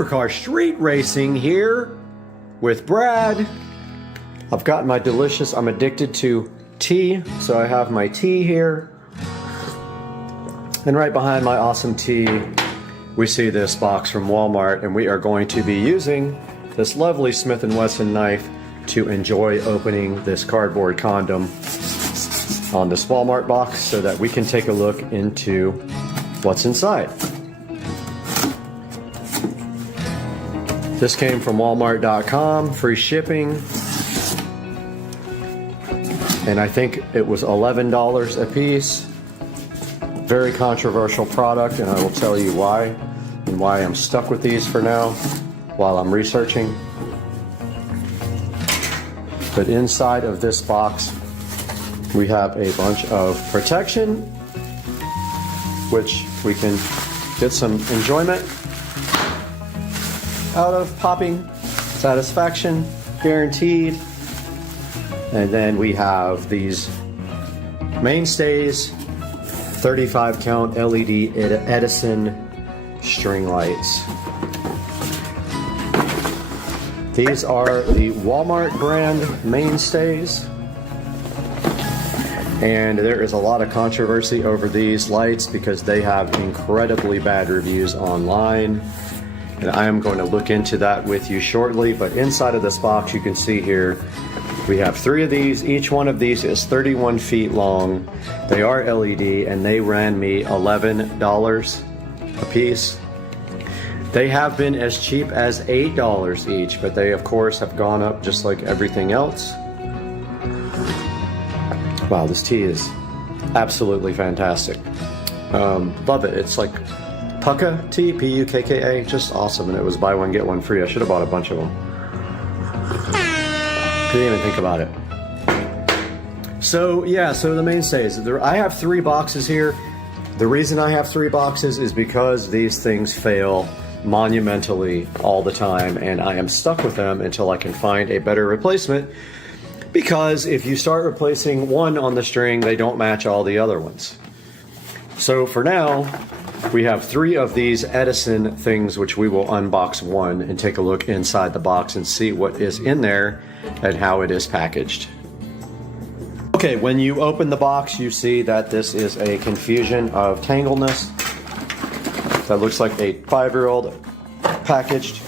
Supercar Street Racing here with Brad. I've got my delicious, I'm addicted to tea, so I have my tea here. And right behind my awesome tea, we see this box from Walmart, and we are going to be using this lovely Smith & Wesson knife to enjoy opening this cardboard condom on this Walmart box so that we can take a look into what's inside. This came from Walmart.com, free shipping, and I think it was $11 a piece. Very controversial product, and I will tell you why and why I'm stuck with these for now while I'm researching. But inside of this box, we have a bunch of protection, which we can get some enjoyment out of popping. Satisfaction guaranteed. And then we have these mainstays, 35 count LED Edison string lights. These are the Walmart brand mainstays, and there is a lot of controversy over these lights because they have incredibly bad reviews online, and I am going to look into that with you shortly. But inside of this box, you can see here we have 3 of these. Each one of these is 31 feet long. They are LED, and they ran me $11 a piece. They have been as cheap as $8 each, but they of course have gone up just like everything else. Wow, this tea is absolutely fantastic. Love it. It's like Pukka tea, P-U-K-K-A, just awesome. And it was buy one, get one free. I should have bought a bunch of them. Couldn't even think about it. So yeah, so the mainstays. I have 3 boxes here. The reason I have 3 boxes is because these things fail monumentally all the time, and I am stuck with them until I can find a better replacement, because if you start replacing one on the string, they don't match all the other ones. So for now, we have 3 of these Edison things, which we will unbox one and take a look inside the box and see what is in there and how it is packaged. Okay, when you open the box, you see that this is a confusion of tangleness. That looks like a 5-year-old packaged,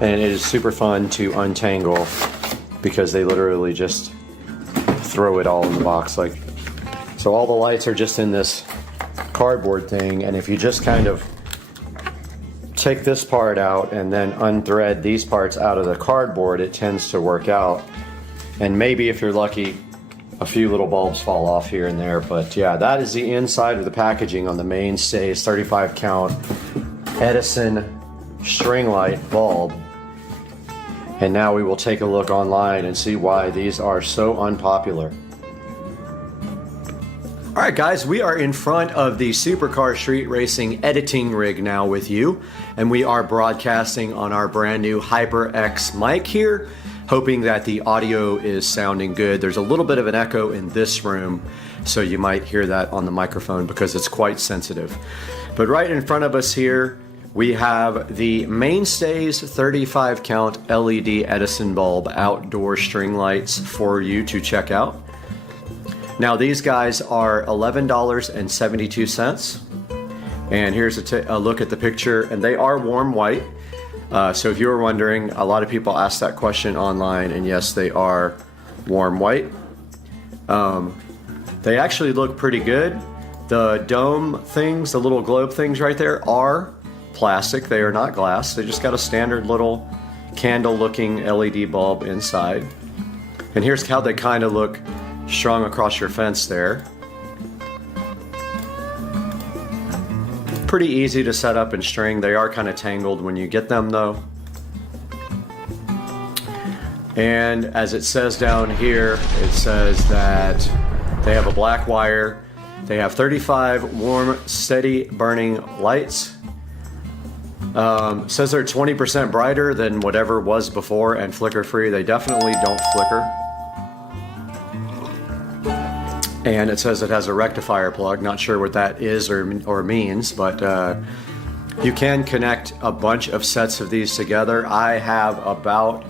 and it is super fun to untangle because they literally just throw it all in the box. Like, so all the lights are just in this cardboard thing, and if you just kind of take this part out and then unthread these parts out of the cardboard, it tends to work out. And maybe if you're lucky, a few little bulbs fall off here and there. But yeah, that is the inside of the packaging on the mainstays 35 count Edison string light bulb. And now we will take a look online and see why these are so unpopular. Alright guys, we are in front of the Supercar Street Racing editing rig now with you, and we are broadcasting on our brand new HyperX mic here, hoping that the audio is sounding good. There's a little bit of an echo in this room, so you might hear that on the microphone because it's quite sensitive. But right in front of us here, we have the mainstays 35 count LED Edison bulb outdoor string lights for you to check out. Now these guys are $11.72, and here's a look at the picture, and they are warm white. So if you were wondering, a lot of people ask that question online, and yes, they are warm white. They actually look pretty good. The dome things, the little globe things right there, are plastic. They are not glass. They just got a standard little candle looking LED bulb inside. And here's how they kind of look strung across your fence there. Pretty easy to set up and string. They are kind of tangled when you get them though. And as it says down here, it says that they have a black wire. They have 35 warm, steady burning lights. Says they're 20% brighter than whatever was before and flicker free. They definitely don't flicker. And it says it has a rectifier plug. Not sure what that is or means, but You can connect a bunch of sets of these together. I have about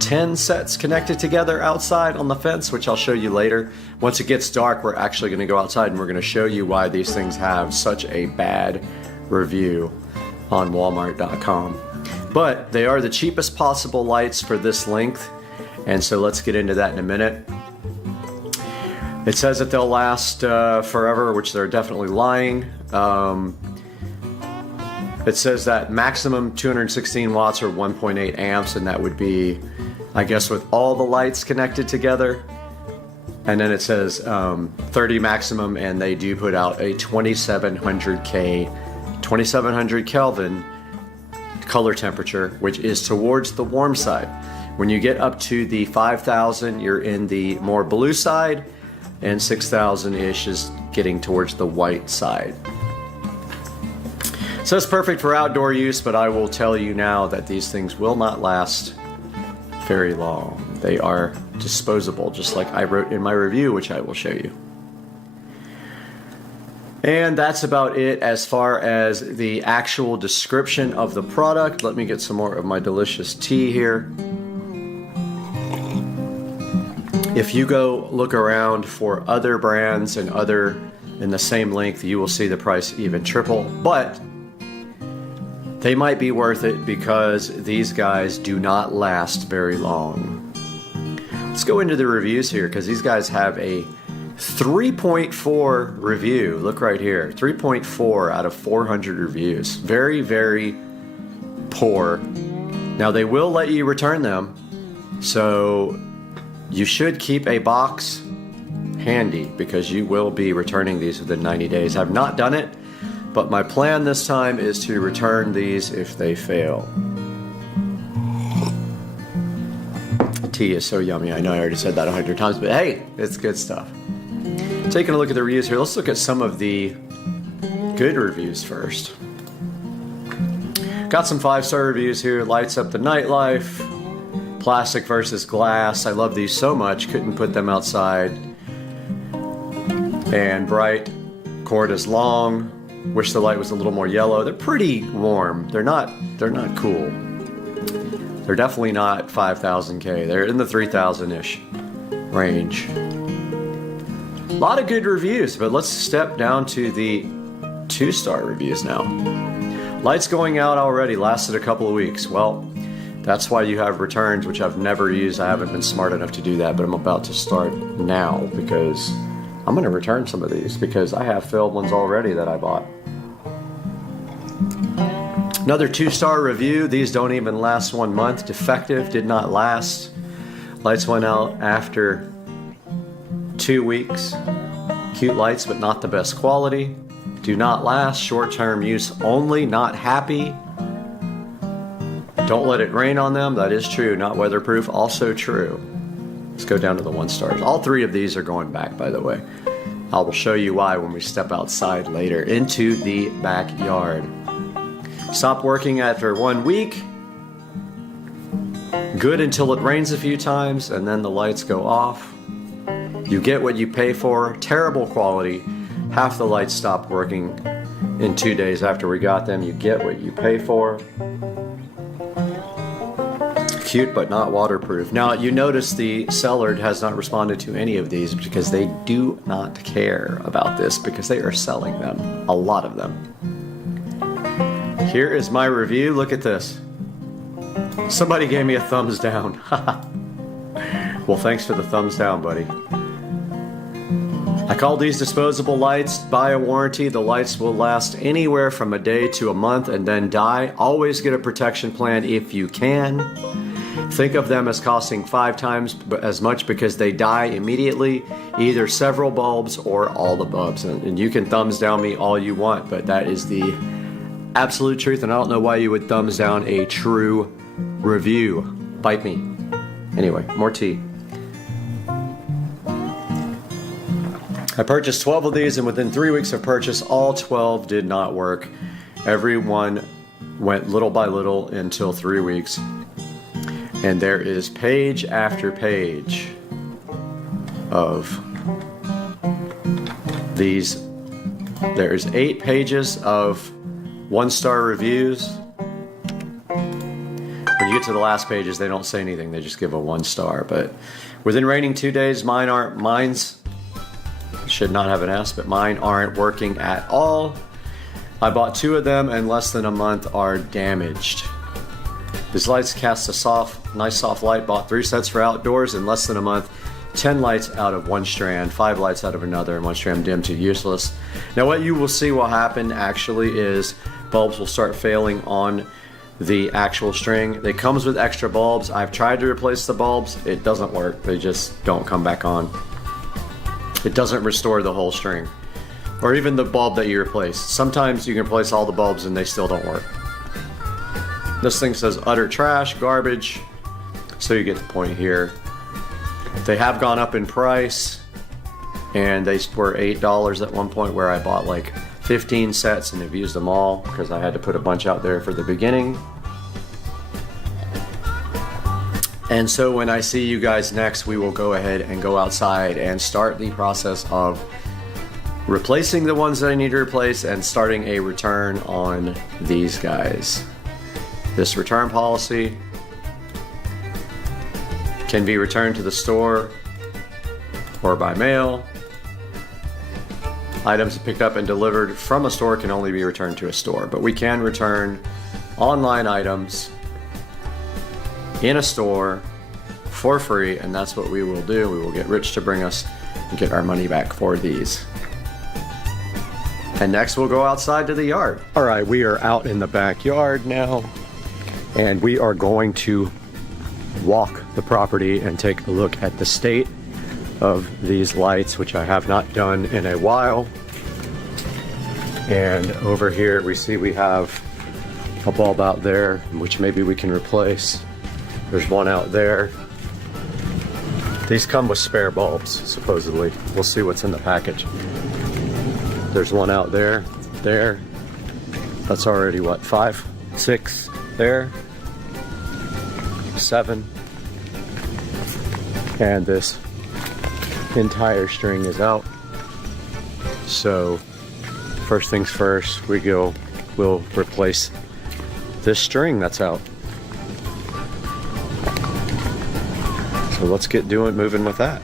10 sets connected together outside on the fence, which I'll show you later. Once it gets dark, we're actually going to go outside and we're going to show you why these things have such a bad review on Walmart.com. But they are the cheapest possible lights for this length, and so let's get into that in a minute. It says that they'll last forever, which they're definitely lying. It says that maximum 216 watts or 1.8 amps, and that would be, I guess, with all the lights connected together. And then it says 30 maximum, and they do put out a 2700 Kelvin color temperature, which is towards the warm side. When you get up to the 5000, you're in the more blue side, and 6000-ish is getting towards the white side. So it's perfect for outdoor use, but I will tell you now that these things will not last very long. They are disposable, just like I wrote in my review, which I will show you. And that's about it as far as the actual description of the product. Let me get some more of my delicious tea here. If you go look around for other brands and other in the same length, you will see the price even triple, but they might be worth it because these guys do not last very long. Let's go into the reviews here because these guys have a 3.4 review. Look right here, 3.4 out of 400 reviews. Very, very poor. Now they will let you return them, so you should keep a box handy because you will be returning these within 90 days. I've not done it, but my plan this time is to return these if they fail. Tea is so yummy. I know I already said that 100 times, but hey, it's good stuff. Taking a look at the reviews here, let's look at some of the good reviews first. Got some 5-star reviews here. Lights up the nightlife. Plastic versus glass. I love these so much. Couldn't put them outside. And bright. Cord is long. Wish the light was a little more yellow. They're pretty warm. They're not cool. They're definitely not 5000K. They're in the 3000-ish range. A lot of good reviews, but let's step down to the 2-star reviews now. Lights going out already, lasted a couple of weeks. Well, that's why you have returns, which I've never used. I haven't been smart enough to do that, but I'm about to start now because I'm going to return some of these because I have failed ones already that I bought. Another 2-star review. These don't even last 1 month. Defective, did not last. Lights went out after 2 weeks. Cute lights, but not the best quality. Do not last. Short-term use only. Not happy. Don't let it rain on them. That is true. Not weatherproof. Also true. Let's go down to the 1 stars. All 3 of these are going back, by the way. I will show you why when we step outside later into the backyard. Stop working after 1 week. Good until it rains a few times, and then the lights go off. You get what you pay for. Terrible quality. Half the lights stopped working in 2 days after we got them. You get what you pay for. Cute, but not waterproof. Now, you notice the seller has not responded to any of these because they do not care about this because they are selling them. A lot of them. Here is my review. Look at this. Somebody gave me a thumbs down. Well, thanks for the thumbs down, buddy. I call these disposable lights. Buy a warranty. The lights will last anywhere from a day to a month and then die. Always get a protection plan if you can. Think of them as costing 5 times as much because they die immediately, either several bulbs or all the bulbs. And you can thumbs down me all you want, but that is the absolute truth, and I don't know why you would thumbs down a true review. Bite me. Anyway, more tea. I purchased 12 of these, and within 3 weeks of purchase, all 12 did not work. Every one went little by little until 3 weeks. And there is page after page of these. There's 8 pages of 1-star reviews. When you get to the last pages, they don't say anything. They just give a 1 star. But within raining 2 days, mine's should not have an S, but mine aren't working at all. I bought 2 of them, and less than a month are damaged. These lights cast a nice soft light. Bought 3 sets for outdoors in less than a month. 10 lights out of 1 strand, 5 lights out of another, and 1 strand dim to useless. Now what you will see will happen actually is bulbs will start failing on the actual string. It comes with extra bulbs. I've tried to replace the bulbs. It doesn't work. They just don't come back on. It doesn't restore the whole string. Or even the bulb that you replace. Sometimes you can replace all the bulbs and they still don't work. This thing says utter trash, garbage. So you get the point here. They have gone up in price, and they were $8 at one point, where I bought like 15 sets and have used them all because I had to put a bunch out there for the beginning. And so when I see you guys next, we will go ahead and go outside and start the process of replacing the ones that I need to replace and starting a return on these guys. This return policy can be returned to the store or by mail. Items picked up and delivered from a store can only be returned to a store, but we can return online items in a store for free, and that's what we will do. We will get Rich to bring us and get our money back for these. And next we'll go outside to the yard. All right, we are out in the backyard now, and we are going to walk the property and take a look at the state of these lights, which I have not done in a while. And over here we see we have a bulb out there, which maybe we can replace. There's one out there. These come with spare bulbs, supposedly. We'll see what's in the package. There's one out there, there. That's already what, 5, 6, there. 7. And this entire string is out. So first things first, we'll replace this string that's out. So let's get moving with that.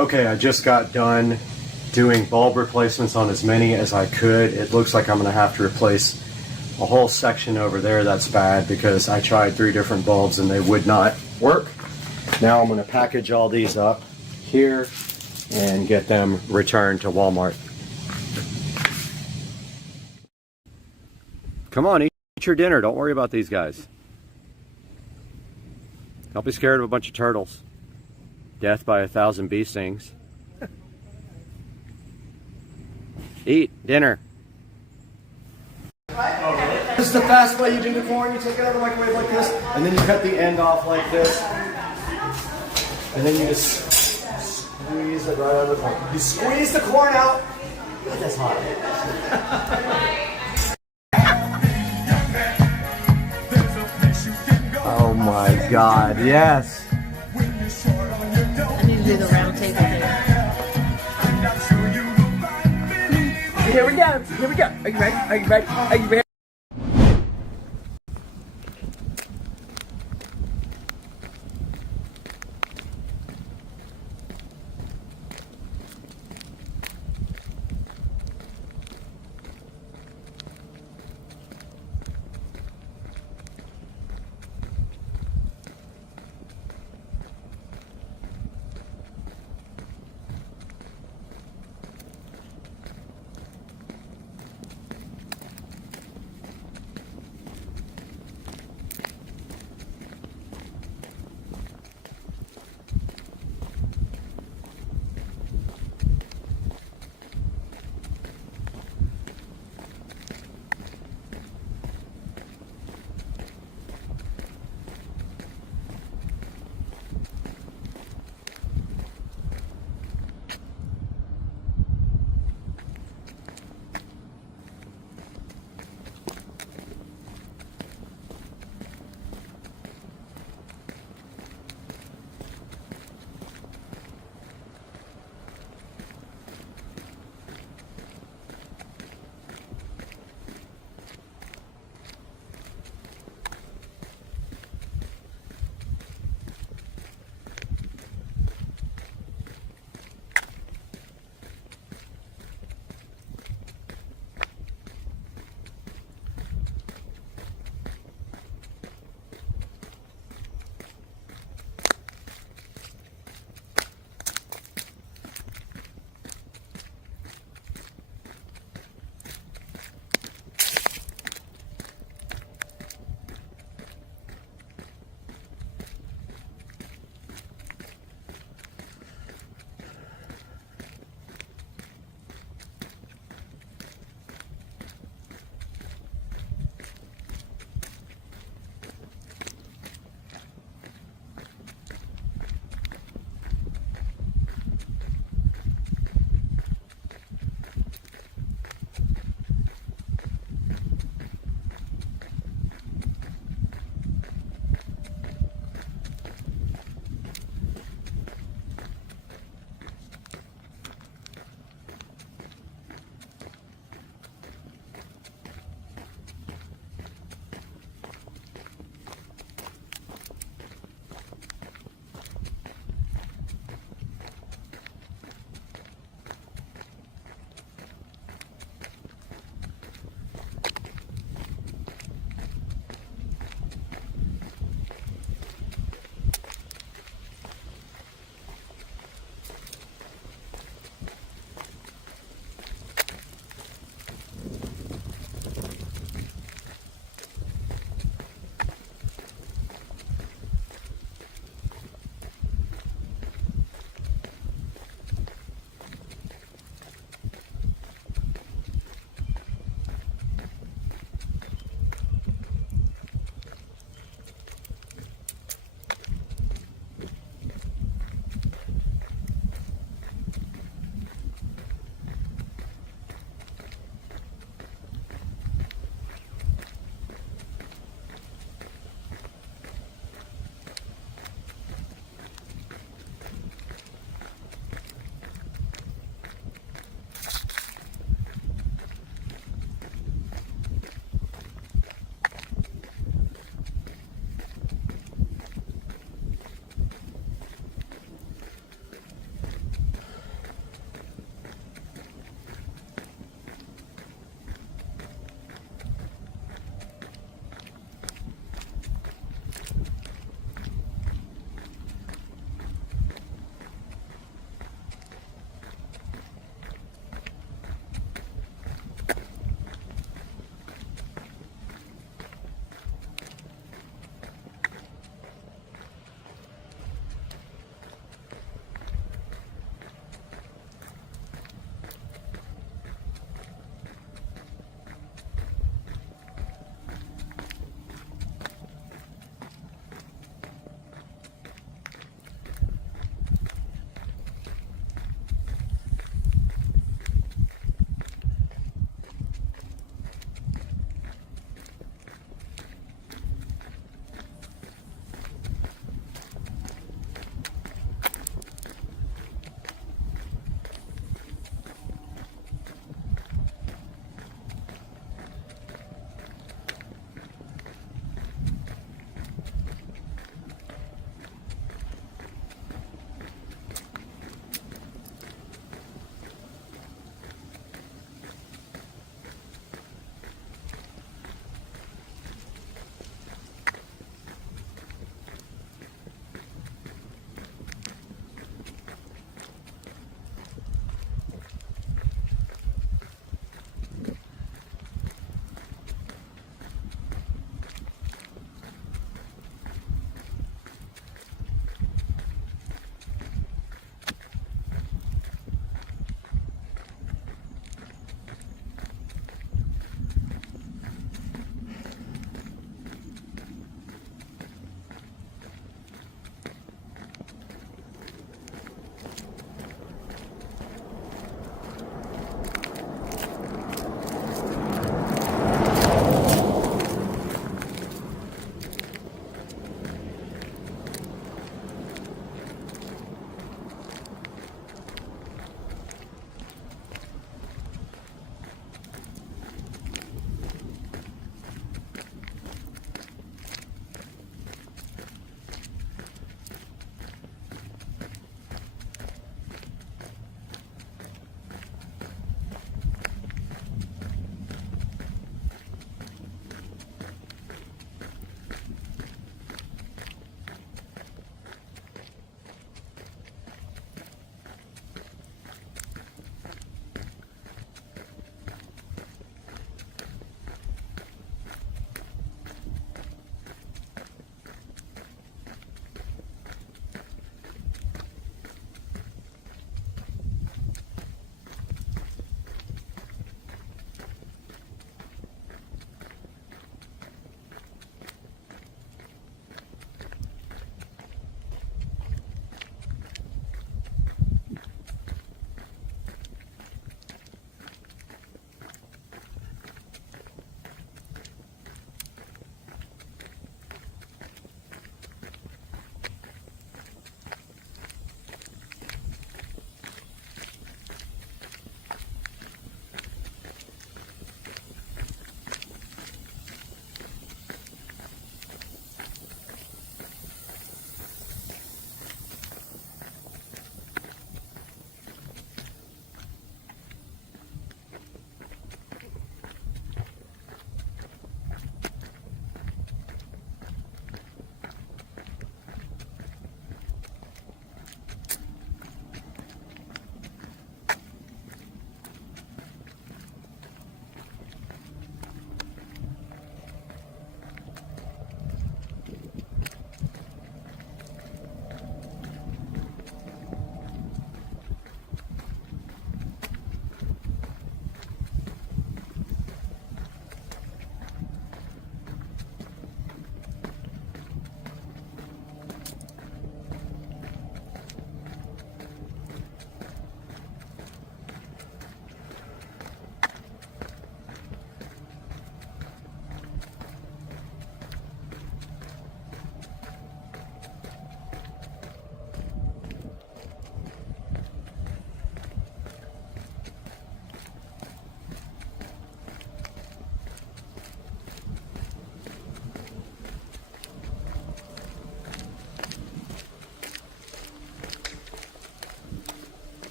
Okay, I just got done doing bulb replacements on as many as I could. It looks like I'm going to have to replace a whole section over there. That's bad because I tried 3 different bulbs and they would not work. Now I'm going to package all these up here and get them returned to Walmart. Come on, eat your dinner. Don't worry about these guys. Don't be scared of a bunch of turtles. Death by 1,000 bee stings. Eat dinner. This is the fast way you do the corn. You take it out of the microwave like this, and then you cut the end off like this. And then you just squeeze it right out of the corn. You squeeze the corn out. That's hot. Oh my God, yes. I need to do the round table thing. Here we go. Here we go. Are you ready? Are you ready? Are you ready?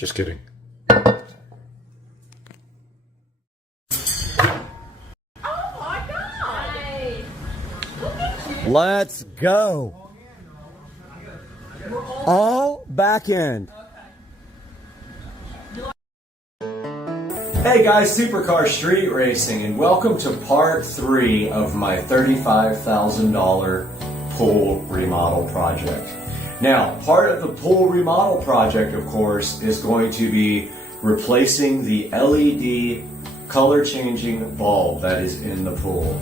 Just kidding. Let's go. All back end. Hey guys, Supercar Street Racing, and welcome to part 3 of my $35,000 pool remodel project. Now, part of the pool remodel project, of course, is going to be replacing the LED color changing bulb that is in the pool.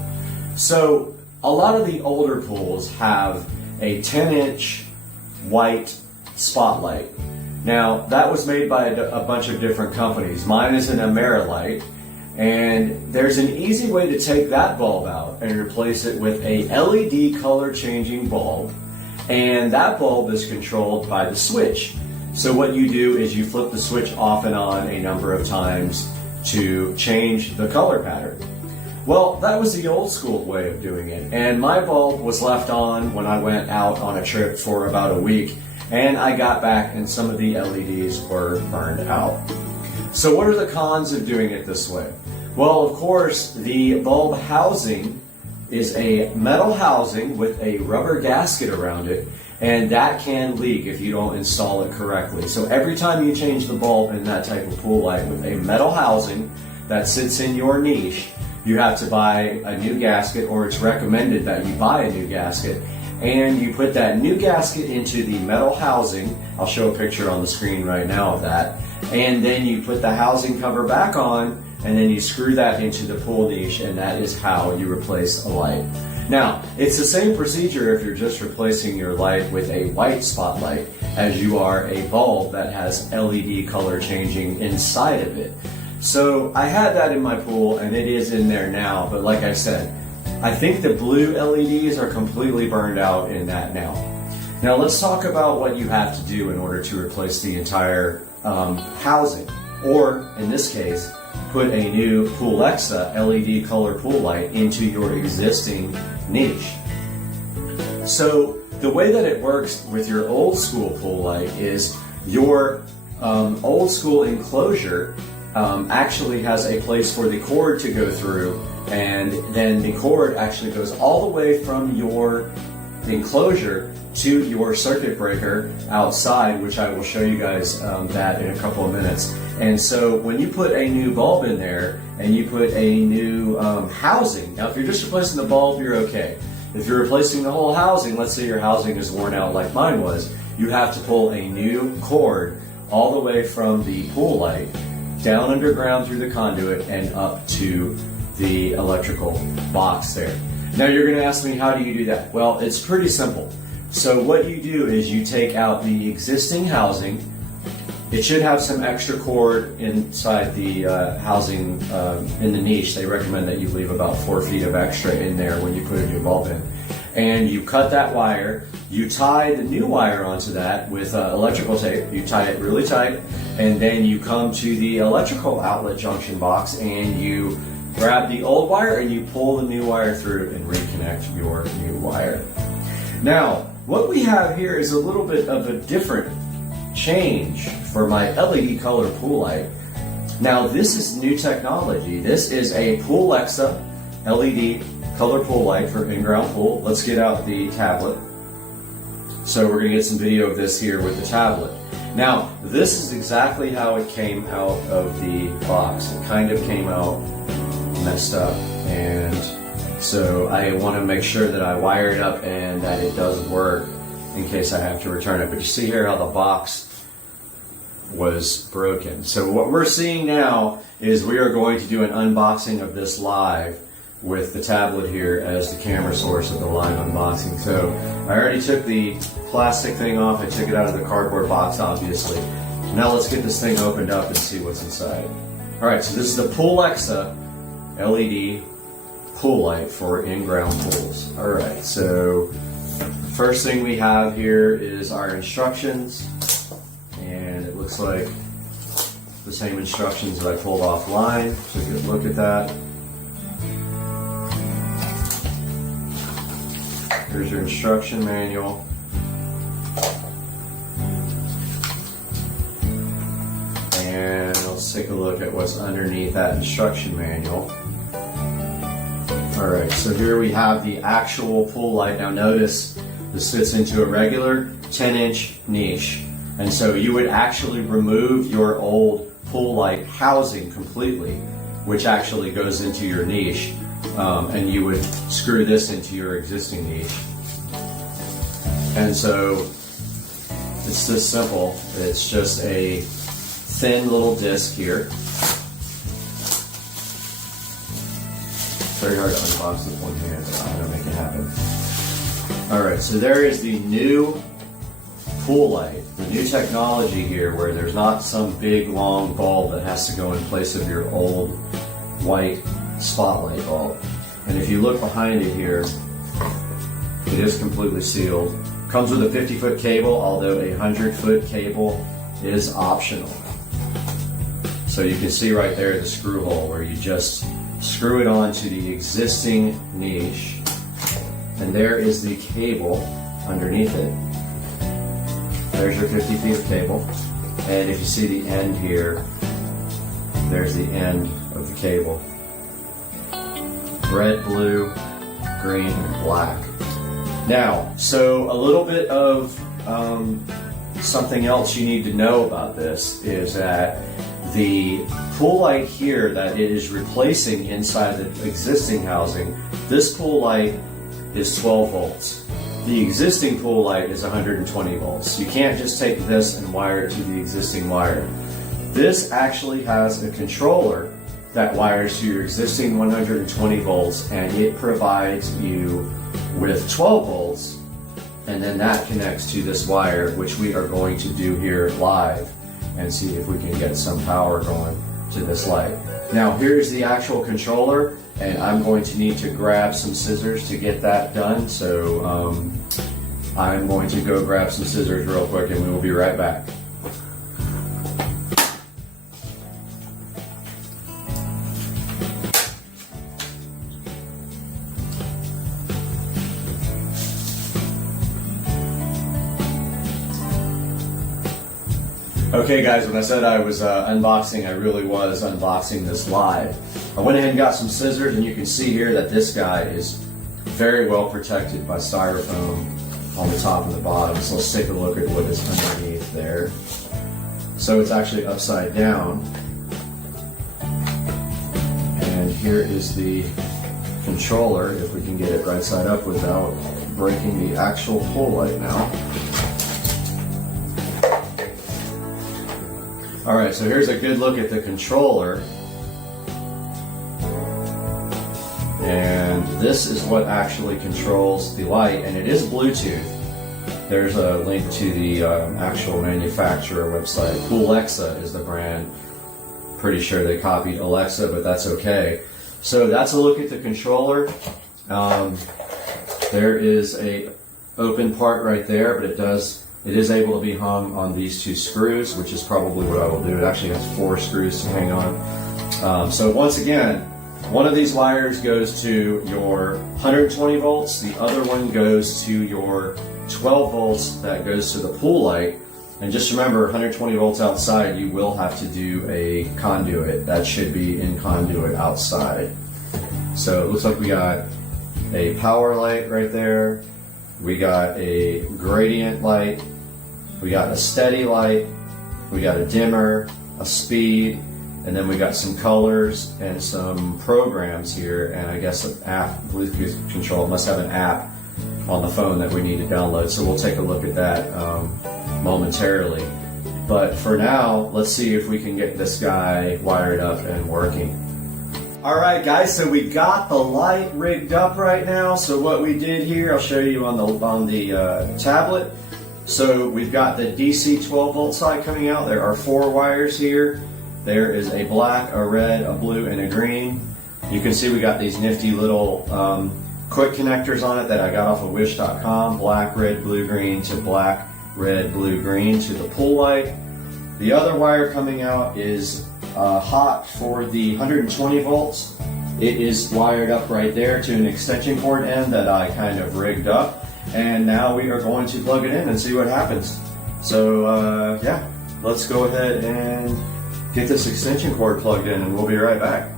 So, a lot of the older pools have a 10-inch white spotlight. Now, that was made by a bunch of different companies. Mine is an Amerilight, and there's an easy way to take that bulb out and replace it with a LED color changing bulb, and that bulb is controlled by the switch. So what you do is you flip the switch off and on a number of times to change the color pattern. Well, that was the old school way of doing it, and my bulb was left on when I went out on a trip for about a week, and I got back and some of the LEDs were burned out. So what are the cons of doing it this way? Well, of course, the bulb housing is a metal housing with a rubber gasket around it, and that can leak if you don't install it correctly. So every time you change the bulb in that type of pool light with a metal housing that sits in your niche, you have to buy a new gasket, or it's recommended that you buy a new gasket, and you put that new gasket into the metal housing. I'll show a picture on the screen right now of that. And then you put the housing cover back on, and then you screw that into the pool niche, and that is how you replace a light. Now, it's the same procedure if you're just replacing your light with a white spotlight as you are a bulb that has LED color changing inside of it. So I had that in my pool, and it is in there now, but like I said, I think the blue LEDs are completely burned out in that now. Now let's talk about what you have to do in order to replace the entire housing, or in this case, put a new Poolexa LED color pool light into your existing niche. So the way that it works with your old school pool light is your old school enclosure actually has a place for the cord to go through, and then the cord actually goes all the way from your enclosure to your circuit breaker outside, which I will show you guys that in a couple of minutes. And so when you put a new bulb in there and you put a new housing, now if you're just replacing the bulb, you're okay. If you're replacing the whole housing, let's say your housing is worn out like mine was, you have to pull a new cord all the way from the pool light down underground through the conduit and up to the electrical box there. Now you're going to ask me, how do you do that? Well, it's pretty simple. So what you do is you take out the existing housing. It should have some extra cord inside the housing in the niche. They recommend that you leave about 4 feet of extra in there when you put a new bulb in. And you cut that wire, you tie the new wire onto that with electrical tape, you tie it really tight, and then you come to the electrical outlet junction box and you grab the old wire and you pull the new wire through and reconnect your new wire. Now, what we have here is a little bit of a different change for my LED color pool light. Now, this is new technology. This is a Poolexa LED color pool light for in-ground pool. Let's get out the tablet. So we're going to get some video of this here with the tablet. Now, this is exactly how it came out of the box. It kind of came out messed up, and so I want to make sure that I wire it up and that it does work in case I have to return it. But you see here how the box was broken. So what we're seeing now is we are going to do an unboxing of this live with the tablet here as the camera source of the live unboxing. So I already took the plastic thing off. I took it out of the cardboard box, obviously. Now let's get this thing opened up and see what's inside. All right, so this is the Poolexa LED pool light for in-ground pools. All right, so first thing we have here is our instructions, and it looks like the same instructions that I pulled offline. So good look at that. Here's your instruction manual. And let's take a look at what's underneath that instruction manual. Alright, so here we have the actual pull light. Now notice this fits into a regular 10-inch niche. And so you would actually remove your old pull light housing completely, which actually goes into your niche. And you would screw this into your existing niche. And so it's this simple. It's just a thin little disc here. Very hard to unbox with one hand, but I'm gonna make it happen. Alright, so there is the new pull light, the new technology here where there's not some big long bulb that has to go in place of your old white spotlight bulb. And if you look behind it here, it is completely sealed. Comes with a 50-foot cable, although a 100-foot cable is optional. So you can see right there the screw hole where you just screw it onto the existing niche, and there is the cable underneath it. There's your 50 feet of cable, and if you see the end here, there's the end of the cable. Red, blue, green, and black. Now, so a little bit of something else you need to know about this is that the pull light here that it is replacing inside the existing housing, this pull light is 12 volts. The existing pull light is 120 volts. You can't just take this and wire it to the existing wire. This actually has a controller that wires to your existing 120 volts, and it provides you with 12 volts, and then that connects to this wire, which we are going to do here live and see if we can get some power going to this light. Now here's the actual controller, and I'm going to need to grab some scissors to get that done, so I'm going to go grab some scissors real quick and we will be right back. Okay guys, when I said I was unboxing, I really was unboxing this live. I went ahead and got some scissors, and you can see here that this guy is very well protected by styrofoam on the top and the bottom. So let's take a look at what is underneath there. So it's actually upside down. And here is the controller, if we can get it right side up without breaking the actual pull light now. Alright, so here's a good look at the controller. And this is what actually controls the light, and it is Bluetooth. There's a link to the actual manufacturer website. Alexa is the brand. Pretty sure they copied Alexa, but that's okay. So that's a look at the controller. There is a open part right there, but it is able to be hung on these two screws, which is probably what I will do. It actually has 4 screws to hang on. So once again, one of these wires goes to your 120 volts, the other one goes to your 12 volts that goes to the pull light. And just remember, 120 volts outside, you will have to do a conduit. That should be in conduit outside. So it looks like we got a power light right there. We got a gradient light. We got a steady light. We got a dimmer, a speed, and then we got some colors and some programs here, and I guess an app, Bluetooth control. It must have an app on the phone that we need to download, so we'll take a look at that momentarily. But for now, let's see if we can get this guy wired up and working. Alright guys, so we got the light rigged up right now. So what we did here, I'll show you on the tablet. So we've got the DC 12 volt side coming out. There are 4 wires here. There is a black, a red, a blue, and a green. You can see we got these nifty little quick connectors on it that I got off of wish.com. Black, red, blue, green to black, red, blue, green to the pull light. The other wire coming out is hot for the 120 volts. It is wired up right there to an extension cord end that I kind of rigged up. And now we are going to plug it in and see what happens. So yeah, let's go ahead and get this extension cord plugged in, and we'll be right back.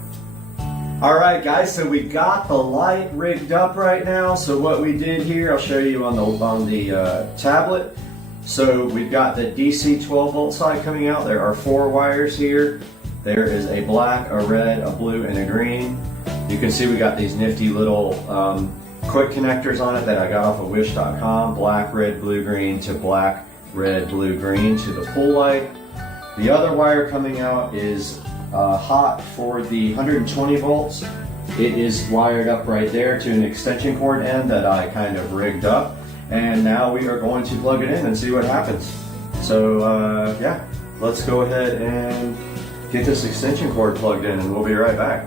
All right, guys, so we got the light rigged up right now. So what we did here, I'll show you on the tablet. So we've got the DC 12 volt side coming out. There are 4 wires here. There is a black, a red, a blue, and a green. You can see we got these nifty little quick connectors on it that I got off of wish.com. Black, red, blue, green to black, red, blue, green to the pool light. The other wire coming out is hot for the 120 volts. It is wired up right there to an extension cord end that I kind of rigged up. And now we are going to plug it in and see what happens. So yeah, let's go ahead and get this extension cord plugged in, and we'll be right back.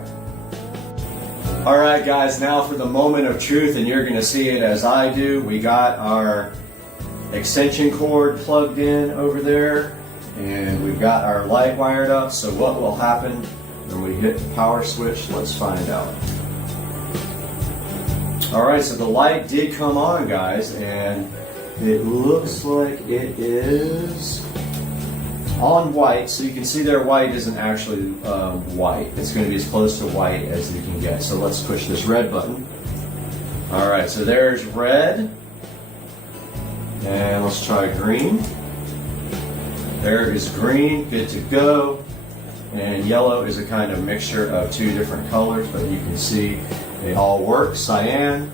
All right, guys, now for the moment of truth, and you're gonna see it as I do. We got our extension cord plugged in over there, and we've got our light wired up. So what will happen when we hit the power switch? Let's find out. All right, so the light did come on, guys, and it looks like it is on white. So you can see there white isn't actually white. It's going to be as close to white as you can get. So let's push this red button. All right, so there's red. And let's try green. There is green, good to go. And yellow is a kind of mixture of 2 different colors, but you can see they all work. Cyan,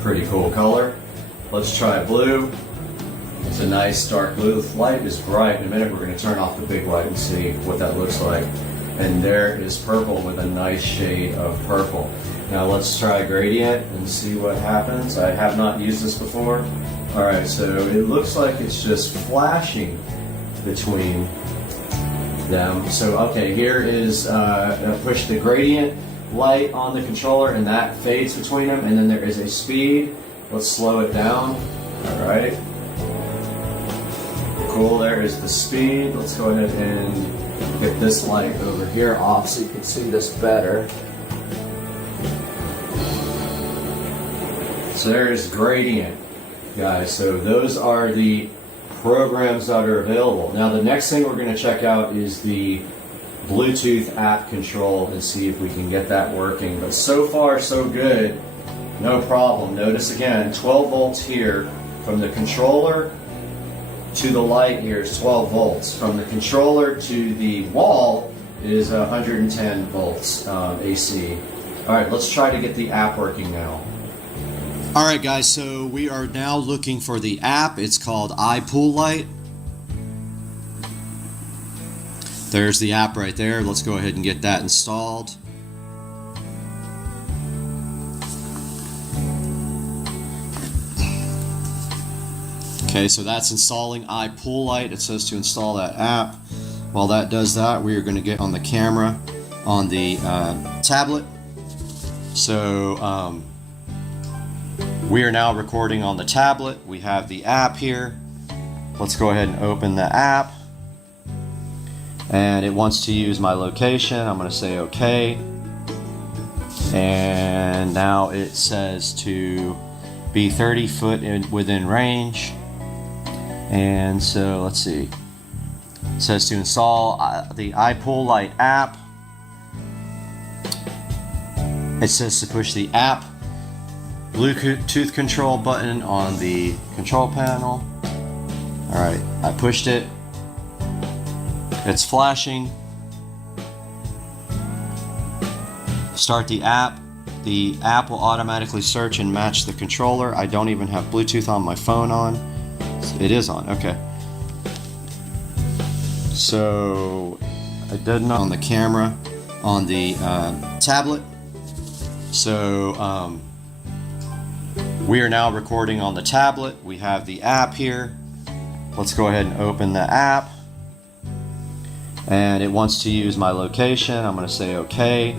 pretty cool color. Let's try blue. It's a nice dark blue. The light is bright. In a minute we're going to turn off the big light and see what that looks like. And there is purple with a nice shade of purple. Now let's try gradient and see what happens. I have not used this before. Alright, so it looks like it's just flashing between them. So okay, here is push the gradient light on the controller, and that fades between them, and then there is a speed. Let's slow it down. Alright. Cool, there is the speed. Let's go ahead and get this light over here off so you can see this better. So there's gradient, guys. So those are the programs that are available. Now the next thing we're going to check out is the Bluetooth app control and see if we can get that working. But so far so good, no problem. Notice again, 12 volts here from the controller to the light here is 12 volts. From the controller to the wall is 110 volts AC. All right, let's try to get the app working now. All right, guys, so we are now looking for the app. It's called iPoolLight. There's the app right there. Let's go ahead and get that installed. Okay, so that's installing iPoolLight. It says to install that app. While that does that, we are going to get on the camera on the tablet. So we are now recording on the tablet. We have the app here. Let's go ahead and open the app. And it wants to use my location. I'm going to say OK. And now it says to be 30 foot within range. And so let's see. It says to install the iPoolLight app. It says to push the app Bluetooth control button on the control panel. Alright, I pushed it. It's flashing. Start the app. The app will automatically search and match the controller. I don't even have Bluetooth on my phone on. It is on, okay. So I did not on the camera on the tablet. So we are now recording on the tablet. We have the app here. Let's go ahead and open the app. And it wants to use my location. I'm going to say OK.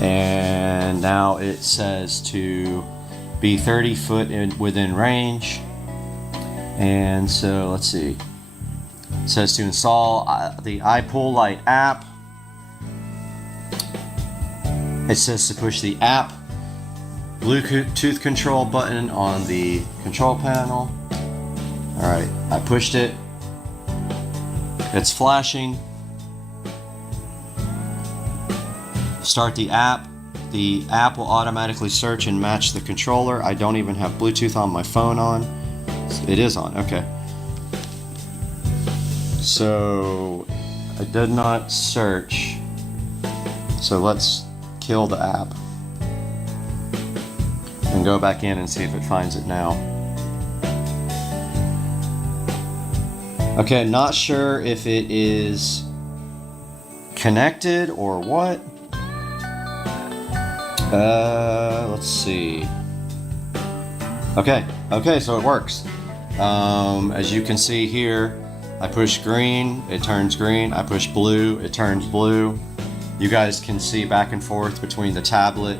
And now it says to be 30 foot within range. And so let's see. It says to install the iPoolLight app. It says to push the app Bluetooth control button on the control panel. Alright, I pushed it. It's flashing. Start the app. The app will automatically search and match the controller. I don't even have Bluetooth on my phone on. It is on, okay. So I did not search. So let's kill the app and go back in and see if it finds it now. Okay, not sure if it is connected or what. Let's see. Okay, so it works. As you can see here, I push green, it turns green. I push blue, it turns blue. You guys can see back and forth between the tablet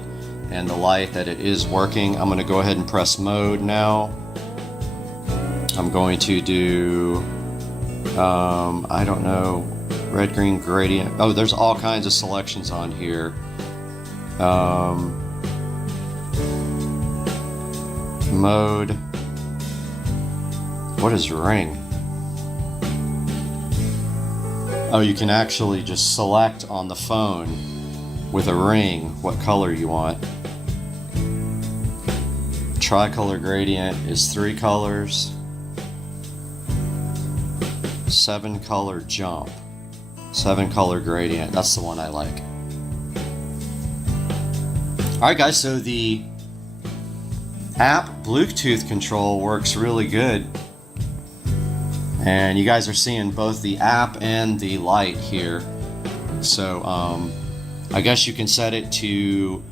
and the light that it is working. I'm going to go ahead and press mode now. I'm going to do, I don't know, red, green, gradient. Oh, there's all kinds of selections on here. Mode. What is ring? Oh, you can actually just select on the phone with a ring what color you want. Tricolor gradient is 3 colors. 7 color jump. 7 color gradient. That's the one I like. Alright guys, so the app Bluetooth control works really good. And you guys are seeing both the app and the light here. So I guess you can set it to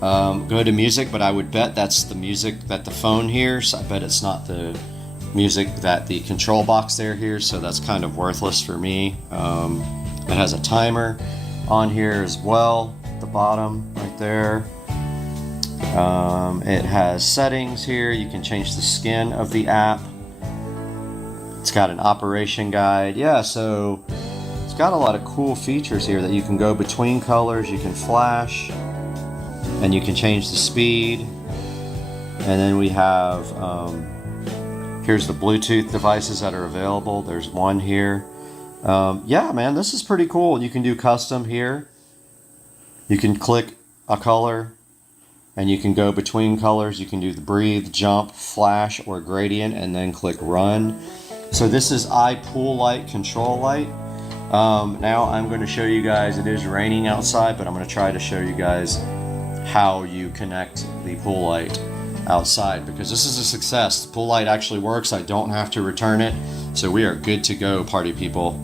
go to music, but I would bet that's the music that the phone hears. I bet it's not the music that the control box there hears, so that's kind of worthless for me. It has a timer on here as well, at the bottom right there. It has settings here. You can change the skin of the app. It's got an operation guide. Yeah, so it's got a lot of cool features here that you can go between colors, you can flash, and you can change the speed. And then we have, here's the Bluetooth devices that are available. There's one here. Yeah, man, this is pretty cool. You can do custom here. You can click a color, and you can go between colors. You can do the breathe, jump, flash, or gradient, and then click run. So this is iPool light, control light. Now I'm going to show you guys, it is raining outside, but I'm going to try to show you guys how you connect the pool light outside, because this is a success. The pool light actually works. I don't have to return it. So we are good to go, party people.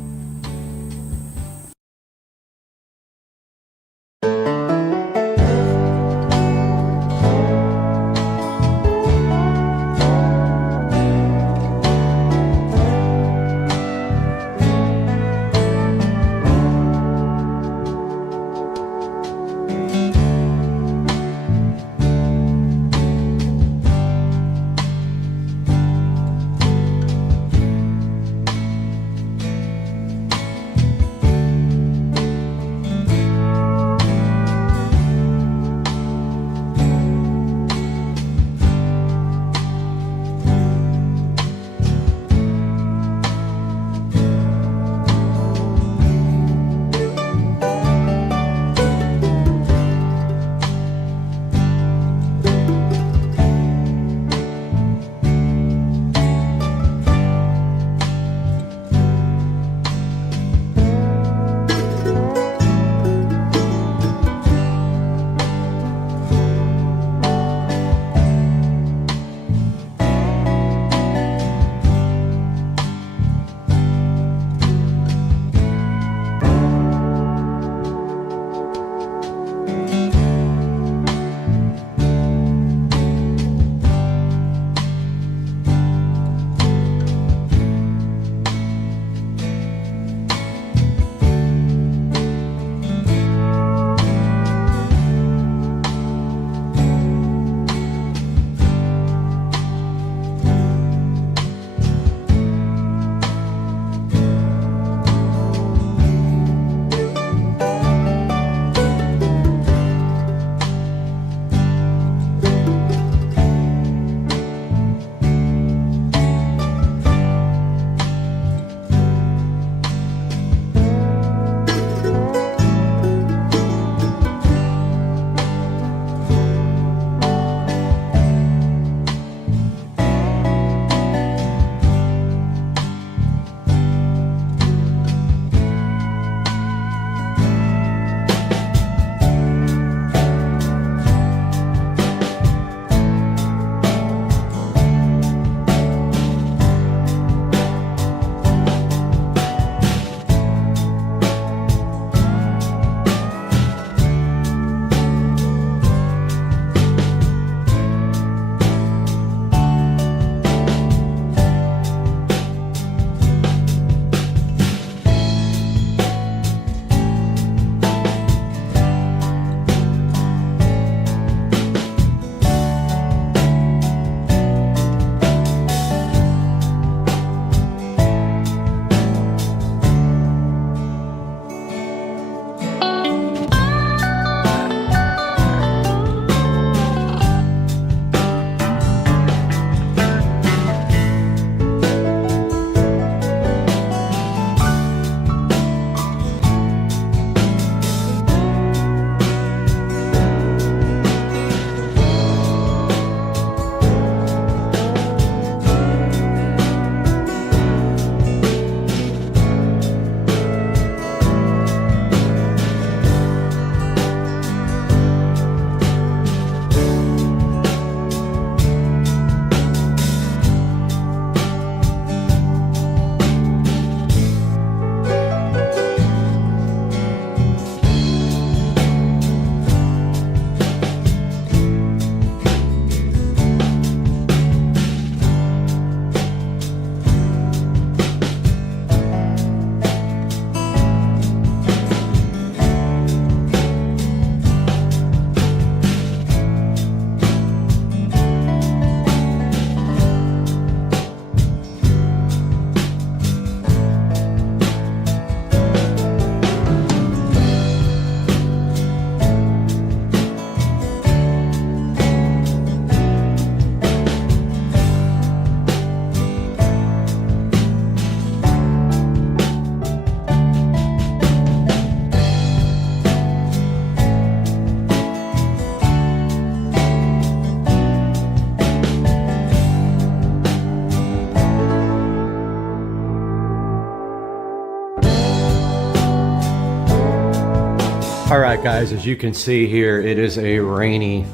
All right, guys, as you can see here, it is a rainy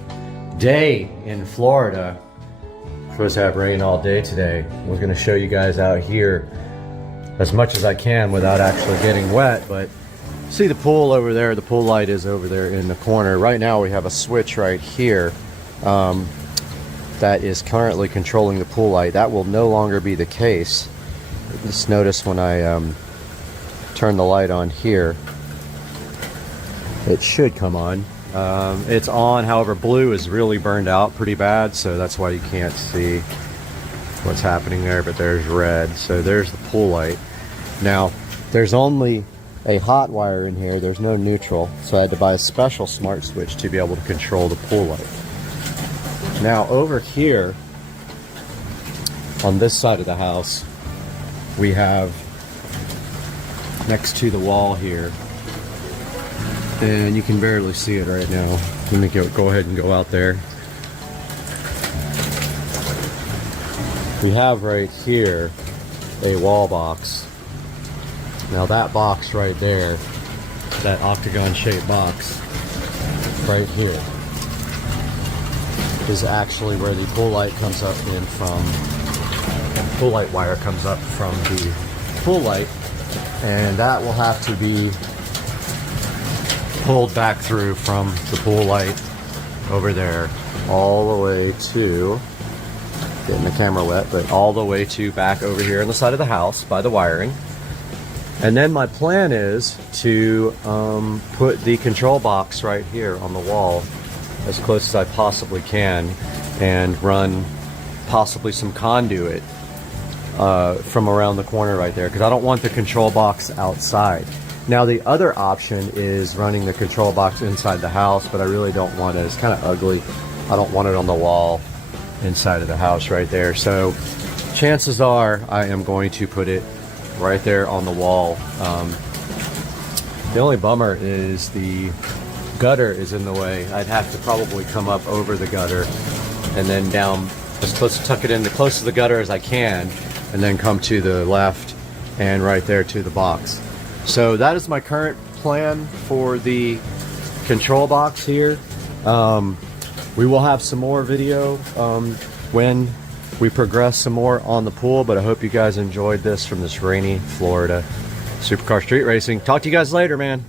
day in Florida. We're supposed to have rain all day today. We're going to show you guys out here as much as I can without actually getting wet, but see the pool over there, the pool light is over there in the corner. Right now we have a switch right here that is currently controlling the pool light. That will no longer be the case. Just notice when I turn the light on here, it should come on. It's on, however, blue is really burned out pretty bad, so that's why you can't see what's happening there, but there's red. So there's the pool light. Now, there's only a hot wire in here, there's no neutral, so I had to buy a special smart switch to be able to control the pool light. Now, over here, on this side of the house, we have, next to the wall here, and you can barely see it right now. Let me go ahead and go out there. We have right here a wall box. Now that box right there, that octagon shaped box right here, is actually where the pool light comes up in from. Pool light wire comes up from the pool light, and that will have to be pulled back through from the pool light over there all the way to, getting the camera wet, but all the way to back over here on the side of the house by the wiring. And then my plan is to put the control box right here on the wall as close as I possibly can and run possibly some conduit from around the corner right there, because I don't want the control box outside. Now the other option is running the control box inside the house, but I really don't want it. It's kind of ugly. I don't want it on the wall inside of the house right there. So chances are I am going to put it right there on the wall. The only bummer is the gutter is in the way. I'd have to probably come up over the gutter and then down as close to tuck it in, as close to the gutter as I can, and then come to the left and right there to the box. So that is my current plan for the control box here. We will have some more video when we progress some more on the pool, but I hope you guys enjoyed this from this rainy Florida supercar street racing. Talk to you guys later, man.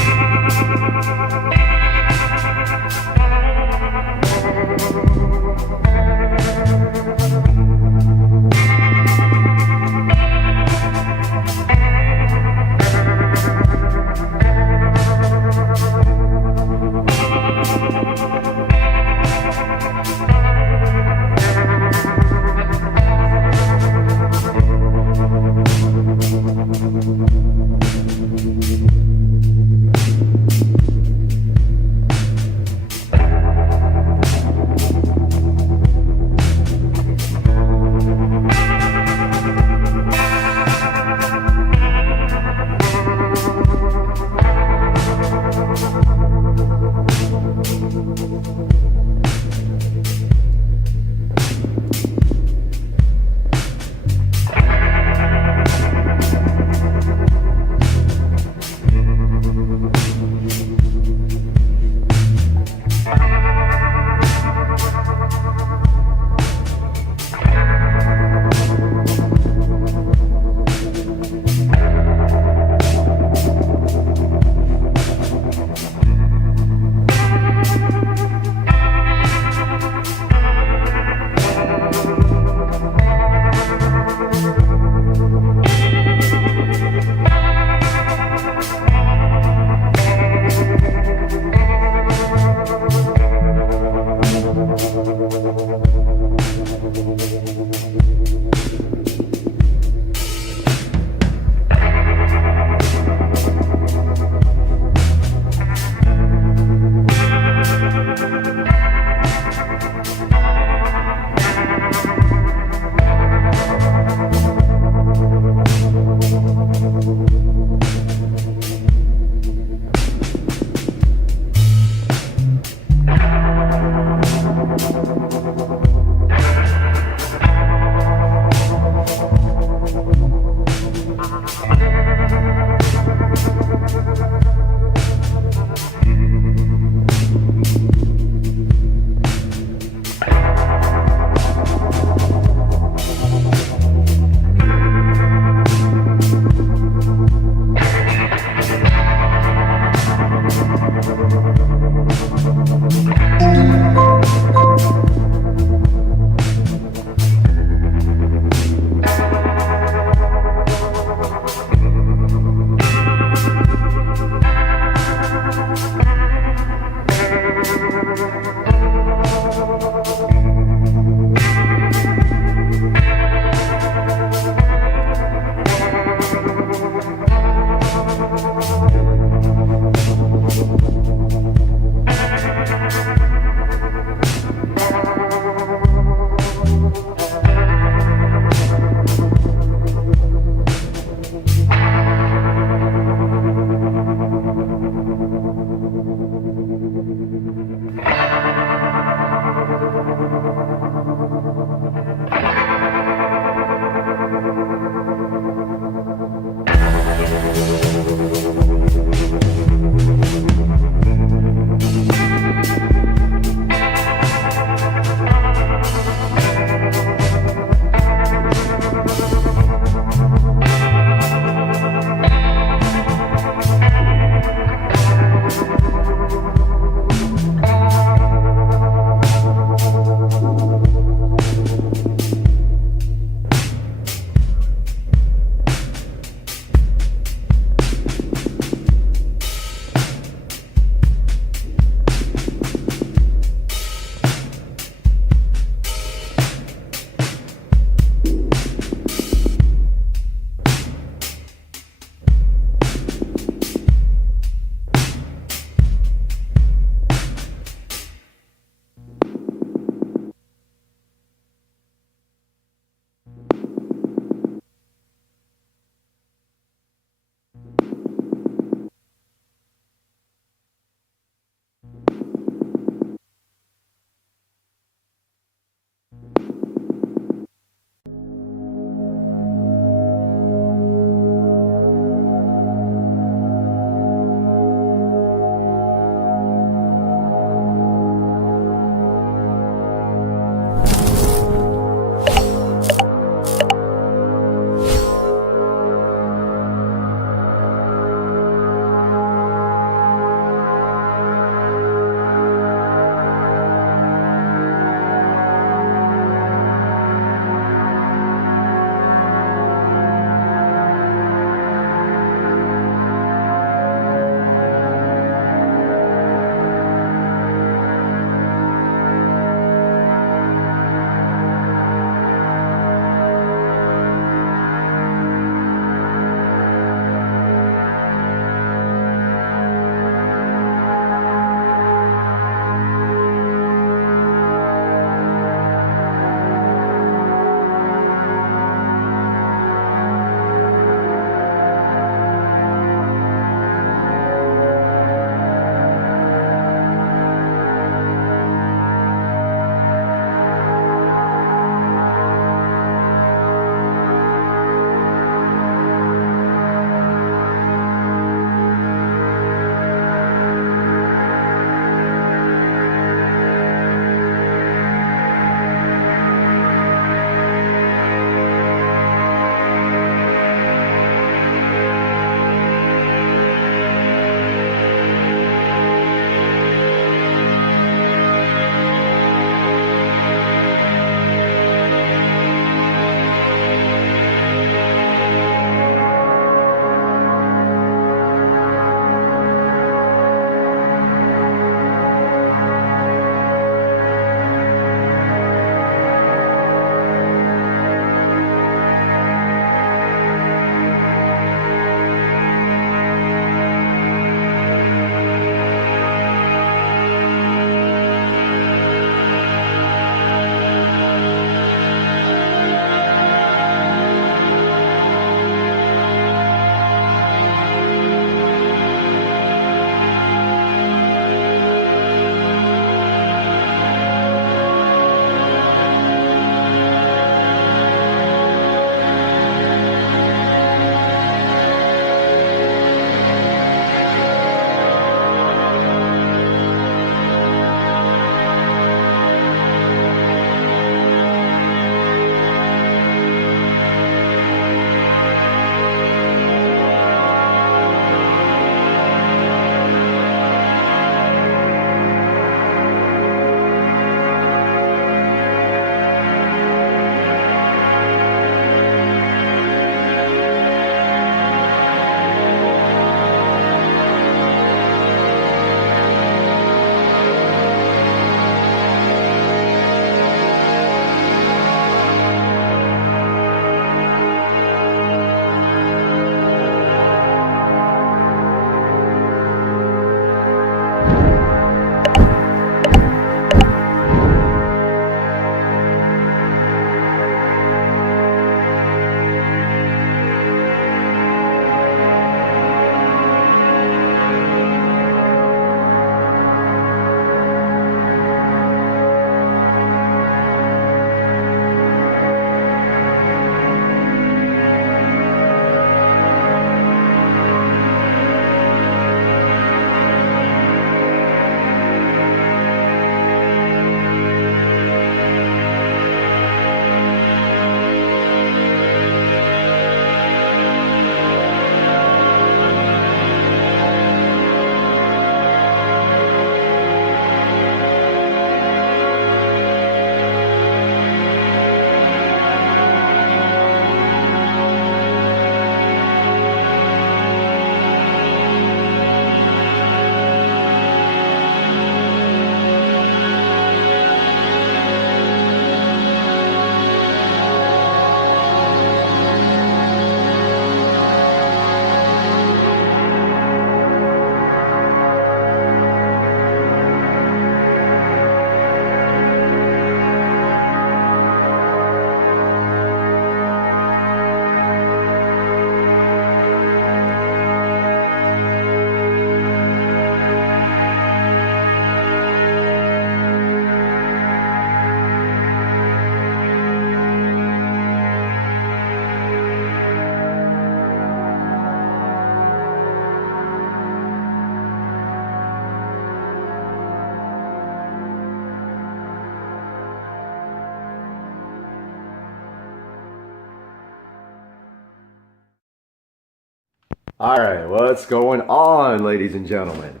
All right, what's going on, ladies and gentlemen?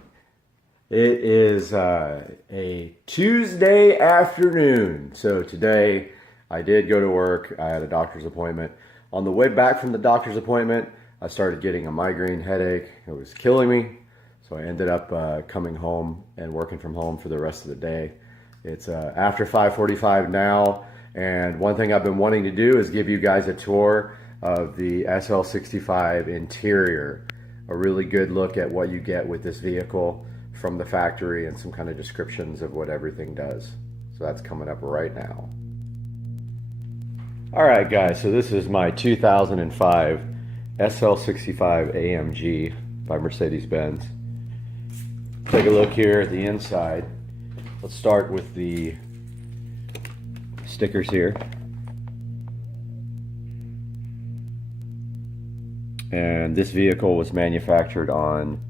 It is a Tuesday afternoon. So today I did go to work. I had a doctor's appointment. On the way back from the doctor's appointment, I started getting a migraine headache. It was killing me. So I ended up coming home and working from home for the rest of the day. It's after 5:45 now. And one thing I've been wanting to do is give you guys a tour of the SL65 interior. A really good look at what you get with this vehicle from the factory and some kind of descriptions of what everything does. So that's coming up right now. All right, guys, so this is my 2005 SL65 AMG by Mercedes-Benz. Take a look here at the inside. Let's start with the stickers here. And this vehicle was manufactured on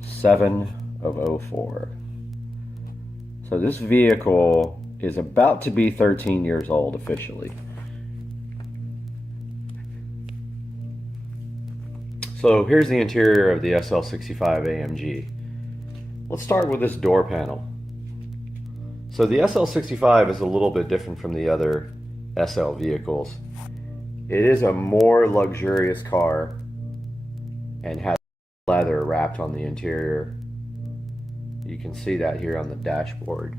7/04. So this vehicle is about to be 13 years old officially. So here's the interior of the SL65 AMG. Let's start with this door panel. So the SL65 is a little bit different from the other SL vehicles. It is a more luxurious car and has leather wrapped on the interior. You can see that here on the dashboard.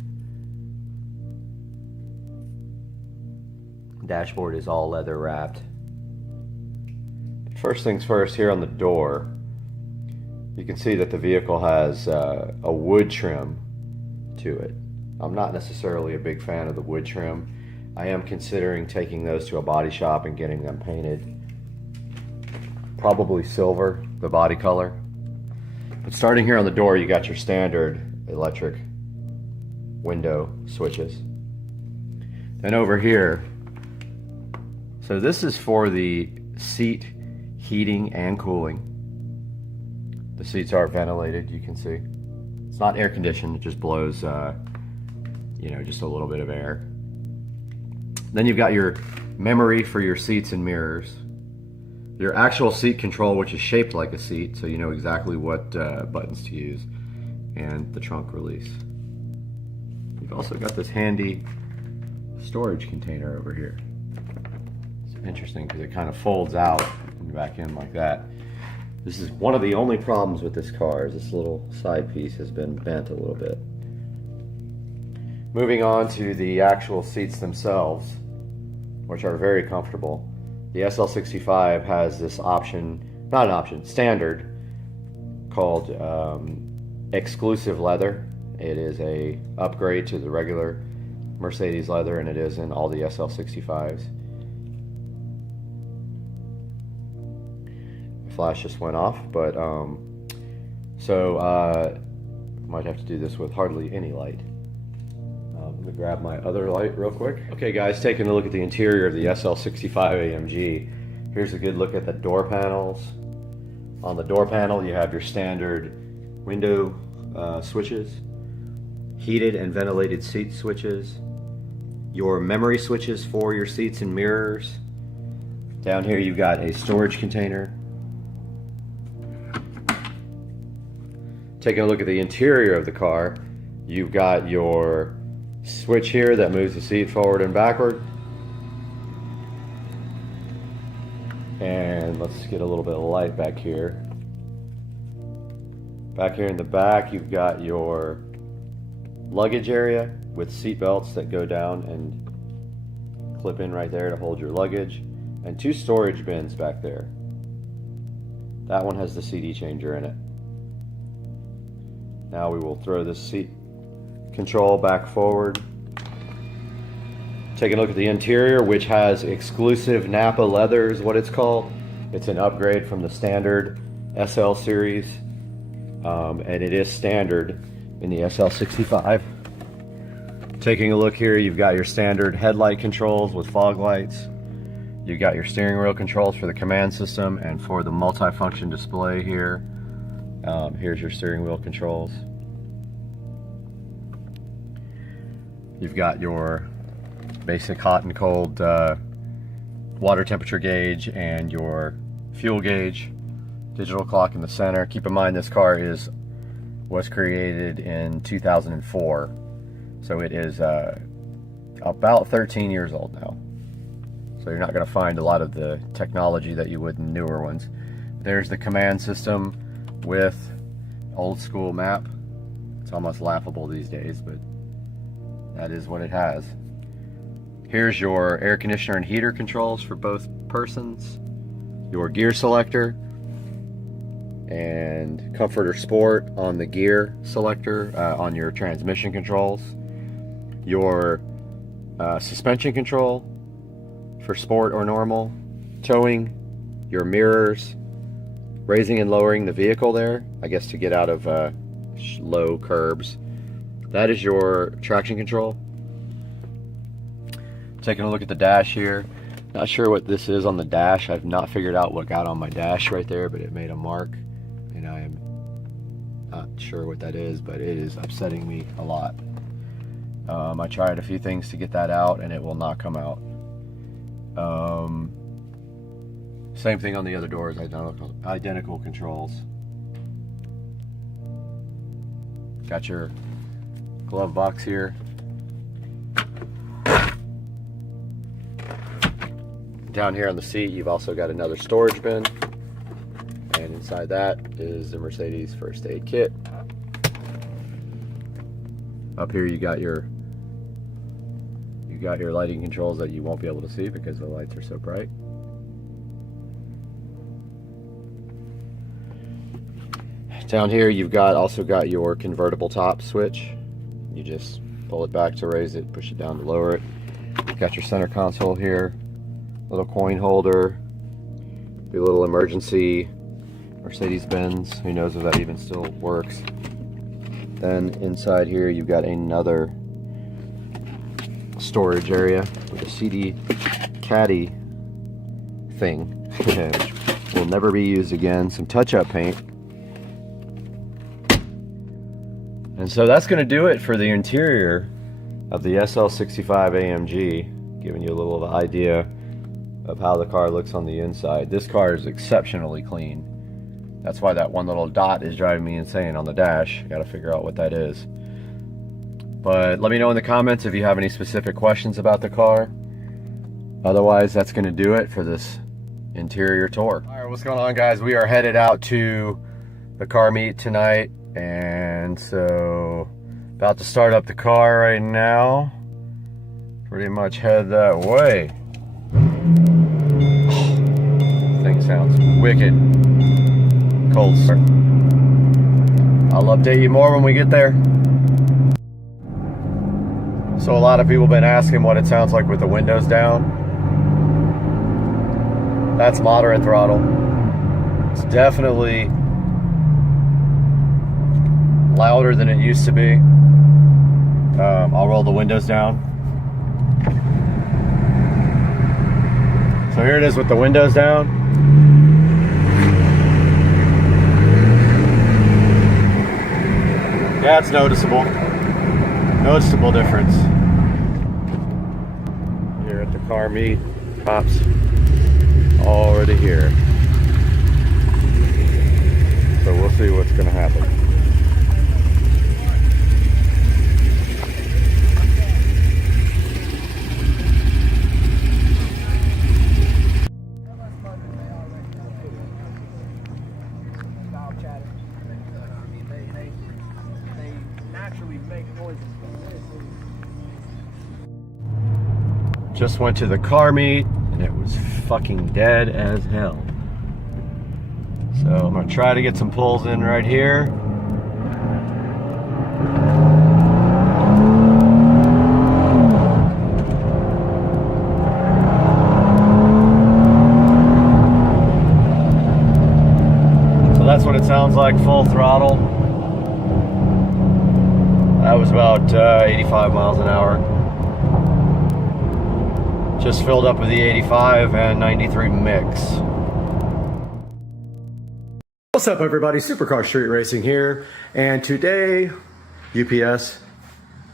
The dashboard is all leather wrapped. First things first, here on the door, you can see that the vehicle has a wood trim to it. I'm not necessarily a big fan of the wood trim. I am considering taking those to a body shop and getting them painted. Probably silver, the body color. But starting here on the door, you got your standard electric window switches. Then over here, so this is for the seat heating and cooling. The seats are ventilated, you can see. It's not air conditioned, it just blows, just a little bit of air. Then you've got your memory for your seats and mirrors. Your actual seat control, which is shaped like a seat, so you know exactly what buttons to use. And the trunk release. You've also got this handy storage container over here. It's interesting because it kind of folds out and back in like that. This is one of the only problems with this car, is this little side piece has been bent a little bit. Moving on to the actual seats themselves, which are very comfortable. The SL65 has this standard called exclusive leather. It is a upgrade to the regular Mercedes leather, and it is in all the SL65s. The flash just went off, but might have to do this with hardly any light. Let me grab my other light real quick. Okay guys, taking a look at the interior of the SL65 AMG. Here's a good look at the door panels. On the door panel you have your standard window switches, heated and ventilated seat switches, your memory switches for your seats and mirrors. Down here you've got a storage container. Taking a look at the interior of the car, you've got your switch here that moves the seat forward and backward. And let's get a little bit of light back here. Back here in the back, you've got your luggage area with seat belts that go down and clip in right there to hold your luggage, and two storage bins back there. That one has the CD changer in it. Now we will throw this seat control back forward. Taking a look at the interior, which has exclusive Napa leather is what it's called. It's an upgrade from the standard SL series, and it is standard in the SL65. Taking a look here, you've got your standard headlight controls with fog lights. You've got your steering wheel controls for the command system and for the multi-function display here. Here's your steering wheel controls. You've got your basic hot and cold water temperature gauge and your fuel gauge. Digital clock in the center. Keep in mind this car was created in 2004, so it is about 13 years old now. So you're not going to find a lot of the technology that you would in newer ones. There's the command system with old school map. It's almost laughable these days, but that is what it has. Here's your air conditioner and heater controls for both persons, your gear selector, and comfort or sport on the gear selector on your transmission controls, your suspension control for sport or normal, towing, your mirrors, raising and lowering the vehicle there, I guess to get out of low curbs. That is your traction control. Taking a look at the dash here. Not sure what this is on the dash. I've not figured out what got on my dash right there, but it made a mark, and I am not sure what that is, but it is upsetting me a lot. I tried a few things to get that out, and it will not come out. Same thing on the other doors, identical controls. Got your glove box here. Down here on the seat, you've also got another storage bin, and inside that is the Mercedes first aid kit. Up here you got your lighting controls that you won't be able to see because the lights are so bright. Down here you've also got your convertible top switch. You just pull it back to raise it, push it down to lower it. You've got your center console here, little coin holder, your little emergency Mercedes-Benz, who knows if that even still works. Then inside here you've got another storage area with a CD caddy thing, which will never be used again. Some touch-up paint. And so that's going to do it for the interior of the SL65 AMG, giving you a little idea of how the car looks on the inside. This car is exceptionally clean. That's why that one little dot is driving me insane on the dash. I got to figure out what that is. But let me know in the comments if you have any specific questions about the car. Otherwise, that's going to do it for this interior tour. All right, what's going on, guys? We are headed out to the car meet tonight, and so about to start up the car right now. Pretty much head that way. Thing sounds wicked. Cold start. I'll update you more when we get there. So a lot of people have been asking what it sounds like with the windows down. That's moderate throttle. It's definitely louder than it used to be. I'll roll the windows down. So here it is with the windows down. Yeah, it's noticeable. Noticeable difference. Here at the car meet, cops already here. So we'll see what's going to happen. Just went to the car meet and it was fucking dead as hell. So I'm gonna try to get some pulls in right here. So that's what it sounds like, full throttle. That was about 85 miles an hour. Just filled up with the 85 and 93 mix. What's up, everybody? Supercar Street Racing here, and today UPS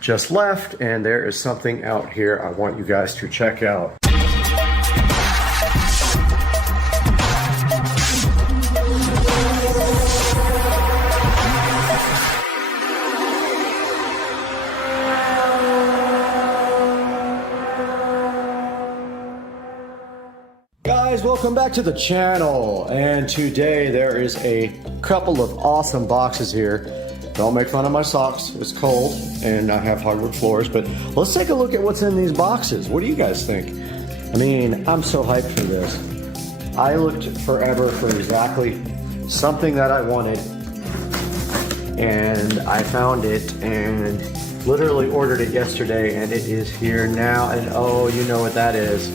just left and there is something out here I want you guys to check out. welcome back to the channel. And today there is a couple of awesome boxes here. Don't make fun of my socks, it's cold and I have hardwood floors, but let's take a look at what's in these boxes. What do you guys think? I mean, I'm so hyped for this. I looked forever for exactly something that I wanted, and I found it and literally ordered it yesterday, and it is here now. And oh, you know what that is.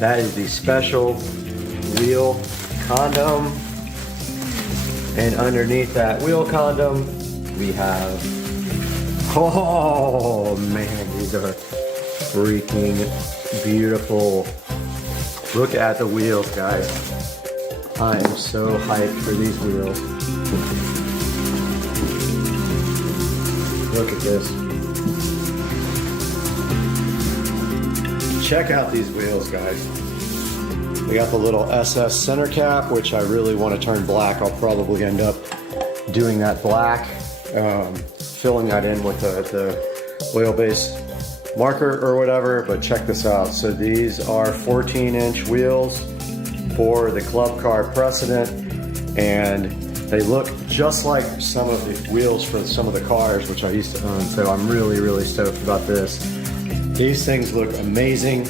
That is the special wheel condom. And underneath that wheel condom, we have, oh man, these are freaking beautiful. Look at the wheels, guys. I am so hyped for these wheels. Look at this. Check out these wheels, guys. We got the little SS center cap, which I really want to turn black. I'll probably end up doing that black, filling that in with the oil-based marker or whatever, but check this out. So these are 14-inch wheels for the club car precedent, and they look just like some of the wheels for some of the cars which I used to own, so I'm really stoked about this. These things look amazing,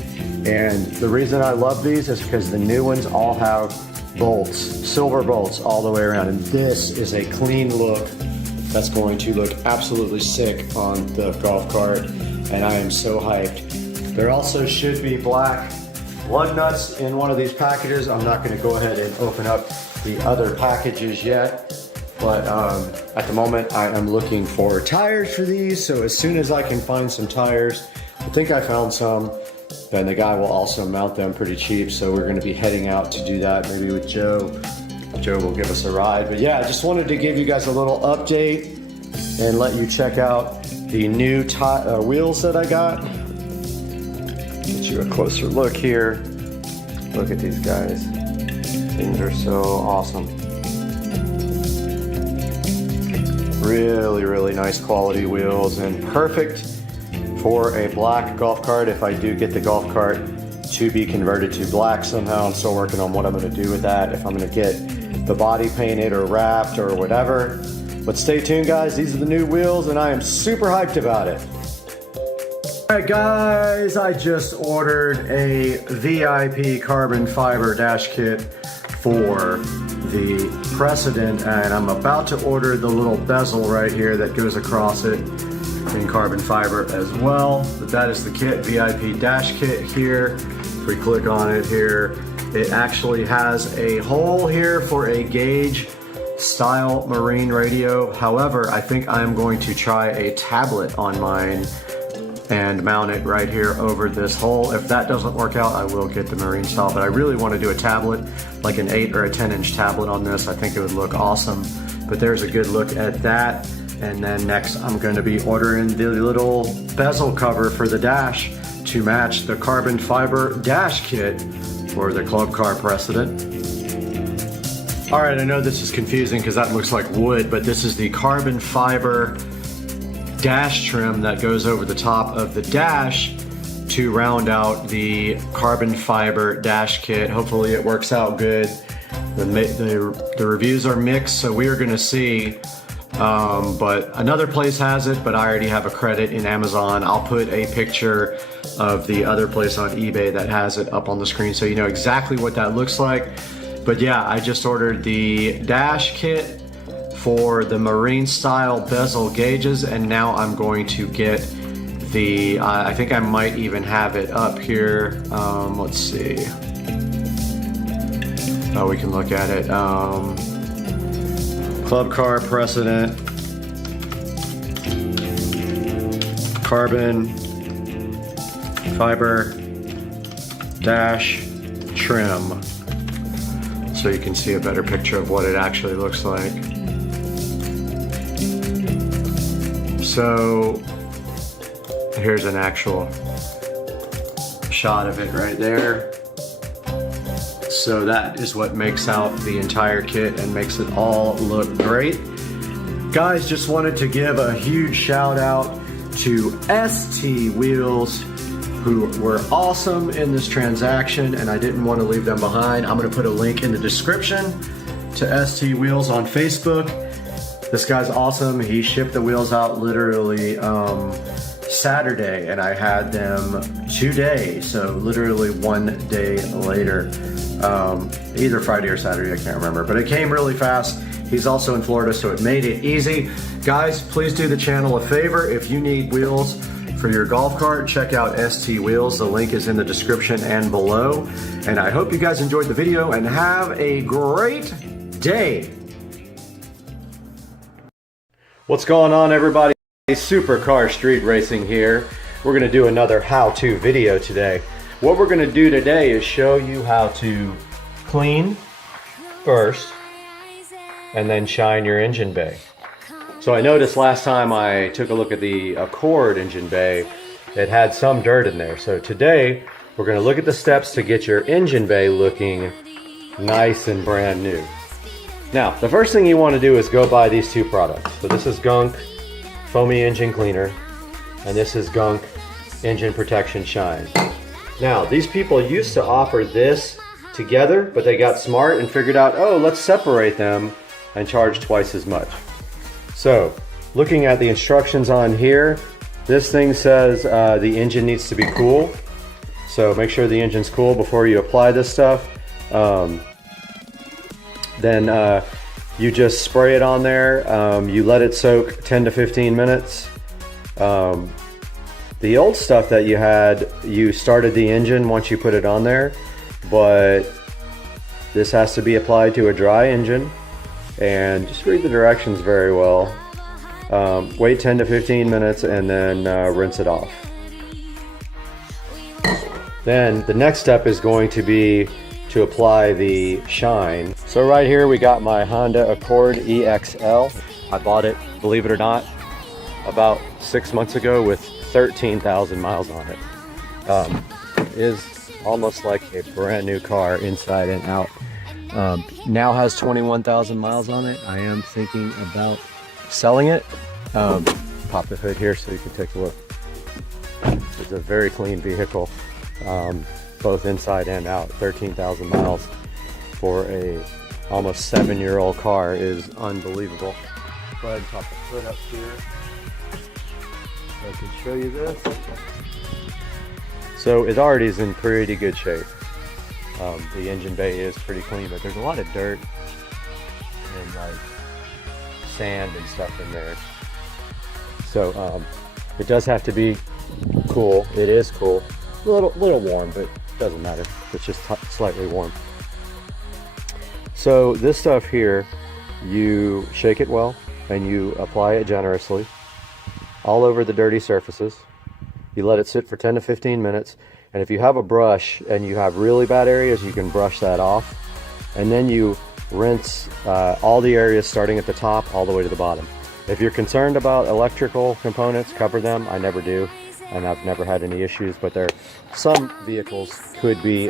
and the reason I love these is because the new ones all have bolts, silver bolts all the way around, and this is a clean look that's going to look absolutely sick on the golf cart, and I am so hyped. There also should be black lug nuts in one of these packages. I'm not going to go ahead and open up the other packages yet, but at the moment I am looking for tires for these, so as soon as I can find some tires, I think I found some, then the guy will also mount them pretty cheap, so we're going to be heading out to do that, maybe with Joe. Joe will give us a ride. But yeah, I just wanted to give you guys a little update and let you check out the new wheels that I got. Get you a closer look here. Look at these guys. Things are so awesome. Really nice quality wheels, and perfect for a black golf cart if I do get the golf cart to be converted to black somehow. I'm still working on what I'm going to do with that, if I'm going to get the body painted or wrapped or whatever. But stay tuned, guys. These are the new wheels, and I am super hyped about it. Alright guys, I just ordered a VIP carbon fiber dash kit for the Precedent, and I'm about to order the little bezel right here that goes across it in carbon fiber as well. But that is the kit, VIP dash kit here. If we click on it here, it actually has a hole here for a gauge style marine radio. However, I think I'm going to try a tablet on mine and mount it right here over this hole. If that doesn't work out, I will get the marine style, but I really want to do a tablet, like an 8 or a 10-inch tablet on this. I think it would look awesome. But there's a good look at that. And then next I'm going to be ordering the little bezel cover for the dash to match the carbon fiber dash kit for the club car Precedent. Alright, I know this is confusing because that looks like wood, but this is the carbon fiber dash trim that goes over the top of the dash to round out the carbon fiber dash kit. Hopefully it works out good. The reviews are mixed, so we are going to see. But another place has it, but I already have a credit in Amazon. I'll put a picture of the other place on eBay that has it up on the screen so you know exactly what that looks like. But yeah, I just ordered the dash kit for the marine style bezel gauges, and now I'm going to get the, I think I might even have it up here. Let's see. Oh, we can look at it. Club car Precedent, carbon fiber dash trim, so you can see a better picture of what it actually looks like. So here's an actual shot of it right there. So that is what makes out the entire kit and makes it all look great. Guys, just wanted to give a huge shout out to ST Wheels, who were awesome in this transaction, and I didn't want to leave them behind. I'm going to put a link in the description to ST Wheels on Facebook. This guy's awesome. He shipped the wheels out literally Saturday, and I had them today, so literally 1 day later. Either Friday or Saturday, I can't remember, but it came really fast. He's also in Florida, so it made it easy. Guys, please do the channel a favor. If you need wheels for your golf cart, check out ST Wheels. The link is in the description and below. And I hope you guys enjoyed the video and have a great day. What's going on, everybody? Supercar Street Racing here. We're gonna do another how-to video today. What we're gonna do today is show you how to clean first and then shine your engine bay. So I noticed last time I took a look at the Accord engine bay, it had some dirt in there. So today we're gonna look at the steps to get your engine bay looking nice and brand new. Now, the first thing you wanna do is go buy these two products. So this is Gunk Foamy Engine Cleaner, and this is Gunk Engine Protection Shine. Now, these people used to offer this together, but they got smart and figured out, oh, let's separate them and charge twice as much. So, looking at the instructions on here, this thing says the engine needs to be cool. So make sure the engine's cool before you apply this stuff. Then you just spray it on there. You let it soak 10 to 15 minutes. The old stuff that you had, you started the engine once you put it on there, but this has to be applied to a dry engine. And just read the directions very well. Wait 10 to 15 minutes and then rinse it off. Then the next step is going to be to apply the shine. So right here we got my Honda Accord EXL. I bought it, believe it or not, about 6 months ago with 13,000 miles on it. It is almost like a brand new car inside and out. Now has 21,000 miles on it. I am thinking about selling it. Pop the hood here so you can take a look. It's a very clean vehicle, both inside and out. 13,000 miles for a almost 7-year-old car is unbelievable. Go ahead and pop the hood up here so I can show you this. So it already is in pretty good shape. The engine bay is pretty clean, but there's a lot of dirt and like sand and stuff in there. So it does have to be cool. It is cool. A little warm, but it doesn't matter. It's just slightly warm. So this stuff here, you shake it well and you apply it generously all over the dirty surfaces. You let it sit for 10 to 15 minutes. And if you have a brush and you have really bad areas, you can brush that off. And then you rinse all the areas starting at the top all the way to the bottom. If you're concerned about electrical components, cover them. I never do, and I've never had any issues, but some vehicles could be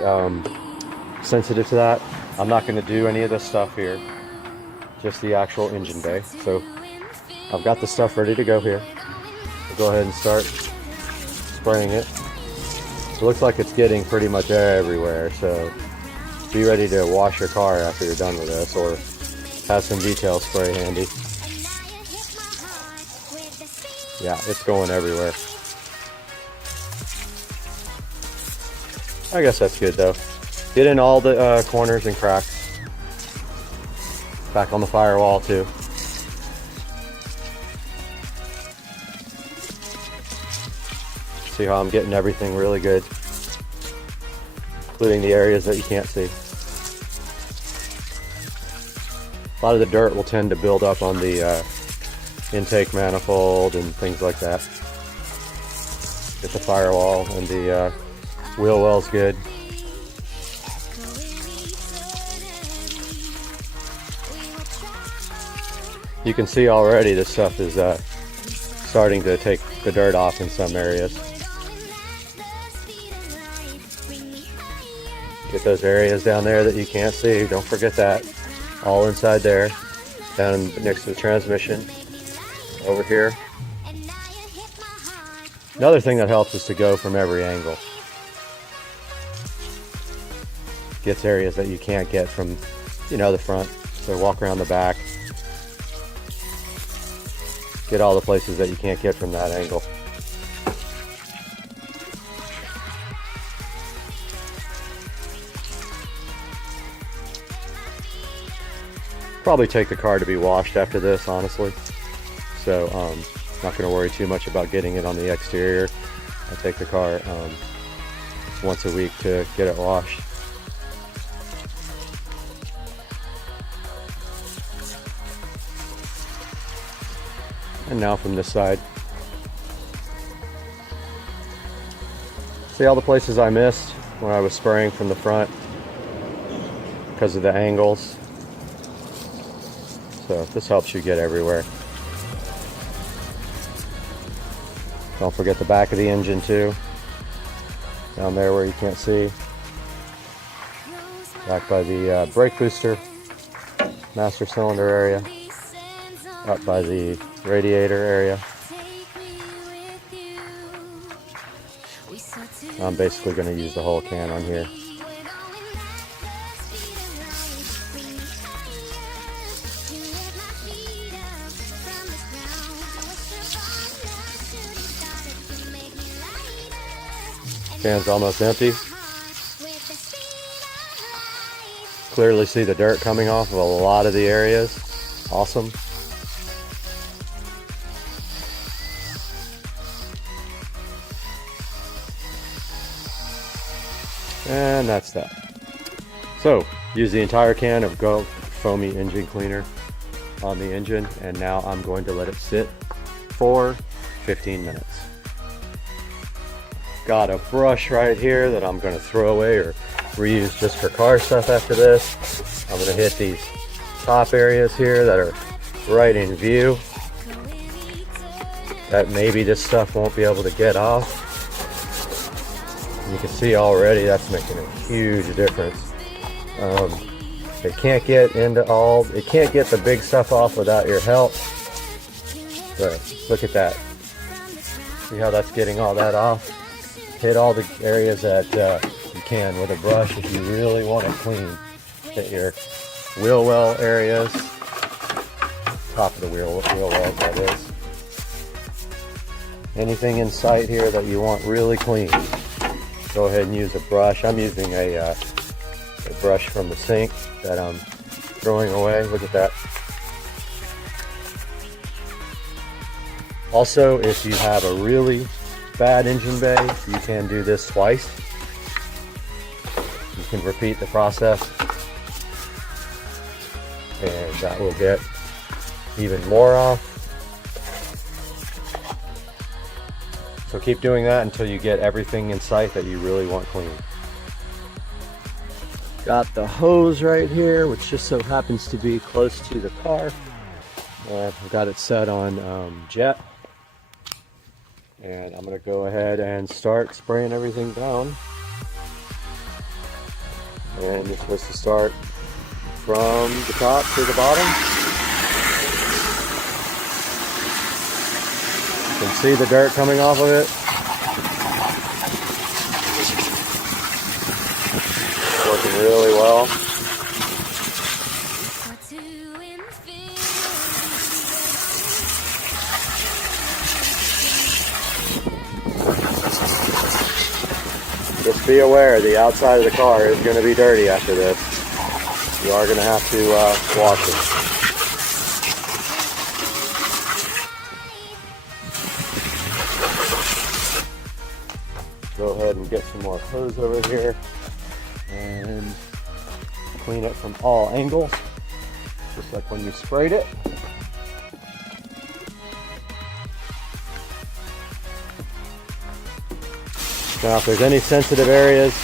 sensitive to that. I'm not going to do any of this stuff here, just the actual engine bay. So I've got the stuff ready to go here. We'll go ahead and start spraying it. It looks like it's getting pretty much everywhere, so be ready to wash your car after you're done with this, or have some detail spray handy. Yeah, it's going everywhere. I guess that's good though. Get in all the corners and cracks. Back on the firewall too. See how I'm getting everything really good, including the areas that you can't see. A lot of the dirt will tend to build up on the intake manifold and things like that. Get the firewall and the wheel wells good. You can see already this stuff is starting to take the dirt off in some areas. Get those areas down there that you can't see. Don't forget that. All inside there. Down next to the transmission. Over here. Another thing that helps is to go from every angle. Gets areas that you can't get from, you know, the front. So walk around the back. Get all the places that you can't get from that angle. Probably take the car to be washed after this, honestly. So not going to worry too much about getting it on the exterior. I take the car once a week to get it washed. And now from this side. See all the places I missed when I was spraying from the front because of the angles. So this helps you get everywhere. Don't forget the back of the engine too. Down there where you can't see. Back by the brake booster, master cylinder area. Up by the radiator area. I'm basically going to use the whole can on here. Can's almost empty. Clearly see the dirt coming off of a lot of the areas. Awesome. And that's that. So use the entire can of Go Foamy engine cleaner on the engine, and now I'm going to let it sit for 15 minutes. Got a brush right here that I'm going to throw away or reuse just for car stuff after this. I'm going to hit these top areas here that are right in view that maybe this stuff won't be able to get off. You can see already that's making a huge difference. It can't get the big stuff off without your help. But look at that. See how that's getting all that off? Hit all the areas that you can with a brush if you really want it clean. Hit your wheel well areas, top of the wheel well, that is. Anything in sight here that you want really clean, go ahead and use a brush. I'm using a brush from the sink that I'm throwing away. Look at that. Also, if you have a really bad engine bay, you can do this twice. You can repeat the process, and that will get even more off. So keep doing that until you get everything in sight that you really want clean. Got the hose right here, which just so happens to be close to the car. I've got it set on jet. And I'm going to go ahead and start spraying everything down. And you're supposed to start from the top to the bottom. You can see the dirt coming off of it. It's working really well. Just be aware, the outside of the car is going to be dirty after this. You are going to have to wash it. Go ahead and get some more hose over here and clean it from all angles, just like when you sprayed it. Now, if there's any sensitive areas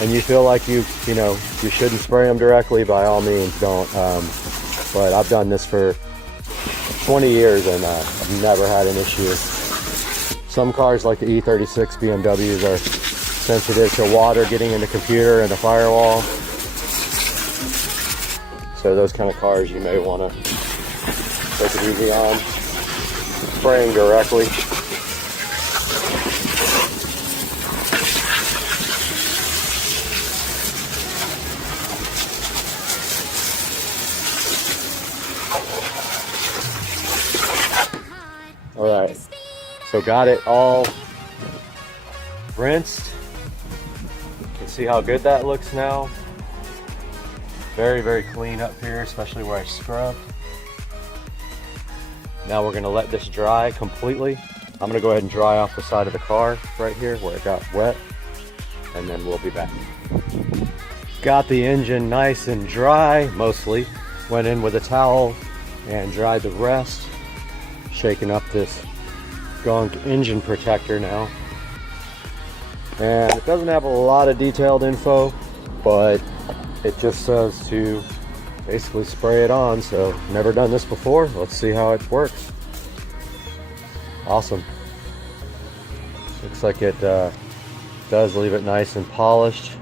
and you feel like you shouldn't spray them directly, by all means don't. But I've done this for 20 years and I've never had an issue. Some cars like the E36 BMWs are sensitive to water getting in the computer and the firewall. So those kind of cars you may want to take it easy on. Spraying directly All right, so got it all rinsed. You can see how good that looks now. Very, very clean up here, especially where I scrubbed. Now we're gonna let this dry completely. I'm gonna go ahead and dry off the side of the car right here where it got wet, and then we'll be back. Got the engine nice and dry, mostly. Went in with a towel and dried the rest. Shaking up this gunk engine protector now. And it doesn't have a lot of detailed info, but it just says to basically spray it on. So never done this before. Let's see how it works. Awesome. Looks like it does leave it nice and polished.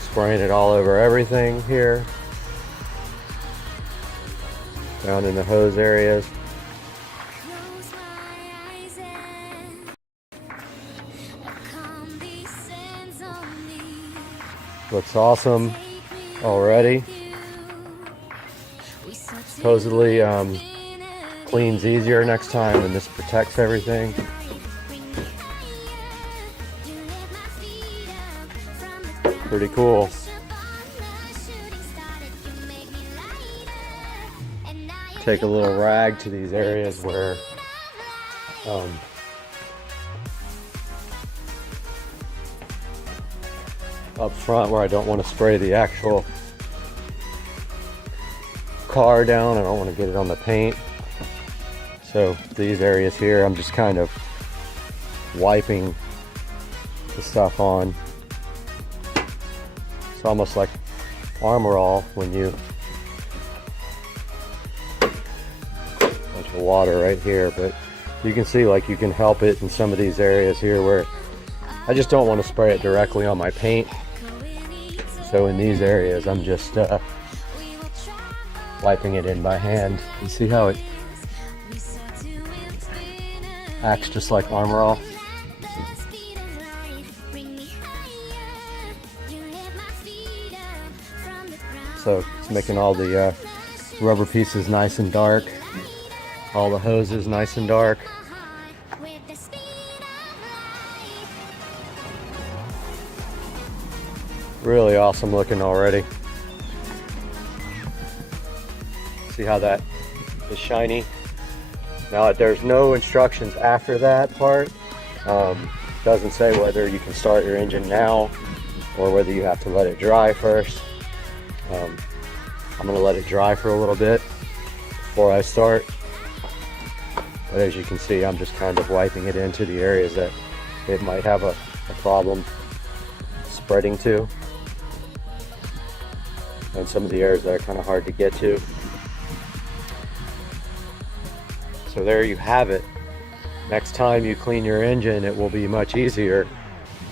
Spraying it all over everything here. Down in the hose areas. Looks awesome already. Supposedly cleans easier next time, and this protects everything. Pretty cool. Take a little rag to these areas where up front where I don't want to spray the actual car down. I don't want to get it on the paint. So these areas here, I'm just kind of wiping the stuff on. It's almost like Armor All when you bunch of water right here, but you can see like you can help it in some of these areas here where I just don't want to spray it directly on my paint. So in these areas, I'm just wiping it in by hand. You see how it acts just like Armor All? So it's making all the rubber pieces nice and dark, all the hoses nice and dark. Really awesome looking already. See how that is shiny? Now there's no instructions after that part. Doesn't say whether you can start your engine now or whether you have to let it dry first. I'm gonna let it dry for a little bit before I start. But as you can see, I'm just kind of wiping it into the areas that it might have a problem spreading to. And some of the areas that are kind of hard to get to. So there you have it. Next time you clean your engine, it will be much easier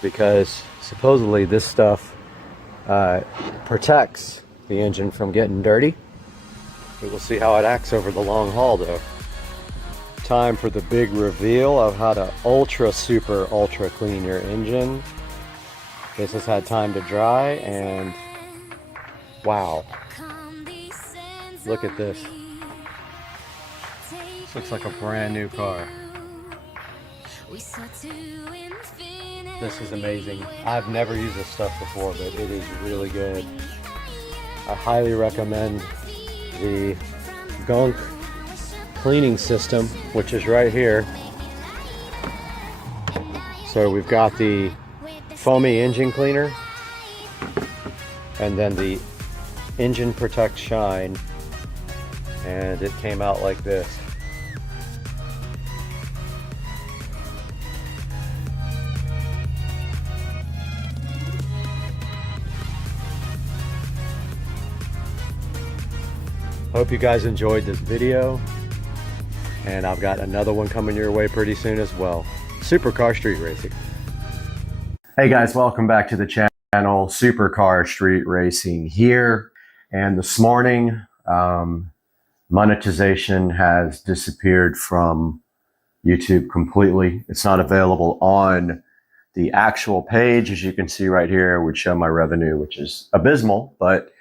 because supposedly this stuff protects the engine from getting dirty. We will see how it acts over the long haul though. Time for the big reveal of how to ultra clean your engine. This has had time to dry and wow. Look at this. This looks like a brand new car. This is amazing. I've never used this stuff before, but it is really good. I highly recommend the gunk cleaning system, which is right here. So we've got the foamy engine cleaner and then the engine protect shine, and it came out like this. Hope you guys enjoyed this video, and I've got another one coming your way pretty soon as well. Supercar Street Racing. Hey guys, welcome back to the channel. Supercar Street Racing here, and this morning monetization has disappeared from YouTube completely. It's not available on The actual page, as you can see right here, would show my revenue, which is abysmal, but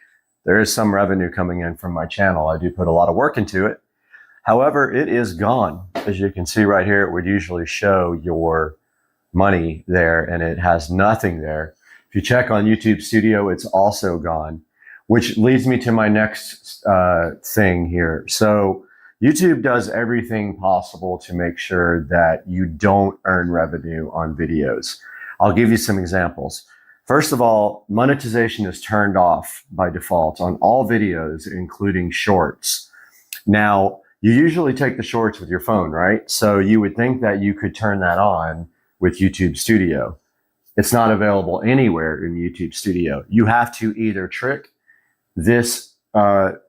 there is some revenue coming in from my channel. I do put a lot of work into it. However, it is gone. As you can see right here, it would usually show your money there, and it has nothing there. If you check on YouTube Studio, it's also gone, which leads me to my next thing here. So YouTube does everything possible to make sure that you don't earn revenue on videos. I'll give you some examples. First of all, monetization is turned off by default on all videos, including shorts. Now, you usually take the shorts with your phone, right? So you would think that you could turn that on with YouTube Studio. It's not available anywhere in YouTube Studio. You have to either trick this app,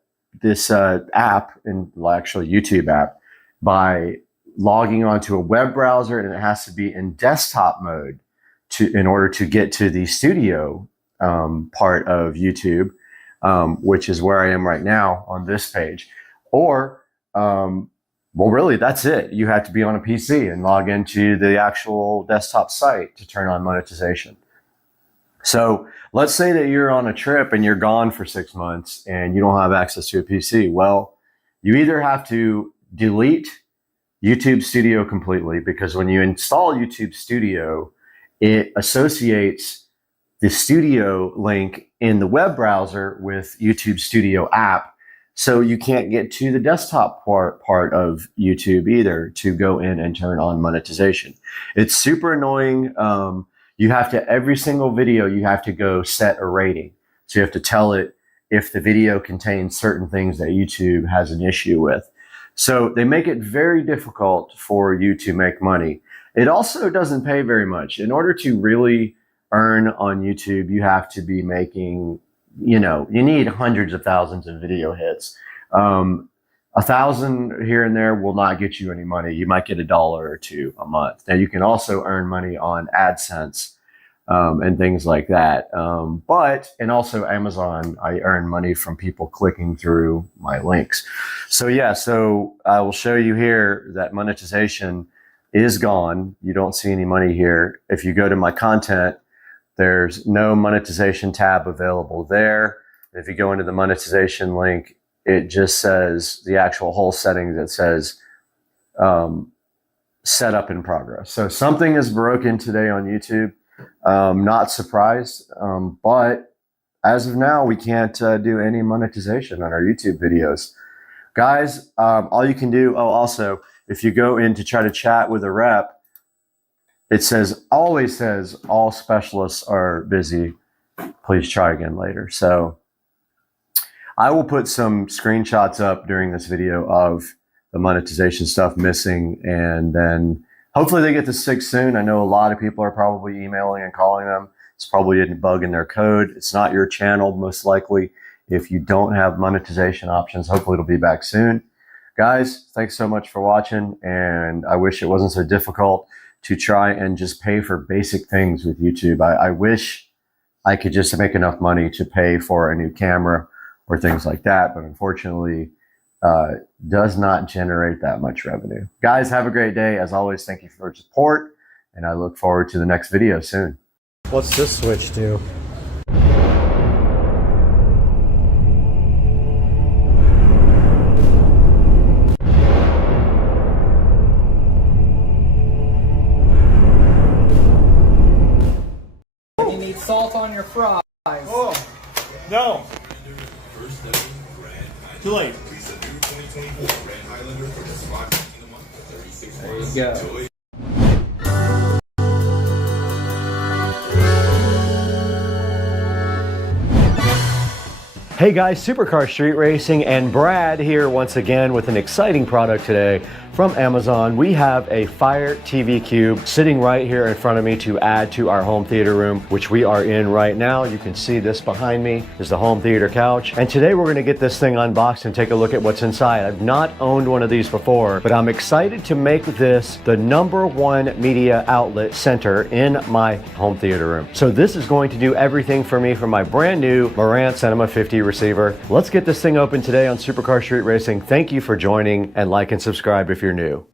and actually YouTube app, by logging onto a web browser, and it has to be in desktop mode in order to get to the studio part of YouTube, which is where I am right now on this page. Or, well, really, that's it. You have to be on a PC and log into the actual desktop site to turn on monetization. So let's say that you're on a trip and you're gone for 6 months and you don't have access to a PC. Well, you either have to delete YouTube Studio completely, because when you install YouTube Studio, it associates the studio link in the web browser with YouTube Studio app. So you can't get to the desktop part of YouTube either to go in and turn on monetization. It's super annoying. You have to, every single video, you have to go set a rating. So you have to tell it if the video contains certain things that YouTube has an issue with. So they make it very difficult for you to make money. It also doesn't pay very much. In order to really earn on YouTube, you have to be making, you need hundreds of thousands of video hits. 1,000 here and there will not get you any money. You might get $1 or $2 a month. Now you can also earn money on AdSense and things like that. And also Amazon, I earn money from people clicking through my links. So yeah, so I will show you here that monetization is gone. You don't see any money here. If you go to my content, there's no monetization tab available there. If you go into the monetization link, it just says the actual whole settings. It says set up in progress. So something is broken today on YouTube. Not surprised, but as of now, we can't do any monetization on our YouTube videos. Guys, all you can do, also, if you go in to try to chat with a rep, it always says all specialists are busy. Please try again later. So I will put some screenshots up during this video of the monetization stuff missing, and then hopefully they get this fixed soon. I know a lot of people are probably emailing and calling them. It's probably a bug in their code. It's not your channel, most likely. If you don't have monetization options, hopefully it'll be back soon. Guys, thanks so much for watching, and I wish it wasn't so difficult to try and just pay for basic things with YouTube. I wish I could just make enough money to pay for a new camera or things like that, but unfortunately, does not generate that much revenue. Guys, have a great day. As always, thank you for your support, and I look forward to the next video soon. What's this switch do? You need salt on your fries. Oh, no. Too late. There you go. Hey guys, Supercar Street Racing and Brad here once again with an exciting product today from Amazon. We have a Fire TV Cube sitting right here in front of me to add to our home theater room, which we are in right now. You can see this behind me is the home theater couch. And today we're gonna get this thing unboxed and take a look at what's inside. I've not owned one of these before, but I'm excited to make this the #1 media outlet center in my home theater room. So this is going to do everything for me from my brand new Marantz Cinema 50 receiver. Let's get this thing open today on Supercar Street Racing. Thank you for joining, and like and subscribe if you're new.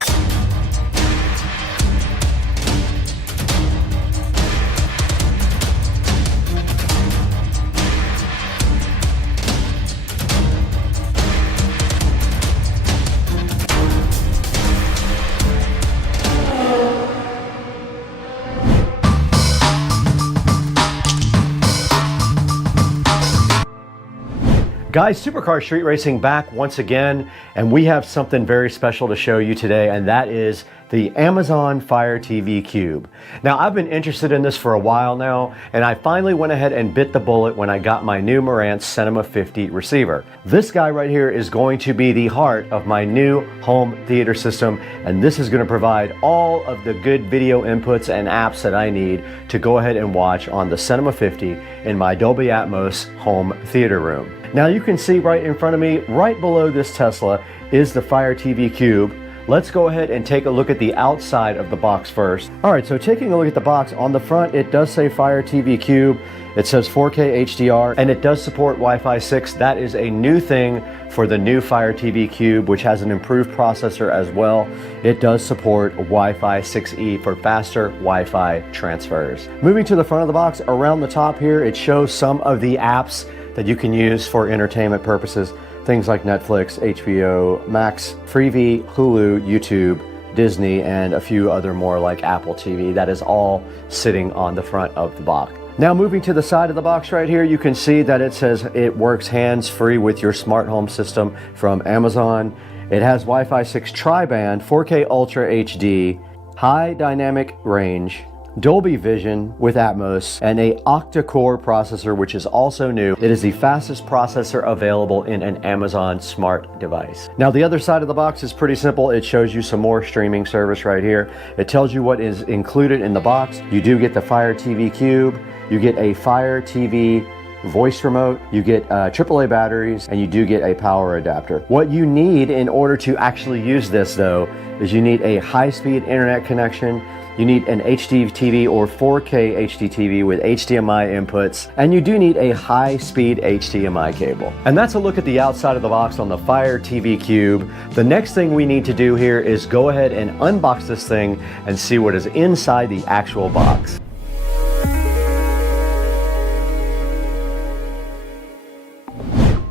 Guys, Supercar Street Racing back once again, and we have something very special to show you today, and that is the Amazon Fire TV Cube. Now, I've been interested in this for a while now, and I finally went ahead and bit the bullet when I got my new Marantz Cinema 50 receiver. This guy right here is going to be the heart of my new home theater system, and this is going to provide all of the good video inputs and apps that I need to go ahead and watch on the Cinema 50 in my Dolby Atmos home theater room. Now you can see right in front of me, right below this Tesla, is the Fire TV Cube. Let's go ahead and take a look at the outside of the box first. All right, so taking a look at the box, on the front it does say Fire TV Cube. It says 4K HDR, and it does support Wi-Fi 6. That is a new thing for the new Fire TV Cube, which has an improved processor as well. It does support Wi-Fi 6E for faster Wi-Fi transfers. Moving to the front of the box, around the top here, it shows some of the apps that you can use for entertainment purposes. Things like Netflix, HBO Max, Freevee, Hulu, YouTube, Disney, and a few other more like Apple TV. That is all sitting on the front of the box. Now moving to the side of the box right here, you can see that it says it works hands-free with your smart home system from Amazon. It has Wi-Fi 6 tri-band, 4K Ultra HD, high dynamic range, Dolby Vision with Atmos, and a octa-core processor, which is also new. It is the fastest processor available in an Amazon smart device. Now the other side of the box is pretty simple. It shows you some more streaming service right here. It tells you what is included in the box. You do get the Fire TV Cube, you get a Fire TV voice remote, you get AAA batteries, and you do get a power adapter. What you need in order to actually use this though is you need a high-speed internet connection. You need an HD TV or 4K HD TV with HDMI inputs, and you do need a high-speed HDMI cable. And that's a look at the outside of the box on the Fire TV Cube. The next thing we need to do here is go ahead and unbox this thing and see what is inside the actual box.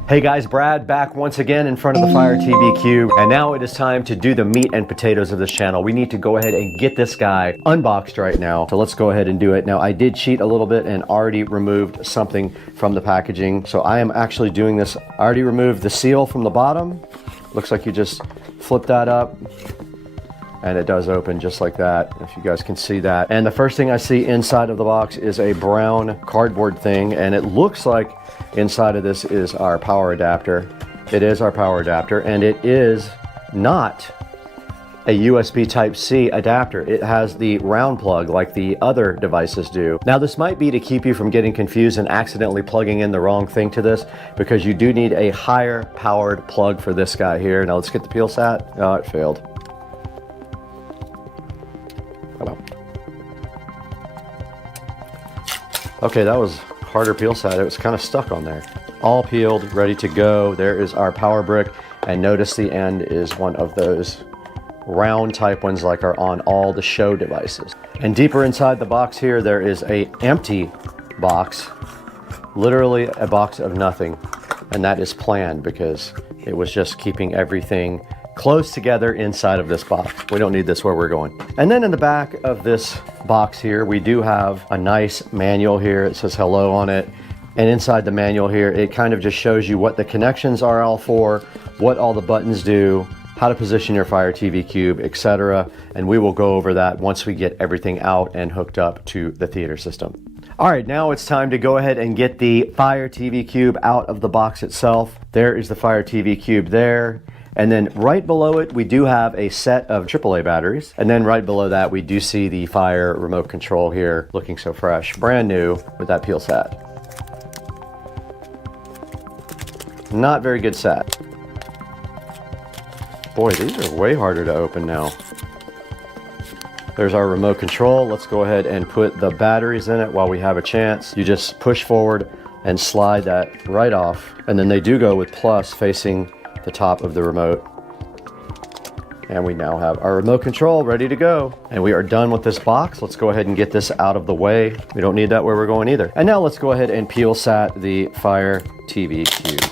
Hey guys, Brad back once again in front of the Fire TV Cube, and now it is time to do the meat and potatoes of this channel. We need to go ahead and get this guy unboxed right now. So let's go ahead and do it. Now I did cheat a little bit and already removed something from the packaging. So I am actually doing this. I already removed the seal from the bottom. Looks like you just flip that up and it does open just like that, if you guys can see that. And the first thing I see inside of the box is a brown cardboard thing, and it looks like inside of this is our power adapter. It is our power adapter, and it is not a USB Type-C adapter. It has the round plug like the other devices do. Now this might be to keep you from getting confused and accidentally plugging in the wrong thing to this, because you do need a higher powered plug for this guy here. Now let's get the peel sat. Oh, it failed. Hello. Okay, that was harder peel side. It was kind of stuck on there. All peeled, ready to go. There is our power brick, and notice the end is one of those round type ones like are on all the show devices. And deeper inside the box here, there is a empty box, literally a box of nothing, and that is planned because it was just keeping everything close together inside of this box. We don't need this where we're going. And then in the back of this box here, we do have a nice manual here. It says hello on it. And inside the manual here, it kind of just shows you what the connections are all for, what all the buttons do, how to position your Fire TV Cube, etc. And we will go over that once we get everything out and hooked up to the theater system. All right, now it's time to go ahead and get the Fire TV Cube out of the box itself. There is the Fire TV Cube there. And then right below it, we do have a set of AAA batteries. And then right below that, we do see the Fire remote control here, looking so fresh, brand new with that peel sat. Not very good sat. Boy, these are way harder to open now. There's our remote control. Let's go ahead and put the batteries in it while we have a chance. You just push forward and slide that right off. And then they do go with plus facing the top of the remote. And we now have our remote control ready to go. And we are done with this box. Let's go ahead and get this out of the way. We don't need that where we're going either. And now let's go ahead and peel sat the Fire TV Cube.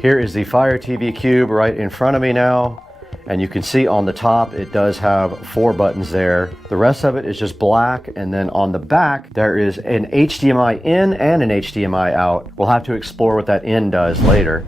Here is the Fire TV Cube right in front of me now. And you can see on the top, it does have 4 buttons there. The rest of it is just black. And then on the back, there is an HDMI in and an HDMI out. We'll have to explore what that in does later.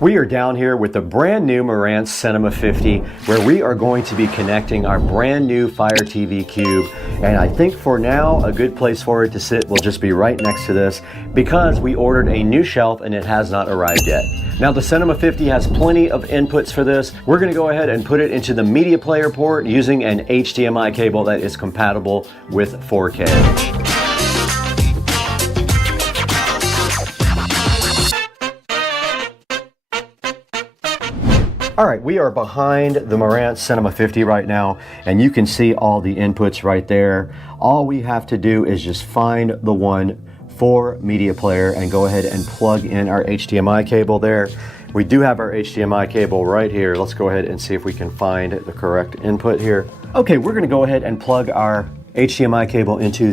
We are down here with the brand new Marantz Cinema 50, where we are going to be connecting our brand new Fire TV Cube. And I think for now, a good place for it to sit will just be right next to this, because we ordered a new shelf and it has not arrived yet. Now the Cinema 50 has plenty of inputs for this. We're gonna go ahead and put it into the media player port using an HDMI cable that is compatible with 4K. All right, we are behind the Marantz Cinema 50 right now, and you can see all the inputs right there. All we have to do is just find the one for media player and go ahead and plug in our HDMI cable there. We do have our HDMI cable right here. Let's go ahead and see if we can find the correct input here. Okay, we're gonna go ahead and plug our HDMI cable into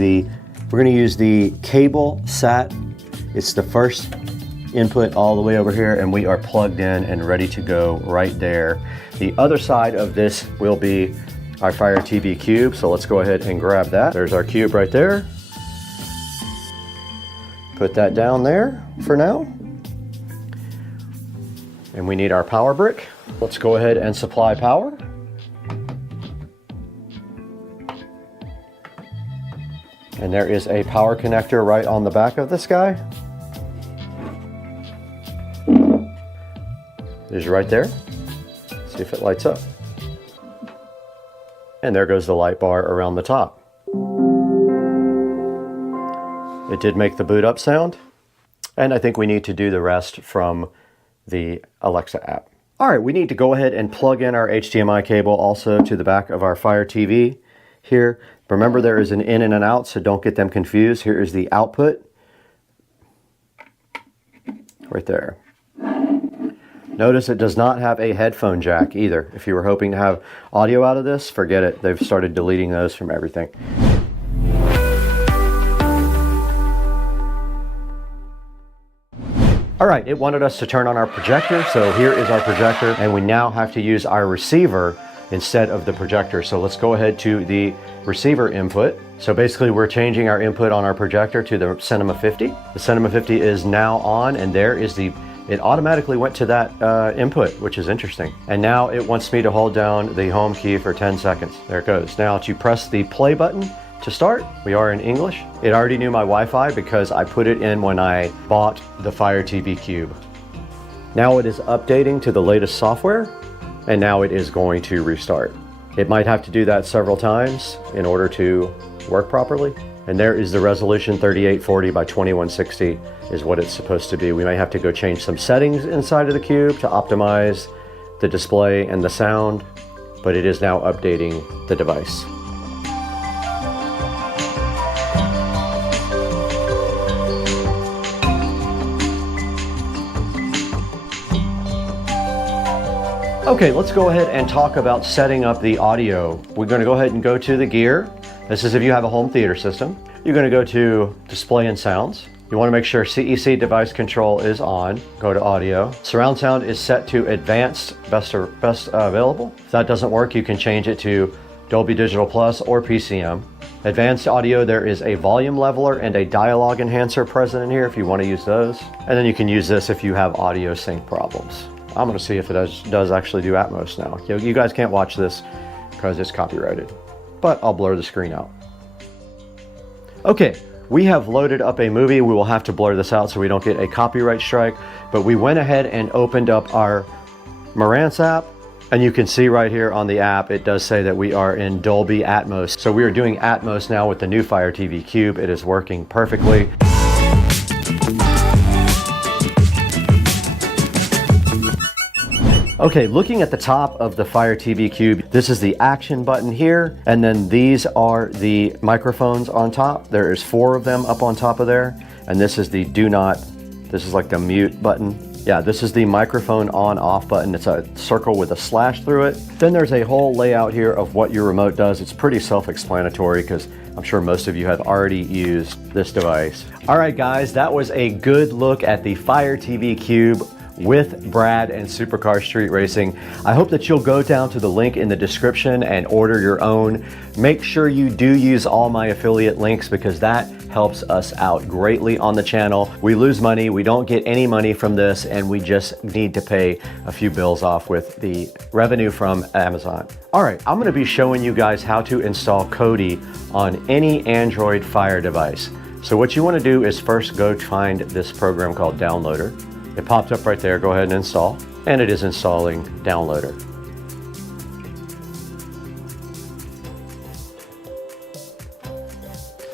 we're gonna use the cable SAT. It's the first input all the way over here, and we are plugged in and ready to go right there. The other side of this will be our Fire TV Cube, so let's go ahead and grab that. There's our cube right there. Put that down there for now. And we need our power brick. Let's go ahead and supply power. And there is a power connector right on the back of this guy. Is right there. See if it lights up. And there goes the light bar around the top. It did make the boot up sound. And I think we need to do the rest from the Alexa app. All right, we need to go ahead and plug in our HDMI cable also to the back of our Fire TV here. Remember, there is an in and an out, so don't get them confused. Here is the output. Right there. Notice it does not have a headphone jack either. If you were hoping to have audio out of this, forget it. They've started deleting those from everything. All right, it wanted us to turn on our projector, so here is our projector, and we now have to use our receiver instead of the projector. So let's go ahead to the receiver input. So basically we're changing our input on our projector to the Cinema 50. The Cinema 50 is now on, and there is it automatically went to that input, which is interesting. And now it wants me to hold down the home key for 10 seconds. There it goes. Now to press the play button to start, we are in English. It already knew my Wi-Fi because I put it in when I bought the Fire TV Cube. Now it is updating to the latest software, and now it is going to restart. It might have to do that several times in order to work properly. And there is the resolution, 3840 by 2160 is what it's supposed to be. We may have to go change some settings inside of the cube to optimize the display and the sound, but it is now updating the device. Okay, let's go ahead and talk about setting up the audio. We're going to go ahead and go to the gear. This is if you have a home theater system. You're going to go to display and sounds. You want to make sure CEC device control is on. Go to audio. Surround sound is set to advanced, best available. If that doesn't work, you can change it to Dolby Digital Plus or PCM. Advanced audio, there is a volume leveler and a dialogue enhancer present in here if you want to use those. And then you can use this if you have audio sync problems. I'm going to see if it does actually do Atmos now. You guys can't watch this because it's copyrighted, but I'll blur the screen out. Okay, we have loaded up a movie. We will have to blur this out so we don't get a copyright strike, but we went ahead and opened up our Marantz app, and you can see right here on the app, it does say that we are in Dolby Atmos. So we are doing Atmos now with the new Fire TV Cube. It is working perfectly. Okay, looking at the top of the Fire TV Cube, this is the action button here, and then these are the microphones on top. There is 4 of them up on top of there, and this is the this is like the mute button. Yeah, this is the microphone on off button. It's a circle with a slash through it. Then there's a whole layout here of what your remote does. It's pretty self-explanatory because I'm sure most of you have already used this device. All right, guys, that was a good look at the Fire TV Cube with Brad and Supercar Street Racing. I hope that you'll go down to the link in the description and order your own. Make sure you do use all my affiliate links because that helps us out greatly on the channel. We lose money, we don't get any money from this, and we just need to pay a few bills off with the revenue from Amazon. All right, I'm gonna be showing you guys how to install Kodi on any Android Fire device. So what you wanna do is first go find this program called Downloader. It popped up right there, go ahead and install, and it is installing Downloader.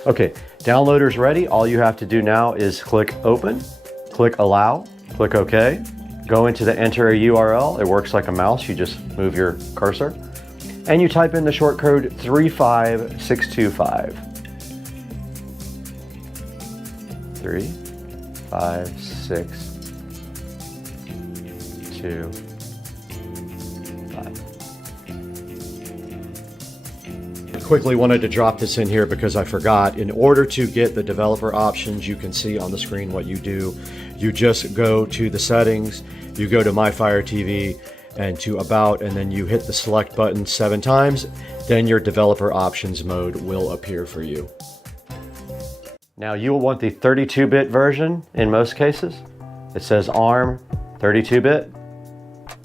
Okay, Downloader's ready. All you have to do now is click open, click allow, click OK, go into the enter a URL. It works like a mouse, you just move your cursor, and you type in the short code 35625. 35625. Quickly wanted to drop this in here because I forgot. In order to get the developer options, you can see on the screen what you do. You just go to the settings, you go to My Fire TV and to About, and then you hit the select button 7 times. Then your developer options mode will appear for you. Now you will want the 32-bit version in most cases. It says ARM 32-bit.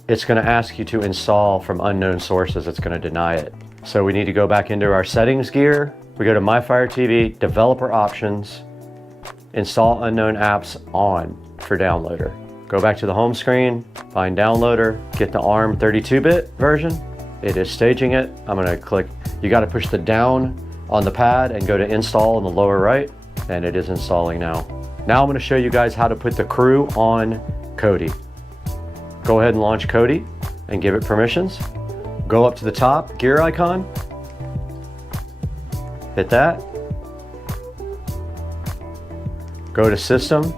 It's going to ask you to install from unknown sources. It's going to deny it. So we need to go back into our settings gear. We go to My Fire TV, developer options, install unknown apps on for Downloader. Go back to the home screen, find Downloader, get the ARM 32-bit version. It is staging it. I'm gonna click, you gotta push the down on the pad and go to install in the lower right, and it is installing now. Now I'm gonna show you guys how to put the crew on Kodi. Go ahead and launch Kodi and give it permissions. Go up to the top, gear icon, hit that. Go to System,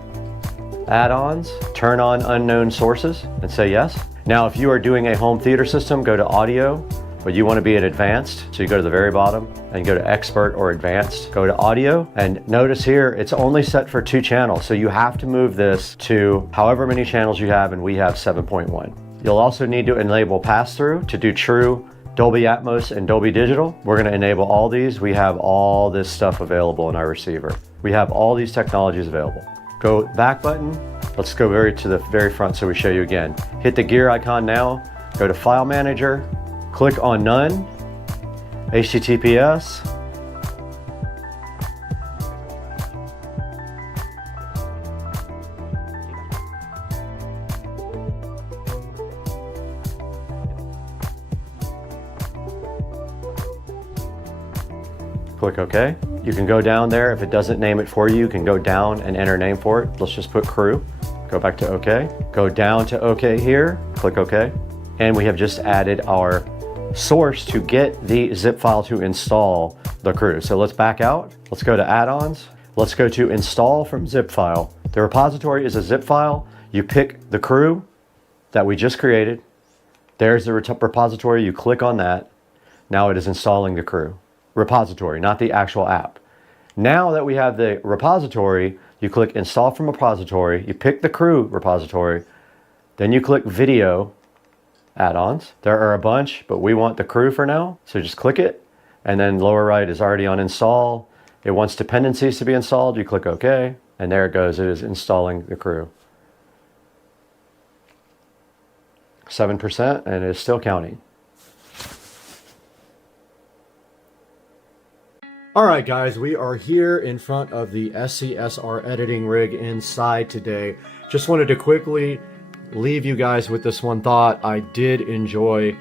Add-ons, turn on unknown sources and say yes. Now if you are doing a home theater system, go to Audio, but you want to be at Advanced, so you go to the very bottom and go to Expert or Advanced. Go to Audio, and notice here it's only set for 2 channels, so you have to move this to however many channels you have, and we have 7.1. You'll also need to enable pass-through to do true Dolby Atmos and Dolby Digital. We're going to enable all these. We have all this stuff available in our receiver. We have all these technologies available. Go back button. Let's go to the very front so we show you again. Hit the gear icon now. Go to File Manager. Click on None. HTTPS. Click OK. You can go down there. If it doesn't name it for you, you can go down and enter a name for it. Let's just put crew. Go back to OK. Go down to OK here. Click OK. And we have just added our source to get the zip file to install the crew. So let's back out. Let's go to add-ons. Let's go to install from zip file. The repository is a zip file. You pick the crew that we just created. There's the repository. You click on that. Now it is installing the crew. Repository, not the actual app. Now that we have the repository, you click install from repository, you pick the crew repository, then you click video add-ons. There are a bunch, but we want the crew for now. So just click it, and then lower right is already on install. It wants dependencies to be installed. You click OK, and there it goes. It is installing the crew. 7%, and it is still counting. All right, guys, we are here in front of the SCSR editing rig inside today. Just wanted to quickly leave you guys with this one thought. I did enjoy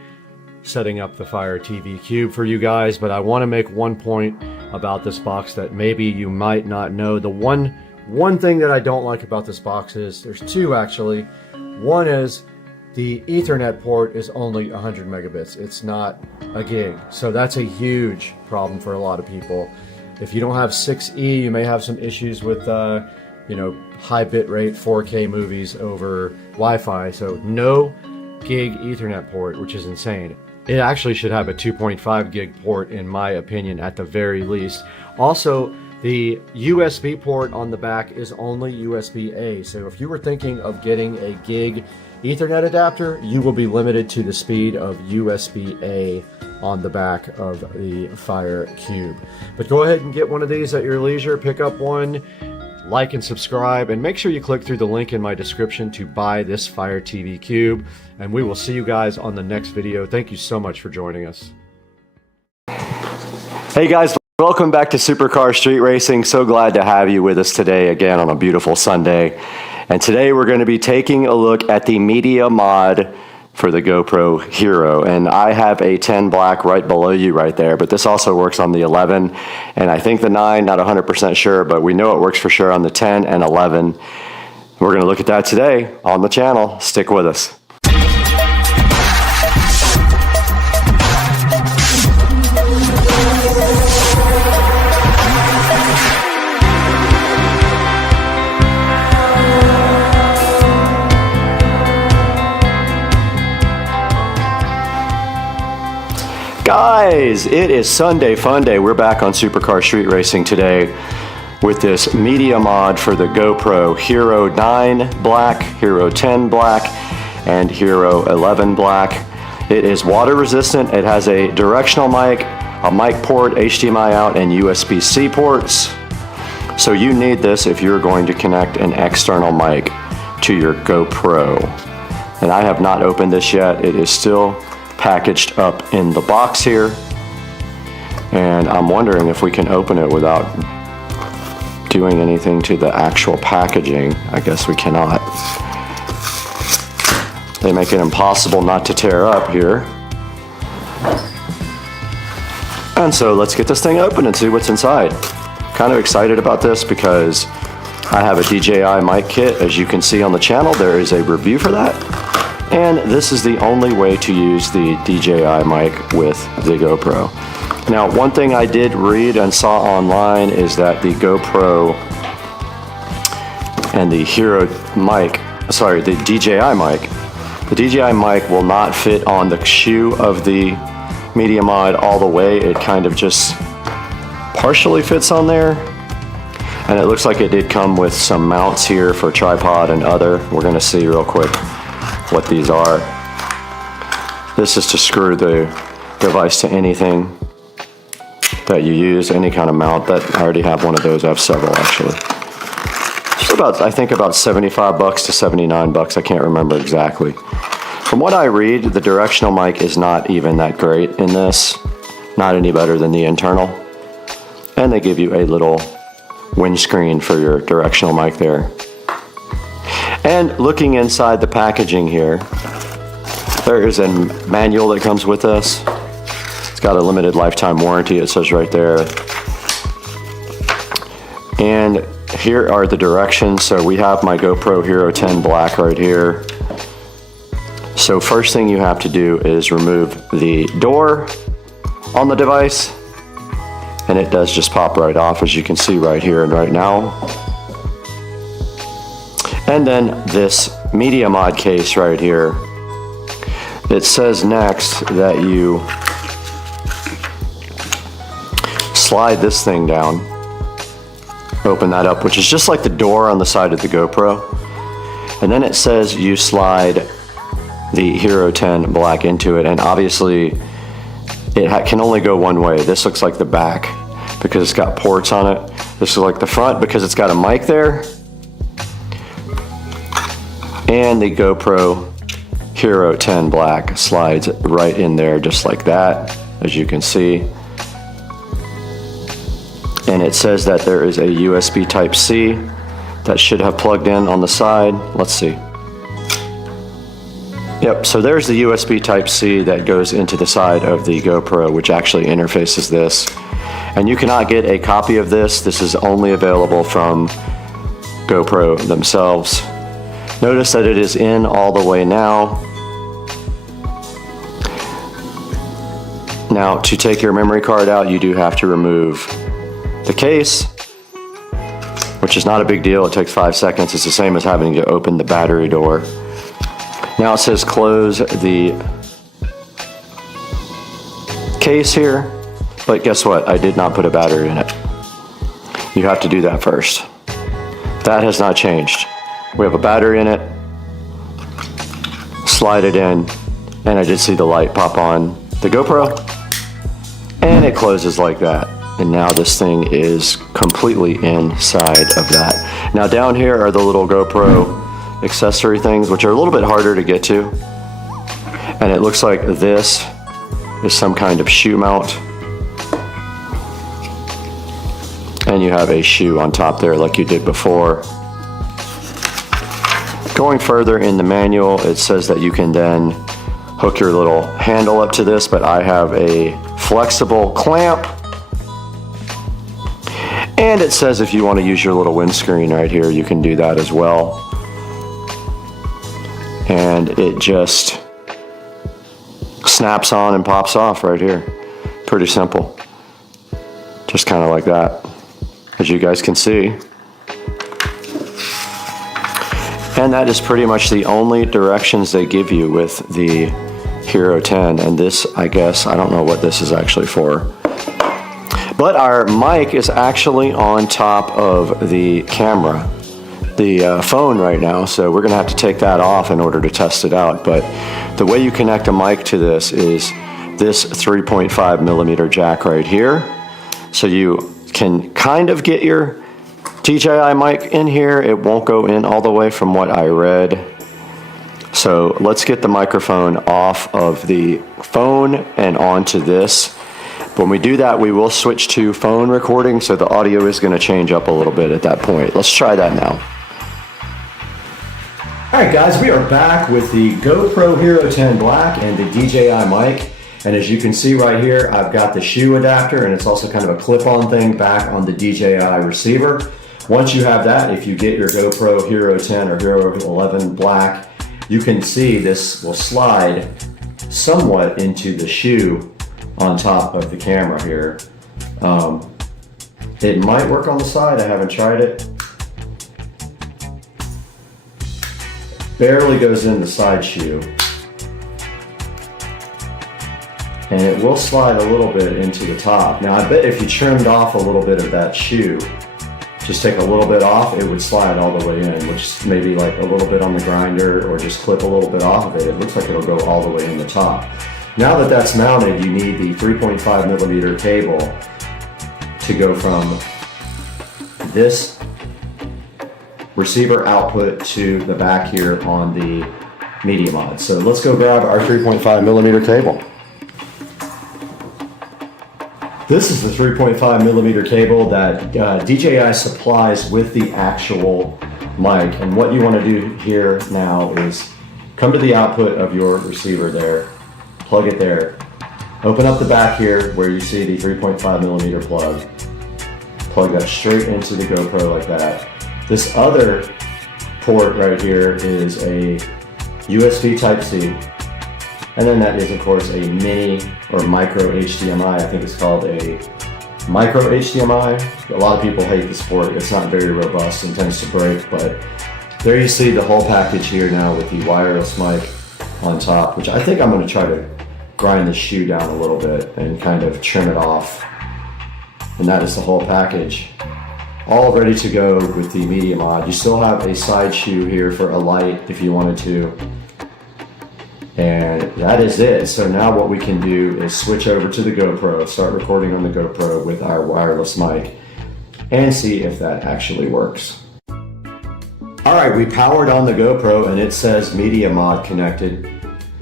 setting up the Fire TV Cube for you guys, but I want to make one point about this box that maybe you might not know. The one thing that I don't like about this box is, there's 2 actually. One is the Ethernet port is only 100 megabits. It's not a gig. So that's a huge problem for a lot of people. If you don't have 6E, you may have some issues with you know, high bit rate 4K movies over Wi-Fi. So no gig Ethernet port, which is insane. It actually should have a 2.5 gig port in my opinion at the very least. Also, the USB port on the back is only USB-A. So if you were thinking of getting a gig Ethernet adapter, you will be limited to the speed of USB-A on the back of the Fire Cube. But go ahead and get one of these at your leisure. Pick up one, like and subscribe, and make sure you click through the link in my description to buy this Fire TV Cube. And we will see you guys on the next video. Thank you so much for joining us. Hey guys, welcome back to Supercar Street Racing. So glad to have you with us today again on a beautiful Sunday. And today we're going to be taking a look at the media mod for the GoPro Hero. And I have a 10 black right below you right there, but this also works on the 11 and I think the 9, not 100% sure, but we know it works for sure on the 10 and 11. We're going to look at that today on the channel. Stick with us. Guys, it is Sunday Fun Day. We're back on Supercar Street Racing today with this media mod for the GoPro Hero 9 Black, Hero 10 Black, and Hero 11 Black. It is water resistant. It has a directional mic, a mic port, HDMI out, and USB-C ports. So you need this if you're going to connect an external mic to your GoPro. And I have not opened this yet. It is still packaged up in the box here, and I'm wondering if we can open it without doing anything to the actual packaging. I guess we cannot. They make it impossible not to tear up here. And so let's get this thing open and see what's inside. Kind of excited about this because I have a DJI mic kit. As you can see on the channel, there is a review for that. And this is the only way to use the DJI mic with the GoPro. Now, one thing I did read and saw online is that the GoPro and the Hero mic, sorry, the DJI mic will not fit on the shoe of the media mod all the way. It kind of just partially fits on there. And it looks like it did come with some mounts here for tripod and other. We're gonna see real quick what these are. This is to screw the device to anything that you use, any kind of mount. That I already have one of those. I have several actually. It's about, I think about 75 bucks to 79 bucks. I can't remember exactly. From what I read, the directional mic is not even that great in this. Not any better than the internal. And they give you a little windscreen for your directional mic there. And looking inside the packaging here, there is a manual that comes with this. It's got a limited lifetime warranty, it says right there. And here are the directions. So we have my GoPro Hero 10 Black right here. So first thing you have to do is remove the door on the device. And it does just pop right off, as you can see right here and right now. And then this media mod case right here. It says next that you slide this thing down, open that up, which is just like the door on the side of the GoPro. And then it says you slide the Hero 10 Black into it, and obviously it can only go one way. This looks like the back because it's got ports on it. This is like the front because it's got a mic there. And the GoPro Hero 10 Black slides right in there just like that, as you can see. And it says that there is a USB Type-C that should have plugged in on the side. Let's see. Yep, so there's the USB Type-C that goes into the side of the GoPro, which actually interfaces this. And you cannot get a copy of this. This is only available from GoPro themselves. Notice that it is in all the way now. Now, to take your memory card out, you do have to remove the case. which is not a big deal. It takes 5 seconds. It's the same as having to open the battery door. Now it says close the case here, but guess what? I did not put a battery in it. You have to do that first. That has not changed. We have a battery in it. Slide it in, and I did see the light pop on the GoPro, and it closes like that. And now this thing is completely inside of that. Now down here are the little GoPro accessory things, which are a little bit harder to get to. And it looks like this is some kind of shoe mount. And you have a shoe on top there like you did before. Going further in the manual, it says that you can then hook your little handle up to this, but I have a flexible clamp. And it says if you want to use your little windscreen right here, you can do that as well. And it just snaps on and pops off right here. Pretty simple. Just kind of like that, as you guys can see. And that is pretty much the only directions they give you with the Hero 10. And this, I guess, I don't know what this is actually for. But our mic is actually on top of the camera, the phone right now. So we're gonna have to take that off in order to test it out. But the way you connect a mic to this is this 3.5 millimeter jack right here. So you can kind of get your DJI mic in here. It won't go in all the way from what I read. So let's get the microphone off of the phone and onto this. When we do that, we will switch to phone recording, so the audio is going to change up a little bit at that point. Let's try that now. All right, guys, we are back with the GoPro Hero 10 Black and the DJI mic. And as you can see right here, I've got the shoe adapter, and it's also kind of a clip-on thing back on the DJI receiver. Once you have that, if you get your GoPro Hero 10 or Hero 11 Black, you can see this will slide somewhat into the shoe on top of the camera here. It might work on the side, I haven't tried it. Barely goes in the side shoe. And it will slide a little bit into the top. Now I bet if you trimmed off a little bit of that shoe, just take a little bit off, it would slide all the way in, which maybe like a little bit on the grinder or just clip a little bit off of it. It looks like it'll go all the way in the top. Now that that's mounted, you need the 3.5 millimeter cable to go from this receiver output to the back here on the Media Mod. So let's go grab our 3.5 millimeter cable. This is the 3.5 millimeter cable that DJI supplies with the actual mic. And what you want to do here now is come to the output of your receiver there, plug it there, open up the back here where you see the 3.5 millimeter plug that straight into the GoPro like that. This other port right here is a USB Type-C, and then that is of course a mini or micro HDMI. I think it's called a micro HDMI. A lot of people hate this port. It's not very robust and tends to break, but there you see the whole package here now with the wireless mic on top, which I think I'm going to try to grind the shoe down a little bit and kind of trim it off. And that is the whole package, all ready to go with the Media Mod. You still have a side shoe here for a light if you wanted to. And that is it. So now what we can do is switch over to the GoPro, start recording on the GoPro with our wireless mic, and see if that actually works. All right, we powered on the GoPro and it says Media Mod connected.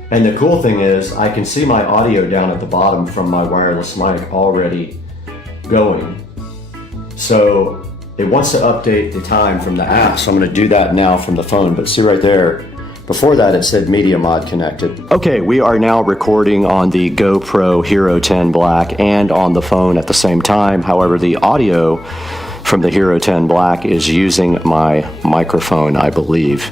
And the cool thing is I can see my audio down at the bottom from my wireless mic already going. So it wants to update the time from the app. So I'm going to do that now from the phone. But see right there, before that it said Media Mod connected. Okay, we are now recording on the GoPro Hero 10 Black and on the phone at the same time. However, the audio from the Hero 10 Black is using my microphone, I believe.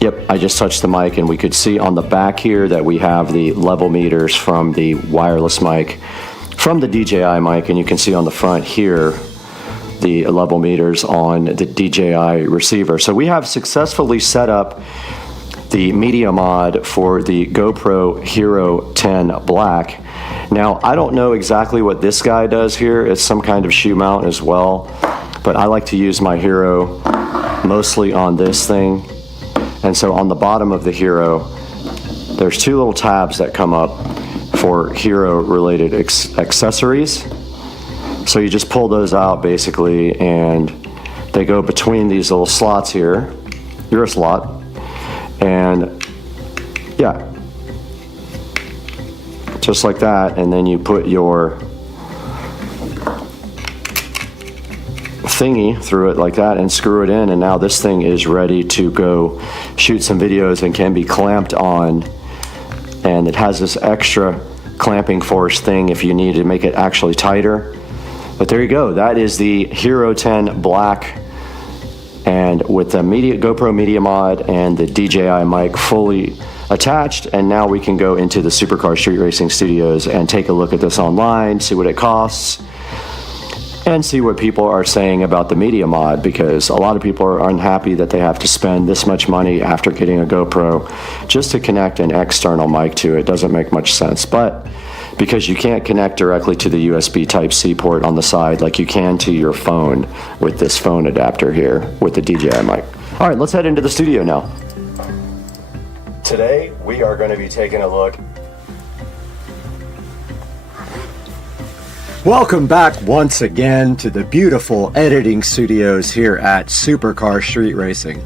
Yep, I just touched the mic and we could see on the back here that we have the level meters from the wireless mic from the DJI mic, and you can see on the front here the level meters on the DJI receiver. So we have successfully set up the media mod for the GoPro Hero 10 Black. Now, I don't know exactly what this guy does here. It's some kind of shoe mount as well, but I like to use my Hero mostly on this thing. And so on the bottom of the Hero, there's two little tabs that come up for Hero related accessories. So you just pull those out basically, and they go between these little slots here. You're a slot. And yeah, just like that. And then you put your thingy through it like that and screw it in, and now this thing is ready to go shoot some videos and can be clamped on. And it has this extra clamping force thing if you need to make it actually tighter. But there you go, that is the Hero 10 Black, and with the GoPro Media Mod and the DJI mic fully attached. And now we can go into the Supercar Street Racing Studios and take a look at this online, see what it costs, and see what people are saying about the Media Mod, because a lot of people are unhappy that they have to spend this much money after getting a GoPro just to connect an external mic to it. Doesn't make much sense. But because you can't connect directly to the USB Type-C port on the side like you can to your phone with this phone adapter here with the DJI mic. All right, let's head into the studio now. Today, we are going to be taking a look. Welcome back once again to the beautiful editing studios here at Supercar Street Racing.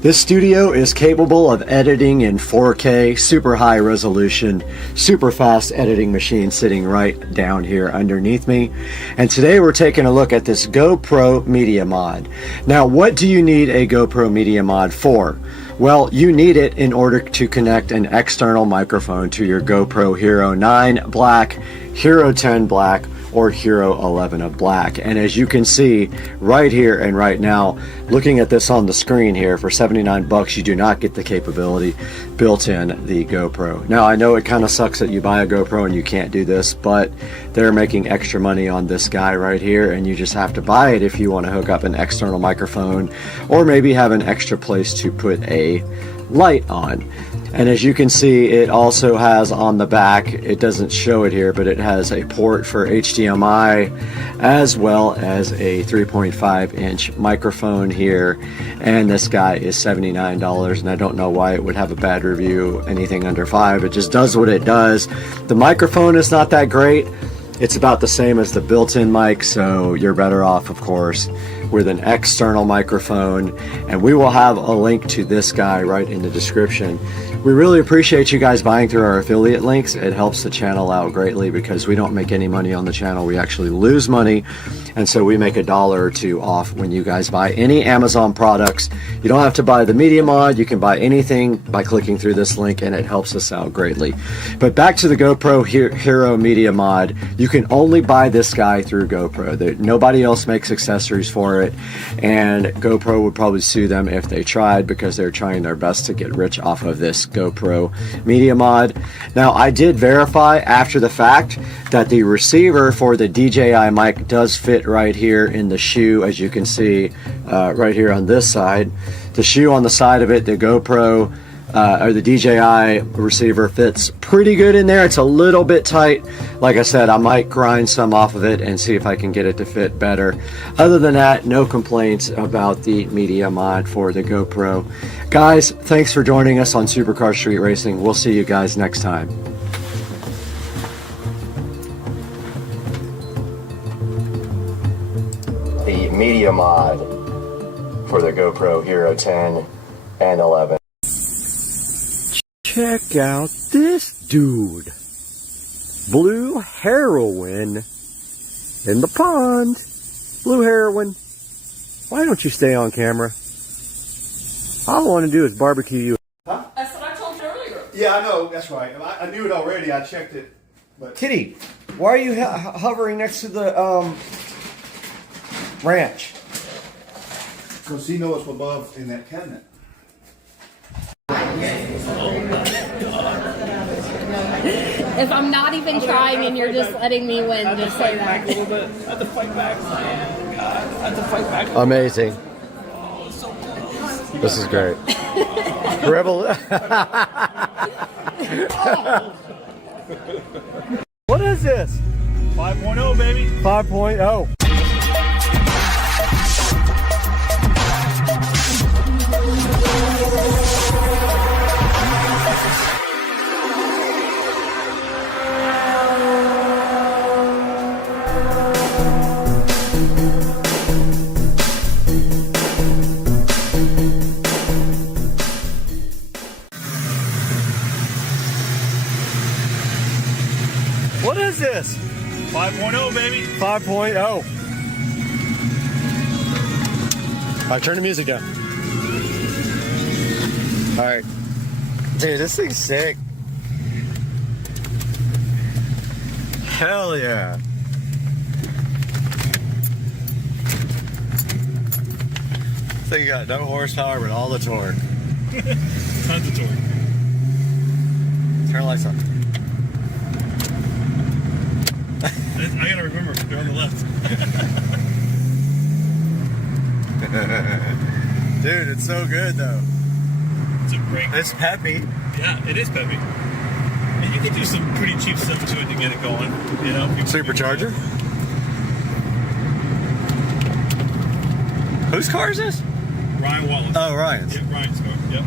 This studio is capable of editing in 4K, super high resolution, super fast editing machine sitting right down here underneath me. And today we're taking a look at this GoPro Media Mod. Now, what do you need a GoPro Media Mod for? Well, you need it in order to connect an external microphone to your GoPro Hero 9 Black, Hero 10 Black, or Hero 11 of Black. And as you can see right here and right now, looking at this on the screen here, for 79 bucks you do not get the capability built in the GoPro. Now, I know it kind of sucks that you buy a GoPro and you can't do this, but they're making extra money on this guy right here, and you just have to buy it if you want to hook up an external microphone or maybe have an extra place to put a light on. And as you can see, it also has on the back, it doesn't show it here, but it has a port for HDMI as well as a 3.5 inch microphone here. And this guy is $79, and I don't know why it would have a bad review, anything under $5. It just does what it does. The microphone is not that great. It's about the same as the built-in mic, so you're better off, of course, with an external microphone. And we will have a link to this guy right in the description. We really appreciate you guys buying through our affiliate links. It helps the channel out greatly because we don't make any money on the channel. We actually lose money. And so we make $1 or $2 off when you guys buy any Amazon products. You don't have to buy the Media Mod. You can buy anything by clicking through this link, and it helps us out greatly. But back to the GoPro Hero Media Mod. You can only buy this guy through GoPro. Nobody else makes accessories for it, and GoPro would probably sue them if they tried, because they're trying their best to get rich off of this GoPro Media Mod. Now, I did verify after the fact that the receiver for the DJI mic does fit right here in the shoe, as you can see right here on this side. The shoe on the side of it, the GoPro or the DJI receiver fits pretty good in there. It's a little bit tight. Like I said, I might grind some off of it and see if I can get it to fit better. Other than that, no complaints about the Media Mod for the GoPro. Guys, thanks for joining us on Supercar Street Racing. We'll see you guys next time. The Media Mod for the GoPro Hero 10 and 11. Check out this dude. Blue heroin in the pond. Blue heroin. Why don't you stay on camera? All I want to do is barbecue you. Huh? That's what I told you earlier. Yeah, I know. That's right. I knew it already. I checked it. But Kitty, why are you hovering next to the ranch? because he knows what's above in that cabinet. If I'm not even trying and you're just letting me win, just say Back a that. little bit. I have to fight back. Oh, God. I have to fight back. Amazing. Oh, it's so close. This is great. Rebel. What is this? 5.0, baby. 5.0. What is this? 5.0, baby. 5.0. All right, turn the music down. All right. Dude, this thing's sick. Hell yeah. This thing got no horsepower, but all the torque. Tons of torque. Turn the lights on. I gotta remember, they're on the left. Dude, it's so good though. It's a great. It's peppy. Yeah, it is peppy. And you can do some pretty cheap stuff to it to get it going. You know, Supercharger? Whose car is this? Ryan Wallace. Oh, Ryan's. Yeah, Ryan's car. Yep.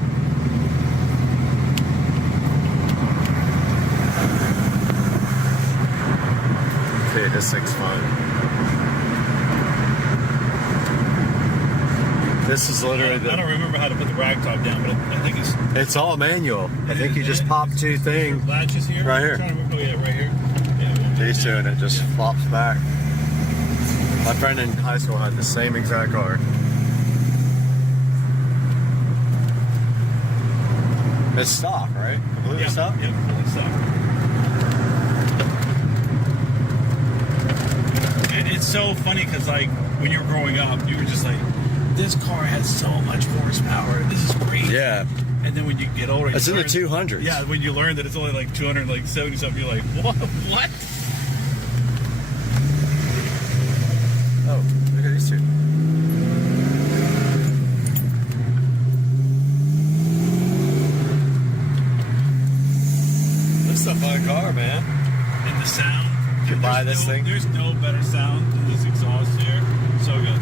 Dude, this thing's fun. This is literally I don't remember how to put the rag top down, but I think it's all manual. I think you just pop two things. latches here. Right here. I'm trying to remember, oh yeah, right here. Yeah, These two, and it just flops back. My friend in high school had the same exact car. It's stock, right? Completely yeah, stock? Yep, completely stock. And it's so funny because, like, when you were growing up, you were just like, this car has so much horsepower. This is great. Yeah. And then when you get older, It's you in the learn- 200s. Yeah, when you learn that it's only like 270 something, you're like, what? What? Oh, look at these two. This is a fun car, man. And the sound. You buy this thing? There's no better sound than this exhaust here. So good.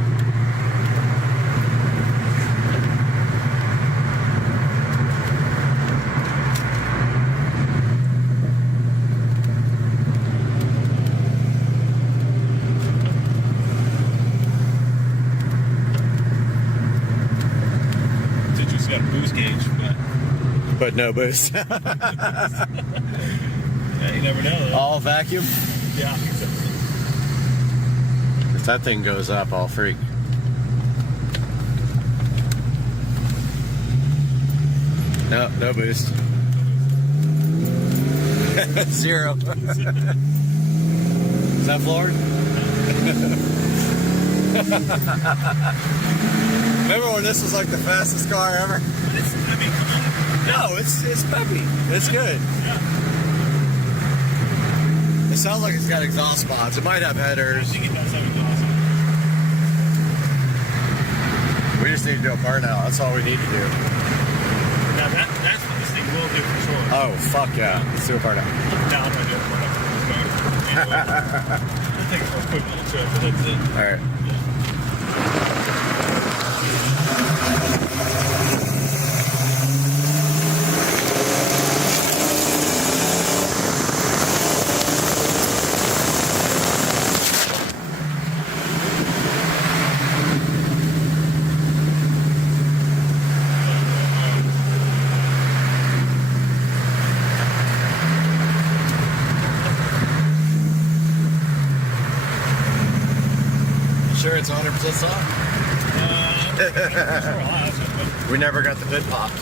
It's got a boost gauge, But no boost. yeah, you never know. Though. All vacuum. Yeah. If that thing goes up, I'll freak. No, no boost. Zero. Is that floored? Remember when this was like the fastest car ever? I mean, come on. No, it's peppy. It's good. Yeah. It sounds like it's got exhaust pods. It might have I headers. think it does have exhaust. We just need to do a burnout. That's all we need to do. Now that's what this thing will do for sure. Oh, fuck yeah. Let's do a burnout. Now I'm gonna do it for this car. I'll take a quick little trip, but that's it. All right. Sure it's 100% soft? We never got the hood popped.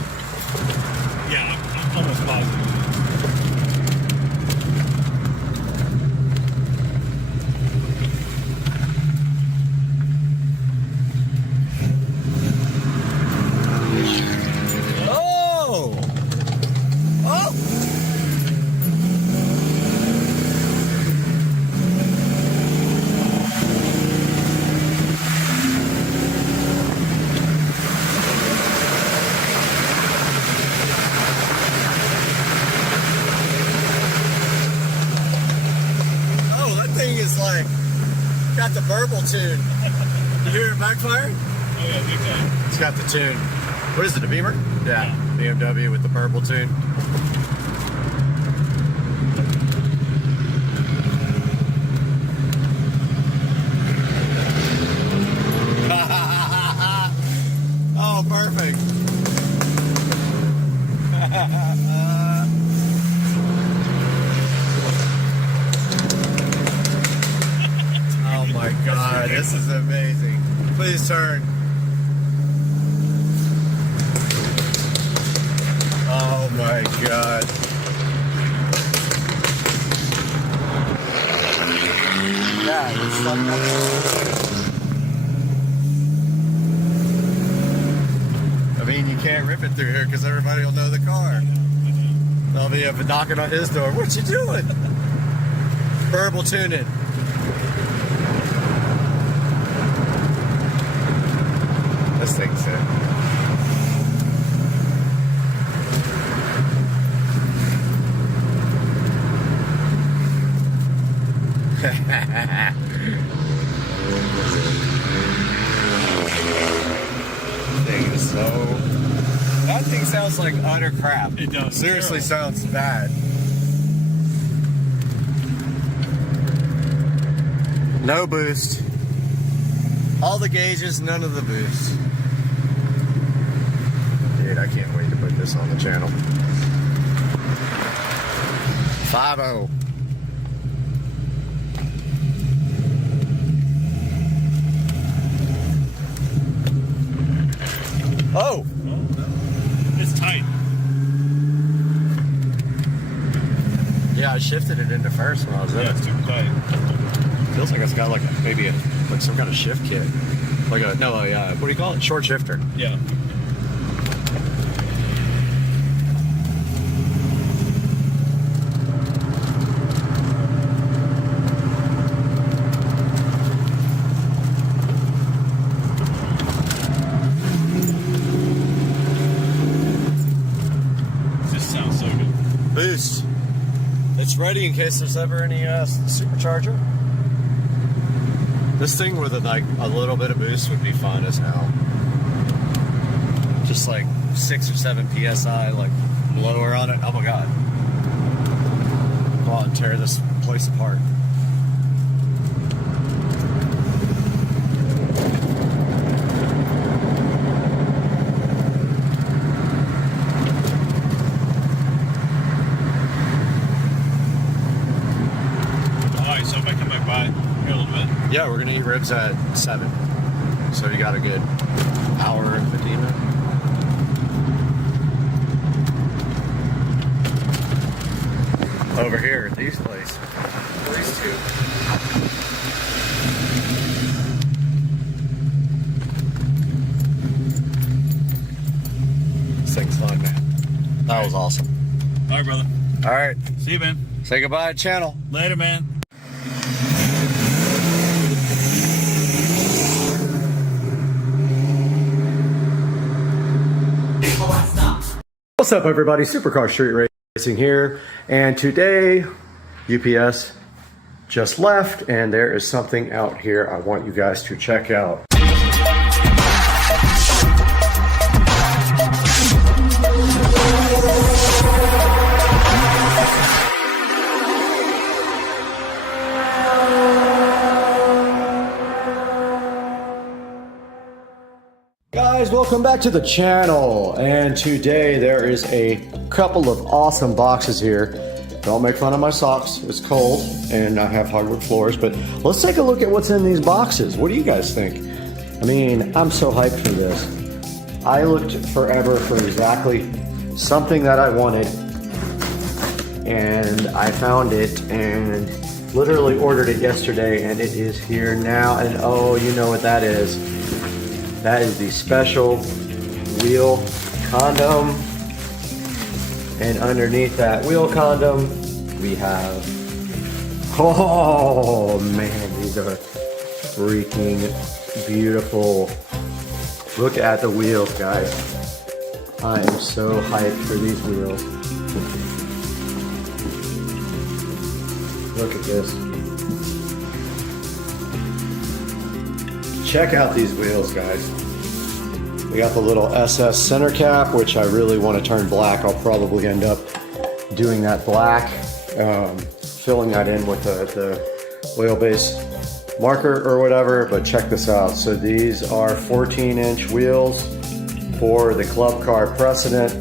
Yeah, I'm almost positive. Oh! Oh! got the burble tune. You hear it backfire? Oh yeah, big time. It's got the tune. What is it, a Beamer? Yeah, BMW with the burble tune. Oh, perfect. Oh my God, this is amazing. Please turn. Oh my God. Yeah, it's stuck up. I mean, you can't rip it through here because everybody will know the car. They'll be up knocking on his door. What you doing? Burble tuning. This thing's sick. Thing is so. That thing sounds like utter crap. It does. Seriously, sounds bad. No boost. All the gauges, none of the boost. Dude, I can't wait to put this on the channel. 5-0. Oh! It's tight. Yeah, I shifted it into first when I was in Yeah, it. it's super tight. Feels like it's got like maybe like some kind of shift kit. Like what do you call it? Short shifter. Yeah. This sounds so good. Boost. It's ready in case there's ever any supercharger. This thing with like a little bit of boost would be fun as hell. Just like 6 or 7 PSI, like blower on it. Oh my God. Go on and tear this place apart. Alright, so if I come back by here a little bit. Yeah, we're gonna eat ribs at 7. So you got a good hour and 15 minutes. Over here at these places. These two. This thing's fun, man. That was awesome. Alright, brother. Alright, See you, man. say goodbye to channel. Later, man. What's up, everybody? Supercar Street Racing here, and today UPS just left, and there is something out here I want you guys to check out. Guys, welcome back to the channel, and today there is a couple of awesome boxes here. Don't make fun of my socks, it's cold and I have hardwood floors, but let's take a look at what's in these boxes. What do you guys think? I mean, I'm so hyped for this. I looked forever for exactly something that I wanted, and I found it and literally ordered it yesterday, and it is here now. And oh, you know what that is. That is the special wheel condom. And underneath that wheel condom, we have, oh man, these are freaking beautiful. Look at the wheels, guys. I am so hyped for these wheels. Look at this. check out these wheels, guys. We got the little SS center cap, which I really want to turn black. I'll probably end up doing that black, filling that in with the wheelbase marker or whatever, but check this out. So these are 14-inch wheels for the Club Car Precedent,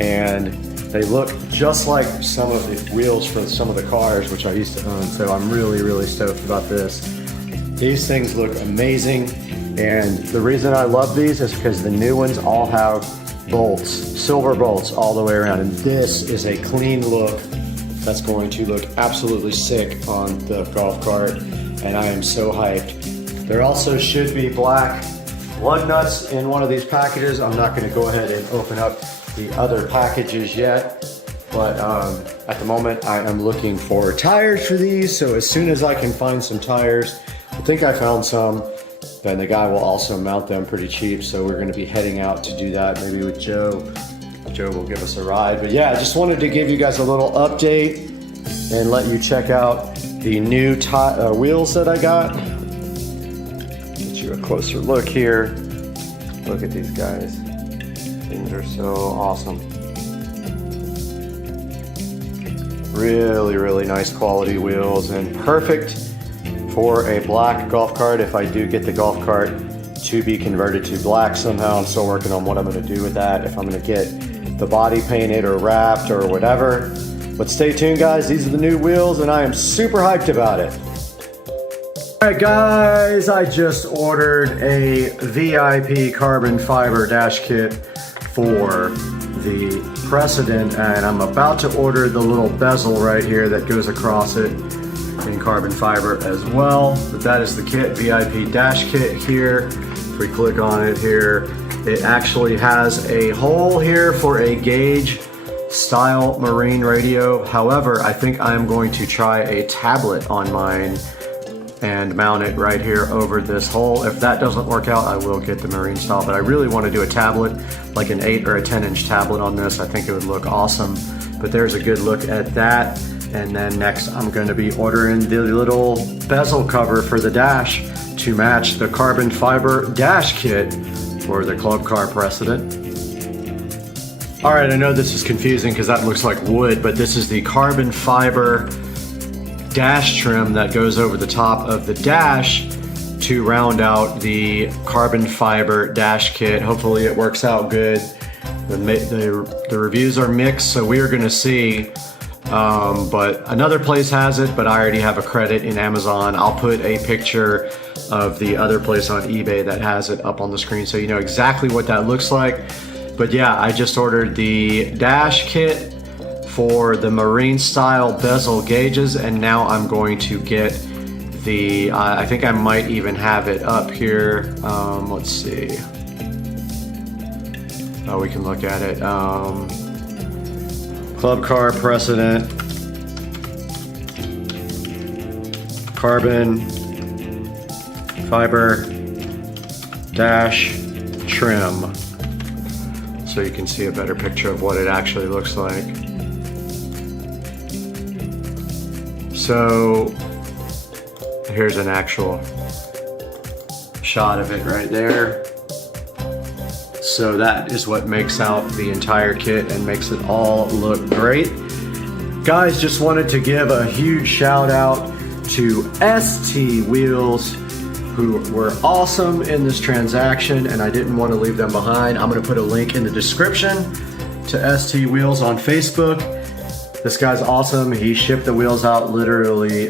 and they look just like some of the wheels from some of the cars which I used to own, so I'm really stoked about this. These things look amazing, and the reason I love these is because the new ones all have bolts, silver bolts all the way around, and this is a clean look that's going to look absolutely sick on the golf cart, and I am so hyped. There also should be black lug nuts in one of these packages. I'm not going to go ahead and open up the other packages yet, but at the moment I am looking for tires for these, so as soon as I can find some tires, I think I found some, then the guy will also mount them pretty cheap, so we're going to be heading out to do that, maybe with Joe. Joe will give us a ride. But yeah, I just wanted to give you guys a little update and let you check out the new wheels that I got. Get you a closer look here. Look at these guys. Things are so awesome. Really nice quality wheels, and perfect for a black golf cart if I do get the golf cart to be converted to black somehow. I'm still working on what I'm going to do with that, if I'm going to get the body painted or wrapped or whatever. But stay tuned, guys. These are the new wheels, and I am super hyped about it. All right, guys, I just ordered a VIP carbon fiber dash kit for the Precedent, and I'm about to order the little bezel right here that goes across it in carbon fiber as well. But that is the kit, VIP dash kit here. If we click on it here, it actually has a hole here for a gauge style marine radio. However, I think I'm going to try a tablet on mine and mount it right here over this hole. If that doesn't work out, I will get the marine style, but I really want to do a tablet, like an 8 or a 10-inch tablet on this. I think it would look awesome. But there's a good look at that. And then next I'm going to be ordering the little bezel cover for the dash to match the carbon fiber dash kit for the Club Car Precedent. All right, I know this is confusing because that looks like wood, but this is the carbon fiber dash trim that goes over the top of the dash to round out the carbon fiber dash kit. Hopefully it works out good. The reviews are mixed, so we are going to see. But another place has it, but I already have a credit in Amazon. I'll put a picture of the other place on eBay that has it up on the screen so you know exactly what that looks like. But yeah, I just ordered the dash kit for the marine style bezel gauges, and now I'm going to get the, I think I might even have it up here. Let's see. Oh, we can look at it. Club Car Precedent, carbon fiber dash trim, so you can see a better picture of what it actually looks like. So here's an actual shot of it right there. So that is what makes out the entire kit and makes it all look great. Guys, just wanted to give a huge shout out to ST Wheels, who were awesome in this transaction, and I didn't want to leave them behind. I'm going to put a link in the description to ST Wheels on Facebook. This guy's awesome. He shipped the wheels out literally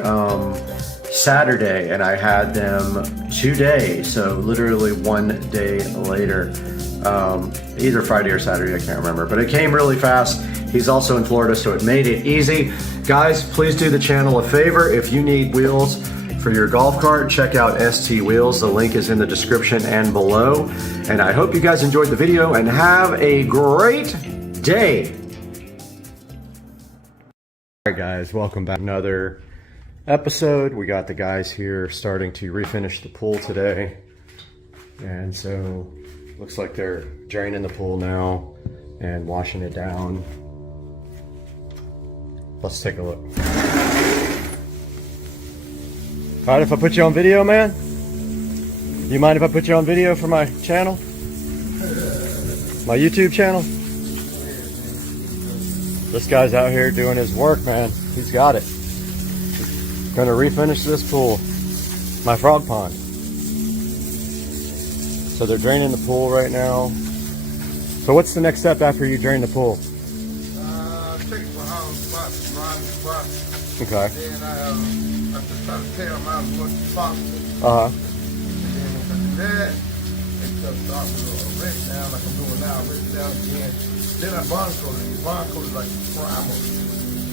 Saturday, and I had them today, so literally 1 day later. Either Friday or Saturday, I can't remember, but it came really fast. He's also in Florida, so it made it easy. Guys, please do the channel a favor. If you need wheels for your golf cart, check out ST Wheels. The link is in the description and below. And I hope you guys enjoyed the video and have a great day. All right, guys, welcome back. Another episode. We got the guys here starting to refinish the pool today. And so looks like they're draining the pool now and washing it down. Let's take a look. All right, if I put you on video, man? You mind if I put you on video for my channel? My YouTube channel? This guy's out here doing his work, man. He's got it. Gonna refinish this pool. My frog pond. So they're draining the pool right now. So what's the next step after you drain the pool? Take my house spots, riding spots. Okay. Then I just try to tear them out as much as possible. Uh-huh. And then after that, they just start with a rinse down like I'm doing now, rinse down again. Then I bond coat it. Bond coat is like a primer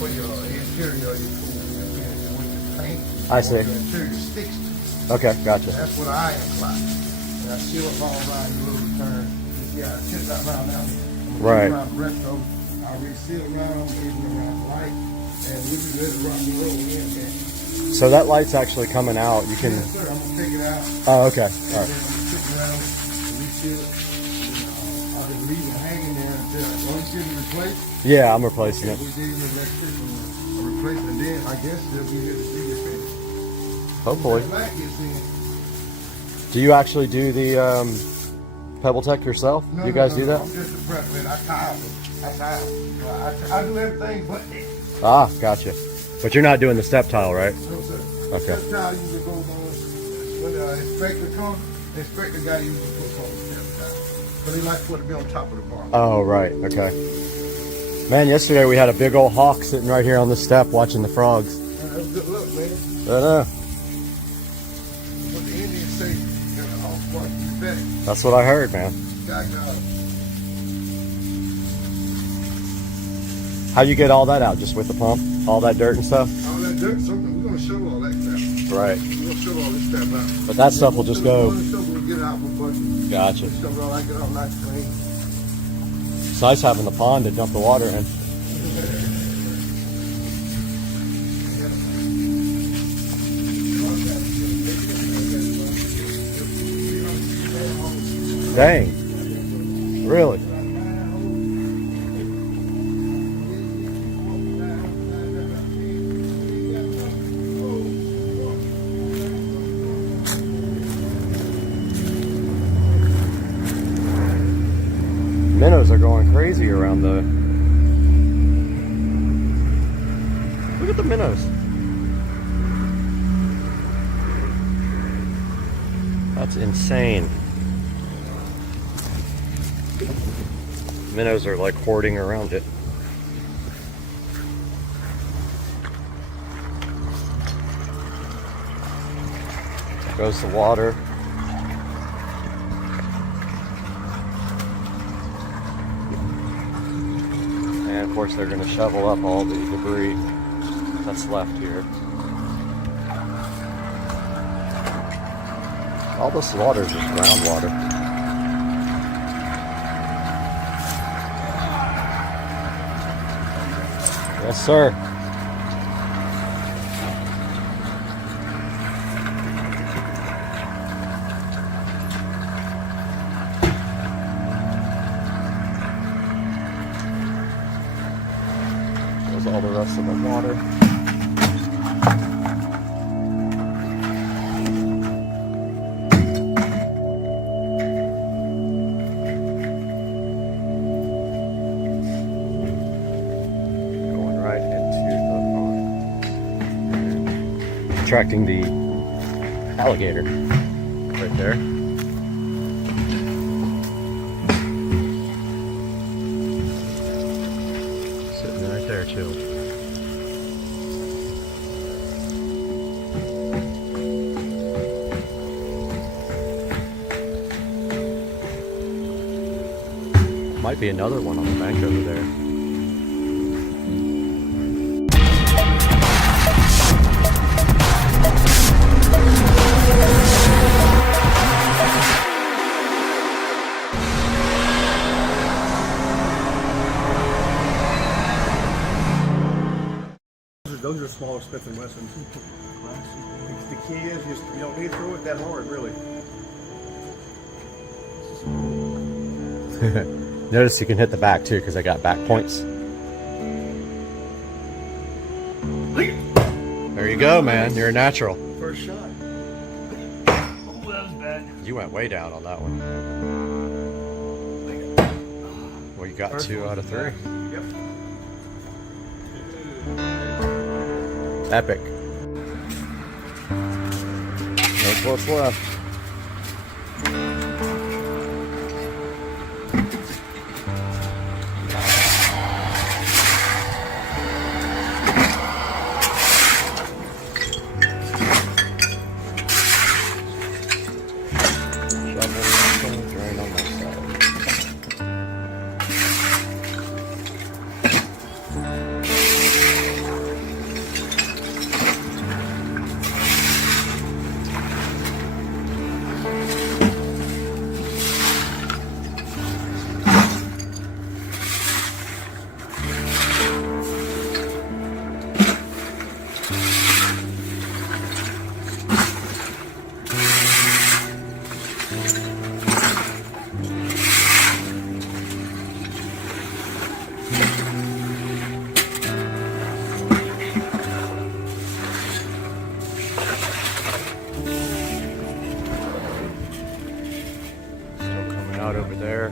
for your interior of your pool. And then with the paint, I see. the interior sticks to it. Okay, gotcha. That's what I apply. And I seal up all around the little turn. Yeah, I tip that around now. Right. Around the rest of them. I reseal around, even around the light, and we'll be ready to rock and roll again. So that light's actually coming out. You can. Yes, sir. I'm gonna take it out. Oh, okay. And All right. then I'm gonna take it around, reseal it. I've been leaving it hanging there until once it's replaced. Yeah, I'm replacing it. We gave them the electrician a replacement. Then I guess they'll be here to see it finished. Hopefully. When the light gets in. Do you actually do the Pebble Tech yourself? No, Do you guys do that? I'm just a prep man. I tile them. I do everything but that. Ah, gotcha. But you're not doing the step tile, right? No, sir. Okay. Step tile usually goes on when the inspector comes. The inspector guy usually puts on the step tile. But he likes for it to be on top of the bar. Oh, right. Okay. Man, yesterday we had a big old hawk sitting right here on the step watching the frogs. That's good luck, man. I know. What the Indians say, you're an off part, you bet. That's what I heard, man. God got it. How you get all that out? Just with the pump? All that dirt and stuff? All that dirt, something, we're going to shovel all that crap. Right. We're going to shovel all this crap out. But that stuff will just go. We'll get it out with buckets. Gotcha. Shovel all that, get all nice clean. It's nice having the pond to dump the water in. Dang. Really? Minnows are going crazy around the... Look at the minnows. That's insane. Minnows are like hoarding around it. There goes the water. And of course they're going to shovel up all the debris that's left here. All this water is just groundwater. Yes, sir. There's all the rest of the water. Attracting the alligator right there. Sitting right there too. Might be another one on the bank over there. Those are smaller Smith & Wessons. The key is just you don't need to throw it that hard, really. Notice you can hit the back too because I got back points. There you go, man. You're a natural. First shot. Oh, that was bad. You went way down on that one. Well, you got 2 out of 3. Yep. Epic. That's what's left. Out over there.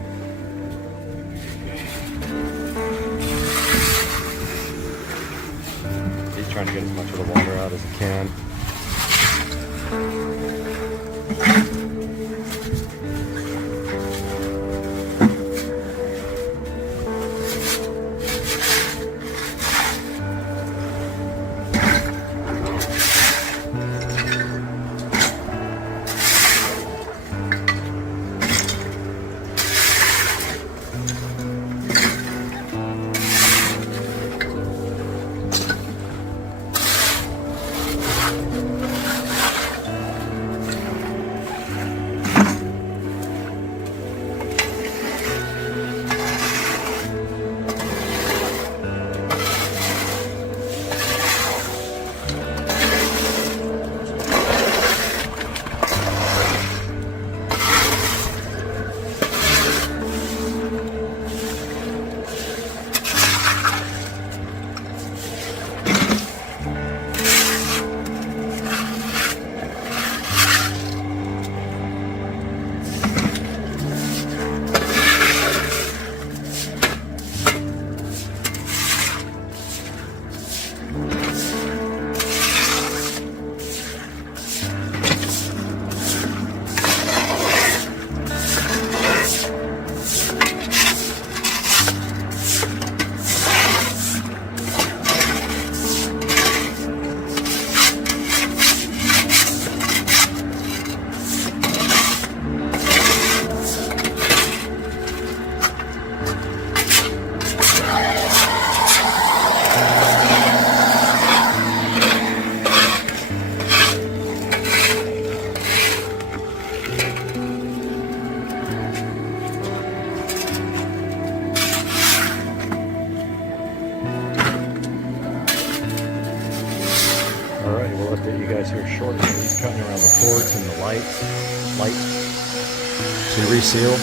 He's trying to get as much of the water out as he can. update you guys here shortly. He's cutting around the ports and the lights to reseal.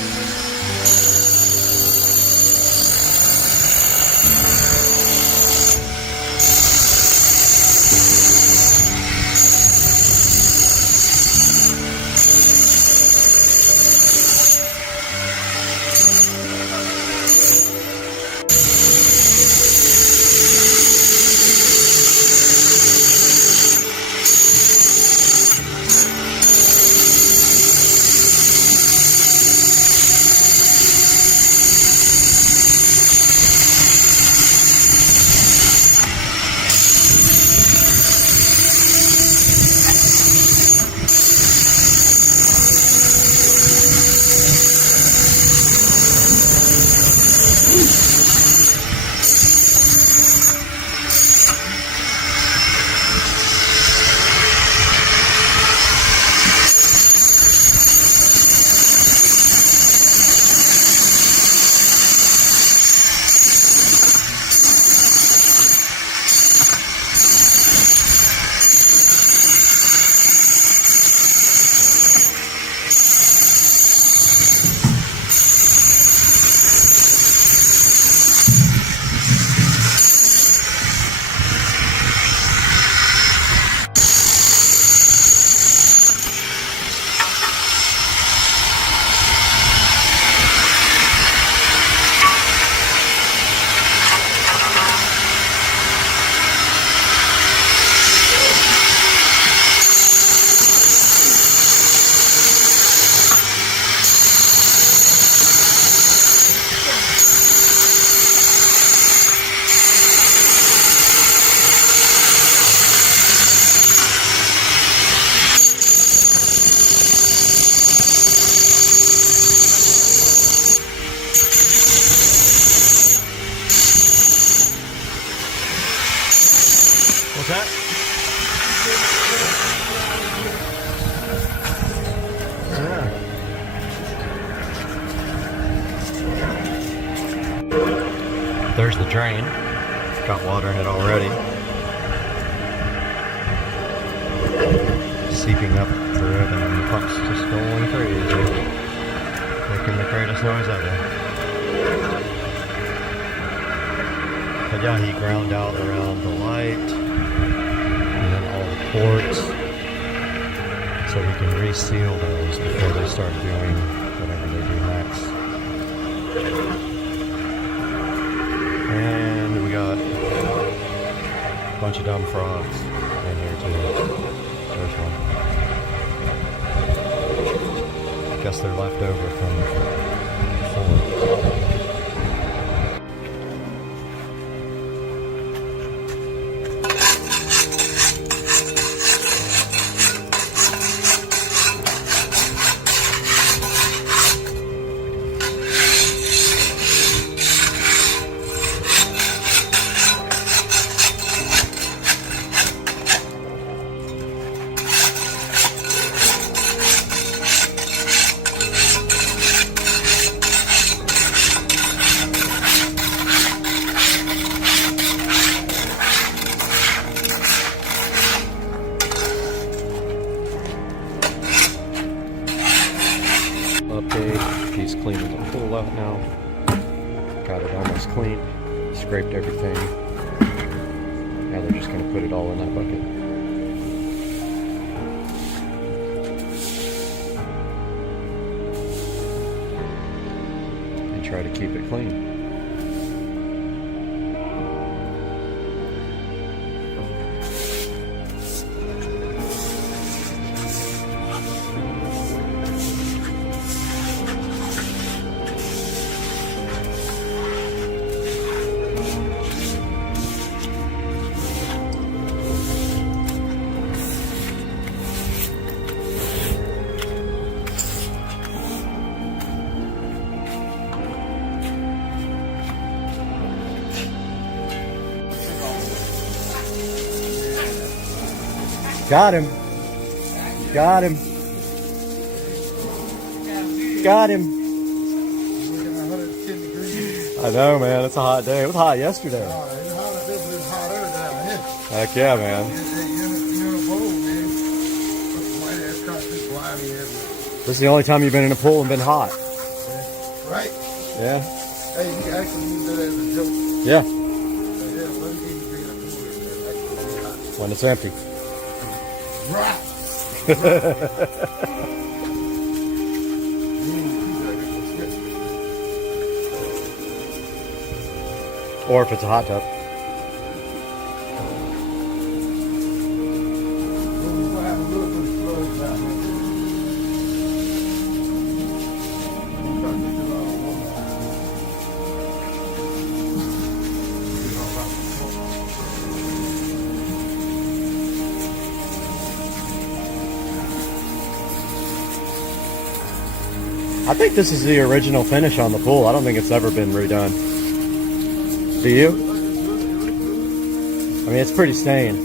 What's that? There's the drain. Got water in it already. Seeping up through it, and the pump's just going crazy. Making the greatest noise ever. But yeah, he ground out around the light and then all the ports, so he can reseal those before they start doing whatever they do next. And we got a bunch of dumb frogs in here too. There's one. Guess they're left over from before. He's cleaning the pool out now. Got it almost clean. Scraped everything. Now they're just going to put it all in that bucket. And try to keep it clean. Got him. Got him. Got him. I know, man. It's a hot day. It was hot yesterday. Heck yeah, man. This is the only time you've been in a pool and been hot. Right? Yeah. Hey, you can actually use that as a joke. Yeah. Yeah, let me give you a cooler. When it's empty. Right. Or if it's a hot tub. I think this is the original finish on the pool. I don't think it's ever been redone. Do you? I mean, it's pretty stained.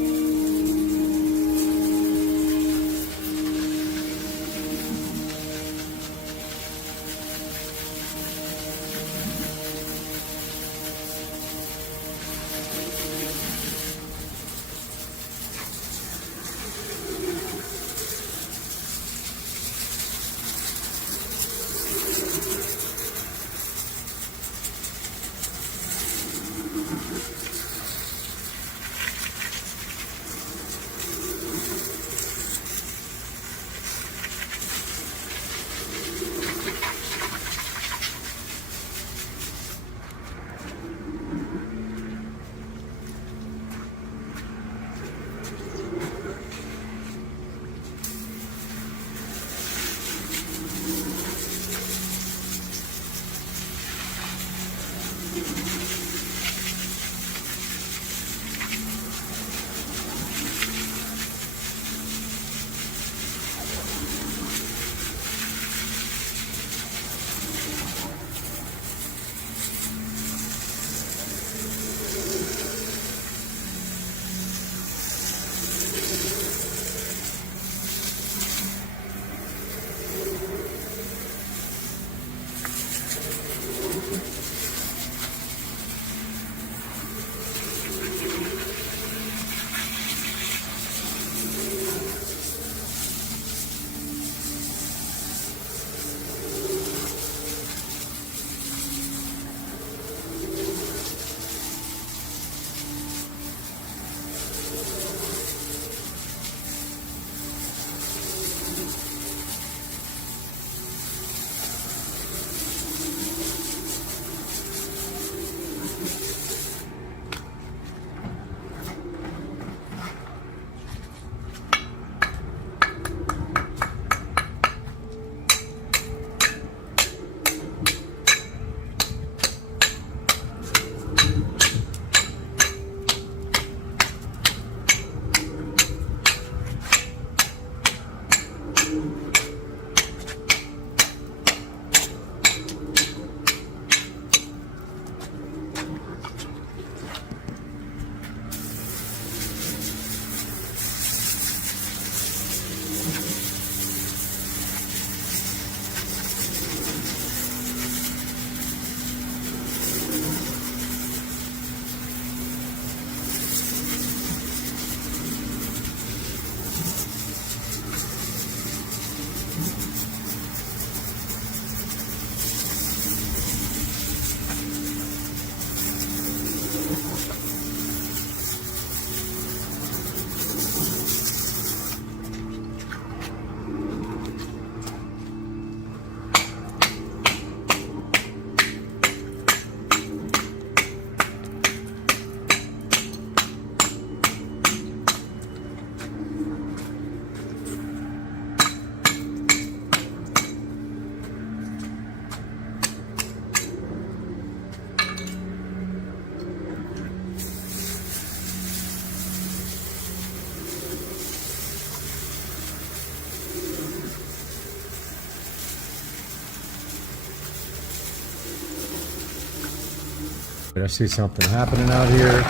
I see something happening out here.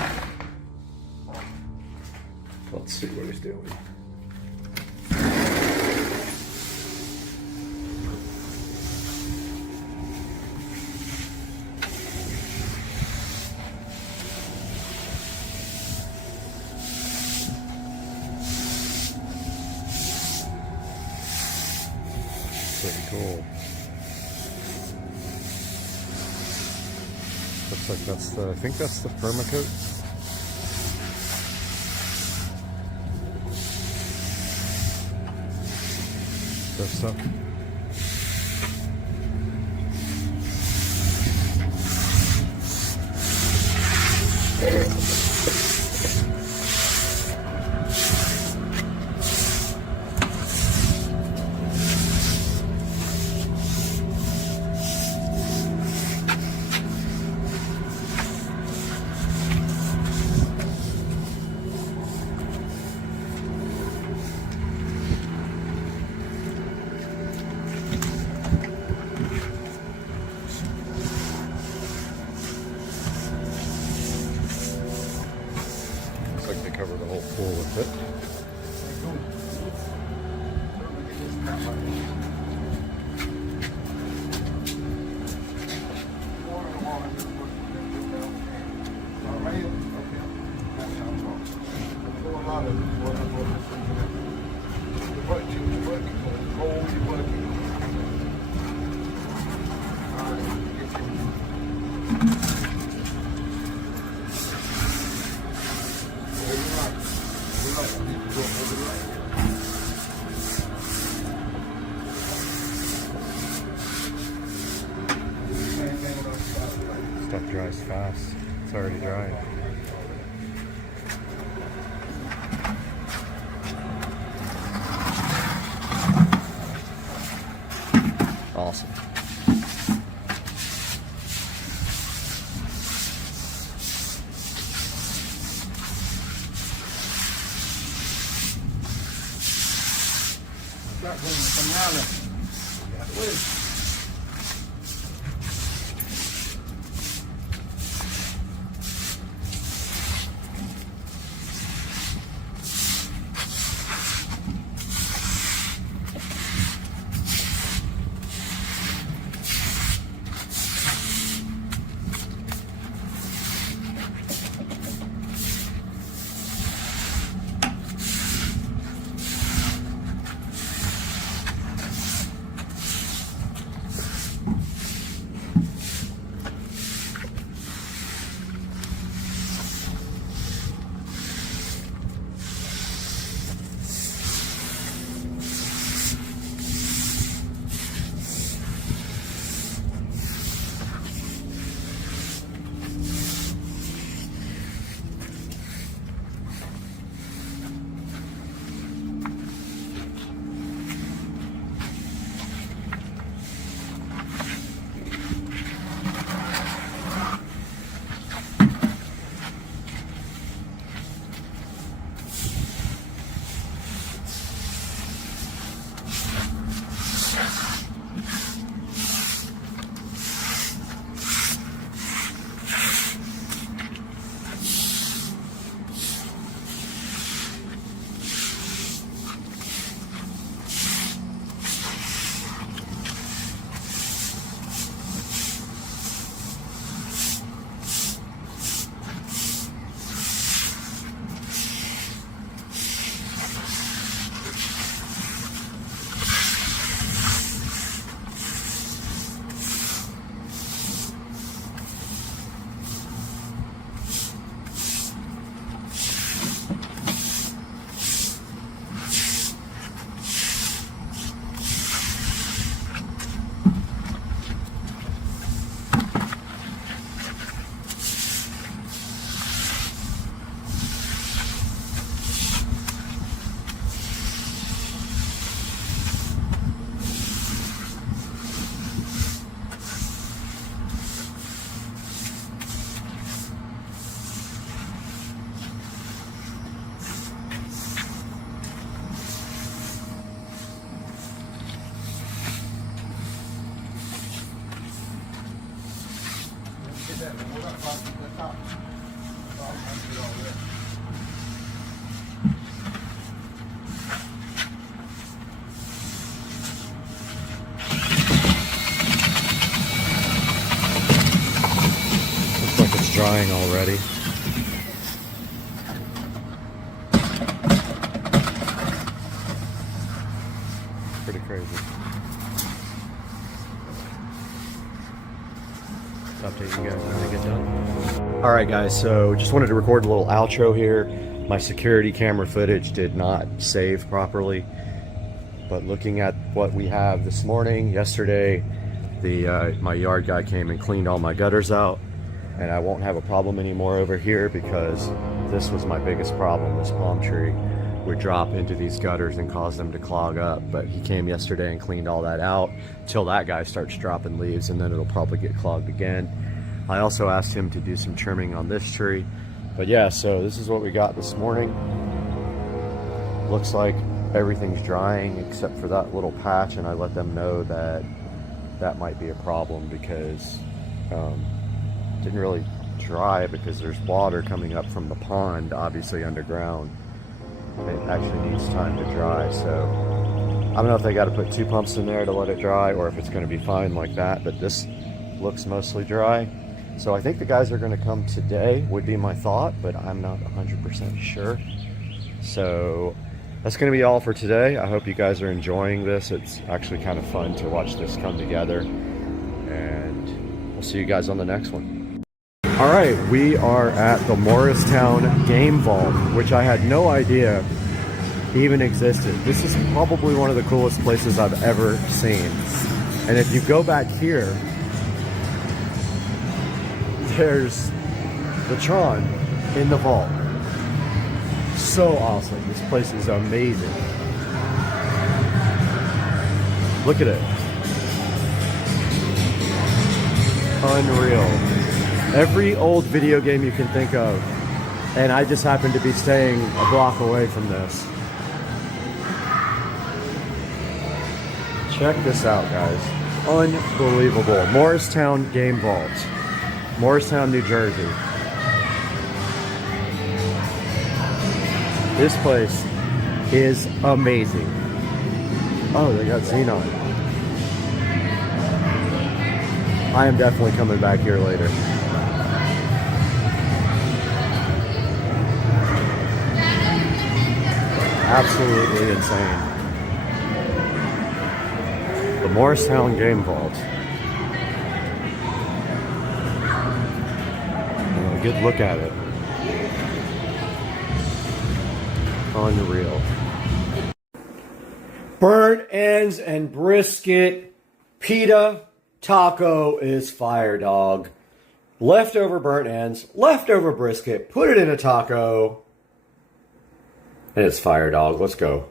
Let's see what he's doing. Pretty cool. Looks like that's the, I think that's the permacoat. Good stuff. Cover the whole pool with it. Stuff dries fast. It's already drying. Awesome. that. What up, Bob? top. So I'm trying to get all that. Looks like it's drying already. Pretty crazy. Update you guys when they get done. Alright guys, so just wanted to record a little outro here. My security camera footage did not save properly, but looking at what we have this morning, yesterday, my yard guy came and cleaned all my gutters out, and I won't have a problem anymore over here because this was my biggest problem. This palm tree would drop into these gutters and cause them to clog up, but he came yesterday and cleaned all that out till that guy starts dropping leaves, and then it'll probably get clogged again. I also asked him to do some trimming on this tree, but yeah, so this is what we got this morning. Looks like everything's drying except for that little patch, and I let them know that that might be a problem because it didn't really dry because there's water coming up from the pond, obviously underground. It actually needs time to dry, so I don't know if they got to put 2 pumps in there to let it dry or if it's going to be fine like that, but this looks mostly dry. So I think the guys are going to come today, would be my thought, but I'm not 100% sure. So that's going to be all for today. I hope you guys are enjoying this. It's actually kind of fun to watch this come together, and we'll see you guys on the next one. All right, we are at the Morristown Game Vault, which I had no idea even existed. This is probably one of the coolest places I've ever seen. And if you go back here, there's the Tron in the vault. So awesome. This place is amazing. Look at it. Unreal. Every old video game you can think of, and I just happen to be staying a block away from this. Check this out, guys. Unbelievable. Morristown Game Vault. Morristown, New Jersey. This place is amazing. Oh, they got Xenon. I am definitely coming back here later. Absolutely insane. The Morristown Game Vault. A good look at it. Unreal. Burnt ends and brisket. Pita taco is fire, dog. Leftover burnt ends, leftover brisket, put it in a taco. And it's fire, dog. Let's go.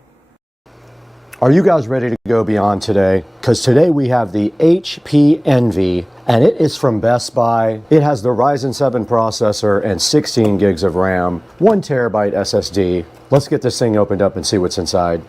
Are you guys ready to go beyond today? Because today we have the HP Envy, and it is from Best Buy. It has the Ryzen 7 processor and 16 gigs of RAM, 1 terabyte SSD. Let's get this thing opened up and see what's inside.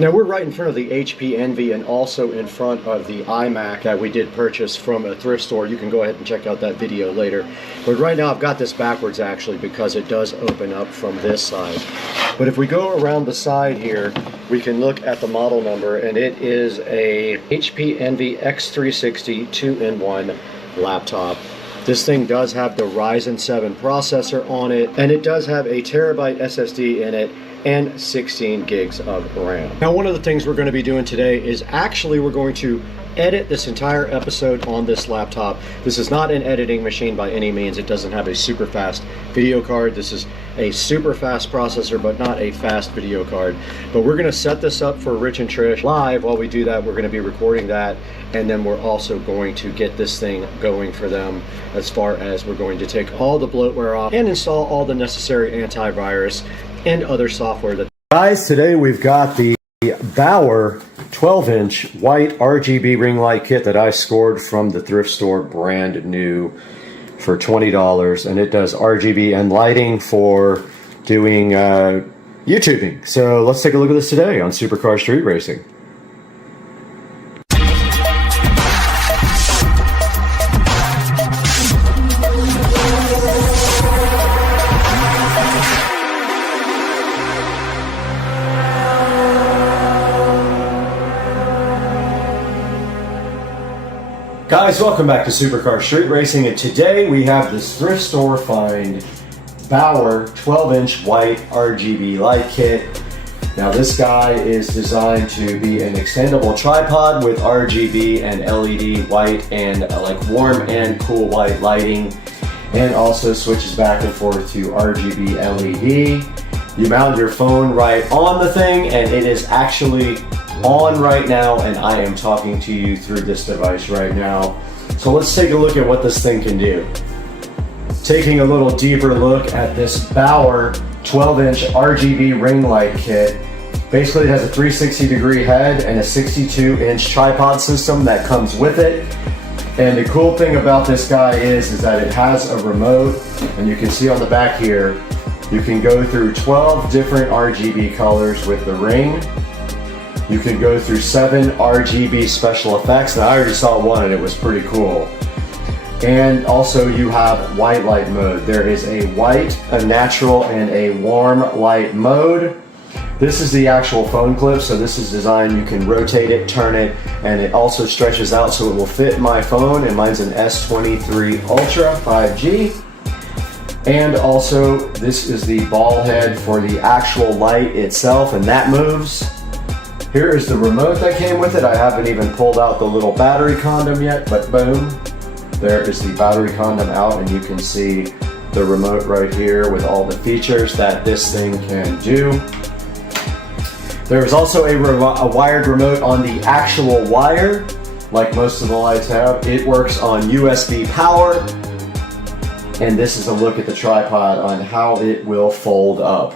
Now we're right in front of the HP Envy and also in front of the iMac that we did purchase from a thrift store. You can go ahead and check out that video later. But right now I've got this backwards actually because it does open up from this side. But if we go around the side here, we can look at the model number, and it is a HP Envy X360 2-in-1 laptop. This thing does have the Ryzen 7 processor on it, and it does have a terabyte SSD in it, and 16 gigs of RAM. Now, one of the things we're going to be doing today is actually we're going to edit this entire episode on this laptop. This is not an editing machine by any means. It doesn't have a super fast video card. This is a super fast processor, but not a fast video card. But we're going to set this up for Rich and Trish live. While we do that, we're going to be recording that, and then we're also going to get this thing going for them, as far as we're going to take all the bloatware off and install all the necessary antivirus and other software that. Guys, today we've got the Bauer 12-inch white RGB ring light kit that I scored from the thrift store, brand new, for $20, and it does RGB and lighting for doing YouTubing. So let's take a look at this today on Supercar Street Racing. Guys, welcome back to Supercar Street Racing, and today we have this thrift store find Bauer 12-inch white RGB light kit. Now this guy is designed to be an extendable tripod with RGB and LED white and like warm and cool white lighting, and also switches back and forth to RGB LED. You mount your phone right on the thing, and it is actually on right now, and I am talking to you through this device right now. So let's take a look at what this thing can do. Taking a little deeper look at this Bauer 12-inch RGB ring light kit. Basically it has a 360-degree head and a 62-inch tripod system that comes with it. And the cool thing about this guy is that it has a remote, and you can see on the back here, you can go through 12 different RGB colors with the ring. You can go through 7 RGB special effects. Now I already saw one and it was pretty cool. And also you have white light mode. There is a white, a natural, and a warm light mode. This is the actual phone clip, so this is designed, you can rotate it, turn it, and it also stretches out so it will fit my phone, and mine's an S23 Ultra 5G. And also this is the ball head for the actual light itself, and that moves. Here is the remote that came with it. I haven't even pulled out the little battery condom yet, but boom, there is the battery condom out, and you can see the remote right here with all the features that this thing can do. There is also a wired remote on the actual wire, like most of the lights have. It works on USB power, and this is a look at the tripod on how it will fold up.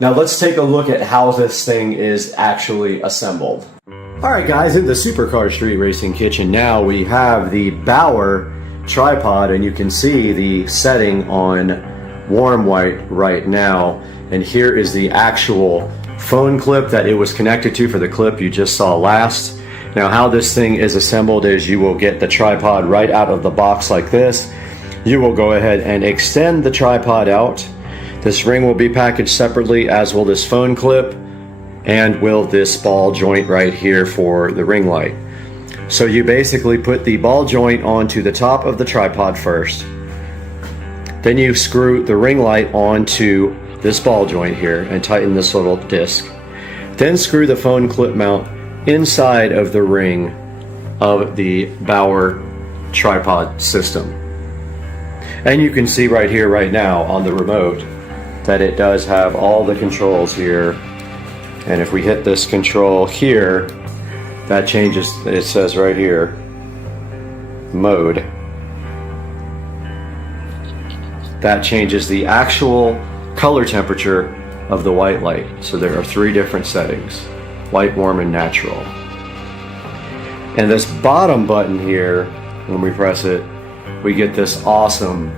Now let's take a look at how this thing is actually assembled. Alright guys, in the Supercar Street Racing kitchen now we have the Bauer tripod, and you can see the setting on warm white right now. And here is the actual phone clip that it was connected to for the clip you just saw last. Now how this thing is assembled is you will get the tripod right out of the box like this. You will go ahead and extend the tripod out. This ring will be packaged separately, as will this phone clip, and will this ball joint right here for the ring light. So you basically put the ball joint onto the top of the tripod first. Then you screw the ring light onto this ball joint here and tighten this little disc. Then screw the phone clip mount inside of the ring of the Bauer tripod system. And you can see right here, right now on the remote, that it does have all the controls here. And if we hit this control here, that changes, it says right here, mode. That changes the actual color temperature of the white light. So there are 3 different settings: white, warm, and natural. And this bottom button here, when we press it, we get this awesome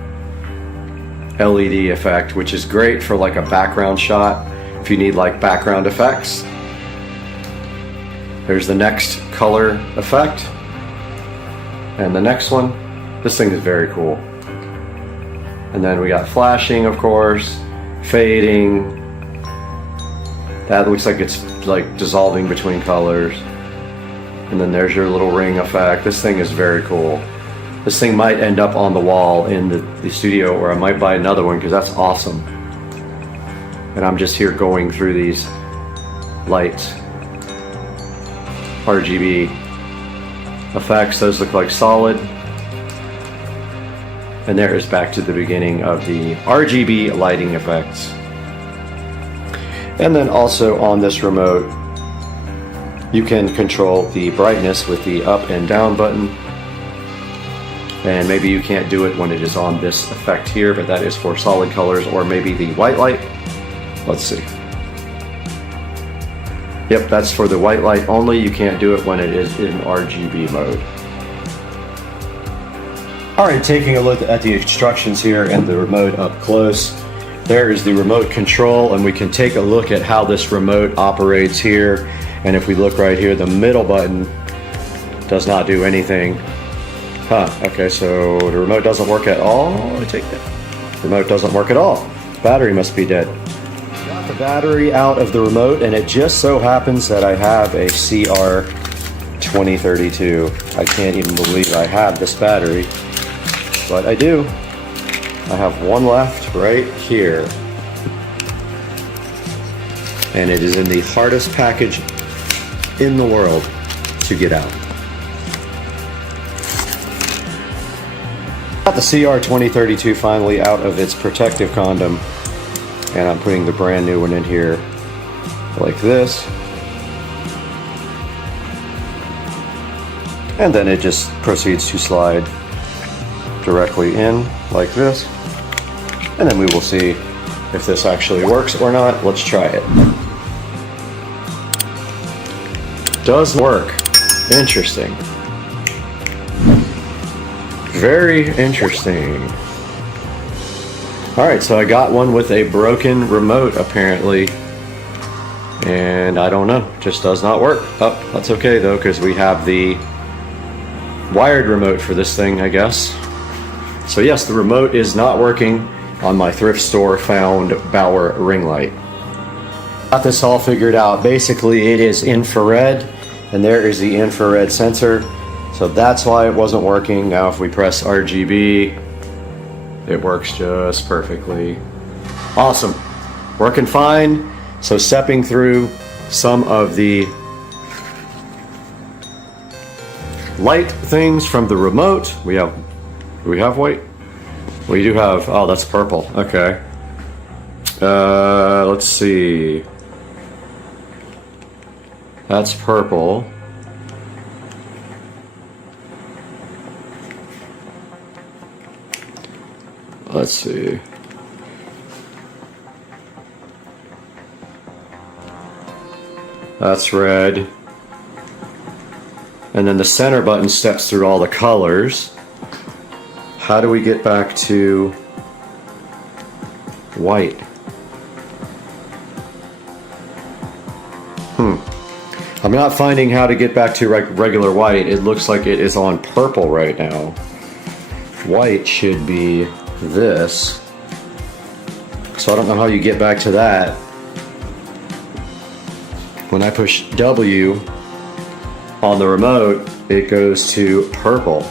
LED effect, which is great for like a background shot if you need like background effects. There's the next color effect, and the next one. This thing is very cool. And then we got flashing, of course, fading. That looks like it's like dissolving between colors. And then there's your little ring effect. This thing is very cool. This thing might end up on the wall in the studio, or I might buy another one because that's awesome. and I'm just here going through these lights. RGB effects, those look like solid. And there is back to the beginning of the RGB lighting effects. And then also on this remote, you can control the brightness with the up and down button. And maybe you can't do it when it is on this effect here, but that is for solid colors, or maybe the white light. Let's see. Yep, that's for the white light only. You can't do it when it is in RGB mode. All right, taking a look at the instructions here and the remote up close. There is the remote control, and we can take a look at how this remote operates here. And if we look right here, the middle button does not do anything. Okay, so the remote doesn't work at all. I take that. The remote doesn't work at all. Battery must be dead. Got the battery out of the remote, and it just so happens that I have a CR2032. I can't even believe I have this battery, but I do. I have one left right here. And it is in the hardest package in the world to get out. Got the CR2032 finally out of its protective condom, and I'm putting the brand new one in here like this. And then it just proceeds to slide directly in like this. And then we will see if this actually works or not. Let's try it. Does work. Interesting. Very interesting. Alright, so I got one with a broken remote apparently. And I don't know, just does not work. Oh, that's okay though, because we have the wired remote for this thing, I guess. So yes, the remote is not working on my thrift store found Bauer ring light. Got this all figured out. Basically it is infrared, and there is the infrared sensor. So that's why it wasn't working. Now if we press RGB, it works just perfectly. Awesome. Working fine. So stepping through some of the light things from the remote. Do we have white? We do have, oh, that's purple. Okay. Let's see. That's purple. Let's see. That's red. And then the center button steps through all the colors. How do we get back to white? I'm not finding how to get back to regular white. It looks like it is on purple right now. White should be this. So I don't know how you get back to that. When I push W on the remote, it goes to purple.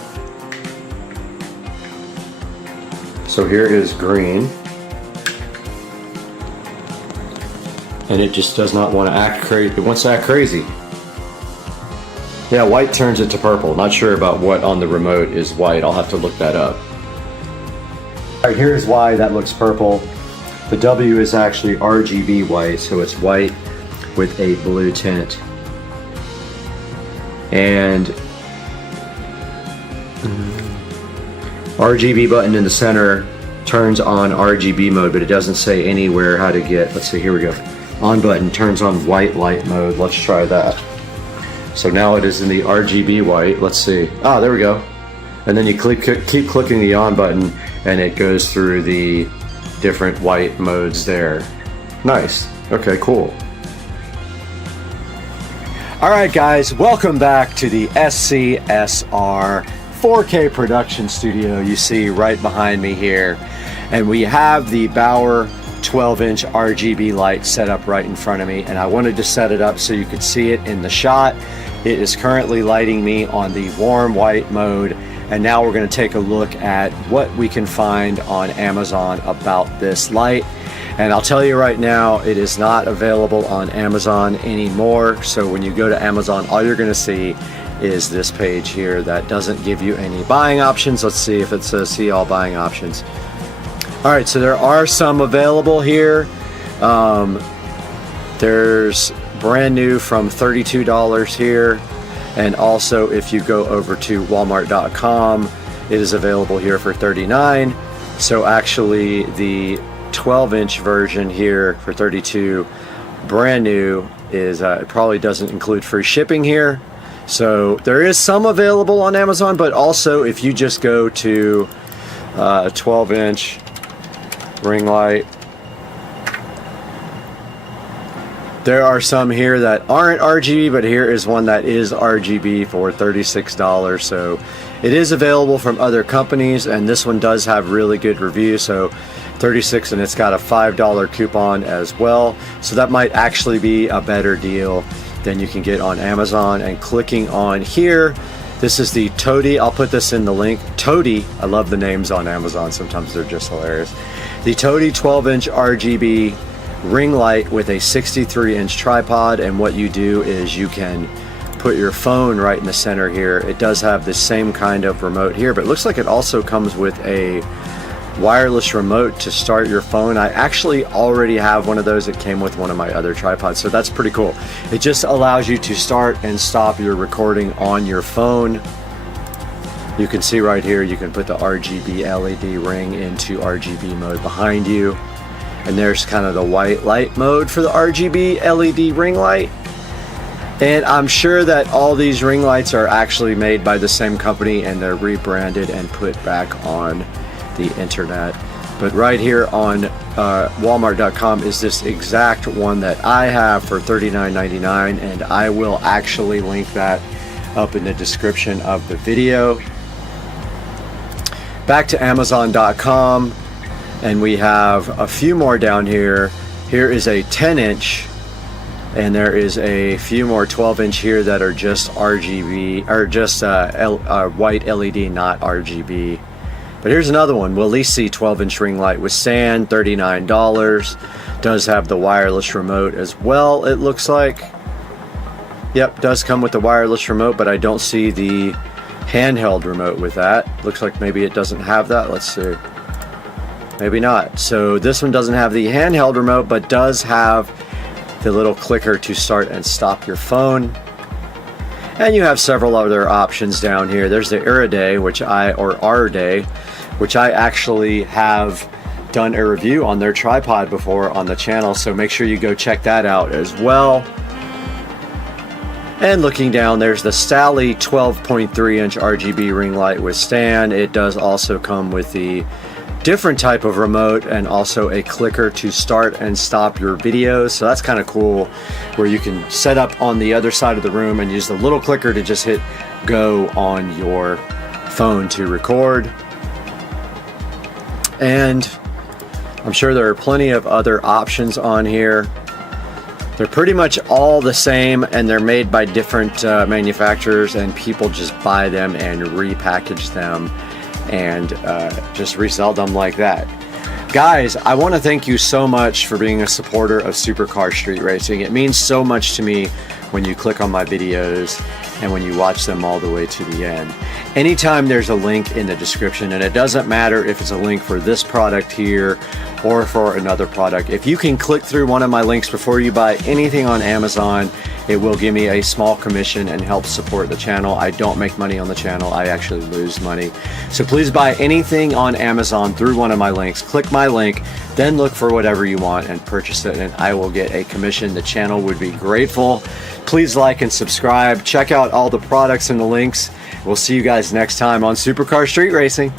So here is green. And it just does not want to act crazy. It wants to act crazy. Yeah, white turns it to purple. Not sure about what on the remote is white. I'll have to look that up. Alright, here's why that looks purple. The W is actually RGB white, so it's white with a blue tint. And RGB button in the center turns on RGB mode, but it doesn't say anywhere how to get, let's see, here we go. On button turns on white light mode. Let's try that. So now it is in the RGB white. Let's see. Ah, there we go. And then you keep clicking the on button and it goes through the different white modes there. Nice. Okay, cool. Alright guys, welcome back to the SCSR 4K production studio you see right behind me here. And we have the Bauer 12-inch RGB light set up right in front of me, and I wanted to set it up so you could see it in the shot. It is currently lighting me on the warm white mode, and now we're going to take a look at what we can find on Amazon about this light. And I'll tell you right now, it is not available on Amazon anymore. So when you go to Amazon, all you're going to see is this page here that doesn't give you any buying options. Let's see if it says see all buying options. All right, so there are some available here. There's brand new from $32 here. And also if you go over to walmart.com, it is available here for $39. So actually the 12-inch version here for $32 brand new is it probably doesn't include free shipping here. So there is some available on Amazon, but also if you just go to a 12-inch ring light, there are some here that aren't RGB, but here is one that is RGB for $36. So it is available from other companies, and this one does have really good reviews. So $36, and it's got a $5 coupon as well. So that might actually be a better deal than you can get on Amazon. And clicking on here, this is the Toady. I'll put this in the link. Toady, I love the names on Amazon. Sometimes they're just hilarious. The Toady 12-inch RGB ring light with a 63-inch tripod. And what you do is you can put your phone right in the center here. It does have the same kind of remote here, but it looks like it also comes with a wireless remote to start your phone. I actually already have one of those. It came with one of my other tripods, so that's pretty cool. It just allows you to start and stop your recording on your phone. You can see right here, you can put the RGB LED ring into RGB mode behind you. And there's kind of the white light mode for the RGB LED ring light. And I'm sure that all these ring lights are actually made by the same company and they're rebranded and put back on the internet. But right here on walmart.com is this exact one that I have for $39.99, and I will actually link that up in the description of the video. Back to amazon.com, and we have a few more down here. Here is a 10-inch, and there is a few more 12-inch here that are just RGB, or just white LED, not RGB. But here's another one, Willisi 12-inch ring light with stand, $39. Does have the wireless remote as well, it looks like. Yep, does come with the wireless remote, but I don't see the handheld remote with that. Looks like maybe it doesn't have that. Let's see. Maybe not. So this one doesn't have the handheld remote, but does have the little clicker to start and stop your phone. And you have several other options down here. There's the Iraday, which I actually have done a review on their tripod before on the channel, so make sure you go check that out as well. And looking down, there's the Sally 12.3-inch RGB ring light with stand. It does also come with the different type of remote and also a clicker to start and stop your videos. So that's kind of cool, where you can set up on the other side of the room and use the little clicker to just hit go on your phone to record. And I'm sure there are plenty of other options on here. They're pretty much all the same, and they're made by different manufacturers, and people just buy them and repackage them and just resell them like that. Guys, I want to thank you so much for being a supporter of Supercar Street Racing. It means so much to me when you click on my videos and when you watch them all the way to the end. Anytime there's a link in the description, and it doesn't matter if it's a link for this product here or for another product, if you can click through one of my links before you buy anything on Amazon, it will give me a small commission and help support the channel. I don't make money on the channel, I actually lose money. So please buy anything on Amazon through one of my links. Click my link, then look for whatever you want and purchase it, and I will get a commission. The channel would be grateful. Please like and subscribe. Check out all the products and the links. We'll see you guys next time on Supercar Street Racing.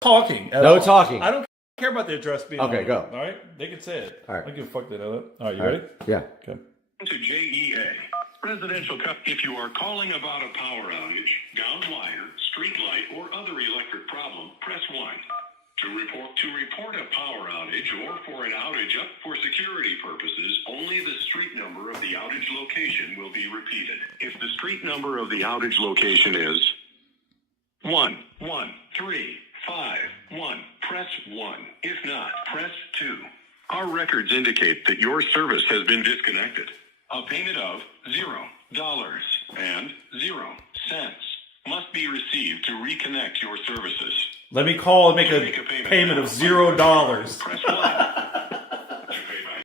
Talking. No talking. I don't care about the address being Okay, on go. All right? They can say it. All right. I don't give a fuck they know that. All right, you ready? Yeah. Okay. To JEA. Residential cup. If you are calling about a power outage, gound wire, street light, or other electric problem, press 1. To report a power outage or for an outage up for security purposes, only the street number of the outage location will be repeated. If the street number of the outage location is 1, 1, 3, 5, 1. Press 1. If not, press 2. Our records indicate that your service has been disconnected. A payment of $0.00 must be received to reconnect your services. Let me call and make To a payment of $0. Press 1. To pay by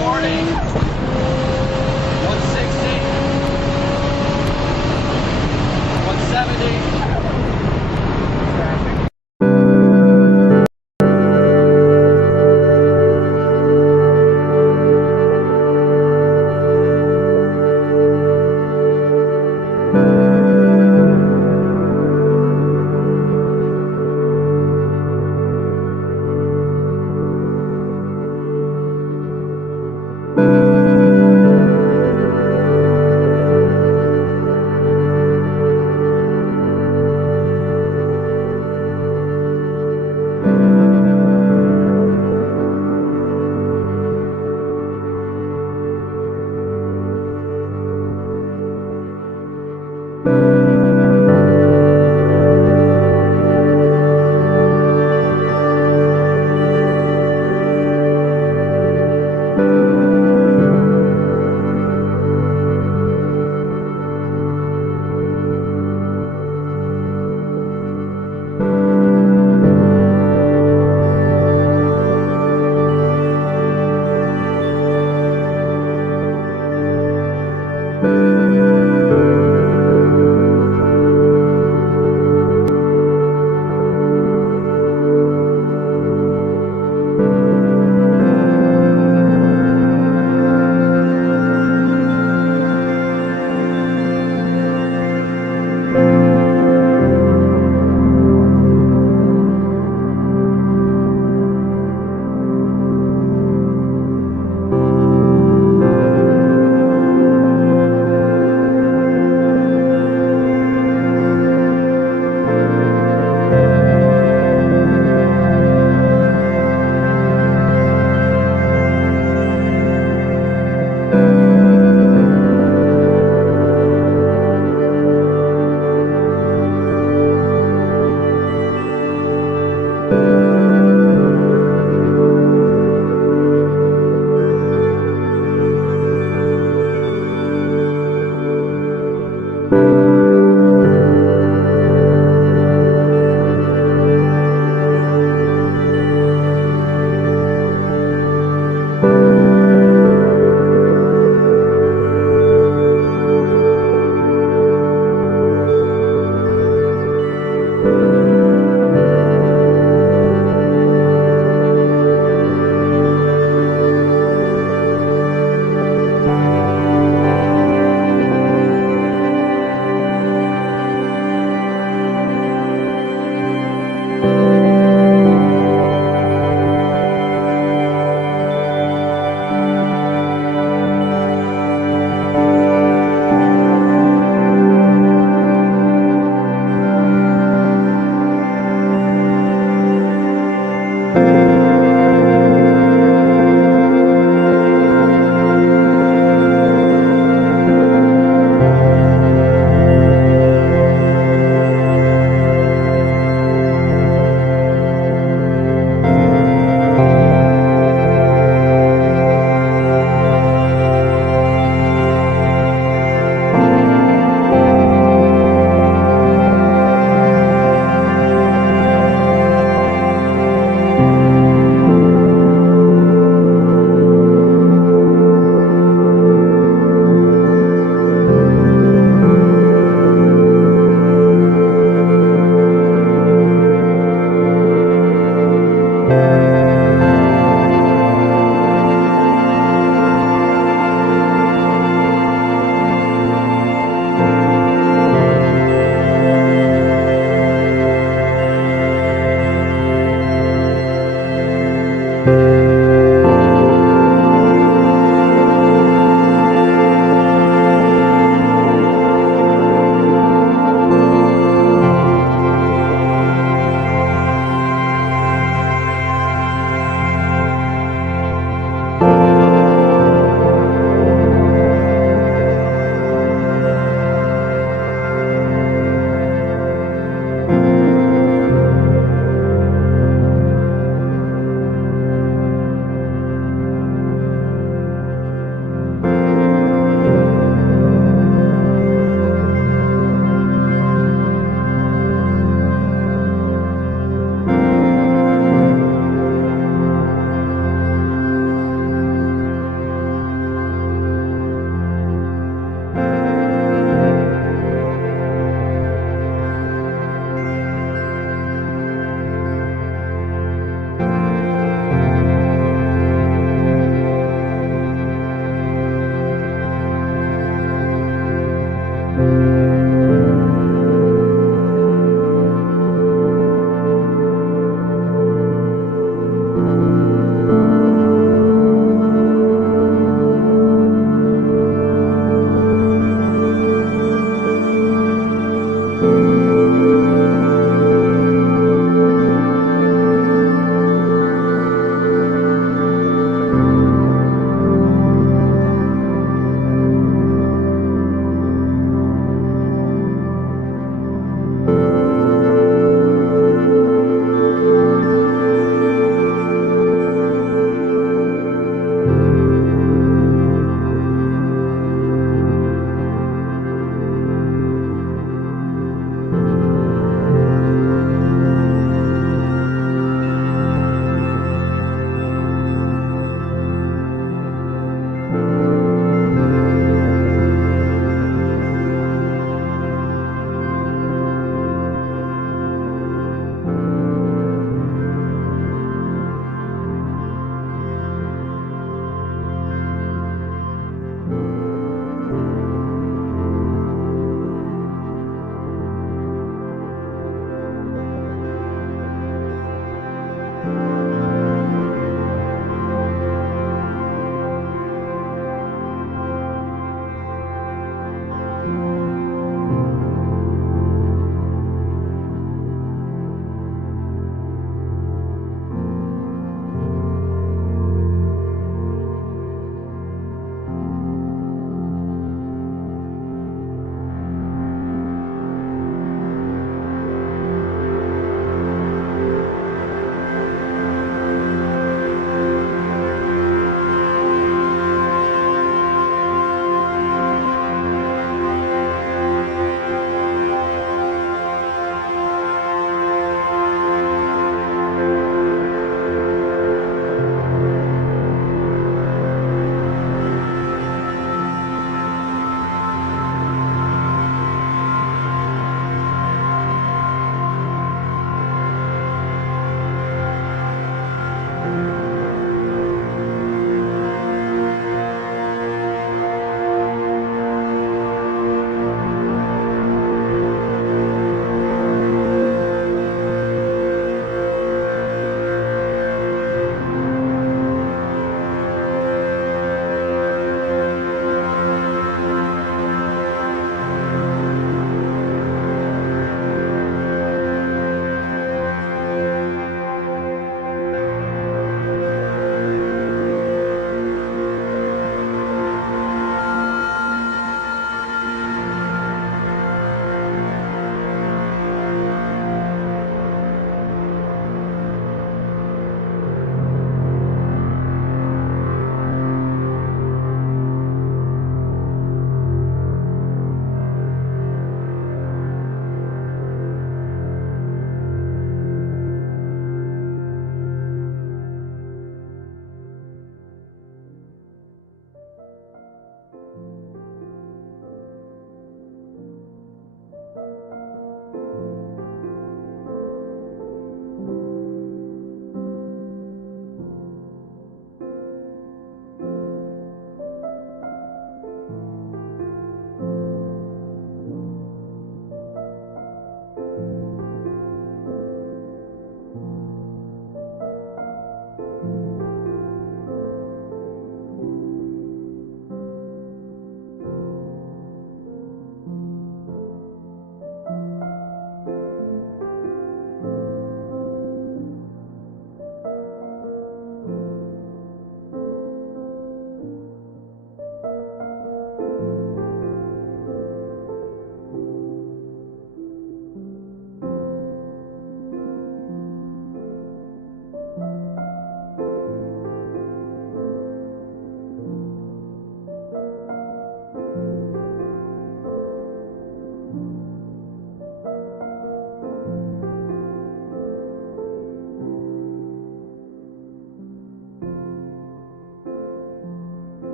Morning. 160. 170.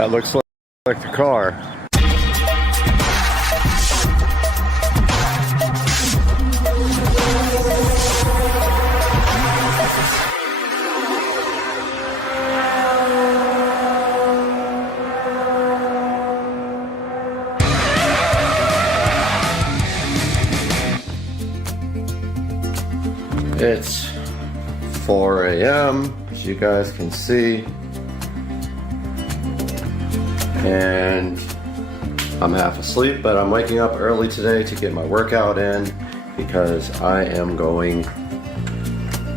That looks like the car. It's 4 a.m. as you guys can see, and I'm half asleep, but I'm waking up early today to get my workout in because I am going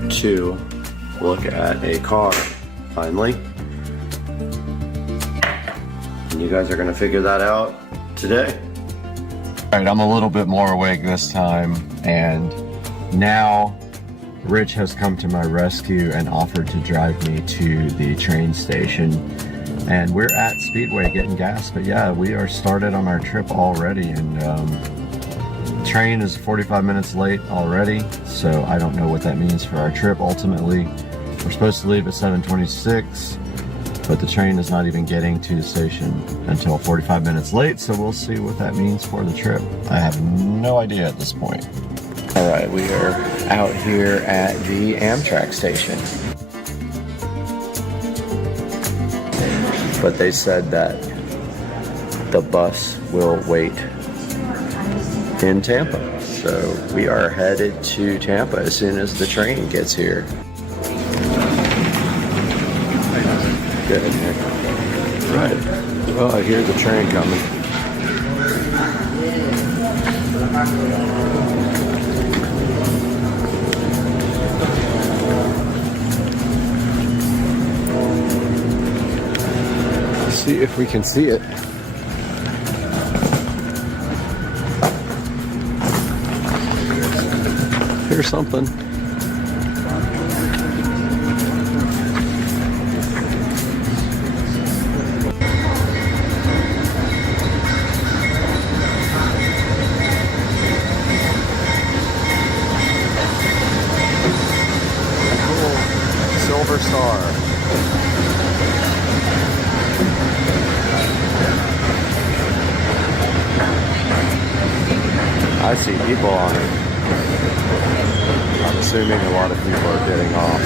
to look at a car finally, and you guys are gonna figure that out today. All right, I'm a little bit more awake this time, and now Rich has come to my rescue and offered to drive me to the train station. And we're at Speedway getting gas, but yeah, we are started on our trip already, and train is 45 minutes late already, so I don't know what that means for our trip. Ultimately, we're supposed to leave at 7:26, but the train is not even getting to the station until 45 minutes late, so we'll see what that means for the trip. I have no idea at this point. All right, we are out here at the Amtrak station. But they said that the bus will wait in Tampa. So we are headed to Tampa as soon as the train gets here. Good. Right. Well, I hear the train coming. See if we can see it. Here's something. Cool. Silver Star. I see people on it. I'm assuming a lot of people are getting off.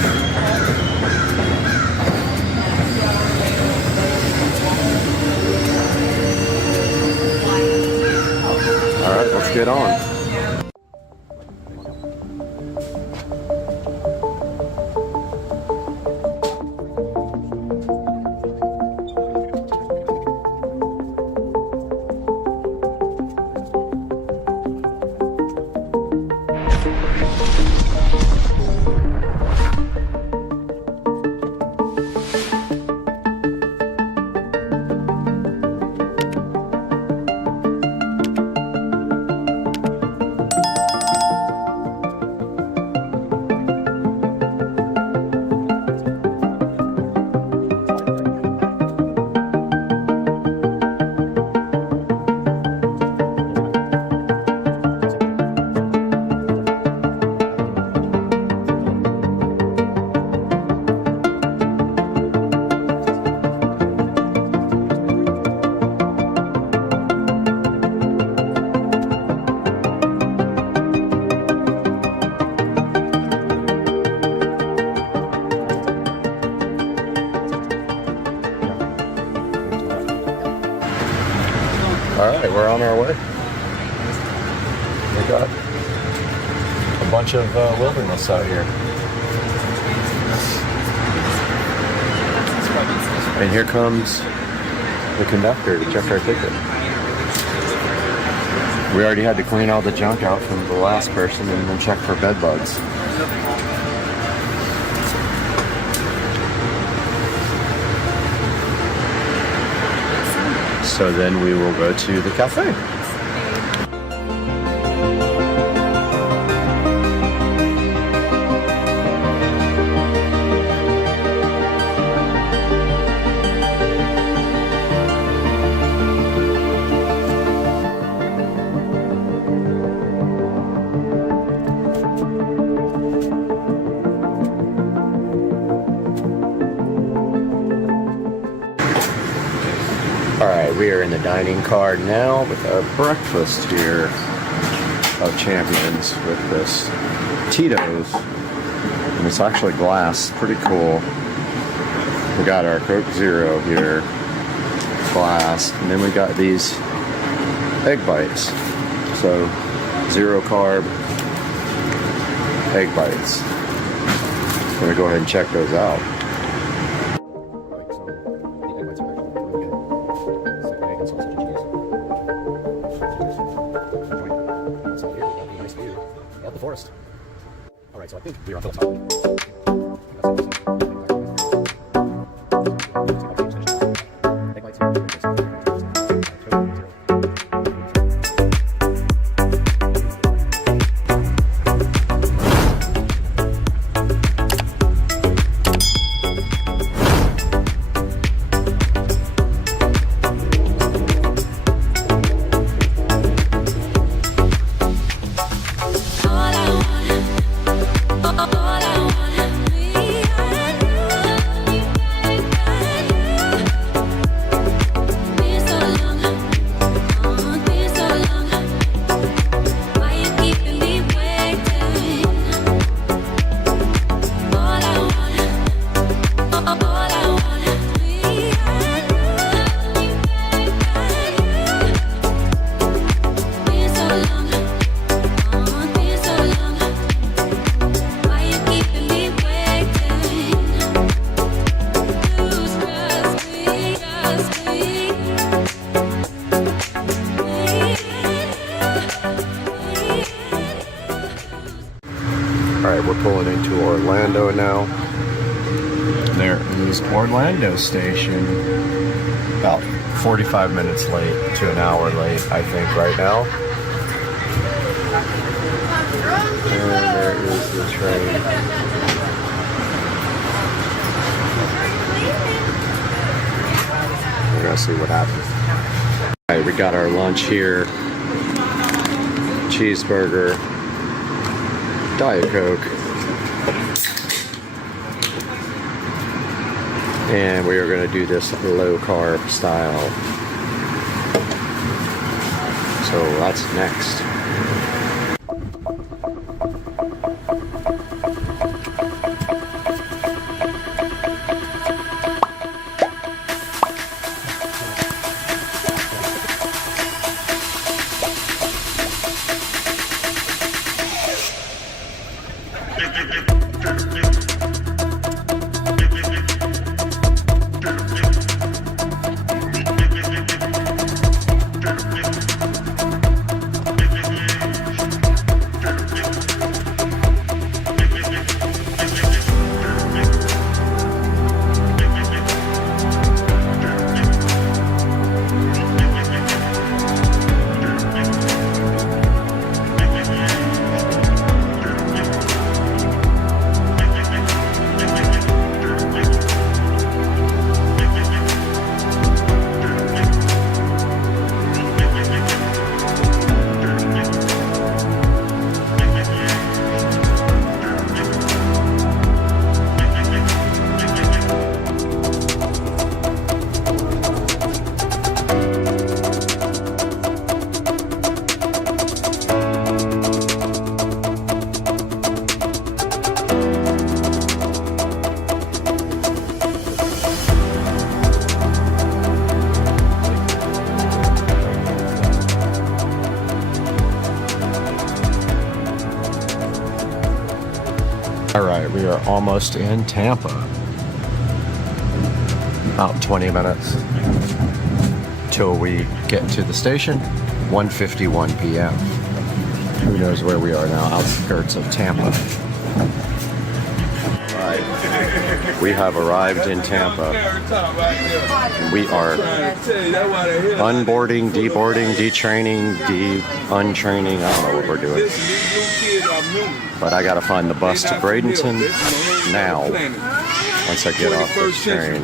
All right, let's get on. Alright, we're on our way. We got a bunch of wilderness out here. And here comes the conductor to check our ticket. We already had to clean all the junk out from the last person and then check for bed bugs. So then we will go to the cafe. We are in the dining car now with our breakfast here of champions with this Tito's. And it's actually glass, pretty cool. We got our Coke Zero here, glass, and then we got these egg bites. So 0 carb egg bites. I'm gonna go ahead and check those out. The forest. All right, so I think we are on Phillips. We're pulling into Orlando now. There is Orlando Station. About 45 minutes late to an hour late, I think, right now. And there is the train. We're gonna see what happens. All right, we got our lunch here. Cheeseburger. Diet Coke. And we are going to do this low carb style. So that's next. Alright, we are almost in Tampa. About 20 minutes till we get to the station. 1:51 p.m. Who knows where we are now, outskirts of Tampa. Alright, we have arrived in Tampa. We are unboarding, deboarding, detraining, untraining. I don't know what we're doing. But I gotta find the bus to Bradenton now. Once I get off this train.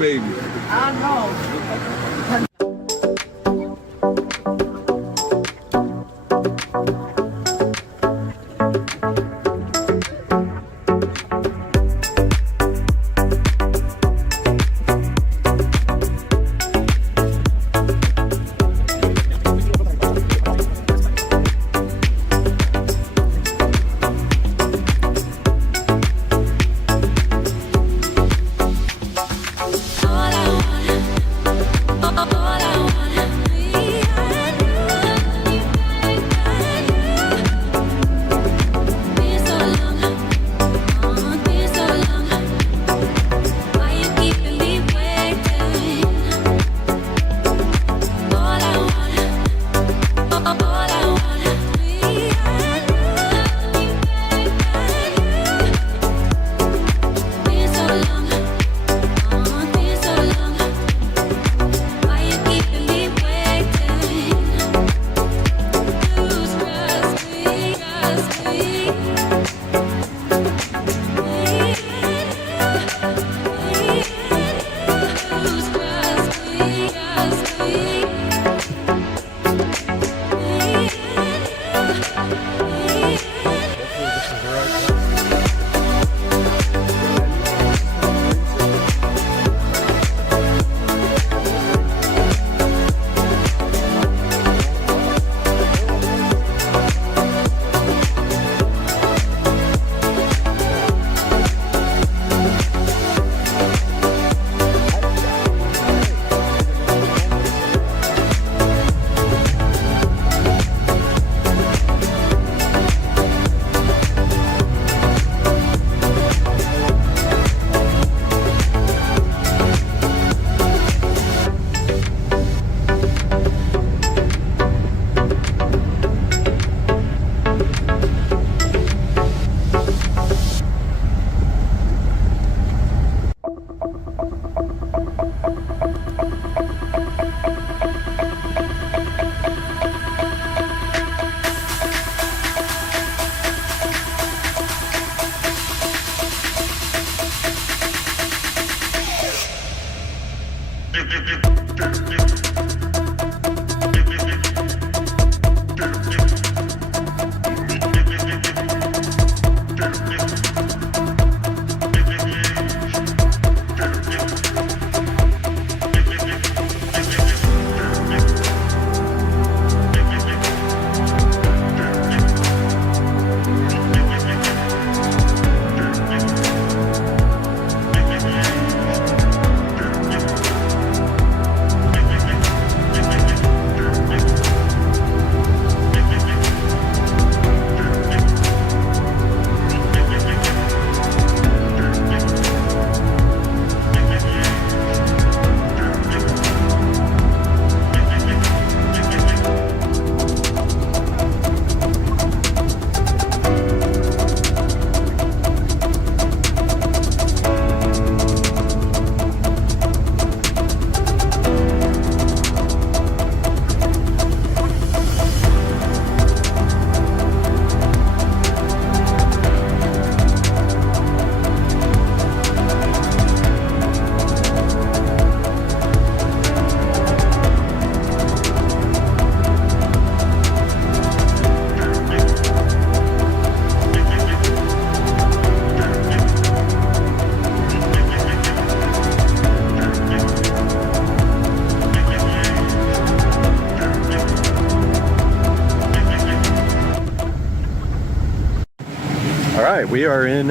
right, we are in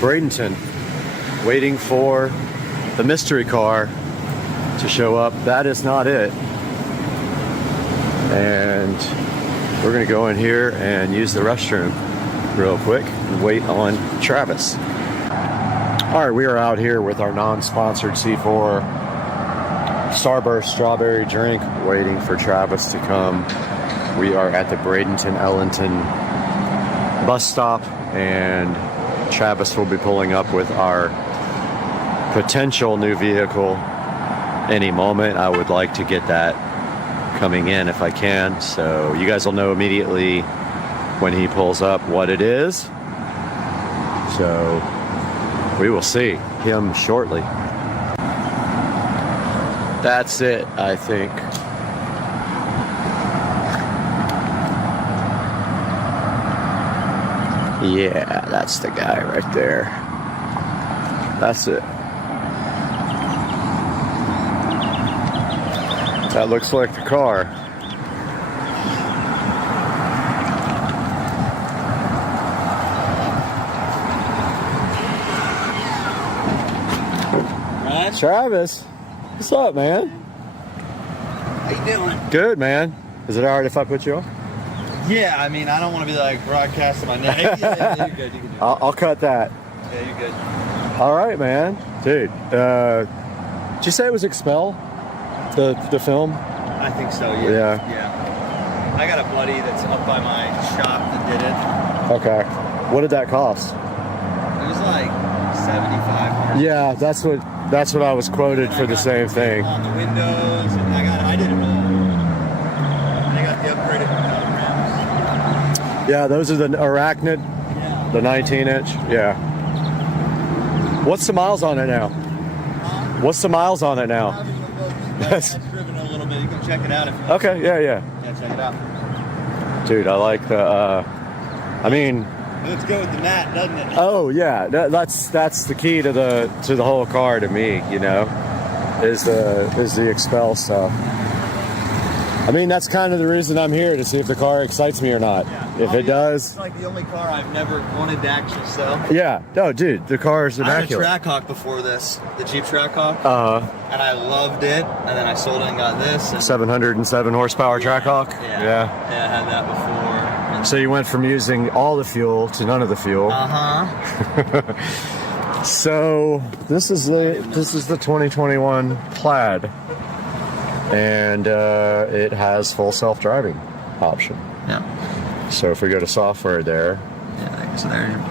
Bradenton, waiting for the mystery car to show up. That is not it. And we're gonna go in here and use the restroom real quick and wait on Travis. All right, we are out here with our non-sponsored C4 Starburst strawberry drink, waiting for Travis to come. We are at the Bradenton Ellington bus stop, and Travis will be pulling up with our potential new vehicle any moment. I would like to get that coming in if I can, so you guys will know immediately when he pulls up what it is. So we will see him shortly. That's it, I think. Yeah, that's the guy right there. That's it. That looks like the car. Right? Travis, what's up, man? How you doing? Good, man. Is it alright if I put you on? Yeah, I mean, I don't want to be like broadcasting my name. Yeah, you're good. You can do it. I'll cut that. Yeah, you're good. All right, man. Dude, did you say it was Expel, the film? I think so, yeah. Yeah. I got a buddy that's up by my shop that did it. Okay. What did that cost? It was like $7,500. Yeah, that's what I was quoted for the same thing. On the windows, and I did it all. And I got the upgraded rims. Yeah, those are the Arachnid, Yeah. the 19-inch. Yeah. What's the miles on it now? What's the miles on it now? That's driven a little bit. You can check it out if you want. Okay, yeah. Yeah, check it out. Dude, I like the, I mean, looks good with the mat, doesn't it? Oh yeah, that's the key to the whole car to me. You know, is the expel stuff. I mean, that's kind of the reason I'm here, to see if the car excites me or not. Yeah. If it does. It's like the only car I've never wanted to actually sell. Yeah. No, dude, the car is immaculate. I had a Trackhawk before this, the Jeep Trackhawk. Uh-huh. And I loved it. And then I sold it and got this. And 707 horsepower Trackhawk. Yeah. Yeah. Yeah, I had that before. And So you went from using all the fuel to none of the fuel. So this is the 2021 Plaid, and it has full self-driving option. Yeah. So if we go to software there, Yeah. So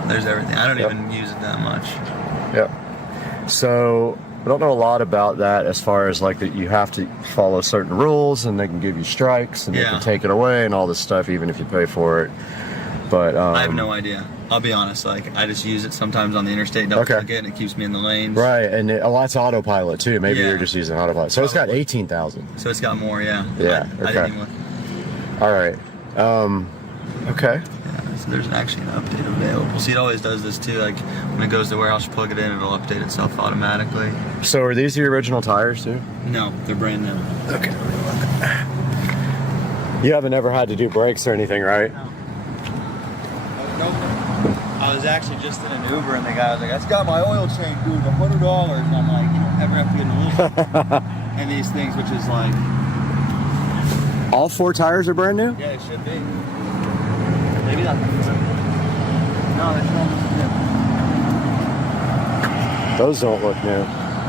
there's everything. I don't even use it that much. yep. So I don't know a lot about that, as far as like that you have to follow certain rules, and they can give you strikes, and they Yeah. can take it away and all this stuff, even if you pay for it. But I have no idea. I'll be honest. Like, I just use it sometimes on the interstate, double click it, and it keeps me in the lanes. Right, and a lot's autopilot too. Maybe Yeah. you're just using autopilot. So it's got 18,000. So it's got more, yeah. Yeah, I okay. didn't even look. All right. Okay. Yeah, so there's actually an update available. See, it always does this too. Like, when it goes to warehouse, you plug it in, it'll update itself automatically. So are these your original tires too? No, they're brand new. Okay. You haven't ever had to do brakes or anything, right? Nope. I was actually just in an Uber, and the guy was like, "That's got my oil change, dude, $100." And I'm like, "You don't ever have to get an oil." And these things, which is like, All 4 tires are brand new? yeah, it should be. Maybe not the front. No, that's not. Those don't look new.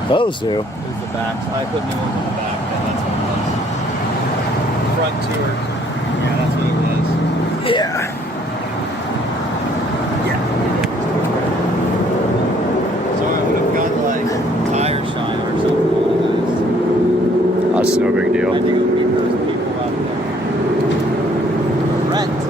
Those do. It was the back. So I put new ones on the back. That's what it was. Front two are, yeah, that's what it was. Yeah. So I would have got like tire shine or something. That's no big I deal. think it would be those people out there. Rent.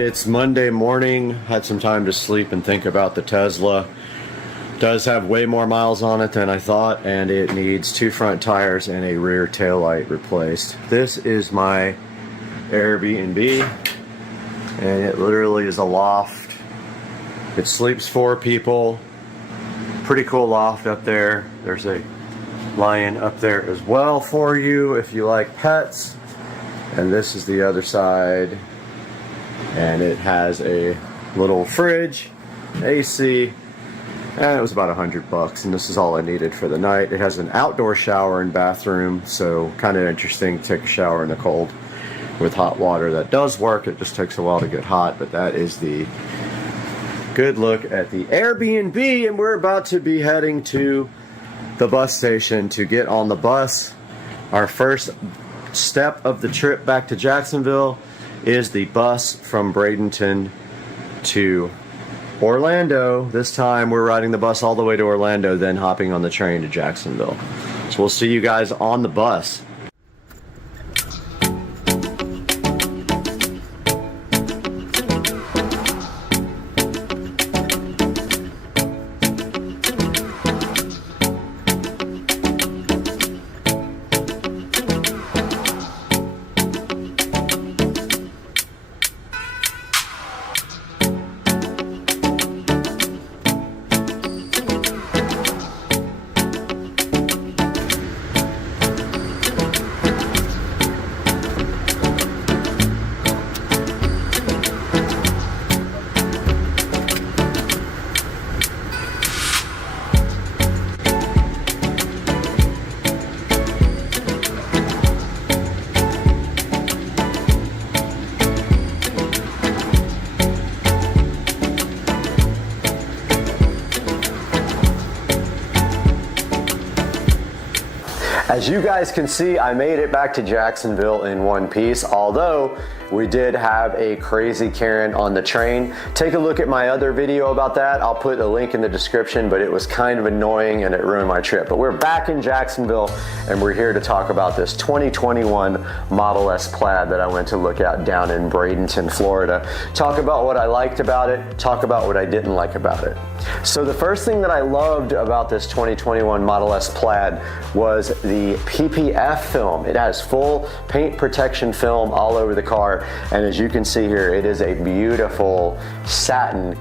It's Monday morning. Had some time to sleep and think about the Tesla. Does have way more miles on it than I thought, and it needs 2 front tires and a rear taillight replaced. This is my Airbnb, and it literally is a loft. It sleeps 4 people. Pretty cool loft up there. There's a lion up there as well for you if you like pets. And this is the other side. And it has a little fridge, AC, and it was about $100, and this is all I needed for the night. It has an outdoor shower and bathroom, so kind of interesting to take a shower in the cold with hot water. That does work. It just takes a while to get hot, but that is the good look at the Airbnb, and we're about to be heading to the bus station to get on the bus. Our first step of the trip back to Jacksonville is the bus from Bradenton to Orlando. This time we're riding the bus all the way to Orlando, then hopping on the train to Jacksonville. So we'll see you guys on the bus. As you guys can see, I made it back to Jacksonville in one piece, although we did have a crazy Karen on the train. Take a look at my other video about that. I'll put a link in the description, but it was kind of annoying and it ruined my trip. But we're back in Jacksonville and we're here to talk about this 2021 Model S Plaid that I went to look at down in Bradenton, Florida. Talk about what I liked about it, talk about what I didn't like about it. So the first thing that I loved about this 2021 Model S Plaid was the PPF film. It has full paint protection film all over the car, and as you can see here, it is a beautiful satin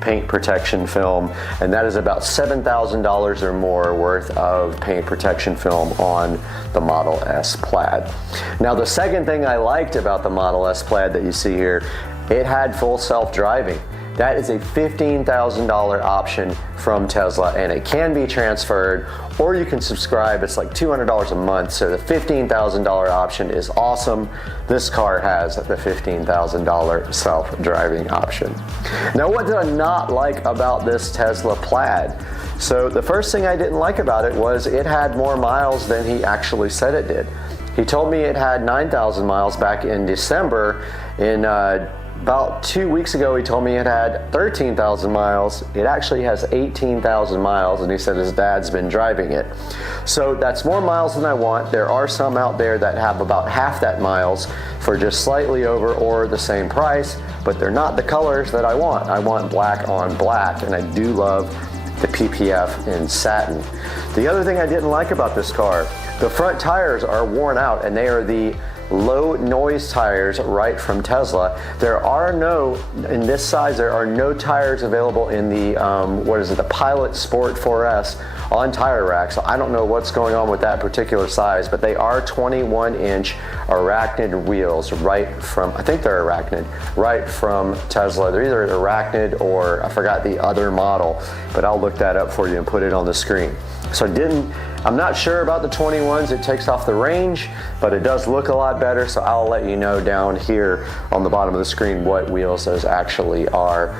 paint protection film, and that is about $7,000 or more worth of paint protection film on the Model S Plaid. Now the second thing I liked about the Model S Plaid that you see here, it had full self-driving. That is a $15,000 option from Tesla, and it can be transferred, or you can subscribe. It's like $200 a month, so the $15,000 option is awesome. This car has the $15,000 self-driving option. Now, what did I not like about this Tesla Plaid? So the first thing I didn't like about it was it had more miles than he actually said it did. He told me it had 9,000 miles back in December. About 2 weeks ago, he told me it had 13,000 miles. It actually has 18,000 miles, and he said his dad's been driving it. So that's more miles than I want. There are some out there that have about half that miles for just slightly over or the same price, but they're not the colors that I want. I want black on black, and I do love the PPF in satin. The other thing I didn't like about this car, the front tires are worn out, and they are the low noise tires right from Tesla. There are no, in this size, there are no tires available in the, the Pilot Sport 4S on Tire Rack. So I don't know what's going on with that particular size, but they are 21-inch Arachnid wheels right from, I think they're Arachnid, right from Tesla. They're either Arachnid or I forgot the other model, but I'll look that up for you and put it on the screen. So I'm not sure about the 21s. It takes off the range, but it does look a lot better. So I'll let you know down here on the bottom of the screen what wheels those actually are.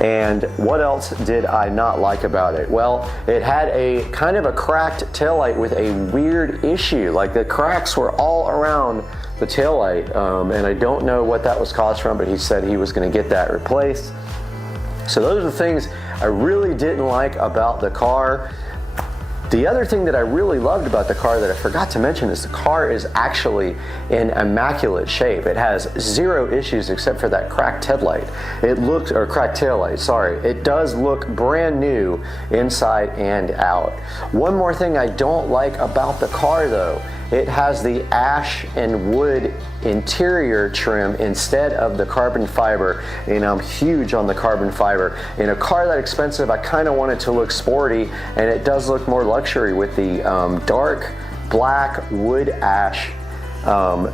And what else did I not like about it? Well, it had a kind of a cracked taillight with a weird issue. Like the cracks were all around the taillight, and I don't know what that was caused from, but he said he was going to get that replaced. So those are the things I really didn't like about the car. The other thing that I really loved about the car that I forgot to mention is the car is actually in immaculate shape. It has zero issues except for that cracked headlight. Or cracked taillight, sorry. It does look brand new inside and out. One more thing I don't like about the car though, it has the ash and wood interior trim instead of the carbon fiber, and I'm huge on the carbon fiber. In a car that expensive, I kind of want it to look sporty, and it does look more luxury with the dark black wood ash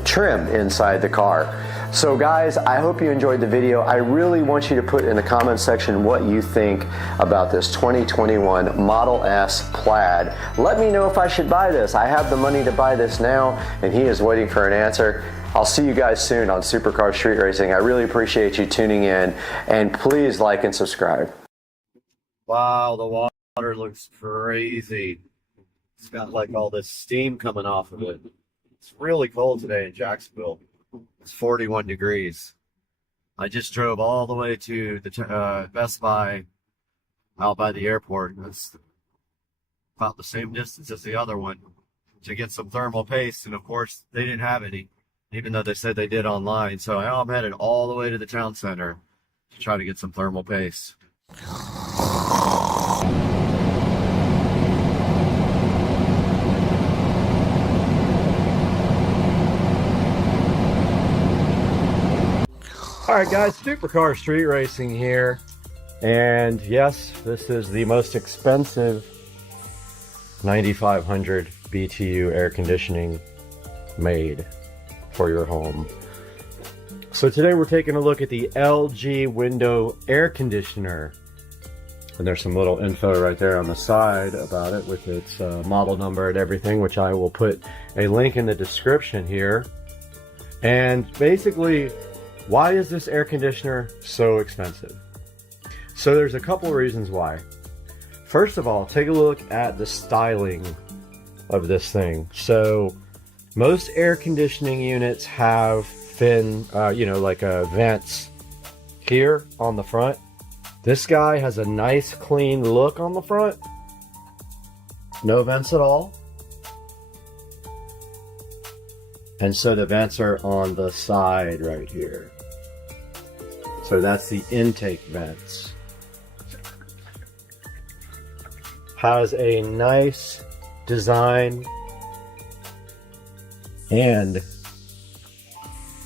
trim inside the car. So guys, I hope you enjoyed the video. I really want you to put in the comment section what you think about this 2021 Model S Plaid. Let me know if I should buy this. I have the money to buy this now, and he is waiting for an answer. I'll see you guys soon on Supercar Street Racing. I really appreciate you tuning in, and please like and subscribe. Wow, the water looks crazy. It's got like all this steam coming off of it. It's really cold today in Jacksonville. It's 41 degrees. I just drove all the way to the Best Buy out by the airport. That's about the same distance as the other one to get some thermal paste, and of course they didn't have any, even though they said they did online. So now I'm headed all the way to the town center to try to get some thermal paste. Alright guys, Supercar Street Racing here, and yes, this is the most expensive 9500 BTU air conditioning made for your home. So today we're taking a look at the LG window air conditioner, and there's some little info right there on the side about it with its model number and everything, which I will put a link in the description here. And basically, why is this air conditioner so expensive? So there's a couple reasons why. First of all, take a look at the styling of this thing. So most air conditioning units have thin, you know, like vents here on the front. This guy has a nice clean look on the front. No vents at all. And so the vents are on the side right here. So that's the intake vents. Has a nice design, and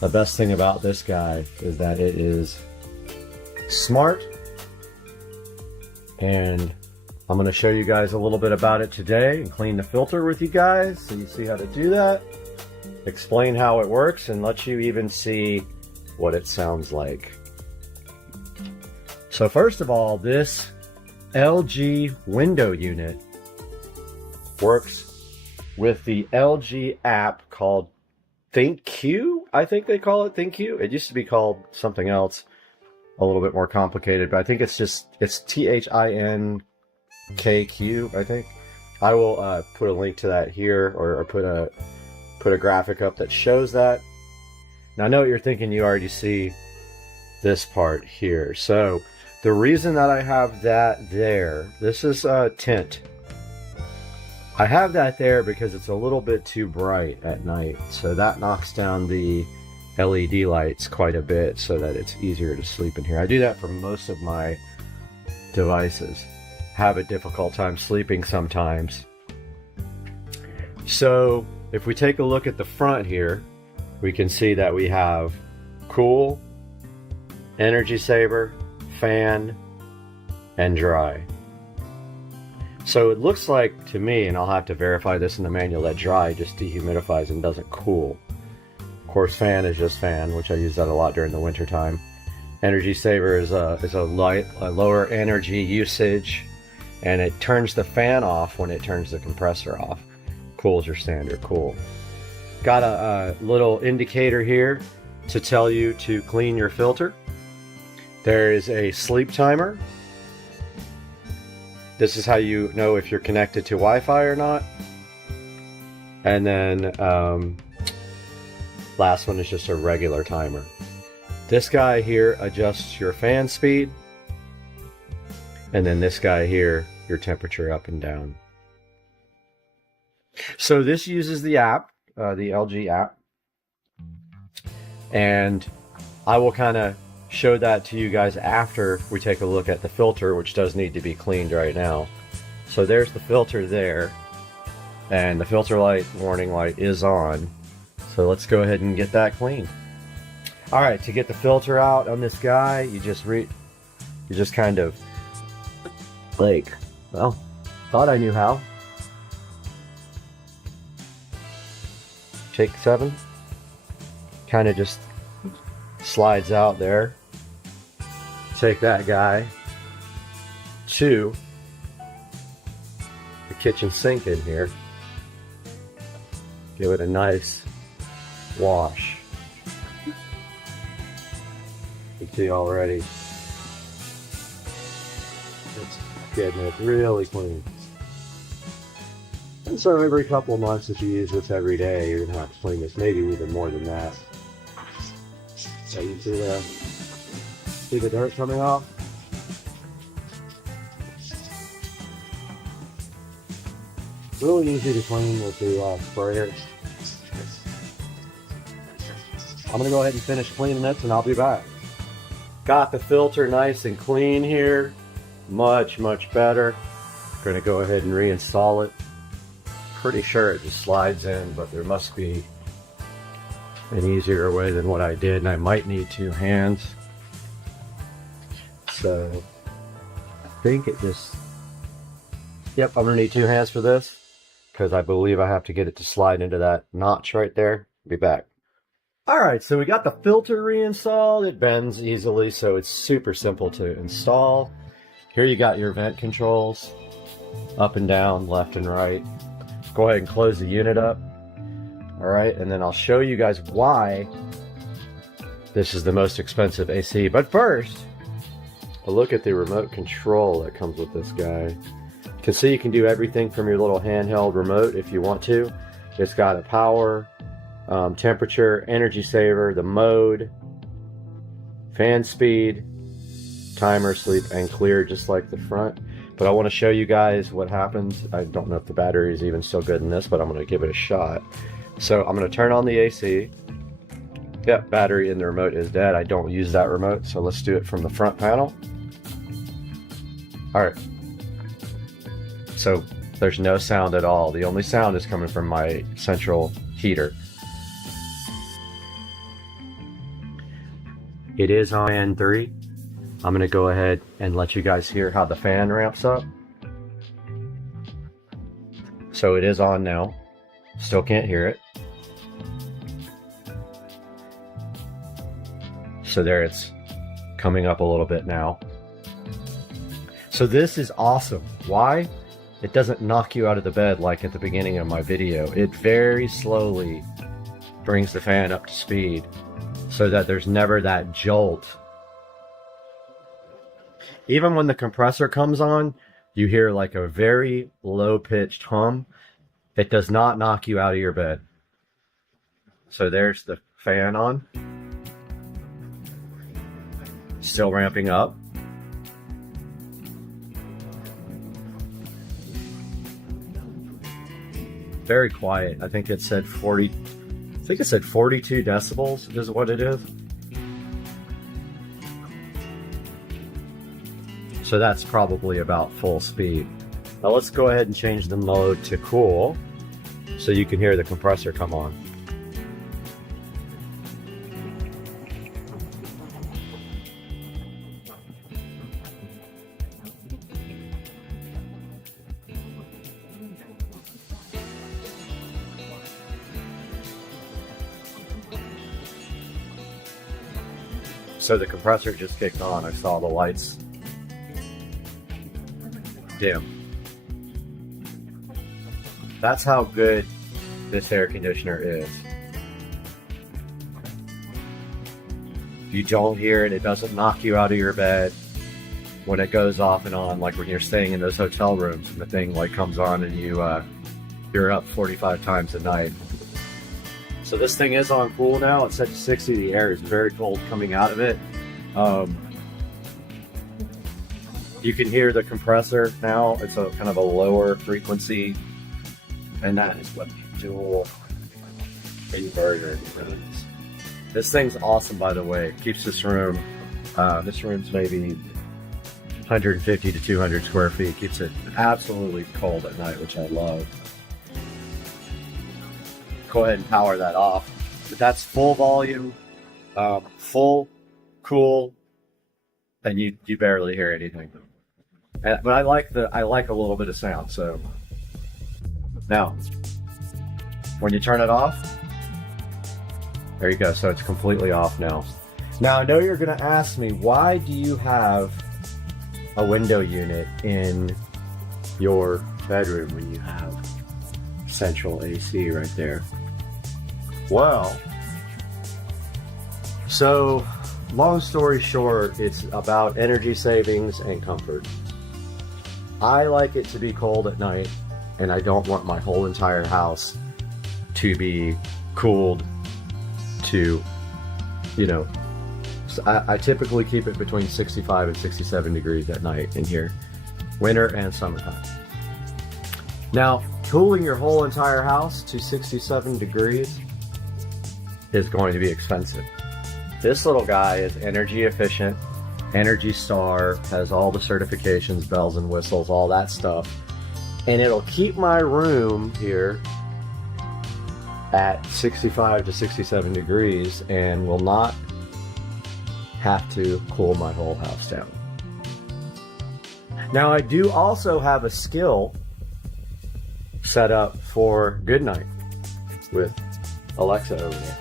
the best thing about this guy is that it is smart, and I'm going to show you guys a little bit about it today and clean the filter with you guys so you see how to do that, explain how it works, and let you even see what it sounds like. So first of all, this LG window unit works with the LG app called ThinkQ. I think they call it ThinkQ. It used to be called something else, a little bit more complicated, but I think it's ThinkQ, I think. I will put a link to that here, or put a graphic up that shows that. Now I know what you're thinking, you already see this part here. So the reason that I have that there, this is tint. I have that there because it's a little bit too bright at night. So that knocks down the LED lights quite a bit so that it's easier to sleep in here. I do that for most of my devices. Have a difficult time sleeping sometimes. So if we take a look at the front here, we can see that we have cool, energy saver, fan, and dry. So it looks like to me, and I'll have to verify this in the manual, that dry just dehumidifies and doesn't cool. Of course, fan is just fan, which I use that a lot during the winter time. Energy saver is a lower energy usage, and it turns the fan off when it turns the compressor off. Cool's your standard cool. Got a little indicator here to tell you to clean your filter. There is a sleep timer. This is how you know if you're connected to Wi-Fi or not. And then last one is just a regular timer. This guy here adjusts your fan speed. And then this guy here, your temperature up and down. So this uses the app, the LG app. And I will kind of show that to you guys after we take a look at the filter, which does need to be cleaned right now. So there's the filter there, and the filter light warning light is on. So let's go ahead and get that cleaned. All right, to get the filter out on this guy, you just kind of like, well, thought I knew how. Take 7, kind of just slides out there. Take that guy to the kitchen sink in here. Give it a nice wash. You can see already it's getting it really clean. And so every couple of months, if you use this every day, you're gonna have to clean this, maybe even more than that. So you see the dirt coming off? Really easy to clean with the sprayers. I'm gonna go ahead and finish cleaning this and I'll be back. Got the filter nice and clean here. Much better. Gonna go ahead and reinstall it. Pretty sure it just slides in, but there must be an easier way than what I did, and I might need 2 hands. So I think it just, yep, I'm gonna need 2 hands for this because I believe I have to get it to slide into that notch right there. Be back. All right, so we got the filter reinstalled. It bends easily, so it's super simple to install. Here you got your vent controls, up and down, left and right. Go ahead and close the unit up. All right, and then I'll show you guys why this is the most expensive AC. But first, a look at the remote control that comes with this guy. You can see you can do everything from your little handheld remote if you want to. It's got a power, temperature, energy saver, the mode, fan speed, timer, sleep, and clear, just like the front. But I want to show you guys what happens. I don't know if the battery is even still good in this, but I'm going to give it a shot. So I'm going to turn on the AC. Yep, battery in the remote is dead. I don't use that remote, so let's do it from the front panel. All right. So there's no sound at all. The only sound is coming from my central heater. It is on N3. I'm gonna go ahead and let you guys hear how the fan ramps up. So it is on now. Still can't hear it. So there, it's coming up a little bit now. So this is awesome. Why? It doesn't knock you out of the bed like at the beginning of my video. It very slowly brings the fan up to speed so that there's never that jolt. Even when the compressor comes on, you hear like a very low-pitched hum. It does not knock you out of your bed. So there's the fan on. Still ramping up. Very quiet. I think it said 42 decibels is what it is. So that's probably about full speed. Now let's go ahead and change the mode to cool so you can hear the compressor come on. So the compressor just kicked on. I saw the lights dim. That's how good this air conditioner is. You don't hear it. It doesn't knock you out of your bed when it goes off and on, like when you're staying in those hotel rooms and the thing like comes on and you're up 45 times a night. So this thing is on cool now. It's set to 60. The air is very cold coming out of it. You can hear the compressor now. It's a kind of a lower frequency, and that is what the dual inverter is. This thing's awesome, by the way. It keeps this room. This room's maybe 150 to 200 square feet. Keeps it absolutely cold at night, which I love. Go ahead and power that off. But that's full volume, full cool, and you barely hear anything. But I like a little bit of sound. So now, when you turn it off, there you go. So it's completely off now. Now I know you're going to ask me, why do you have a window unit in your bedroom when you have central AC right there? Well, so long story short, it's about energy savings and comfort. I like it to be cold at night, and I don't want my whole entire house to be cooled to, you know, so I typically keep it between 65 and 67 degrees at night in here, winter and summertime. Now, cooling your whole entire house to 67 degrees is going to be expensive. This little guy is energy efficient, Energy Star, has all the certifications, bells and whistles, all that stuff. And it'll keep my room here at 65 to 67 degrees and will not have to cool my whole house down. Now I do also have a skill set up for good night with Alexa over there.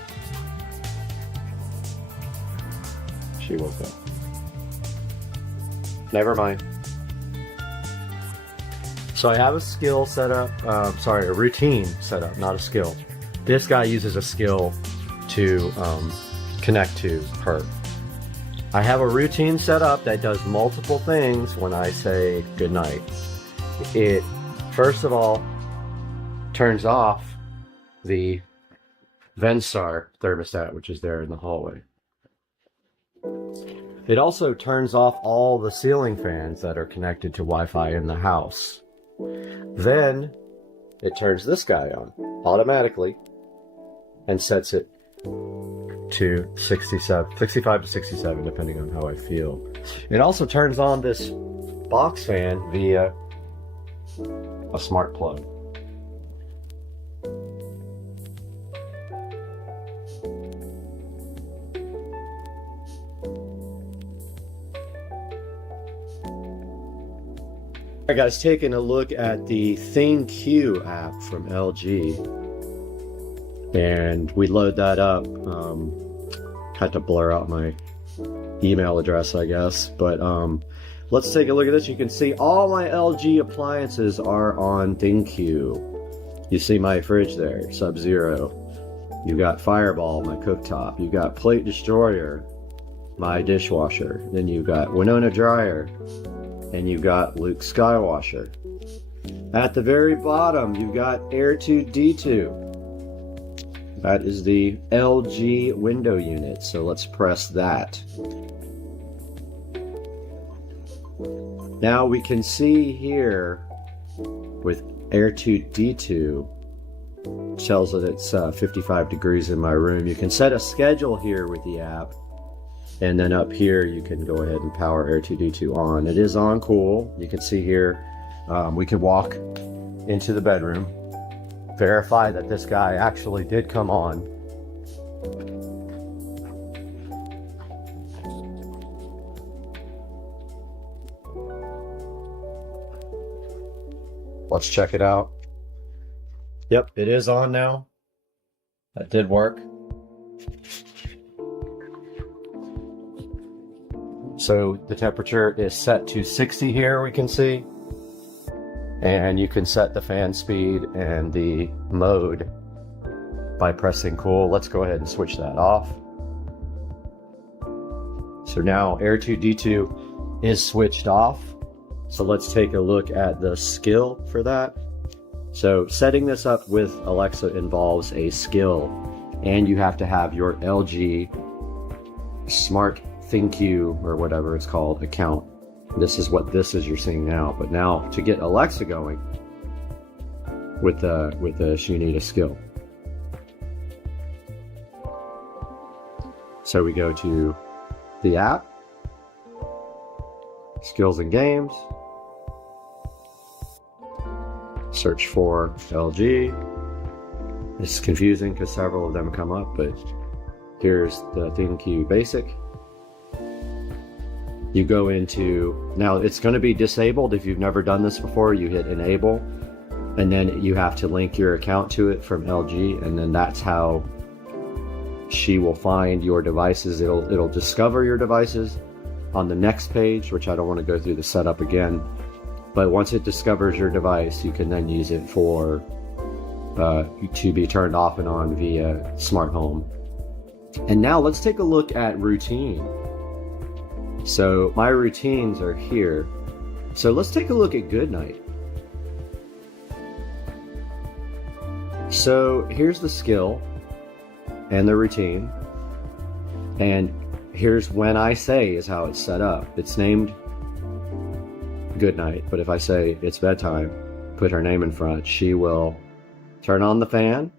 She woke up. Never mind. So I have a skill set up, a routine set up, not a skill. This guy uses a skill to connect to her. I have a routine set up that does multiple things when I say goodnight. it first of all turns off the Venstar thermostat, which is there in the hallway. It also turns off all the ceiling fans that are connected to Wi-Fi in the house. Then it turns this guy on automatically and sets it to 65 to 67, depending on how I feel. It also turns on this box fan via a smart plug. Alright guys, taking a look at the ThinQ app from LG, and we load that up. Had to blur out my email address, I guess, but let's take a look at this. You can see all my LG appliances are on ThinQ. You see my fridge there, Sub-Zero. You got Fireball, my cooktop. You got Plate Destroyer, my dishwasher. Then you got Winona Dryer. And you got Luke Skywasher. At the very bottom, you've got Air2D2. That is the LG window unit, so let's press that. Now we can see here with Air2D2, tells that it's 55 degrees in my room. You can set a schedule here with the app. And then up here, you can go ahead and power Air2D2 on. It is on cool. You can see here, we can walk into the bedroom, verify that this guy actually did come on. Let's check it out. Yep, it is on now. That did work. So the temperature is set to 60 here, we can see. And you can set the fan speed and the mode by pressing cool. Let's go ahead and switch that off. So now Air2D2 is switched off. So let's take a look at the skill for that. So setting this up with Alexa involves a skill, and you have to have your LG Smart ThinQ or whatever it's called account. This is what this is you're seeing now. But now to get Alexa going with this, you need a skill. So we go to the app, skills and games, search for LG. It's confusing because several of them come up, but here's the ThinQ Basic. You go into, now it's going to be disabled if you've never done this before. You hit enable, and then you have to link your account to it from LG, and then that's how she will find your devices. It'll discover your devices on the next page, which I don't want to go through the setup again. But once it discovers your device, you can then use it for to be turned off and on via smart home. And now let's take a look at routine. So my routines are here. So let's take a look at good night. So here's the skill and the routine. And here's when I say is how it's set up. It's named good night, but if I say it's bedtime, put her name in front, she will turn on the fan,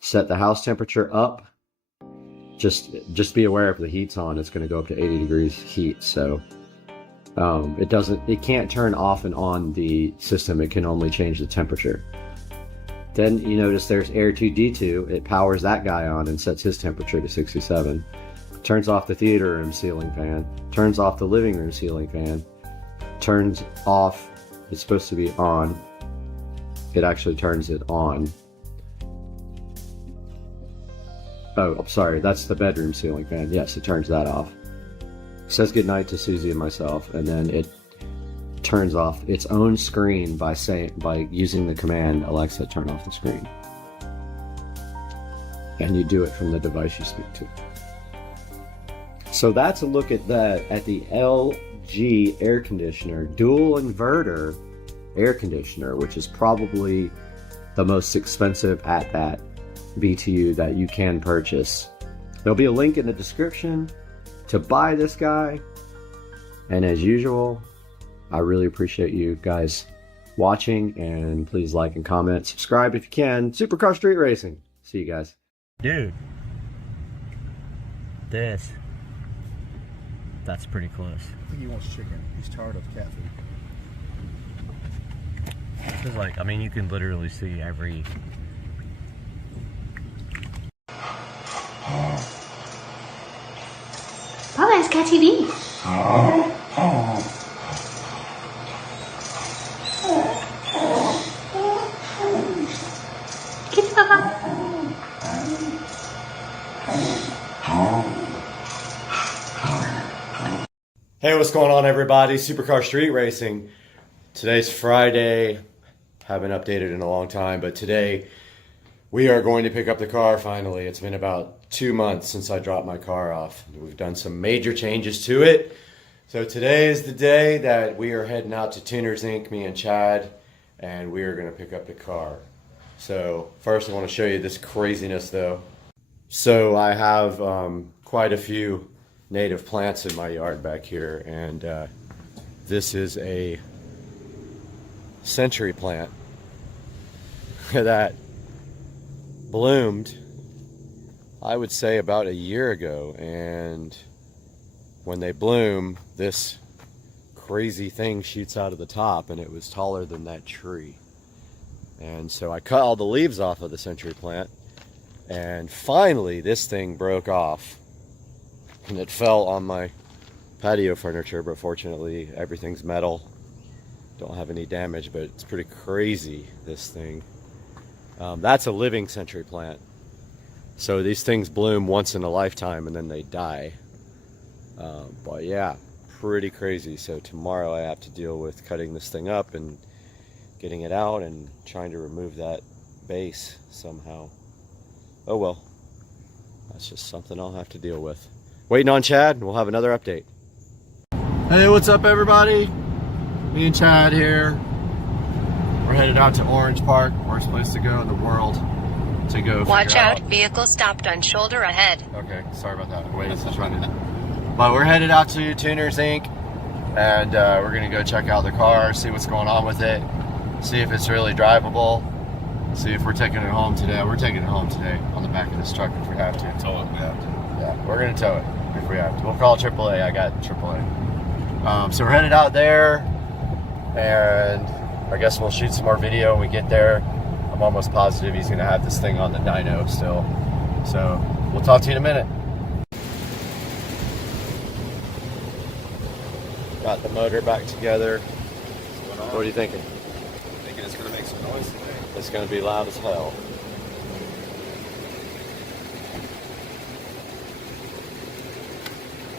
set the house temperature up. Just be aware if the heat's on, it's going to go up to 80 degrees heat. So it can't turn off and on the system. It can only change the temperature. Then you notice there's Air2D2. It powers that guy on and sets his temperature to 67. Turns off the theater room ceiling fan. Turns off the living room ceiling fan. Turns off, it's supposed to be on. It actually turns it on. Oh, I'm sorry, that's the bedroom ceiling fan. Yes, it turns that off. Says goodnight to Susie and myself, and then it turns off its own screen by using the command Alexa turn off the screen. And you do it from the device you speak to. So that's a look at the LG air conditioner, dual inverter, air conditioner, which is probably the most expensive at that BTU that you can purchase. There'll be a link in the description to buy this guy. And as usual, I really appreciate you guys watching, and please like and comment, subscribe if you can. Supercar Street Racing. See you guys. Dude, that's pretty close. I think he wants chicken. He's tired of cat food. It's like, I mean, you can literally see every... Papa has cat TV. Kiss Papa. Hey, what's going on, everybody? Supercar Street Racing. Today's Friday. Haven't updated in a long time, but today we are going to pick up the car finally. It's been about 2 months since I dropped my car off. We've done some major changes to it. So today is the day that we are heading out to Tuners Inc., me and Chad, and we are going to pick up the car. So first I want to show you this craziness though. So I have quite a few native plants in my yard back here, and this is a century plant that bloomed, I would say, about a year ago. And when they bloom, this crazy thing shoots out of the top, and it was taller than that tree. And so I cut all the leaves off of the century plant, and finally this thing broke off, and it fell on my patio furniture, but fortunately everything's metal. Don't have any damage, but it's pretty crazy, this thing. That's a living century plant. So these things bloom once in a lifetime and then they die. But yeah, pretty crazy. So tomorrow I have to deal with cutting this thing up and getting it out and trying to remove that base somehow. Oh well, that's just something I'll have to deal with. Waiting on Chad, and we'll have another update. Hey, what's up, everybody? Me and Chad here. We're headed out to Orange Park, worst place to go in the world to go. Watch out, vehicle stopped on shoulder ahead. Okay, sorry about that. Wait, it's just running. But we're headed out to Tuners Inc., and we're gonna go check out the car, see what's going on with it, see if it's really drivable, see if we're taking it home today. We're taking it home today on the back of this truck if we have to. Tow it, we have to. Yeah, we're gonna tow it if we have to. We'll call AAA. I got AAA. So we're headed out there, and I guess we'll shoot some more video when we get there. I'm almost positive he's gonna have this thing on the dyno still. So we'll talk to you in a minute. Got the motor back together. What's going on? What are you thinking? I'm thinking it's going to make some noise today. It's gonna be loud as hell.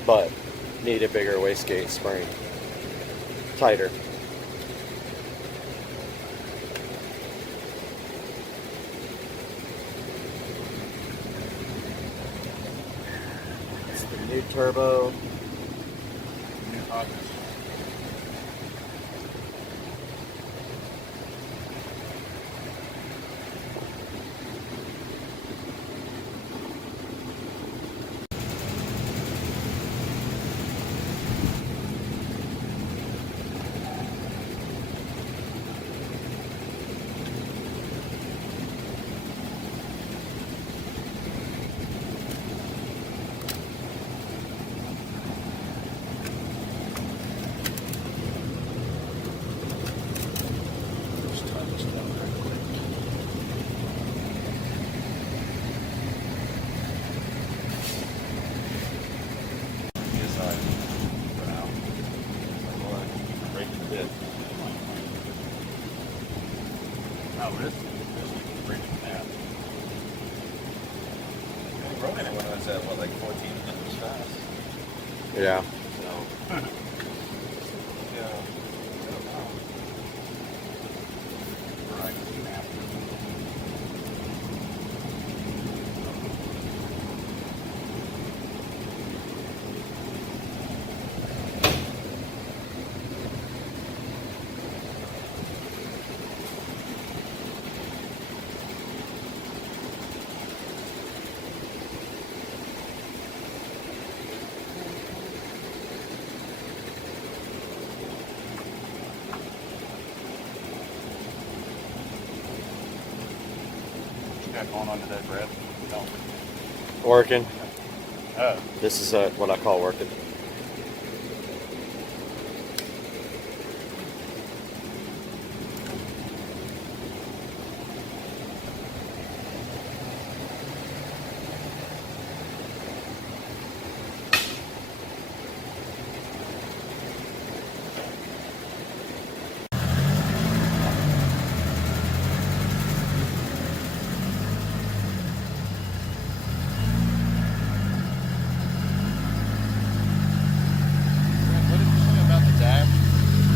But need a bigger wastegate spring. Tighter. It's the new turbo. Yeah. got going on today, Brad? No. Working. Oh. This is what I call working. What did you say about the dash?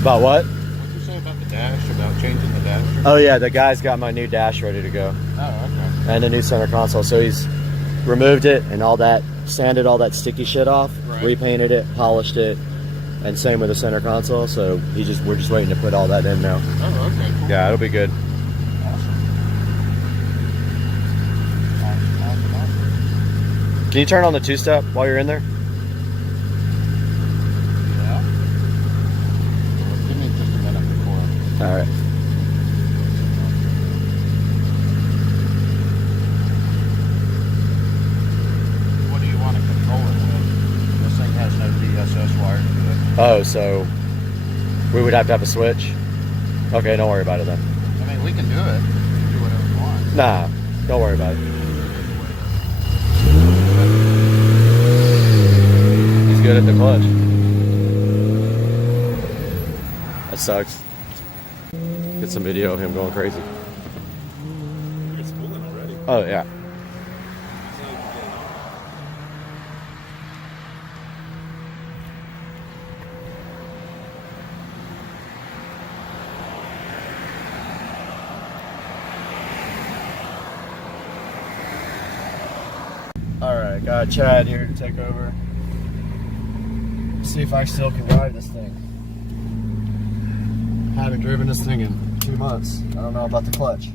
About what? What did you say about the dash? About changing the dash? Oh yeah, the guy's got my new dash ready to go. Oh, okay. And the new center console. So he's removed it and all that, sanded all that sticky shit off, Right. repainted it, polished it, and same with the center console. So we're just waiting to put all that in now. Oh, okay. Cool. Yeah, it'll be good. Can you turn on the two-step while you're in there? Yeah. Give me just a minute before. All right. What do you want to control it with? This thing has no DSS wire to it. Oh, so we would have to have a switch? Okay, don't worry about it then. I mean, we can do it. Do whatever you want. Nah, don't worry about it. He's good at the clutch. That sucks. Get some video of him going crazy. It's spooling already. Oh, yeah. Alright, got Chad here to take over. See if I still can drive this thing. Haven't driven this thing in 2 months. I don't know about the clutch.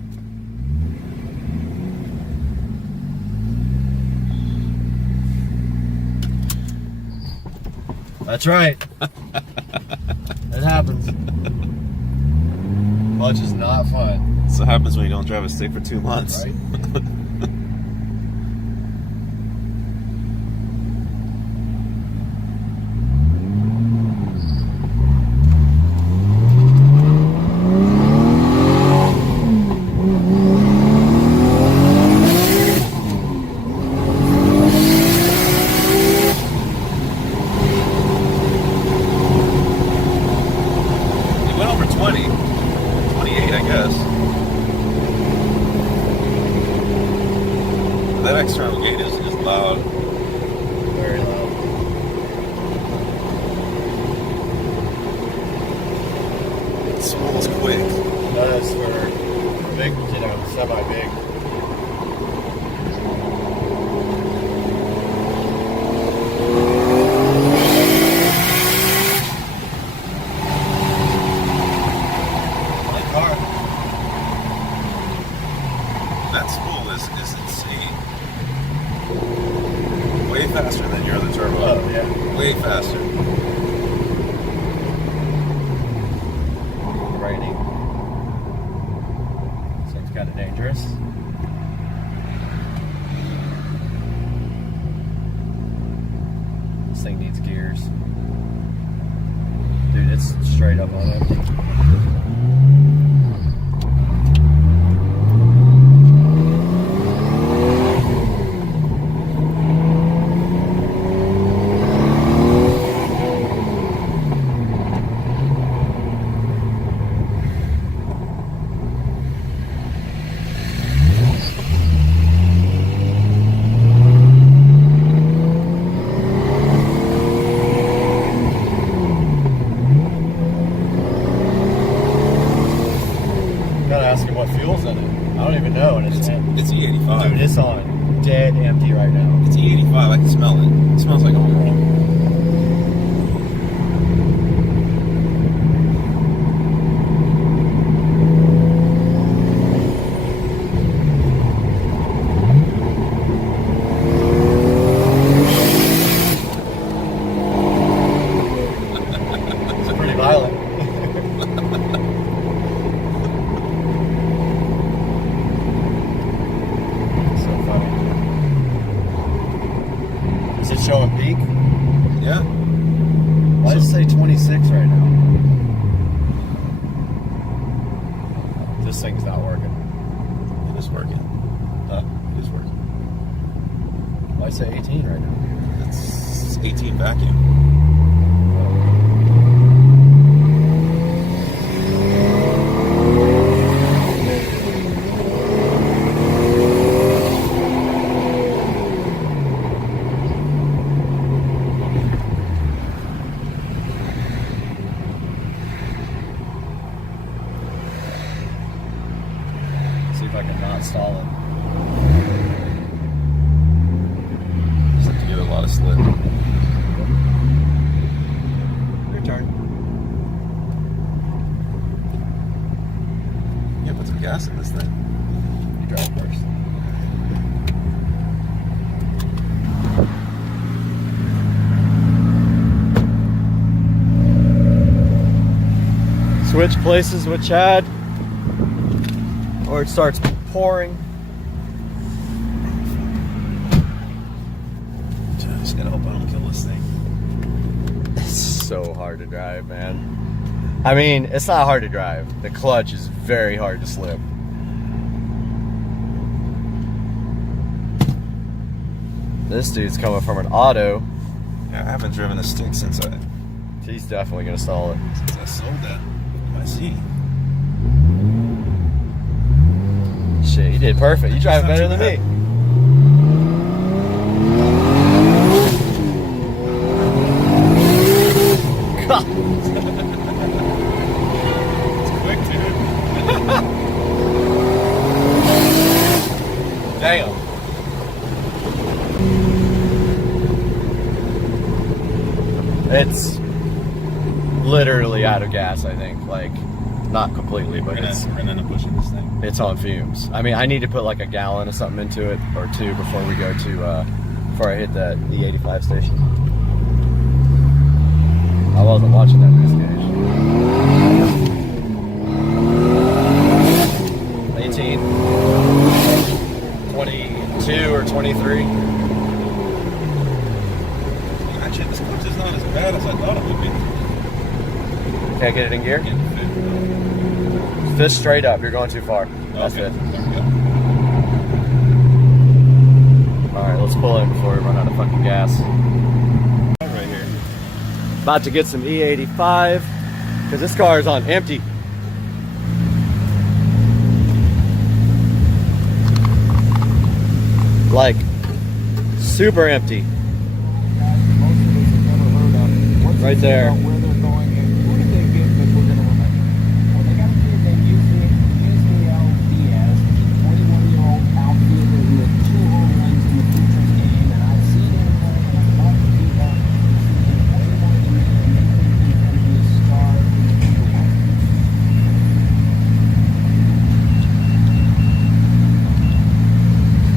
That's right. It happens. Clutch is not fun. That's what happens when you don't drive a stick for 2 months. Right? It went over 20. 28, I guess. That external gate is loud. Very loud. It spools quick. It does for big, semi-big. My car. That spool is insane. Way faster than your other turbo. Oh, yeah. Way faster. Raining. So it's kind of dangerous. This thing needs gears. Dude, it's straight up on empty. Gotta ask him what fuel's in it. I don't even know, and it's It's E85. dude, it's on dead empty right now. It's E85. I can smell it. It smells like oil. It's pretty violent. working. It is working. It is working. Why say 18 right now? It's 18 vacuum. See if I can not stall it. Just have to give it a lot of slip. Your turn. Yeah, put some gas in this thing. You drive first. Switch places with Chad, or it starts pouring. Just gotta hope I don't kill this thing. It's so hard to drive, man. I mean, it's not hard to drive. The clutch is very hard to slip. This dude's coming from an auto. Yeah, I haven't driven a stick since He's definitely gonna stall it. I sold that. I see. Shit, you did perfect. You drive better than me. God. It's quick, dude. Damn. It's literally out of gas, I think. Like, not completely, but We're gonna end up pushing this thing. it's on fumes. I mean, I need to put like a gallon of something into it, or two, before we go to, before I hit the E85 station. I wasn't watching that news gauge. 18, 22 or 23. Actually, this clutch is not as bad as I thought it would be. Can't get it in gear? Fist straight up. You're going too far. That's Okay. it. Yep. Alright, let's pull in before we run out of fucking gas. Right here. About to get some E85, because this car is on empty. Like, super empty. Right there.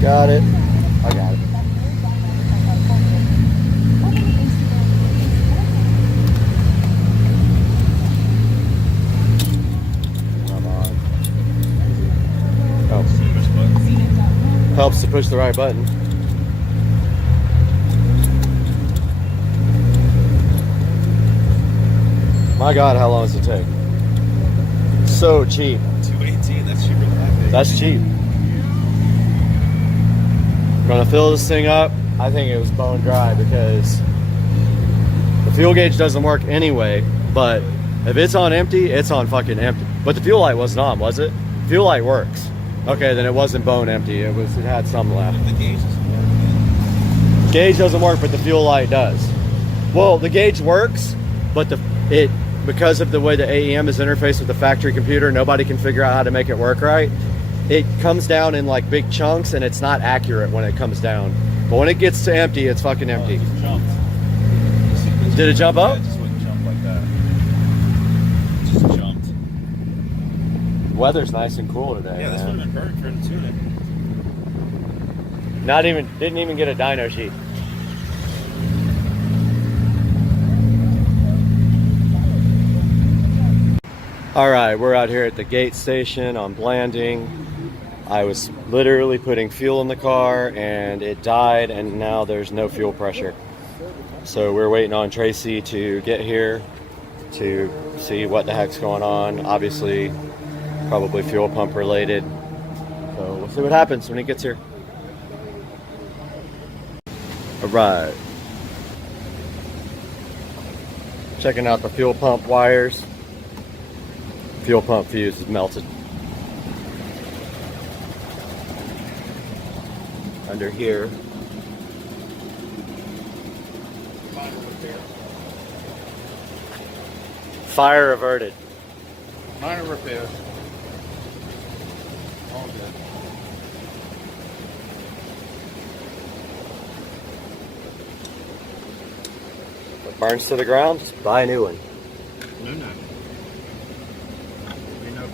Got it. I got it. Come on. Oh. Helps to push the right button. My God, how long does it take? So cheap. 218. That's cheaper than that. That's cheap. Gonna fill this thing up. I think it was bone dry because the fuel gauge doesn't work anyway, but if it's on empty, it's on fucking empty. But the fuel light wasn't on, was it? Fuel light works. Okay, then it wasn't bone empty. It had some left. The gauge doesn't work. Gauge doesn't work, but the fuel light does. Well, the gauge works, but because of the way the AEM is interfaced with the factory computer, nobody can figure out how to make it work right. It comes down in like big chunks, and it's not accurate when it comes down. But when it gets to empty, it's fucking empty. It just jumped. Did it jump up? Yeah, it just wouldn't jump like that. It just jumped. The weather's nice and cool today. Yeah, this would have been perfect for him to tune it. Didn't even get a dyno sheet. All right, we're out here at the gate station on Blanding. I was literally putting fuel in the car and it died, and now there's no fuel pressure. So we're waiting on Tracy to get here to see what the heck's going on. Obviously, Probably fuel pump related. So we'll see what happens when he gets here. Alright. Checking out the fuel pump wires. Fuel pump fuse is melted. Under here. Fire averted. Minor repairs. All good. What burns to the ground, just buy a new one. No.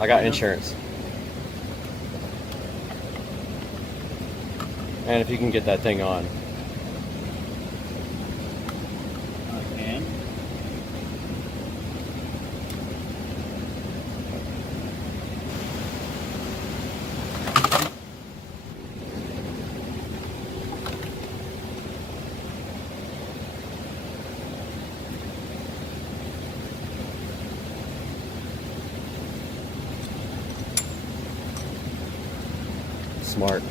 I got insurance. And if you can get that thing on. And Smart.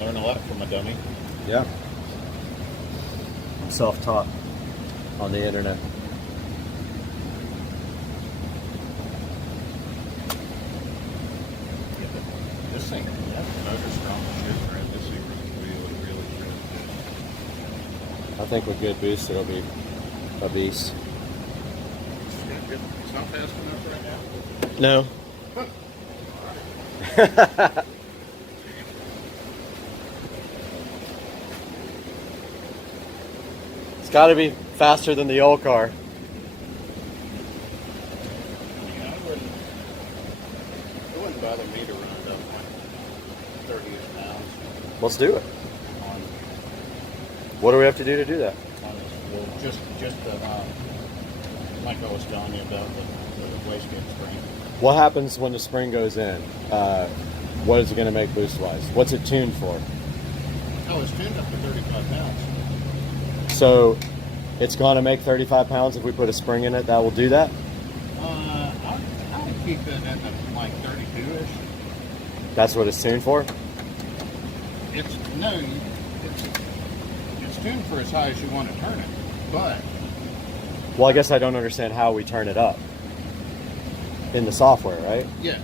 learn a lot from a dummy. Yeah. I'm self-taught on the internet. This thing, yeah, the motor's strong as shit, right? This thing really I think with good boost it'll be a beast. It's not fast enough right now. No. It's got to be faster than the old car. Yeah, it wouldn't bother me to run it up like 30-ish pounds Let's do it. on What do we have to do that? well, just like I was telling you about the wastegate spring. What happens when the spring goes in? What is it going to make boost-wise? What's it tuned for? Oh, it's tuned up to 35 pounds. So it's going to make 35 pounds if we put a spring in it. That will do that? I'll keep it in the like 32-ish. That's what it's tuned for? It's tuned for as high as you want to turn it, but Well, I guess I don't understand how we turn it up. In the software, right? yeah,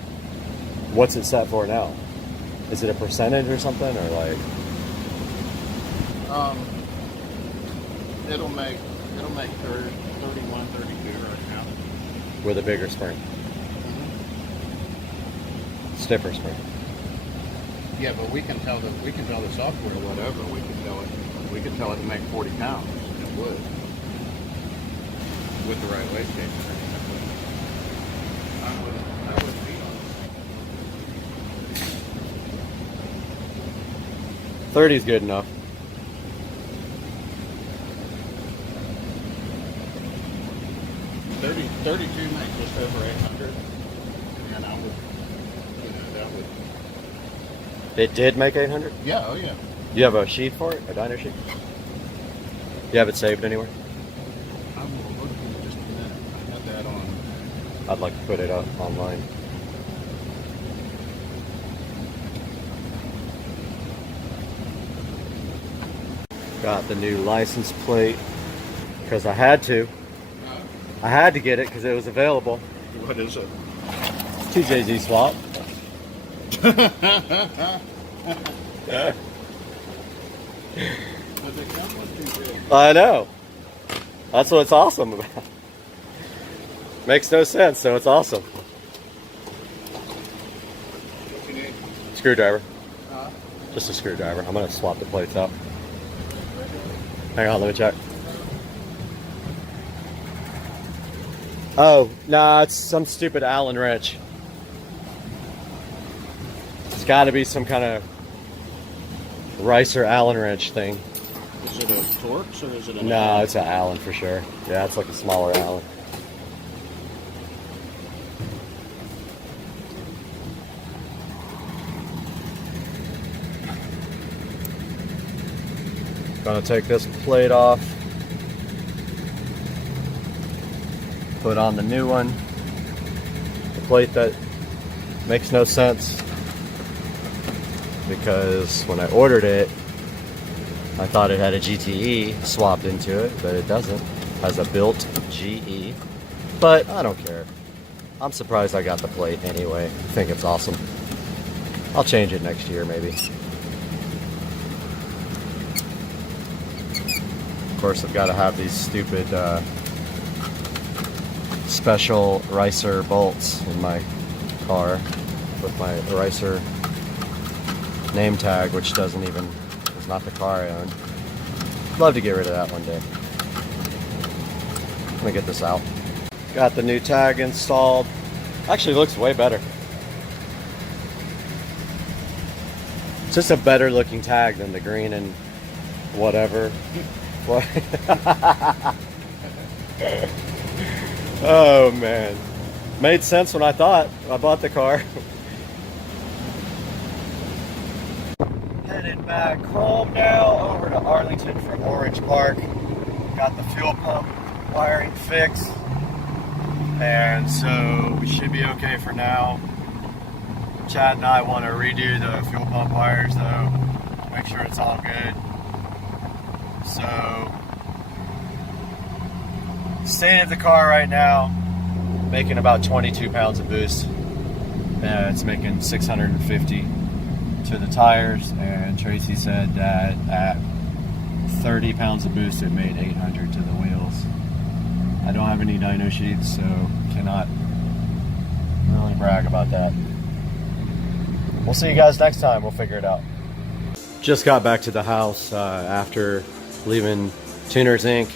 What's it set for now? Is it a percentage or something, or like? it'll make 31, 32 right now. With a bigger spring? Stiffer spring. Yeah, but we can tell the software whatever. We can tell it to make 40 pounds. It would with the right wastegate. I would be on 30 is good enough. it. 32 makes just over 800, and I would, that would. It did make 800? Yeah, oh yeah. You have a sheet for it? A dyno sheet? You have it saved anywhere? I will look in just a minute. I had that on. I'd like to put it up online. Got the new license plate because I had to. I had to get it because it was available. What is it? 2JZ swap. I know. That's what's awesome about it. Makes no sense, so it's awesome. Screwdriver. Just a screwdriver. I'm going to swap the plates out. Hang on, let me check. Oh, nah, it's some stupid Allen wrench. It's got to be some kind of Ricer Allen wrench thing. Is it a Torx or is it a? No, it's an Allen for sure. Yeah, it's like a smaller Allen. Gonna take this plate off. put on the new one. The plate that makes no sense because when I ordered it, I thought it had a GTE swapped into it, but it doesn't. It has a built GE, but I don't care. I'm surprised I got the plate anyway. I think it's awesome. I'll change it next year maybe. Of course, I've got to have these stupid special Ricer bolts in my car with my Ricer name tag, which is not the car I own. Love to get rid of that one day. I'm gonna get this out. Got the new tag installed. Actually looks way better. It's just a better looking tag than the green and whatever. Oh man. Made sense when I thought I bought the car. Headed back home now, over to Arlington from Orange Park. Got the fuel pump wiring fixed. And so we should be okay for now. Chad and I want to redo the fuel pump wires though, make sure it's all good. So, state of the car right now, making about 22 pounds of boost. It's making 650 to the tires, and Tracy said that at 30 pounds of boost it made 800 to the wheels. I don't have any dyno sheets, so cannot really brag about that. We'll see you guys next time. We'll figure it out. Just got back to the house after leaving Tuner's Inc.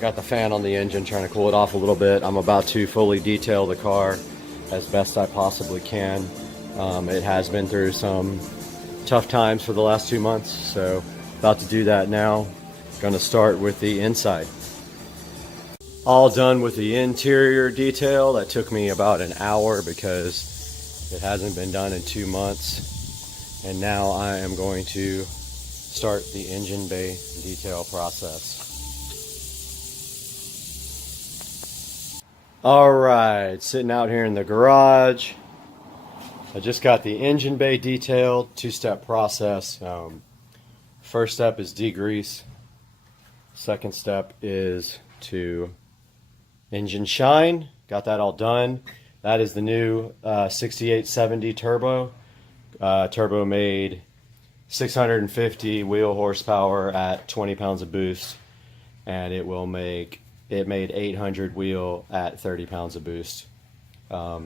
Got the fan on the engine, trying to cool it off a little bit. I'm about to fully detail the car as best I possibly can. It has been through some tough times for the last 2 months, so about to do that now. Going to start with the inside. All done with the interior detail. That took me about an hour because it hasn't been done in 2 months. And now I am going to start the engine bay detail process. Alright, sitting out here in the garage. I just got the engine bay detailed, 2-step process. First step is degrease. Second step is to engine shine. Got that all done. That is the new 6870 turbo. Turbo made 650 wheel horsepower at 20 pounds of boost, and it made 800 wheel at 30 pounds of boost.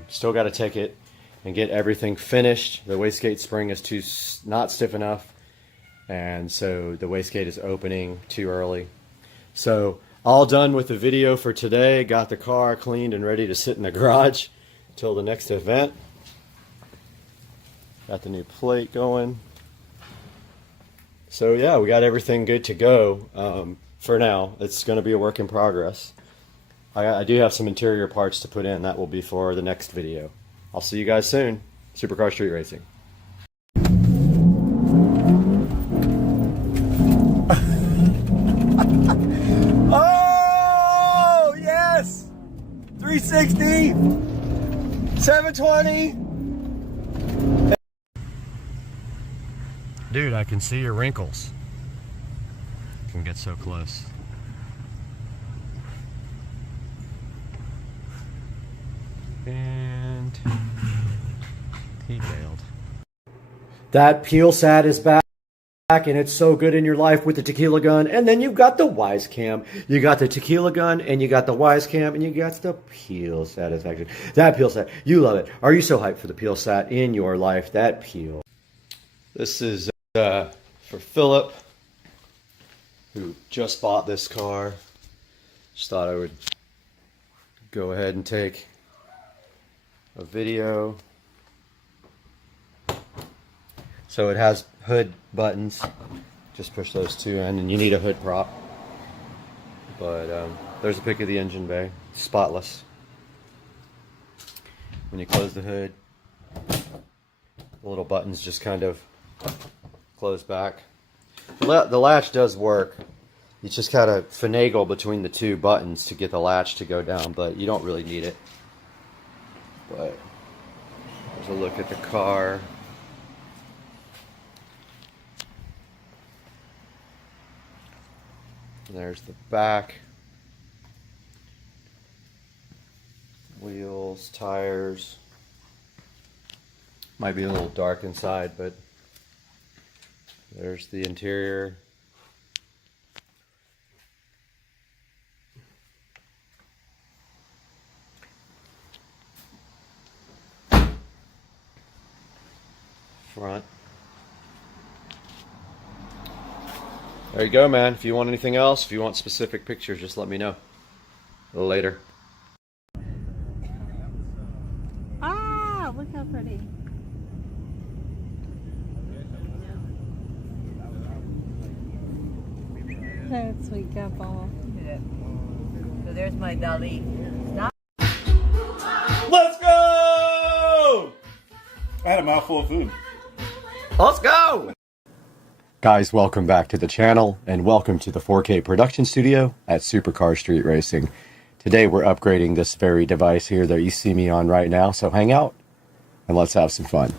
Still got to take it and get everything finished. The wastegate spring is not stiff enough, and so the wastegate is opening too early. So all done with the video for today. Got the car cleaned and ready to sit in the garage until the next event. Got the new plate going. So yeah, we got everything good to go. For now, it's going to be a work in progress. I do have some interior parts to put in. That will be for the next video. I'll see you guys soon. Supercar Street Racing. Oh, yes! 360, 720. Dude, I can see your wrinkles. I can get so close. And he bailed. That peel sat is back, and it's so good in your life with the tequila gun. And then you've got the wise cam. You got the tequila gun, and you got the wise cam, and you got the peel satisfaction. That peel sat, you love it. Are you so hyped for the peel sat in your life? That peel. This is for Philip, who just bought this car. Just thought I would go ahead and take a video. So it has hood buttons. Just push those two in, and you need a hood prop. But there's a pic of the engine bay, spotless. When you close the hood, the little buttons just kind of close back. The latch does work. You just gotta finagle between the two buttons to get the latch to go down, but you don't really need it. But there's a look at the car. And there's the back. Wheels, tires. Might be a little dark inside, but there's the interior. Front. There you go, man. If you want anything else, if you want specific pictures, just let me know. A little later. Ah, look how pretty. So sweet couple. So there's my dolly. Let's go! I had a mouthful of food. Let's go! Guys, welcome back to the channel and welcome to the 4K production studio at Supercar Street Racing. Today we're upgrading this very device here that you see me on right now, so hang out and let's have some fun.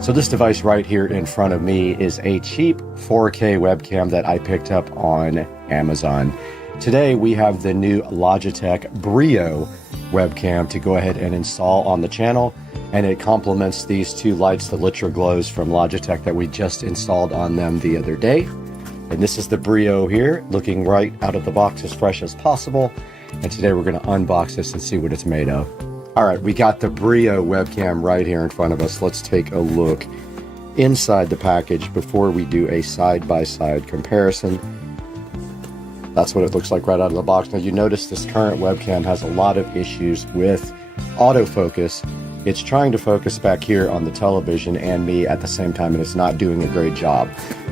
So this device right here in front of me is a cheap 4K webcam that I picked up on Amazon. Today we have the new Logitech Brio webcam to go ahead and install on the channel, and it complements these two lights, the Litra Glows from Logitech that we just installed on them the other day. And this is the Brio here, looking right out of the box as fresh as possible. And today we're going to unbox this and see what it's made of. Alright, we got the Brio webcam right here in front of us. Let's take a look inside the package before we do a side-by-side comparison. That's what it looks like right out of the box. Now you notice this current webcam has a lot of issues with autofocus. It's trying to focus back here on the television and me at the same time, and it's not doing a great job.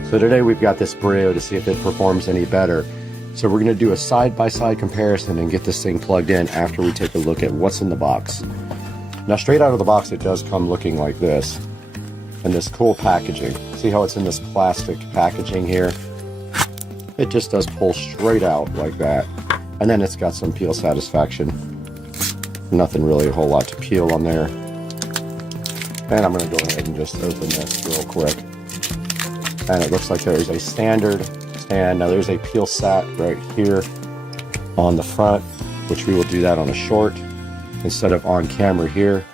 So today we've got this Brio to see if it performs any better. So we're going to do a side-by-side comparison and get this thing plugged in after we take a look at what's in the box. Now straight out of the box it does come looking like this, and this cool packaging. See how it's in this plastic packaging here? It just does pull straight out like that, and then it's got some peel satisfaction. Nothing really a whole lot to peel on there. And I'm going to go ahead and just open this real quick. And it looks like there is a standard stand. Now there's a peel sat right here on the front, which we will do that on a short instead of on camera here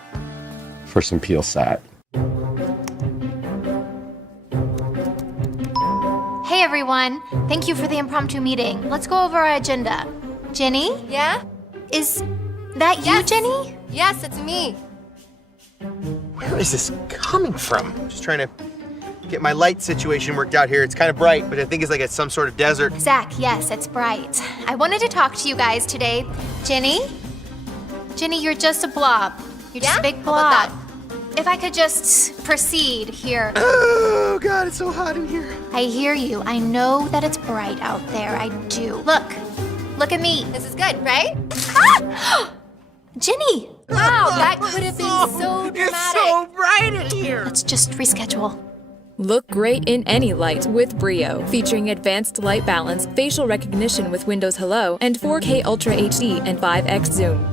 for some peel sat. Hey everyone, thank you for the impromptu meeting. Let's go over our agenda. Jenny? Yeah? Is that you, Jenny? Yes, it's me. Where is this coming from? I'm just trying to get my light situation worked out here. It's kind of bright, but I think it's like it's some sort of desert. Zach, yes, it's bright. I wanted to talk to you guys today. Jenny? Jenny, you're just a blob. You're just a big blob. If I could just proceed here. Oh God, it's so hot in here. I hear you. I know that it's bright out there. I do. Look at me. This is good, right? Ah! Jenny! Wow, that could have been so dramatic. It's so bright in here. Let's just reschedule. Look great in any light with Brio, featuring advanced light balance, facial recognition with Windows Hello, and 4K Ultra HD and 5x zoom.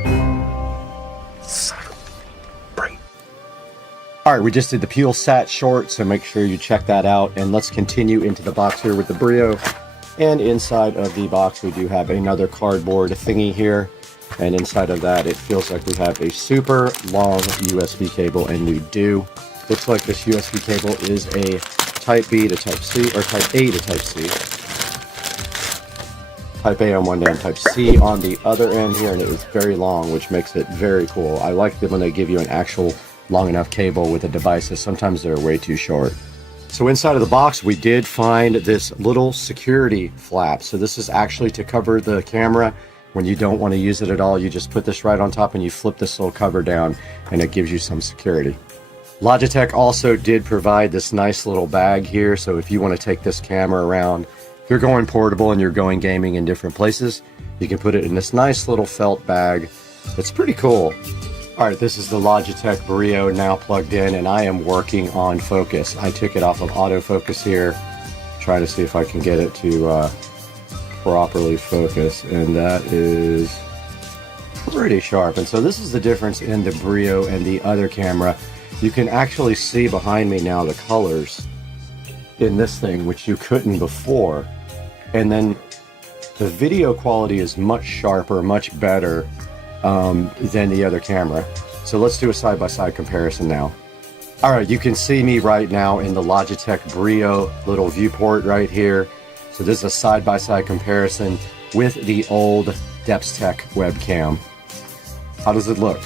Alright, we just did the peel sat short, so make sure you check that out. And let's continue into the box here with the Brio. And inside of the box we do have another cardboard thingy here. And inside of that it feels like we have a super long USB cable, and we do. Looks like this USB cable is a Type B to Type C, or Type A to Type C. Type A on one end, Type C on the other end here, and it is very long, which makes it very cool. I like it when they give you an actual long enough cable with the devices. Sometimes they're way too short. So inside of the box we did find this little security flap. So this is actually to cover the camera when you don't want to use it at all. You just put this right on top and you flip this little cover down, and it gives you some security. Logitech also did provide this nice little bag here, so if you want to take this camera around you're going portable and you're going gaming in different places, you can put it in this nice little felt bag. It's pretty cool. All right, this is the Logitech Brio now plugged in, and I am working on focus. I took it off of autofocus here, trying to see if I can get it to properly focus, and that is pretty sharp. And so this is the difference in the Brio and the other camera. You can actually see behind me now the colors in this thing, which you couldn't before. And then the video quality is much sharper, much better than the other camera. So let's do a side-by-side comparison now. All right, you can see me right now in the Logitech Brio little viewport right here. So this is a side-by-side comparison with the old Depstech webcam. How does it look?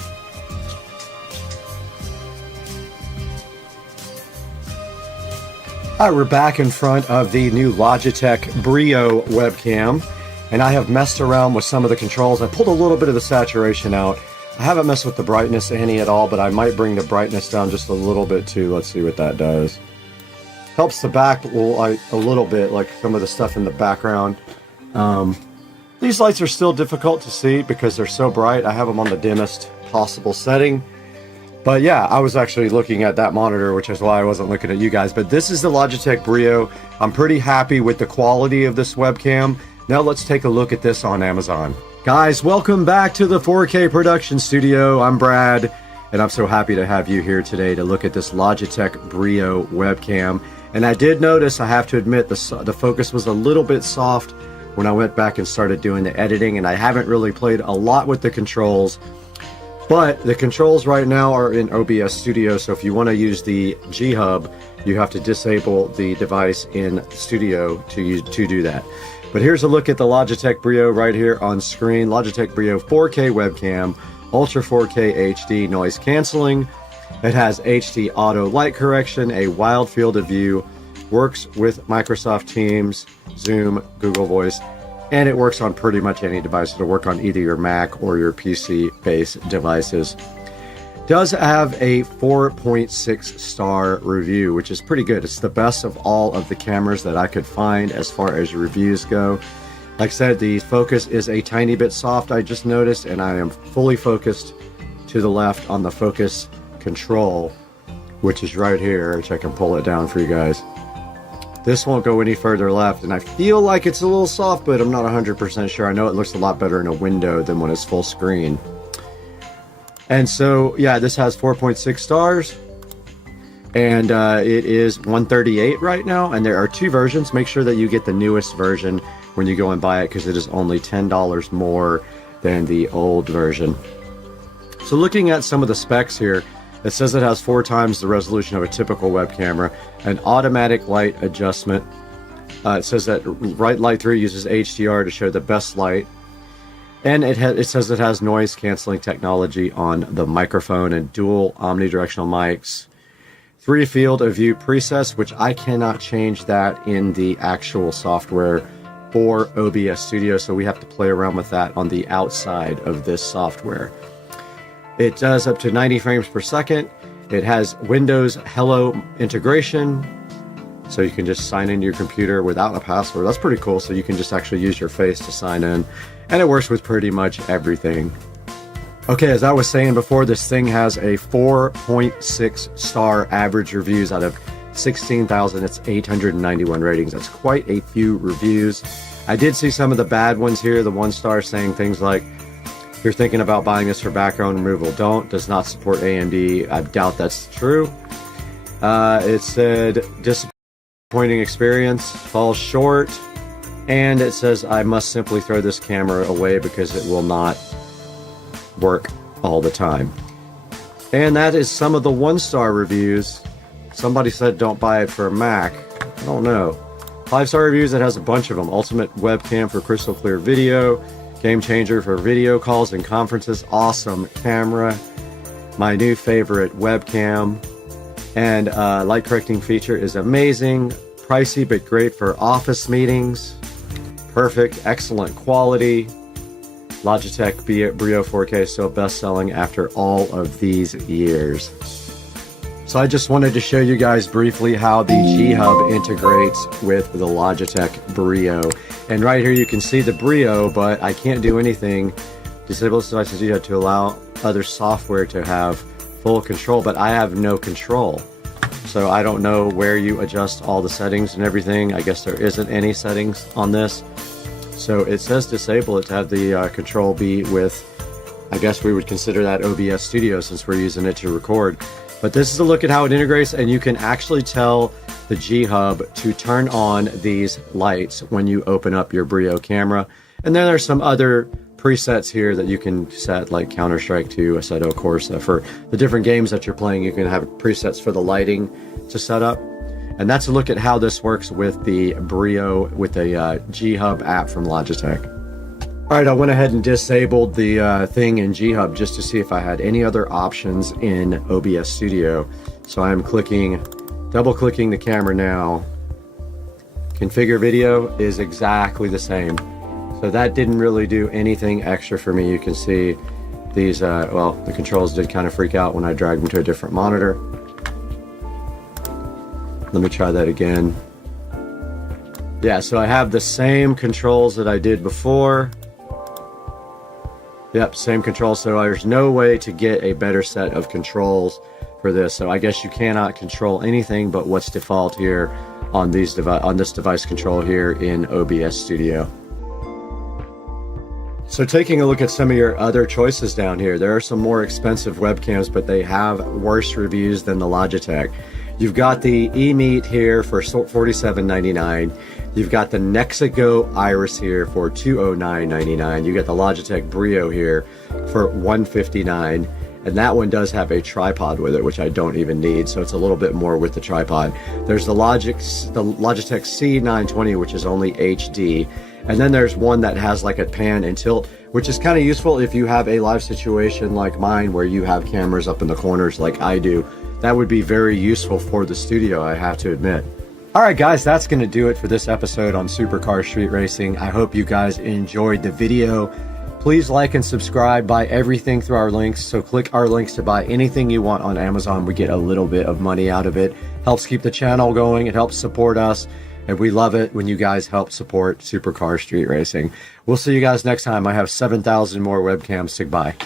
All right, we're back in front of the new Logitech Brio webcam, and I have messed around with some of the controls. I pulled a little bit of the saturation out. I haven't messed with the brightness any at all, but I might bring the brightness down just a little bit too. Let's see what that does. Helps the back a little bit, like some of the stuff in the background. These lights are still difficult to see because they're so bright. I have them on the dimmest possible setting. But yeah, I was actually looking at that monitor, which is why I wasn't looking at you guys. But this is the Logitech Brio. I'm pretty happy with the quality of this webcam. Now let's take a look at this on Amazon. Guys, welcome back to the 4K production studio. I'm Brad, and I'm so happy to have you here today to look at this Logitech Brio webcam. And I did notice, I have to admit, the focus was a little bit soft when I went back and started doing the editing, and I haven't really played a lot with the controls. But the controls right now are in OBS Studio, so if you want to use the G Hub, you have to disable the device in Studio to do that. But here's a look at the Logitech Brio right here on screen. Logitech Brio 4K webcam, Ultra 4K HD noise canceling. It has HD auto light correction, a wide field of view, works with Microsoft Teams, Zoom, Google Voice, and it works on pretty much any device. It'll work on either your Mac or your PC-based devices. Does have a 4.6 star review, which is pretty good. It's the best of all of the cameras that I could find as far as reviews go. Like I said, the focus is a tiny bit soft, I just noticed, and I am fully focused to the left on the focus control, which is right here, which I can pull it down for you guys. This won't go any further left, and I feel like it's a little soft, but I'm not 100% sure. I know it looks a lot better in a window than when it's full screen. And so, yeah, this has 4.6 stars, and it is $138 right now, and there are two versions. Make sure that you get the newest version when you go and buy it, because it is only $10 more than the old version. So looking at some of the specs here, it says it has 4 times the resolution of a typical web camera, an automatic light adjustment. It says that Right Light 3 uses HDR to show the best light. And it says it has noise canceling technology on the microphone and dual omnidirectional mics. 3 field of view presets, which I cannot change that in the actual software for OBS Studio, so we have to play around with that on the outside of this software. It does up to 90 frames per second. It has Windows Hello integration, so you can just sign into your computer without a password. That's pretty cool, so you can just actually use your face to sign in, and it works with pretty much everything. Okay, as I was saying before, this thing has a 4.6 star average reviews out of 16,000. It's 891 ratings. That's quite a few reviews. I did see some of the bad ones here. The 1 star saying things like, if you're thinking about buying this for background removal, don't. Does not support AMD. I doubt that's true. It said, disappointing experience, falls short. And it says, I must simply throw this camera away because it will not work all the time. And that is some of the 1 star reviews. Somebody said don't buy it for a Mac. I don't know. 5 star reviews, it has a bunch of them. Ultimate webcam for crystal clear video. Game changer for video calls and conferences. Awesome camera. My new favorite webcam. And light correcting feature is amazing. Pricey but great for office meetings. Perfect, excellent quality. Logitech Brio 4K is still best selling after all of these years. So I just wanted to show you guys briefly how the G-Hub integrates with the Logitech Brio. And right here you can see the Brio, but I can't do anything. Disable this device's G-Hub to allow other software to have full control, but I have no control. So I don't know where you adjust all the settings and everything. I guess there isn't any settings on this. So it says disable it to have the control be with, I guess we would consider that OBS Studio since we're using it to record. But this is a look at how it integrates, and you can actually tell the G-Hub to turn on these lights when you open up your Brio camera. And then there's some other presets here that you can set, like Counter-Strike 2, Assetto Corsa. For the different games that you're playing, you can have presets for the lighting to set up. And that's a look at how this works with the Brio, with the G-Hub app from Logitech. All right, I went ahead and disabled the thing in G-Hub just to see if I had any other options in OBS Studio. So I'm double-clicking the camera now. Configure video is exactly the same. So that didn't really do anything extra for me. You can see these, well, the controls did kind of freak out when I dragged them to a different monitor. Let me try that again. Yeah, so I have the same controls that I did before. Yep, same controls, so there's no way to get a better set of controls for this. So I guess you cannot control anything but what's default here on this device control here in OBS Studio. So taking a look at some of your other choices down here, there are some more expensive webcams, but they have worse reviews than the Logitech. You've got the eMeet here for $47.99. You've got the Nexigo Iris here for $209.99. You got the Logitech Brio here for $159. And that one does have a tripod with it, which I don't even need, so it's a little bit more with the tripod. There's the Logitech C920, which is only HD. And then there's one that has like a pan and tilt, which is kind of useful if you have a live situation like mine where you have cameras up in the corners like I do. That would be very useful for the studio, I have to admit. Alright guys, that's going to do it for this episode on Supercar Street Racing. I hope you guys enjoyed the video. Please like and subscribe, buy everything through our links. So click our links to buy anything you want on Amazon. We get a little bit of money out of it. Helps keep the channel going, it helps support us. And we love it when you guys help support Supercar Street Racing. We'll see you guys next time. I have 7,000 more webcams to buy.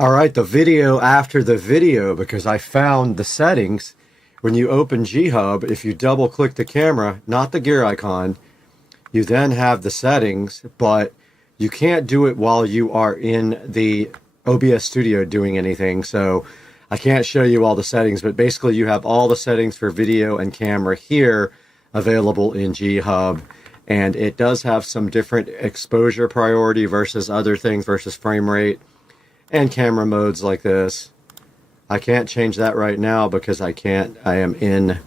All right, the video after the video, because I found the settings. When you open G-Hub, if you double click the camera, not the gear icon, you then have the settings, but you can't do it while you are in the OBS Studio doing anything. So I can't show you all the settings, but basically you have all the settings for video and camera here available in G-Hub. And it does have some different exposure priority versus other things, versus frame rate and camera modes like this. I can't change that right now because I am in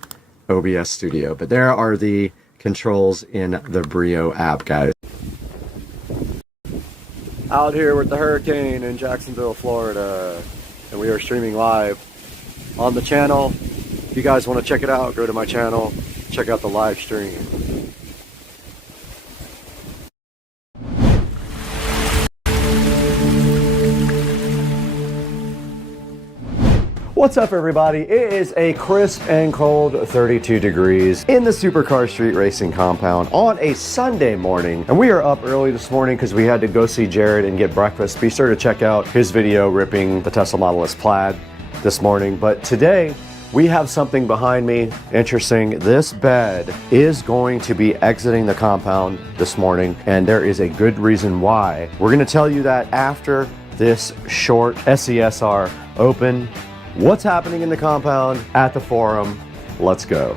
OBS Studio. But there are the controls in the Brio app, guys. Out here with the hurricane in Jacksonville, Florida. And we are streaming live on the channel. If you guys want to check it out, go to my channel, check out the live stream. What's up everybody? It is a crisp and cold 32 degrees in the Supercar Street Racing compound on a Sunday morning. And we are up early this morning because we had to go see Jared and get breakfast. Be sure to check out his video ripping the Tesla Model S Plaid this morning. But today we have something behind me interesting. This bed is going to be exiting the compound this morning, and there is a good reason why. We're going to tell you that after this short SCSR open. What's happening in the compound, at the forum? Let's go.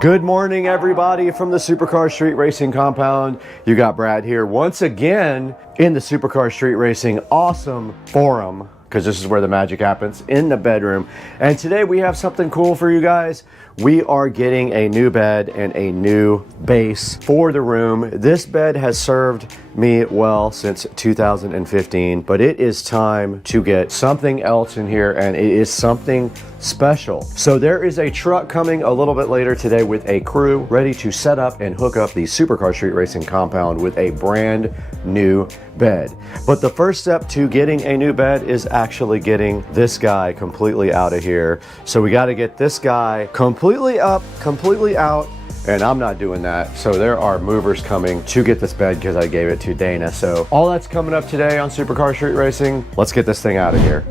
Good morning, everybody, from the Supercar Street Racing compound. You got Brad here once again in the Supercar Street Racing awesome forum, because this is where the magic happens, in the bedroom. And today we have something cool for you guys. We are getting a new bed and a new base for the room. This bed has served me well since 2015, but it is time to get something else in here, and it is something special. So there is a truck coming a little bit later today with a crew ready to set up and hook up the Supercar Street Racing compound with a brand new bed. But the first step to getting a new bed is actually getting this guy completely out of here. So we got to get this guy completely up, completely out, and I'm not doing that. So there are movers coming to get this bed because I gave it to Dana. So all that's coming up today on Supercar Street Racing. Let's get this thing out of here.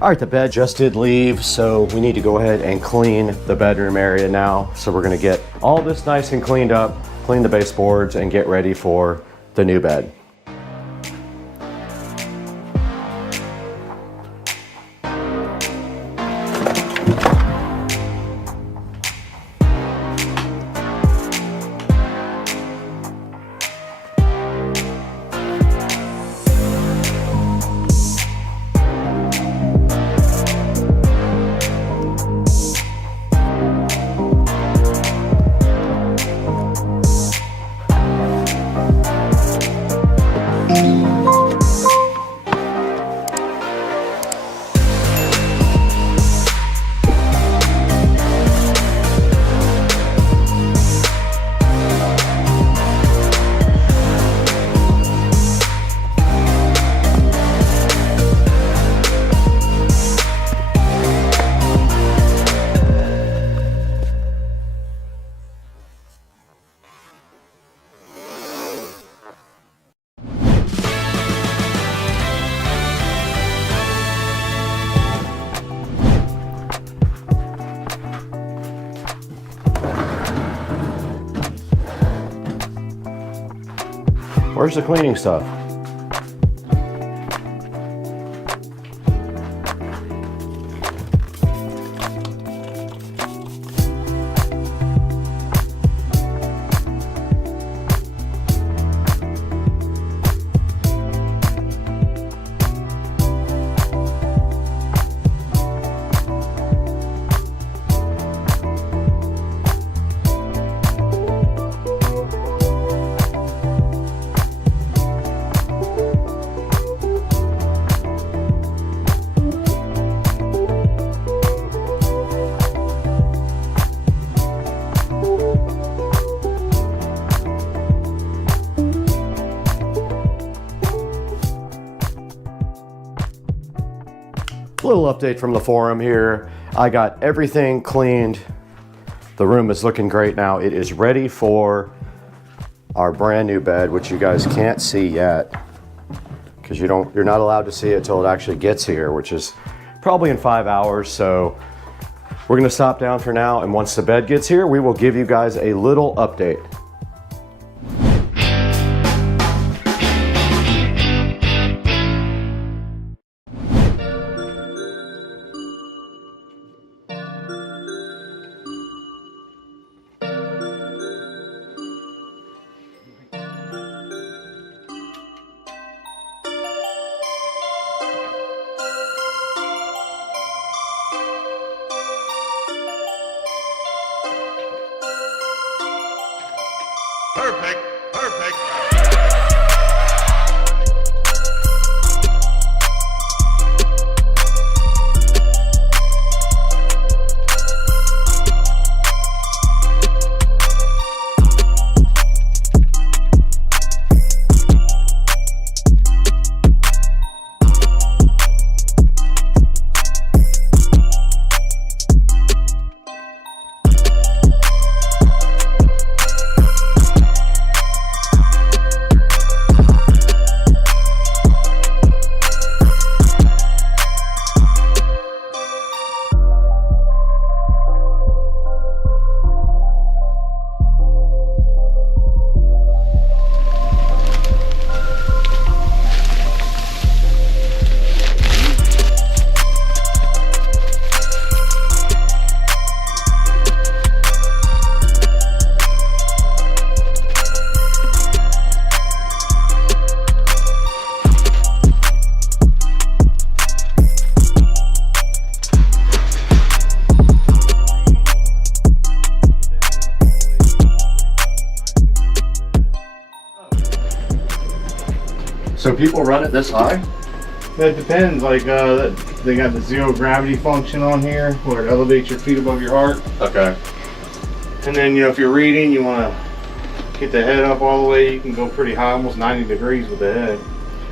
All right, the bed just did leave, so we need to go ahead and clean the bedroom area now. So we're gonna get all this nice and cleaned up, clean the baseboards, and get ready for the new bed. Where's the cleaning stuff? Little update from the forum here. I got everything cleaned. The room is looking great now. It is ready for our brand new bed, which you guys can't see yet because you're not allowed to see it till it actually gets here, which is probably in 5 hours. So we're gonna stop down for now, and once the bed gets here, we will give you guys a little update. Perfect, perfect. So people run it this high? That depends. Like they got the zero gravity function on here, where it elevates your feet above your heart. Okay. And then if you're reading, you want to get the head up all the way. You can go pretty high, almost 90 degrees with the head.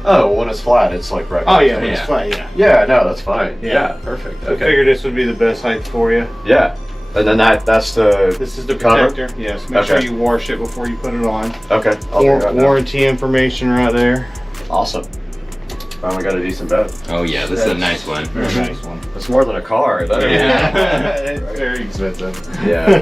Oh, when it's flat, it's like right. Oh yeah, when it's flat, yeah. Yeah, no, that's fine. Yeah. Yeah, perfect. I Okay. figured this would be the best height for you. Yeah. And then that's the. This is the cover? protector. Yes. Make sure you wash it before you put it on. Okay. I'll do that now. Warranty information right there. Awesome. Finally got a decent bed. Oh yeah, this is a nice one. Very nice one. It's more than a car. It's very expensive. Yeah.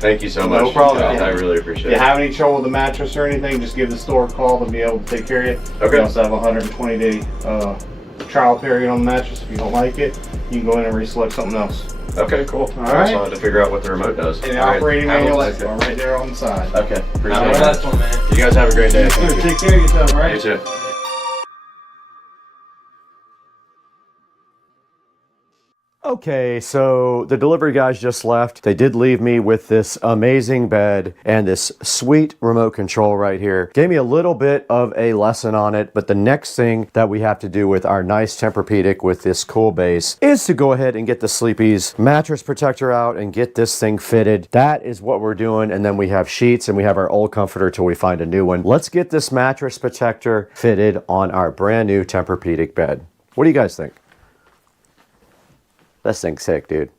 Thank you so much. No problem. I really appreciate If you it. have any trouble with the mattress or anything, just give the store a call. They'll be able to take care of you. Okay. We also have a 120-day trial period on the mattress. If you don't like it, you can go in and reselect something else. Okay, cool. All right. So I had to figure out what the remote does. And the All right. operating Have a manual nice is day. right there on the side. Okay. Appreciate All it. right. That's one, man. You guys have a great day. Thank you. Take care of yourself, all right? You too. Okay, so the delivery guys just left. They did leave me with this amazing bed and this sweet remote control right here. Gave me a little bit of a lesson on it, but the next thing that we have to do with our nice Tempur-Pedic with this cool base is to go ahead and get the Sleepy's mattress protector out and get this thing fitted. That is what we're doing, and then we have sheets and we have our old comforter till we find a new one. Let's get this mattress protector fitted on our brand new Tempur-Pedic bed. What do you guys think? This thing's sick, dude.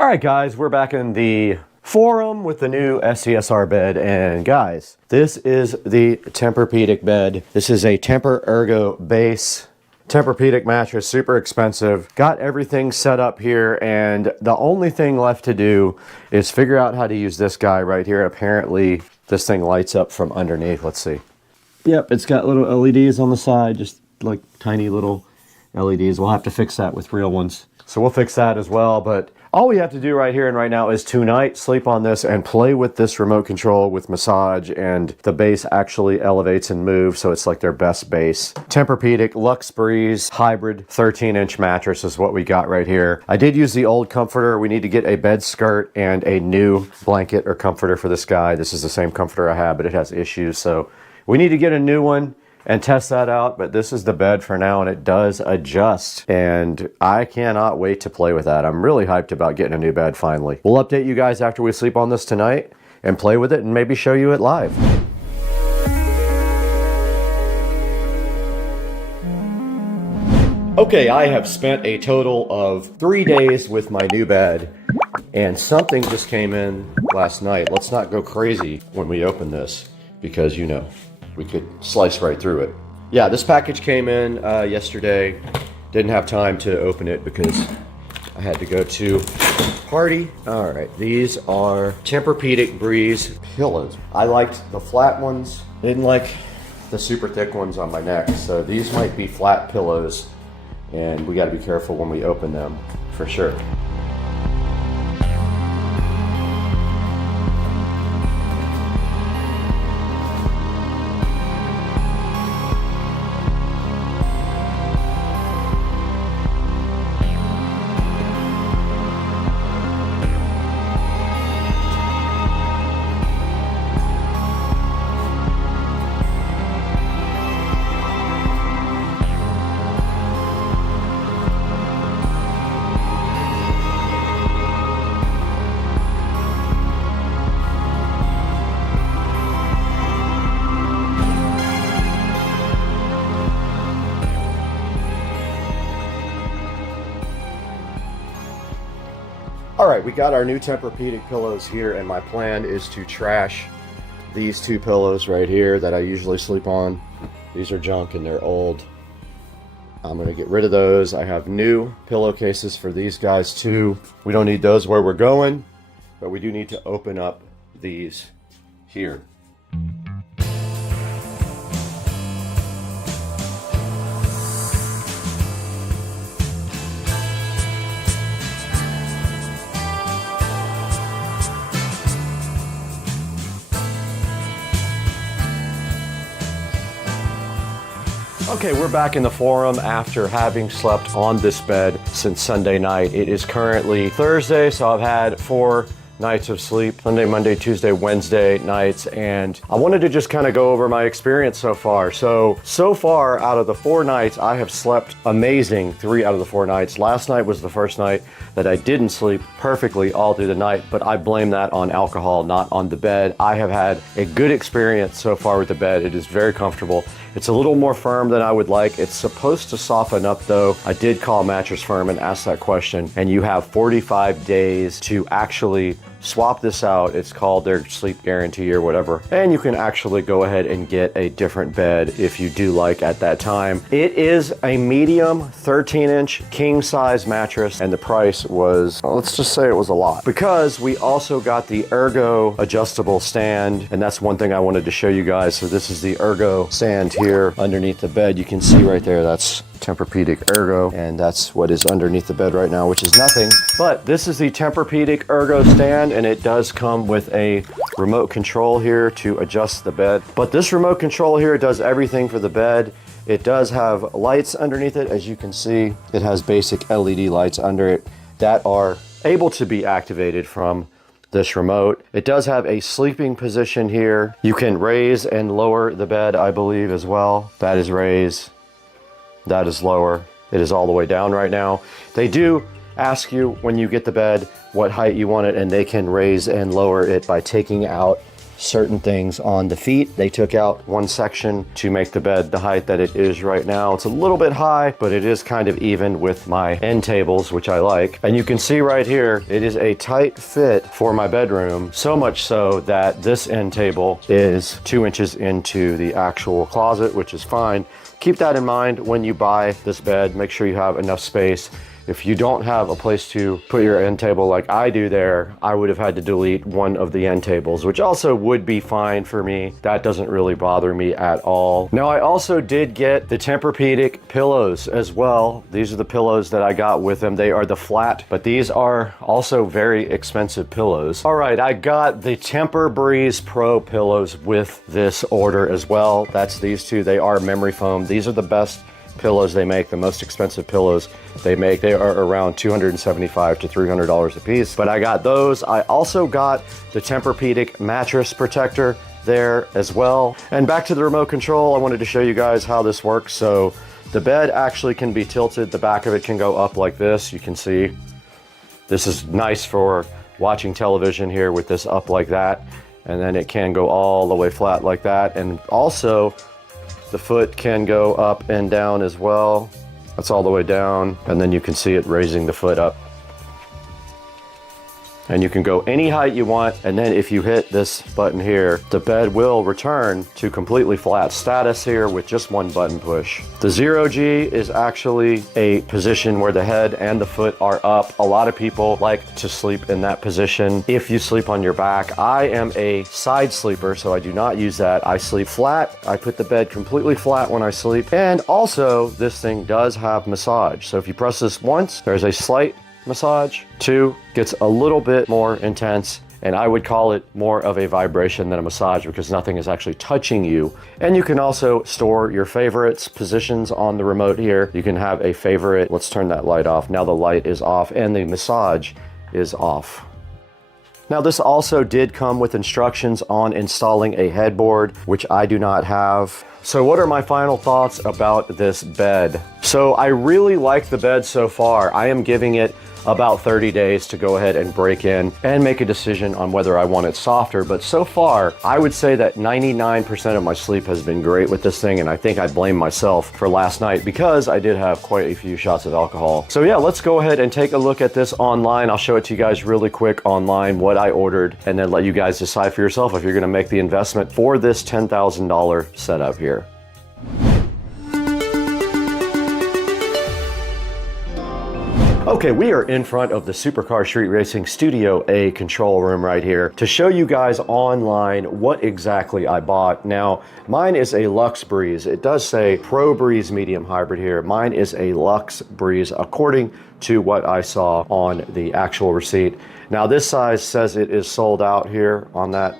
All right, guys, we're back in the forum with the new SCSR bed, and guys, this is the Tempur-Pedic bed. This is a Tempur Ergo base Tempur-Pedic mattress, super expensive. Got everything set up here, and the only thing left to do is figure out how to use this guy right here. Apparently, this thing lights up from underneath. Let's see. Yep, it's got little LEDs on the side, just like tiny little LEDs. We'll have to fix that with real ones. So we'll fix that as well, but All we have to do right here and right now is tonight sleep on this and play with this remote control with massage, and the base actually elevates and moves, so it's like their best base. Tempur-Pedic Luxe Breeze hybrid 13-inch mattress is what we got right here. I did use the old comforter. We need to get a bed skirt and a new blanket or comforter for this guy. This is the same comforter I have, but it has issues, so we need to get a new one and test that out. But this is the bed for now, and it does adjust, and I cannot wait to play with that. I'm really hyped about getting a new bed finally. We'll update you guys after we sleep on this tonight and play with it and maybe show you it live. Okay, I have spent a total of 3 days with my new bed, and something just came in last night. Let's not go crazy when we open this, because you know, we could slice right through it. Yeah, this package came in yesterday. Didn't have time to open it because I had to go to a party. All right, these are Tempur-Pedic Breeze pillows. I liked the flat ones. Didn't like the super thick ones on my neck. So these might be flat pillows, and we gotta be careful when we open them, for sure. All right, we got our new Tempur-Pedic pillows here, and my plan is to trash these two pillows right here that I usually sleep on. These are junk and they're old. I'm gonna get rid of those. I have new pillowcases for these guys too. We don't need those where we're going, but we do need to open up these here. Okay, we're back in the forum after having slept on this bed since Sunday night. It is currently Thursday, so I've had 4 nights of sleep, Sunday, Monday, Tuesday, Wednesday nights, and I wanted to just kind of go over my experience so far. So far out of the 4 nights, I have slept amazing 3 out of the 4 nights. Last night was the first night that I didn't sleep perfectly all through the night, but I blame that on alcohol, not on the bed. I have had a good experience so far with the bed. It is very comfortable. It's a little more firm than I would like. It's supposed to soften up though. I did call Mattress Firm and ask that question, and you have 45 days to actually swap this out. It's called their sleep guarantee or whatever, and you can actually go ahead and get a different bed if you do like at that time. It is a medium 13-inch king size mattress, and the price was, let's just say it was a lot, because we also got the Ergo adjustable stand, and that's one thing I wanted to show you guys. So this is the Ergo stand here underneath the bed. You can see right there, that's Tempur-Pedic Ergo, and that's what is underneath the bed right now, which is nothing. But this is the Tempur-Pedic Ergo stand, and it does come with a remote control here to adjust the bed. But this remote control here does everything for the bed. It does have lights underneath it. As you can see, it has basic LED lights under it that are able to be activated from this remote. It does have a sleeping position here. You can raise and lower the bed, I believe, as well. That is raise. That is lower. It is all the way down right now. They do ask you when you get the bed what height you want it, and they can raise and lower it by taking out certain things on the feet. They took out one section to make the bed the height that it is right now. It's a little bit high, but it is kind of even with my end tables, which I like. And you can see right here, it is a tight fit for my bedroom, so much so that this end table is 2 inches into the actual closet, which is fine. Keep that in mind when you buy this bed. Make sure you have enough space If you don't have a place to put your end table like I do there, I would have had to delete one of the end tables, which also would be fine for me. That doesn't really bother me at all. Now, I also did get the Tempur-Pedic pillows as well. These are the pillows that I got with them. They are the flat, but these are also very expensive pillows. All right, I got the Tempur-Breeze Pro pillows with this order as well. That's these two. They are memory foam. These are the best pillows they make, the most expensive pillows they make. They are around $275 to $300 a piece, but I got those. I also got the Tempur-Pedic mattress protector there as well. And back to the remote control, I wanted to show you guys how this works. So the bed actually can be tilted. The back of it can go up like this. You can see this is nice for watching television here with this up like that. And then it can go all the way flat like that. And also the foot can go up and down as well. That's all the way down. And then you can see it raising the foot up. And you can go any height you want. And then if you hit this button here, the bed will return to completely flat status here with just one button push. The 0G is actually a position where the head and the foot are up. A lot of people like to sleep in that position if you sleep on your back. I am a side sleeper, so I do not use that. I sleep flat. I put the bed completely flat when I sleep. And also, this thing does have massage. So if you press this once, there's a slight massage. 2 gets a little bit more intense, and I would call it more of a vibration than a massage because nothing is actually touching you. And you can also store your favorites, positions on the remote here. You can have a favorite. Let's turn that light off. Now the light is off and the massage is off. Now this also did come with instructions on installing a headboard, which I do not have. So what are my final thoughts about this bed? So I really like the bed so far. I am giving it about 30 days to go ahead and break in and make a decision on whether I want it softer. But so far, I would say that 99% of my sleep has been great with this thing. And I think I blame myself for last night because I did have quite a few shots of alcohol. So yeah, let's go ahead and take a look at this online. I'll show it to you guys really quick online, what I ordered, and then let you guys decide for yourself if you're gonna make the investment for this $10,000 setup here. Okay, we are in front of the Supercar Street Racing Studio A control room right here to show you guys online what exactly I bought. Now, mine is a Lux Breeze. It does say Pro Breeze Medium Hybrid here. Mine is a Lux Breeze according to what I saw on the actual receipt. Now, this size says it is sold out here on that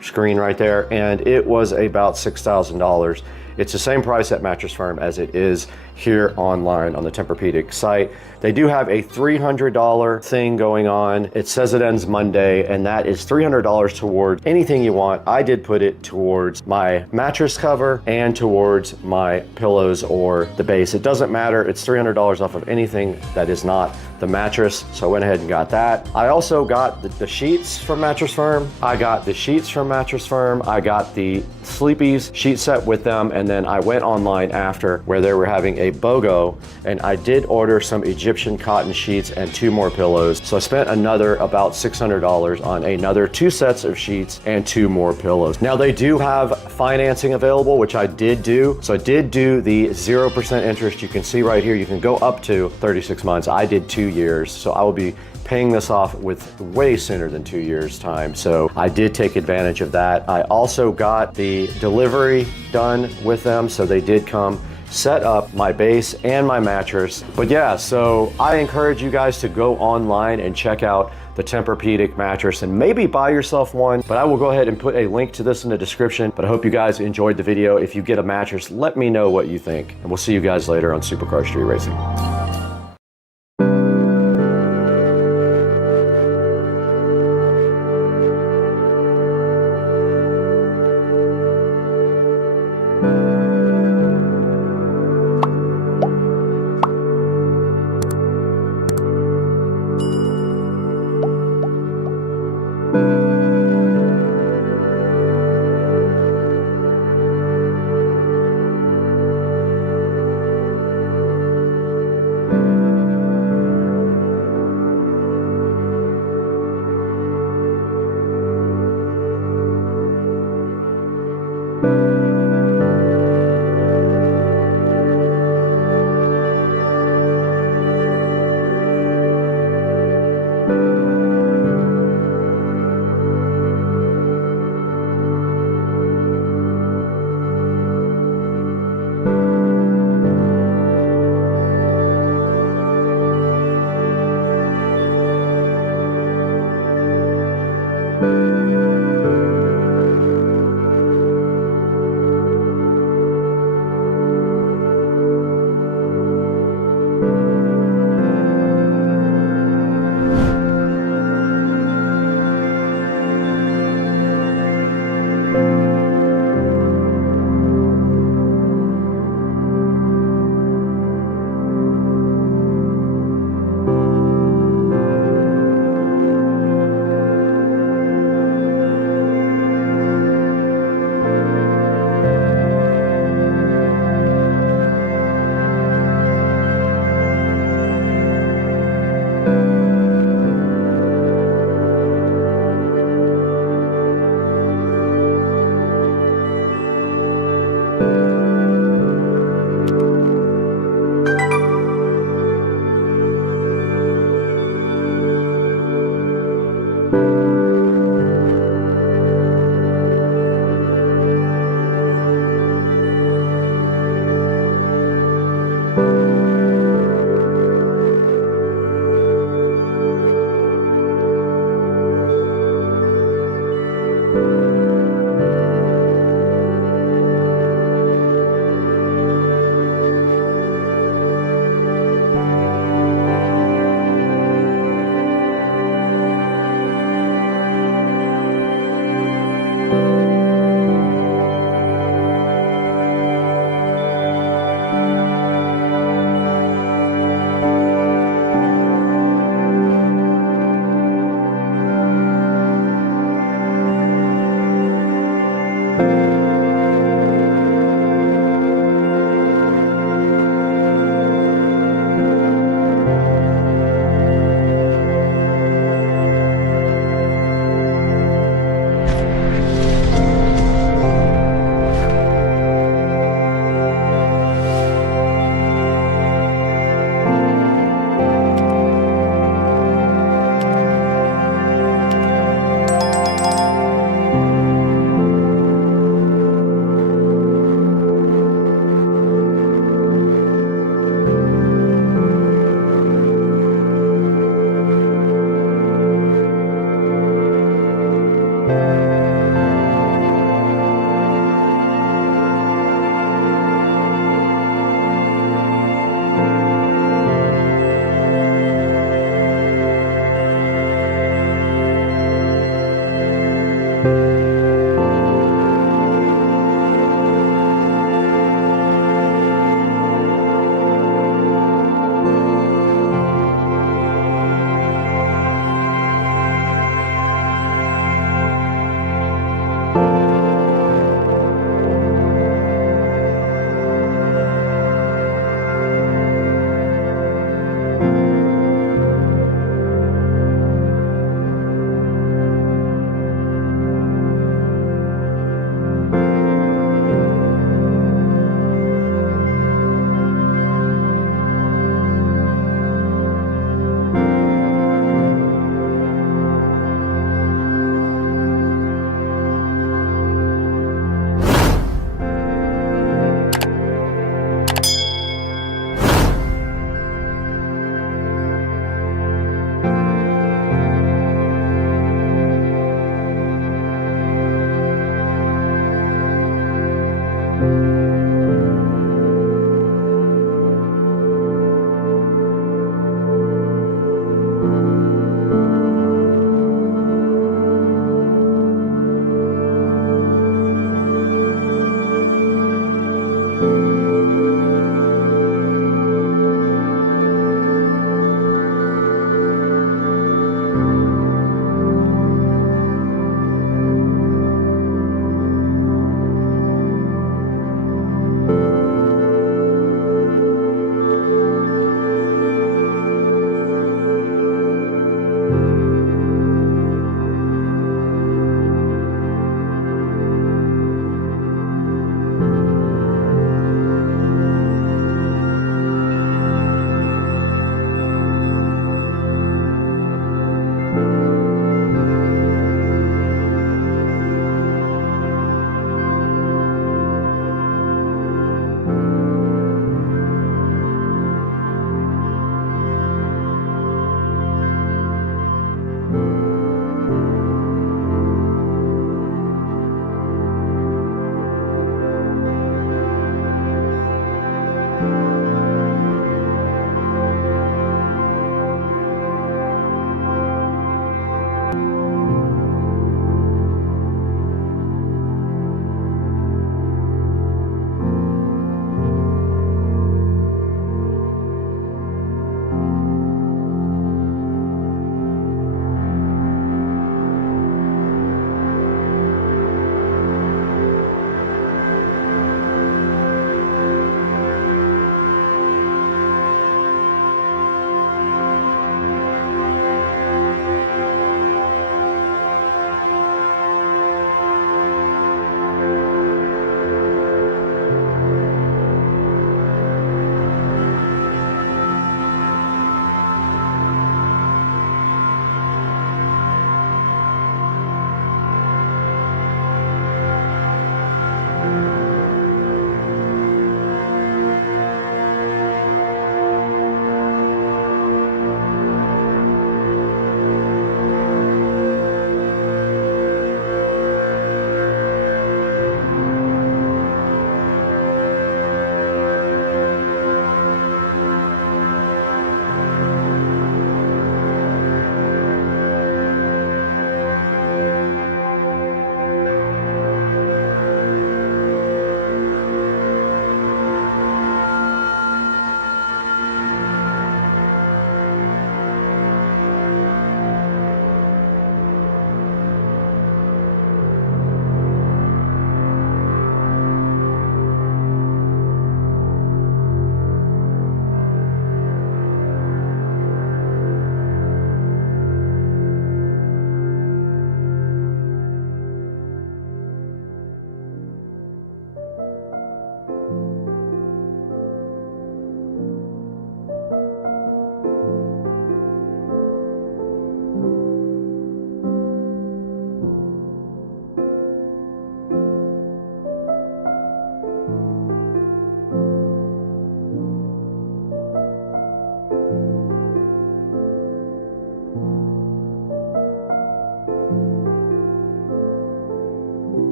screen right there, and it was about $6,000. It's the same price at Mattress Firm as it is here online on the Tempur-Pedic site. They do have a $300 thing going on. It says it ends Monday, and that is $300 towards anything you want. I did put it towards my mattress cover and towards my pillows or the base. It doesn't matter. It's $300 off of anything that is not the mattress. So I went ahead and got that. I also got the sheets from Mattress Firm. I got the sheets from Mattress Firm. I got the Sleepy's sheet set with them, and then I went online after where they were having a BOGO, and I did order some Egyptian cotton sheets and 2 more pillows. So I spent another about $600 on another 2 sets of sheets and 2 more pillows. Now they do have financing available, which I did do. So I did do the 0% interest. You can see right here, you can go up to 36 months. I did 2 years. So I will be paying this off with way sooner than 2 years time. So I did take advantage of that. I also got the delivery done with them. So they did come set up my base and my mattress. But yeah, so I encourage you guys to go online and check out the Tempur-Pedic mattress and maybe buy yourself one, but I will go ahead and put a link to this in the description. But I hope you guys enjoyed the video. If you get a mattress, let me know what you think, and we'll see you guys later on Supercar Street Racing.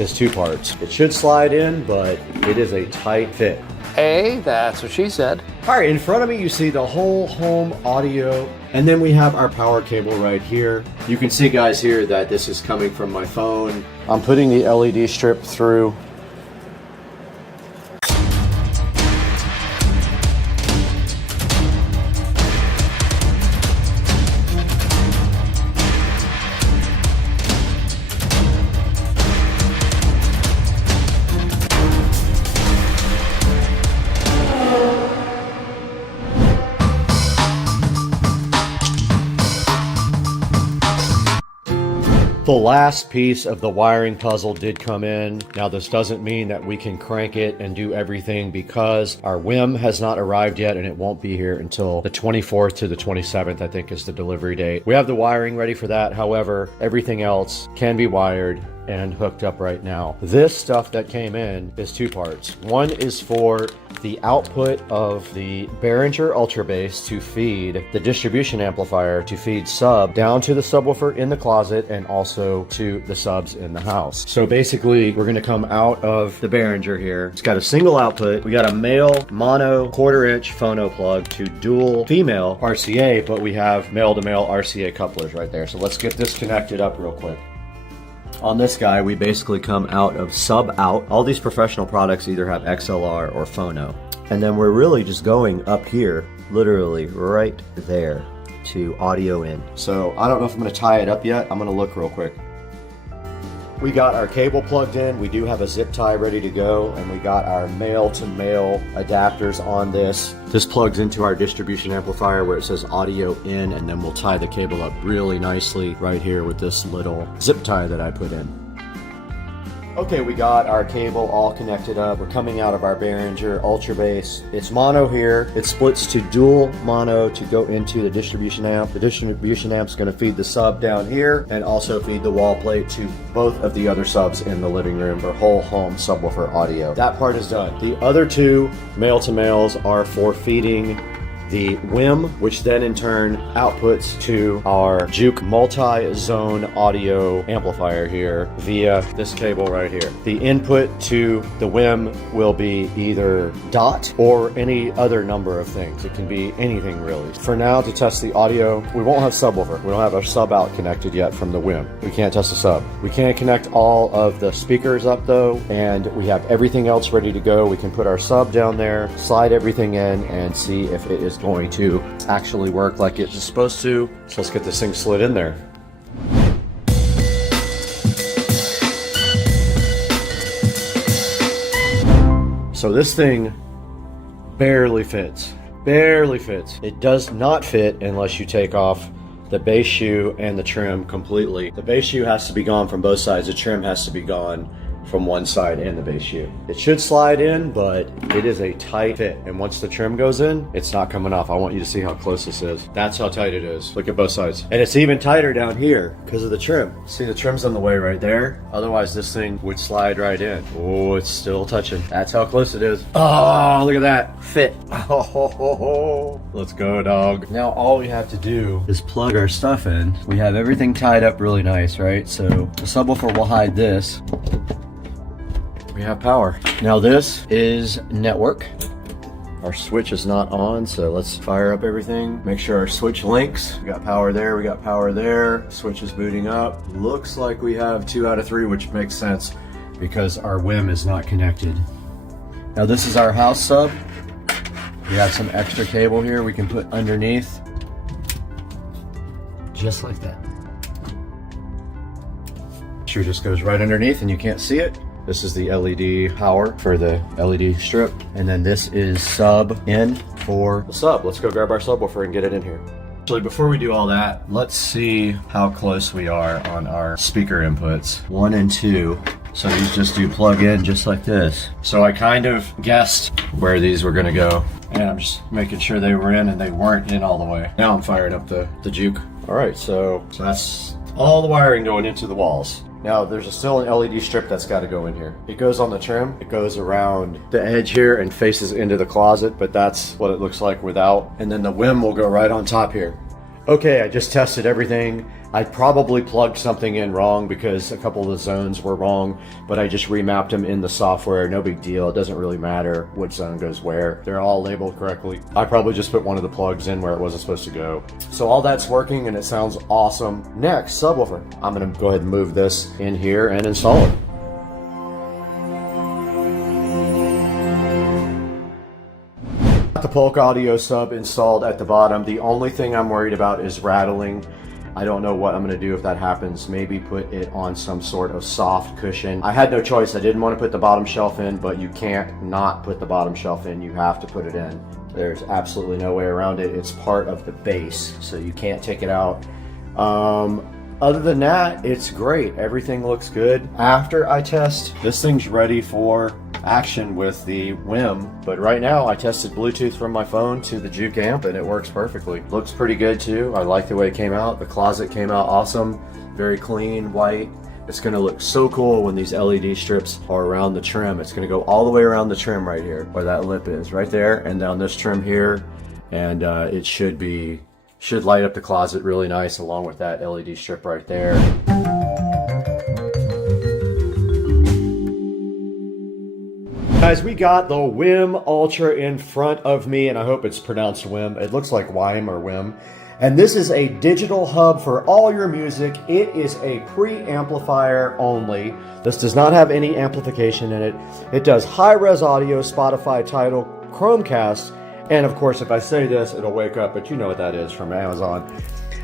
is 2 parts. It should slide in, but it is a tight fit. That's what she said. All right, in front of me, you see the whole home audio, and then we have our power cable right here. You can see, guys, here that this is coming from my phone. I'm putting the LED strip through. The last piece of the wiring puzzle did come in. Now, this doesn't mean that we can crank it and do everything because our WIM has not arrived yet and it won't be here until the 24th to the 27th, I think is the delivery date. We have the wiring ready for that. However, everything else can be wired and hooked up right now. This stuff that came in is 2 parts. One is for the output of the Behringer Ultra Bass to feed the distribution amplifier to feed sub down to the subwoofer in the closet and also to the subs in the house. So basically, we're gonna come out of the Behringer here. It's got a single output. We got a male mono 1/4 inch phono plug to dual female RCA, but we have male to male RCA couplers right there. So let's get this connected up real quick. On this guy, we basically come out of sub out. All these professional products either have XLR or phono. And then we're really just going up here, literally right there to audio in. So I don't know if I'm gonna tie it up yet. I'm gonna look real quick. We got our cable plugged in. We do have a zip tie ready to go, and we got our male to male adapters on this. This plugs into our distribution amplifier where it says audio in, and then we'll tie the cable up really nicely right here with this little zip tie that I put in. Okay, we got our cable all connected up. We're coming out of our Behringer Ultra Bass. It's mono here. It splits to dual mono to go into the distribution amp. The distribution amp's gonna feed the sub down here and also feed the wall plate to both of the other subs in the living room for whole home subwoofer audio. That part is done. The other 2 male to males are for feeding the WIM, which then in turn outputs to our Juke multi-zone audio amplifier here via this cable right here. The input to the WIM will be either DOT or any other number of things. It can be anything really. For now, to test the audio, we won't have subwoofer. We don't have our sub out connected yet from the WIM. We can't test the sub. We can't connect all of the speakers up though, and we have everything else ready to go. We can put our sub down there, slide everything in, and see if it is going to actually work like it's supposed to. So let's get this thing slid in there. So this thing barely fits. Barely fits. It does not fit unless you take off the base shoe and the trim completely. The base shoe has to be gone from both sides. The trim has to be gone from one side and the base shoe. It should slide in, but it is a tight fit. And once the trim goes in, it's not coming off. I want you to see how close this is. That's how tight it is. Look at both sides. And it's even tighter down here because of the trim. See, the trim's on the way right there. Otherwise, this thing would slide right in. Oh, it's still touching. That's how close it is. Oh, look at that. Fit. Oh, let's go, dog. Now, all we have to do is plug our stuff in. We have everything tied up really nice, right? So the subwoofer will hide this. We have power. Now this is network. Our switch is not on, so let's fire up everything. Make sure our switch links. We got power there, we got power there. Switch is booting up. Looks like we have 2 out of 3, which makes sense because our WIM is not connected. Now this is our house sub. We have some extra cable here we can put underneath. Just like that. Sure, just goes right underneath and you can't see it. This is the LED power for the LED strip. And then this is sub in for the sub. Let's go grab our subwoofer and get it in here. Actually, before we do all that, let's see how close we are on our speaker inputs. 1 and 2. So these just do plug in just like this. So I kind of guessed where these were gonna go. And I'm just making sure they were in and they weren't in all the way. Now I'm firing up the Juke. All right, so that's all the wiring going into the walls. Now there's still an LED strip that's got to go in here. It goes on the trim, it goes around the edge here and faces into the closet, but that's what it looks like without. And then the WIM will go right on top here. Okay, I just tested everything. I probably plugged something in wrong because a couple of the zones were wrong, but I just remapped them in the software. No big deal. It doesn't really matter what zone goes where. They're all labeled correctly. I probably just put one of the plugs in where it wasn't supposed to go. So all that's working and it sounds awesome. Next, subwoofer. I'm gonna go ahead and move this in here and install it. The Polk Audio sub installed at the bottom. The only thing I'm worried about is rattling. I don't know what I'm going to do if that happens. Maybe put it on some sort of soft cushion. I had no choice. I didn't want to put the bottom shelf in, but you can't not put the bottom shelf in. You have to put it in. There's absolutely no way around it. It's part of the base, so you can't take it out. Other than that, it's great. Everything looks good. After I test, this thing's ready for action with the WIM, but right now I tested Bluetooth from my phone to the Juke amp and it works perfectly. Looks pretty good too. I like the way it came out. The closet came out awesome. Very clean, white. It's going to look so cool when these LED strips are around the trim. It's going to go all the way around the trim right here, where that lip is, right there, and down this trim here, and it should light up the closet really nice along with that LED strip right there. Guys, we got the WIM Ultra in front of me, and I hope it's pronounced WIM. It looks like WIM or WIM. And this is a digital hub for all your music. It is a preamplifier only. This does not have any amplification in it. It does high-res audio, Spotify, Tidal, Chromecast, and of course, if I say this, it'll wake up, but you know what that is from Amazon.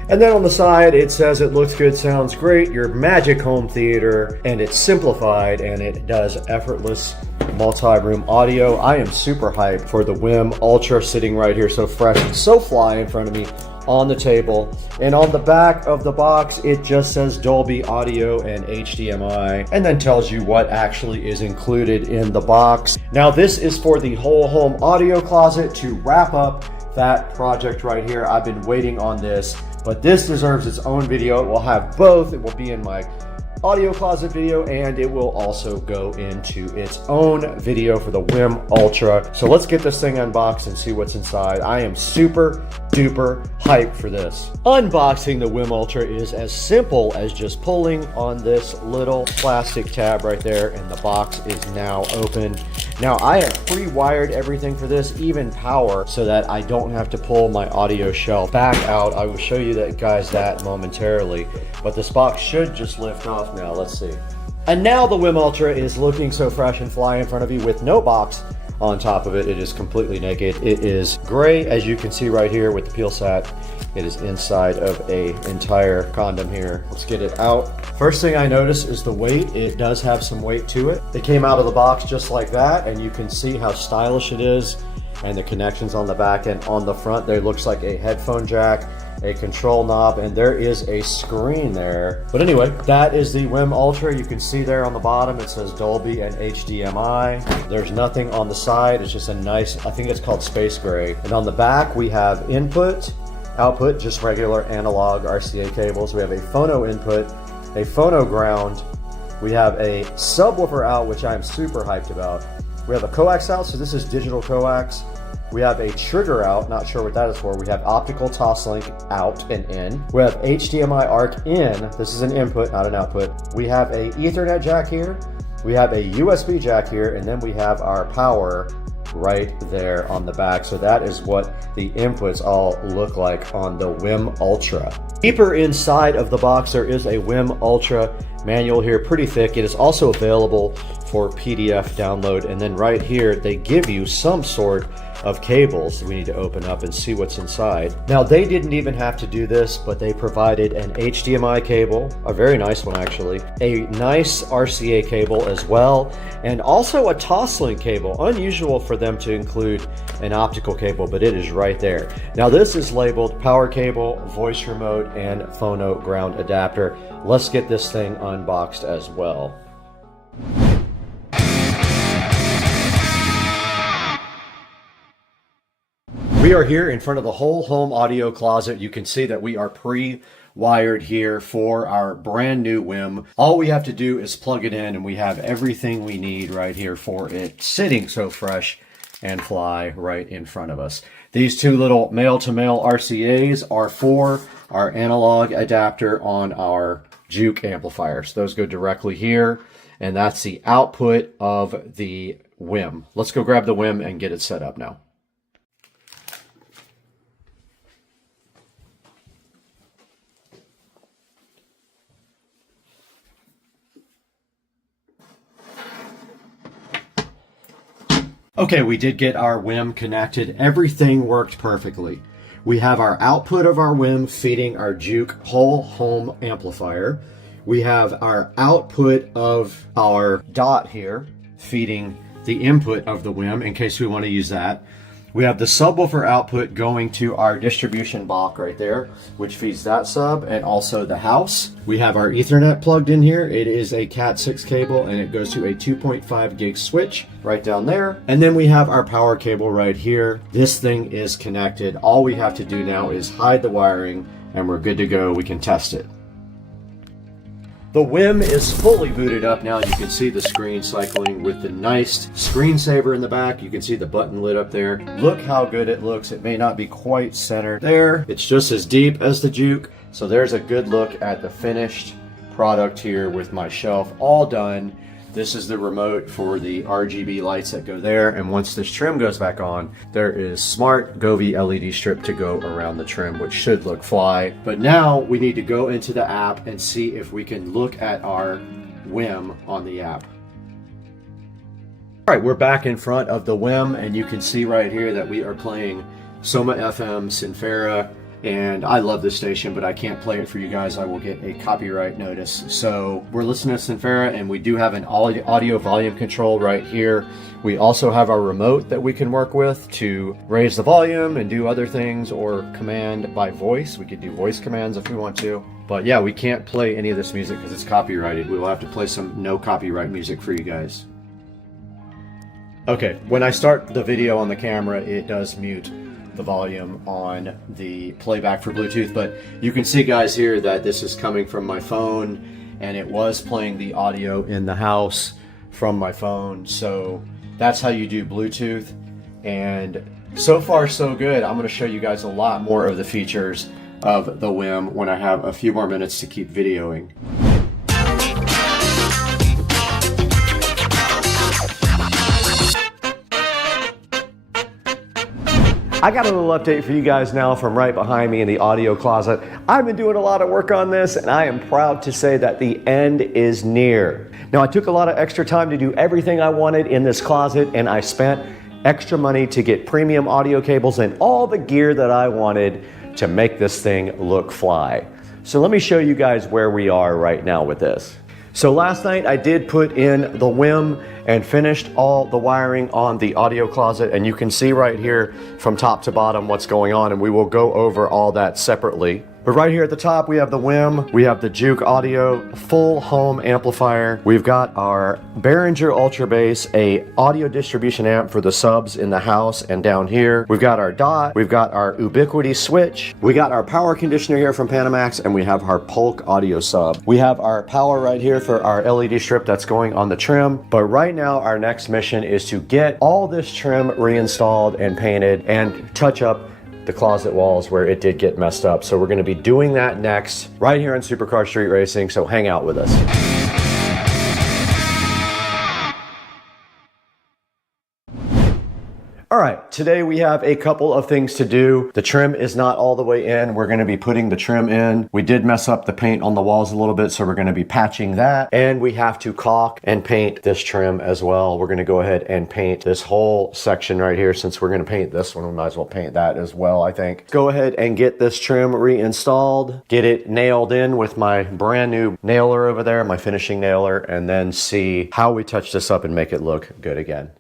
And then on the side, it says it looks good, sounds great, your magic home theater, and it's simplified, and it does effortless multi-room audio. I am super hyped for the WIM Ultra sitting right here, so fresh and so fly in front of me on the table. And on the back of the box, it just says Dolby Audio and HDMI, and then tells you what actually is included in the box. Now, this is for the whole home audio closet to wrap up that project right here. I've been waiting on this, but this deserves its own video. It will have both. It will be in my audio closet video, and it will also go into its own video for the WIM Ultra. So let's get this thing unboxed and see what's inside. I am super duper hyped for this. Unboxing the WIM Ultra is as simple as just pulling on this little plastic tab right there, and the box is now open. Now, I have pre-wired everything for this, even power, so that I don't have to pull my audio shelf back out. I will show you that, guys, that momentarily, but this box should just lift off now. Let's see. And now the WIM Ultra is looking so fresh and fly in front of you with no box on top of it. It is completely naked. It is gray, as you can see right here with the peel sat. It is inside of a entire condom here. Let's get it out. First thing I notice is the weight. It does have some weight to it. It came out of the box just like that, and you can see how stylish it is, and the connections on the back and on the front. There looks like a headphone jack, a control knob, and there is a screen there. But anyway, that is the WIM Ultra. You can see there on the bottom it says Dolby and HDMI. There's nothing on the side. It's just a nice, I think it's called space gray. And on the back we have input, output, just regular analog RCA cables. We have a phono input, a phono ground. We have a subwoofer out, which I'm super hyped about. We have a coax out, so this is digital coax. We have a trigger out, not sure what that is for. We have optical toslink out and in. We have HDMI ARC in. This is an input, not an output. We have a Ethernet jack here. We have a USB jack here, and then we have our power right there on the back. So that is what the inputs all look like on the WIM Ultra. Deeper inside of the box, there is a WIM Ultra manual here, pretty thick. It is also available for PDF download, and then right here they give you some sort of cables we need to open up and see what's inside. Now, they didn't even have to do this, but they provided an HDMI cable, a very nice one actually, a nice RCA cable as well, and also a Toslink cable. Unusual for them to include an optical cable, but it is right there. Now, this is labeled power cable, voice remote, and phono ground adapter. Let's get this thing unboxed as well. We are here in front of the whole home audio closet. You can see that we are pre-wired here for our brand new WIM. All we have to do is plug it in, and we have everything we need right here for it, sitting so fresh and fly right in front of us. These two little male-to-male RCAs are for our analog adapter on our Juke amplifiers. Those go directly here, and that's the output of the WIM. Let's go grab the WIM and get it set up now. Okay, we did get our WIM connected. Everything worked perfectly. We have our output of our WIM feeding our Juke whole home amplifier. We have our output of our dot here feeding the input of the WIM in case we want to use that. We have the subwoofer output going to our distribution block right there, which feeds that sub and also the house. We have our Ethernet plugged in here. It is a Cat 6 cable and it goes to a 2.5 gig switch right down there. And then we have our power cable right here. This thing is connected. All we have to do now is hide the wiring and we're good to go. We can test it. The WIM is fully booted up now. You can see the screen cycling with the nice screensaver in the back. You can see the button lit up there. Look how good it looks. It may not be quite centered there. It's just as deep as the Juke. So there's a good look at the finished product here with my shelf all done. This is the remote for the RGB lights that go there. And once this trim goes back on, there is smart Govee LED strip to go around the trim, which should look fly. But now we need to go into the app and see if we can look at our WIM on the app. All right, we're back in front of the WIM and you can see right here that we are playing Soma FM Sinfera. And I love this station, but I can't play it for you guys. I will get a copyright notice. So we're listening to Sinfera, and we do have an audio volume control right here. We also have our remote that we can work with to raise the volume and do other things, or command by voice. We could do voice commands if we want to. But yeah, we can't play any of this music because it's copyrighted. We will have to play some no copyright music for you guys. Okay, when I start the video on the camera, it does mute the volume on the playback for Bluetooth, but you can see, guys, here that this is coming from my phone and it was playing the audio in the house from my phone. So that's how you do Bluetooth, and so far so good. I'm going to show you guys a lot more of the features of the WIM when I have a few more minutes to keep videoing. I got a little update for you guys now from right behind me in the audio closet. I've been doing a lot of work on this, and I am proud to say that the end is near. Now, I took a lot of extra time to do everything I wanted in this closet, and I spent extra money to get premium audio cables and all the gear that I wanted to make this thing look fly. So let me show you guys where we are right now with this. So last night I did put in the WIM and finished all the wiring on the audio closet, and you can see right here from top to bottom what's going on, and we will go over all that separately. But right here at the top, we have the WIM, we have the Juke Audio full home amplifier, we've got our Behringer Ultra Bass, a audio distribution amp for the subs in the house and down here. We've got our dot, we've got our Ubiquity switch, we got our power conditioner here from Panamax, and we have our Polk audio sub. We have our power right here for our LED strip that's going on the trim. But right now, our next mission is to get all this trim reinstalled and painted and touch up the closet walls where it did get messed up. So we're going to be doing that next right here on Supercar Street Racing, so hang out with us. All right, today we have a couple of things to do. The trim is not all the way in. We're going to be putting the trim in. We did mess up the paint on the walls a little bit, so we're going to be patching that. And we have to caulk and paint this trim as well. We're going to go ahead and paint this whole section right here. Since we're going to paint this one, we might as well paint that as well, I think. Go ahead and get this trim reinstalled, get it nailed in with my brand new nailer over there, my finishing nailer, and then see how we touch this up and make it look good again.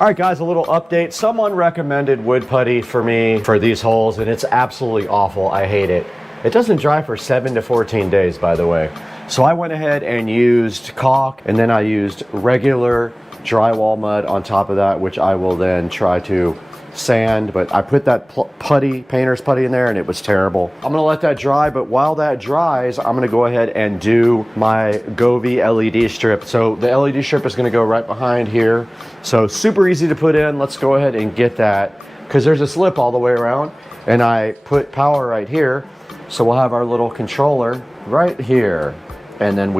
All right, guys, a little update. Someone recommended wood putty for me for these holes, and it's absolutely awful. I hate it. It doesn't dry for 7 to 14 days, by the way. So I went ahead and used caulk, and then I used regular drywall mud on top of that, which I will then try to sand, but I put that putty, painter's putty in there, and it was terrible. I'm gonna let that dry, but while that dries, I'm gonna go ahead and do my Govee LED strip. So the LED strip is gonna go right behind here. So super easy to put in. Let's go ahead and get that, because there's a slip all the way around, and I put power right here. So we'll have our little controller right here, and then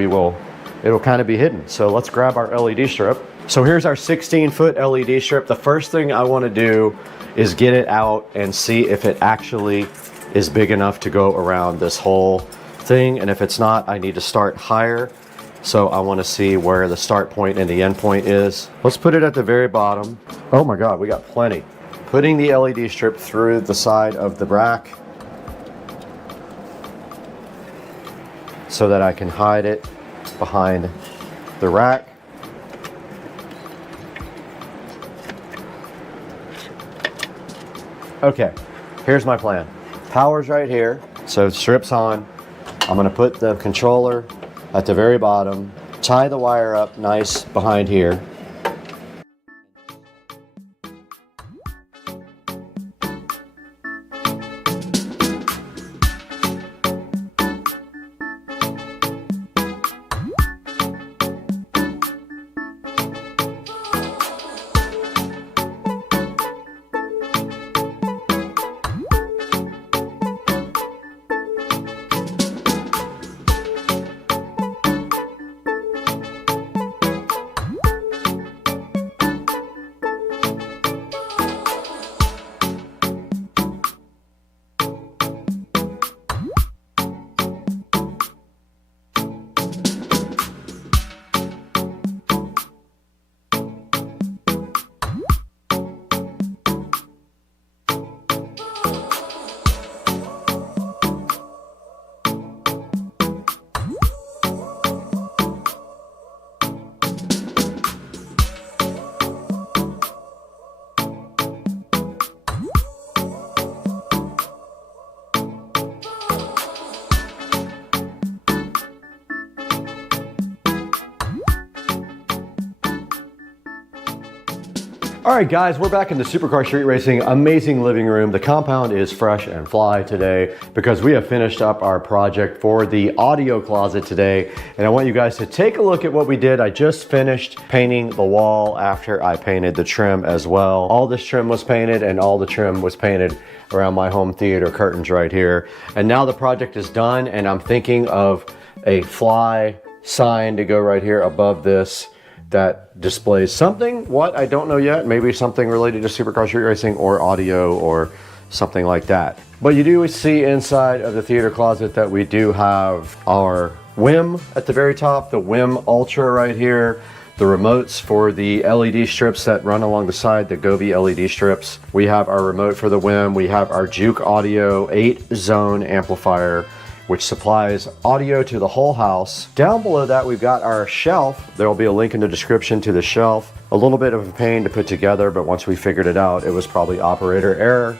it'll kind of be hidden. So let's grab our LED strip. So here's our 16-foot LED strip. The first thing I want to do is get it out and see if it actually is big enough to go around this whole thing. And if it's not, I need to start higher. So I want to see where the start point and the end point is. Let's put it at the very bottom. Oh my God, we got plenty. Putting the LED strip through the side of the rack so that I can hide it behind the rack. Okay, here's my plan. Power's right here, so strip's on. I'm gonna put the controller at the very bottom, tie the wire up nice behind here. All right, guys, we're back in the Supercar Street Racing amazing living room. The compound is fresh and fly today because we have finished up our project for the audio closet today. And I want you guys to take a look at what we did. I just finished painting the wall after I painted the trim as well. All this trim was painted, and all the trim was painted around my home theater curtains right here. And now the project is done, and I'm thinking of a fly sign to go right here above this that displays something. What? I don't know yet. Maybe something related to Supercar Street Racing or audio or something like that. But you do see inside of the theater closet that we do have our WIM at the very top, the WIM Ultra right here, the remotes for the LED strips that run along the side, the Govee LED strips. We have our remote for the WIM. We have our Juke Audio 8-zone amplifier, which supplies audio to the whole house. Down below that, we've got our shelf. There will be a link in the description to the shelf. A little bit of a pain to put together, but once we figured it out, it was probably operator error.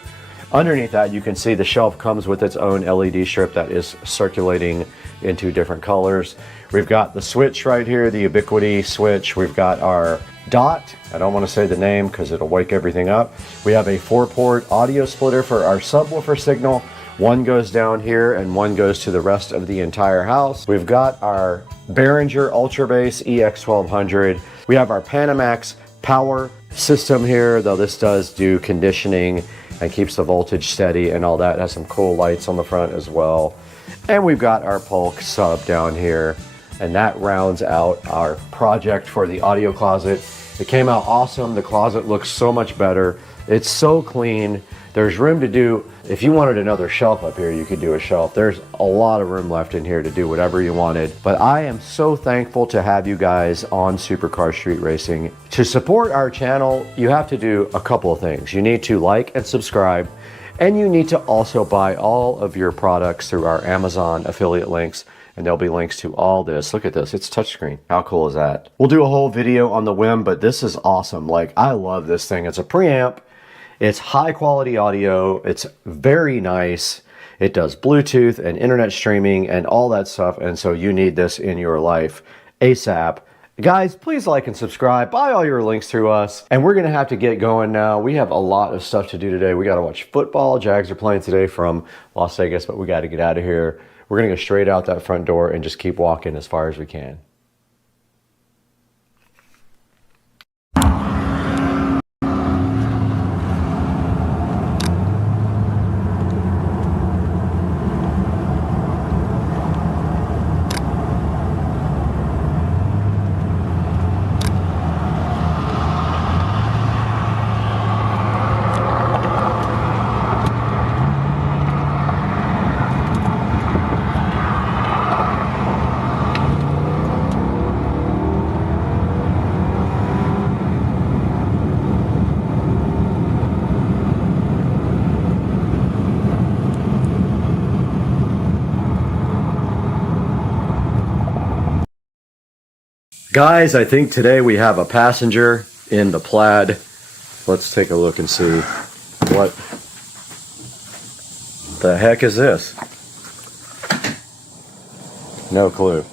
Underneath that, you can see the shelf comes with its own LED strip that is circulating into different colors. We've got the switch right here, the Ubiquity switch. We've got our DOT. I don't want to say the name because it'll wake everything up. We have a 4-port audio splitter for our subwoofer signal. One goes down here and one goes to the rest of the entire house. We've got our Behringer Ultra Bass EX1200. We have our Panamax power system here, though this does do conditioning and keeps the voltage steady and all that. It has some cool lights on the front as well. And we've got our Polk sub down here, and that rounds out our project for the audio closet. It came out awesome. The closet looks so much better. It's so clean. There's room to do, if you wanted another shelf up here, you could do a shelf. There's a lot of room left in here to do whatever you wanted. But I am so thankful to have you guys on Supercar Street Racing. To support our channel, you have to do a couple of things. You need to like and subscribe, and you need to also buy all of your products through our Amazon affiliate links and there'll be links to all this. Look at this, it's touchscreen. How cool is that? We'll do a whole video on the whim, but this is awesome. Like, I love this thing. It's a preamp, it's high quality audio, it's very nice. It does Bluetooth and internet streaming and all that stuff, and so you need this in your life ASAP. Guys, please like and subscribe. Buy all your links through us. And we're going to have to get going now. We have a lot of stuff to do today. We got to watch football. Jags are playing today from Las Vegas, but we got to get out of here. We're going to go straight out that front door and just keep walking as far as we can. Guys, I think today we have a passenger in the Plaid. Let's take a look and see what the heck is this. No clue.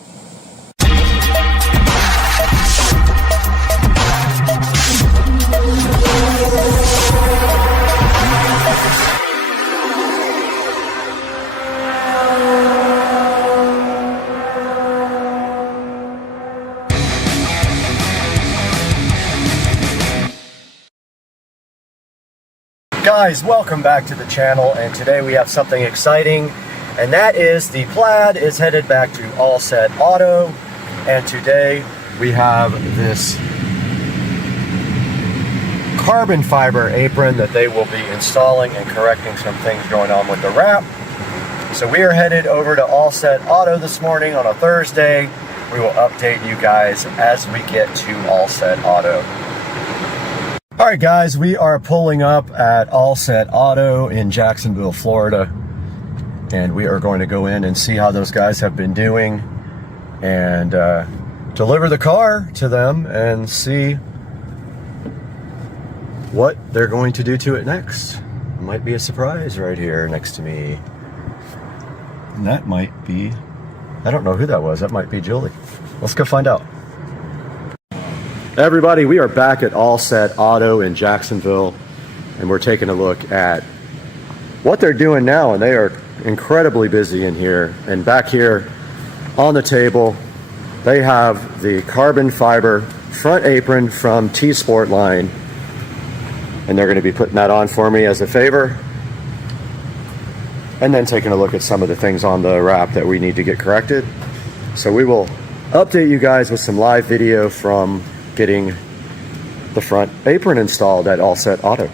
Guys, welcome back to the channel, and today we have something exciting, and that is the Plaid is headed back to All Set Auto, and today we have this carbon fiber apron that they will be installing and correcting some things going on with the wrap. So we are headed over to All Set Auto this morning on a Thursday. We will update you guys as we get to All Set Auto. All right, guys, we are pulling up at All Set Auto in Jacksonville, Florida, and we are going to go in and see how those guys have been doing and deliver the car to them and see what they're going to do to it next. It might be a surprise right here next to me. And that might be, I don't know who that was. That might be Julie. Let's go find out. Everybody, we are back at All Set Auto in Jacksonville, and we're taking a look at what they're doing now, and they are incredibly busy in here. And back here on the table, they have the carbon fiber front apron from T-Sport line, and they're going to be putting that on for me as a favor, and then taking a look at some of the things on the wrap that we need to get corrected. So we will update you guys with some live video from getting the front apron installed at All Set Auto.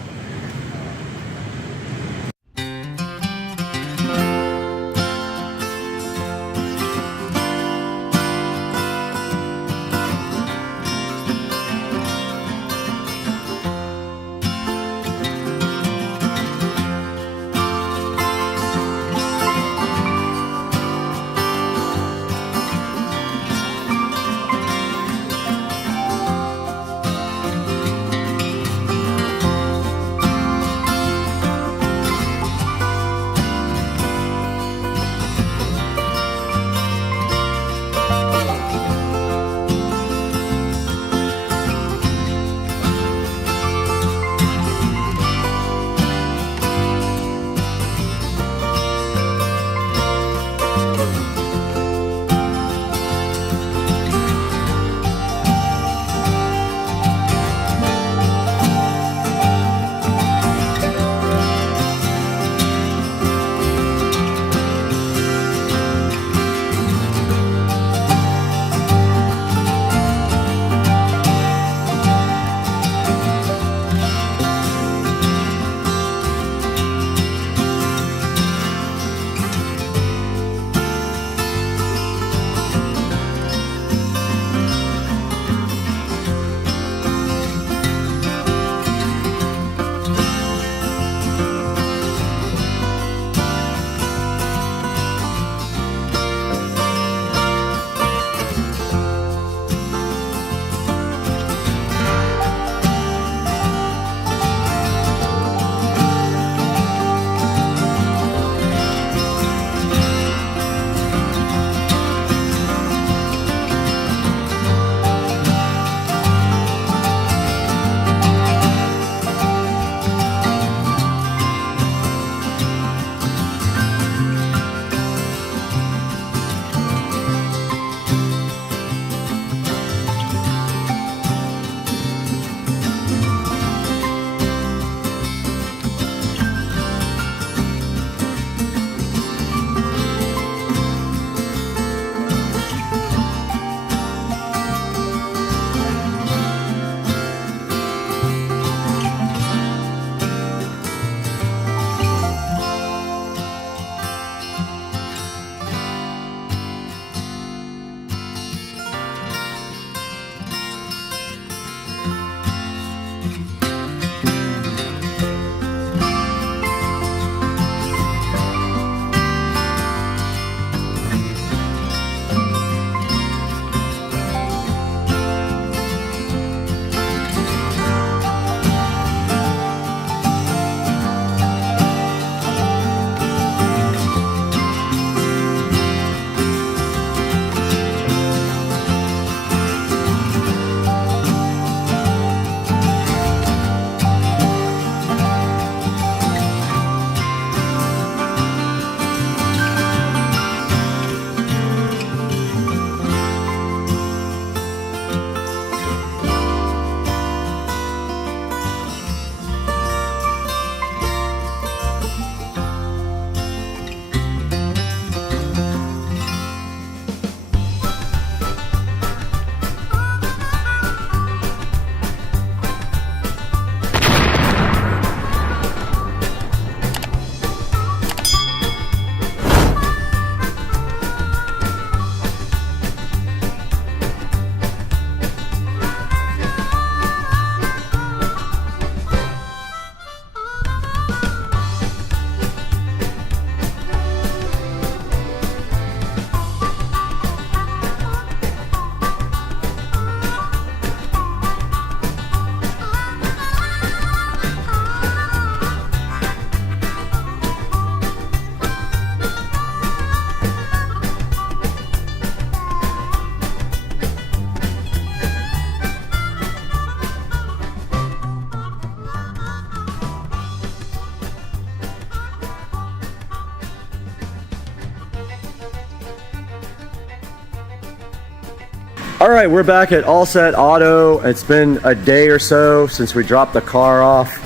right, we're back at All Set Auto. It's been a day or so since we dropped the car off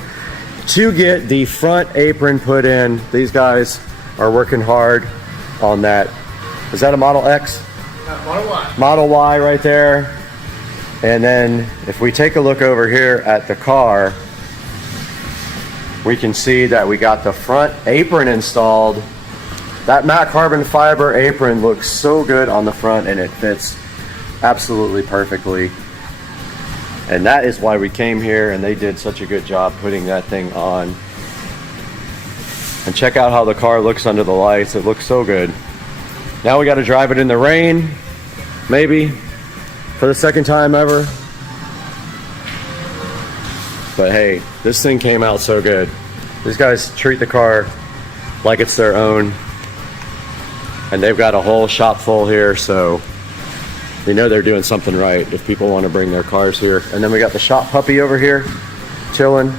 to get the front apron put in. These guys are working hard on that. Is that a Model X? Model Y. Model Y right there. And then if we take a look over here at the car, we can see that we got the front apron installed. That matte carbon fiber apron looks so good on the front, and it fits absolutely perfectly. And that is why we came here, and they did such a good job putting that thing on. And check out how the car looks under the lights. It looks so good. Now we got to drive it in the rain, maybe, for the second time ever. But hey, this thing came out so good. These guys treat the car like it's their own. And they've got a whole shop full here, so you know they're doing something right if people want to bring their cars here. And then we got the shop puppy over here, chilling.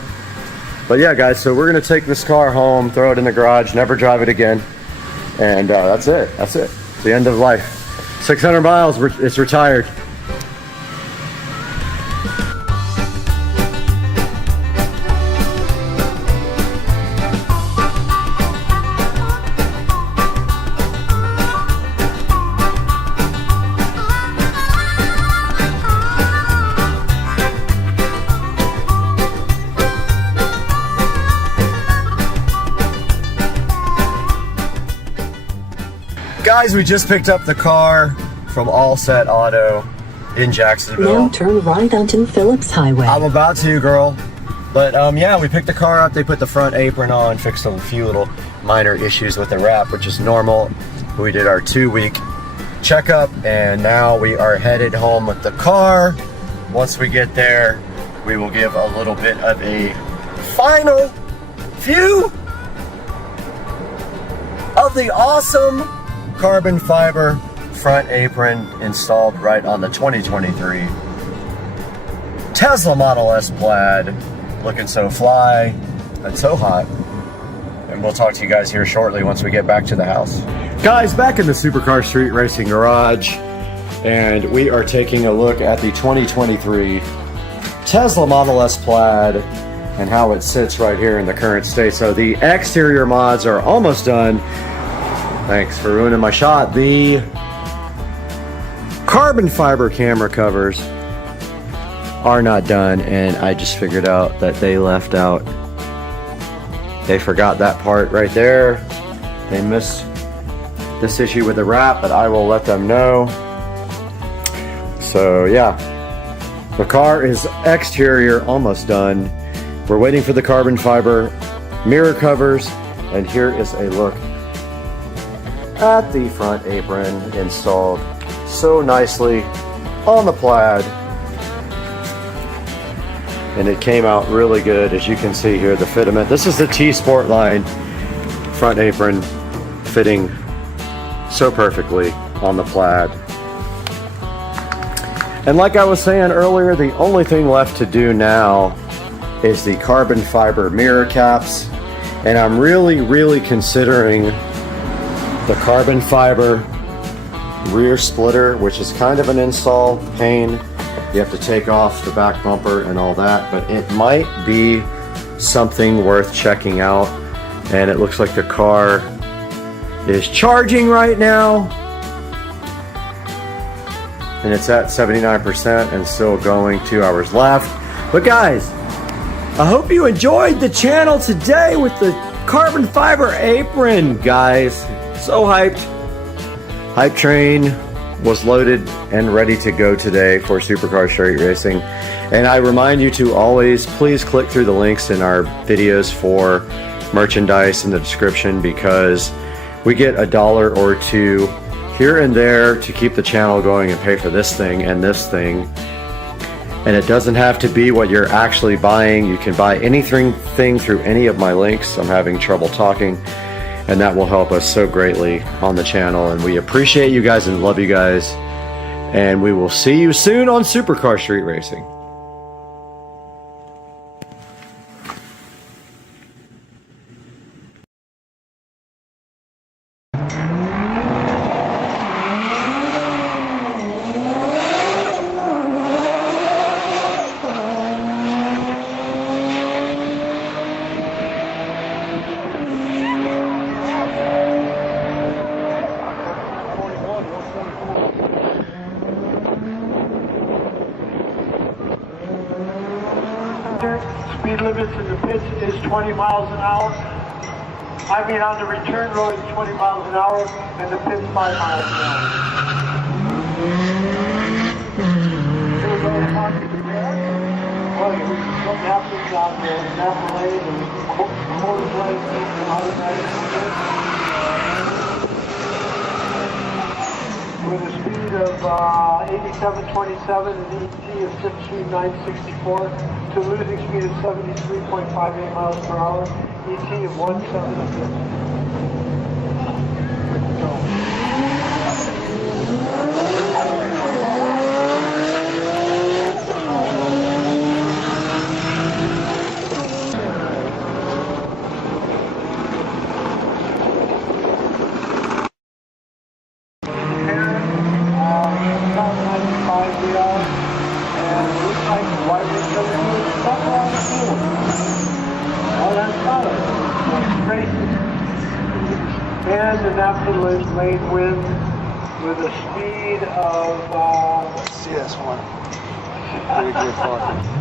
But yeah, guys, so we're going to take this car home, throw it in the garage, never drive it again. And that's it. That's it. It's the end of life. 600 miles, it's retired. Guys, we just picked up the car from All Set Auto in Jacksonville. Now turn right onto Phillips Highway. I'm about to, girl. But yeah, we picked the car up. They put the front apron on, fixed a few little minor issues with the wrap, which is normal. We did our 2-week checkup, and now we are headed home with the car. Once we get there, we will give a little bit of a final view of the awesome carbon fiber front apron installed right on the 2023 Tesla Model S Plaid. Looking so fly and so hot. And we'll talk to you guys here shortly once we get back to the house. Guys, back in the Supercar Street Racing Garage, and we are taking a look at the 2023 Tesla Model S Plaid and how it sits right here in the current state. So the exterior mods are almost done. Thanks for ruining my shot. The carbon fiber camera covers are not done, and I just figured out that they left out, they forgot that part right there. They missed this issue with the wrap, but I will let them know. So yeah, the car is exterior almost done. We're waiting for the carbon fiber mirror covers, and here is a look at the front apron installed so nicely on the Plaid. And it came out really good, as you can see here, the fitment. This is the T Sport line front apron fitting so perfectly on the Plaid. And like I was saying earlier, the only thing left to do now is the carbon fiber mirror caps. And I'm really considering the carbon fiber rear splitter, which is kind of an install pain. You have to take off the back bumper and all that, but it might be something worth checking out. And it looks like the car is charging right now, and it's at 79% and still going, 2 hours left. But guys, I hope you enjoyed the channel today with the carbon fiber apron, guys. So hyped. Hype train was loaded and ready to go today for Supercar Street Racing. And I remind you to always please click through the links in our videos for merchandise in the description, because we get $1 or $2 here and there to keep the channel going and pay for this thing and this thing. And it doesn't have to be what you're actually buying. You can buy anything through any of my links. I'm having trouble talking, and that will help us so greatly on the channel. And we appreciate you guys and love you guys. And we will see you soon on Supercar Street Racing. speed limits in the pits is 20 miles an hour. I mean, on the return road is 20 miles an hour, and the pit's 5 miles an hour. Here we go, what happens on the Napa lane and quarter blade and automatic with a speed of 87.27 and ET of 15,964 to losing speed of 73.58 miles per hour, ET of 176. And the Napa lane wins with a speed of CS1.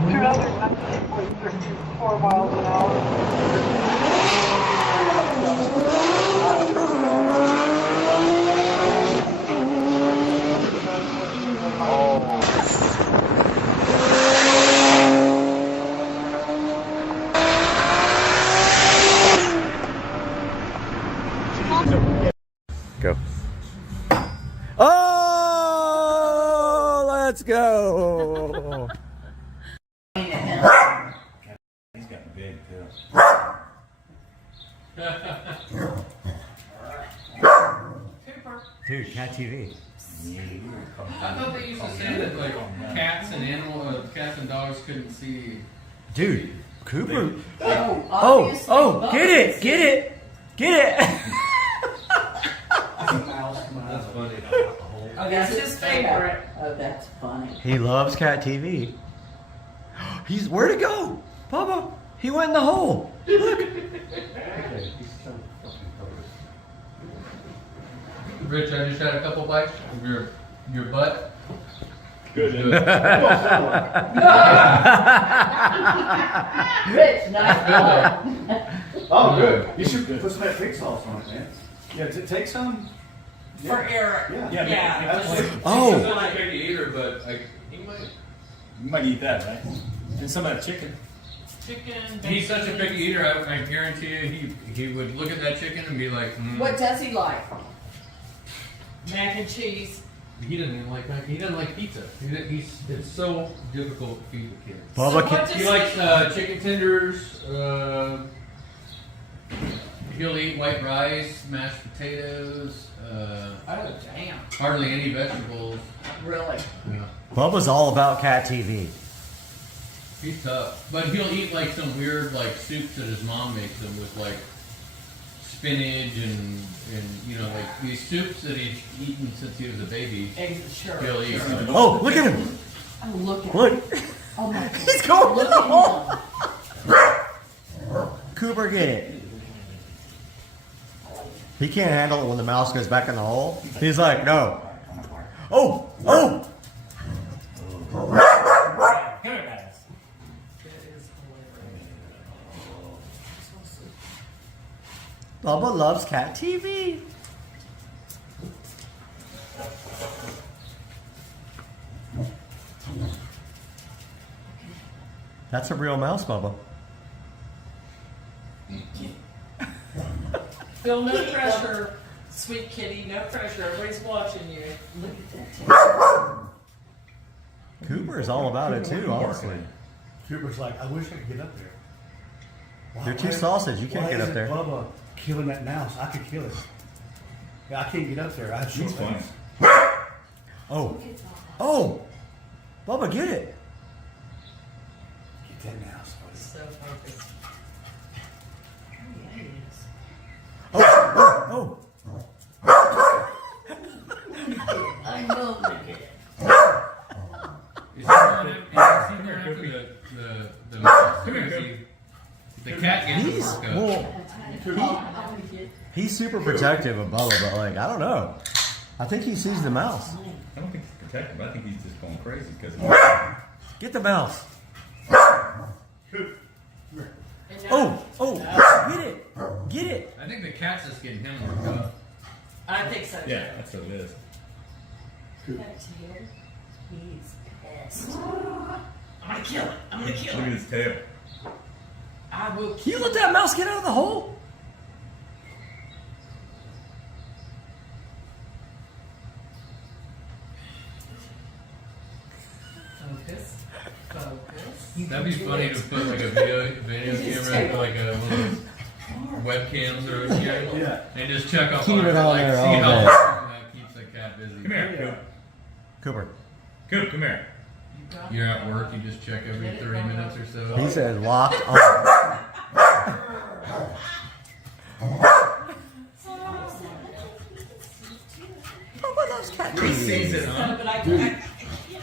219.34 miles an hour. Go. Oh, let's go. He's got big too. Dude, Cat TV. I thought they used to say that like cats and dogs couldn't see. Dude, Cooper. Oh, get it, get it, get it. That's funny. Oh, that's his favorite. Oh, that's funny. He loves Cat TV. Where'd it go? Papa, he went in the hole. Look. Rich, I just had a couple bites of your butt. Good. Rich, nice ball. Oh, good. You should put some of that pig sauce on it, man. Yeah, take some. For Eric. Yeah. Oh. He's not a picky eater, but you might eat that, right? And some of that chicken. He's such a picky eater. I guarantee you, he would look at that chicken and be like, What does he like? Mac and cheese. He doesn't even like mac. He doesn't like pizza. It's so difficult to feed the kids. Bubba, He likes chicken tenders. He'll eat white rice, mashed potatoes. Damn. Hardly any vegetables. Really? Yeah. Bubba's all about Cat TV. He's tough, but he'll eat like some weird like soups that his mom makes him with like spinach and like these soups that he's eaten since he was a baby. Sure. He'll eat. Oh, look at him! Oh, look at Look. him. Oh my God. He's going Look in the at hole. Cooper, get it. He can't handle it when the mouse goes back in the hole. He's like, no. Oh! Come here, guys. Bubba loves Cat TV. That's a real mouse, Bubba. Feel no pressure, sweet kitty, no pressure. Everybody's watching you. Look at that. Cooper is all about it too, honestly. Cooper's like, I wish I could get up there. You're too sausage. You can't get up there. Bubba killing that mouse. I could kill it. Yeah, I can't get up there. I have short legs. Oh! Bubba, get it. Get that mouse, buddy. So focused. Oh! I know. Is he going after the mouse? The cat gets the work He's super protective of Bubba, but like, I don't know. I think he sees the mouse. I don't think he's protective. I think he's just going crazy because. Get the mouse. Coop, Oh, get it! Get it! I think the cat's just getting him worked up. I think so. Yeah, that's what it is. He's pissed. I'm gonna kill it. I'm gonna kill Look at it. his tail. I will Can you let that mouse get out of the hole? Focus. Focus. That'd be funny to put like a video camera, like a one of those webcams or yeah, and just check up Keep on it it, on like there see all how day. long that keeps the cat busy. Come here, Coop. Cooper. Coop, come here. You're at work, you just check every 30 minutes or so. He said locked on. Papa loves cat He sees it, huh? But I can't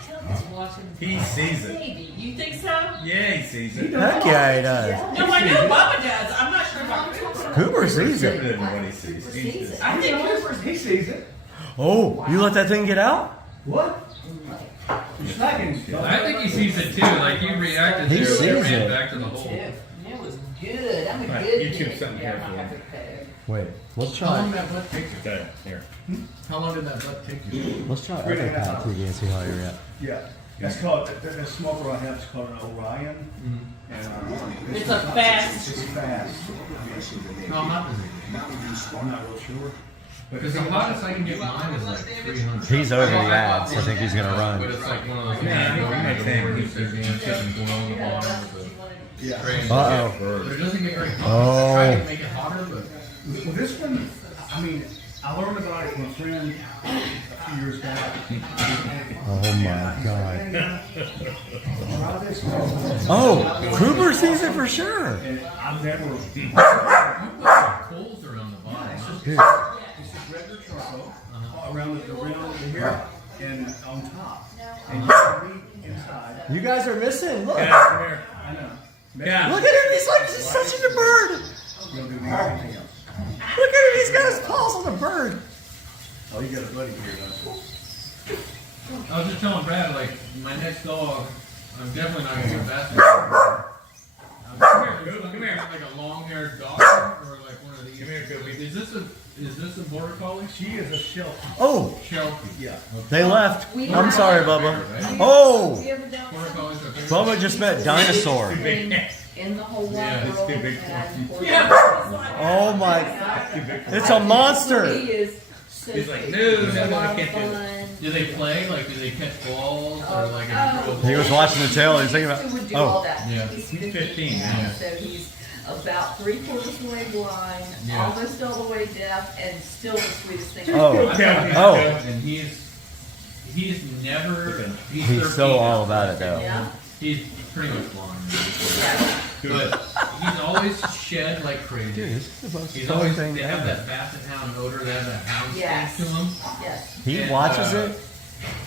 tell he's watching. He sees it. Maybe. You think so? Yeah, he sees it. Heck yeah, he does. No, I know Bubba does. I'm not sure about Cooper. Cooper sees Cooper it. doesn't know what he sees. I think Cooper's. He sees it. Oh, you let that thing get out? What? You're smacking. I think he sees it too. Like you reacted He to it, sees and ran it. back to the hole. It was good. I'm a Right, good YouTube kid. something here Yeah, for I you. have to pay. Wait, let's How long try. did that butt take you? Here. How long did that butt take you? Let's try other cat TV and see how you're at. Yeah. That's called, that smoker I have is called an Orion. And, It's a fast. It's fast. How hot is it? I'm not real sure. Because the hottest I can get mine is like 300. He's over the ads. I think he's gonna But run. it's like one of those Yeah, things I think where he's you sit and blow on the bottom with a train. Uh-oh. But it doesn't get very hot. Oh. I try to make it hotter, but Well, this one, I mean, I learned about it from a friend a few years back. Oh my god. Try this. Oh, Cooper sees it for sure. And I've never. coals around the bottom. Dude. It's just regular charcoal around the here and on top. And you can read inside. You guys are missing. Look. Yeah, come here. I know. Yeah. Look at him. He's like he's touching the bird. You don't do anything else. Look at him. He's got his paws on the bird. Oh, you got a buddy here, don't you? I was just telling Brad, like, my next dog, I'm definitely not going to get a basset. Come here. Like a long-haired dog, or like one of these. Come here, Goofy. Is this a border collie? She is a Sheltie. Oh, Sheltie. Yeah. they left. I'm sorry, Bubba. Oh, Border collies are big. Bubba just met dinosaur. In the whole wide Yeah, it's world. too big for and Oh my! It's a monster. He is so He's like, big. no, It's no, a I lot of can't do it. fun. Do they play? Like, do they catch balls? Or like, He was watching the tail. He's thinking He about. would do all Oh, that. Yeah. He's 15 now, now. so he's about 3/4 way blind, Yeah. almost all the way deaf, and still the sweetest thing. Oh. Oh. And he's never. He's 13 so now. all about it though. Yeah. He's pretty much blind. But he's always shed like crazy. Dude, this is the most He's fun always, thing they have ever. that basset hound odor, they have that hound Yes. stench to him. Yes. He And, watches it.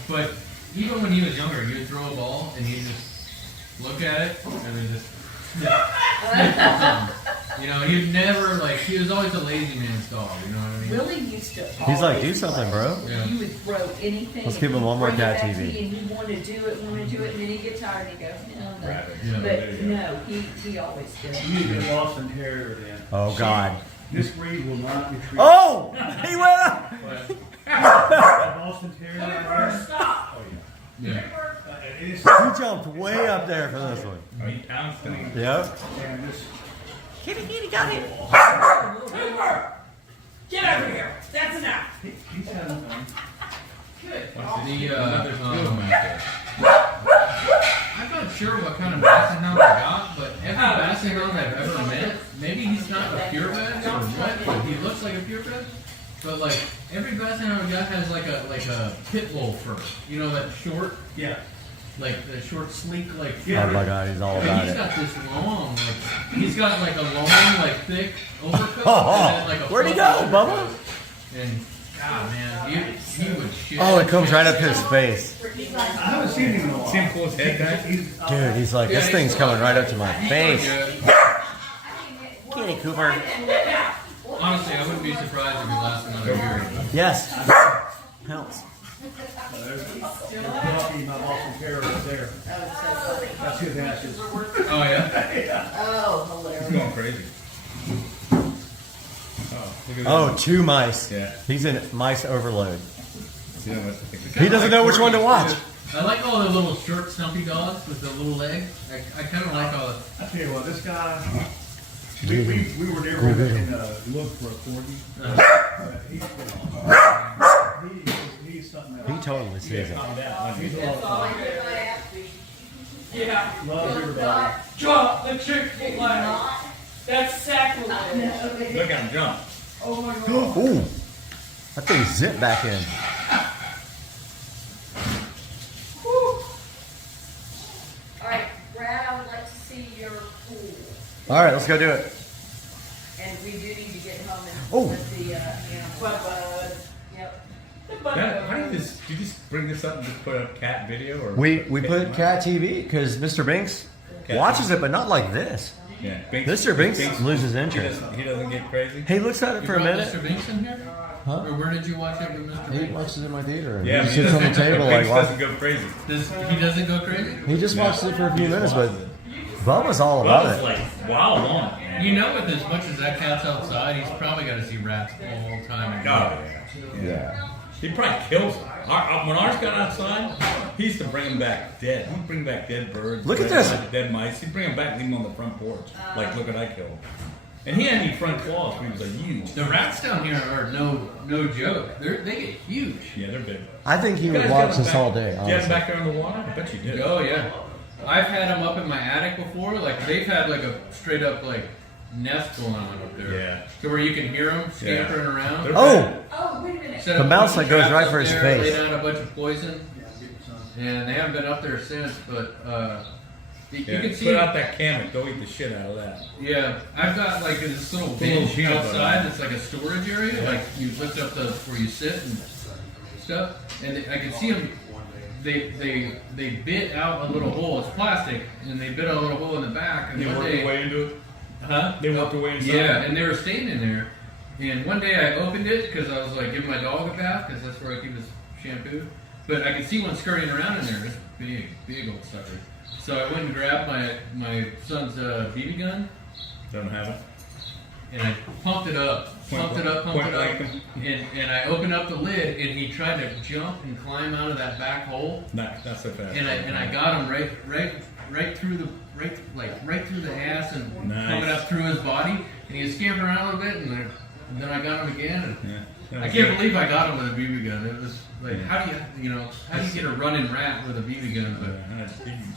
But even when he was younger, he would throw a ball and he'd just look at it and then just. You know, he'd never like. He was always a lazy man's dog. You know what I mean? Willie used to. He's like, do always something, play. bro. Yeah. You would throw anything. Let's give him one more bring it cat back to TV. me, And he wanted to do it, and then he'd get tired and he'd go, no, no. Rabbit. Yeah. But no, he always did. You need a Boston Terrier then. Oh God. This breed will not retrieve. Oh, he went up. A Boston Terrier. Come here first, stop. Oh Yeah. yeah. It is. He jumped way up there for this one. Are you pouncing? Yep. And this. Kitty, got it. Cooper! Get over here. That's enough. He's having fun. Good. I'm not sure what kind of basset hound I got, but every basset hound I've ever met, maybe he's not a purebred or what, but he looks like a purebred. But like every basset hound I got has like a pit bull fur. You know that short, Yeah. like the short, sleek, like. Oh my God, he's all But about he's it. got this long, like he's got like a long, like thick overcoat. And then, like, a Where'd he go, fluffy Bubba? undercoat. And God, man, he would shit. Oh, it comes right up his face. I haven't seen him in a while. See him pull his head back? Dude, he's like, this thing's coming right up to my face. Kitty Cooper. Honestly, I wouldn't be surprised if he lasted another year. Yes. Helps. There's Fluffy, my Boston Terrier, right there. That's his ashes. Oh yeah. Oh, hilarious. It's going crazy. Oh, 2 mice. Yeah. He's in mice overload. You know what? He doesn't know which one to watch. I like all the little short, stumpy dogs with the little leg. I kind of like all the. I tell you what, this guy. We were there and looked for a corgi. He's something else. He totally sees it. He's a lot of fun. Yeah. Love everybody. Jump the Chick-fil-A. That's sacrilege. Look at him jump. Oh my God. Ooh, that thing zipped back in. Alright, Brad, I would like to see your pool. All right, let's go do it. And we do need to get home and Oh. with the animals. Yep. How do you just bring this up and just put up cat video? Or We put cat TV because Mr. Binks watches it, but not like this. Yeah, Mr. Binks loses interest. He doesn't get crazy. He looks at it for a minute. Mr. Binks in here? Huh? Or where did you watch it with Mr. He Binks? watches it in my theater. Yeah, He sits on the table like Binks doesn't go crazy. He doesn't go crazy? He just watched it for a few minutes, but Bubba's all about it. Like wild on. You know, with as much as that cat's outside, he's probably got to see rats all the time. Oh, yeah. He probably kills them. When ours got outside, he used to bring them back dead. He'd bring back dead birds. Look at this. Dead mice. He'd bring them back, leave them on the front porch. Like, look what I killed. And he had any front claws. He was a huge. The rats down here are no joke. They get huge. Yeah, they're big. I think he would Guys watch got them this back- all day. Did you have them Honestly. back there in the water? I bet you did. Oh yeah, I've had them up in my attic before. Like they've had like a straight up like nest going on up there. Yeah. So where you can hear them scampering around. Oh! Oh, wait a minute. Set The up a mouse bunch that of goes traps right up for his there, face. Lay down a bunch of poison, and they haven't been up there since. But you can see. Put out that camel. Go eat the shit out of that. Yeah, I've got like this little bench outside that's like a storage area. Like you lift up where you sit and stuff, and I can see them. They bit out a little hole. It's plastic, and they bit out a little hole in the back. And They worked their way into it? Huh? They worked their way inside? Yeah, and they were staying in there. And one day I opened it because I was like giving my dog a bath because that's where I keep his shampoo. But I could see one scurrying around in there. It's big old sucker. So I went and grabbed my son's BB gun. Don't have it. And I pumped it up, and I opened up the lid, and he tried to jump and climb out of that back hole. Not so fast. And I got him right through the ass and coming up through his body, and he was scampering around a little bit, and then I got him again. And I can't believe I got him with a BB gun. It was like, how do you get a running rat with a BB gun? But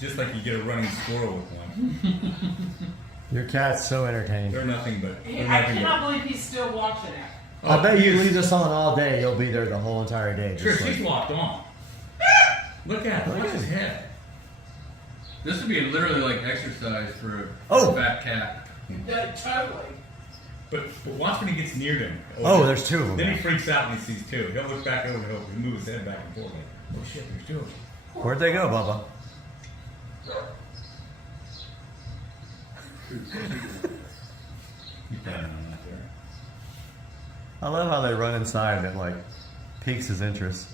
just like you get a running squirrel with one. Your cat's so entertained. They're nothing but. I cannot believe he's still watching it. I bet you leave this on all day, you'll be there the whole entire day. Sure, Just she's like, locked on. Look at him. Look at his head. this would be literally like exercise for a fat cat. Totally. But watch when he gets near them. Oh, there's two of them Then now. he freaks out when he sees two. He'll look back over and he'll move his head back and forth like, oh shit, there's two of them. Where'd they go, Bubba? I love how they run inside and it like piques his interest.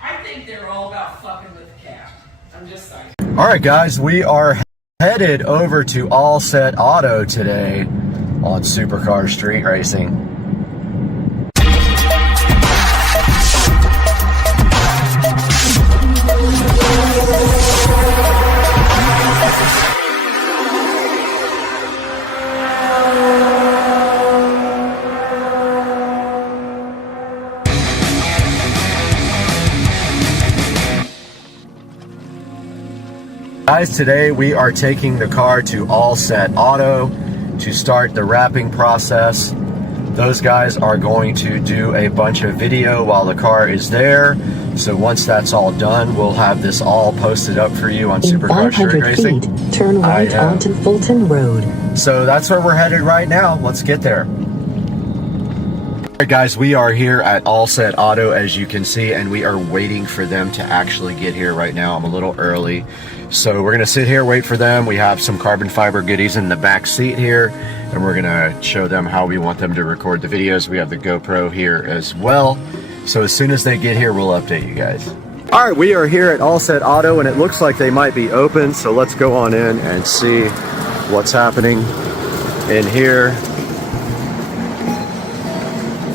I think they're all about fucking with the cat. I'm just saying. All right, guys, we are headed over to All Set Auto today on Supercar Street Racing. Guys, today we are taking the car to All Set Auto to start the wrapping process. Those guys are going to do a bunch of video while the car is there. So once that's all done, we'll have this all posted up for you on In Supercar Street 500 Racing. feet, turn right onto Fulton Road. So that's where we're headed right now. Let's get there. Alright guys, we are here at All Set Auto, as you can see, and we are waiting for them to actually get here right now. I'm a little early. So we're going to sit here, wait for them. We have some carbon fiber goodies in the back seat here, and we're going to show them how we want them to record the videos. We have the GoPro here as well. So as soon as they get here, we'll update you guys. Alright, we are here at All Set Auto, and it looks like they might be open, so let's go on in and see what's happening in here.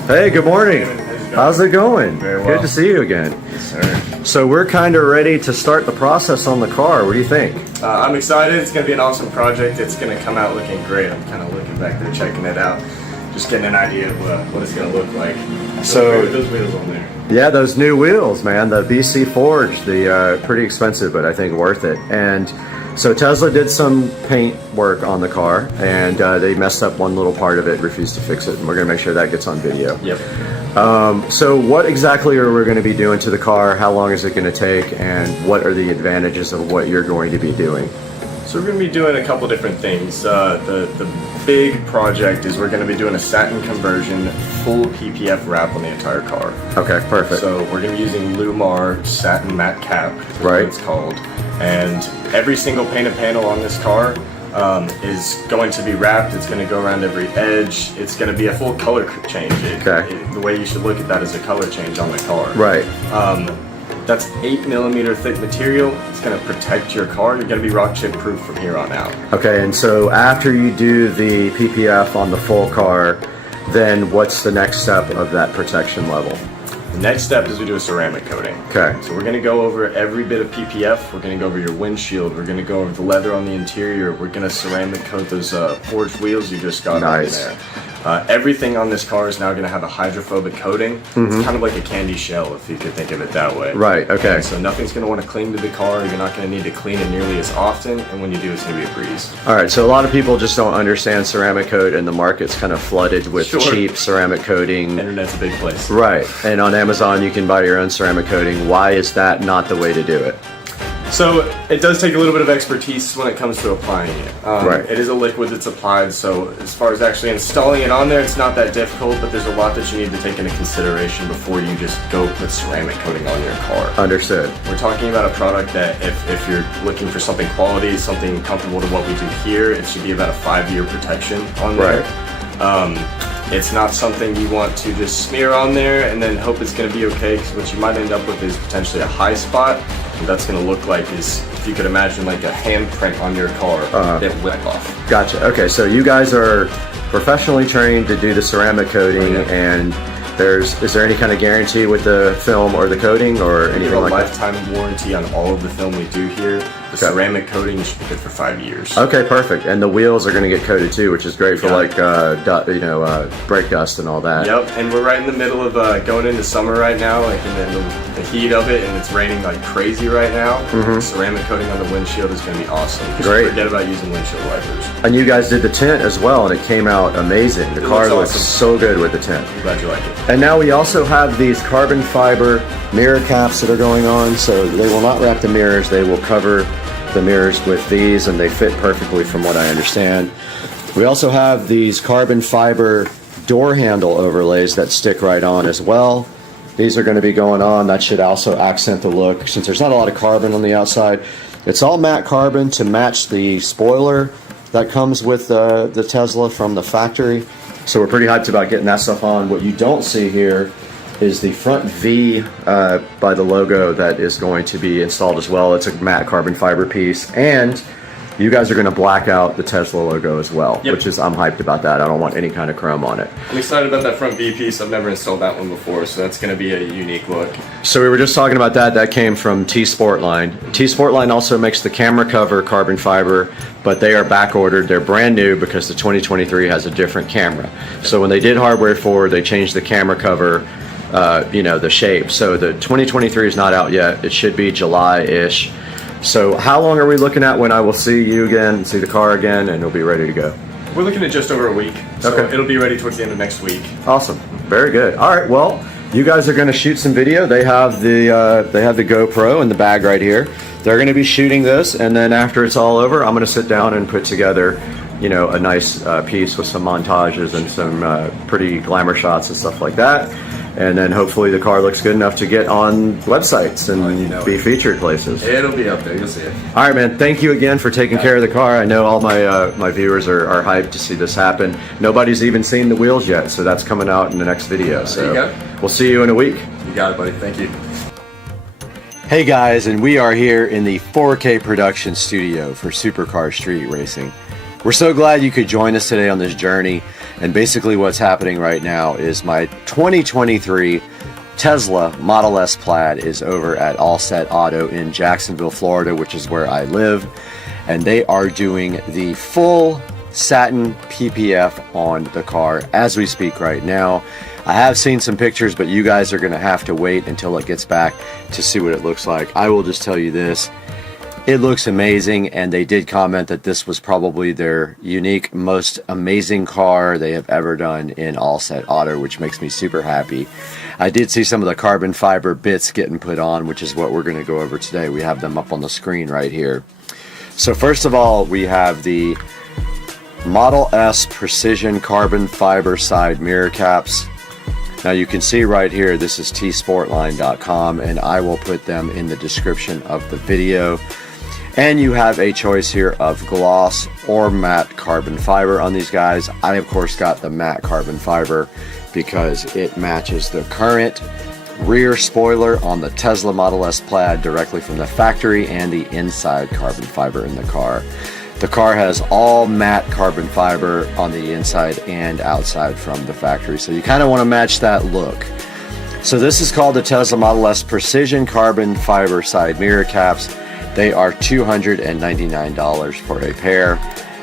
Hey, good morning. How's it going? Very well. Good to see you again. Yes, sir. So we're kind of ready to start the process on the car. What do you think? I'm excited. It's going to be an awesome project. It's going to come out looking great. I'm kind of looking back there, checking it out, just getting an idea of what it's going to look like. So with those wheels on there. Yeah, those new wheels, man. The BC Forge, the pretty expensive, but I think worth it. And so Tesla did some paint work on the car, and they messed up one little part of it, refused to fix it, and we're going to make sure that gets on video. Yep. So what exactly are we going to be doing to the car? How long is it going to take? And what are the advantages of what you're going to be doing? So we're going to be doing a couple different things. The big project is we're going to be doing a satin conversion, full PPF wrap on the entire car. Okay, perfect. So we're going to be using Lumar satin matte cap, right? What it's called, and every single painted panel on this car is going to be wrapped. It's going to go around every edge. It's going to be a full color change. The way you should look at that is a color change on the car. Right. That's 8mm thick material. It's going to protect your car. You're going to be rock chip proof from here on out. Okay, and so after you do the PPF on the full car, then what's the next step of that protection level? The next step is we do a ceramic coating. Okay. So we're going to go over every bit of PPF. We're going to go over your windshield. We're going to go over the leather on the interior. We're going to ceramic coat those forged wheels you just got on there. Everything on this car is now going to have a hydrophobic coating. Mhm. It's kind of like a candy shell, if you could think of it that way. Right, okay. And so nothing's going to want to cling to the car. You're not going to need to clean it nearly as often, and when you do, it's going to be a breeze. All right, so a lot of people just don't understand ceramic coat, and the market's kind of flooded with cheap ceramic coating. Internet's a big place. Right, and on Amazon you can buy your own ceramic coating. Why is that not the way to do it? So it does take a little bit of expertise when it comes to applying it. Right. It is a liquid that's applied, so as far as actually installing it on there, it's not that difficult, but there's a lot that you need to take into consideration before you just go put ceramic coating on your car. Understood. We're talking about a product that if you're looking for something quality, something comparable to what we do here, it should be about a 5-year protection on there. It's not something you want to just smear on there and then hope it's going to be okay, because what you might end up with is potentially a high spot. What that's going to look like is, if you could imagine like a handprint on your car that went off. Gotcha. Okay, so you guys are professionally trained to do the ceramic coating, and is there any kind of guarantee with the film or the coating or anything like that? We have a lifetime warranty on all of the film we do here. The ceramic coating should be good for 5 years. Okay, perfect. And the wheels are going to get coated too, which is great for like brake dust and all that. Yep, and we're right in the middle of going into summer right now, like in the heat of it, and it's raining like crazy right now. Mhm. Ceramic coating on the windshield is going to be awesome. Just Great. forget about using windshield wipers. And you guys did the tint as well, and it came out amazing. The car looks awesome. so good with the tint. I'm glad you like it. And now we also have these carbon fiber mirror caps that are going on, so they will not wrap the mirrors, they will cover the mirrors with these, and they fit perfectly from what I understand. We also have these carbon fiber door handle overlays that stick right on as well. These are going to be going on. That should also accent the look, since there's not a lot of carbon on the outside. It's all matte carbon to match the spoiler that comes with the Tesla from the factory. So we're pretty hyped about getting that stuff on. What you don't see here is the front V by the logo that is going to be installed as well. It's a matte carbon fiber piece, and you guys are going to black out the Tesla logo as well, which is, I'm hyped about that. I don't want any kind of chrome on it. I'm excited about that front V piece. I've never installed that one before, so that's going to be a unique look. So we were just talking about that. That came from T-Sportline. T-Sportline also makes the camera cover carbon fiber, but they are back ordered. They're brand new because the 2023 has a different camera. So when they did hardware forward, they changed the camera cover, the shape. So the 2023 is not out yet. It should be July-ish. So how long are we looking at when I will see you again, see the car again, and it'll be ready to go? We're looking at just over a week, so it'll be ready towards the end of next week. Awesome, very good. All right, well, you guys are going to shoot some video. They have the GoPro in the bag right here. They're going to be shooting this, and then after it's all over, I'm going to sit down and put together, a nice piece with some montages and some pretty glamour shots and stuff like that. And then hopefully the car looks good enough to get on websites and be featured places. It'll be up there, you'll see it. All right, man, thank you again for taking care of the car. I know all my viewers are hyped to see this happen. Nobody's even seen the wheels yet, so that's coming out in the next video. So we'll see you in a week. You got it, buddy. Thank you. Hey guys, and we are here in the 4K production studio for Supercar Street Racing. We're so glad you could join us today on this journey. And basically what's happening right now is my 2023 Tesla Model S Plaid is over at All Set Auto in Jacksonville, Florida, which is where I live. And they are doing the full satin PPF on the car as we speak right now. I have seen some pictures, but you guys are going to have to wait until it gets back to see what it looks like. I will just tell you this. It looks amazing, and they did comment that this was probably their unique, most amazing car they have ever done in All Set Auto, which makes me super happy. I did see some of the carbon fiber bits getting put on, which is what we're going to go over today. We have them up on the screen right here. So first of all, we have the Model S Precision Carbon Fiber Side Mirror Caps. Now you can see right here, this is tsportline.com, and I will put them in the description of the video. And you have a choice here of gloss or matte carbon fiber on these guys. I of course got the matte carbon fiber because it matches the current rear spoiler on the Tesla Model S Plaid directly from the factory and the inside carbon fiber in the car. The car has all matte carbon fiber on the inside and outside from the factory, so you kind of want to match that look. So this is called the Tesla Model S Precision Carbon Fiber Side Mirror Caps. They are $299 for a pair,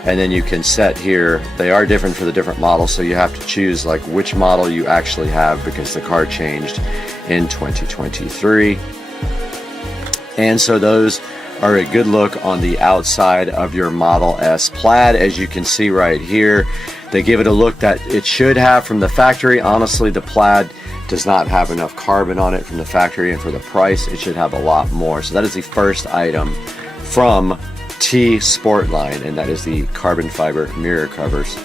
and then you can set here, they are different for the different models, so you have to choose like which model you actually have because the car changed in 2023. And so those are a good look on the outside of your Model S Plaid. As you can see right here, they give it a look that it should have from the factory. Honestly, the Plaid does not have enough carbon on it from the factory, and for the price it should have a lot more. So that is the first item from T Sportline, and that is the carbon fiber mirror covers.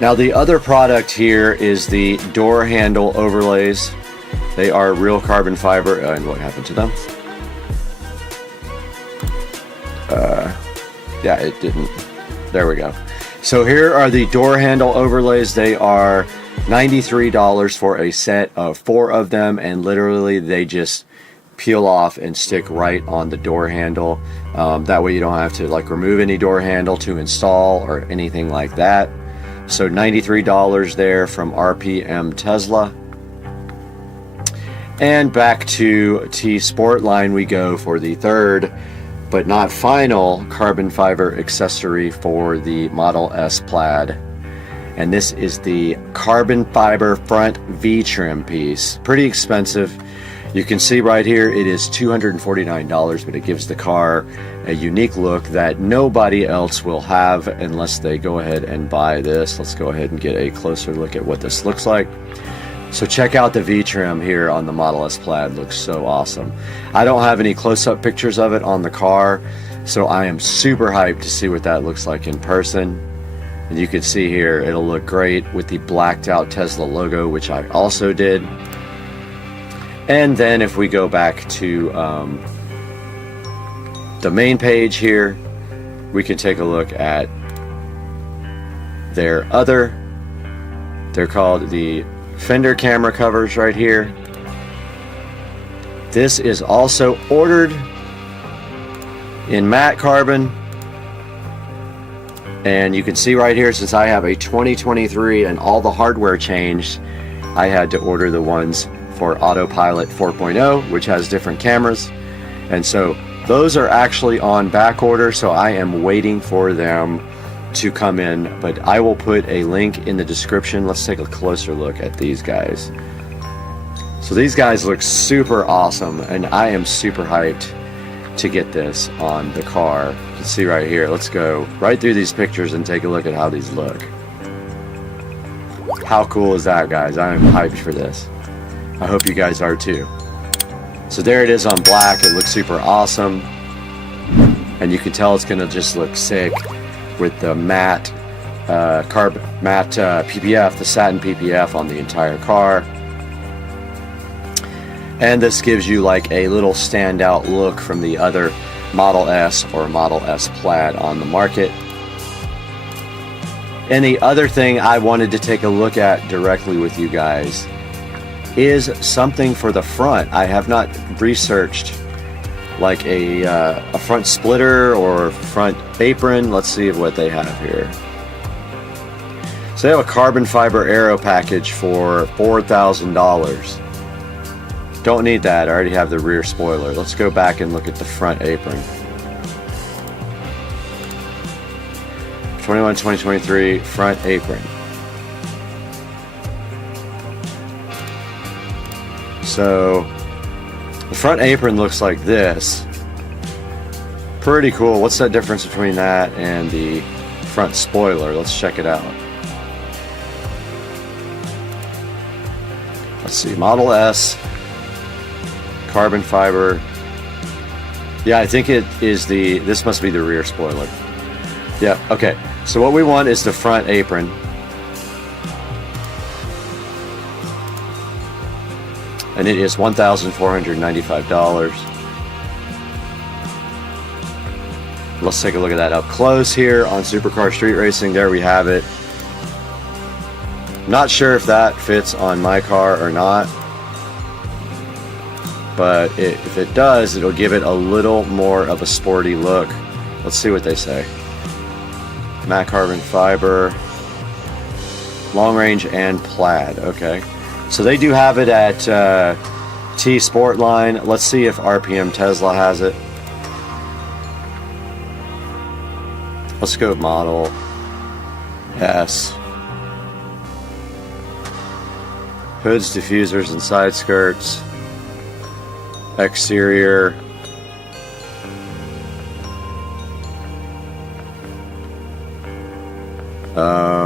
Now the other product here is the door handle overlays. They are real carbon fiber, and what happened to them? Yeah, it didn't. There we go. So here are the door handle overlays. They are $93 for a set of 4 of them, and literally they just peel off and stick right on the door handle. That way you don't have to like remove any door handle to install or anything like that. So $93 there from RPM Tesla. And back to T Sportline we go for the third but not final carbon fiber accessory for the Model S Plaid. And this is the carbon fiber front V-trim piece. Pretty expensive. You can see right here it is $249, but it gives the car a unique look that nobody else will have unless they go ahead and buy this. Let's go ahead and get a closer look at what this looks like. So check out the V-trim here on the Model S Plaid. Looks so awesome. I don't have any close-up pictures of it on the car, so I am super hyped to see what that looks like in person. And you can see here it'll look great with the blacked out Tesla logo, which I also did. And then if we go back to the main page here, we can take a look at their other, they're called the fender camera covers right here. This is also ordered in matte carbon, and you can see right here, since I have a 2023 and all the hardware changed, I had to order the ones for Autopilot 4.0, which has different cameras, and so those are actually on back order, so I am waiting for them to come in, but I will put a link in the description. Let's take a closer look at these guys. So these guys look super awesome, and I am super hyped to get this on the car. You can see right here. Let's go right through these pictures and take a look at how these look. How cool is that, guys? I am hyped for this. I hope you guys are too. So there it is on black. It looks super awesome, and you can tell it's gonna just look sick with the matte PPF, the satin PPF on the entire car. And this gives you like a little standout look from the other Model S or Model S Plaid on the market. And the other thing I wanted to take a look at directly with you guys is something for the front. I have not researched like a front splitter or front apron. Let's see what they have here. So they have a carbon fiber aero package for $4,000. Don't need that, I already have the rear spoiler. Let's go back and look at the front apron. 2023 front apron. So the front apron looks like this. Pretty cool. What's that difference between that and the front spoiler? Let's check it out. Let's see, Model S, carbon fiber. Yeah, I think it is this must be the rear spoiler. Yeah, okay. So what we want is the front apron. And it is $1,495. Let's take a look at that up close here on Supercar Street Racing. There we have it. Not sure if that fits on my car or not, but if it does, it'll give it a little more of a sporty look. Let's see what they say. Matte carbon fiber, long range and plaid. Okay, so they do have it at T Sport line. Let's see if RPM Tesla has it. Let's go Model S. Hoods, diffusers, and side skirts. Exterior.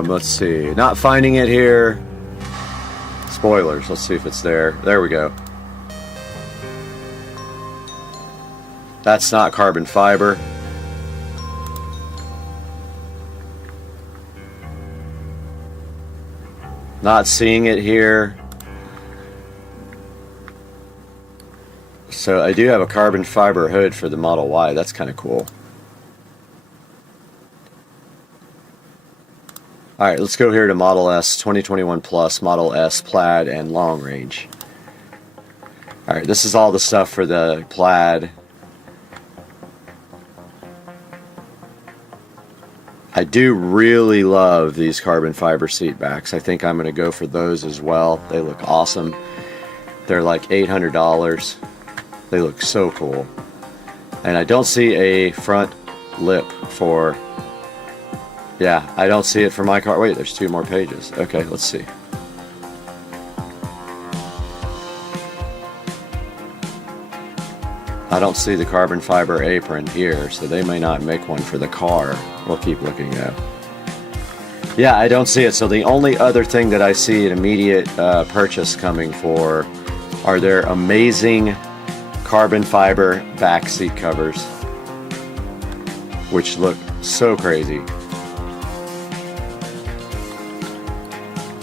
Let's see. Not finding it here. Spoilers. Let's see if it's there. There we go. That's not carbon fiber. Not seeing it here. So I do have a carbon fiber hood for the Model Y. That's kind of cool. Alright, let's go here to Model S 2021 Plus, Model S Plaid, and Long Range. Alright, this is all the stuff for the Plaid. I do really love these carbon fiber seat backs. I think I'm going to go for those as well. They look awesome. They're like $800. They look so cool. And I don't see a front lip for... Yeah, I don't see it for my car. Wait, there's 2 more pages. Okay, let's see. I don't see the carbon fiber apron here, so they may not make one for the car. We'll keep looking at. Yeah, I don't see it. So the only other thing that I see an immediate purchase coming for are their amazing carbon fiber back seat covers, which look so crazy.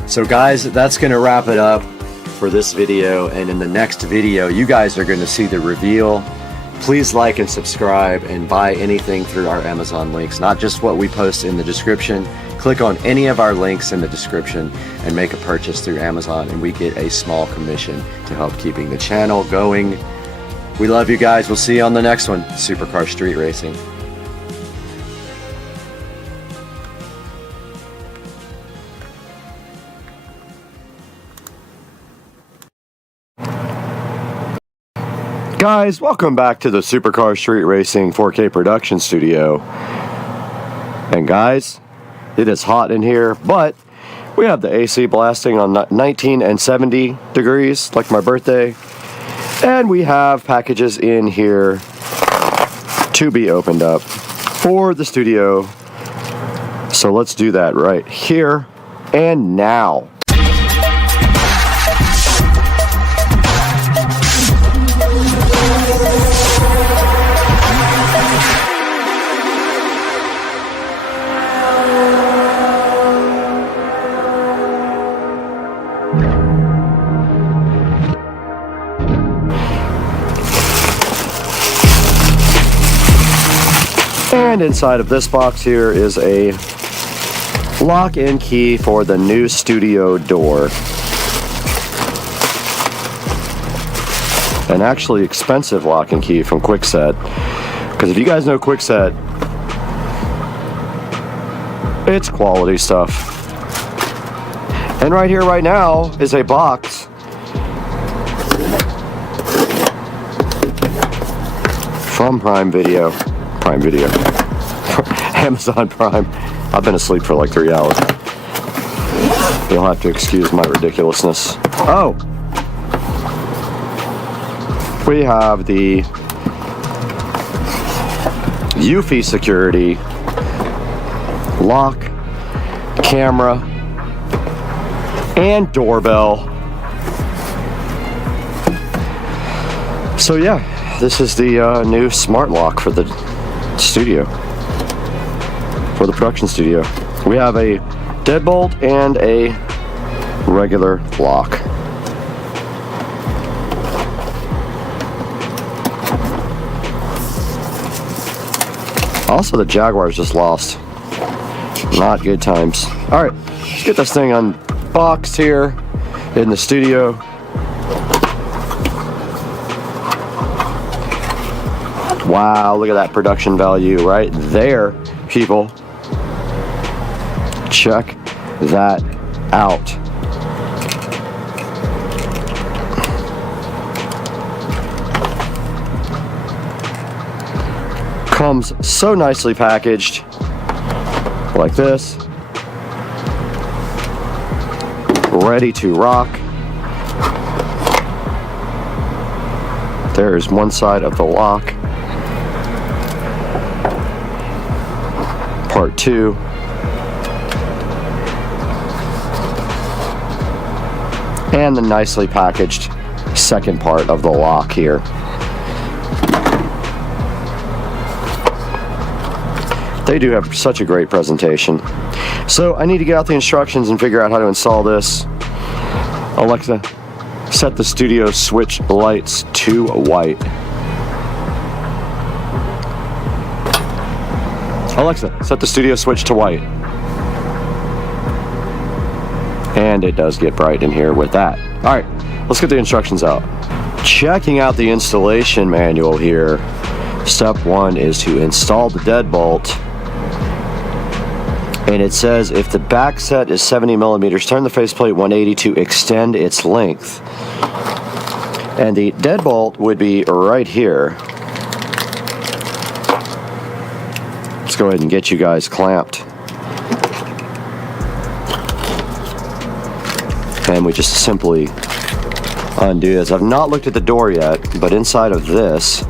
So guys, that's going to wrap it up for this video, and in the next video you guys are going to see the reveal. Please like and subscribe and buy anything through our Amazon links, not just what we post in the description. Click on any of our links in the description and make a purchase through Amazon, and we get a small commission to help keeping the channel going. We love you guys. We'll see you on the next one. Supercar Street Racing. Guys, welcome back to the Supercar Street Racing 4K production studio. And guys, it is hot in here, but we have the AC blasting on 19 and 70 degrees, like my birthday. And we have packages in here to be opened up for the studio. So let's do that right here and now. And inside of this box here is a lock and key for the new studio door. an actually expensive lock and key from Kwikset. Because if you guys know Kwikset, it's quality stuff. And right here, right now, is a box from Prime Video. Amazon Prime. I've been asleep for like 3 hours. You'll have to excuse my ridiculousness. Oh! We have the Eufy security lock, camera, and doorbell. So yeah, this is the new smart lock for the studio, for the production studio. We have a deadbolt and a regular lock. Also, the Jaguars just lost. Not good times. All right, let's get this thing unboxed here in the studio. Wow, look at that production value right there, people. Check that out. Comes so nicely packaged, like this, ready to rock. There's one side of the lock, part 2. And the nicely packaged second part of the lock here. They do have such a great presentation. So I need to get out the instructions and figure out how to install this. Alexa, set the studio switch lights to white. Alexa, set the studio switch to white. And it does get bright in here with that. All right, let's get the instructions out. Checking out the installation manual here. Step 1 is to install the deadbolt. And it says if the back set is 70 millimeters, turn the faceplate 180 to extend its length. And the deadbolt would be right here. Let's go ahead and get you guys clamped. And we just simply undo this. I've not looked at the door yet, but inside of this,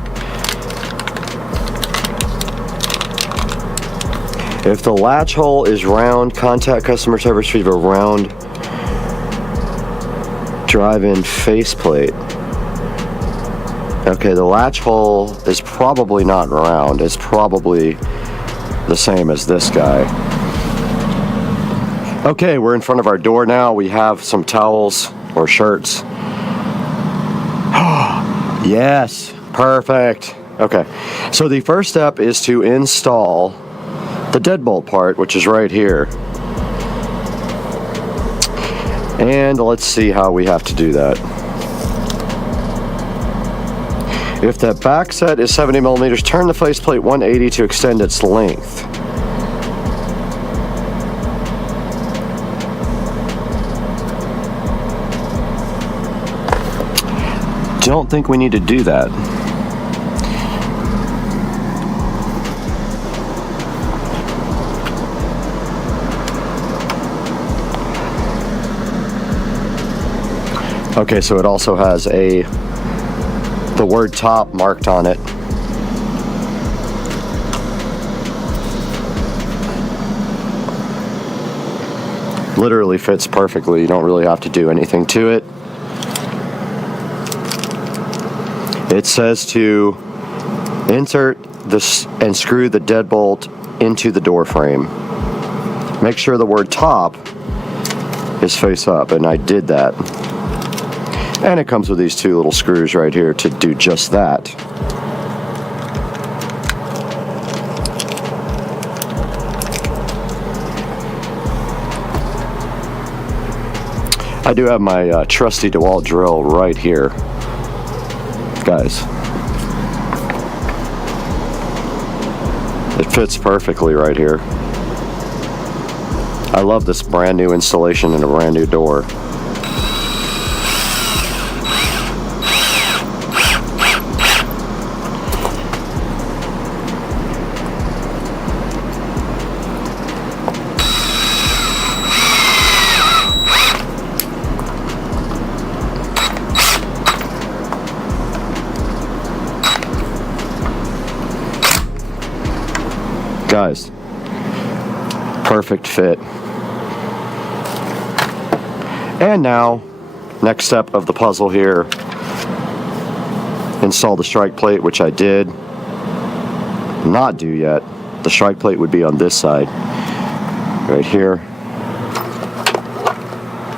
if the latch hole is round, contact customer service to receive a round drive-in faceplate. Okay, the latch hole is probably not round. It's probably the same as this guy. Okay, we're in front of our door now. We have some towels or shirts. Yes, perfect. Okay, so the first step is to install the deadbolt part, which is right here. And let's see how we have to do that. If the back set is 70 millimeters, turn the faceplate 180 to extend its length. Don't think we need to do that. Okay, so it also has the word top marked on it. Literally fits perfectly. You don't really have to do anything to it. It says to insert this and screw the deadbolt into the door frame. Make sure the word top is face up, and I did that. And it comes with these 2 little screws right here to do just that. I do have my trusty DeWalt drill right here. Guys, it fits perfectly right here. I love this brand new installation and a brand new door. Guys, perfect fit. And now, next step of the puzzle here, install the strike plate, which I did not do yet. The strike plate would be on this side, right here.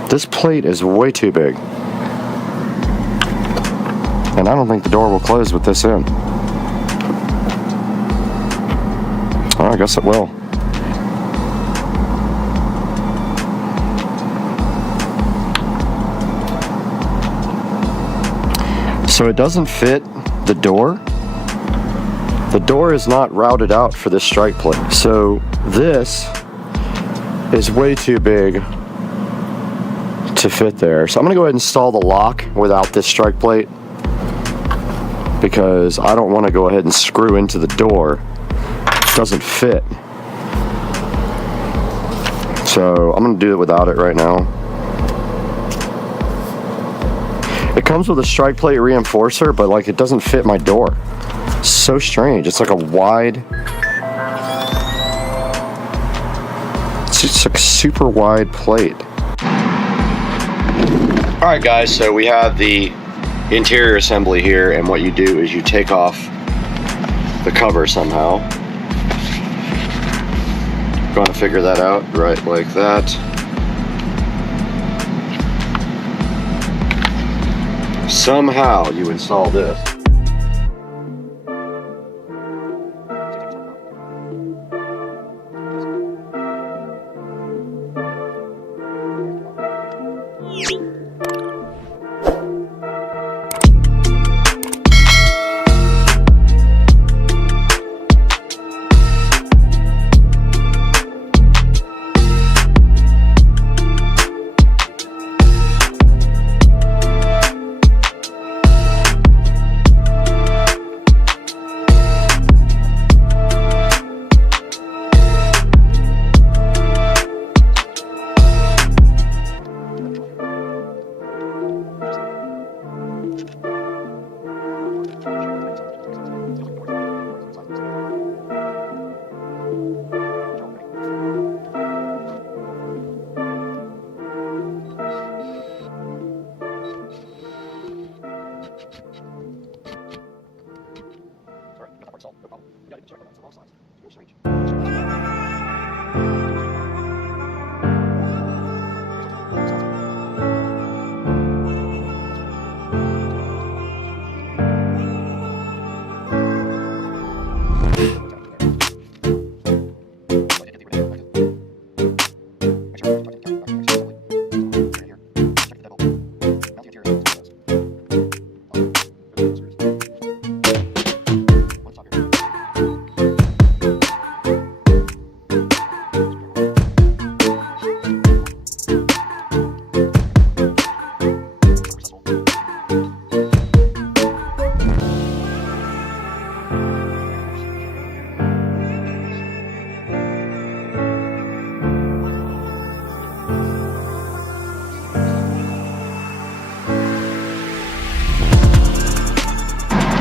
This plate is way too big. And I don't think the door will close with this in. Oh, I guess it will. So it doesn't fit the door. The door is not routed out for this strike plate. So this is way too big to fit there. So I'm gonna go ahead and install the lock without this strike plate because I don't wanna go ahead and screw into the door. It doesn't fit. So I'm gonna do it without it right now. It comes with a strike plate reinforcer, but like it doesn't fit my door. It's so strange. It's like a wide, it's just like a super wide plate. All right guys, so we have the interior assembly here, and what you do is you take off the cover somehow. Going to figure that out, right like that. Somehow you install this.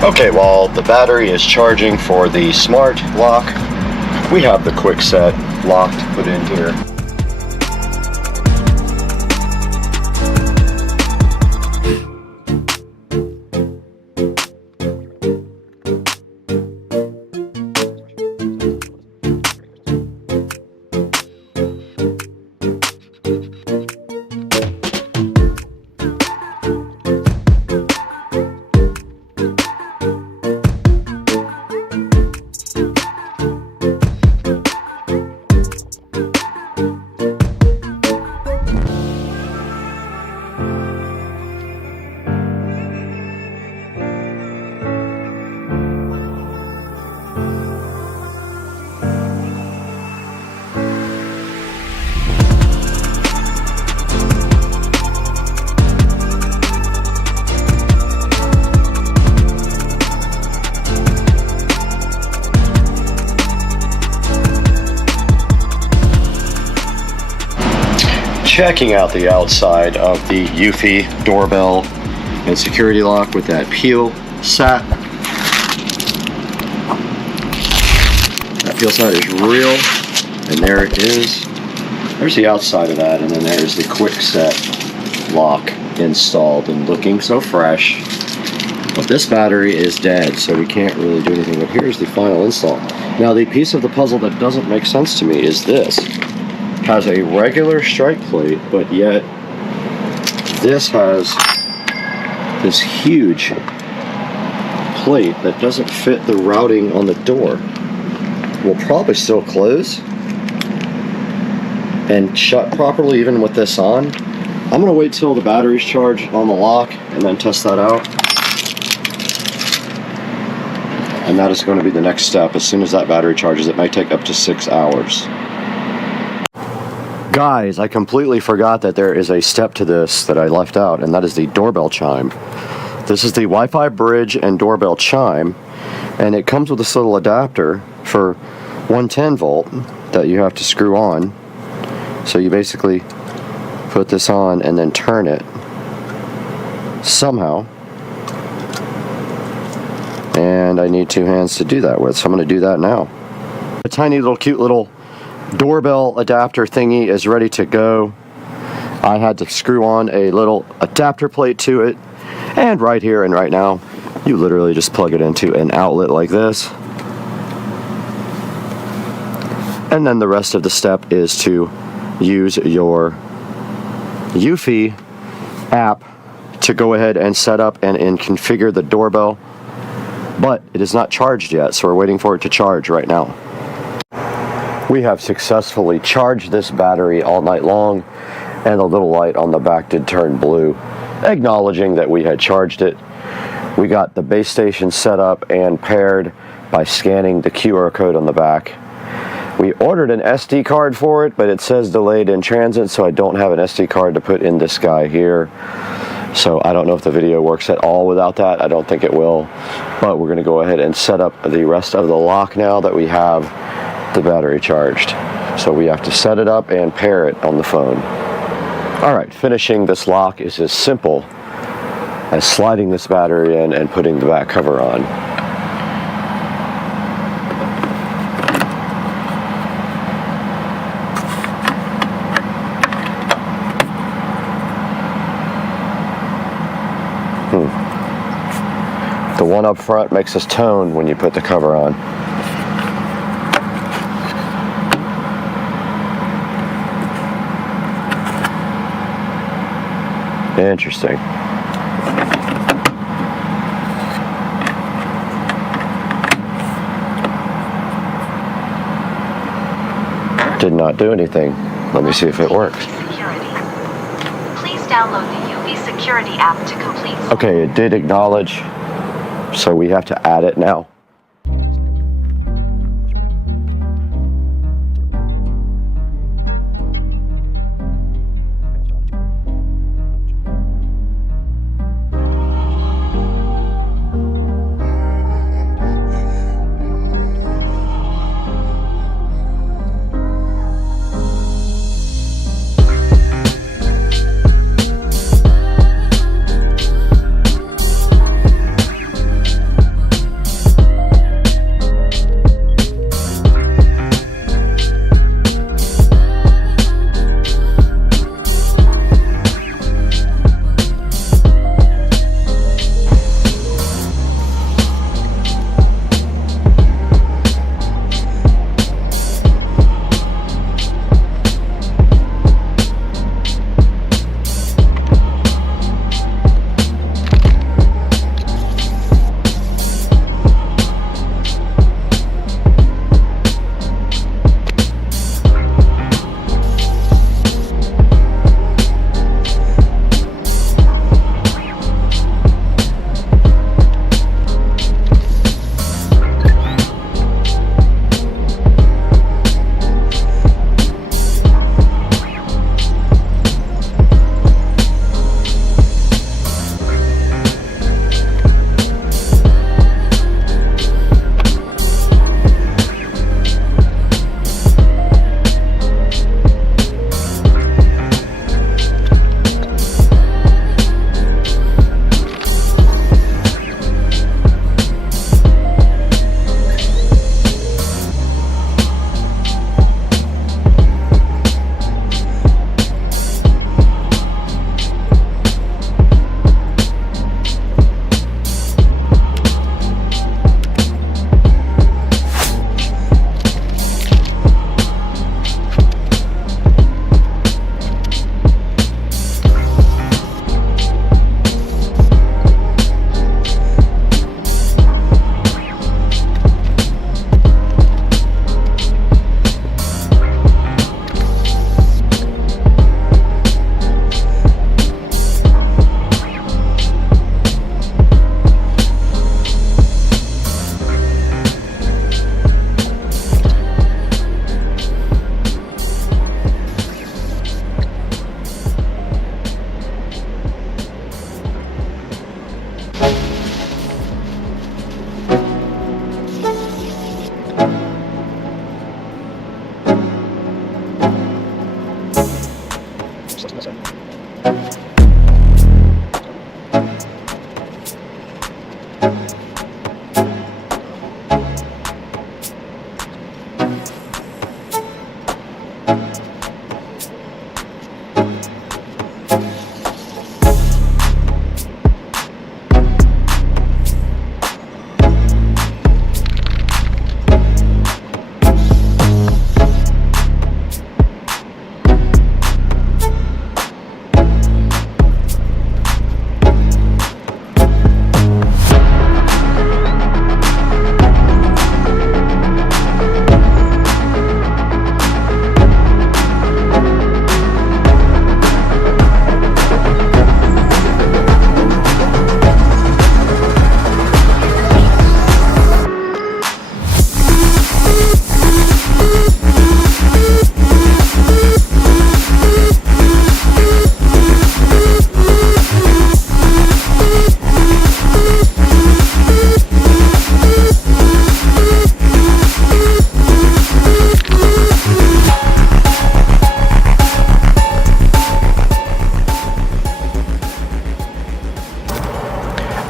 Okay, while the battery is charging for the smart lock, we have the quick set lock to put in here. checking out the outside of the Eufy doorbell and security lock with that peel set. That peel set is real, and there it is. There's the outside of that, and then there's the quick set lock installed and looking so fresh. But this battery is dead, so we can't really do anything. But here's the final install. Now, the piece of the puzzle that doesn't make sense to me is this. It has a regular strike plate, but yet this has this huge plate that doesn't fit the routing on the door. Will probably still close and shut properly even with this on. I'm gonna wait till the battery's charged on the lock and then test that out. And that is going to be the next step. As soon as that battery charges, it might take up to 6 hours. Guys, I completely forgot that there is a step to this that I left out, and that is the doorbell chime. This is the Wi-Fi bridge and doorbell chime, and it comes with this little adapter for 110 volt that you have to screw on. So you basically put this on and then turn it somehow. And I need 2 hands to do that with, so I'm going to do that now. A tiny little cute little doorbell adapter thingy is ready to go. I had to screw on a little adapter plate to it, and right here and right now you literally just plug it into an outlet like this, and then the rest of the step is to use your Eufy app to go ahead and set up and configure the doorbell. But it is not charged yet, so we're waiting for it to charge right now. We have successfully charged this battery all night long, and the little light on the back did turn blue, acknowledging that we had charged it. We got the base station set up and paired by scanning the QR code on the back. We ordered an SD card for it, but it says delayed in transit, so I don't have an SD card to put in this guy here. So I don't know if the video works at all without that. I don't think it will. But we're going to go ahead and set up the rest of the lock now that we have the battery charged. So we have to set it up and pair it on the phone. Alright, finishing this lock is as simple as sliding this battery in and putting the back cover on. The one up front makes us tone when you put the cover on. Interesting. Did not do anything. Let me see if it works. Please download the Eufy security app to complete. Okay, it did acknowledge. So we have to add it now.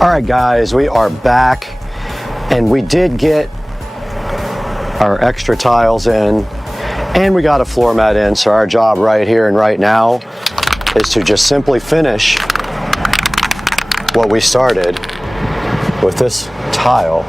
All right, guys, we are back, and we did get our extra tiles in, and we got a floor mat in. So our job right here and right now is to just simply finish what we started with this tile.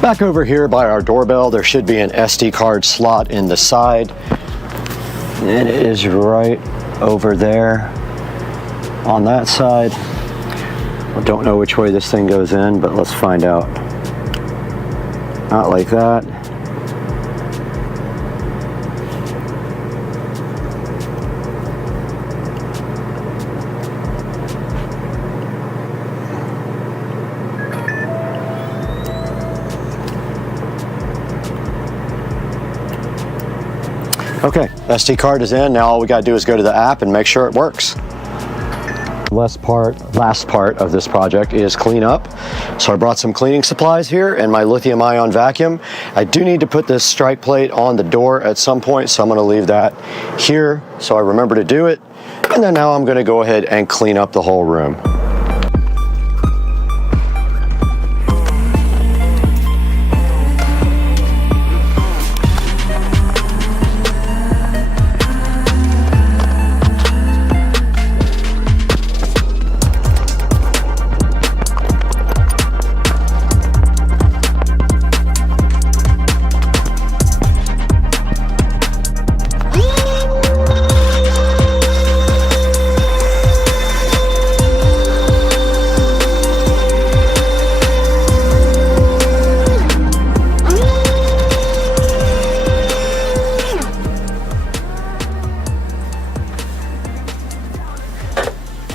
Back over here by our doorbell, there should be an SD card slot in the side. And it is right over there on that side. I don't know which way this thing goes in, but let's find out. Not like that. Okay, SD card is in. Now all we gotta do is go to the app and make sure it works. last part of this project is clean up. So I brought some cleaning supplies here and my lithium ion vacuum. I do need to put this strike plate on the door at some point, so I'm gonna leave that here so I remember to do it. And then now I'm gonna go ahead and clean up the whole room.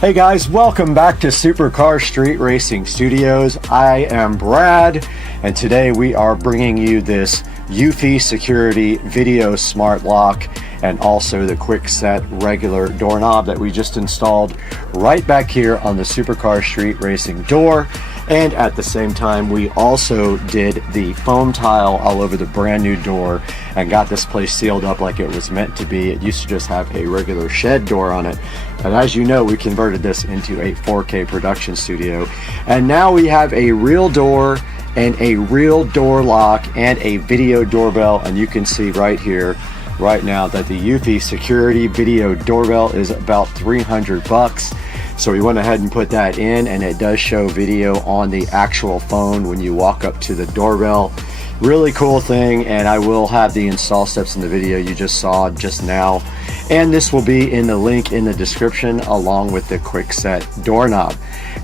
Hey guys, welcome back to Supercar Street Racing Studios. I am Brad, and today we are bringing you this UFI Security Video Smart Lock and also the quick set regular doorknob that we just installed right back here on the Supercar Street Racing door. And at the same time, we also did the foam tile all over the brand new door and got this place sealed up like it was meant to be. It used to just have a regular shed door on it. And as you know, we converted this into a 4K production studio. And now we have a real door and a real door lock and a video doorbell. And you can see right here, right now, that the UFI Security Video Doorbell is about 300 bucks. So we went ahead and put that in, and it does show video on the actual phone when you walk up to the doorbell. Really cool thing, and I will have the install steps in the video you just saw just now. And this will be in the link in the description along with the quick set doorknob.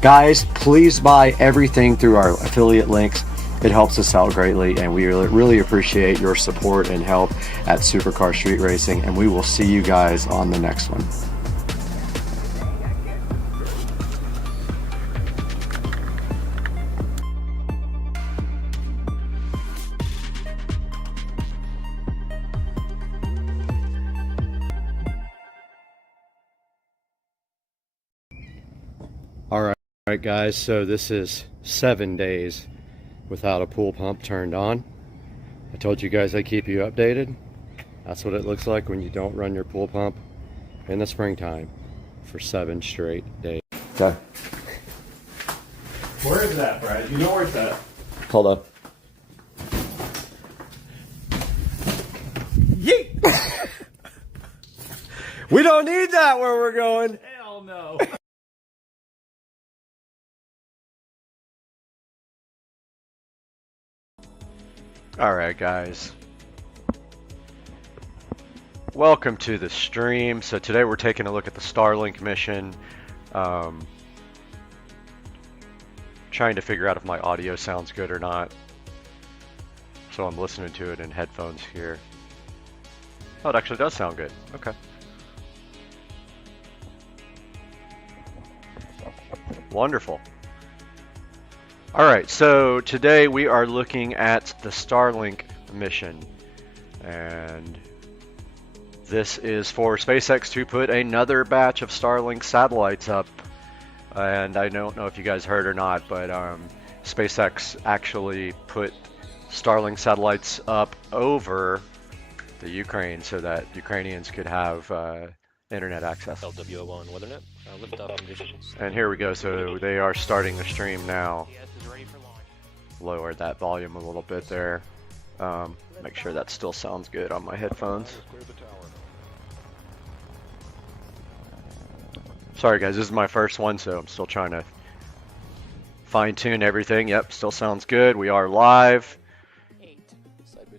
Guys, please buy everything through our affiliate links. It helps us out greatly, and we really appreciate your support and help at Supercar Street Racing, and we will see you guys on the next one. All right guys, so this is 7 days without a pool pump turned on. I told you guys I'd keep you updated. That's what it looks like when you don't run your pool pump in the springtime for 7 straight days. Okay. Where is that, Brad? You know where it's at? Hold up. Yeet! We don't need that where we're going. Hell no. Alright guys, welcome to the stream. So today we're taking a look at the Starlink mission, trying to figure out if my audio sounds good or not. So I'm listening to it in headphones here. Oh, it actually does sound good. Okay. Wonderful. Alright, so today we are looking at the Starlink mission, and this is for SpaceX to put another batch of Starlink satellites up. And I don't know if you guys heard or not, but SpaceX actually put Starlink satellites up over the Ukraine so that Ukrainians could have internet access. LWO1 WeatherNet, liftoff conditions. And here we go, so they are starting the stream now. Lowered that volume a little bit there. Make sure that still sounds good on my headphones. Sorry guys, this is my first one, so I'm still trying to fine tune everything. Yep, still sounds good. We are live.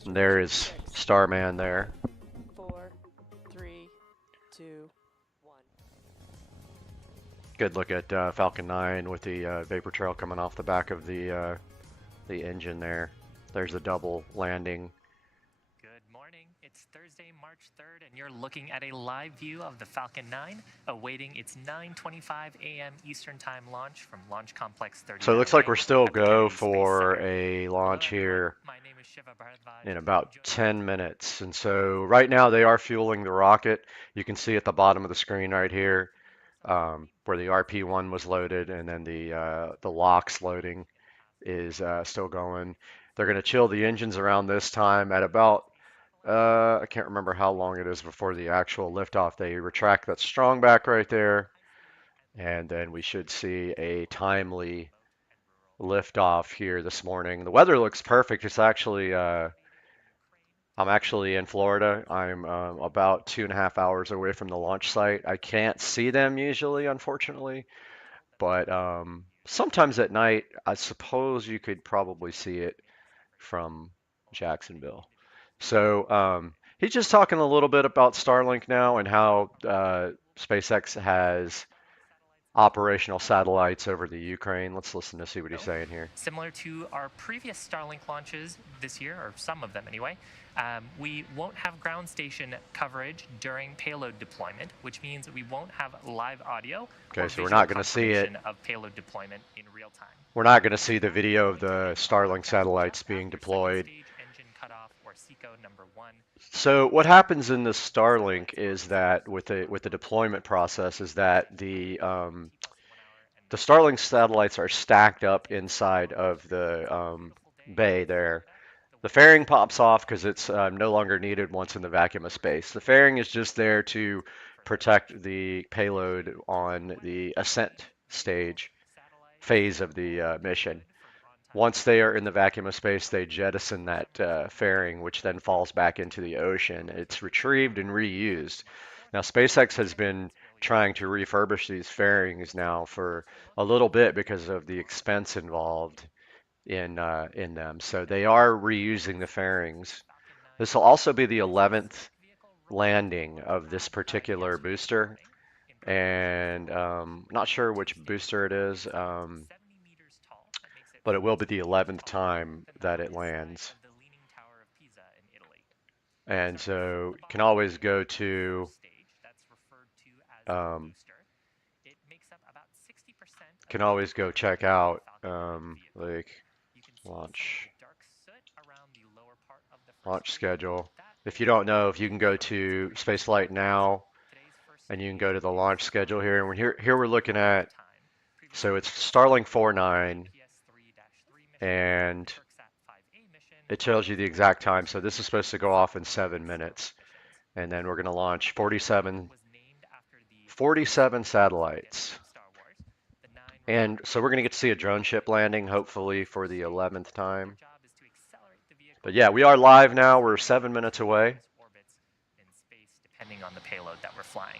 And there is Starman there. 4, 3, 2, 1. Good look at Falcon 9 with the vapor trail coming off the back of the engine there. There's a double landing. Good morning. It's Thursday, March 3rd, and you're looking at a live view of the Falcon 9 awaiting its 9:25 a.m. Eastern Time launch from Launch Complex 30. So it looks like we're still go for a launch here in about 10 minutes. And so right now they are fueling the rocket. You can see at the bottom of the screen right here. where the RP1 was loaded, and then the LOX loading is still going. They're going to chill the engines around this time at about, I can't remember how long it is before the actual liftoff. They retract that strong back right there, and then we should see a timely liftoff here this morning. The weather looks perfect. It's actually, I'm actually in Florida. I'm about 2.5 hours away from the launch site. I can't see them usually, unfortunately, but sometimes at night, I suppose you could probably see it from Jacksonville. So he's just talking a little bit about Starlink now and how SpaceX has operational satellites over the Ukraine. Let's listen to see what he's saying here. Similar to our previous Starlink launches this year, or some of them anyway, we won't have ground station coverage during payload deployment, which means we won't have live audio. Okay, so we're not going to see it. Of payload deployment in real time. We're not going to see the video of the Starlink satellites being deployed. So what happens in the Starlink is that with the deployment process is that the Starlink satellites are stacked up inside of the bay there. The fairing pops off because it's no longer needed once in the vacuum of space. The fairing is just there to protect the payload on the ascent phase of the mission. Once they are in the vacuum of space, they jettison that fairing, which then falls back into the ocean. It's retrieved and reused. Now, SpaceX has been trying to refurbish these fairings now for a little bit because of the expense involved in them. So they are reusing the fairings. This will also be the 11th landing of this particular booster, and not sure which booster it is. But it will be the 11th time that it lands. And so you can always go to check out like launch schedule. If you don't know, if you can go to Spaceflight Now and you can go to the launch schedule here, and here we're looking at, so it's Starlink 4.9. And it tells you the exact time. So this is supposed to go off in 7 minutes. And then we're going to launch 47 satellites. And so we're going to get to see a drone ship landing, hopefully for the 11th time. But yeah, we are live now. We're 7 minutes away. Depending on the payload that we're flying.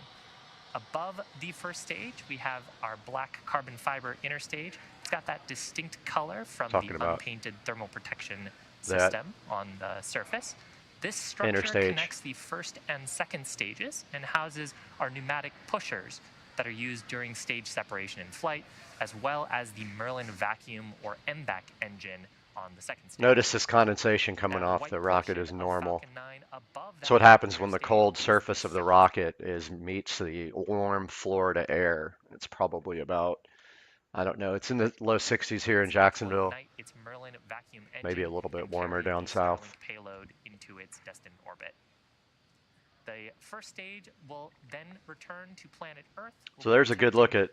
Above the first stage, we have our black carbon fiber inner stage. It's got that distinct color from the unpainted thermal protection system on the surface. This structure connects the first and second stages and houses our pneumatic pushers that are used during stage separation in flight, as well as the Merlin vacuum or MVAC engine on the second stage. Notice this condensation coming off the rocket is normal. So what happens when the cold surface of the rocket meets the warm Florida air. It's probably about, I don't know, it's in the low 60s here in Jacksonville. Maybe a little bit warmer down south. Payload into its destined orbit. The first stage will then return to planet Earth. So there's a good look at,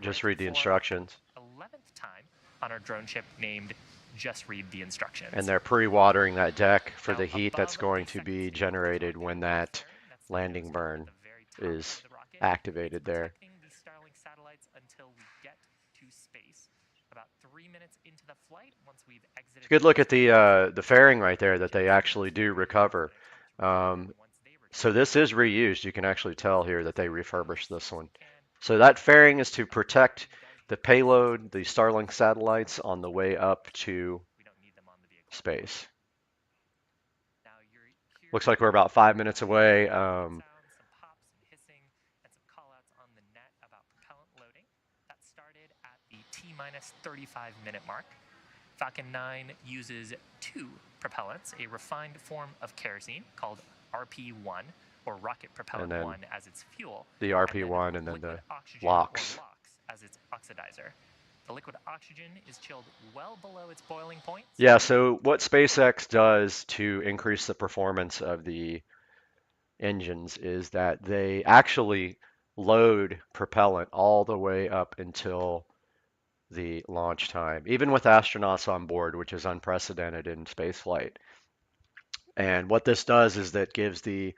just read the instructions. 11th time on our drone ship named Just Read the Instructions. And they're pre-watering that deck for the heat that's going to be generated when that landing burn is activated there. The Starlink satellites until we get to space. About 3 minutes into the flight, once we've exited. It's a good look at the fairing right there that they actually do recover. So this is reused. You can actually tell here that they refurbished this one. So that fairing is to protect the payload, the Starlink satellites on the way up to space. Looks like we're about 5 minutes away. T-minus 35-minute mark. Falcon 9 uses two propellants, a refined form of kerosene called RP1, or rocket propellant 1 as its fuel. The RP1 and then the LOX as its oxidizer. The liquid oxygen is chilled well below its boiling point. Yeah, so what SpaceX does to increase the performance of the engines is that they actually load propellant all the way up until the launch time, even with astronauts on board, which is unprecedented in spaceflight. And what this does is that gives the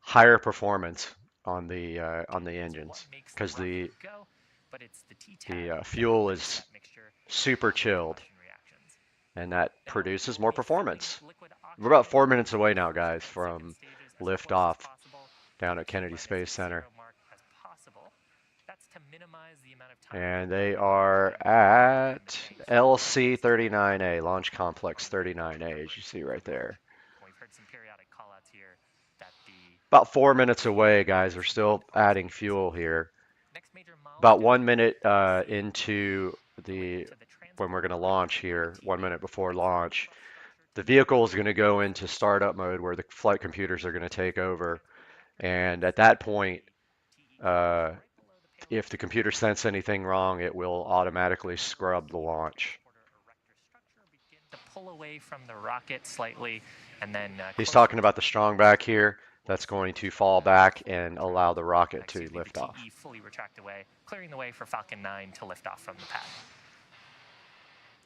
higher performance on the engines because the fuel is super chilled, and that produces more performance. We're about 4 minutes away now, guys, from liftoff down at Kennedy Space Center. And they are at LC-39A, Launch Complex 39A, as you see right there. About 4 minutes away, guys. We're still adding fuel here. About 1 minute into when we're going to launch here, 1 minute before launch, the vehicle is going to go into startup mode where the flight computers are going to take over. And at that point, if the computer sense anything wrong, it will automatically scrub the launch. To pull away from the rocket slightly, and then he's talking about the strong back here. That's going to fall back and allow the rocket to lift off. TE fully retract away, clearing the way for Falcon 9 to lift off from the pad.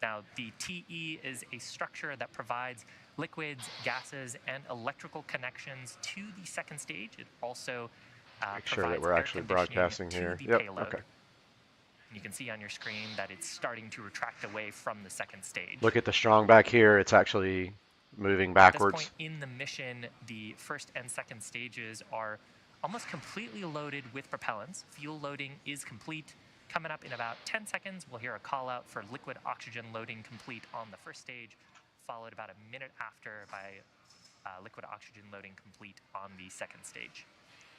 Now, the TE is a structure that provides liquids, gases, and electrical connections to the second stage. It also make sure that we're actually broadcasting here. Yep. Okay. You can see on your screen that it's starting to retract away from the second stage. Look at the strong back here. It's actually moving backwards. At this point in the mission, the first and second stages are almost completely loaded with propellants. Fuel loading is complete. Coming up in about 10 seconds, we'll hear a call out for liquid oxygen loading complete on the first stage, followed about a minute after by liquid oxygen loading complete on the second stage.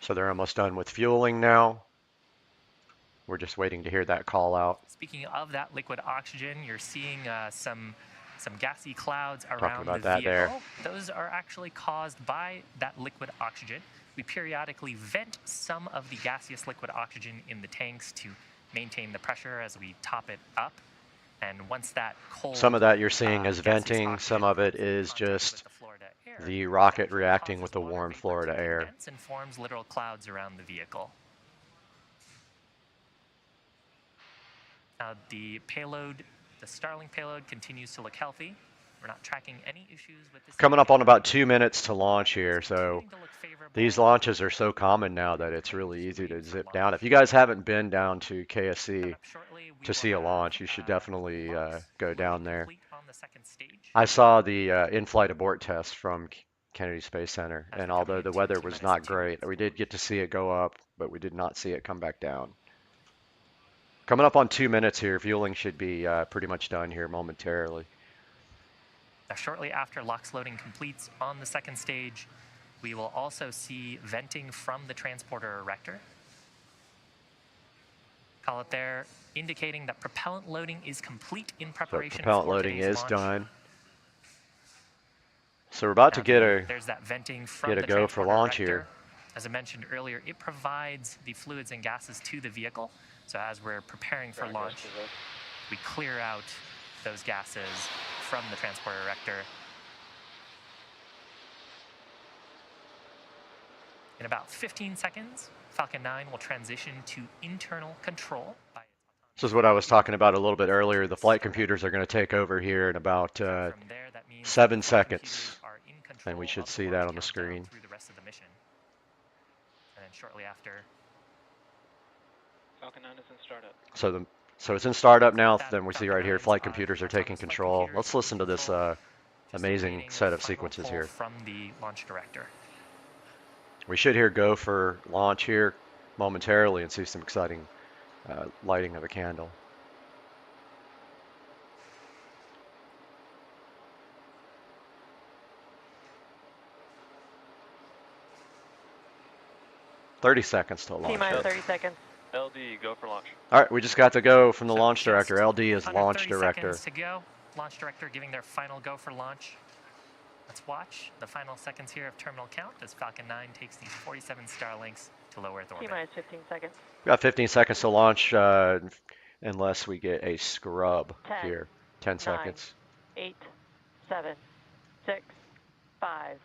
So they're almost done with fueling now. We're just waiting to hear that call out. Speaking of that liquid oxygen, you're seeing some gassy clouds around the vehicle. There. Those are actually caused by that liquid oxygen. We periodically vent some of the gaseous liquid oxygen in the tanks to maintain the pressure as we top it up. And once that cold, some of that you're seeing is venting, some of it is just the rocket reacting with the warm Florida air. And forms literal clouds around the vehicle. Now the payload, the Starlink payload, continues to look healthy. We're not tracking any issues with this. Coming up on about 2 minutes to launch here, so these launches are so common now that it's really easy to zip down. If you guys haven't been down to KSC to see a launch, you should definitely go down there. I saw the in-flight abort test from Kennedy Space Center, and although the weather was not great, we did get to see it go up, but we did not see it come back down. Coming up on 2 minutes here, fueling should be pretty much done here momentarily. Shortly after LOX loading completes on the second stage, we will also see venting from the transporter erector. Call it there, indicating that propellant loading is complete in preparation. So propellant loading is done. So we're about to get a go for launch here. As I mentioned earlier, it provides the fluids and gases to the vehicle. So as we're preparing for launch, we clear out those gases from the transporter erector. In about 15 seconds, Falcon 9 will transition to internal control. This is what I was talking about a little bit earlier. The flight computers are going to take over here in about 7 seconds, and we should see that on the screen. Through the rest of the mission. And then shortly after, Falcon 9 is in startup. So it's in startup now. Then we see right here, flight computers are taking control. Let's listen to this amazing set of sequences here. From the launch director. We should hear go for launch here momentarily and see some exciting lighting of a candle. "30 seconds to launch." T-minus 30 seconds. LD, go for launch. All right, we just got to go from the launch director. LD is launch director. To go. Launch director giving their final go for launch. Let's watch the final seconds here of terminal count as Falcon 9 takes these 47 Starlinks to low Earth orbit. T-minus 15 seconds. We got 15 seconds to launch unless we get a scrub 10, here. 10 seconds. 8, 7, 6, 5,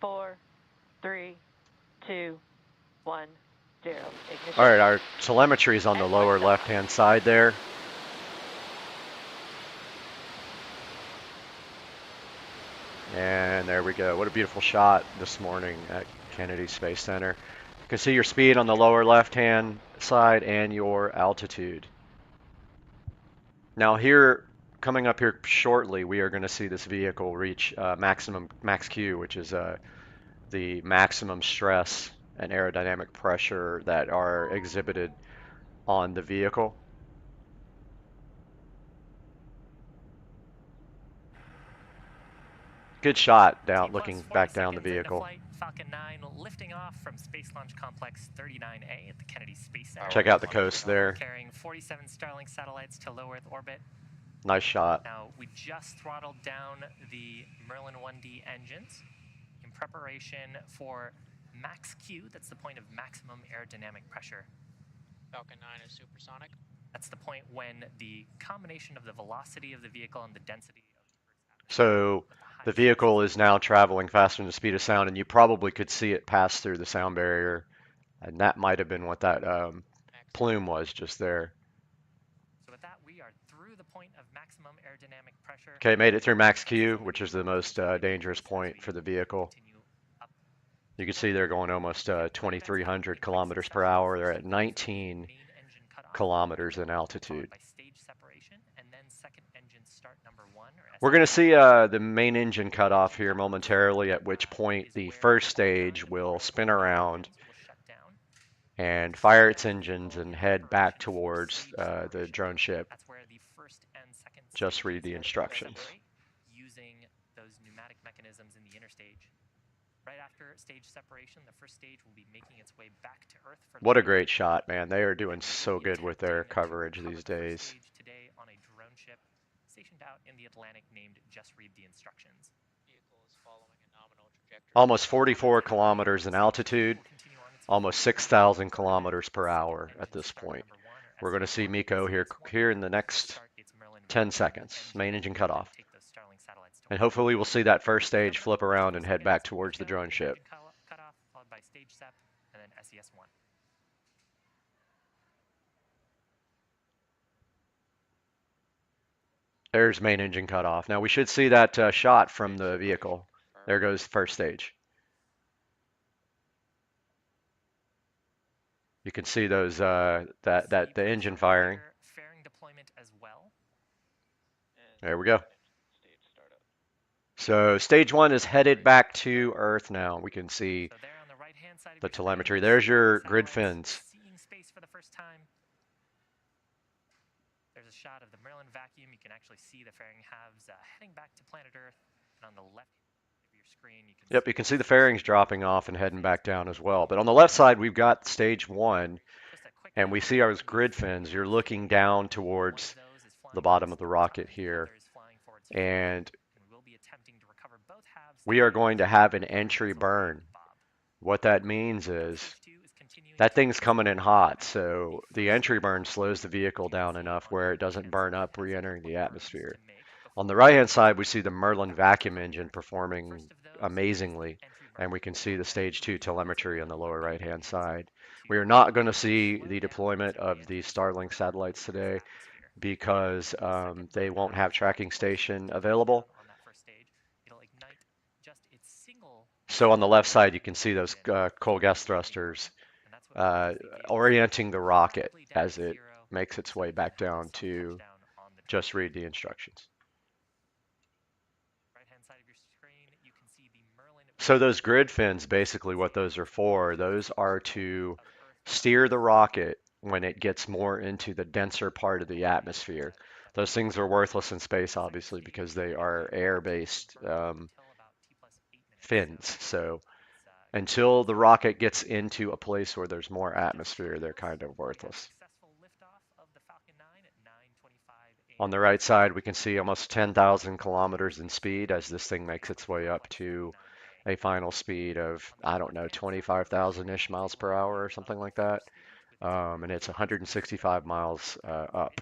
4, 3, 2, 1, 0. Ignition. All right, our telemetry is on the lower left-hand side there. And there we go. What a beautiful shot this morning at Kennedy Space Center. You can see your speed on the lower left-hand side and your altitude. Now here, coming up here shortly, we are going to see this vehicle reach max Q, which is the maximum stress and aerodynamic pressure that are exhibited on the vehicle. Good shot down, looking back down the vehicle. Falcon 9 lifting off from Space Launch Complex 39A at the Kennedy Space Center. Check out the coast there. Carrying 47 Starlink satellites to low Earth orbit. Nice shot. Now, we just throttled down the Merlin 1D engines in preparation for max Q. That's the point of maximum aerodynamic pressure. Falcon 9 is supersonic. That's the point when the combination of the velocity of the vehicle and the density of So the vehicle is now traveling faster than the speed of sound, and you probably could see it pass through the sound barrier, and that might have been what that plume was just there. So with that, we are through the point of maximum aerodynamic pressure. Okay, made it through max Q, which is the most dangerous point for the vehicle. You can see they're going almost 2,300 kilometers per hour. They're at 19 kilometers in altitude. We're going to see the main engine cut off here momentarily, at which point the first stage will spin around and fire its engines and head back towards the drone ship. Just read the instructions. Using those pneumatic mechanisms in the interstage. Right after stage separation, the first stage will be making its way back to Earth. What a great shot, man. They are doing so good with their coverage these days. Today on a drone ship stationed out in the Atlantic named Just Read the Instructions. Vehicle is following a nominal trajectory. Almost 44 kilometers in altitude, almost 6,000 kilometers per hour at this point. We're going to see Miko here in the next 10 seconds. Main engine cut off. And hopefully we'll see that first stage flip around and head back towards the drone ship. Cut off, followed by stage SEP, and then SES1. There's main engine cut off. Now we should see that shot from the vehicle. There goes the first stage. You can see those the engine firing. Fairing deployment as well. There we go. So stage 1 is headed back to Earth now. We can see the telemetry. There's your grid fins. Seeing space for the first time. There's a shot of the Merlin vacuum. You can actually see the fairing halves heading back to planet Earth. And on the left of your screen, you can Yep, you can see the fairings dropping off and heading back down as well. But on the left side, we've got stage 1, and we see our grid fins. You're looking down towards the bottom of the rocket here. And we are going to have an entry burn. What that means is that thing's coming in hot, so the entry burn slows the vehicle down enough where it doesn't burn up re-entering the atmosphere. On the right-hand side, we see the Merlin vacuum engine performing amazingly, and we can see the stage 2 telemetry on the lower right-hand side. We are not going to see the deployment of the Starlink satellites today because they won't have tracking station available. So on the left side, you can see those coal gas thrusters orienting the rocket as it makes its way back down to just read the instructions. So those grid fins, basically what those are for, those are to steer the rocket when it gets more into the denser part of the atmosphere. Those things are worthless in space, obviously, because they are air-based fins. So until the rocket gets into a place where there's more atmosphere, they're kind of worthless. On the right side, we can see almost 10,000 kilometers in speed as this thing makes its way up to a final speed of, I don't know, 25,000-ish miles per hour or something like that. And it's 165 miles up.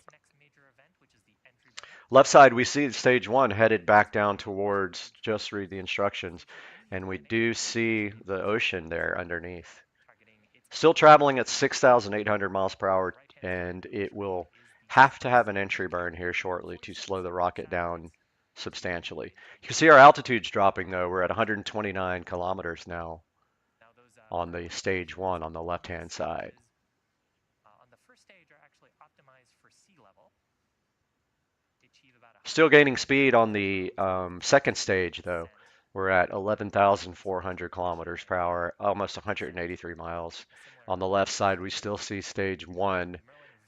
Left side, we see stage 1 headed back down towards just read the instructions. And we do see the ocean there underneath. Still traveling at 6,800 miles per hour, and it will have to have an entry burn here shortly to slow the rocket down substantially. You can see our altitude's dropping though. We're at 129 kilometers now on the stage 1 on the left-hand side. On the first stage are actually optimized for sea level. Still gaining speed on the second stage though. We're at 11,400 kilometers per hour, almost 183 miles. On the left side, we still see stage 1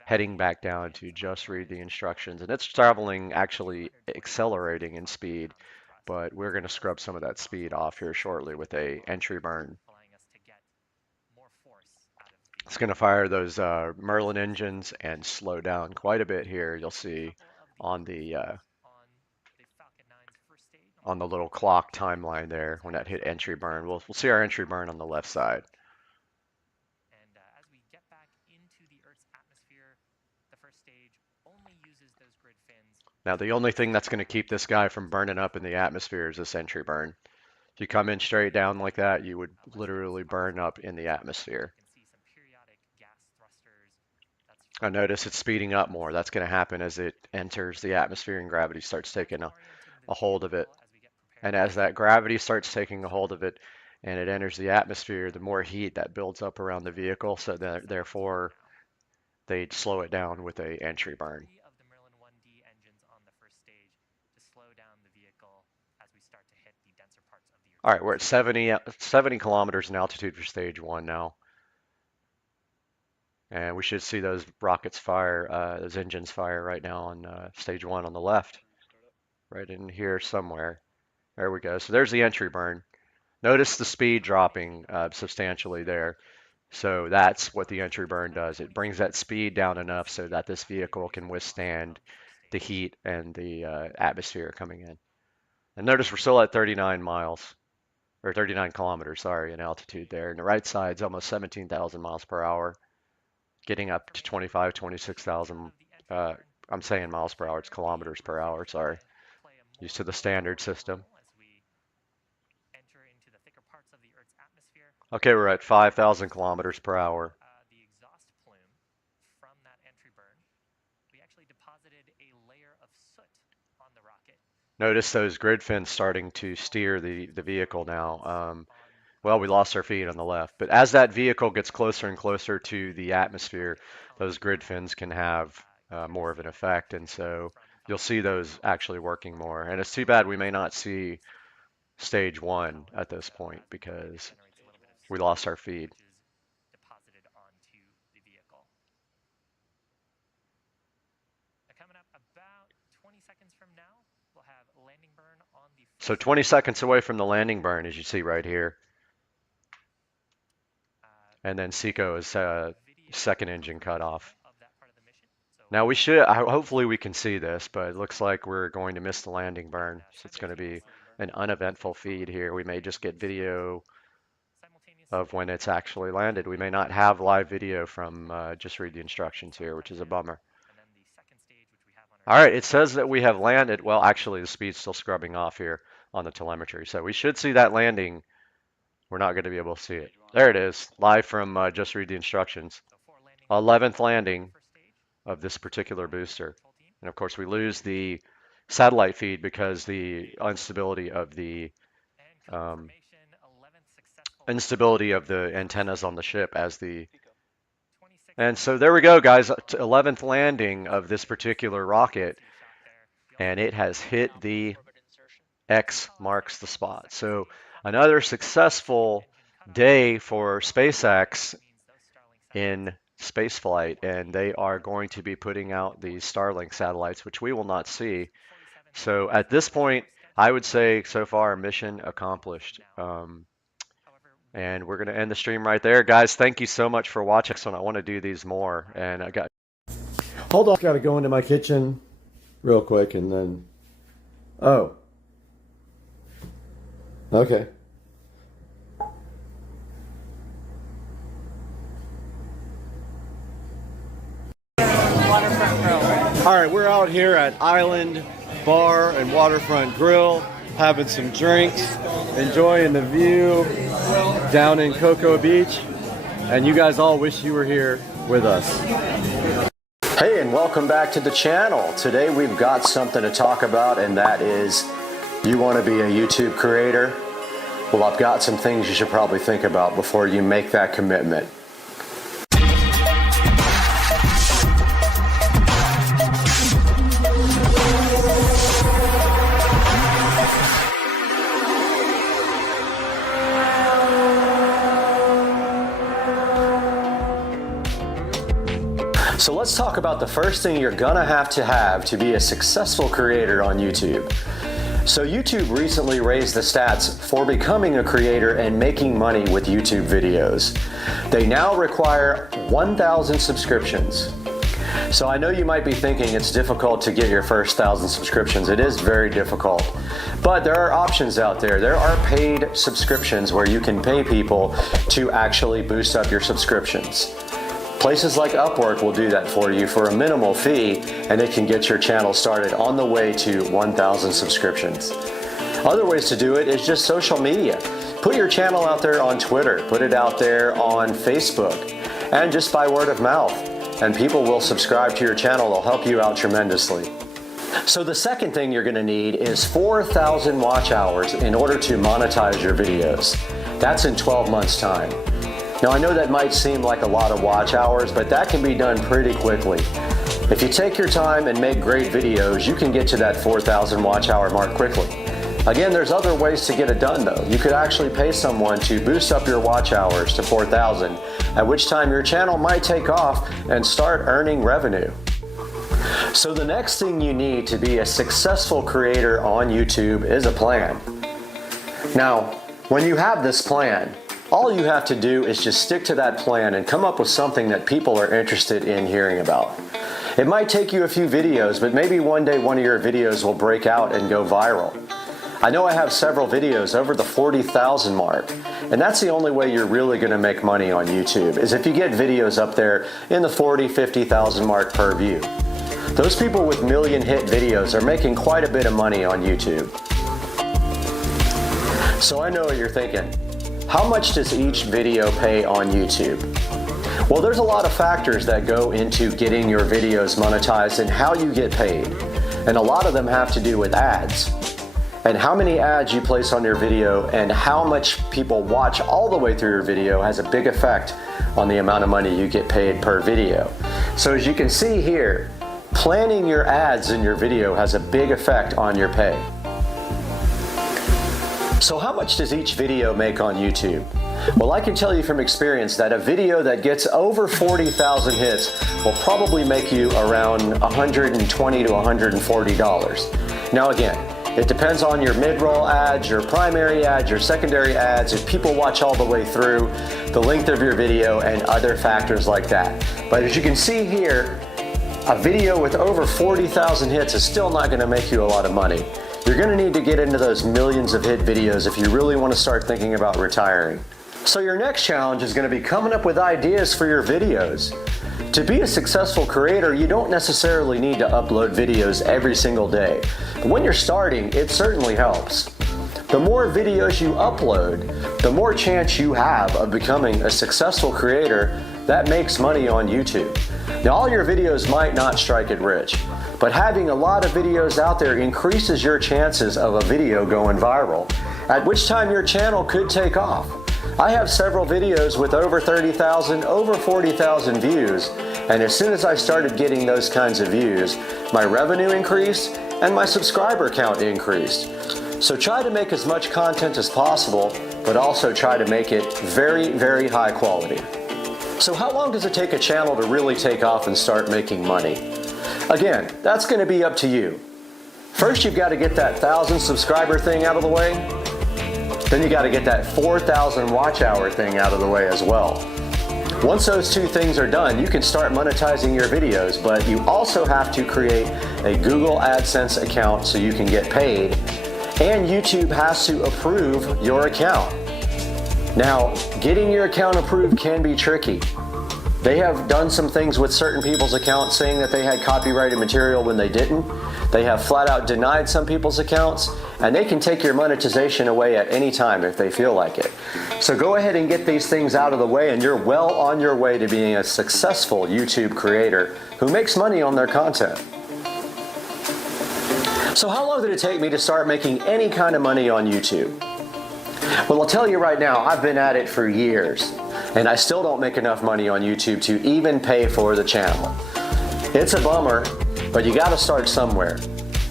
heading back down to just read the instructions. And it's traveling, actually accelerating in speed, but we're going to scrub some of that speed off here shortly with a entry burn. It's going to fire those Merlin engines and slow down quite a bit here. You'll see on the little clock timeline there when that hit entry burn. We'll see our entry burn on the left side. And as we get back into the Earth's atmosphere, the first stage only uses those grid fins. Now the only thing that's going to keep this guy from burning up in the atmosphere is this entry burn. If you come in straight down like that, you would literally burn up in the atmosphere. I notice it's speeding up more. That's going to happen as it enters the atmosphere and gravity starts taking a hold of it. And as that gravity starts taking a hold of it and it enters the atmosphere, the more heat that builds up around the vehicle, so that therefore they'd slow it down with a entry burn. All right, we're at 70 kilometers in altitude for stage 1 now. And we should see those rockets fire, those engines fire right now on stage 1 on the left. Right in here somewhere. There we go. So there's the entry burn. Notice the speed dropping substantially there. So that's what the entry burn does. It brings that speed down enough so that this vehicle can withstand the heat and the atmosphere coming in. And notice we're still at 39 miles, or 39 kilometers, sorry, in altitude there. And the right side's almost 17,000 miles per hour, getting up to 25, 26,000. I'm saying miles per hour, it's kilometers per hour, sorry. Used to the standard system. Okay, we're at 5,000 kilometers per hour. The exhaust plume from that entry burn, we actually deposited a layer of soot on the rocket. Notice those grid fins starting to steer the vehicle now. Well, we lost our feed on the left, but as that vehicle gets closer and closer to the atmosphere, those grid fins can have more of an effect, and so you'll see those actually working more. And it's too bad we may not see stage 1 at this point because we lost our feed. Deposited onto the vehicle. Now coming up about 20 seconds from now, we'll have landing burn on the. So 20 seconds away from the landing burn, as you see right here. And then Seco is second engine cut off. Now we should, hopefully we can see this, but it looks like we're going to miss the landing burn. So it's going to be an uneventful feed here. We may just get video of when it's actually landed. We may not have live video from just read the instructions here, which is a bummer. All right, it says that we have landed. Well, actually the speed's still scrubbing off here on the telemetry. So we should see that landing. We're not going to be able to see it. There it is, live from just read the instructions. 11th landing of this particular booster. And of course we lose the satellite feed because the instability of the antennas on the ship as the. And so there we go, guys. 11th landing of this particular rocket, and it has hit the X marks the spot. So another successful day for SpaceX in spaceflight, and they are going to be putting out these Starlink satellites, which we will not see. So at this point, I would say so far mission accomplished. And we're going to end the stream right there. Guys, thank you so much for watching. So I want to do these more. And I got. Hold on. Got to go into my kitchen real quick and then. Oh. Okay. All right, we're out here at Island Bar and Waterfront Grill, having some drinks, enjoying the view down in Cocoa Beach. and you guys all wish you were here with us. Hey, and welcome back to the channel. Today we've got something to talk about, and that is, you want to be a YouTube creator? Well, I've got some things you should probably think about before you make that commitment. So let's talk about the first thing you're gonna have to be a successful creator on YouTube. So YouTube recently raised the stats for becoming a creator and making money with YouTube videos. They now require 1,000 subscriptions. So I know you might be thinking it's difficult to get your first 1,000 subscriptions. It is very difficult. But there are options out there. There are paid subscriptions where you can pay people to actually boost up your subscriptions. Places like Upwork will do that for you for a minimal fee, and it can get your channel started on the way to 1,000 subscriptions. Other ways to do it is just social media. Put your channel out there on Twitter, put it out there on Facebook, and just by word of mouth. And people will subscribe to your channel. They'll help you out tremendously. So the second thing you're gonna need is 4,000 watch hours in order to monetize your videos. That's in 12 months' time. Now I know that might seem like a lot of watch hours, but that can be done pretty quickly. If you take your time and make great videos, you can get to that 4,000 watch hour mark quickly. Again, there's other ways to get it done though. You could actually pay someone to boost up your watch hours to 4,000, at which time your channel might take off and start earning revenue. So the next thing you need to be a successful creator on YouTube is a plan. Now, when you have this plan, all you have to do is just stick to that plan and come up with something that people are interested in hearing about. It might take you a few videos, but maybe one day one of your videos will break out and go viral. I know I have several videos over the 40,000 mark, and that's the only way you're really going to make money on YouTube, is if you get videos up there in the 40, 50,000 mark per view. Those people with million hit videos are making quite a bit of money on YouTube. So I know what you're thinking. How much does each video pay on YouTube? Well, there's a lot of factors that go into getting your videos monetized and how you get paid. And a lot of them have to do with ads. And how many ads you place on your video and how much people watch all the way through your video has a big effect on the amount of money you get paid per video. So as you can see here, planning your ads in your video has a big effect on your pay. So how much does each video make on YouTube? Well, I can tell you from experience that a video that gets over 40,000 hits will probably make you around $120 to $140. Now again, it depends on your mid-roll ads, your primary ads, your secondary ads, if people watch all the way through, the length of your video, and other factors like that. But as you can see here, a video with over 40,000 hits is still not going to make you a lot of money. You're going to need to get into those millions of hit videos if you really want to start thinking about retiring. So your next challenge is going to be coming up with ideas for your videos. To be a successful creator, you don't necessarily need to upload videos every single day. But when you're starting, it certainly helps. The more videos you upload, the more chance you have of becoming a successful creator that makes money on YouTube. Now, all your videos might not strike it rich, but having a lot of videos out there increases your chances of a video going viral, at which time your channel could take off. I have several videos with over 30,000, over 40,000 views, and as soon as I started getting those kinds of views, my revenue increased and my subscriber count increased. So try to make as much content as possible, but also try to make it very, very high quality. So how long does it take a channel to really take off and start making money? Again, that's going to be up to you. First, you've got to get that 1,000 subscriber thing out of the way. Then you got to get that 4,000 watch hour thing out of the way as well. Once those two things are done, you can start monetizing your videos, but you also have to create a Google AdSense account so you can get paid, and YouTube has to approve your account. Now, getting your account approved can be tricky. They have done some things with certain people's accounts saying that they had copyrighted material when they didn't. They have flat out denied some people's accounts, and they can take your monetization away at any time if they feel like it. So go ahead and get these things out of the way, and you're well on your way to being a successful YouTube creator who makes money on their content. So how long did it take me to start making any kind of money on YouTube? Well, I'll tell you right now, I've been at it for years, and I still don't make enough money on YouTube to even pay for the channel. It's a bummer, but you gotta start somewhere.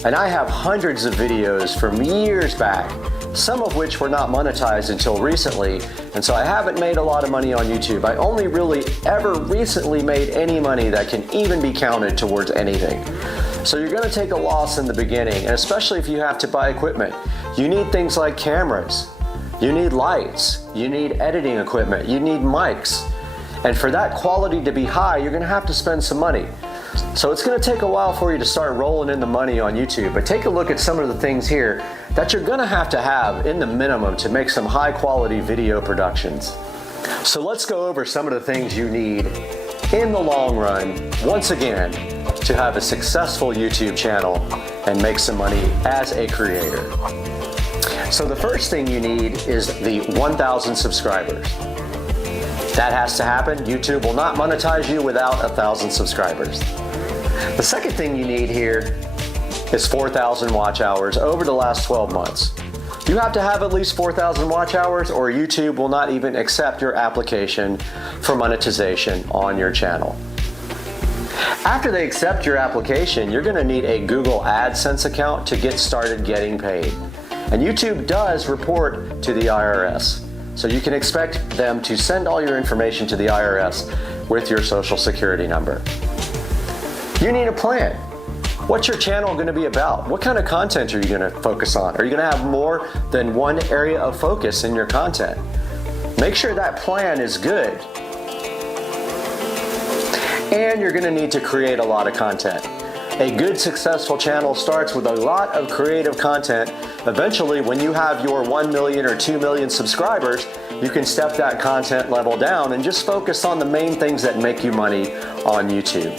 And I have hundreds of videos from years back, some of which were not monetized until recently, and so I haven't made a lot of money on YouTube. I only really ever recently made any money that can even be counted towards anything. So you're gonna take a loss in the beginning, and especially if you have to buy equipment. You need things like cameras, you need lights, you need editing equipment, you need mics. And for that quality to be high, you're gonna have to spend some money. So it's gonna take a while for you to start rolling in the money on YouTube, but take a look at some of the things here that you're gonna have to have in the minimum to make some high quality video productions. So let's go over some of the things you need in the long run, once again, to have a successful YouTube channel and make some money as a creator. So the first thing you need is the 1,000 subscribers. That has to happen. YouTube will not monetize you without 1,000 subscribers. The second thing you need here is 4,000 watch hours over the last 12 months. You have to have at least 4,000 watch hours or YouTube will not even accept your application for monetization on your channel. After they accept your application, you're going to need a Google AdSense account to get started getting paid. And YouTube does report to the IRS. So you can expect them to send all your information to the IRS with your social security number. You need a plan. What's your channel going to be about? What kind of content are you going to focus on? Are you going to have more than one area of focus in your content? Make sure that plan is good. And you're going to need to create a lot of content. A good successful channel starts with a lot of creative content. Eventually, when you have your 1 million or 2 million subscribers, you can step that content level down and just focus on the main things that make you money on YouTube.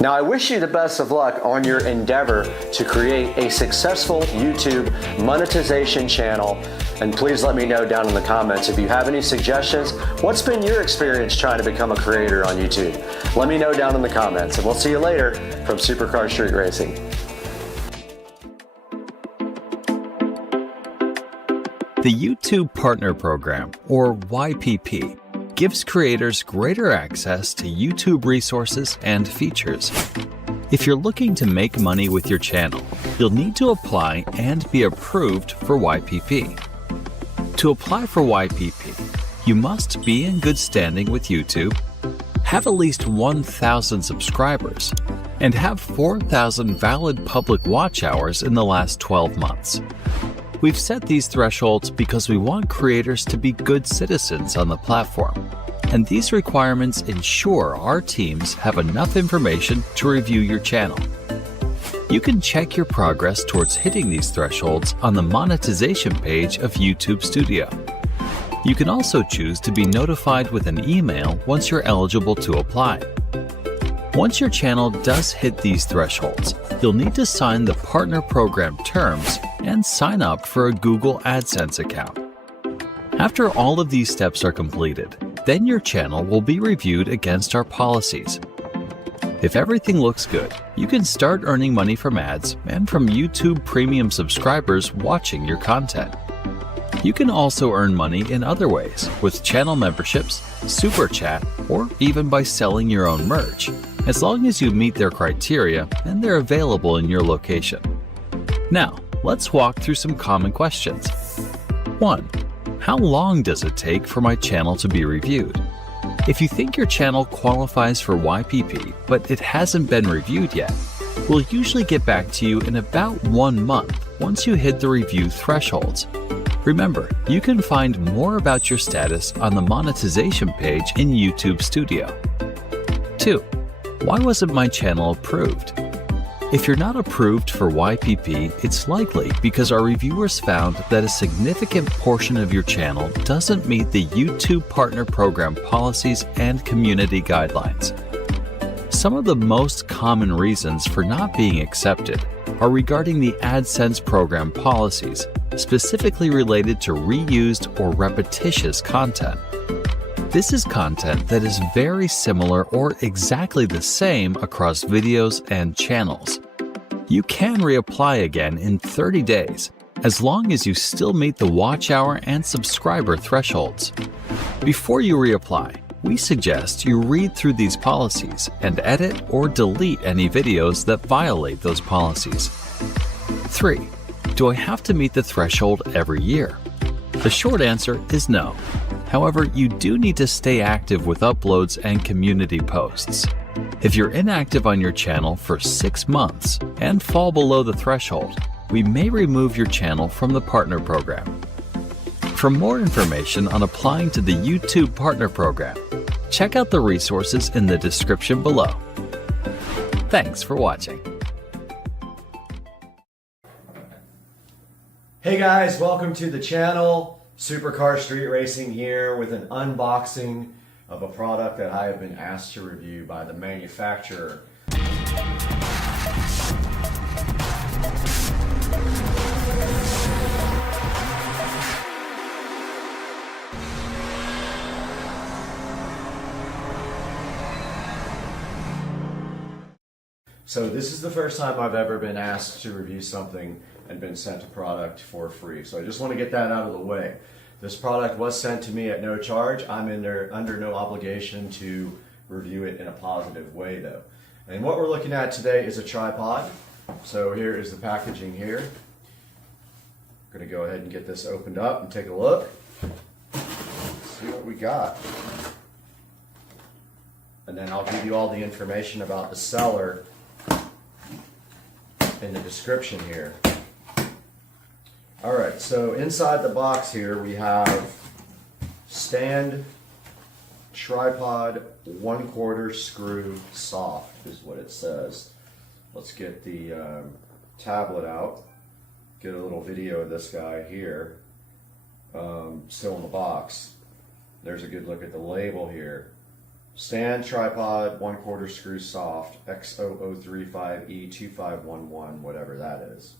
Now, I wish you the best of luck on your endeavor to create a successful YouTube monetization channel. And please let me know down in the comments if you have any suggestions. What's been your experience trying to become a creator on YouTube? Let me know down in the comments, and we'll see you later from Supercar Street Racing. The YouTube Partner Program, or YPP, gives creators greater access to YouTube resources and features. If you're looking to make money with your channel, you'll need to apply and be approved for YPP. To apply for YPP, you must be in good standing with YouTube, have at least 1,000 subscribers, and have 4,000 valid public watch hours in the last 12 months. We've set these thresholds because we want creators to be good citizens on the platform, and these requirements ensure our teams have enough information to review your channel. You can check your progress towards hitting these thresholds on the monetization page of YouTube Studio. You can also choose to be notified with an email once you're eligible to apply. Once your channel does hit these thresholds, you'll need to sign the Partner Program terms and sign up for a Google AdSense account. After all of these steps are completed, then your channel will be reviewed against our policies. If everything looks good, you can start earning money from ads and from YouTube Premium subscribers watching your content. You can also earn money in other ways, with channel memberships, Super Chat, or even by selling your own merch, as long as you meet their criteria and they're available in your location. Now, let's walk through some common questions. 1. How long does it take for my channel to be reviewed? If you think your channel qualifies for YPP, but it hasn't been reviewed yet, we'll usually get back to you in about 1 month once you hit the review thresholds. Remember, you can find more about your status on the monetization page in YouTube Studio. 2. Why wasn't my channel approved? If you're not approved for YPP, it's likely because our reviewers found that a significant portion of your channel doesn't meet the YouTube Partner Program policies and community guidelines. Some of the most common reasons for not being accepted are regarding the AdSense program policies, specifically related to reused or repetitious content. This is content that is very similar or exactly the same across videos and channels. You can reapply again in 30 days, as long as you still meet the watch hour and subscriber thresholds. Before you reapply, we suggest you read through these policies and edit or delete any videos that violate those policies. 3. Do I have to meet the threshold every year? The short answer is no. However, you do need to stay active with uploads and community posts. If you're inactive on your channel for 6 months and fall below the threshold, we may remove your channel from the partner program. For more information on applying to the YouTube Partner Program, check out the resources in the description below. Thanks for watching. Hey guys, welcome to the channel. Supercar Street Racing here with an unboxing of a product that I have been asked to review by the manufacturer. So this is the first time I've ever been asked to review something and been sent a product for free. So I just want to get that out of the way. This product was sent to me at no charge. I'm under no obligation to review it in a positive way though. And what we're looking at today is a tripod. So here is the packaging here. I'm going to go ahead and get this opened up and take a look. See what we got. And then I'll give you all the information about the seller in the description here. Alright, so inside the box here we have stand, tripod, 1/4 screw soft is what it says. Let's get the tablet out, get a little video of this guy here, still in the box. There's a good look at the label here. Stand, tripod, 1/4 screw soft, X0035E2511, whatever that is.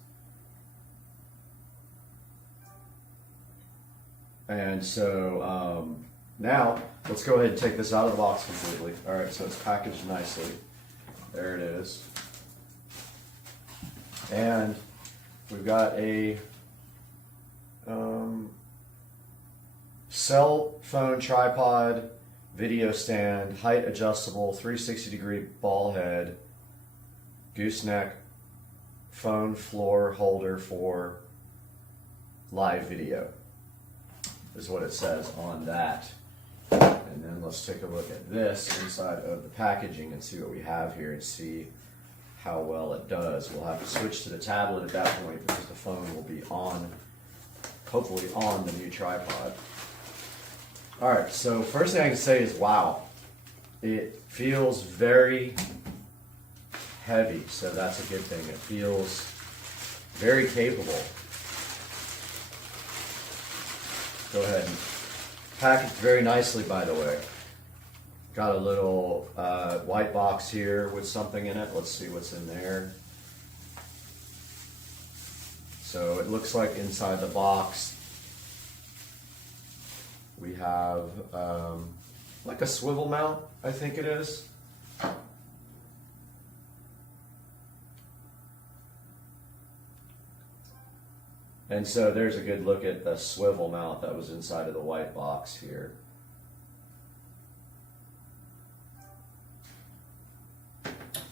And so now let's go ahead and take this out of the box completely. Alright, so it's packaged nicely. There it is. And we've got a cell phone tripod, video stand, height adjustable, 360-degree ball head, gooseneck, phone floor holder for live video is what it says on that. And then let's take a look at this inside of the packaging and see what we have here and see how well it does. We'll have to switch to the tablet at that point because the phone will be on, hopefully on the new tripod. Alright, so first thing I can say is wow. It feels very heavy, so that's a good thing. It feels very capable. Go ahead and packaged very nicely, by the way. Got a little white box here with something in it. Let's see what's in there. So it looks like inside the box we have like a swivel mount, I think it is. And so there's a good look at the swivel mount that was inside of the white box here.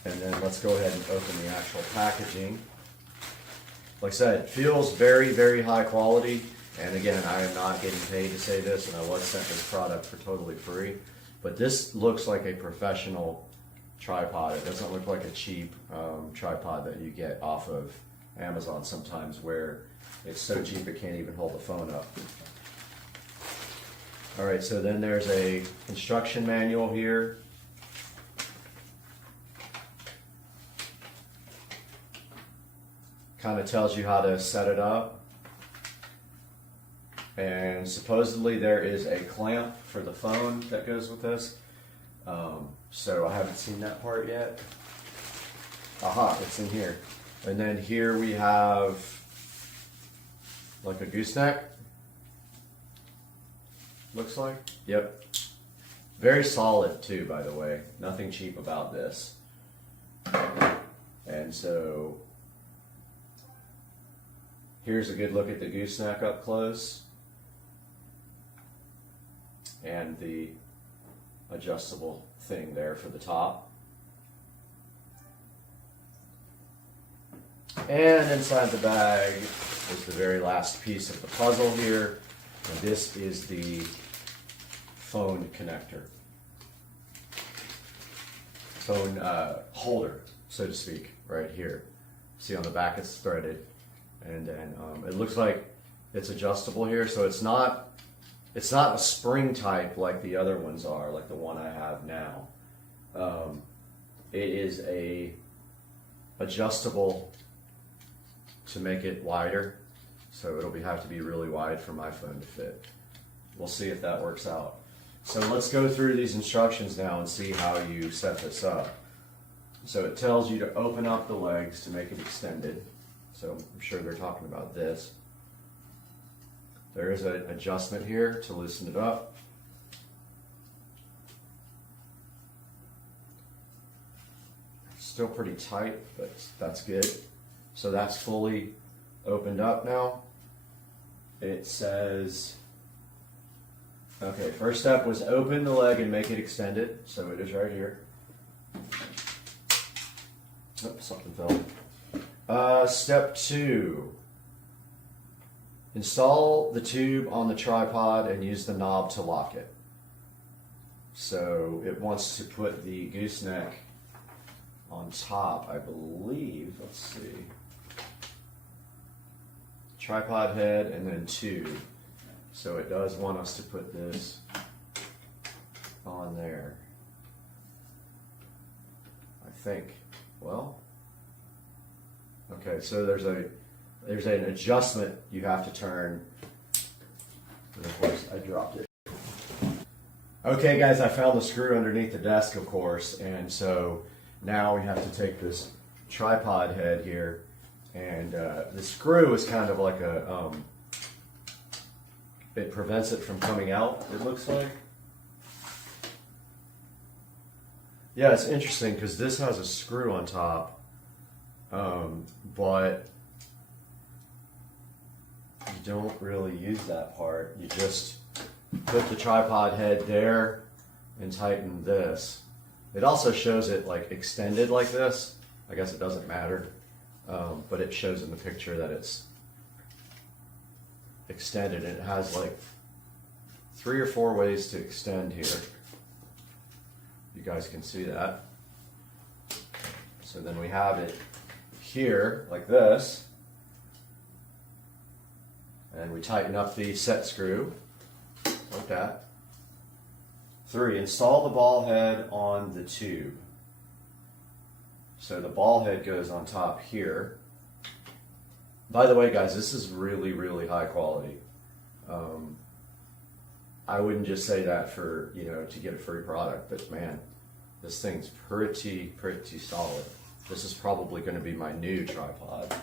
And then let's go ahead and open the actual packaging. Like I said, it feels very, very high quality. And again, I am not getting paid to say this, and I was sent this product for totally free. But this looks like a professional tripod. It doesn't look like a cheap tripod that you get off of Amazon sometimes, where it's so cheap it can't even hold the phone up. Alright, so then there's a instruction manual here. kind of tells you how to set it up. And supposedly there is a clamp for the phone that goes with this. So I haven't seen that part yet. Aha, it's in here. And then here we have like a gooseneck. Looks like. Yep. Very solid too, by the way. Nothing cheap about this. And so here's a good look at the gooseneck up close. And the adjustable thing there for the top. And inside the bag is the very last piece of the puzzle here. And this is the phone connector. Phone holder, so to speak, right here. See on the back it's threaded. And then it looks like it's adjustable here, so it's not a spring type like the other ones are, like the one I have now. It is a adjustable to make it wider, so it'll have to be really wide for my phone to fit. We'll see if that works out. So let's go through these instructions now and see how you set this up. So it tells you to open up the legs to make it extended. So I'm sure they're talking about this. There is an adjustment here to loosen it up. Still pretty tight, but that's good. So that's fully opened up now. It says, okay, first step was open the leg and make it extended. So it is right here. Oops, something fell. Step 2. Install the tube on the tripod and use the knob to lock it. So it wants to put the gooseneck on top, I believe. Let's see. Tripod head and then tube. So it does want us to put this on there. I think. Well, okay, so there's an adjustment you have to turn. And of course, I dropped it. Okay, guys, I found the screw underneath the desk, of course, and so now we have to take this tripod head here, and the screw is kind of like a, it prevents it from coming out, it looks like. Yeah, it's interesting because this has a screw on top, but you don't really use that part. You just put the tripod head there and tighten this. It also shows it like extended like this. I guess it doesn't matter, but it shows in the picture that it's extended. And it has like 3 or 4 ways to extend here. You guys can see that. So then we have it here like this. And we tighten up the set screw like that. 3, install the ball head on the tube. So the ball head goes on top here. By the way, guys, this is really, really high quality. I wouldn't just say that for, you know, to get a free product, but man, this thing's pretty solid. This is probably going to be my new tripod.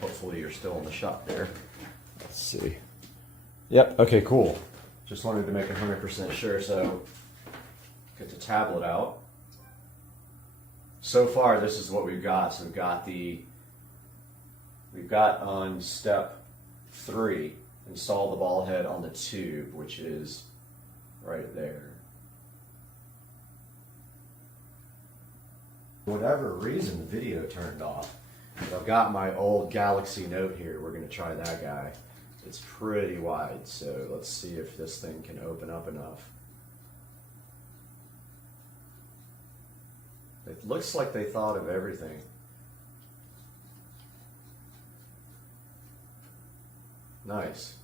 Hopefully you're still in the shop there. Let's see. Yep, okay, cool. Just wanted to make 100% sure, so get the tablet out. So far, this is what we've got. So we've got on step 3, install the ball head on the tube, which is right there. For whatever reason, the video turned off. But I've got my old Galaxy Note here. We're going to try that guy. It's pretty wide, so let's see if this thing can open up enough. It looks like they thought of everything. Nice.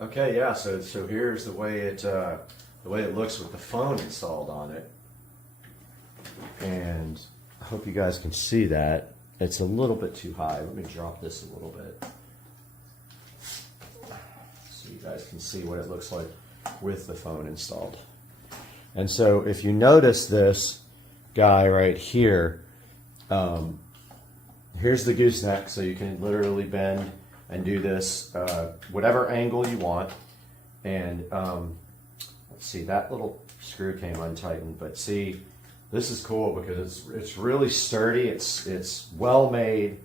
Okay, yeah. So here's the way it looks with the phone installed on it, and hope you guys can see that. It's a little bit too high. Let me drop this a little bit so you guys can see what it looks like with the phone installed. And so if you notice this guy right here, here's the gooseneck, so you can literally bend and do this whatever angle you want. And let's see, that little screw came untightened, but see, this is cool because it's really sturdy. It's well made.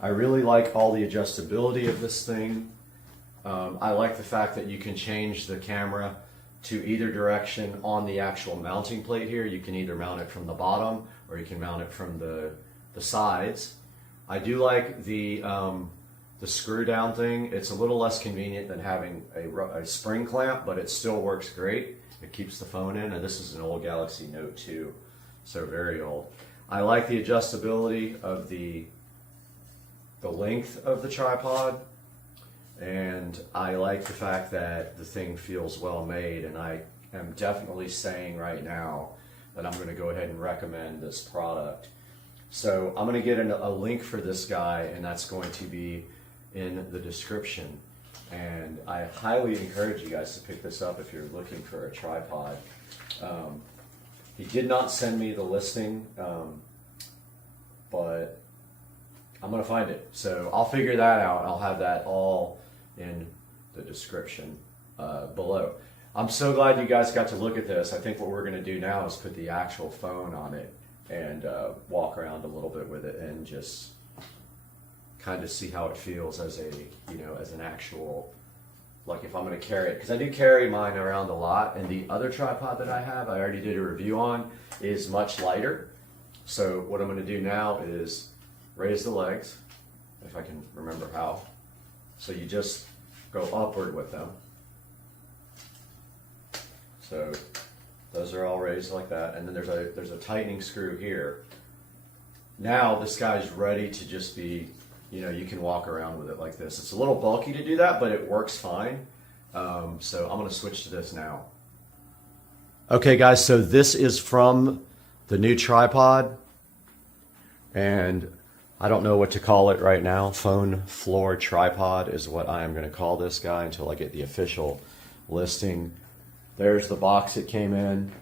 I really like all the adjustability of this thing. I like the fact that you can change the camera to either direction on the actual mounting plate here. You can either mount it from the bottom or you can mount it from the sides. I do like the screw down thing. It's a little less convenient than having a spring clamp, but it still works great. It keeps the phone in, and this is an old Galaxy Note 2, so very old. I like the adjustability of the length of the tripod, and I like the fact that the thing feels well made, and I am definitely saying right now that I'm going to go ahead and recommend this product. So I'm going to get a link for this guy, and that's going to be in the description. And I highly encourage you guys to pick this up if you're looking for a tripod. He did not send me the listing, but I'm going to find it. So I'll figure that out. I'll have that all in the description below. I'm so glad you guys got to look at this. I think what we're going to do now is put the actual phone on it and walk around a little bit with it and just kind of see how it feels as as an actual, like if I'm going to carry it, because I do carry mine around a lot, and the other tripod that I have, I already did a review on, is much lighter. So what I'm going to do now is raise the legs, if I can remember how. So you just go upward with them. So those are all raised like that, and then there's a tightening screw here. Now this guy's ready to just be, you can walk around with it like this. It's a little bulky to do that, but it works fine. So I'm going to switch to this now. Okay guys, so this is from the new tripod, and I don't know what to call it right now. Phone floor tripod is what I am going to call this guy until I get the official listing. There's the box it came in.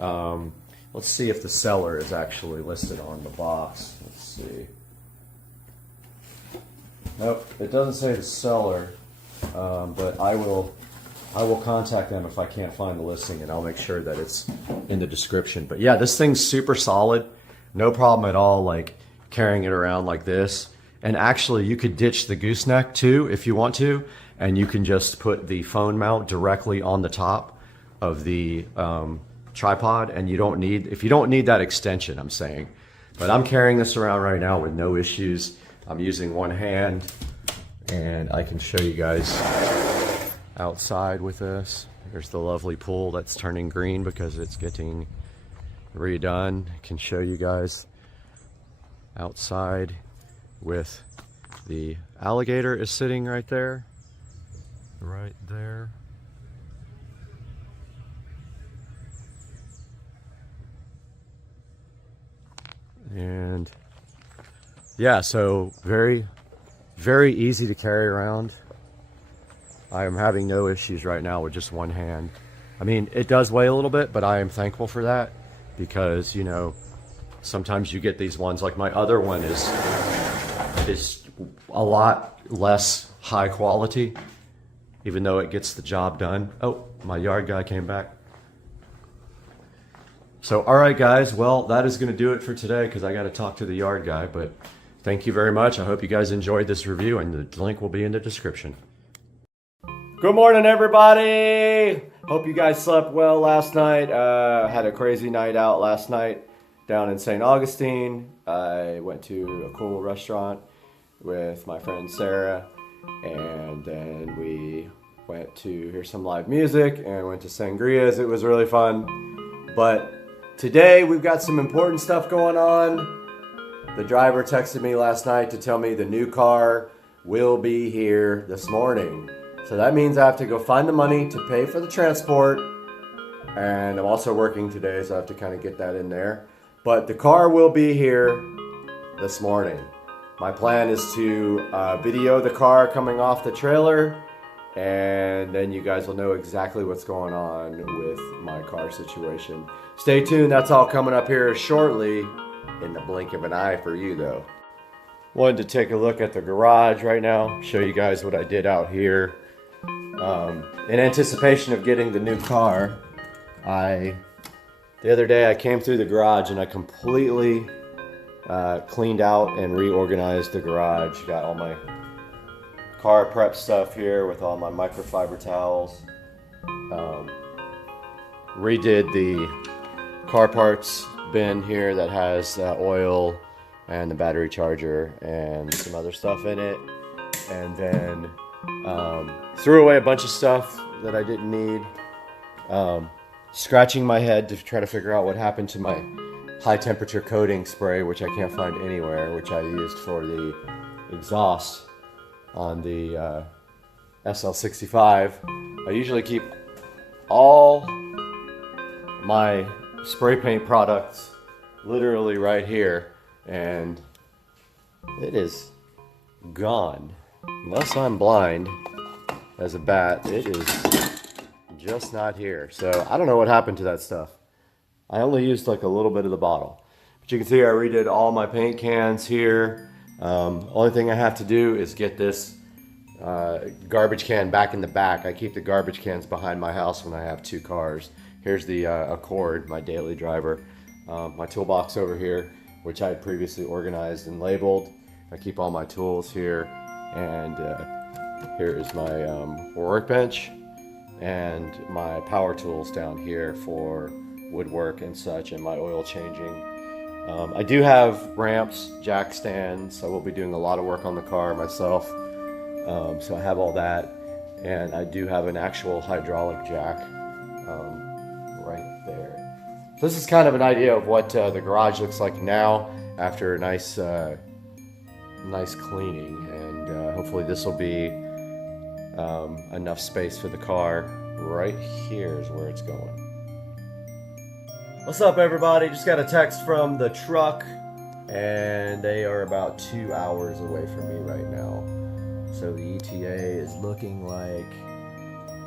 Let's see if the seller is actually listed on the box. Let's see. Nope, it doesn't say the seller, but I will contact them if I can't find the listing, and I'll make sure that it's in the description. But yeah, this thing's super solid. No problem at all, like carrying it around like this. And actually, you could ditch the gooseneck too if you want to, and you can just put the phone mount directly on the top of the tripod, and if you don't need that extension, I'm saying. But I'm carrying this around right now with no issues. I'm using one hand, and I can show you guys outside with this. There's the lovely pool that's turning green because it's getting redone. I can show you guys outside with the alligator is sitting right there. Right there. And yeah, so very, very easy to carry around. I am having no issues right now with just one hand. I mean, it does weigh a little bit, but I am thankful for that because, sometimes you get these ones, like my other one is a lot less high quality, even though it gets the job done. Oh, my yard guy came back. So, all right, guys, well, that is going to do it for today because I got to talk to the yard guy, but thank you very much. I hope you guys enjoyed this review, and the link will be in the description. Good morning, everybody. Hope you guys slept well last night. Had a crazy night out last night down in St. Augustine. I went to a cool restaurant with my friend Sarah, and then we went to hear some live music and went to Sangria's. It was really fun. But today we've got some important stuff going on. The driver texted me last night to tell me the new car will be here this morning. So that means I have to go find the money to pay for the transport. And I'm also working today, so I have to kind of get that in there. But the car will be here this morning. My plan is to video the car coming off the trailer, and then you guys will know exactly what's going on with my car situation. Stay tuned, that's all coming up here shortly, in the blink of an eye for you though. Wanted to take a look at the garage right now, show you guys what I did out here. In anticipation of getting the new car, the other day I came through the garage and I completely cleaned out and reorganized the garage. Got all my car prep stuff here with all my microfiber towels. Redid the car parts bin here that has oil and the battery charger and some other stuff in it. And then threw away a bunch of stuff that I didn't need. Scratching my head to try to figure out what happened to my high temperature coating spray, which I can't find anywhere, which I used for the exhaust on the SL65. I usually keep all my spray paint products literally right here, and it is gone. Unless I'm blind as a bat, it is just not here. So I don't know what happened to that stuff. I only used like a little bit of the bottle. But you can see I redid all my paint cans here. Only thing I have to do is get this garbage can back in the back. I keep the garbage cans behind my house when I have two cars. Here's the Accord, my daily driver. My toolbox over here, which I had previously organized and labeled. I keep all my tools here. And here is my workbench and my power tools down here for woodwork and such, and my oil changing. I do have ramps, jack stands. I will be doing a lot of work on the car myself. So I have all that, and I do have an actual hydraulic jack right there. So this is kind of an idea of what the garage looks like now after a nice cleaning, and hopefully this will be enough space for the car. Right here is where it's going. What's up, everybody? Just got a text from the truck, and they are about 2 hours away from me right now. So the ETA is looking like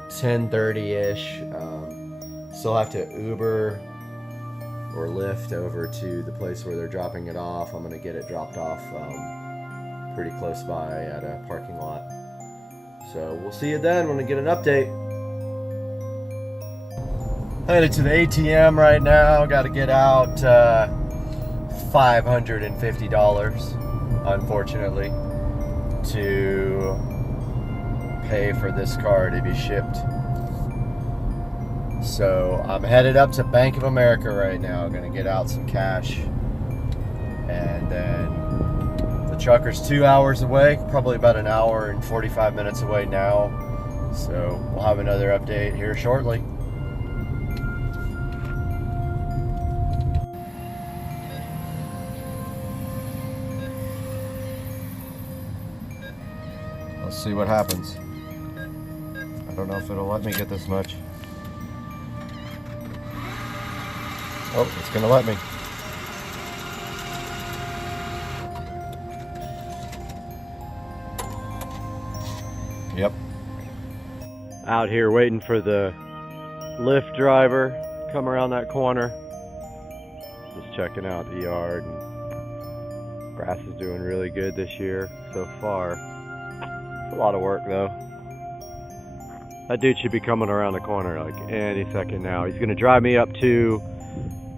10:30-ish. Still have to Uber or Lyft over to the place where they're dropping it off. I'm gonna get it dropped off pretty close by at a parking lot. So we'll see you then when I get an update. Headed to the ATM right now. Got to get out $550, unfortunately, to pay for this car to be shipped. So I'm headed up to Bank of America right now. Gonna get out some cash, and then the trucker's 2 hours away, probably about an hour and 45 minutes away now. So we'll have another update here shortly. Let's see what happens. I don't know if it'll let me get this much. Oh, it's gonna let me. Yep. Out here waiting for the Lyft driver to come around that corner. Just checking out the yard. And grass is doing really good this year so far. It's a lot of work though. That dude should be coming around the corner like any second now. He's gonna drive me up to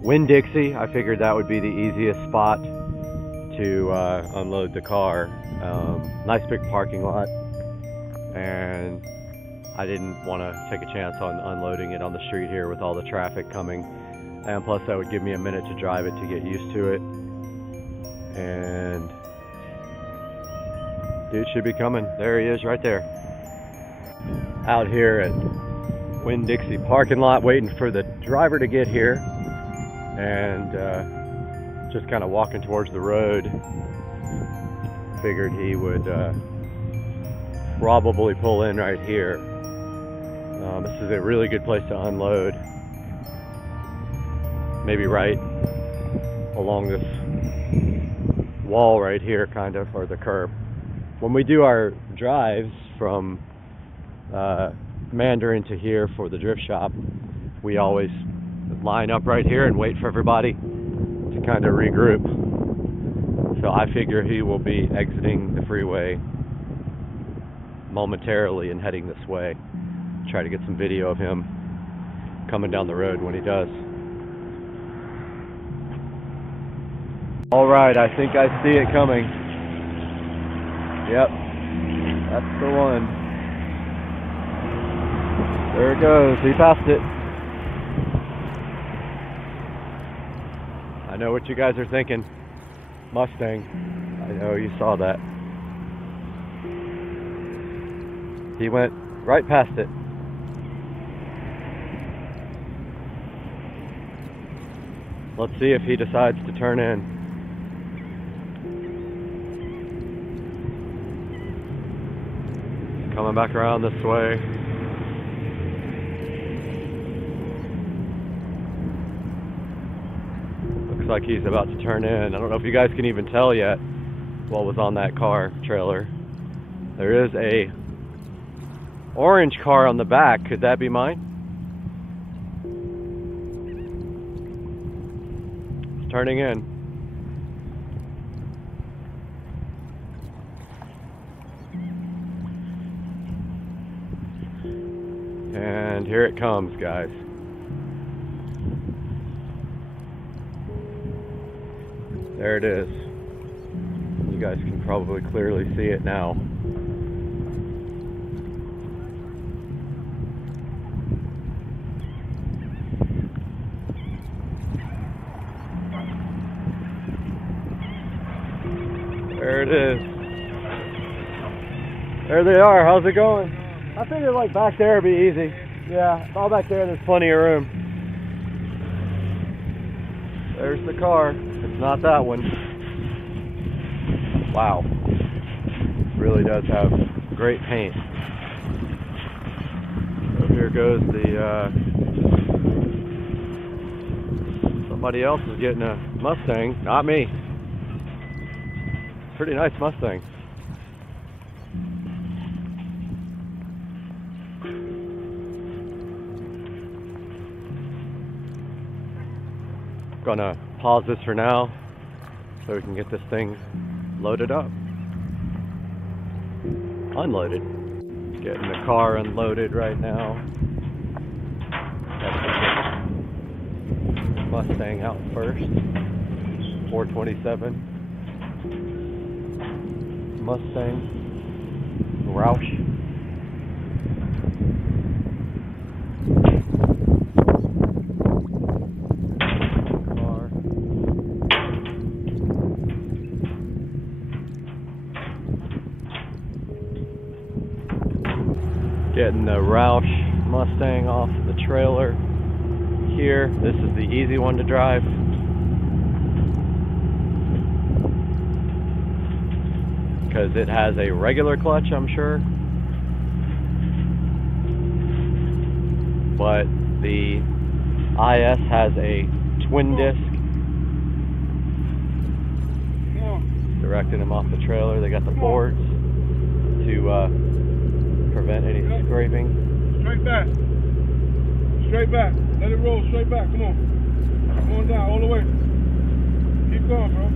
Winn-Dixie. I figured that would be the easiest spot to unload the car. Nice big parking lot, and I didn't want to take a chance on unloading it on the street here with all the traffic coming, and plus that would give me a minute to drive it to get used to it. And dude should be coming. There he is right there. Out here at Winn-Dixie parking lot waiting for the driver to get here, and just kind of walking towards the road. Figured he would probably pull in right here. This is a really good place to unload. Maybe right along this wall right here, kind of, or the curb. When we do our drives from Mandarin to here for the drift shop, we always line up right here and wait for everybody to kind of regroup. So I figure he will be exiting the freeway momentarily and heading this way. Try to get some video of him coming down the road when he does. All right, I think I see it coming. Yep, that's the one. There it goes, he passed it. I know what you guys are thinking. Mustang. I know you saw that. He went right past it. Let's see if he decides to turn in. Coming back around this way. Looks like he's about to turn in. I don't know if you guys can even tell yet what was on that car trailer. There is a orange car on the back. Could that be mine? It's turning in. And here it comes, guys. There it is. You guys can probably clearly see it now. There it is. There they are. How's it going? I figured like back there would be easy. Yeah, all back there, there's plenty of room. There's the car. It's not that one. Wow. Really does have great paint. So here goes the, somebody else is getting a Mustang, not me. Pretty nice Mustang. Gonna pause this for now so we can get this thing loaded up. Unloaded. Getting the car unloaded right now. Mustang out first. 427 Mustang Roush. Getting the Roush Mustang off the trailer here. This is the easy one to drive. Because it has a regular clutch, I'm sure. But the IS has a twin disc. Directing them off the trailer. They got the boards to prevent any scraping. Straight back. Straight back. Let it roll straight back. Come on. Come on down all the way. Keep going, bro.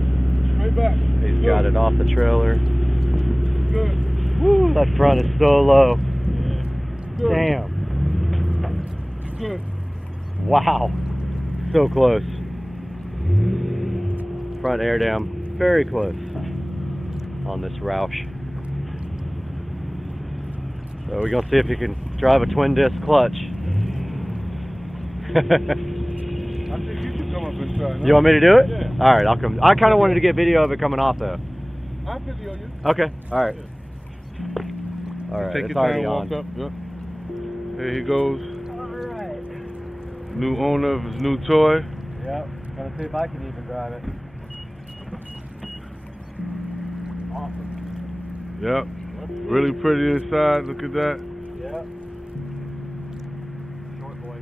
Straight back. He's got it off the trailer. Good. Woo, that front is so low. Good. Damn. Good. Wow. So close. Front air dam. Very close on this Roush. So we're gonna see if you can drive a twin disc clutch. I think you should come up and try. No? You want me to do it? Yeah. All right, I'll come. I kind of wanted to get video of it coming off though. I'll video you. Okay. All right. Yeah. All right. Take It's your already time, on. walk up. Yep. There he goes. All right. New owner of his new toy. Yep. Gonna see if I can even drive it. Awesome. Yep. Really pretty inside. Look at that. Yep. Short boy.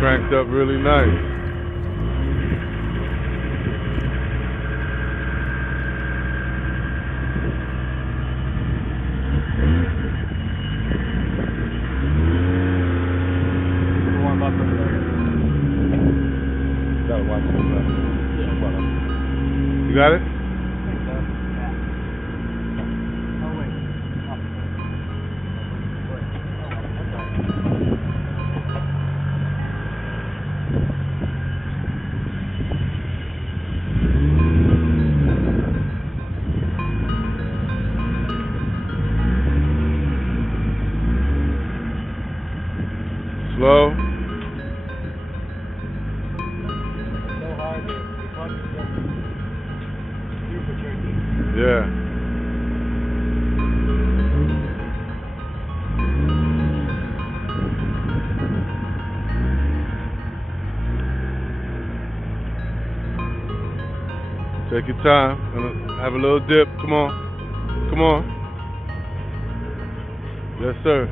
cranked up really nice. You got it? Slow. Yeah. Take your time. Have a little dip. Come on. Come on. Yes, sir.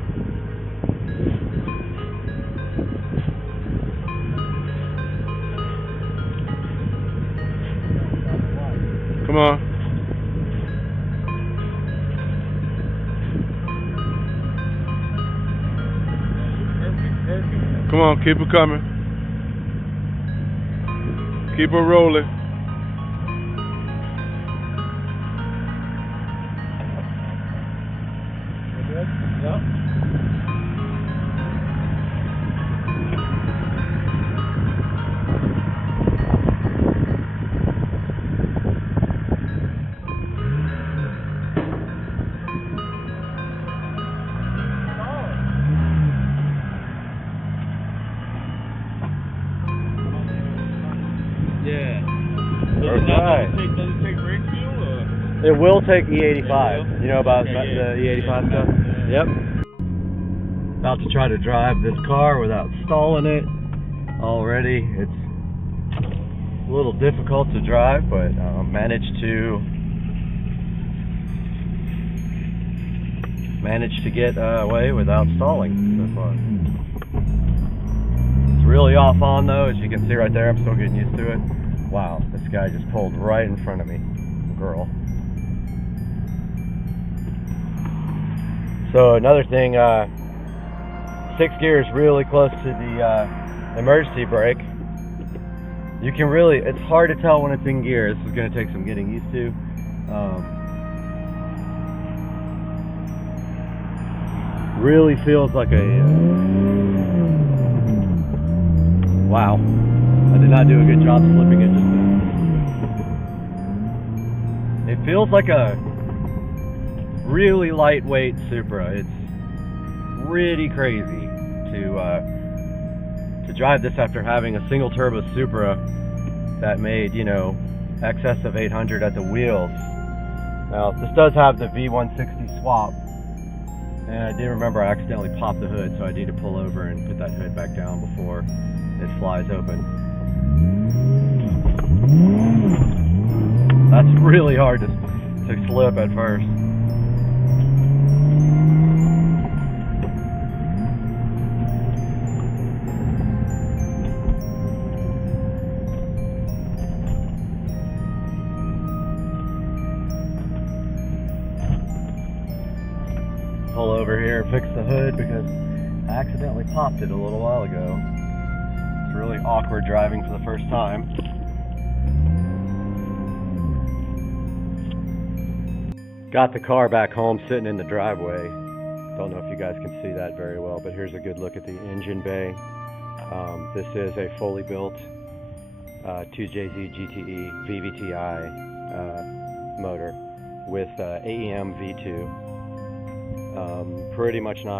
Come on. Come on, keep it coming. Keep it rolling. It will take E85. You know about the E85 stuff? Yep. About to try to drive this car without stalling it already. It's a little difficult to drive, but managed to get away without stalling so far. It's really off on though, as you can see right there. I'm still getting used to it. Wow, this guy just pulled right in front of me. Girl. So another thing, 6 gears really close to the emergency brake. You can really, it's hard to tell when it's in gear. This is going to take some getting used to. Really feels like a, wow. I did not do a good job flipping it just then. It feels like a really lightweight Supra. It's pretty crazy to drive this after having a single turbo Supra that made, you know, excess of 800 at the wheels. Now this does have the V160 swap, and I did remember I accidentally popped the hood, so I need to pull over and put that hood back down before it flies open. That's really hard to slip at first. Pull over here and fix the hood because I accidentally popped it a little while ago. It's really awkward driving for the first time. Got the car back home sitting in the driveway. Don't know if you guys can see that very well, but here's a good look at the engine bay. This is a fully built 2JZ GTE VVTi motor with AEM V2. Pretty much no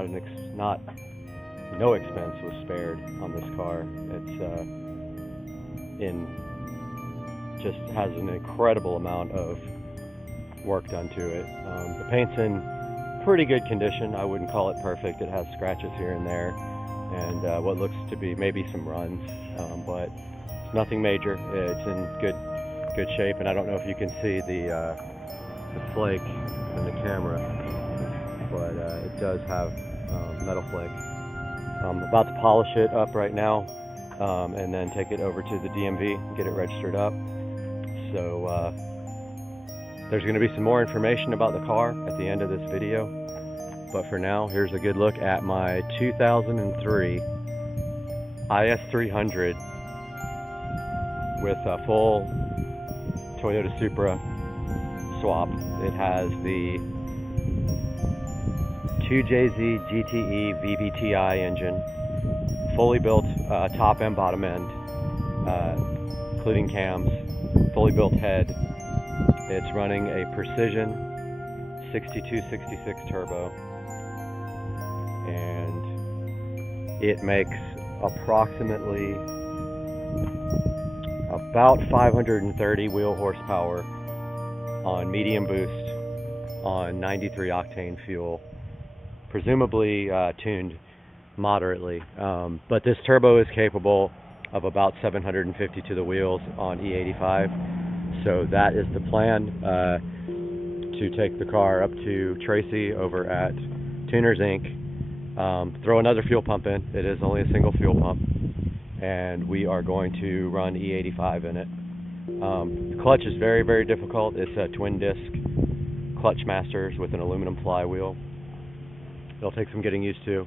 expense was spared on this car. It's just has an incredible amount of work done to it. The paint's in pretty good condition. I wouldn't call it perfect. It has scratches here and there, and what looks to be maybe some runs, but it's nothing major. It's in good shape, and I don't know if you can see the flake in the camera, but it does have metal flake. I'm about to polish it up right now. and then take it over to the DMV and get it registered up. So there's going to be some more information about the car at the end of this video, but for now, here's a good look at my 2003 IS300 with a full Toyota Supra swap. It has the 2JZ GTE VVTi engine, fully built top and bottom end, including cams, fully built head. It's running a Precision 6266 turbo, and it makes approximately about 530 wheel horsepower on medium boost on 93 octane fuel, presumably tuned moderately, but this turbo is capable of about 750 to the wheels on E85. So that is the plan, to take the car up to Tracy over at Tuners Inc., throw another fuel pump in. It is only a single fuel pump, and we are going to run E85 in it. The clutch is very, very difficult. It's a twin disc clutch masters with an aluminum flywheel. It'll take some getting used to.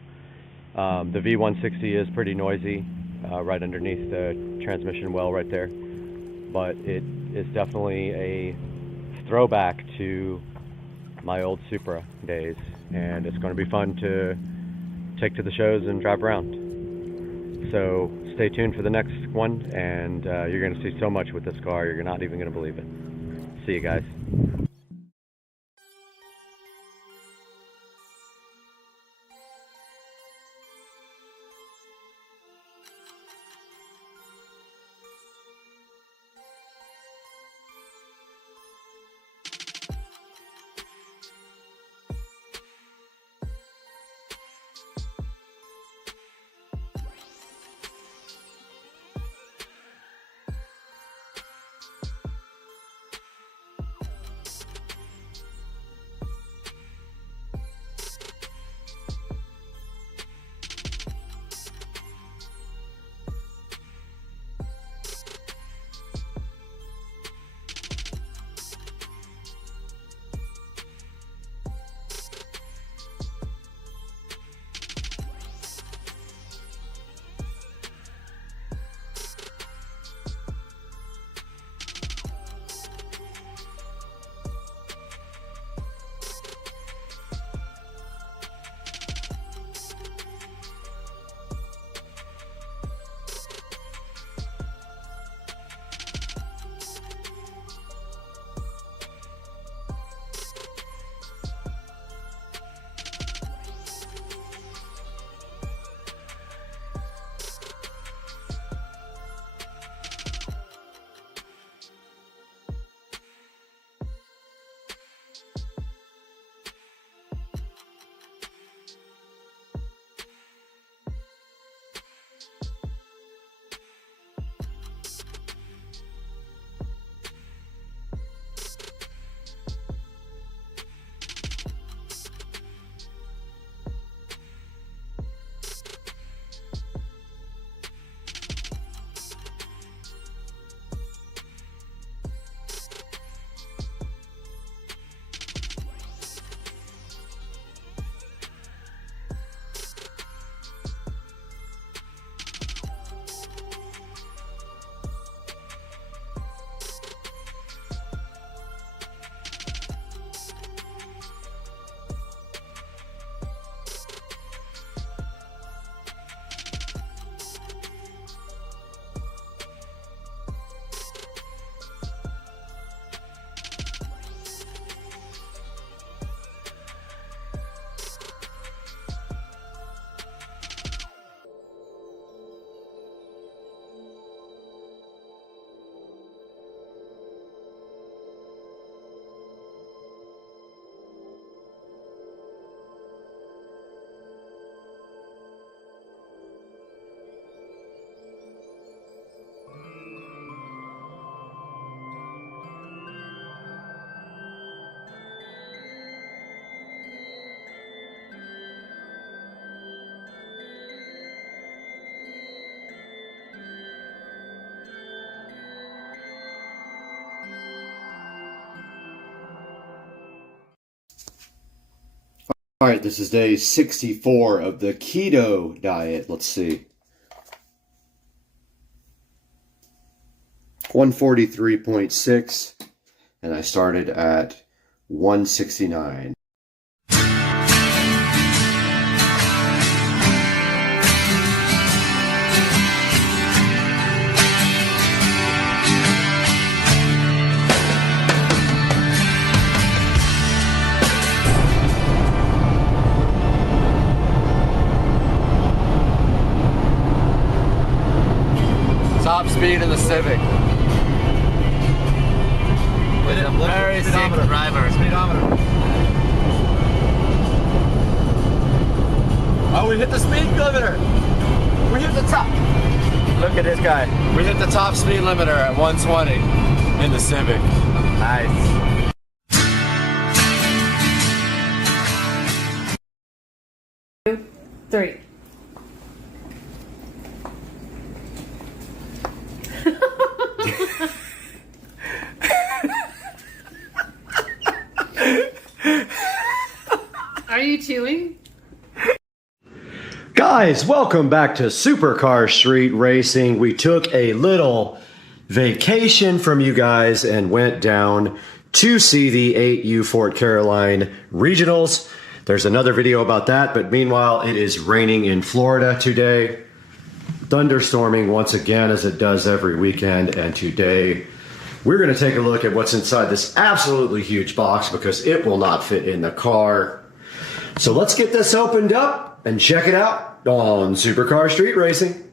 The V160 is pretty noisy, right underneath the transmission well right there, but it is definitely a throwback to my old Supra days, and it's going to be fun to take to the shows and drive around. So stay tuned for the next one, and you're going to see so much with this car, you're not even going to believe it. See you guys. All right, this is day 64 of the keto diet. Let's see. 143.6, and I started at 169. Top speed in the Civic. With a very safe driver. Speedometer. Oh, we hit the speed limiter. We hit the top. Look at this guy. We hit the top speed limiter at 120 in the Civic. Nice. Three. Are you chewing? Guys, welcome back to Supercar Street Racing. We took a little vacation from you guys and went down to see the 8U Fort Caroline Regionals. There's another video about that, but meanwhile, it is raining in Florida today. Thunderstorming once again, as it does every weekend, and today we're going to take a look at what's inside this absolutely huge box because it will not fit in the car. So let's get this opened up and check it out on Supercar Street Racing.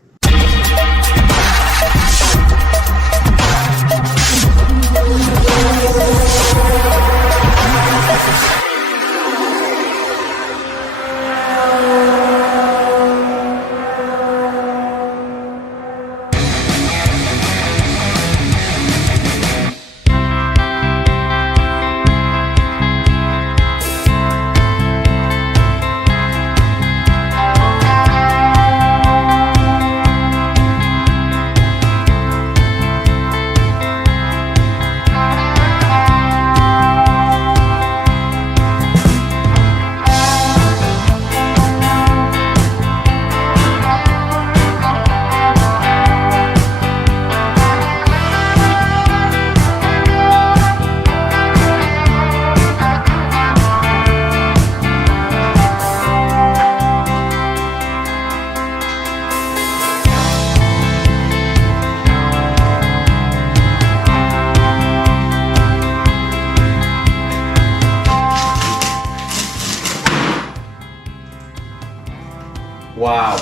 Wow.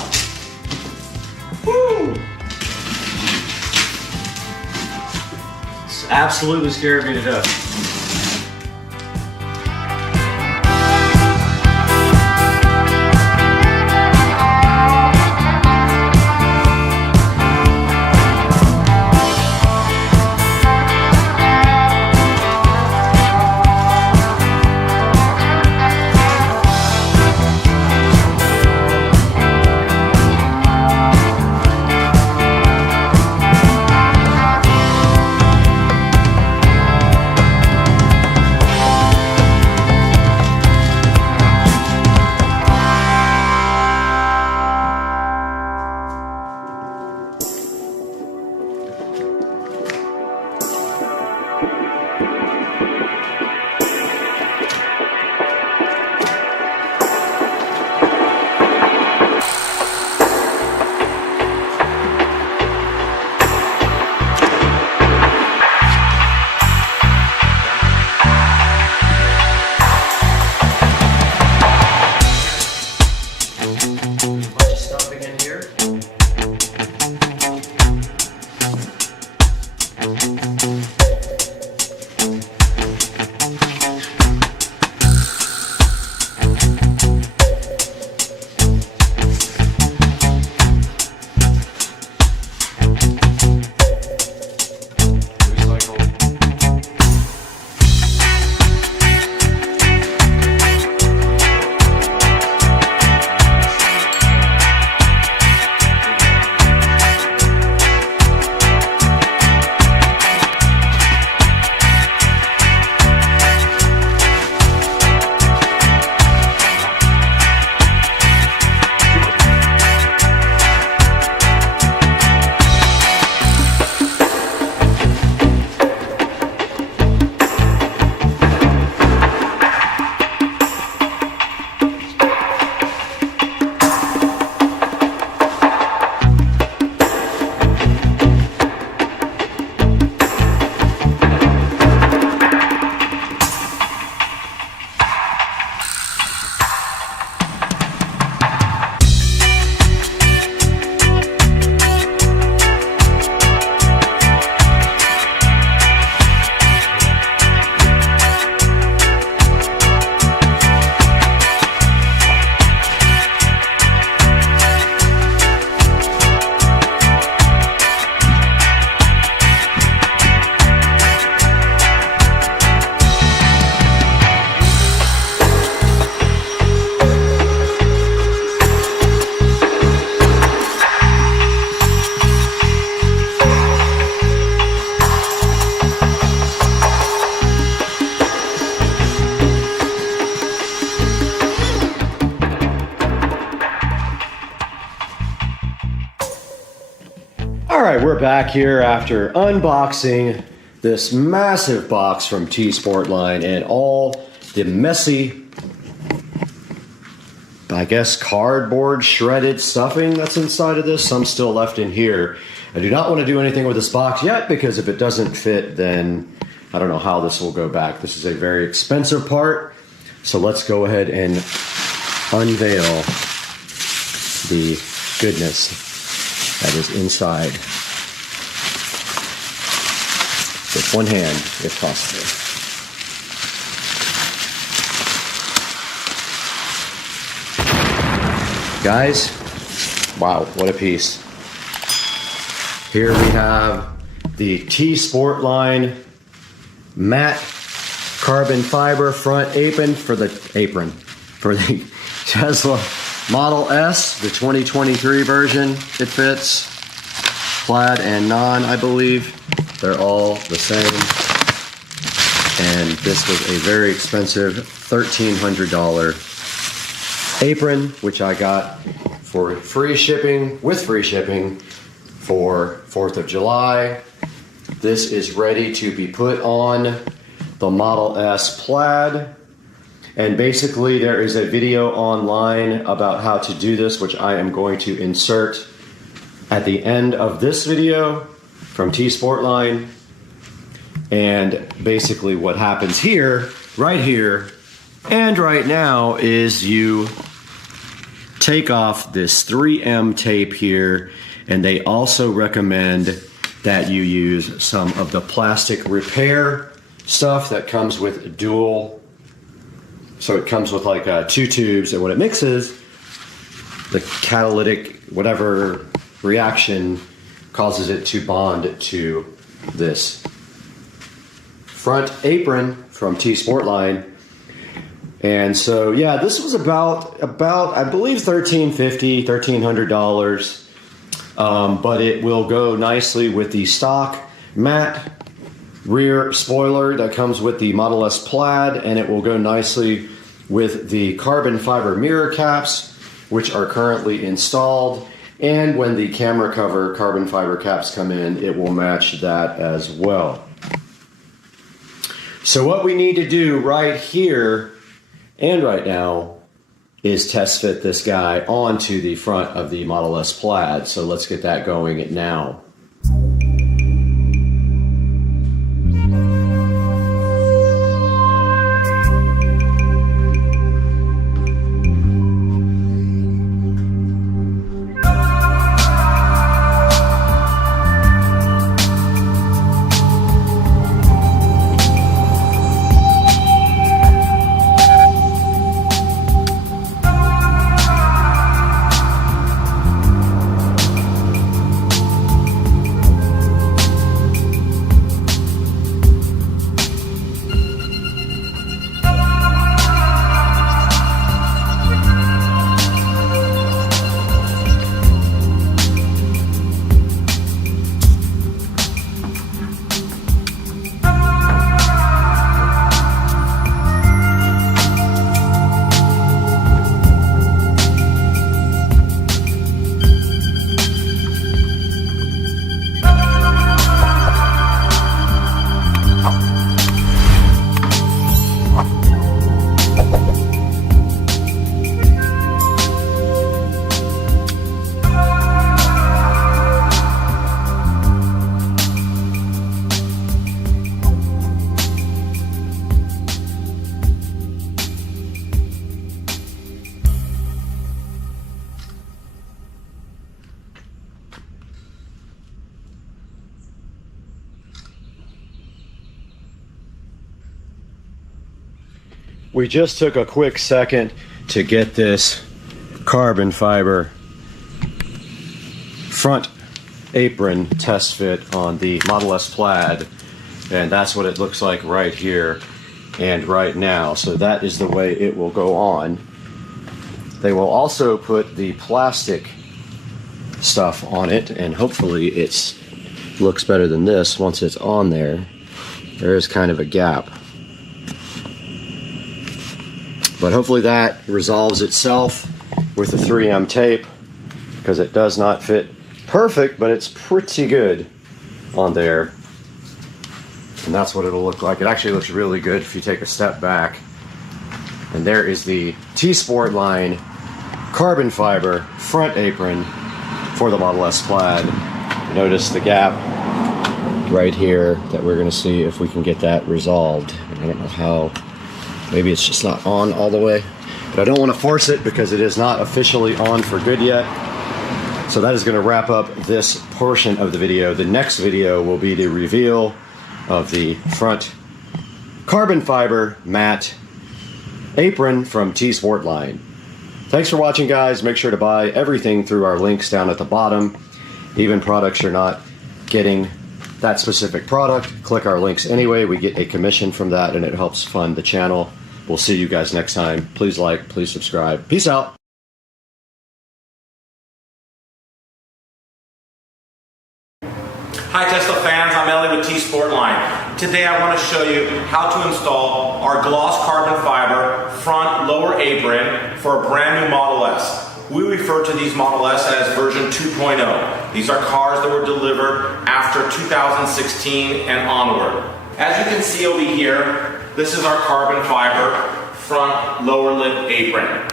Woo! It's absolutely scared me to death. are back here after unboxing this massive box from T-Sportline and all the messy, I guess, cardboard shredded stuffing that's inside of this. Some still left in here. I do not want to do anything with this box yet, because if it doesn't fit, then I don't know how this will go back. This is a very expensive part. So let's go ahead and unveil the goodness that is inside with one hand, if possible. Guys, wow, what a piece. Here we have the T-Sportline matte carbon fiber front apron for the Tesla Model S, the 2023 version. It fits. Plaid and non, I believe. They're all the same. And this was a very expensive $1,300 apron, which I got for free shipping, with free shipping, for 4th of July. This is ready to be put on the Model S Plaid. And basically there is a video online about how to do this, which I am going to insert at the end of this video from T-Sportline. And basically what happens here, right here, and right now is you take off this 3M tape here, and they also recommend that you use some of the plastic repair stuff that comes with dual. So it comes with like 2 tubes, and when it mixes, the catalytic whatever reaction causes it to bond to this front apron from T-Sportline. And so yeah, this was about I believe $1,300, but it will go nicely with the stock matte rear spoiler that comes with the Model S Plaid, and it will go nicely with the carbon fiber mirror caps, which are currently installed. And when the camera cover carbon fiber caps come in, it will match that as well. So what we need to do right here and right now is test fit this guy onto the front of the Model S Plaid. So let's get that going now. We just took a quick second to get this carbon fiber front apron test fit on the Model S Plaid, and that's what it looks like right here and right now. So that is the way it will go on. They will also put the plastic stuff on it, and hopefully it looks better than this once it's on there. There is kind of a gap, but hopefully that resolves itself with the 3M tape, because it does not fit perfect, but it's pretty good on there. And that's what it'll look like. It actually looks really good if you take a step back. And there is the T-Sport line carbon fiber front apron for the Model S Plaid. Notice the gap right here that we're going to see if we can get that resolved. I don't know how. Maybe it's just not on all the way. But I don't want to force it because it is not officially on for good yet. So that is going to wrap up this portion of the video. The next video will be the reveal of the front carbon fiber matte apron from T-Sport line. Thanks for watching, guys. Make sure to buy everything through our links down at the bottom. Even products you're not getting that specific product, click our links anyway. We get a commission from that and it helps fund the channel. We'll see you guys next time. Please like, please subscribe. Peace out. Hi Tesla fans, I'm Ellie with T-Sport Line. Today I want to show you how to install our gloss carbon fiber front lower apron for a brand new Model S. We refer to these Model S as version 2.0. These are cars that were delivered after 2016 and onward. As you can see over here, this is our carbon fiber front lower lip apron.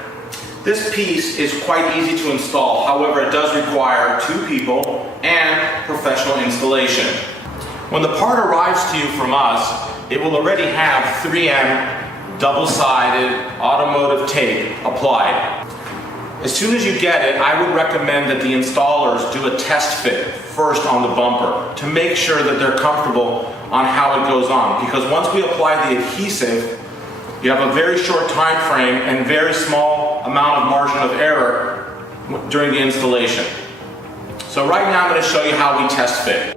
This piece is quite easy to install, however it does require 2 people and professional installation. When the part arrives to you from us, it will already have 3M double-sided automotive tape applied. As soon as you get it, I would recommend that the installers do a test fit first on the bumper to make sure that they're comfortable on how it goes on, because once we apply the adhesive, you have a very short time frame and very small amount of margin of error during the installation. So right now I'm going to show you how we test fit.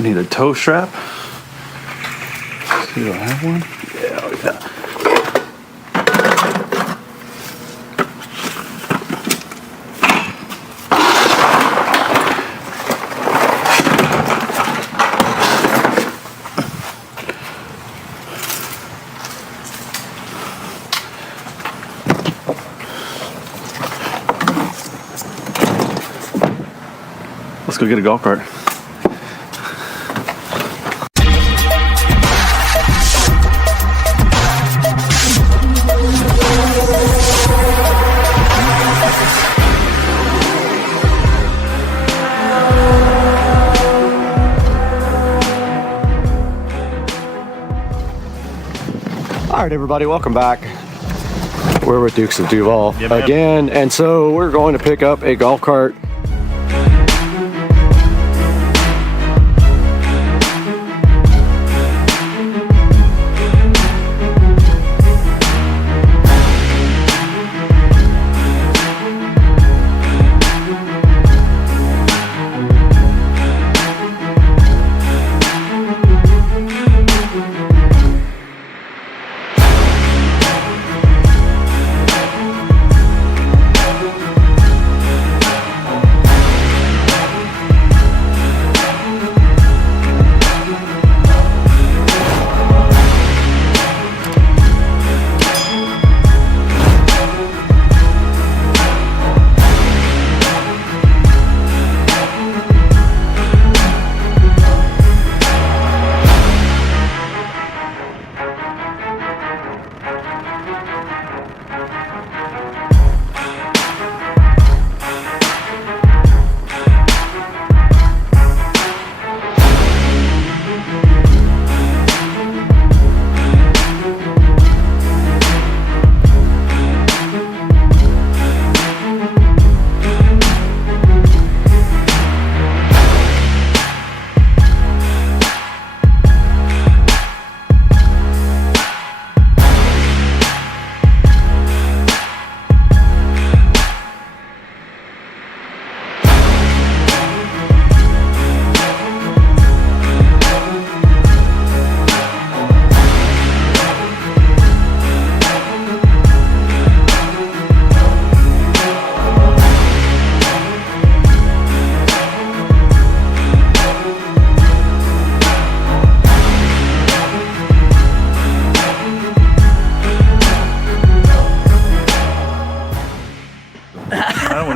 Need a toe strap. See, do I have one? Yeah, oh yeah. Let's go get a golf cart. All right, everybody, welcome back. We're with Dukes of Duval Yeah, man. again, and so we're going to pick up a golf cart.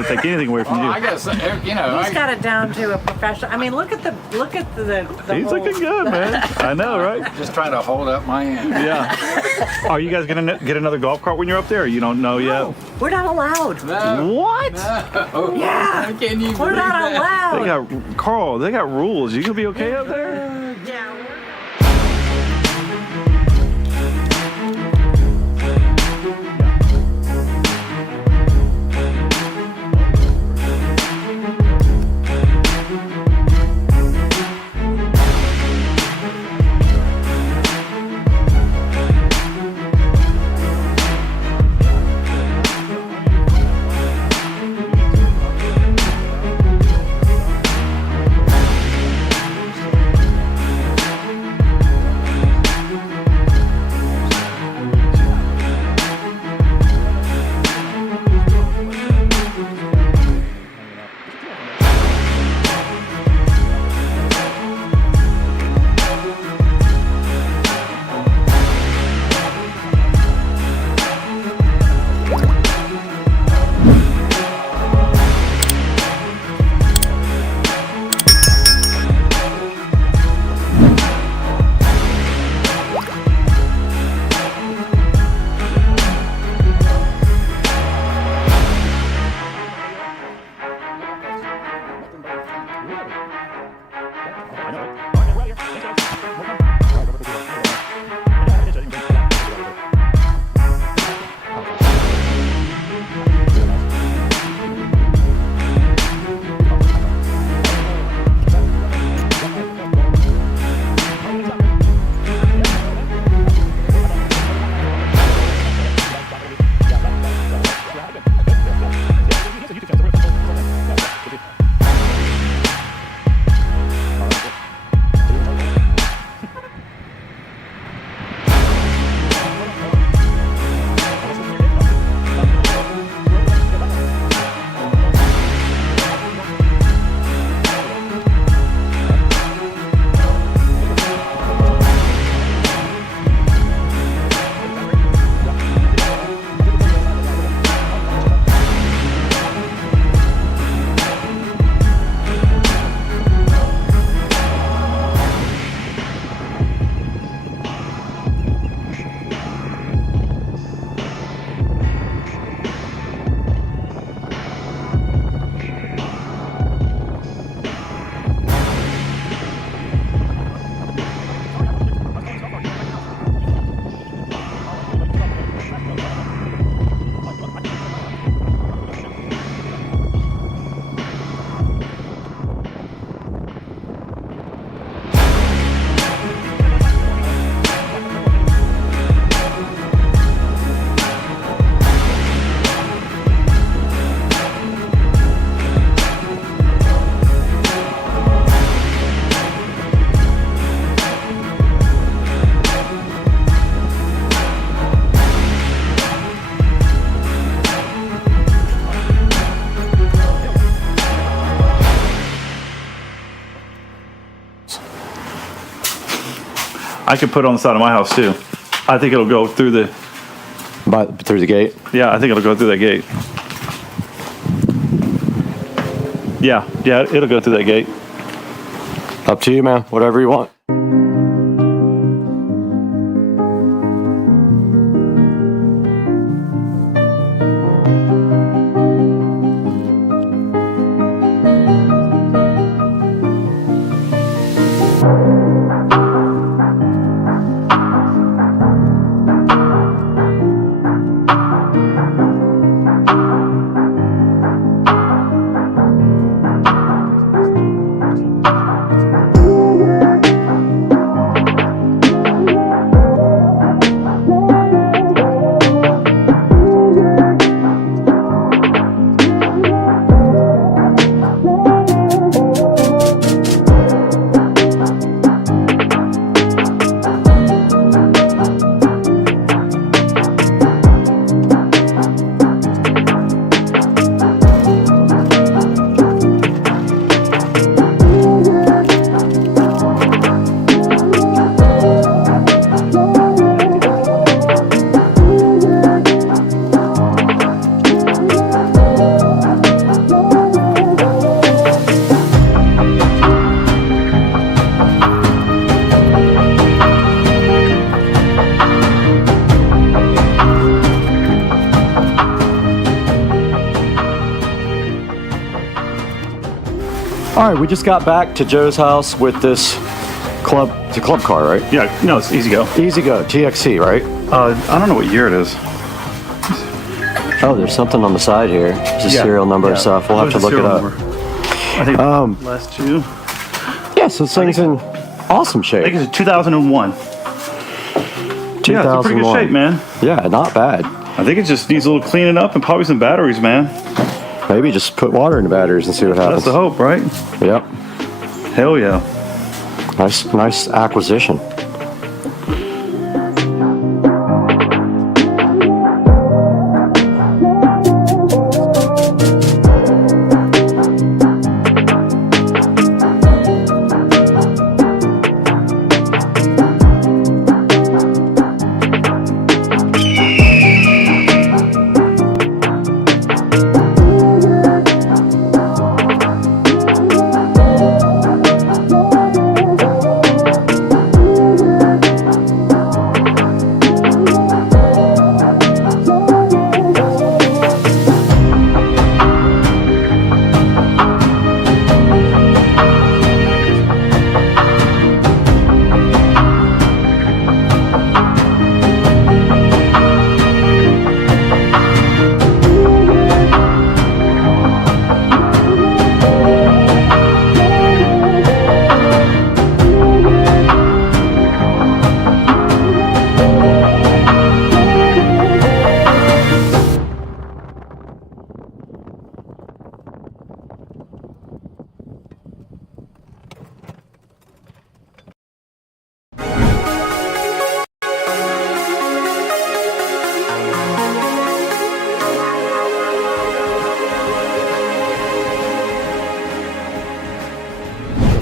Take anything away from you. I guess, you know. He's got it down to a professional. I mean, look at the He's whole, looking good, man. I know, right? Just trying to hold up my end. Yeah. Are you guys gonna get another golf cart when you're up there? Or you don't know yet? We're not allowed. No. What? No. Yeah. Can you We're not allowed. They got Carl. They got rules. You gonna be okay up there? Yeah. I could put it on the side of my house too. I think it'll go through the. Through the gate? Yeah, I think it'll go through that gate. Yeah, it'll go through that gate. Up to you, man. Whatever you want. All right, we just got back to Joe's house with this club. It's a club car, right? Yeah, no, it's Easy Go. Easy Go, TXC, right? I don't know what year it is. Oh, there's something on the side here. It's a serial number and stuff. We'll have to look it up. I think last two. Yeah, so this thing's in awesome shape. I think it's 2001. 2001. Yeah, it's in pretty good shape, man. Yeah, not bad. I think it just needs a little cleaning up and probably some batteries, man. Maybe just put water in the batteries and see what happens. That's the hope, right? Yep. Hell yeah. Nice acquisition.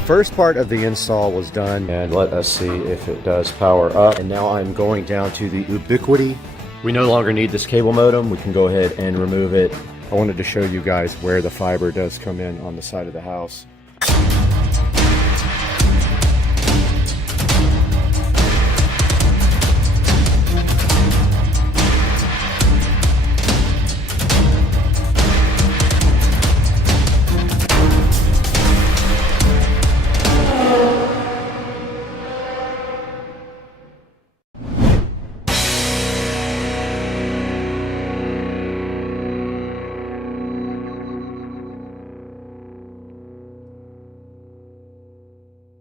First part of the install was done, and let us see if it does power up. And now I'm going down to the Ubiquiti. We no longer need this cable modem. We can go ahead and remove it. I wanted to show you guys where the fiber does come in on the side of the house.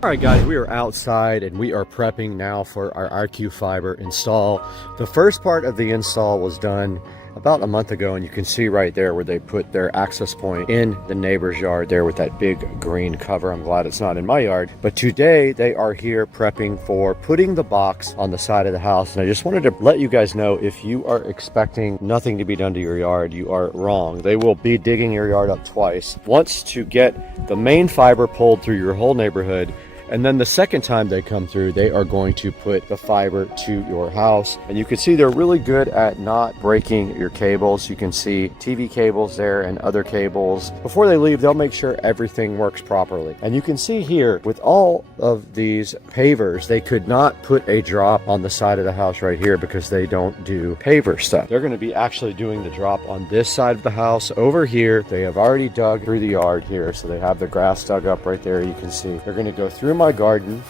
All right guys, we are outside and we are prepping now for our IQ Fiber install. The first part of the install was done about a month ago, and you can see right there where they put their access point in the neighbor's yard there with that big green cover. I'm glad it's not in my yard. But today they are here prepping for putting the box on the side of the house. And I just wanted to let you guys know, if you are expecting nothing to be done to your yard, you are wrong. They will be digging your yard up twice. Once to get the main fiber pulled through your whole neighborhood, And then the second time they come through, they are going to put the fiber to your house. And you can see they're really good at not breaking your cables. You can see TV cables there and other cables. Before they leave, they'll make sure everything works properly. And you can see here with all of these pavers, they could not put a drop on the side of the house right here because they don't do paver stuff. They're going to be actually doing the drop on this side of the house. Over here, they have already dug through the yard here. So they have the grass dug up right there. You can see they're going to go through my garden.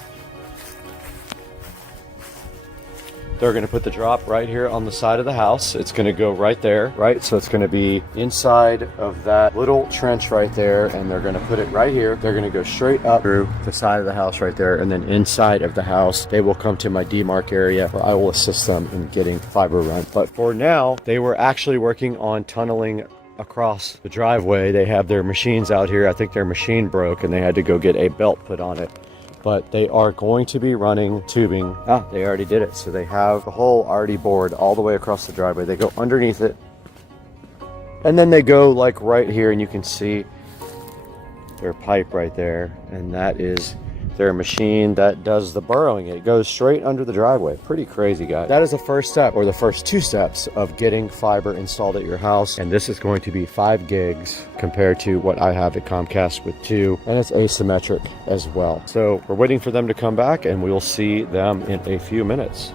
They're going to put the drop right here on the side of the house. It's going to go right there, right? So it's going to be inside of that little trench right there, and they're going to put it right here. They're going to go straight up through the side of the house right there, and then inside of the house, they will come to my demarc area where I will assist them in getting fiber run. But for now, they were actually working on tunneling across the driveway. They have their machines out here. I think their machine broke, and they had to go get a belt put on it. But they are going to be running tubing. They already did it. So they have the hole already bored all the way across the driveway. They go underneath it. And then they go like right here, and you can see their pipe right there. And that is their machine that does the burrowing. It goes straight under the driveway. Pretty crazy, guys. That is the first step, or the first two steps of getting fiber installed at your house. And this is going to be 5 gigs compared to what I have at Comcast with 2, and it's asymmetric as well. So we're waiting for them to come back, and we'll see them in a few minutes.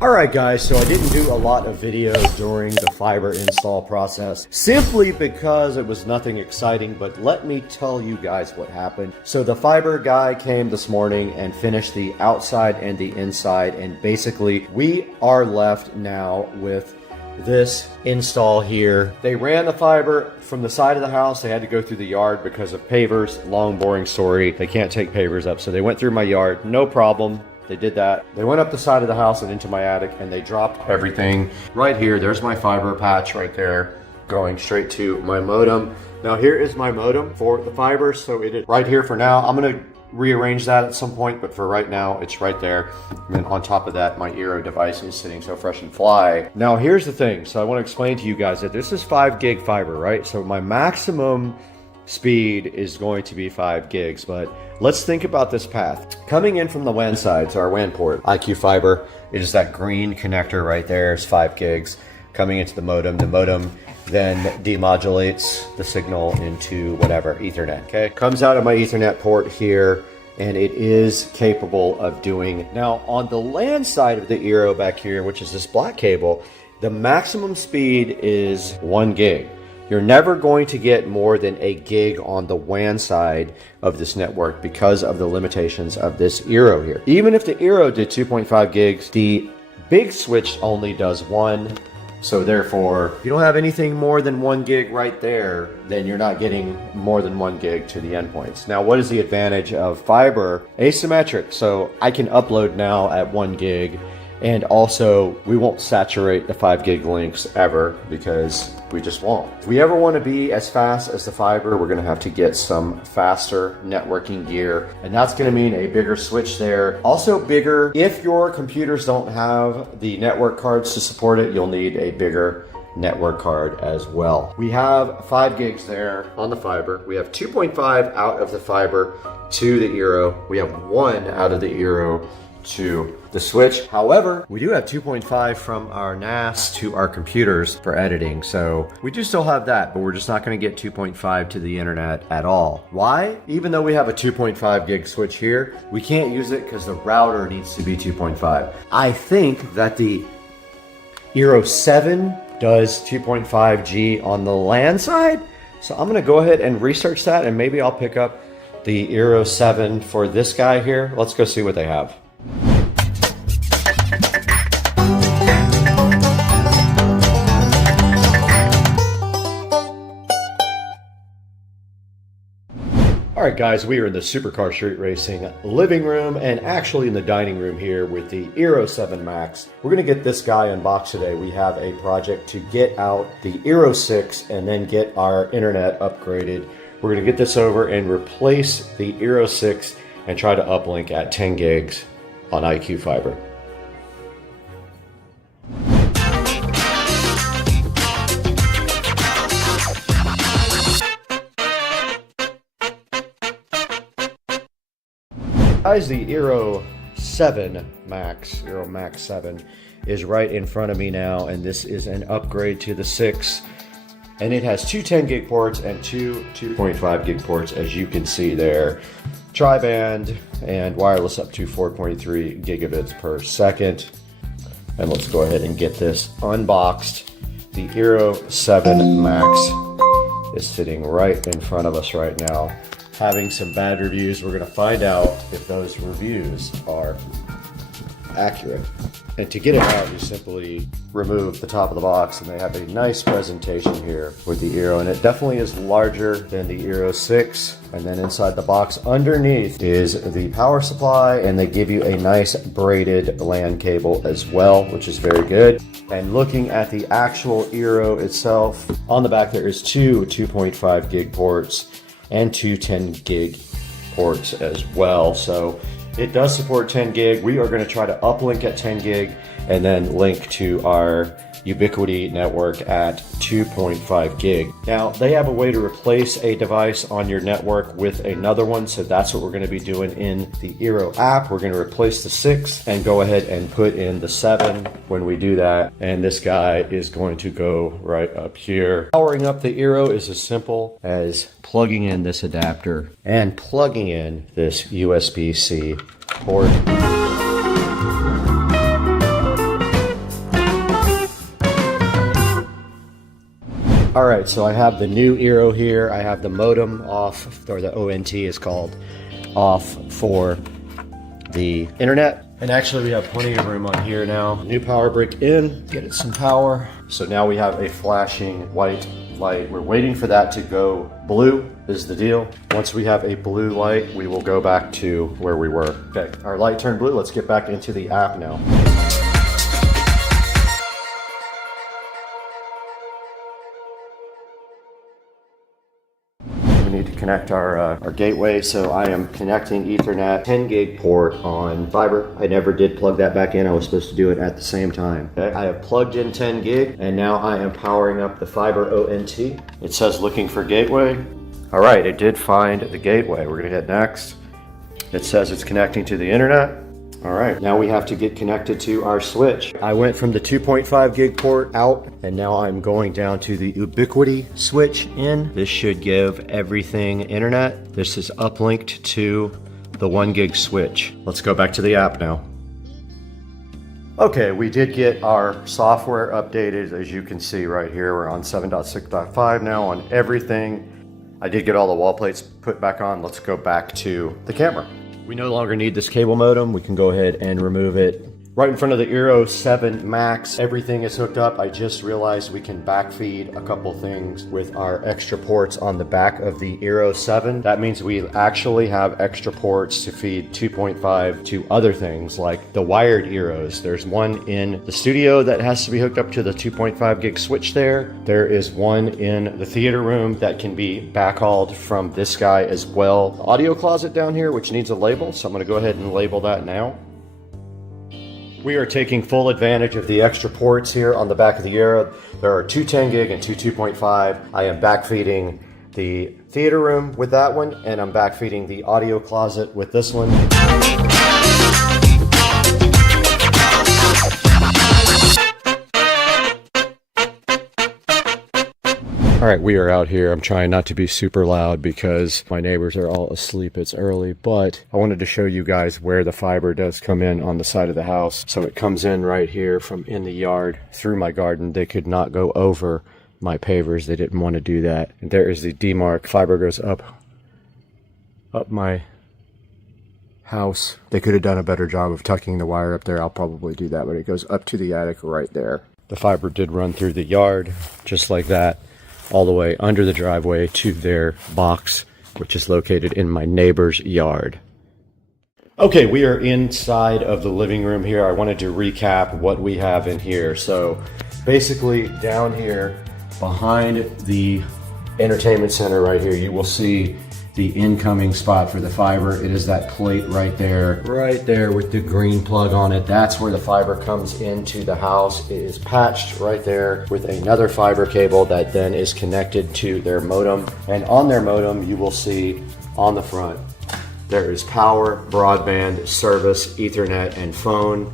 Alright guys, so I didn't do a lot of videos during the fiber install process simply because it was nothing exciting, but let me tell you guys what happened. So the fiber guy came this morning and finished the outside and the inside, and basically we are left now with this install here. They ran the fiber from the side of the house. They had to go through the yard because of pavers. Long boring story. They can't take pavers up, so they went through my yard, no problem. They did that. They went up the side of the house and into my attic, and they dropped everything right here. There's my fiber patch right there going straight to my modem. Now here is my modem for the fiber, so it is right here for now. I'm going to rearrange that at some point, but for right now it's right there. And then on top of that, my Eero device is sitting so fresh and fly. Now here's the thing. So I want to explain to you guys that this is 5 gig fiber, right? So my maximum speed is going to be 5 gigs, but let's think about this path. Coming in from the WAN side, so our WAN port, IQ fiber, it is that green connector right there, is 5 gigs. Coming into the modem then demodulates the signal into whatever, Ethernet, okay? Comes out of my Ethernet port here, and it is capable of doing. Now on the LAN side of the Eero back here, which is this black cable, the maximum speed is 1 gig. You're never going to get more than 1 gig on the WAN side of this network because of the limitations of this Eero here. Even if the Eero did 2.5 gigs, the big switch only does 1. So therefore, if you don't have anything more than 1 gig right there, then you're not getting more than 1 gig to the endpoints. Now, what is the advantage of fiber? Asymmetric. So I can upload now at 1 gig. And also, we won't saturate the 5 gig links ever because we just won't. If we ever want to be as fast as the fiber, we're going to have to get some faster networking gear. And that's going to mean a bigger switch there. Also bigger, if your computers don't have the network cards to support it, you'll need a bigger network card as well. We have 5 gigs there on the fiber. We have 2.5 out of the fiber to the Eero. We have 1 out of the Eero to the switch. However, we do have 2.5 from our NAS to our computers for editing. So we do still have that, but we're just not going to get 2.5 to the internet at all. Why? Even though we have a 2.5 gig switch here, we can't use it because the router needs to be 2.5. I think that the Eero 7 does 2.5G on the LAN side. So I'm going to go ahead and research that, and maybe I'll pick up the Eero 7 for this guy here. Let's go see what they have. Alright guys, we are in the Supercar Street Racing living room and actually in the dining room here with the Eero 7 Max. We're going to get this guy unboxed today. We have a project to get out the Eero 6 and then get our internet upgraded. We're going to get this over and replace the Eero 6 and try to uplink at 10 gigs on IQ Fiber. Guys, the Aero 7 Max, Aero Max 7 is right in front of me now, and this is an upgrade to the 6. And it has two 10 gig ports and two 2.5 gig ports, as you can see there. Tri-band and wireless up to 4.3 gigabits per second. And let's go ahead and get this unboxed. The Aero 7 Max is sitting right in front of us right now, having some bad reviews. We're gonna find out if those reviews are accurate. And to get it out, you simply remove the top of the box, and they have a nice presentation here with the Aero, and it definitely is larger than the Aero 6. And then inside the box underneath is the power supply, and they give you a nice braided LAN cable as well, which is very good. And looking at the actual Aero itself, on the back there is two 2.5 gig ports and two 10 gig ports as well. So it does support 10 gig. We are going to try to uplink at 10 gig and then link to our Ubiquiti network at 2.5 gig. Now, they have a way to replace a device on your network with another one, so that's what we're going to be doing in the Aero app. We're going to replace the 6 and go ahead and put in the 7 when we do that. And this guy is going to go right up here. Powering up the Aero is as simple as plugging in this adapter and plugging in this USB-C port. All right, so I have the new Aero here. I have the modem off, or the ONT is called, off for the internet. And actually we have plenty of room on here now. New power brick in, get it some power. So now we have a flashing white light. We're waiting for that to go blue is the deal. Once we have a blue light, we will go back to where we were. Okay, our light turned blue. Let's get back into the app now. Need to connect our gateway, so I am connecting Ethernet 10 gig port on fiber. I never did plug that back in. I was supposed to do it at the same time. Okay, I have plugged in 10 gig and now I am powering up the fiber ONT. It says looking for gateway. All right, it did find the gateway. We're gonna hit next. It says it's connecting to the internet. All right, now we have to get connected to our switch. I went from the 2.5 gig port out, and now I'm going down to the Ubiquiti switch in. This should give everything internet. This is uplinked to the 1 gig switch. Let's go back to the app now. Okay, we did get our software updated. As you can see right here, we're on 7.6.5 now on everything. I did get all the wall plates put back on. Let's go back to the camera. We no longer need this cable modem. We can go ahead and remove it. Right in front of the Aero 7 Max, everything is hooked up. I just realized we can backfeed a couple things with our extra ports on the back of the Aero 7. That means we actually have extra ports to feed 2.5 to other things like the wired Aeros. There's one in the studio that has to be hooked up to the 2.5 gig switch there. There is one in the theater room that can be backhauled from this guy as well. The audio closet down here, which needs a label, so I'm gonna go ahead and label that now. We are taking full advantage of the extra ports here on the back of the Aero. There are two 10 gig and two 2.5. I am backfeeding the theater room with that one, and I'm backfeeding the audio closet with this one. All right, we are out here. I'm trying not to be super loud because my neighbors are all asleep. It's early, but I wanted to show you guys where the fiber does come in on the side of the house. So it comes in right here from in the yard through my garden. They could not go over my pavers. They didn't want to do that. And there is the demarc. Fiber goes up my house. They could have done a better job of tucking the wire up there. I'll probably do that, but it goes up to the attic right there. The fiber did run through the yard just like that, all the way under the driveway to their box, which is located in my neighbor's yard. Okay, we are inside of the living room here. I wanted to recap what we have in here. So basically down here behind the entertainment center right here, you will see the incoming spot for the fiber. It is that plate right there with the green plug on it. That's where the fiber comes into the house. It is patched right there with another fiber cable that then is connected to their modem. And on their modem, you will see on the front, There is power, broadband, service, Ethernet, and phone.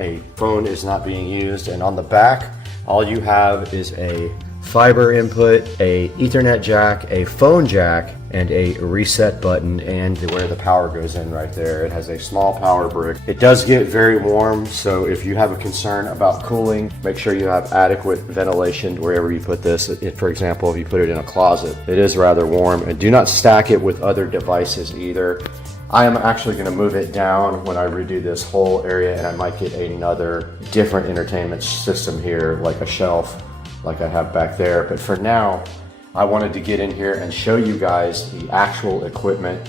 A phone is not being used. And on the back, all you have is a fiber input, a Ethernet jack, a phone jack, and a reset button, and where the power goes in right there. It has a small power brick. It does get very warm, so if you have a concern about cooling, make sure you have adequate ventilation wherever you put this. For example, if you put it in a closet, it is rather warm. And do not stack it with other devices either. I am actually going to move it down when I redo this whole area, and I might get another different entertainment system here, like a shelf like I have back there. But for now, I wanted to get in here and show you guys the actual equipment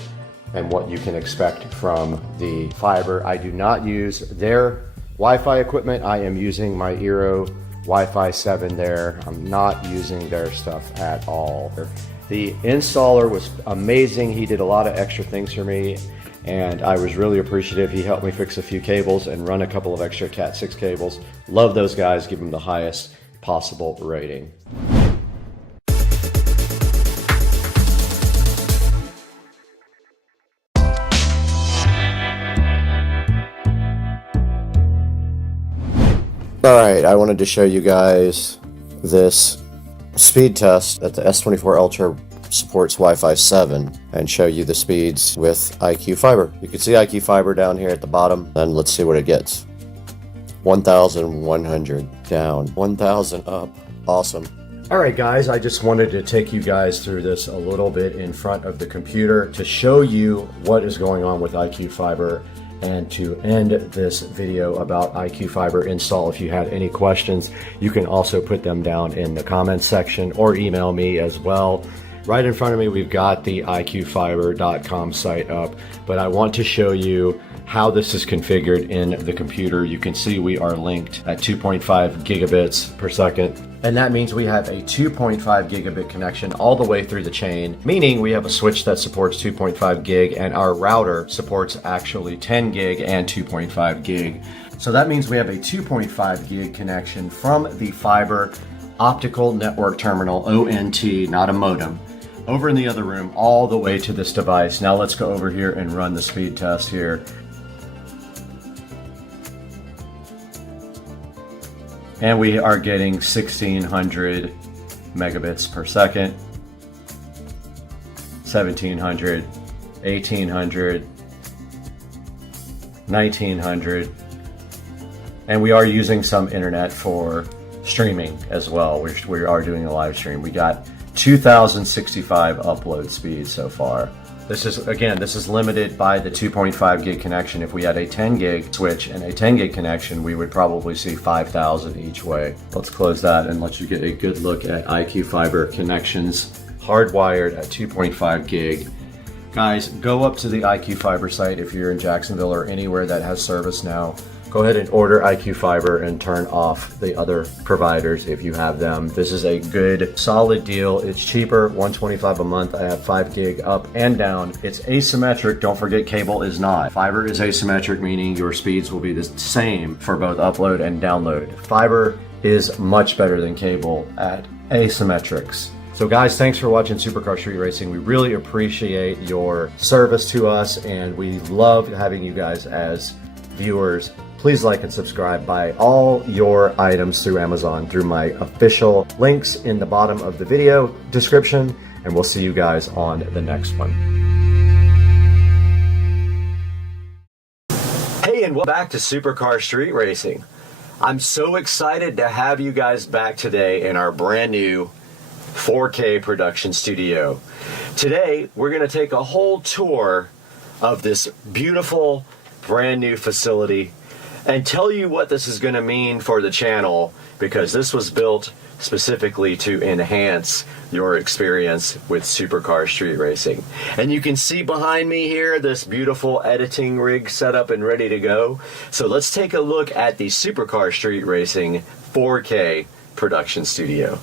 and what you can expect from the fiber. I do not use their Wi-Fi equipment. I am using my Eero Wi-Fi 7 there. I'm not using their stuff at all. The installer was amazing. He did a lot of extra things for me, and I was really appreciative. He helped me fix a few cables and run a couple of extra Cat 6 cables. Love those guys. Give them the highest possible rating. Alright, I wanted to show you guys this speed test that the S24 Ultra supports Wi-Fi 7 and show you the speeds with IQ Fiber. You can see IQ Fiber down here at the bottom, and let's see what it gets. 1,100 down, 1,000 up. Awesome. Alright guys, I just wanted to take you guys through this a little bit in front of the computer to show you what is going on with IQ Fiber, and to end this video about IQ Fiber install. If you had any questions, you can also put them down in the comments section or email me as well. Right in front of me, we've got the iqfiber.com site up, but I want to show you how this is configured in the computer. You can see we are linked at 2.5 gigabits per second. And that means we have a 2.5 gigabit connection all the way through the chain, meaning we have a switch that supports 2.5 gig, and our router supports actually 10 gig and 2.5 gig. So that means we have a 2.5 gig connection from the fiber optical network terminal, ONT, not a modem, over in the other room all the way to this device. Now let's go over here and run the speed test here. And we are getting 1,600 megabits per second, 1,700, 1,800, 1,900, and we are using some internet for streaming as well. We are doing a live stream. We got 2,065 upload speed so far. This is limited by the 2.5 gig connection. If we had a 10 gig switch and a 10 gig connection, we would probably see 5,000 each way. Let's close that and let you get a good look at IQ Fiber connections, hardwired at 2.5 gig. Guys, go up to the IQ Fiber site if you're in Jacksonville or anywhere that has service now. Go ahead and order IQ Fiber and turn off the other providers if you have them. This is a good, solid deal. It's cheaper, $125 a month. I have 5 gig up and down. It's asymmetric. Don't forget, cable is not. Fiber is asymmetric, meaning your speeds will be the same for both upload and download. Fiber is much better than cable at asymmetrics. So guys, thanks for watching Supercar Street Racing. We really appreciate your service to us, and we love having you guys as viewers. Please like and subscribe. Buy all your items through Amazon through my official links in the bottom of the video description, and we'll see you guys on the next one. Hey, and welcome back to Supercar Street Racing. I'm so excited to have you guys back today in our brand new 4K production studio. Today, we're going to take a whole tour of this beautiful brand new facility and tell you what this is going to mean for the channel, because this was built specifically to enhance your experience with Supercar Street Racing. And you can see behind me here this beautiful editing rig set up and ready to go. So let's take a look at the Supercar Street Racing 4K production studio.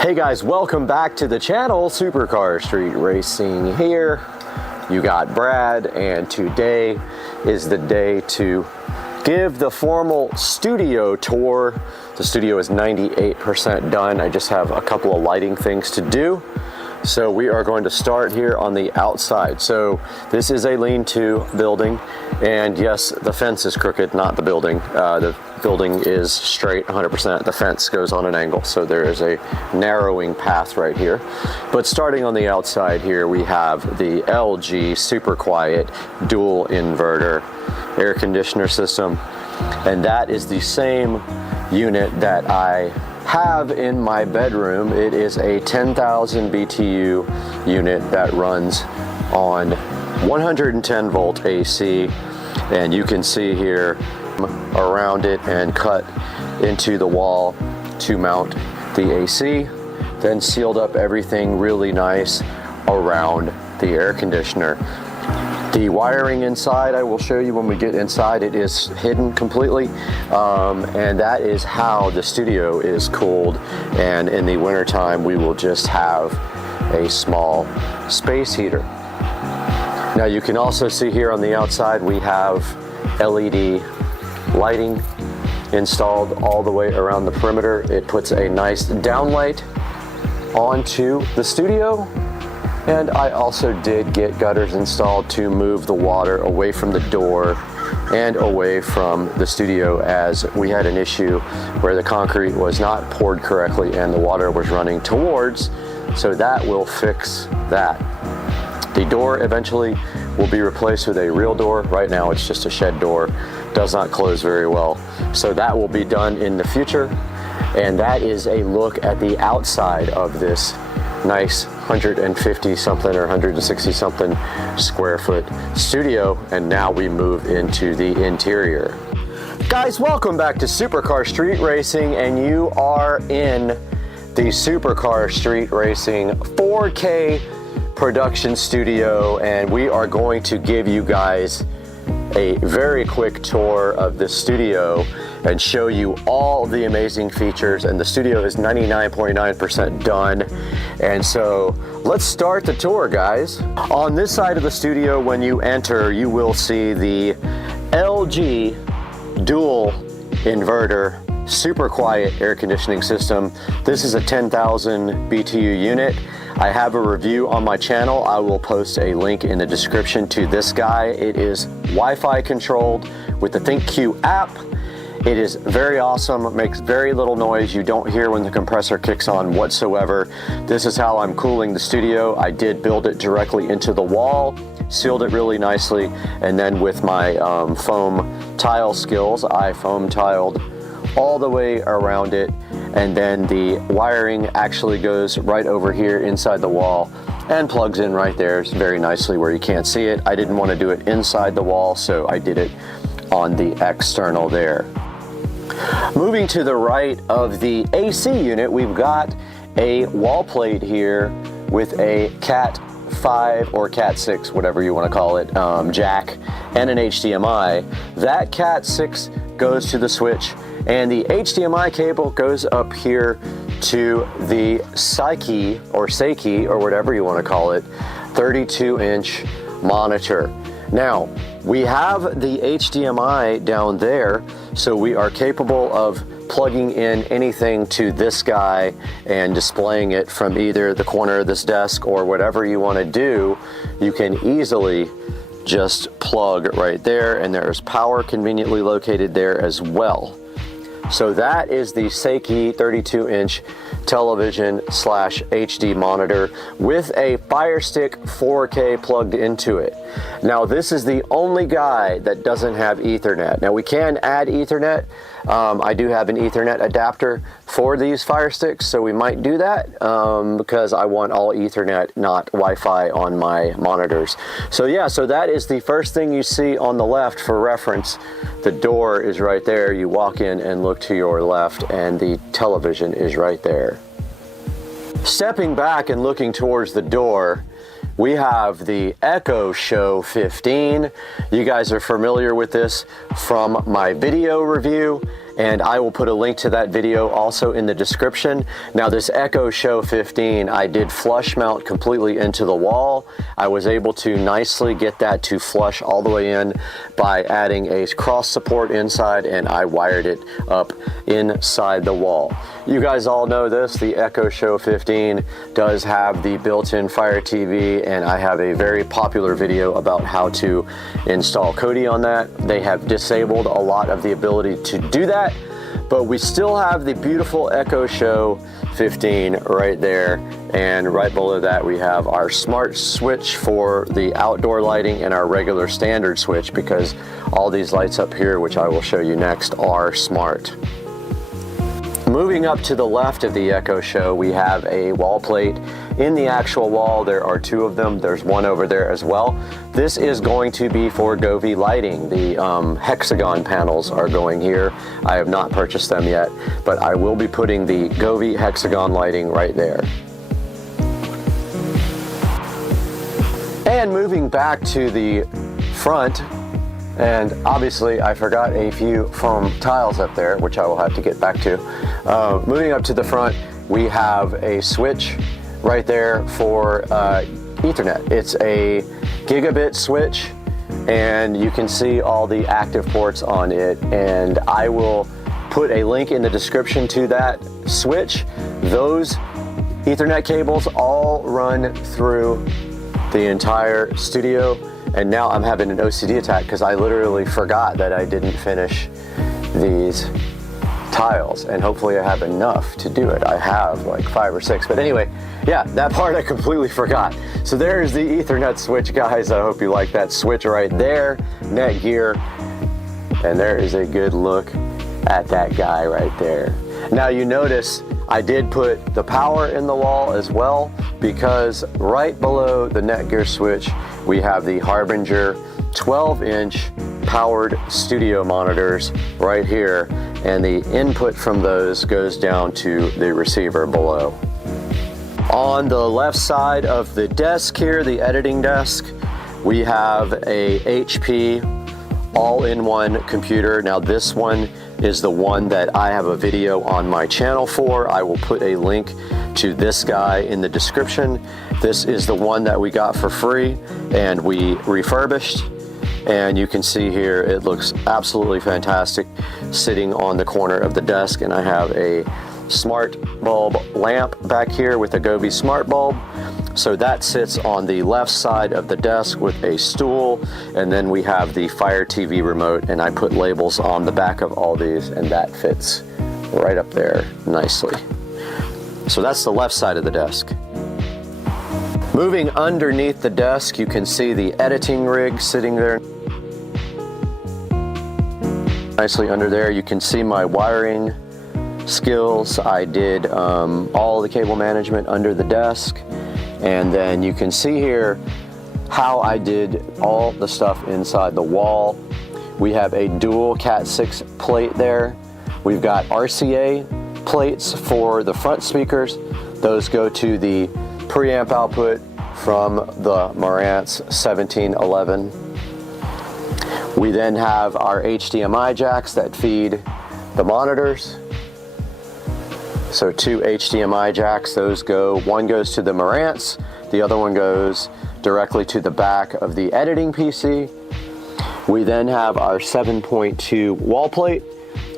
Hey guys, welcome back to the channel. Supercar Street Racing here. You got Brad, and today is the day to give the formal studio tour. The studio is 98% done. I just have a couple of lighting things to do. So we are going to start here on the outside. So this is a lean-to building, and yes, the fence is crooked, not the building. The building is straight 100%. The fence goes on an angle, so there is a narrowing path right here. But starting on the outside here, we have the LG super quiet dual inverter air conditioner system, and that is the same unit that I have in my bedroom. It is a 10,000 BTU unit that runs on 110 volt AC, and you can see here around it and cut into the wall to mount the AC, then sealed up everything really nice around the air conditioner. The wiring inside, I will show you when we get inside. It is hidden completely, and that is how the studio is cooled. And in the wintertime, we will just have a small space heater. Now you can also see here on the outside, we have LED lighting installed all the way around the perimeter. It puts a nice downlight onto the studio. And I also did get gutters installed to move the water away from the door and away from the studio, as we had an issue where the concrete was not poured correctly and the water was running towards, so that will fix that. The door eventually will be replaced with a real door. Right now it's just a shed door, does not close very well, so that will be done in the future. And that is a look at the outside of this nice 150 something or 160 something square foot studio. And now we move into the interior. Guys, welcome back to Supercar Street Racing, and you are in the Supercar Street Racing 4K production studio, and we are going to give you guys a very quick tour of the studio and show you all the amazing features. And the studio is 99.9% done. And so let's start the tour, guys. On this side of the studio, when you enter, you will see the LG dual inverter super quiet air conditioning system. This is a 10,000 BTU unit. I have a review on my channel. I will post a link in the description to this guy. It is Wi-Fi controlled with the ThinkQ app. It is very awesome. It makes very little noise. You don't hear when the compressor kicks on whatsoever. This is how I'm cooling the studio. I did build it directly into the wall, sealed it really nicely, and then with my foam tile skills, I foam tiled all the way around it. And then the wiring actually goes right over here inside the wall and plugs in right there very nicely where you can't see it. I didn't want to do it inside the wall, so I did it on the external there. Moving to the right of the AC unit, we've got a wall plate here with a Cat 5 or Cat 6, whatever you want to call it, jack and an HDMI. That Cat 6 goes to the switch, and the HDMI cable goes up here to the Seiki or whatever you want to call it, 32-inch monitor. Now, we have the HDMI down there, so we are capable of plugging in anything to this guy and displaying it from either the corner of this desk or whatever you want to do. You can easily just plug right there, and there's power conveniently located there as well. So that is the Seiki 32-inch television / HD monitor with a Fire Stick 4K plugged into it. Now this is the only guy that doesn't have Ethernet. Now we can add Ethernet. I do have an Ethernet adapter for these Fire Sticks, so we might do that because I want all Ethernet, not Wi-Fi on my monitors. So yeah, so that is the first thing you see on the left. For reference, the door is right there. You walk in and look to your left, and the television is right there. Stepping back and looking towards the door, we have the Echo Show 15. You guys are familiar with this from my video review, and I will put a link to that video also in the description. Now this Echo Show 15, I did flush mount completely into the wall. I was able to nicely get that to flush all the way in by adding a cross support inside, and I wired it up inside the wall. You guys all know this, the Echo Show 15 does have the built-in Fire TV, and I have a very popular video about how to install Kodi on that. They have disabled a lot of the ability to do that, but we still have the beautiful Echo Show 15 right there, and right below that we have our smart switch for the outdoor lighting and our regular standard switch, because all these lights up here, which I will show you next, are smart. Moving up to the left of the Echo Show, we have a wall plate. In the actual wall, there are two of them. There's one over there as well. This is going to be for Govee lighting. The hexagon panels are going here. I have not purchased them yet, but I will be putting the Govee hexagon lighting right there. And moving back to the front, and obviously I forgot a few foam tiles up there, which I will have to get back to. Moving up to the front, we have a switch right there for Ethernet. It's a gigabit switch, and you can see all the active ports on it, and I will put a link in the description to that switch. Those Ethernet cables all run through the entire studio, and now I'm having an OCD attack because I literally forgot that I didn't finish these tiles, and hopefully I have enough to do it. I have like 5 or 6, but anyway, yeah, that part I completely forgot. So there's the Ethernet switch, guys. I hope you like that switch right there, Netgear, and there is a good look at that guy right there. Now you notice I did put the power in the wall as well, because right below the Netgear switch we have the Harbinger 12-inch powered studio monitors right here, and the input from those goes down to the receiver below. On the left side of the desk here, the editing desk, we have a HP all-in-one computer. Now this one is the one that I have a video on my channel for. I will put a link to this guy in the description. This is the one that we got for free and we refurbished, and you can see here it looks absolutely fantastic sitting on the corner of the desk. And I have a smart bulb lamp back here with a Govee smart bulb. So that sits on the left side of the desk with a stool, and then we have the Fire TV remote, and I put labels on the back of all these, and that fits right up there nicely. So that's the left side of the desk. Moving underneath the desk, you can see the editing rig sitting there nicely under there. You can see my wiring skills. I did all the cable management under the desk. And then you can see here how I did all the stuff inside the wall. We have a dual Cat 6 plate there. We've got RCA plates for the front speakers. Those go to the preamp output from the Marantz 1711. We then have our HDMI jacks that feed the monitors. So 2 HDMI jacks, those go, one goes to the Marantz, the other one goes directly to the back of the editing PC. We then have our 7.2 wall plate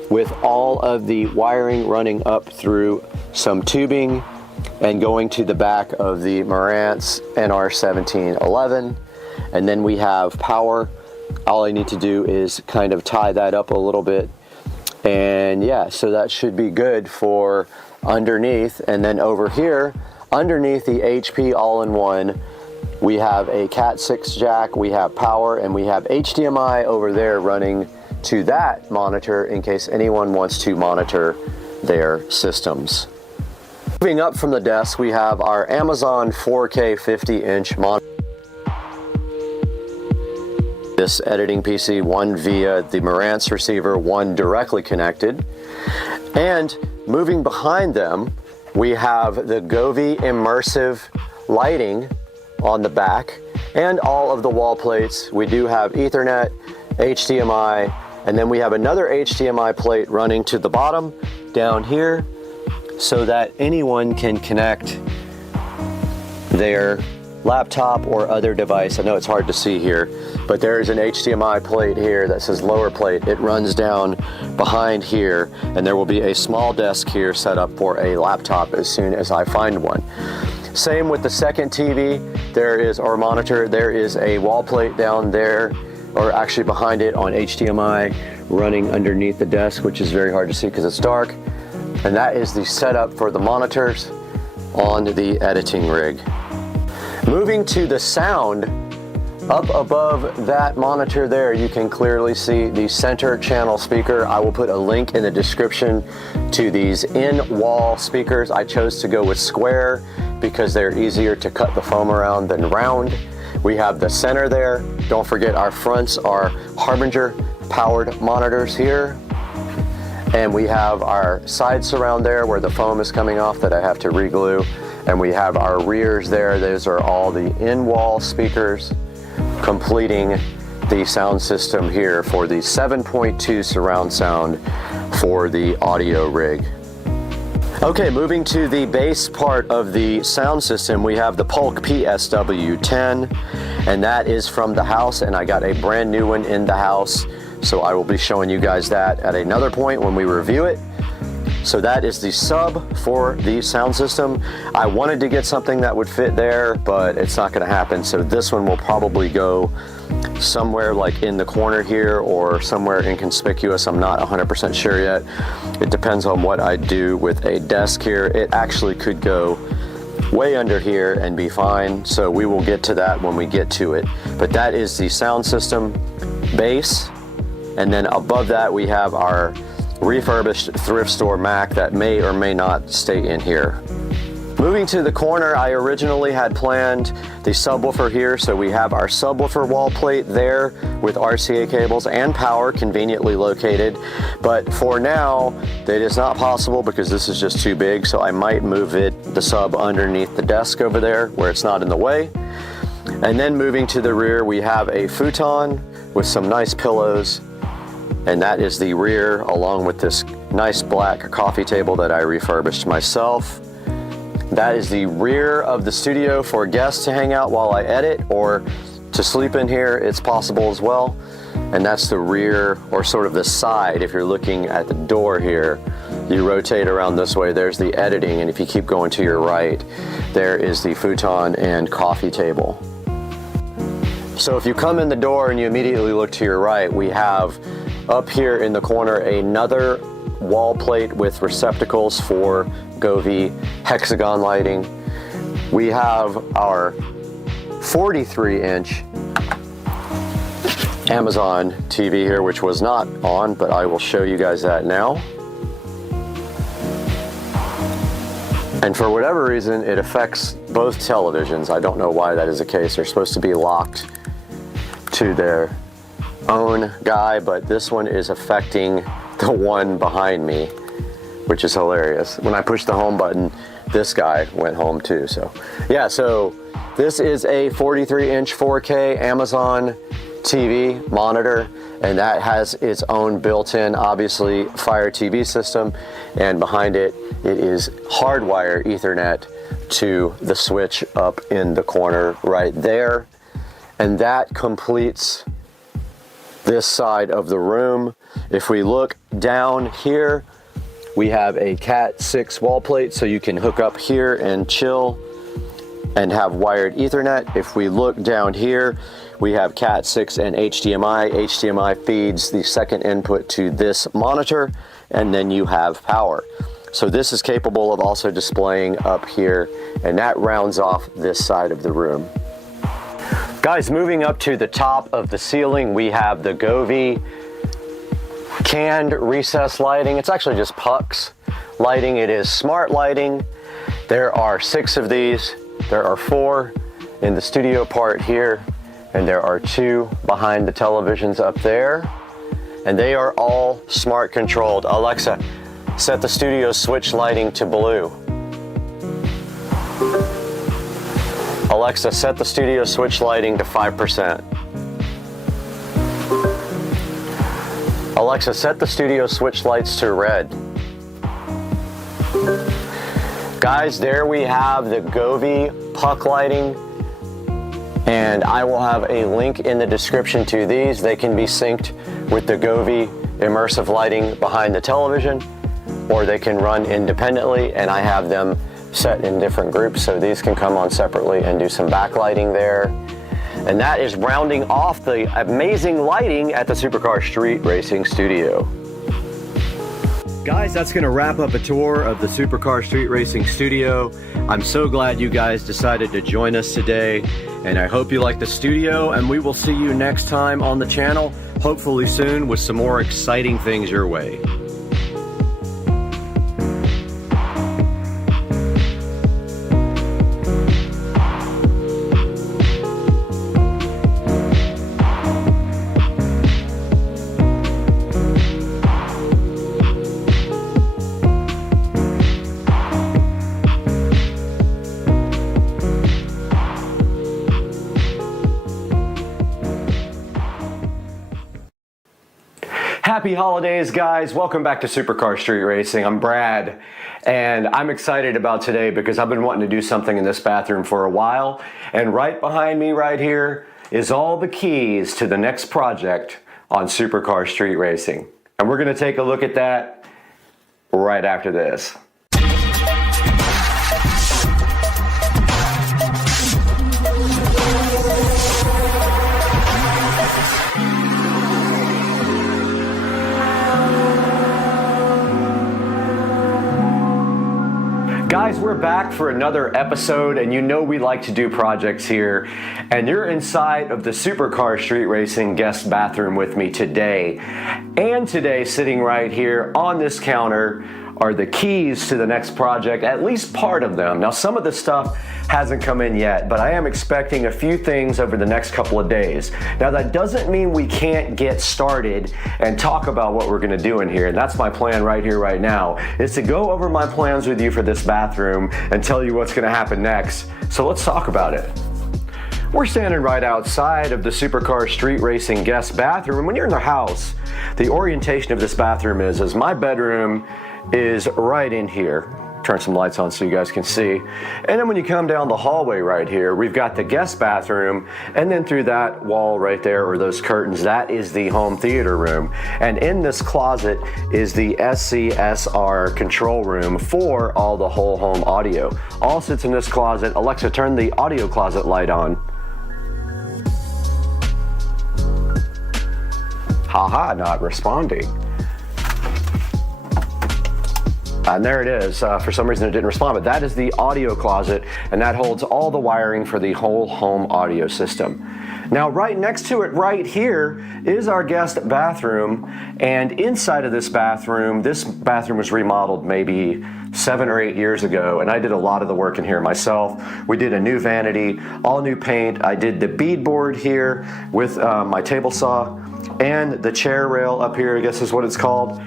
with all of the wiring running up through some tubing and going to the back of the Marantz NR1711. And then we have power. All I need to do is kind of tie that up a little bit. And yeah, so that should be good for underneath. And then over here, underneath the HP all-in-one, we have a Cat 6 jack, we have power, and we have HDMI over there running to that monitor in case anyone wants to monitor their systems. Moving up from the desk, we have our Amazon 4K 50-inch monitor. This editing PC, one via the Marantz receiver, one directly connected. And moving behind them, we have the Govee immersive lighting on the back and all of the wall plates. We do have Ethernet, HDMI, And then we have another HDMI plate running to the bottom down here so that anyone can connect their laptop or other device. I know it's hard to see here, but there is an HDMI plate here that says lower plate. It runs down behind here, and there will be a small desk here set up for a laptop as soon as I find one. Same with the second TV, or monitor, there is a wall plate down there, or actually behind it on HDMI running underneath the desk, which is very hard to see because it's dark. And that is the setup for the monitors on the editing rig. Moving to the sound, up above that monitor there, you can clearly see the center channel speaker. I will put a link in the description to these in-wall speakers. I chose to go with square because they're easier to cut the foam around than round. We have the center there. Don't forget our fronts are Harbinger powered monitors here. And we have our side surround there where the foam is coming off that I have to re-glue. And we have our rears there. Those are all the in-wall speakers completing the sound system here for the 7.2 surround sound for the audio rig. Okay, moving to the bass part of the sound system, we have the Polk PSW10, and that is from the house, and I got a brand new one in the house, so I will be showing you guys that at another point when we review it. So that is the sub for the sound system. I wanted to get something that would fit there, but it's not gonna happen, so this one will probably go somewhere like in the corner here or somewhere inconspicuous. I'm not 100% sure yet. It depends on what I do with a desk here. It actually could go way under here and be fine, so we will get to that when we get to it. But that is the sound system bass, and then above that we have our refurbished thrift store Mac that may or may not stay in here. Moving to the corner, I originally had planned the subwoofer here, so we have our subwoofer wall plate there with RCA cables and power conveniently located. But for now, that is not possible because this is just too big, so I might move the sub underneath the desk over there where it's not in the way. And then moving to the rear, we have a futon with some nice pillows, and that is the rear along with this nice black coffee table that I refurbished myself. That is the rear of the studio for guests to hang out while I edit, or to sleep in here, it's possible as well. And that's the rear, or sort of the side. If you're looking at the door here, you rotate around this way, there's the editing, and if you keep going to your right, there is the futon and coffee table. So if you come in the door and you immediately look to your right, we have up here in the corner another wall plate with receptacles for Govee hexagon lighting. We have our 43-inch Amazon TV here, which was not on, but I will show you guys that now. And for whatever reason, it affects both televisions. I don't know why that is the case. They're supposed to be locked to their own guy, but this one is affecting the one behind me, which is hilarious. When I pushed the home button, this guy went home too. So yeah, so this is a 43-inch 4K Amazon TV monitor, and that has its own built-in, obviously, Fire TV system, and behind it, it is hardwire Ethernet to the switch up in the corner right there. And that completes this side of the room. If we look down here, we have a Cat 6 wall plate, so you can hook up here and chill and have wired Ethernet. If we look down here, we have Cat 6 and HDMI. HDMI feeds the second input to this monitor, and then you have power. So this is capable of also displaying up here, and that rounds off this side of the room. Guys, moving up to the top of the ceiling, we have the Govee canned recess lighting. It's actually just pucks lighting. It is smart lighting. There are 6 of these. There are 4 in the studio part here, and there are 2 behind the televisions up there. And they are all smart controlled. Alexa, set the studio switch lighting to blue. Alexa, set the studio switch lighting to 5%. Alexa, set the studio switch lights to red. Guys, there we have the Govee puck lighting, and I will have a link in the description to these. They can be synced with the Govee immersive lighting behind the television, or they can run independently, and I have them set in different groups, so these can come on separately and do some backlighting there. And that is rounding off the amazing lighting at the Supercar Street Racing Studio. Guys, that's going to wrap up a tour of the Supercar Street Racing Studio. I'm so glad you guys decided to join us today, and I hope you like the studio, and we will see you next time on the channel, hopefully soon with some more exciting things your way. Happy holidays, guys. Welcome back to Supercar Street Racing. I'm Brad, and I'm excited about today because I've been wanting to do something in this bathroom for a while, and right behind me right here is all the keys to the next project on Supercar Street Racing. And we're going to take a look at that right after this. Guys, we're back for another episode, and you know we like to do projects here, and you're inside of the Supercar Street Racing guest bathroom with me today. And today, sitting right here on this counter, are the keys to the next project, at least part of them. Now, some of the stuff hasn't come in yet, but I am expecting a few things over the next couple of days. Now, that doesn't mean we can't get started and talk about what we're gonna do in here, and that's my plan right here, right now, is to go over my plans with you for this bathroom and tell you what's gonna happen next. So let's talk about it. We're standing right outside of the Supercar Street Racing guest bathroom, and when you're in the house, the orientation of this bathroom is my bedroom is right in here. Turn some lights on so you guys can see. And then when you come down the hallway right here, we've got the guest bathroom, and then through that wall right there, or those curtains, that is the home theater room. And in this closet is the SCSR control room for all the whole home audio. All sits in this closet. Alexa, turn the audio closet light on. Haha, not responding. And there it is. For some reason it didn't respond, but that is the audio closet, and that holds all the wiring for the whole home audio system. Now, right next to it right here is our guest bathroom, and inside of this bathroom was remodeled maybe 7 or 8 years ago, and I did a lot of the work in here myself. We did a new vanity, all new paint. I did the beadboard here with my table saw, and the chair rail up here, I guess is what it's called.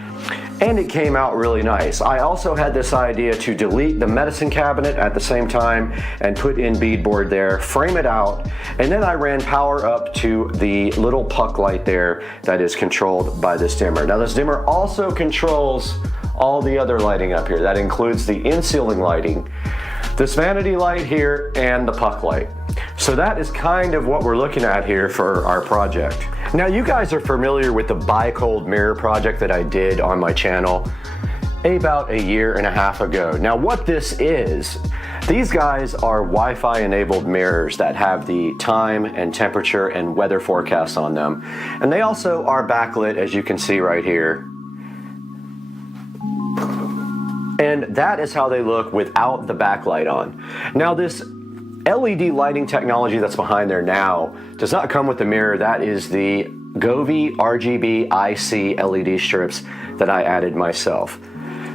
And it came out really nice. I also had this idea to delete the medicine cabinet at the same time and put in beadboard there, frame it out, and then I ran power up to the little puck light there that is controlled by this dimmer. Now, this dimmer also controls all the other lighting up here. That includes the in-ceiling lighting, this vanity light here, and the puck light. So that is kind of what we're looking at here for our project. Now, you guys are familiar with the bi-cold mirror project that I did on my channel about 1.5 years ago. Now, what this is, these guys are Wi-Fi enabled mirrors that have the time and temperature and weather forecasts on them. And they also are backlit, as you can see right here. And that is how they look without the backlight on. Now, this LED lighting technology that's behind there now does not come with the mirror. That is the Govee RGB IC LED strips that I added myself.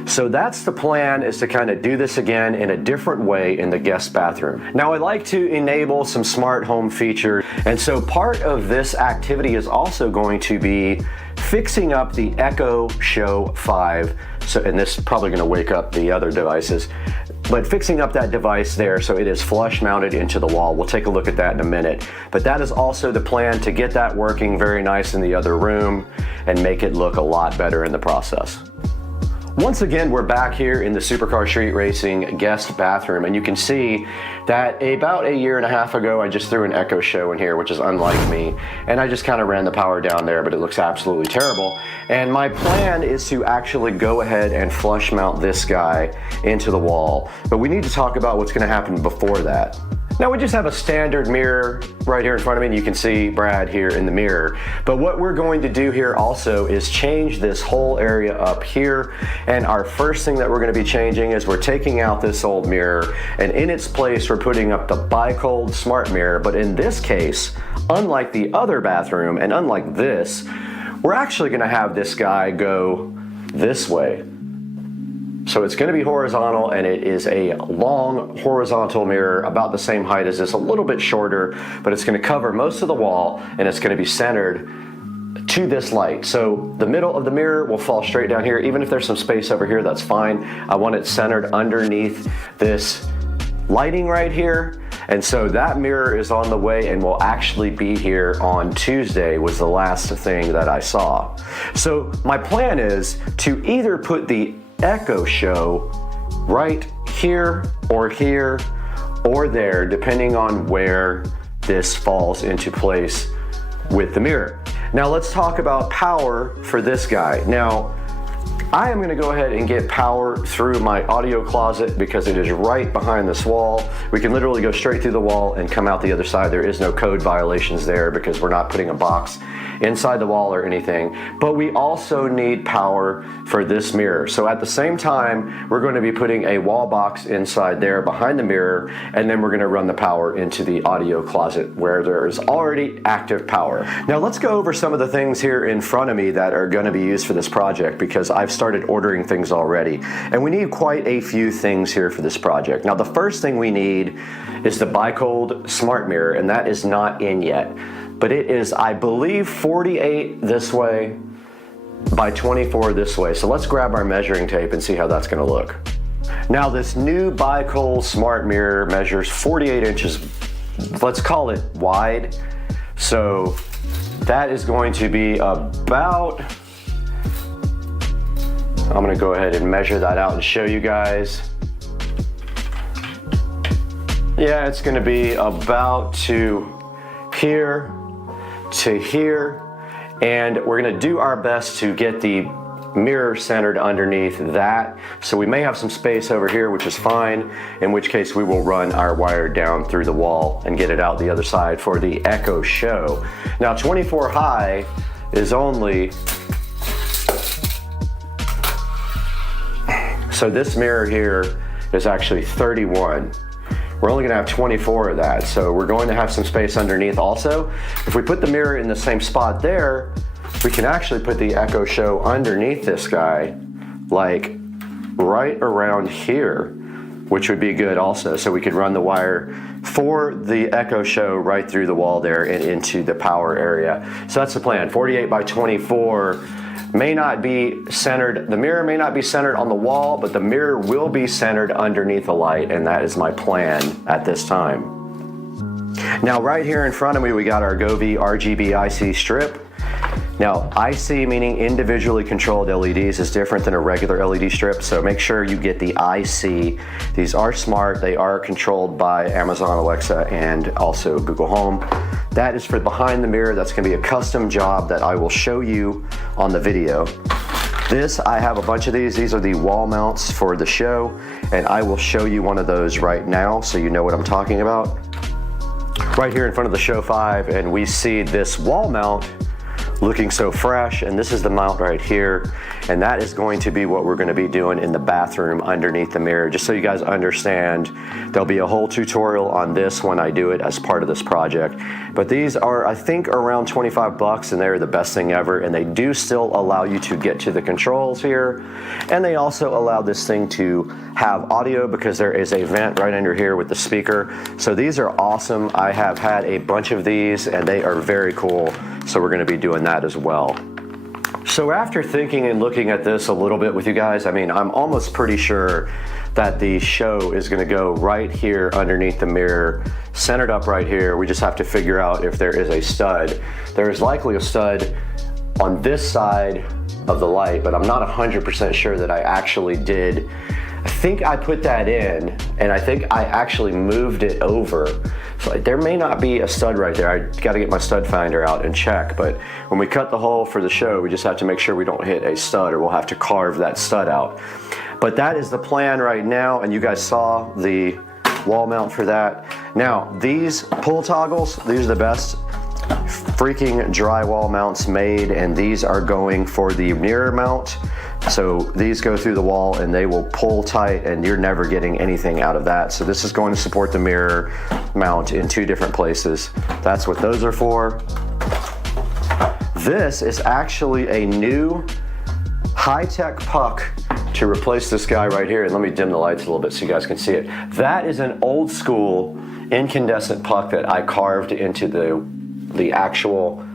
So that's the plan, is to kind of do this again in a different way in the guest bathroom. Now, I like to enable some smart home features, and so part of this activity is also going to be fixing up the Echo Show 5. So, and this is probably going to wake up the other devices. But fixing up that device there so it is flush mounted into the wall, we'll take a look at that in a minute. But that is also the plan, to get that working very nice in the other room and make it look a lot better in the process. Once again, we're back here in the Supercar Street Racing guest bathroom, and you can see that about a year and a half ago, I just threw an Echo Show in here, which is unlike me, and I just kind of ran the power down there, but it looks absolutely terrible. And my plan is to actually go ahead and flush mount this guy into the wall, but we need to talk about what's going to happen before that. Now we just have a standard mirror right here in front of me, and you can see Brad here in the mirror. But what we're going to do here also is change this whole area up here. And our first thing that we're going to be changing is we're taking out this old mirror, and in its place we're putting up the Bi-Cold Smart Mirror. But in this case, unlike the other bathroom and unlike this, we're actually going to have this guy go this way. So it's going to be horizontal, and it is a long horizontal mirror about the same height as this, a little bit shorter, but it's going to cover most of the wall, and it's going to be centered to this light. So the middle of the mirror will fall straight down here. Even if there's some space over here, that's fine. I want it centered underneath this lighting right here. And so that mirror is on the way and will actually be here on Tuesday, was the last thing that I saw. So my plan is to either put the Echo Show right here or there, depending on where this falls into place with the mirror. Now let's talk about power for this guy. Now, I am going to go ahead and get power through my audio closet because it is right behind this wall. We can literally go straight through the wall and come out the other side. There is no code violations there because we're not putting a box inside the wall or anything. But we also need power for this mirror. So at the same time, we're going to be putting a wall box inside there behind the mirror, and then we're going to run the power into the audio closet where there is already active power. Now let's go over some of the things here in front of me that are going to be used for this project, because I've started ordering things already. And we need quite a few things here for this project. Now the first thing we need is the Bi-Cold Smart Mirror, and that is not in yet. But it is, I believe, 48 this way by 24 this way. So let's grab our measuring tape and see how that's going to look. Now this new Bi-Cold Smart Mirror measures 48 inches, let's call it wide. So that is going to be about, I'm going to go ahead and measure that out and show you guys. Yeah, it's going to be about to here to here, and we're going to do our best to get the mirror centered underneath that. So we may have some space over here, which is fine, in which case we will run our wire down through the wall and get it out the other side for the Echo Show. Now 24 high is only, so this mirror here is actually 31. We're only gonna have 24 of that, so we're going to have some space underneath also. If we put the mirror in the same spot there, we can actually put the Echo Show underneath this guy, like right around here, which would be good also. So we could run the wire for the Echo Show right through the wall there and into the power area. So that's the plan, 48 by 24. May not be centered, the mirror may not be centered on the wall, but the mirror will be centered underneath the light, and that is my plan at this time. Now right here in front of me, we got our Govee RGB IC strip. Now IC, meaning individually controlled LEDs, is different than a regular LED strip, so make sure you get the IC. These are smart, they are controlled by Amazon Alexa and also Google Home. That is for behind the mirror. That's going to be a custom job that I will show you on the video. This, I have a bunch of these. These are the wall mounts for the show, and I will show you one of those right now so you know what I'm talking about. Right here in front of the Show 5, and we see this wall mount looking so fresh, and this is the mount right here, and that is going to be what we're going to be doing in the bathroom underneath the mirror. Just so you guys understand, there'll be a whole tutorial on this when I do it as part of this project. But these are, I think, around 25 bucks, and they're the best thing ever, and they do still allow you to get to the controls here, and they also allow this thing to have audio because there is a vent right under here with the speaker. So these are awesome. I have had a bunch of these, and they are very cool. So we're going to be doing that as well. So after thinking and looking at this a little bit with you guys, I mean, I'm almost pretty sure that the show is gonna go right here underneath the mirror, centered up right here. We just have to figure out if there is a stud. There is likely a stud on this side of the light, but I'm not 100% sure that I actually did. I think I put that in, and I think I actually moved it over. So there may not be a stud right there. I gotta get my stud finder out and check, but when we cut the hole for the show, we just have to make sure we don't hit a stud, or we'll have to carve that stud out. But that is the plan right now, and you guys saw the wall mount for that. Now, these pull toggles, these are the best freaking drywall mounts made, and these are going for the mirror mount. So these go through the wall and they will pull tight, and you're never getting anything out of that. So this is going to support the mirror mount in 2 different places. That's what those are for. This is actually a new high-tech puck to replace this guy right here. And let me dim the lights a little bit so you guys can see it. That is an old school incandescent puck that I carved into the actual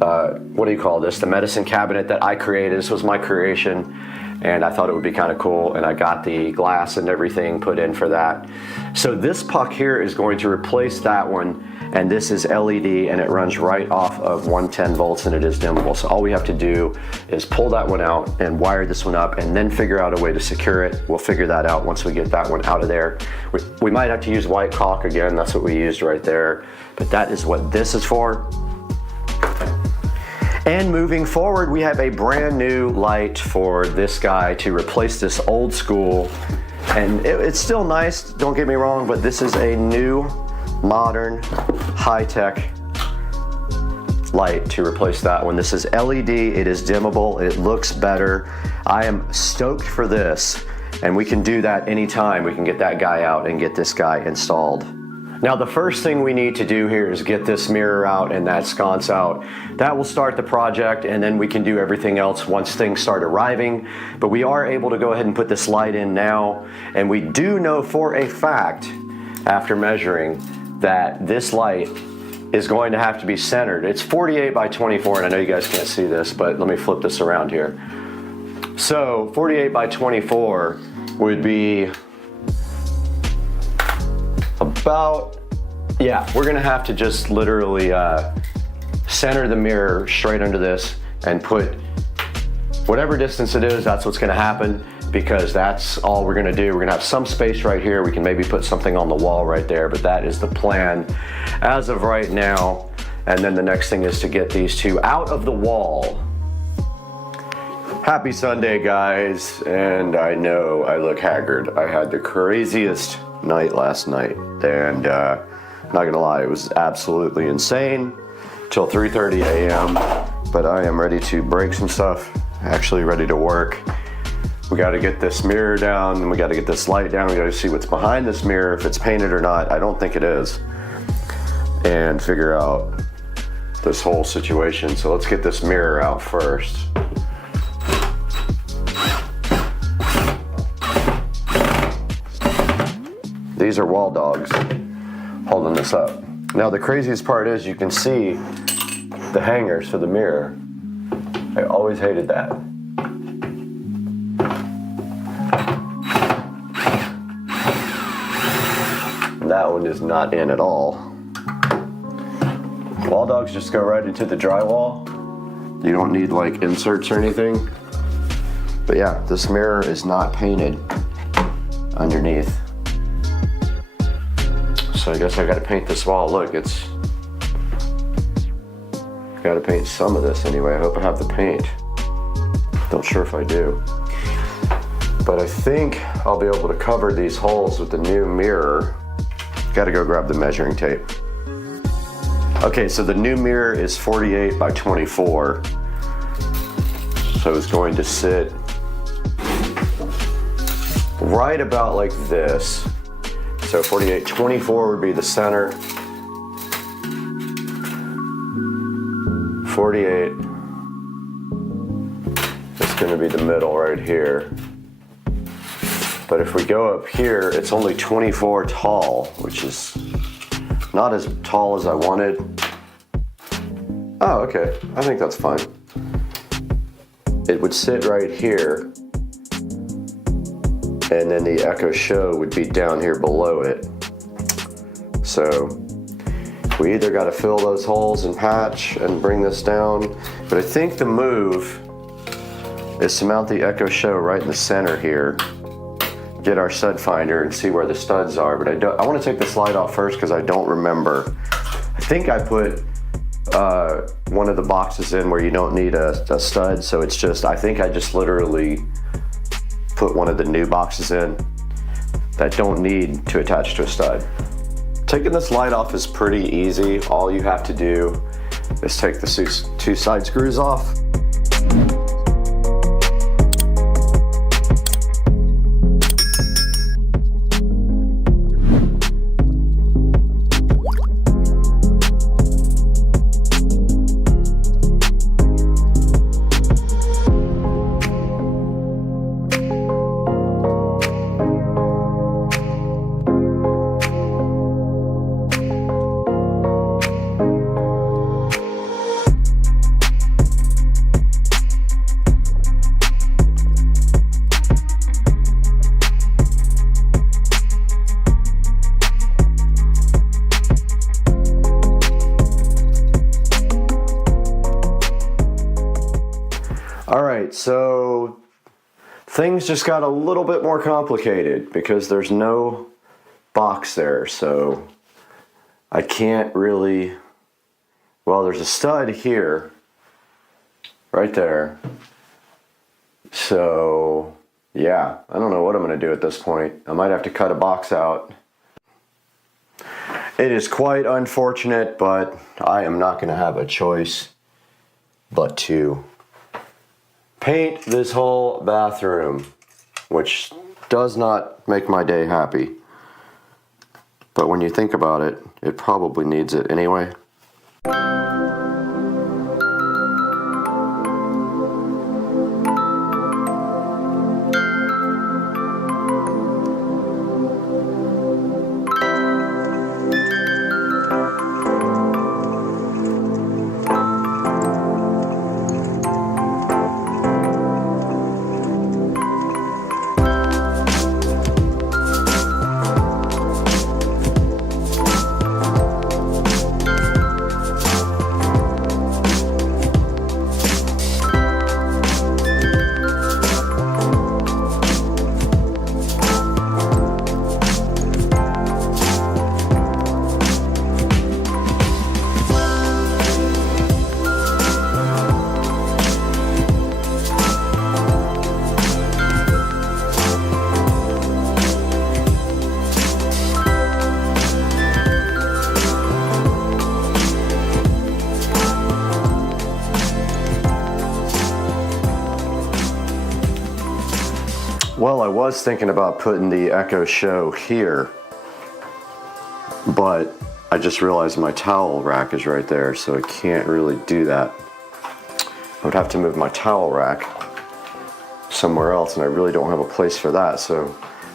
what do you call this? The medicine cabinet that I created. This was my creation, and I thought it would be kind of cool, and I got the glass and everything put in for that. So this puck here is going to replace that one, and this is LED, and it runs right off of 110 volts, and it is dimmable. So all we have to do is pull that one out and wire this one up, and then figure out a way to secure it. We'll figure that out once we get that one out of there. We might have to use white caulk again. That's what we used right there, but that is what this is for. And moving forward, we have a brand new light for this guy to replace this old school. And it's still nice, don't get me wrong, but this is a new, modern, high-tech light to replace that one. This is LED, it is dimmable, it looks better. I am stoked for this, and we can do that anytime. We can get that guy out and get this guy installed. Now the first thing we need to do here is get this mirror out and that sconce out. That will start the project, and then we can do everything else once things start arriving. But we are able to go ahead and put this light in now, and we do know for a fact, after measuring, that this light is going to have to be centered. It's 48 by 24, and I know you guys can't see this, but let me flip this around here. So 48 by 24 would be about, yeah, we're gonna have to just literally center the mirror straight under this and put whatever distance it is. That's what's gonna happen, because that's all we're gonna do. We're gonna have some space right here. We can maybe put something on the wall right there, but that is the plan as of right now. And then the next thing is to get these two out of the wall. Happy Sunday, guys, and I know I look haggard. I had the craziest night last night, and not gonna lie, it was absolutely insane till 3:30 a.m. But I am ready to break some stuff, actually ready to work. We got to get this mirror down, and we got to get this light down. We got to see what's behind this mirror, if it's painted or not. I don't think it is, and figure out this whole situation. So let's get this mirror out first. These are wall dogs holding this up. Now the craziest part is you can see the hangers for the mirror. I always hated that. That one is not in at all. Wall dogs just go right into the drywall. You don't need like inserts or anything. But yeah, this mirror is not painted underneath. So I guess I gotta paint this wall. Look, it's gotta paint some of this anyway. I hope I have the paint. Not sure if I do. But I think I'll be able to cover these holes with the new mirror. Gotta go grab the measuring tape. Okay, so the new mirror is 48 by 24. So it's going to sit right about like this. So 48, 24 would be the center. 48 is going to be the middle right here. But if we go up here, it's only 24 tall, which is not as tall as I wanted. Oh, okay. I think that's fine. it would sit right here, and then the Echo Show would be down here below it. So we either got to fill those holes and patch and bring this down, but I think the move is to mount the Echo Show right in the center here, get our stud finder and see where the studs are. But I want to take the slide off first because I don't remember. I think I put one of the boxes in where you don't need a stud, so it's just, I think I just literally put one of the new boxes in that don't need to attach to a stud. Taking this light off is pretty easy. All you have to do is take the two side screws off. So things just got a little bit more complicated because there's no box there, so I can't really, well, there's a stud here, right there. So yeah, I don't know what I'm gonna do at this point. I might have to cut a box out. It is quite unfortunate, but I am not gonna have a choice but to paint this whole bathroom, which does not make my day happy. But when you think about it, it probably needs it anyway. Well, I was thinking about putting the Echo Show here, but I just realized my towel rack is right there, so I can't really do that. I would have to move my towel rack somewhere else, and I really don't have a place for that, so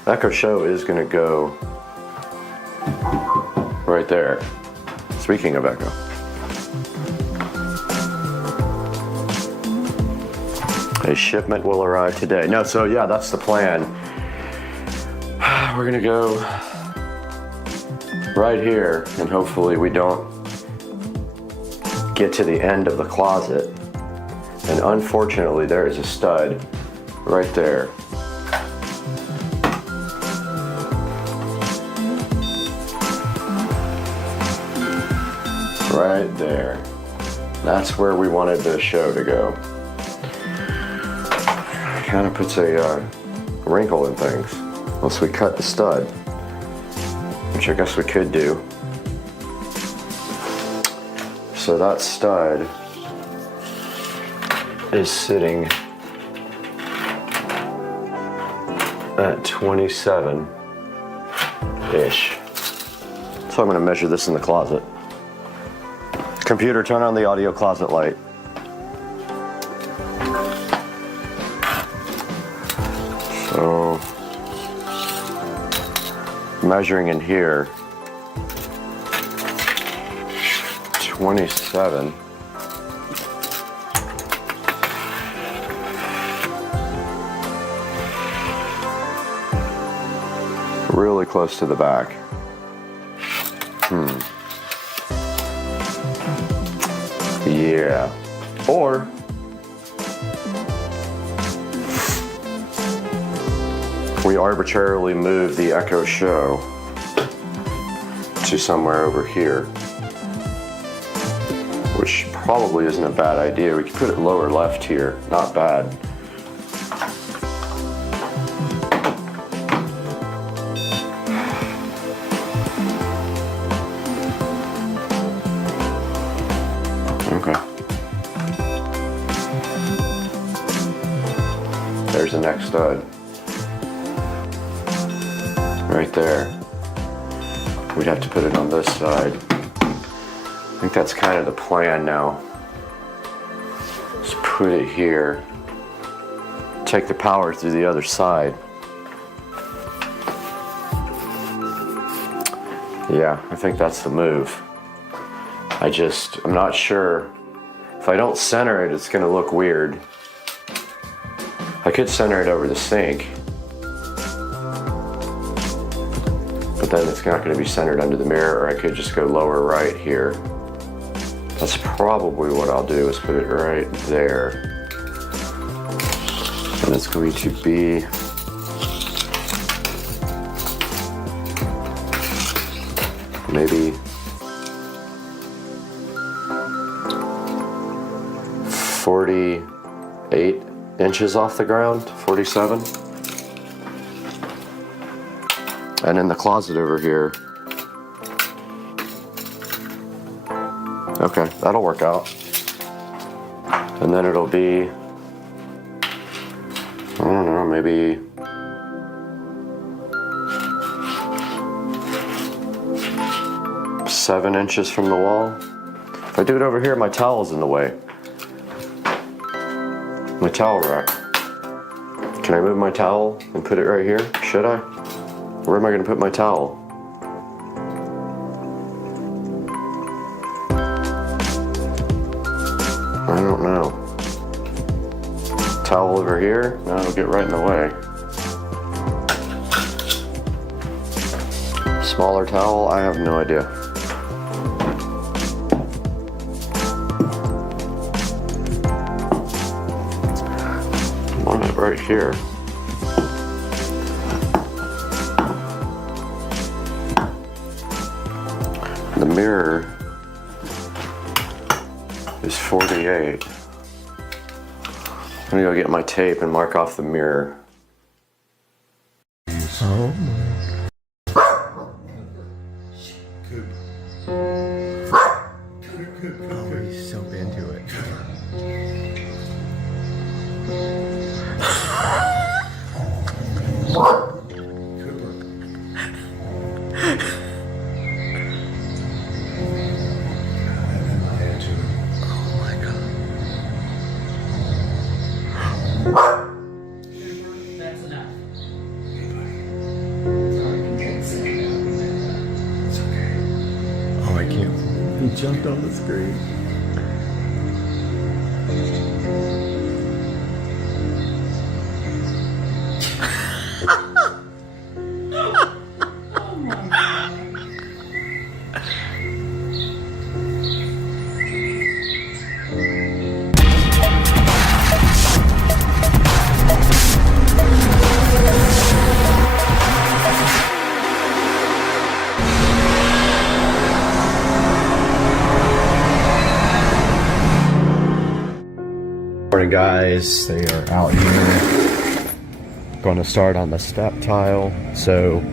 Echo Show is going to go right there. Speaking of Echo. A shipment will arrive today. No, so yeah, that's the plan. We're gonna go right here, and hopefully we don't get to the end of the closet. And unfortunately, there is a stud right there. Right there. That's where we wanted the show to go. Kind of puts a wrinkle in things once we cut the stud, which I guess we could do. So that stud is sitting at 27-ish. So I'm going to measure this in the closet. Computer, turn on the audio closet light. So, measuring in here, 27. really close to the back. Yeah. Or we arbitrarily move the Echo Show to somewhere over here, which probably isn't a bad idea. We could put it lower left here, not bad. Okay. There's the next stud. Right there. We'd have to put it on this side. I think that's kind of the plan now. Just put it here. Take the power through the other side. Yeah, I think that's the move. I'm not sure. If I don't center it, it's gonna look weird. I could center it over the sink, but then it's not gonna be centered under the mirror, or I could just go lower right here. That's probably what I'll do, is put it right there. And it's going to be maybe 48 inches off the ground, 47. And in the closet over here. Okay, that'll work out. And then it'll be, I don't know, maybe seven inches from the wall. If I do it over here, my towel's in the way. My towel rack. Can I move my towel and put it right here? Should I? Where am I going to put my towel? I don't know. Towel over here? No, it'll get right in the way. Smaller towel? I have no idea. Right here. The mirror is 48. I'm gonna go get my tape and mark off the mirror. Oh. Oh, he's so into it. That's enough. Oh, I can't. He jumped on the screen. Morning guys, they are out here. Going to start on the step tile. So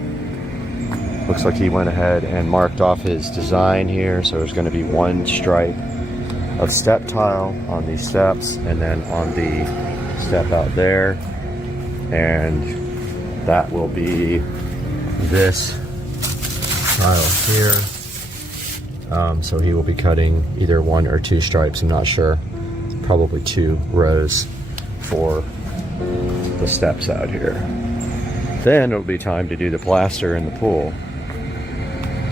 looks like he went ahead and marked off his design here. So there's going to be one stripe of step tile on these steps, and then on the step out there, and that will be this tile here. So he will be cutting either one or two stripes, I'm not sure. Probably 2 rows for the steps out here. Then it'll be time to do the plaster in the pool.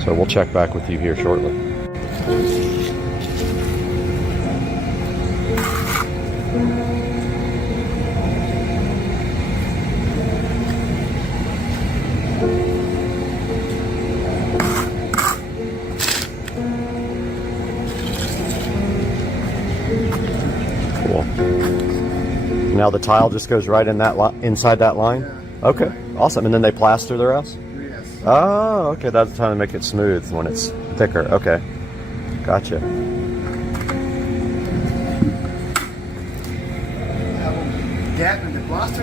So we'll check back with you here shortly. now the tile just goes right in that inside that line? Okay, awesome. And then they plaster the rest? Yes. Oh, okay. That's how to make it smooth when it's thicker. Okay, gotcha. Gap in the plaster.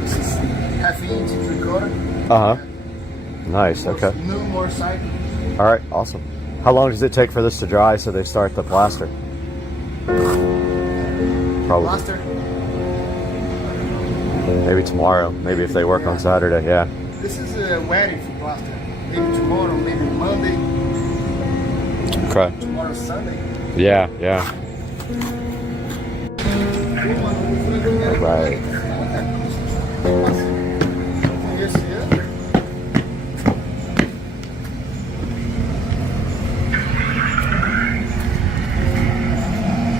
This is half inch 3/4. Nice. Okay. No more cycle. All right. Awesome. How long does it take for this to dry so they start the plaster? Probably. Plaster. Maybe tomorrow. Maybe if they work on Saturday. Yeah. This is waiting for plaster. Maybe tomorrow. Maybe Monday. Okay. Tomorrow Sunday. Yeah. Yeah. All right. Yes, yeah.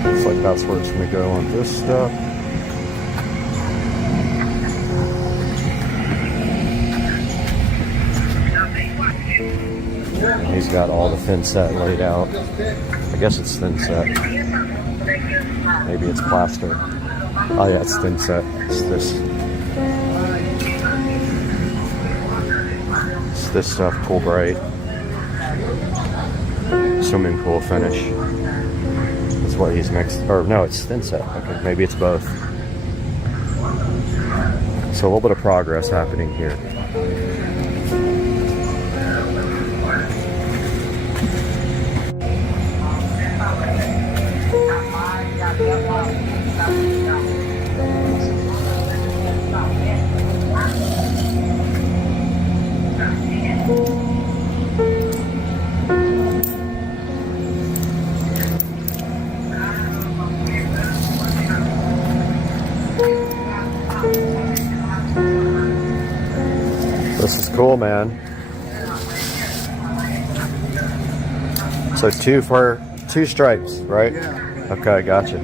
Looks like that's where it's going to go on this stuff. He's got all the thin set laid out. I guess it's thin set. Maybe it's plaster. Oh yeah, it's thin set. It's this stuff, cool bright. Swimming pool finish. That's what he's mixed. Or no, it's thin set. Okay, maybe it's both. So a little bit of progress happening here. This is cool, man. So two stripes, right? Yeah. Okay, gotcha.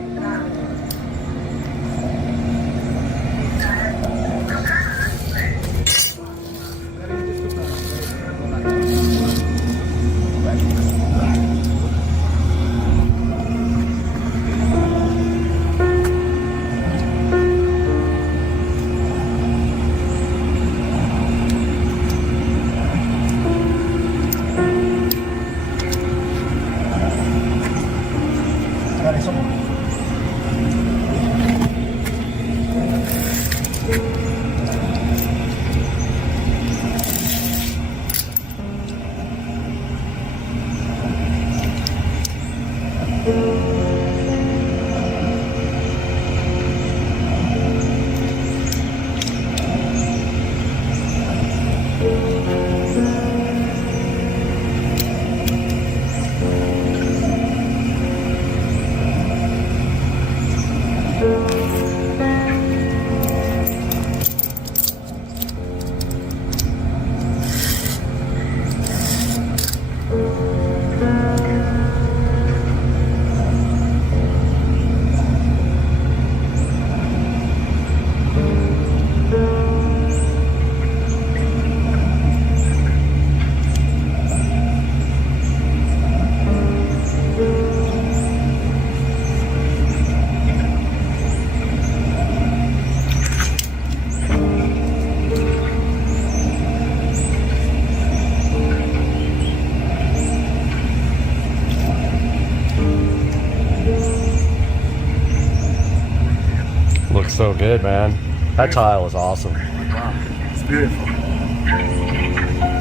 So good, man. That tile is awesome. Wow, it's beautiful.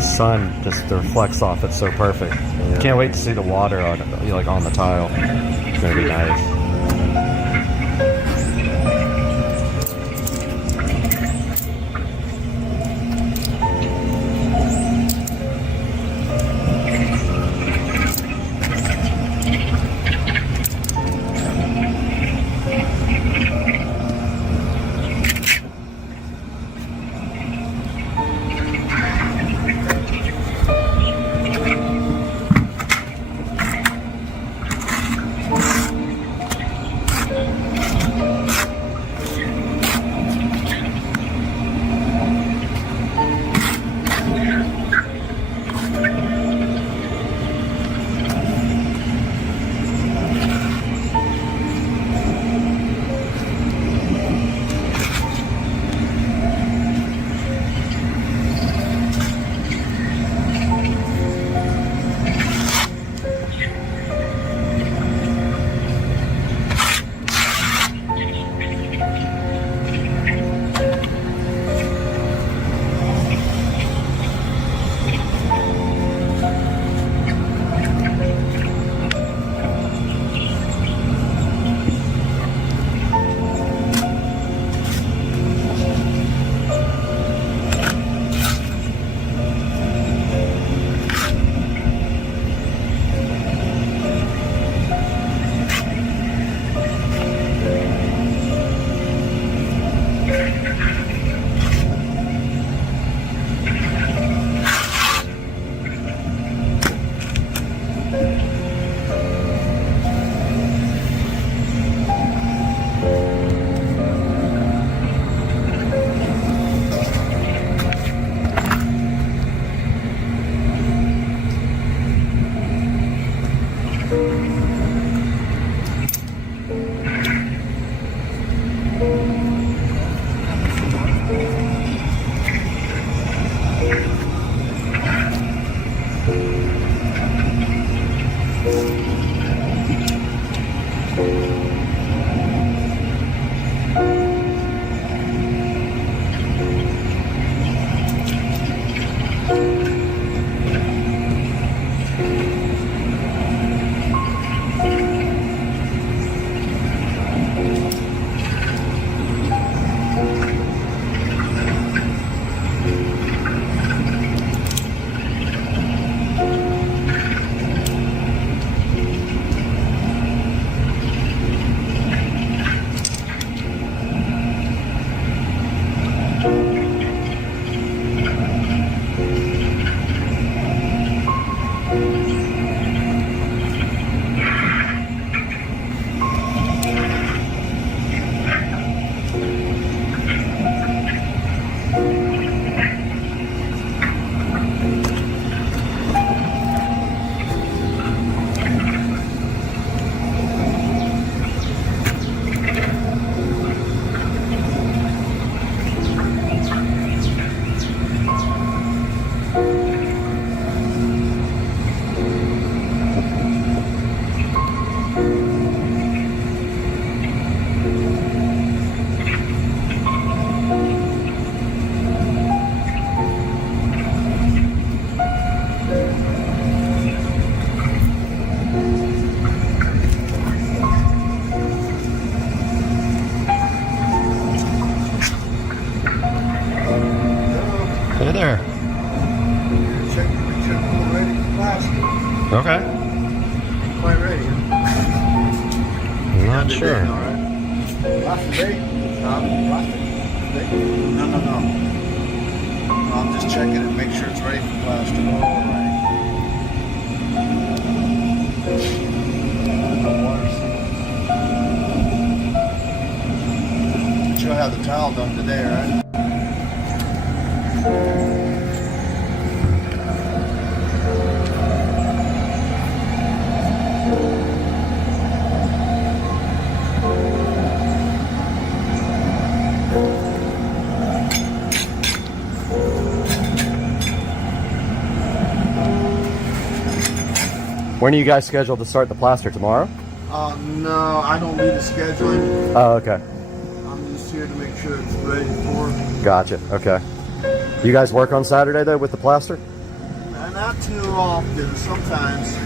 Sun just reflects off it so perfect. Yeah. Can't wait to see the water on it, like on the tile. It's gonna be nice. Hey there. Check, make sure it's ready for plastic. Okay. Ain't quite ready, huh? I'm not sure. Last day? No. I'm just checking it, make sure it's ready for plastic. All right. But you'll have the towel done today, right? When are you guys scheduled to start the plaster? Tomorrow? No, I don't do the scheduling. Oh, okay. I'm just here to make sure it's ready for. Gotcha. Okay. You guys work on Saturday though with the plaster? Not too often. Sometimes.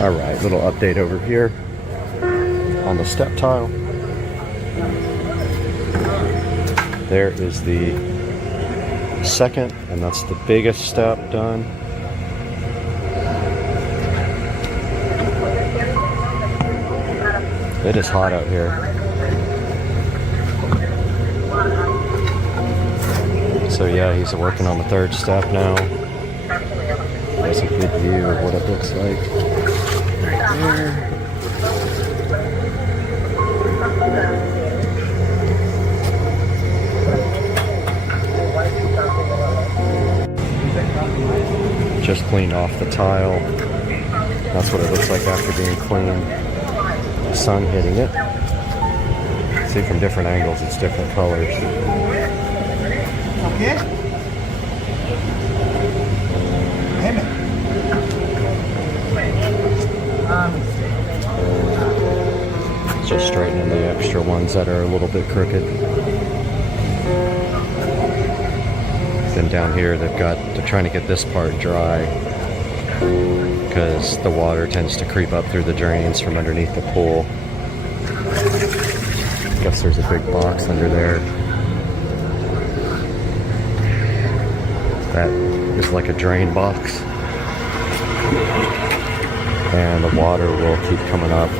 All right, little update over here on the step tile. There is the second, and that's the biggest step done. It is hot out here. So yeah, he's working on the third step now. That's a good view of what it looks like. Right there. Just cleaned off the tile. That's what it looks like after being cleaned. The sun hitting it. See, from different angles, it's different colors. Okay. Just straightening the extra ones that are a little bit crooked. Then down here they're trying to get this part dry because the water tends to creep up through the drains from underneath the pool. I guess there's a big box under there. That is like a drain box. And the water will keep coming up.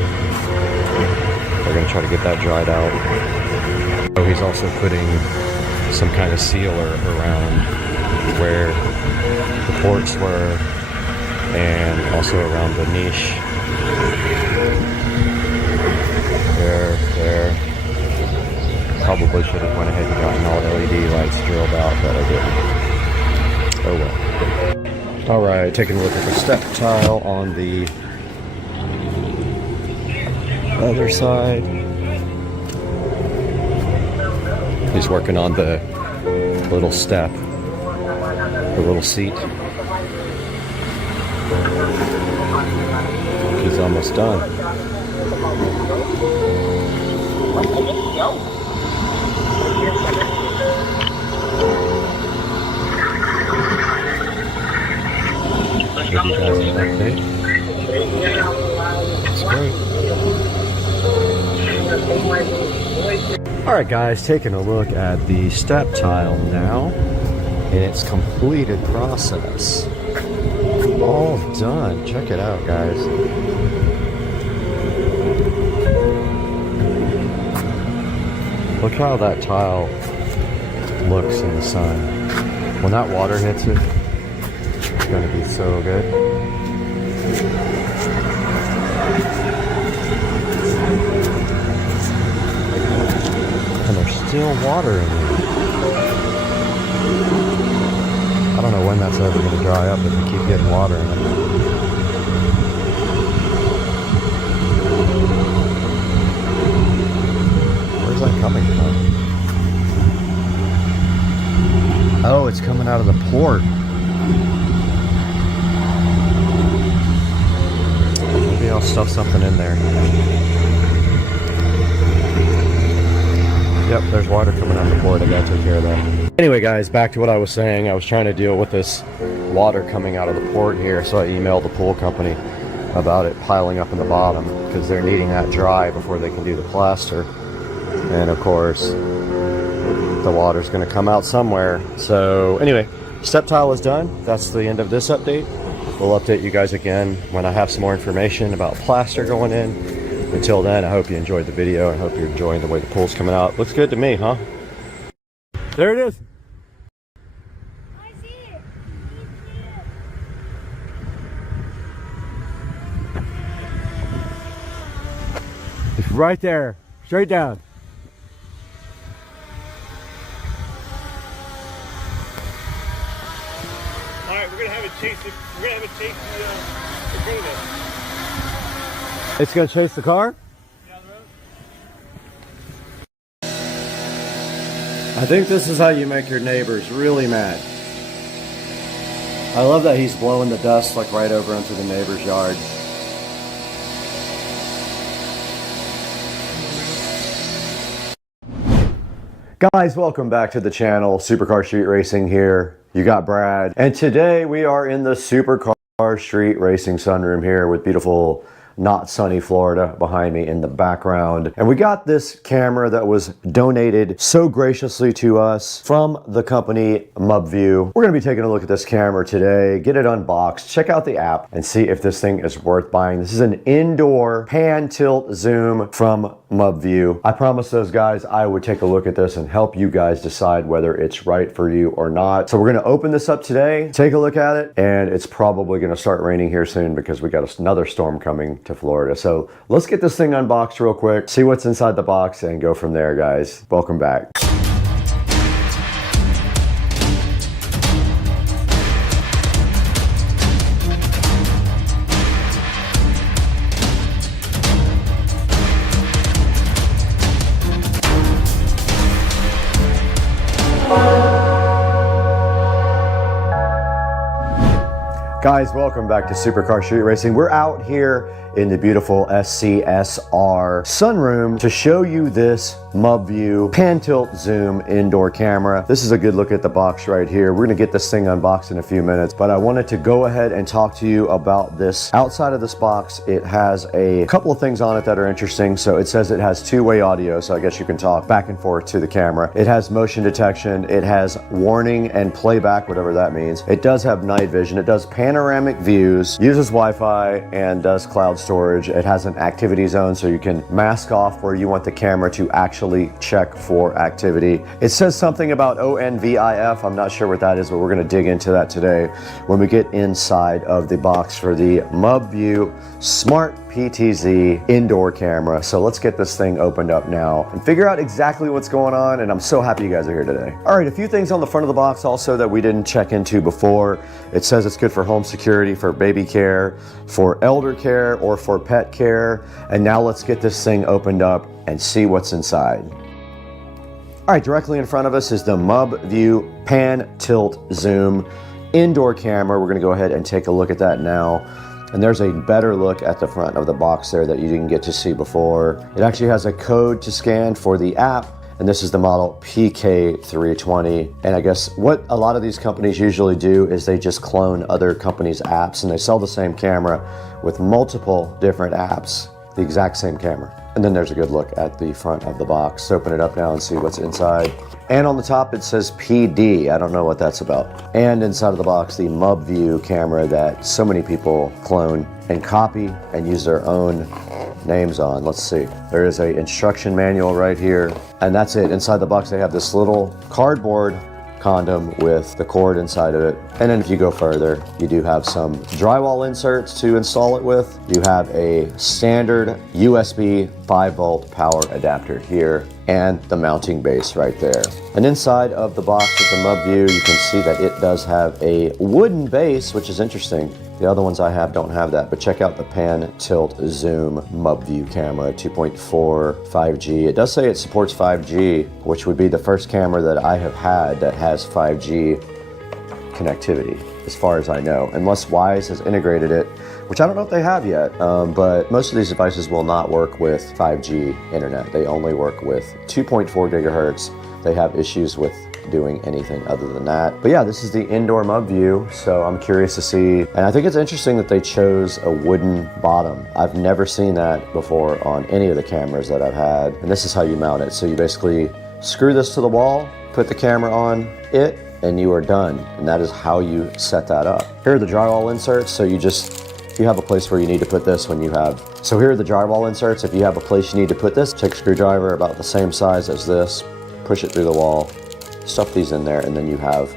They're going to try to get that dried out. So he's also putting some kind of sealer around where the ports were and also around the niche. There. Probably should have went ahead and gotten all LED lights drilled out, but I didn't. Oh well. Alright, taking a look at the step tile on the other side. He's working on the little step, the little seat. He's almost done. Give you guys an update. That's great. Alright guys, taking a look at the step tile now in its completed process. All done. Check it out, guys. Look how that tile looks in the sun. When that water hits it, it's going to be so good. And there's still water in it. I don't know when that's ever going to dry up if we keep getting water in it. Where's that coming from? Oh, it's coming out of the port. I'll stuff something in there. Yep, there's water coming on the port. I gotta take care of that. Anyway, guys, back to what I was saying. I was trying to deal with this water coming out of the port here, so I emailed the pool company about it piling up in the bottom because they're needing that dry before they can do the plaster. And of course, the water's going to come out somewhere. So anyway, step tile is done. That's the end of this update. We'll update you guys again when I have some more information about plaster going in. Until then, I hope you enjoyed the video. I hope you're enjoying the way the pool's coming out. Looks good to me, huh? There it is. I see it. It's right there. Straight down. All right, we're gonna have it chase the Acronis. It's gonna chase the car? I think this is how you make your neighbors really mad. I love that he's blowing the dust like right over into the neighbor's yard. Guys, welcome back to the channel. Supercar Street Racing here. You got Brad. And today we are in the Supercar Street Racing sunroom here with beautiful not sunny Florida behind me in the background. And we got this camera that was donated so graciously to us from the company MubView. We're gonna be taking a look at this camera today, get it unboxed, check out the app, and see if this thing is worth buying. This is an indoor pan tilt zoom from MubView. I promised those guys I would take a look at this and help you guys decide whether it's right for you or not. So we're gonna open this up today, take a look at it, and it's probably gonna start raining here soon because we got another storm coming to Florida. So let's get this thing unboxed real quick, see what's inside the box, and go from there, guys. Welcome back. Guys, welcome back to Supercar Street Racing. We're out here in the beautiful SCSR sunroom to show you this MubView pan tilt zoom indoor camera. This is a good look at the box right here. We're gonna get this thing unboxed in a few minutes, but I wanted to go ahead and talk to you about this. Outside of this box, it has a couple of things on it that are interesting. So it says it has two-way audio, so I guess you can talk back and forth to the camera. It has motion detection. It has warning and playback, whatever that means. It does have night vision. It does panoramic views, uses Wi-Fi, and does cloud storage. It has an activity zone, so you can mask off where you want the camera to actually check for activity. It says something about ONVIF. I'm not sure what that is, but we're going to dig into that today when we get inside of the box for the MubView Smart PTZ indoor camera. So let's get this thing opened up now and figure out exactly what's going on, and I'm so happy you guys are here today. All right, a few things on the front of the box also that we didn't check into before. It says it's good for home security, for baby care, for elder care, or for pet care. And now let's get this thing opened up and see what's inside. All right, directly in front of us is the MubView Pan Tilt Zoom indoor camera. We're gonna go ahead and take a look at that now. And there's a better look at the front of the box there that you didn't get to see before. It actually has a code to scan for the app, and this is the model PK320. And I guess what a lot of these companies usually do is they just clone other companies' apps, and they sell the same camera with multiple different apps, the exact same camera. And then there's a good look at the front of the box. Open it up now and see what's inside. And on the top it says PD. I don't know what that's about. And inside of the box, the MubView camera that so many people clone and copy and use their own names on. Let's see. There is an instruction manual right here. And that's it. Inside the box they have this little cardboard condom with the cord inside of it. And then if you go further, you do have some drywall inserts to install it with. You have a standard USB 5-volt power adapter here and the mounting base right there. And inside of the box with the MubView, you can see that it does have a wooden base, which is interesting. The other ones I have don't have that, but check out the Pan Tilt Zoom MubView camera, 2.4 5G. It does say it supports 5G, which would be the first camera that I have had that has 5G connectivity, as far as I know, unless Wise has integrated it which I don't know if they have yet, but most of these devices will not work with 5G internet. They only work with 2.4 gigahertz. They have issues with doing anything other than that. But yeah, this is the indoor MUB view, so I'm curious to see. And I think it's interesting that they chose a wooden bottom. I've never seen that before on any of the cameras that I've had. And this is how you mount it. So you basically screw this to the wall, put the camera on it, and you are done. And that is how you set that up. Here are the drywall inserts. So if you have a place where you need to put this when you have, so here are the drywall inserts. If you have a place you need to put this, take a screwdriver about the same size as this, push it through the wall, stuff these in there, and then you have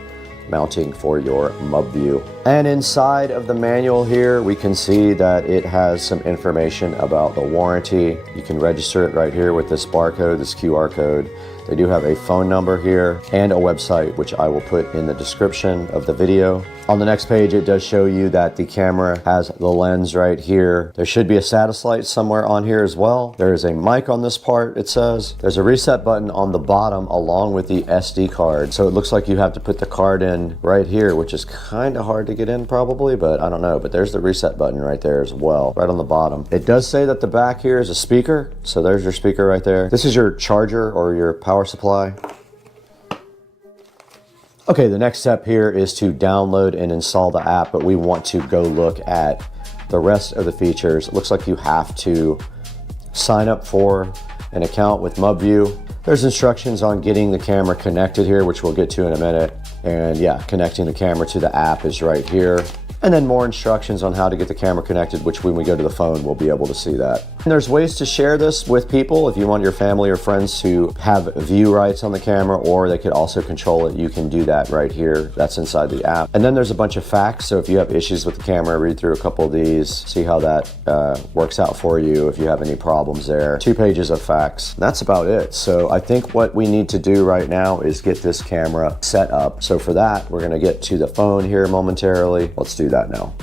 mounting for your MUB view. And inside of the manual here, we can see that it has some information about the warranty. You can register it right here with this barcode, this QR code. They do have a phone number here and a website, which I will put in the description of the video. On the next page, it does show you that the camera has the lens right here. There should be a status light somewhere on here as well. There is a mic on this part, it says. There's a reset button on the bottom along with the SD card. So it looks like you have to put the card in right here, which is kind of hard to get in probably, but I don't know. But there's the reset button right there as well, right on the bottom. It does say that the back here is a speaker. So there's your speaker right there. This is your charger or your power supply. Okay, the next step here is to download and install the app, but we want to go look at the rest of the features. It looks like you have to sign up for an account with MUBview. There's instructions on getting the camera connected here, which we'll get to in a minute. And yeah, connecting the camera to the app is right here. And then more instructions on how to get the camera connected, which when we go to the phone, we'll be able to see that. And there's ways to share this with people. If you want your family or friends to have view rights on the camera, or they could also control it, you can do that right here. That's inside the app. And then there's a bunch of facts. So if you have issues with the camera, read through a couple of these, see how that works out for you if you have any problems there. 2 pages of facts. That's about it. So I think what we need to do right now is get this camera set up. So for that, we're gonna get to the phone here momentarily. Let's do that now.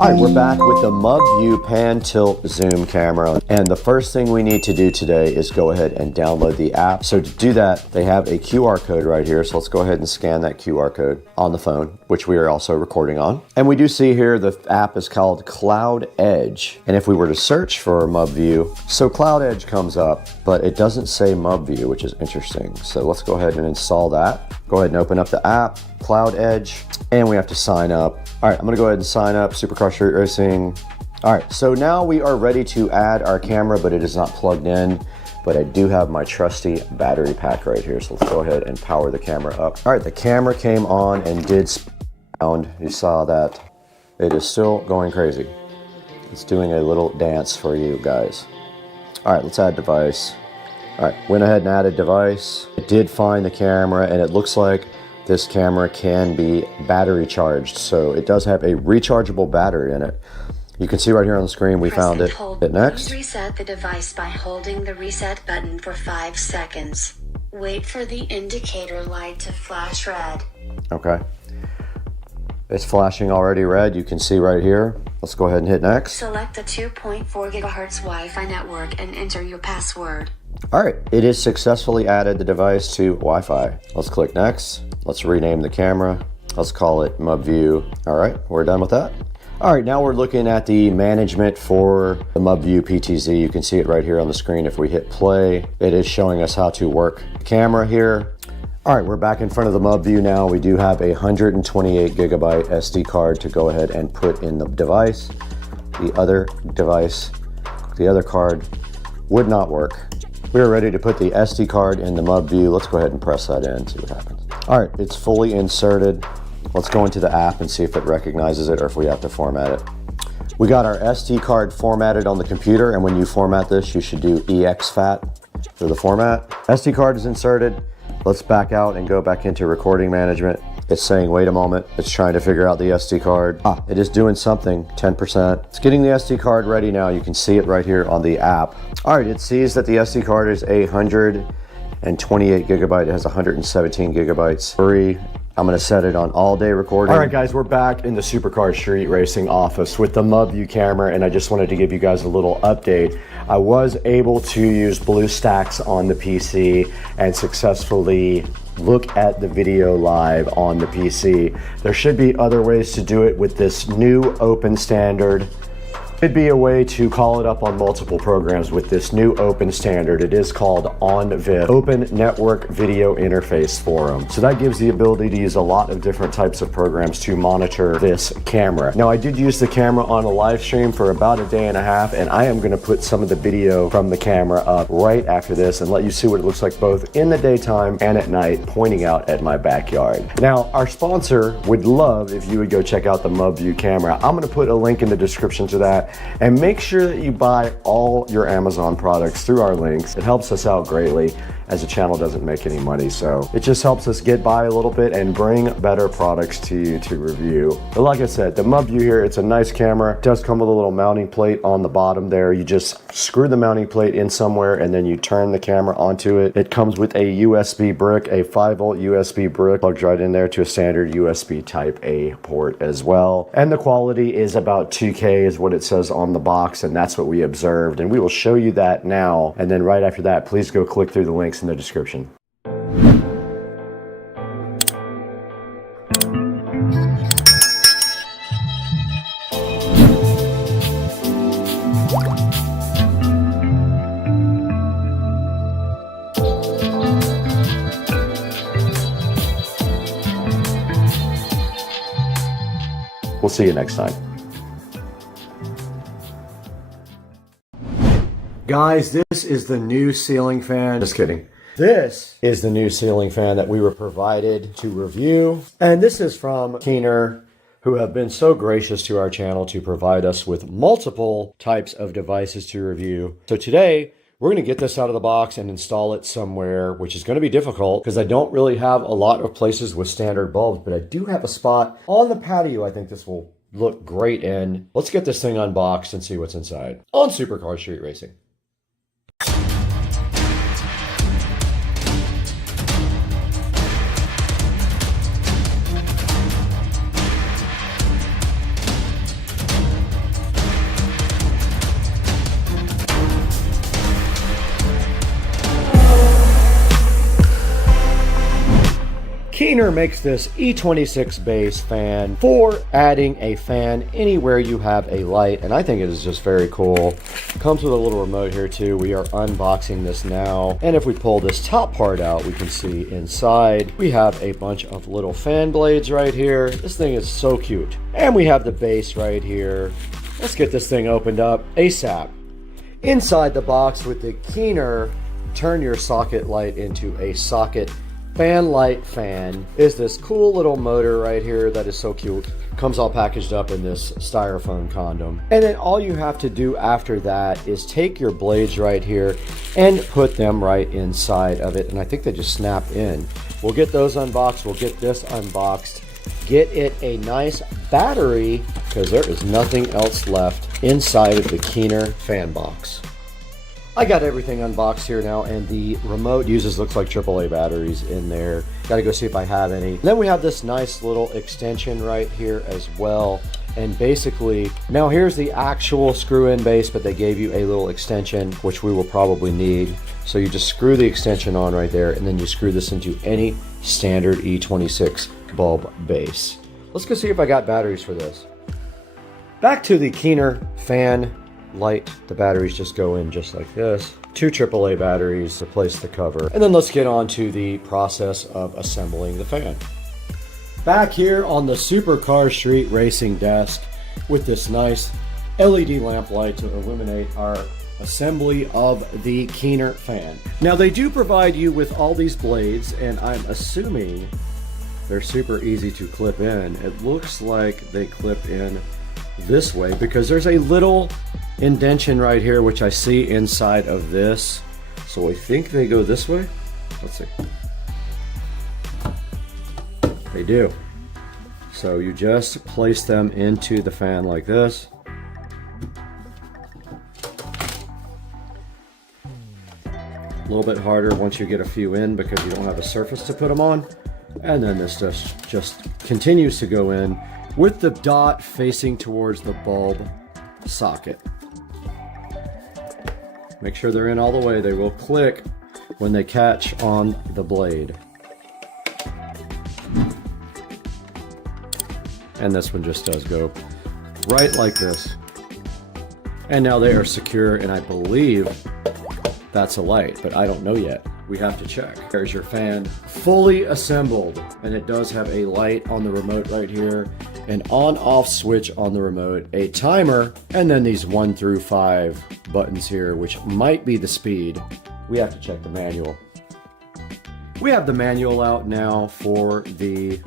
All right, we're back with the MUBview pan tilt zoom camera. And the first thing we need to do today is go ahead and download the app. So to do that, they have a QR code right here. So let's go ahead and scan that QR code on the phone, which we are also recording on. And we do see here the app is called Cloud Edge. And if we were to search for MUBview, so Cloud Edge comes up, but it doesn't say MUBview, which is interesting. So let's go ahead and install that. Go ahead and open up the app, Cloud Edge, and we have to sign up. All right, I'm gonna go ahead and sign up, Supercar Street Racing. All right, so now we are ready to add our camera, but it is not plugged in, but I do have my trusty battery pack right here. So let's go ahead and power the camera up. All right, the camera came on and did sound. You saw that. It is still going crazy. It's doing a little dance for you guys. All right, let's add device. All right, went ahead and added device. It did find the camera, and it looks like this camera can be battery charged. So it does have a rechargeable battery in it. You can see right here on the screen, we found it. Hit next. Reset the device by holding the reset button for 5 seconds. Wait for the indicator light to flash red. Okay. It's flashing already red. You can see right here. Let's go ahead and hit next. Select the 2.4 gigahertz Wi-Fi network and enter your password. All right, it is successfully added the device to Wi-Fi. Let's click next. Let's rename the camera. Let's call it MUBview. All right, we're done with that. All right, now we're looking at the management for the MUBview PTZ. You can see it right here on the screen. If we hit play, it is showing us how to work the camera here. All right, we're back in front of the MUBview now. We do have a 128 gigabyte SD card to go ahead and put in the device. The other device, the other card would not work. We are ready to put the SD card in the MUBview. Let's go ahead and press that in, see what happens. All right, it's fully inserted. Let's go into the app and see if it recognizes it or if we have to format it. We got our SD card formatted on the computer, and when you format this, you should do exFAT for the format. SD card is inserted. Let's back out and go back into recording management. It's saying, wait a moment. It's trying to figure out the SD card. It is doing something, 10%. It's getting the SD card ready now. You can see it right here on the app. All right, it sees that the SD card is 128 gigabyte. It has 117 gigabytes free. I'm gonna set it on all day recording. All right guys, we're back in the Supercar Street Racing office with the MubView camera, and I just wanted to give you guys a little update. I was able to use BlueStacks on the PC and successfully look at the video live on the PC. There should be other ways to do it with this new open standard. It'd be a way to call it up on multiple programs with this new open standard. It is called ONVIF, Open Network Video Interface Forum. So that gives the ability to use a lot of different types of programs to monitor this camera. Now I did use the camera on a live stream for about a day and a half, and I am gonna put some of the video from the camera up right after this and let you see what it looks like both in the daytime and at night, pointing out at my backyard. Now, our sponsor would love if you would go check out the MubView camera. I'm gonna put a link in the description to that. And make sure that you buy all your Amazon products through our links. It helps us out greatly, as the channel doesn't make any money. So it just helps us get by a little bit and bring better products to you to review. But like I said, the MubView here, it's a nice camera. It does come with a little mounting plate on the bottom there. You just screw the mounting plate in somewhere and then you turn the camera onto it. It comes with a USB brick, a 5-volt USB brick, plugs right in there to a standard USB Type A port as well. And the quality is about 2K is what it says on the box, and that's what we observed. And we will show you that now. And then right after that, please go click through the links in the description. We'll see you next time. Guys, this is the new ceiling fan. Just kidding. This is the new ceiling fan that we were provided to review. And this is from Keener, who have been so gracious to our channel to provide us with multiple types of devices to review. So today, we're going to get this out of the box and install it somewhere, which is going to be difficult because I don't really have a lot of places with standard bulbs, but I do have a spot on the patio I think this will look great in. Let's get this thing unboxed and see what's inside on Supercar Street Racing. Keener makes this E26 base fan for adding a fan anywhere you have a light, and I think it is just very cool. Comes with a little remote here too. We are unboxing this now, and if we pull this top part out, we can see inside we have a bunch of little fan blades right here. This thing is so cute. And we have the base right here. Let's get this thing opened up ASAP. Inside the box with the Keener turn your socket light into a socket fan light fan is this cool little motor right here that is so cute. Comes all packaged up in this styrofoam condom. And then all you have to do after that is take your blades right here and put them right inside of it. And I think they just snap in. We'll get those unboxed. We'll get this unboxed. Get it a nice battery because there is nothing else left inside of the Keener fan box. I got everything unboxed here now, and the remote looks like AAA batteries in there. Got to go see if I have any. Then we have this nice little extension right here as well. And basically, now here's the actual screw-in base, but they gave you a little extension, which we will probably need. So you just screw the extension on right there, and then you screw this into any standard E26 bulb base. Let's go see if I got batteries for this. Back to the Keener fan light. The batteries just go in just like this. 2 AAA batteries replace the cover. And then let's get on to the process of assembling the fan. Back here on the Supercar Street Racing desk with this nice LED lamp light to illuminate our assembly of the Keener fan. Now they do provide you with all these blades, and I'm assuming they're super easy to clip in. It looks like they clip in this way because there's a little indentation right here which I see inside of this, so I think they go this way. Let's see. They do. So you just place them into the fan like this. A little bit harder once you get a few in because you don't have a surface to put them on. And then this just continues to go in with the dot facing towards the bulb socket. Make sure they're in all the way. They will click when they catch on the blade. And this one just does go right like this. And now they are secure, and I believe that's a light, but I don't know yet. We have to check. There's your fan fully assembled, and it does have a light on the remote right here, an on-off switch on the remote, a timer, and then these 1 through 5 buttons here, which might be the speed. We have to check the manual. We have the manual out now for the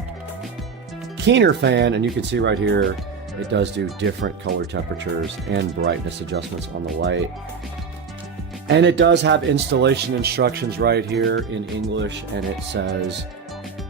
Keener fan, and you can see right here, it does do different color temperatures and brightness adjustments on the light. And it does have installation instructions right here in English, and it says,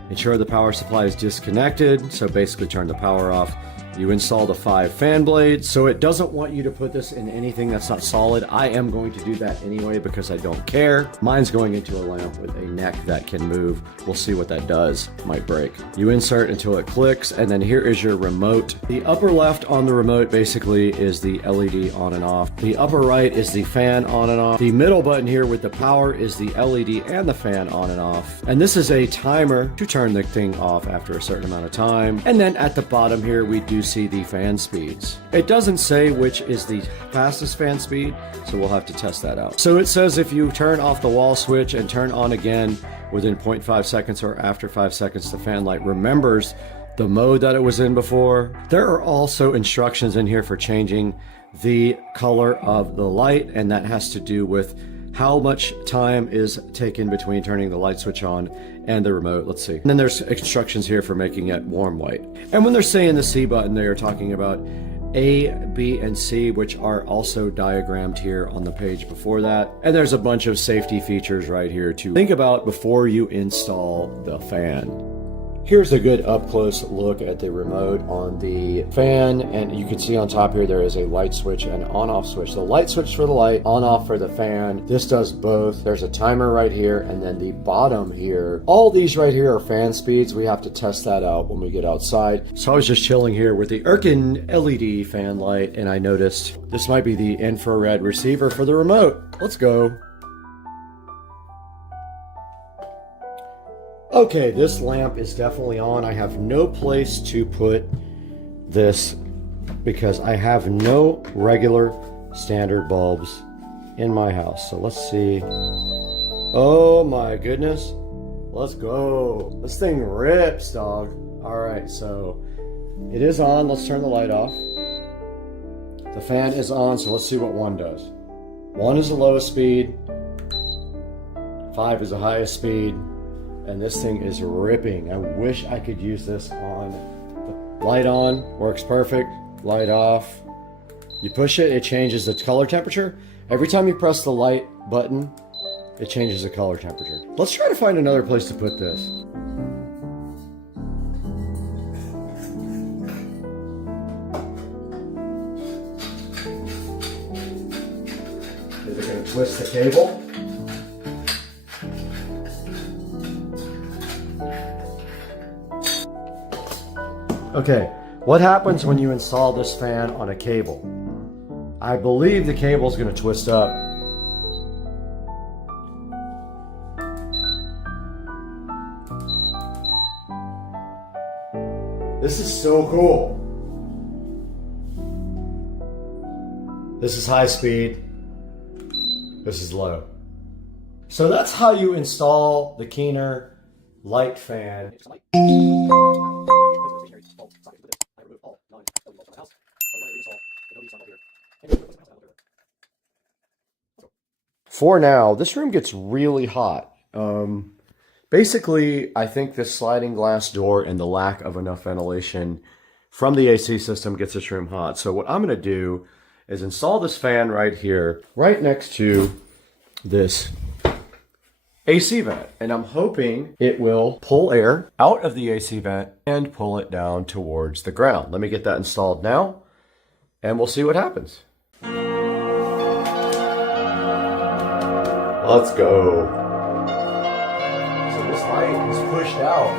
ensure the power supply is disconnected. So basically turn the power off. You install the 5 fan blades. So it doesn't want you to put this in anything that's not solid. I am going to do that anyway because I don't care. Mine's going into a lamp with a neck that can move. We'll see what that does. Might break. You insert until it clicks, and then here is your remote. The upper left on the remote basically is the LED on and off. The upper right is the fan on and off. The middle button here with the power is the LED and the fan on and off. And this is a timer to turn the thing off after a certain amount of time. And then at the bottom here, we do see the fan speeds. It doesn't say which is the fastest fan speed, so we'll have to test that out. So it says if you turn off the wall switch and turn on again within 0.5 seconds or after 5 seconds, the fan light remembers the mode that it was in before. There are also instructions in here for changing the color of the light, and that has to do with how much time is taken between turning the light switch on and the remote. Let's see. And then there's instructions here for making it warm white. And when they're saying the C button, they are talking about A, B, and C, which are also diagrammed here on the page before that. And there's a bunch of safety features right here to think about before you install the fan. Here's a good up-close look at the remote on the fan, and you can see on top here there is a light switch and an on-off switch. The light switch for the light, on-off for the fan. This does both. There's a timer right here, and then the bottom here. All these right here are fan speeds. We have to test that out when we get outside. So I was just chilling here with the Elecan LED fan light, and I noticed this might be the infrared receiver for the remote. Let's go. Okay, this lamp is definitely on. I have no place to put this because I have no regular standard bulbs in my house. So let's see. Oh my goodness. Let's go. This thing rips, dog. All right, so it is on. Let's turn the light off. The fan is on, so let's see what 1 does. 1 is the lowest speed. 5 is the highest speed. And this thing is ripping. I wish I could use this on. Light on, works perfect. Light off. You push it, it changes the color temperature. Every time you press the light button, it changes the color temperature. Let's try to find another place to put this. Is it going to twist the cable? Okay, what happens when you install this fan on a cable? I believe the cable is going to twist up. This is so cool. This is high speed. This is low. So that's how you install the Keener light fan. For now, this room gets really hot. Basically, I think this sliding glass door and the lack of enough ventilation from the AC system gets this room hot. So what I'm going to do is install this fan right here, right next to this AC vent. And I'm hoping it will pull air out of the AC vent and pull it down towards the ground. Let me get that installed now, and we'll see what happens. Let's go. So this light is pushed out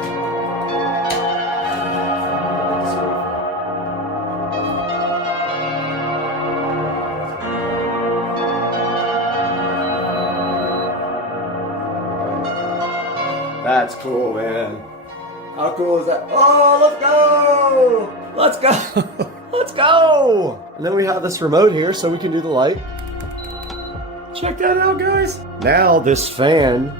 That's cool, man. How cool is that? Oh, let's go! Let's go! Let's go! And then we have this remote here so we can do the light. Check that out, guys. Now this fan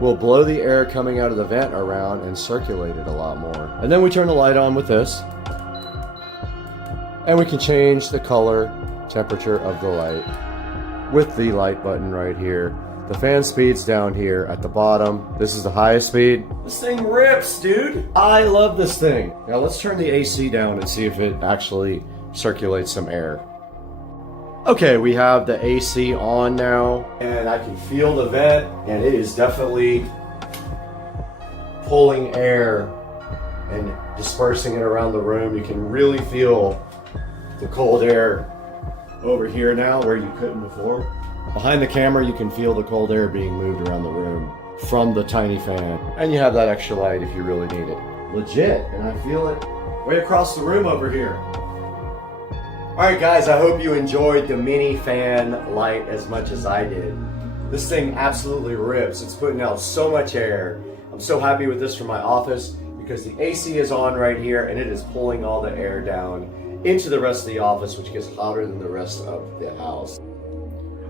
will blow the air coming out of the vent around and circulate it a lot more. And then we turn the light on with this. And we can change the color, temperature of the light with the light button right here. The fan speed's down here at the bottom. This is the highest speed. This thing rips, dude. I love this thing. Now let's turn the AC down and see if it actually circulates some air. Okay, we have the AC on now, and I can feel the vent, and it is definitely pulling air and dispersing it around the room. You can really feel the cold air over here now where you couldn't before. Behind the camera, you can feel the cold air being moved around the room from the tiny fan. And you have that extra light if you really need it. Legit, and I feel it way across the room over here. Alright guys, I hope you enjoyed the mini fan light as much as I did. This thing absolutely rips. It's putting out so much air. I'm so happy with this for my office because the AC is on right here and it is pulling all the air down into the rest of the office, which gets hotter than the rest of the house.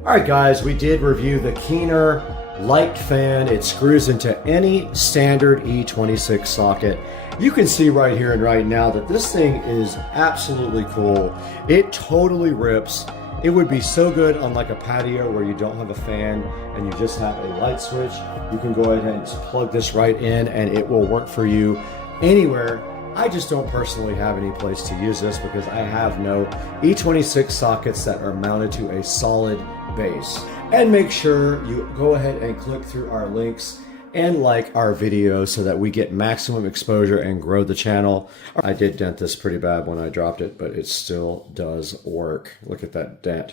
Alright guys, we did review the Keener light fan. It screws into any standard E26 socket. You can see right here and right now that this thing is absolutely cool. It totally rips. It would be so good on like a patio where you don't have a fan and you just have a light switch. You can go ahead and plug this right in and it will work for you anywhere. I just don't personally have any place to use this because I have no E26 sockets that are mounted to a solid base. And make sure you go ahead and click through our links and like our videos so that we get maximum exposure and grow the channel. I did dent this pretty bad when I dropped it, but it still does work. Look at that dent.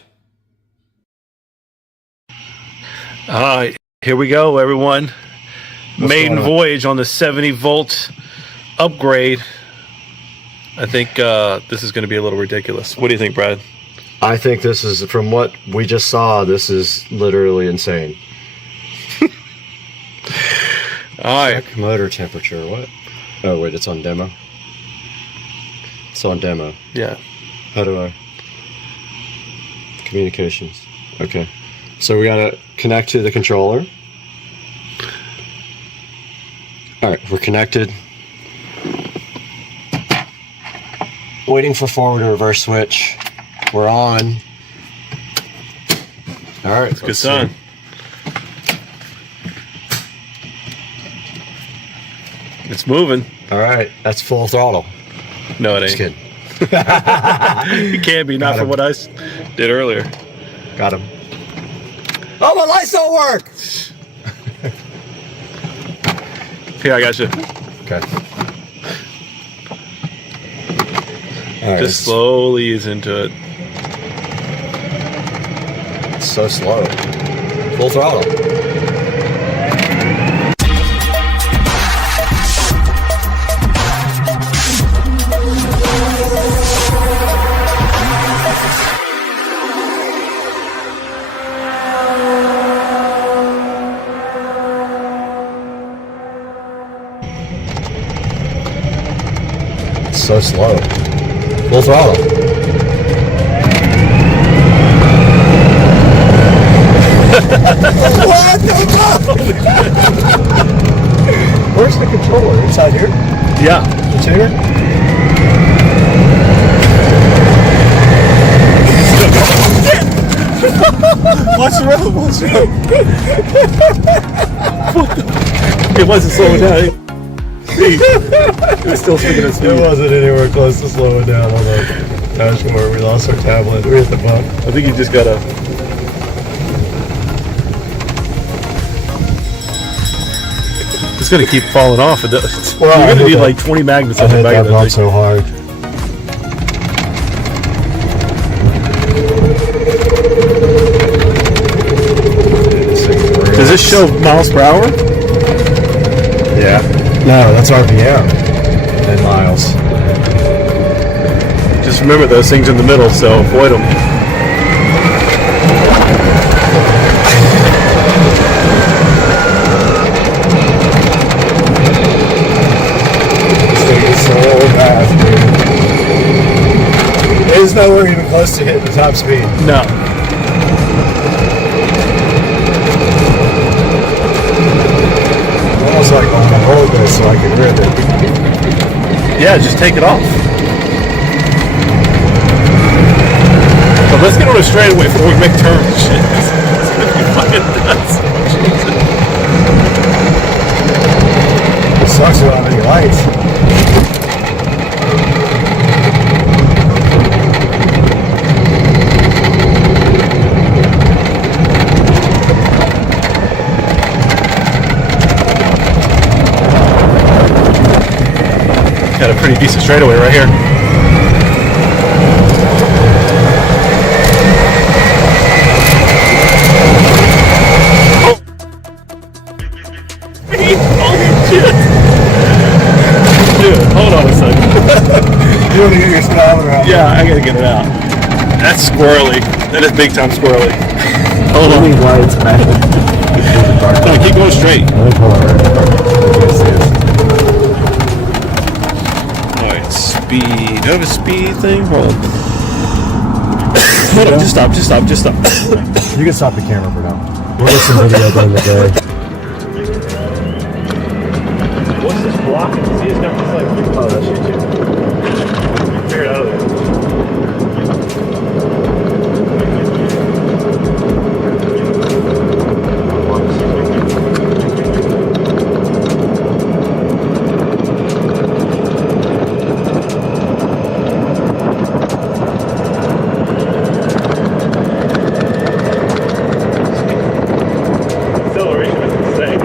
All right, here we go, everyone. Maiden voyage on the 70 volt upgrade. I think this is going to be a little ridiculous. What do you think, Brad? I think this is, from what we just saw, this is literally insane. All right. Check motor temperature. What? Oh wait, it's on demo. It's on demo. Yeah. How do I? Communications. Okay. So we gotta connect to the controller. All right, we're connected. Waiting for forward and reverse switch. We're on. All right, good sign. It's moving. All right, that's full throttle. No, it ain't. Just kidding. It can't be, not from what I did earlier. Got him. Oh, my lights don't work! Here, I got you. Okay. All right, just slowly ease into it. It's so slow. Full throttle. So slow. Full throttle. What the fuck? Where's the controller? Inside here? Yeah. The tuner? What's wrong? What's wrong? It wasn't slowing down. It was still sticking at speed. It wasn't anywhere close to slowing down on the dashboard. We lost our tablet. We hit the bump. I think you just gotta. It's gonna keep falling off. Well, you're gonna need like 20 magnets on the back of that thing. So hard. Does this show miles per hour? Yeah. No, that's RPM and miles. Just remember those things in the middle, so avoid them. fast. It's nowhere even close to hitting the top speed. No. Almost like I want to hold this so I can rip it. Yeah, just take it off. But let's get on a straightaway before we make turns. Shit. It's gonna be fucking nuts. It sucks without any lights. Got a pretty decent straightaway right here. Oh. Holy shit! Dude, hold on a second. You want to get your speedometer out? Yeah, I gotta get it out. That's squirrely. That is big time squirrely. Hold on. Lights, man. No, keep going straight. Alright, speed. Do I have a speed thing? Hold on. Hold on, just stop. You can stop the camera for now. We'll get some video during the day. What's this blocking? See, it's got this like, oh, that's YouTube. Figure it out of there. Acceleration is insane.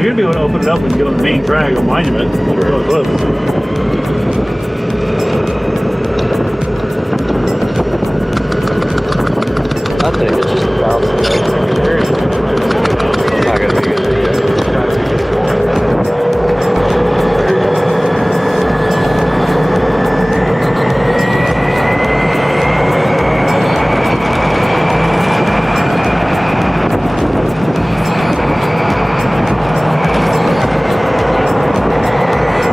You're gonna be able to open it up and get on the main drag on Monument. Really close. I think it's just a bouncing. It's not gonna be good video.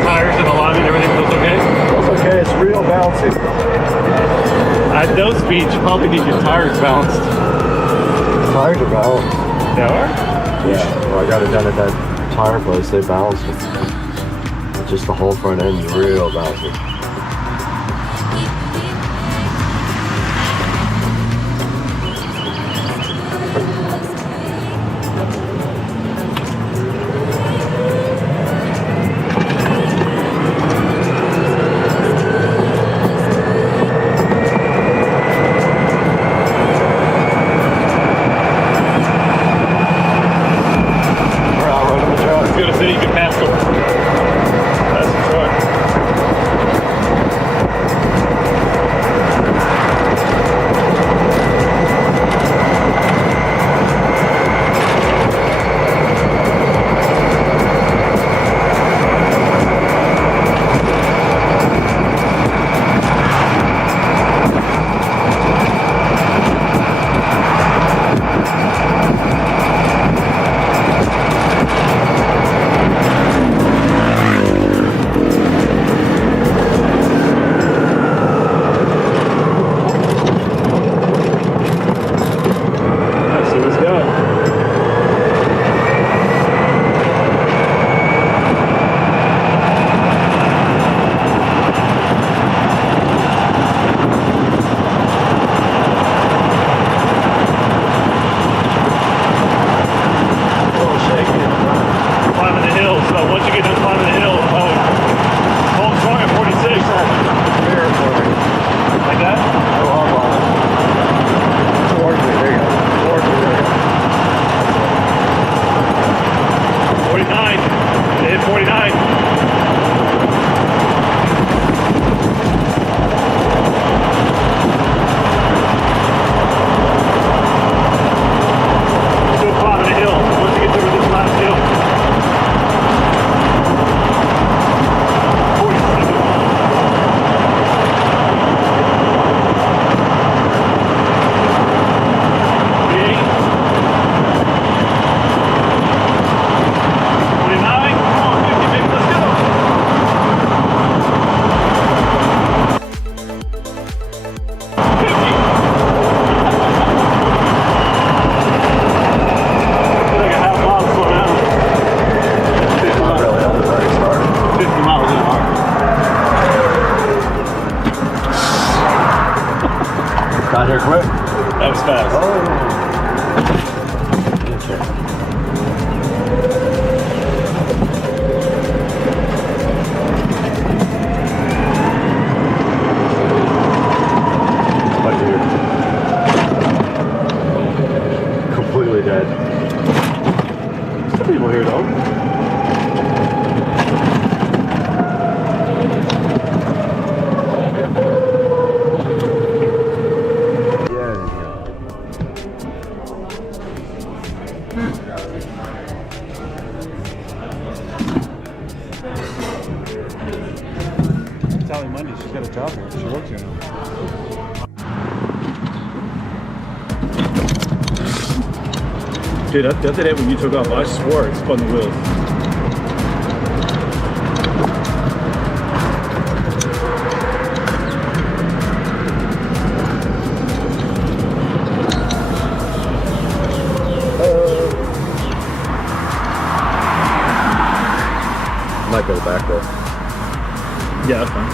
Tires and alignment, everything feels okay? It's okay, it's real bouncy. At those speeds, you probably need your tires balanced. Tires are balanced. They are? Yeah. Well, I got it done at that tire place. They balanced it. Just the whole front end's real bouncy. Let's go to city, you can pass them. That's the truck. very quick. That was fast. Completely dead. Some people here though. Sally Monday, she's got a job here. She works here now. Dude, the other day when you took off, I swore it spun the wheels. Might go back though. Yeah, that's fine.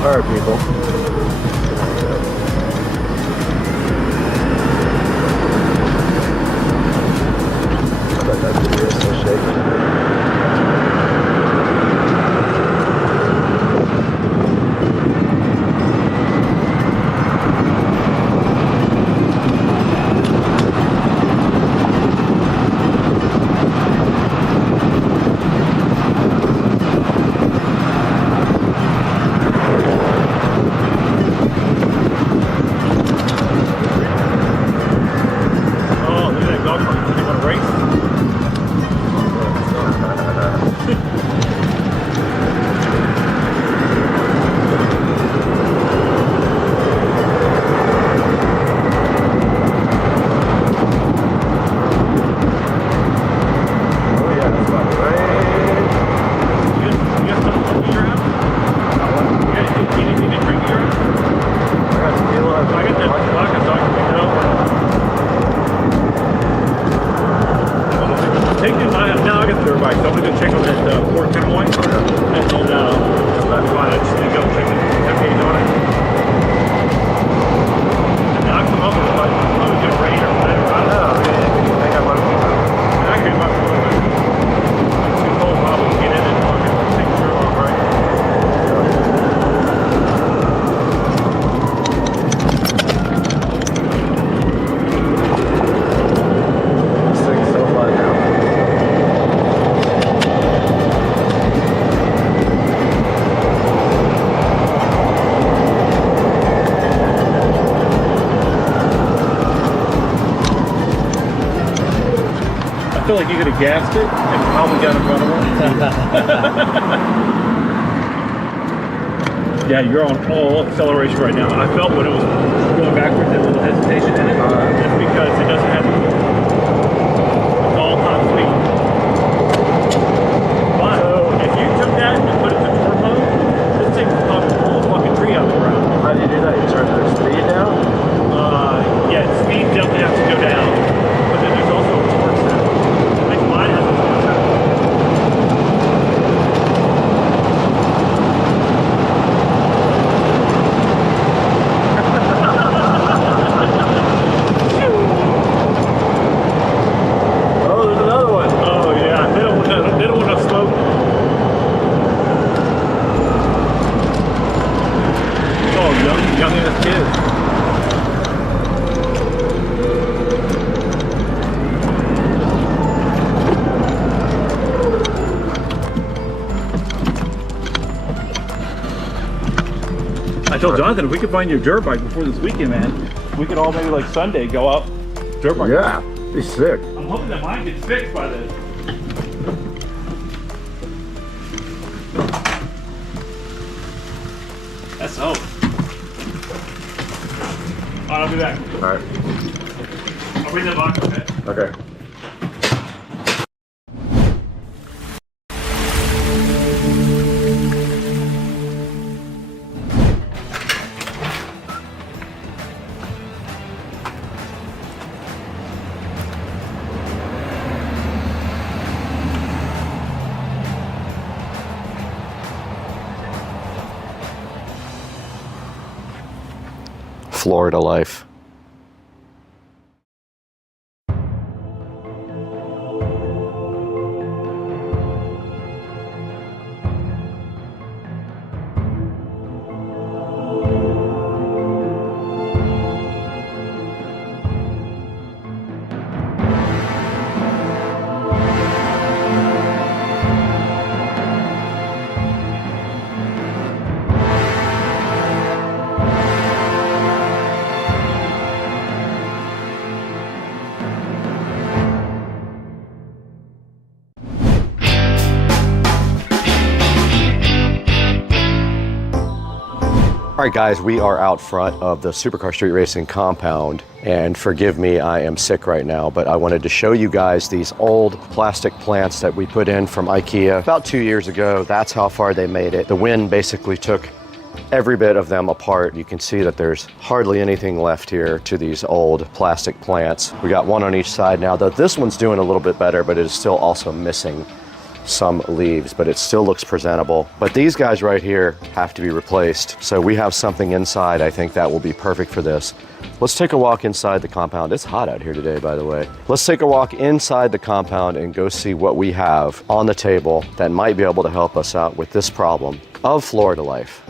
Alright, people. I bet that video is still shaking. I feel like you could have gassed it and probably got in front of her. Yeah, you're on all acceleration right now. I felt when it was going backwards, there's a little hesitation in it. That's because it doesn't have it's all top speed. But if you took that and put it to torque mode, this thing will probably pull a fucking tree out of the ground. How do you do that? You turn the speed down? Yeah, speed definitely has to go down. But then there's also a torque set. I told Jonathan if we could find your dirt bike before this weekend, man, we could all maybe like Sunday go out dirt bike. Yeah, be sick. I'm hoping that mine gets fixed by then. That's hope. Alright, I'll be back. Alright. I'll bring the box, okay? Okay. Florida life. All right, guys, we are out front of the Supercar Street Racing compound, and forgive me, I am sick right now, but I wanted to show you guys these old plastic plants that we put in from IKEA about 2 years ago. That's how far they made it. The wind basically took every bit of them apart. You can see that there's hardly anything left here to these old plastic plants. We got one on each side now, though this one's doing a little bit better, but it is still also missing some leaves, but it still looks presentable. But these guys right here have to be replaced. So we have something inside, I think that will be perfect for this. Let's take a walk inside the compound. It's hot out here today, by the way. Let's take a walk inside the compound and go see what we have on the table that might be able to help us out with this problem of Florida life.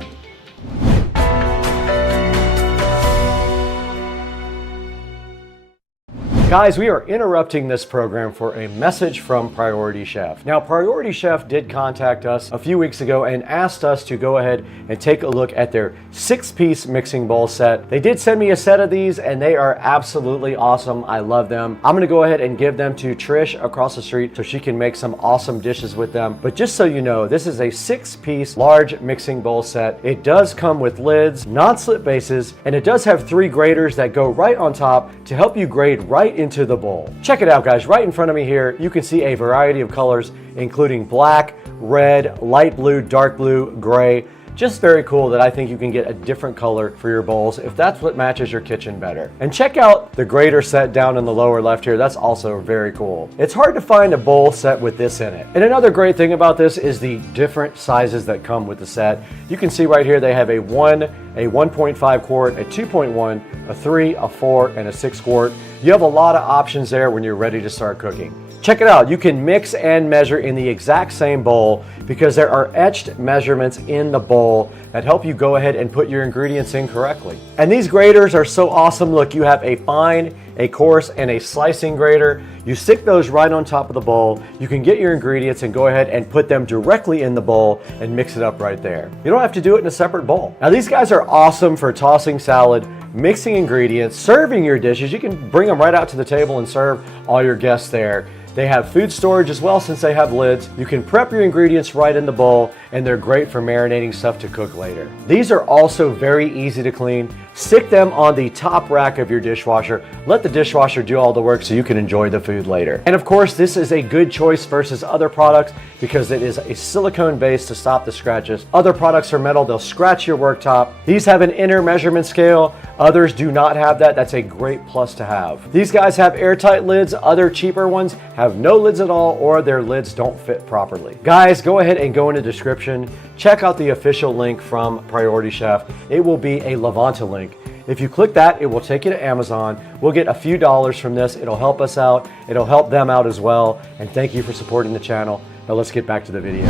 Guys, we are interrupting this program for a message from Priority Chef. Now, Priority Chef did contact us a few weeks ago and asked us to go ahead and take a look at their 6-piece mixing bowl set. They did send me a set of these and they are absolutely awesome. I love them. I'm gonna go ahead and give them to Trish across the street so she can make some awesome dishes with them. But just so you know, this is a 6-piece large mixing bowl set. It does come with lids, non-slip bases, and it does have 3 graters that go right on top to help you grate right into the bowl. Check it out, guys. Right in front of me here, you can see a variety of colors, including black, red, light blue, dark blue, gray. Just very cool that I think you can get a different color for your bowls if that's what matches your kitchen better. And check out the grater set down in the lower left here. That's also very cool. It's hard to find a bowl set with this in it. And another great thing about this is the different sizes that come with the set. You can see right here they have a 1, a 1.5 quart, a 2.1, a 3, a 4, and a 6 quart. You have a lot of options there when you're ready to start cooking. Check it out. You can mix and measure in the exact same bowl because there are etched measurements in the bowl that help you go ahead and put your ingredients in correctly. And these graters are so awesome. Look, you have a fine, a coarse, and a slicing grater. You stick those right on top of the bowl. You can get your ingredients and go ahead and put them directly in the bowl and mix it up right there. You don't have to do it in a separate bowl. Now, these guys are awesome for tossing salad, mixing ingredients, serving your dishes. You can bring them right out to the table and serve all your guests there. They have food storage as well since they have lids. You can prep your ingredients right in the bowl, and they're great for marinating stuff to cook later. These are also very easy to clean. Stick them on the top rack of your dishwasher. Let the dishwasher do all the work so you can enjoy the food later. And of course, this is a good choice versus other products because it is a silicone base to stop the scratches. Other products are metal, they'll scratch your worktop. These have an inner measurement scale. Others do not have that. That's a great plus to have. These guys have airtight lids. Other cheaper ones have no lids at all, or their lids don't fit properly. Guys, go ahead and go in the description. Check out the official link from Priority Chef. It will be a Levanta link. If you click that, it will take you to Amazon. We'll get a few dollars from this. It'll help us out. It'll help them out as well. And thank you for supporting the channel. Now let's get back to the video.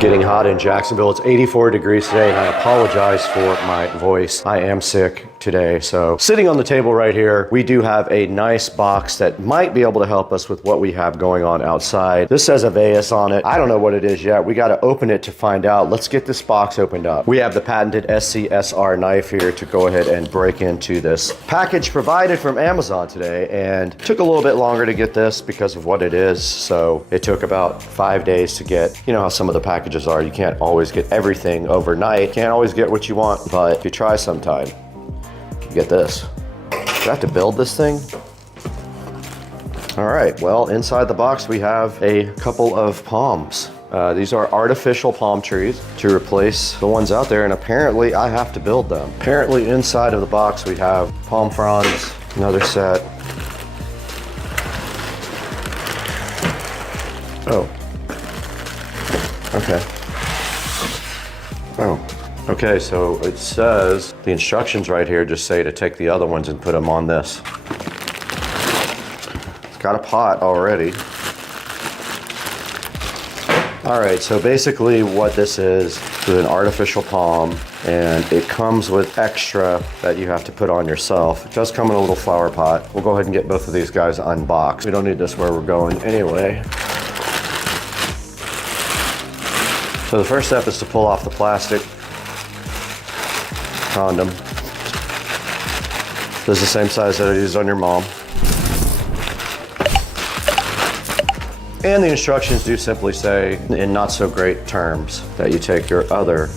Getting hot in Jacksonville. It's 84 degrees today, and I apologize for my voice. I am sick. today. So sitting on the table right here, we do have a nice box that might be able to help us with what we have going on outside. This says a VESA on it. I don't know what it is yet. We got to open it to find out. Let's get this box opened up. We have the patented SCSR knife here to go ahead and break into this package provided from Amazon today, and took a little bit longer to get this because of what it is. So it took about 5 days to get. You know how some of the packages are. You can't always get everything overnight. Can't always get what you want, but if you try sometime, you get this. Do I have to build this thing? All right, well, inside the box we have a couple of palms. These are artificial palm trees to replace the ones out there, and apparently I have to build them. Apparently inside of the box we have palm fronds, another set. Oh. Okay. Oh. Okay, so it says, the instructions right here just say to take the other ones and put them on this. It's got a pot already. All right, so basically what this is an artificial palm, and it comes with extra that you have to put on yourself. It does come in a little flower pot. We'll go ahead and get both of these guys unboxed. We don't need this where we're going anyway. So the first step is to pull off the plastic condom. This is the same size that I used on your mom. And the instructions do simply say, in not so great terms, that you take your other,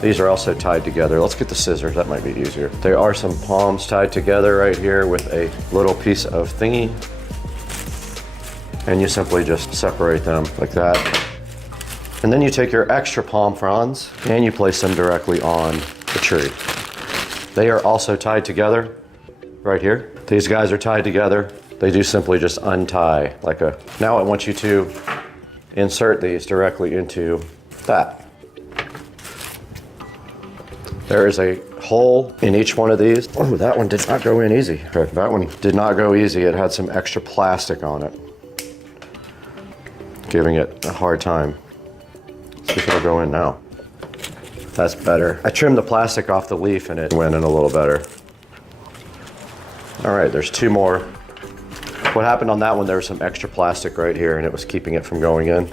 these are also tied together. Let's get the scissors, that might be easier. There are some palms tied together right here with a little piece of thingy. And you simply just separate them like that. And then you take your extra palm fronds and you place them directly on the tree. They are also tied together right here. These guys are tied together. They do simply just untie like a, now I want you to insert these directly into that. There is a hole in each one of these. Oh, that one did not go in easy. Okay, that one did not go easy. It had some extra plastic on it, giving it a hard time. See if it'll go in now. That's better. I trimmed the plastic off the leaf and it went in a little better. All right, there's two more. What happened on that one, there was some extra plastic right here and it was keeping it from going in.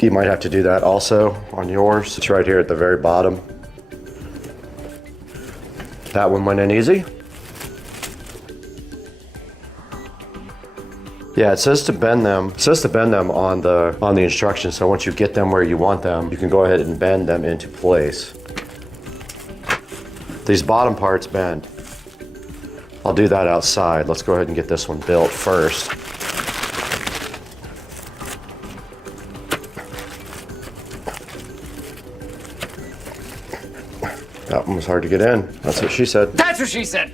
You might have to do that also on yours. It's right here at the very bottom. That one went in easy. Yeah, it says to bend them. It says to bend them on the instructions. So once you get them where you want them, you can go ahead and bend them into place. These bottom parts bend. I'll do that outside. Let's go ahead and get this one built first. That one was hard to get in. That's what she said. That's what she said.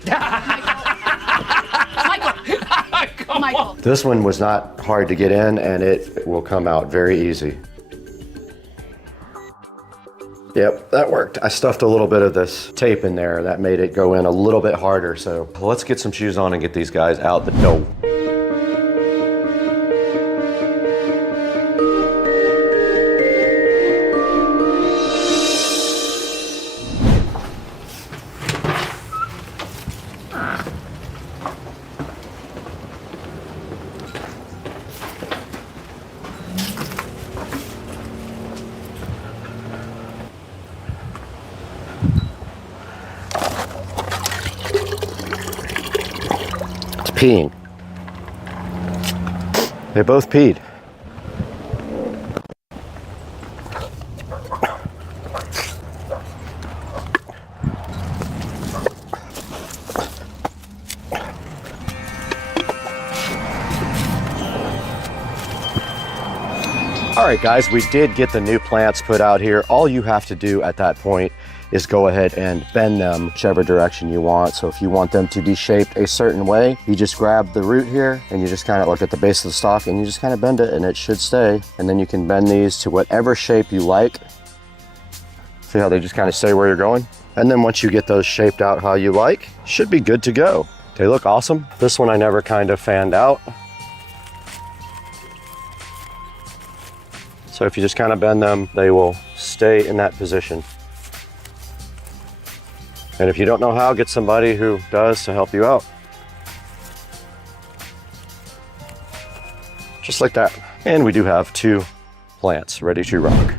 Michael. This one was not hard to get in and it will come out very easy. Yep, that worked. I stuffed a little bit of this tape in there. That made it go in a little bit harder. So let's get some shoes on and get these guys out the door. Peeing. They both peed. All right, guys, we did get the new plants put out here. All you have to do at that point is go ahead and bend them whichever direction you want. So if you want them to be shaped a certain way, you just grab the root here and you just kind of look at the base of the stalk and you just kind of bend it and it should stay. And then you can bend these to whatever shape you like. See how they just kind of stay where you're going? And then once you get those shaped out how you like, should be good to go. They look awesome. This one I never kind of fanned out. So if you just kind of bend them, they will stay in that position. And if you don't know how, get somebody who does to help you out. Just like that. And we do have 2 plants ready to rock.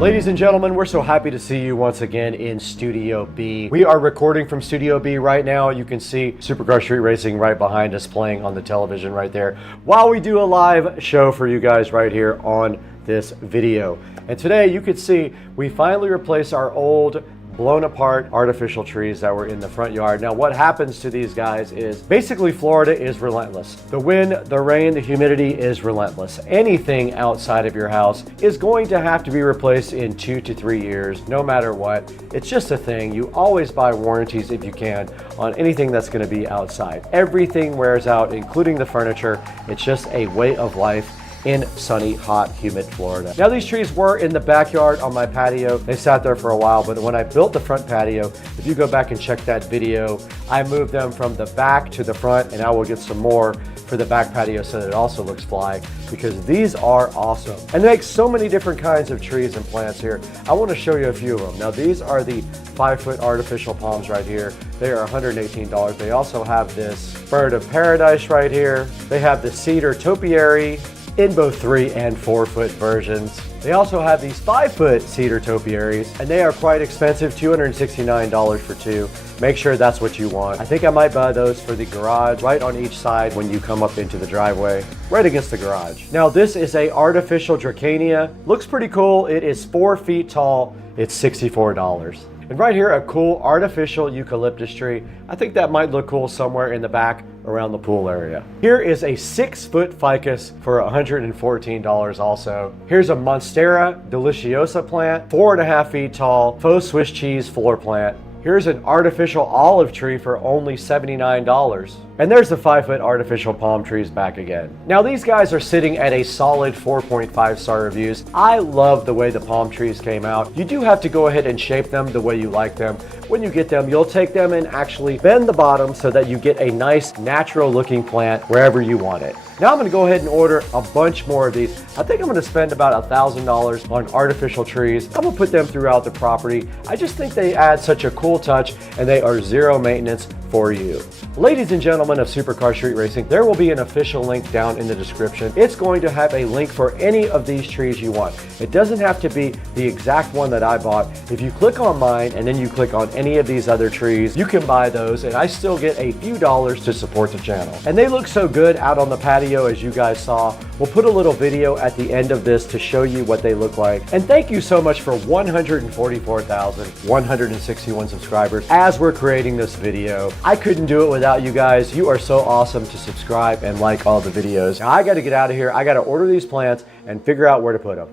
Ladies and gentlemen, we're so happy to see you once again in Studio B. We are recording from Studio B right now. You can see Supercar Street Racing right behind us playing on the television right there while we do a live show for you guys right here on this video. And today you can see we finally replaced our old blown apart artificial trees that were in the front yard. Now what happens to these guys is basically Florida is relentless. The wind, the rain, the humidity is relentless. Anything outside of your house is going to have to be replaced in 2 to 3 years, no matter what. It's just a thing. You always buy warranties if you can on anything that's going to be outside. Everything wears out, including the furniture. It's just a way of life in sunny, hot, humid Florida. Now these trees were in the backyard on my patio. They sat there for a while, but when I built the front patio, if you go back and check that video, I moved them from the back to the front, and I will get some more for the back patio so that it also looks fly, because these are awesome. And they make so many different kinds of trees and plants here. I want to show you a few of them. Now these are the 5-foot artificial palms right here. They are $118. They also have this bird of paradise right here. They have the cedar topiary in both 3 and 4 foot versions. They also have these 5-foot cedar topiaries, and they are quite expensive, $269 for 2. Make sure that's what you want. I think I might buy those for the garage, right on each side when you come up into the driveway, right against the garage. Now this is a artificial Dracania. Looks pretty cool. It is 4 feet tall. It's $64. And right here, a cool artificial eucalyptus tree. I think that might look cool somewhere in the back around the pool area. Here is a 6-foot ficus for $114 also. Here's a Monstera deliciosa plant, 4.5 feet tall, faux Swiss cheese floor plant. Here's an artificial olive tree for only $79. And there's the 5-foot artificial palm trees back again. Now these guys are sitting at a solid 4.5 star reviews. I love the way the palm trees came out. You do have to go ahead and shape them the way you like them. When you get them, you'll take them and actually bend the bottom so that you get a nice natural looking plant wherever you want it. Now I'm gonna go ahead and order a bunch more of these. I think I'm gonna spend about $1,000 on artificial trees. I'm gonna put them throughout the property. I just think they add such a cool touch, and they are zero maintenance for you. Ladies and gentlemen of Supercar Street Racing, there will be an official link down in the description. It's going to have a link for any of these trees you want. It doesn't have to be the exact one that I bought. If you click on mine and then you click on any of these other trees, you can buy those, and I still get a few dollars to support the channel. And they look so good out on the patio, as you guys saw. We'll put a little video at the end of this to show you what they look like. And thank you so much for 144,161 subscribers as we're creating this video. I couldn't do it without you guys. You are so awesome to subscribe and like all the videos. Now I got to get out of here. I got to order these plants and figure out where to put them.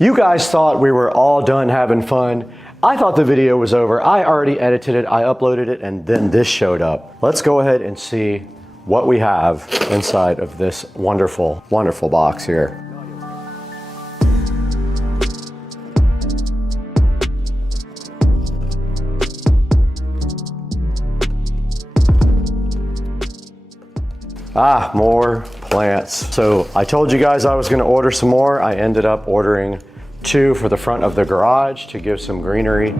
You guys thought we were all done having fun. I thought the video was over. I already edited it, I uploaded it, and then this showed up. Let's go ahead and see what we have inside of this wonderful, wonderful box here. Ah, more plants. So I told you guys I was gonna order some more. I ended up ordering 2 for the front of the garage to give some greenery.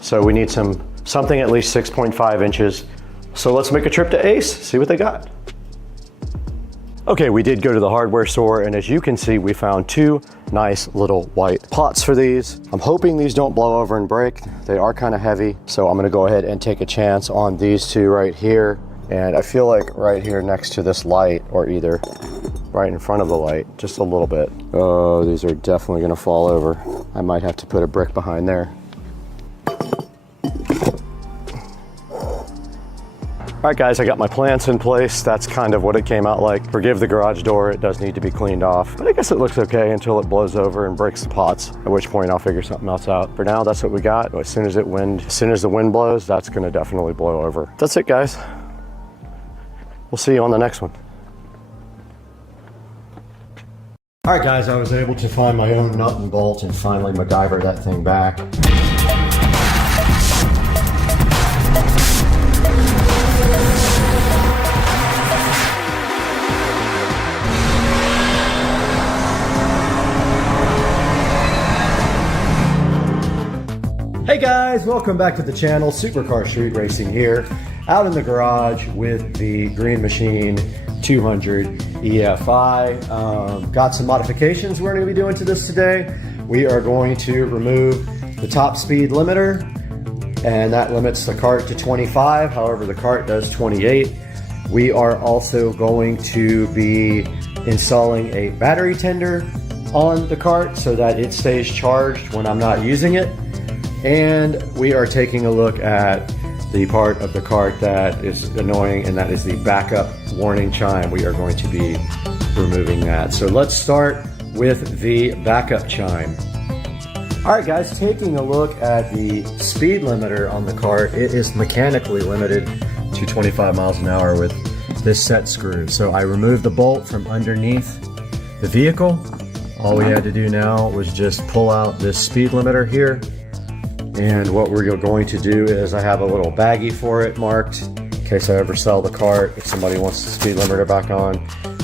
So we need something at least 6.5 inches. So let's make a trip to Ace, see what they got. Okay, we did go to the hardware store, and as you can see, we found 2 nice little white pots for these. I'm hoping these don't blow over and break. They are kind of heavy, so I'm gonna go ahead and take a chance on these 2 right here. And I feel like right here next to this light, or either right in front of the light, just a little bit. Oh, these are definitely gonna fall over. I might have to put a brick behind there. All right guys, I got my plants in place. That's kind of what it came out like. Forgive the garage door, it does need to be cleaned off, but I guess it looks okay until it blows over and breaks the pots, at which point I'll figure something else out. For now, that's what we got. As soon as the wind blows, that's gonna definitely blow over. That's it guys. We'll see you on the next one. All right guys, I was able to find my own nut and bolt and finally MacGyver that thing back. Hey guys, welcome back to the channel. Supercar Street Racing here, out in the garage with the Green Machine 200 EFI. Got some modifications we're going to be doing to this today. We are going to remove the top speed limiter, and that limits the cart to 25. However, the cart does 28. We are also going to be installing a battery tender on the cart so that it stays charged when I'm not using it. And we are taking a look at the part of the cart that is annoying, and that is the backup warning chime. We are going to be removing that. So let's start with the backup chime. All right guys, taking a look at the speed limiter on the cart, it is mechanically limited to 25 miles an hour with this set screw. So I removed the bolt from underneath the vehicle. All we had to do now was just pull out this speed limiter here. And what we're going to do is I have a little baggie for it marked in case I ever sell the cart. If somebody wants the speed limiter back on,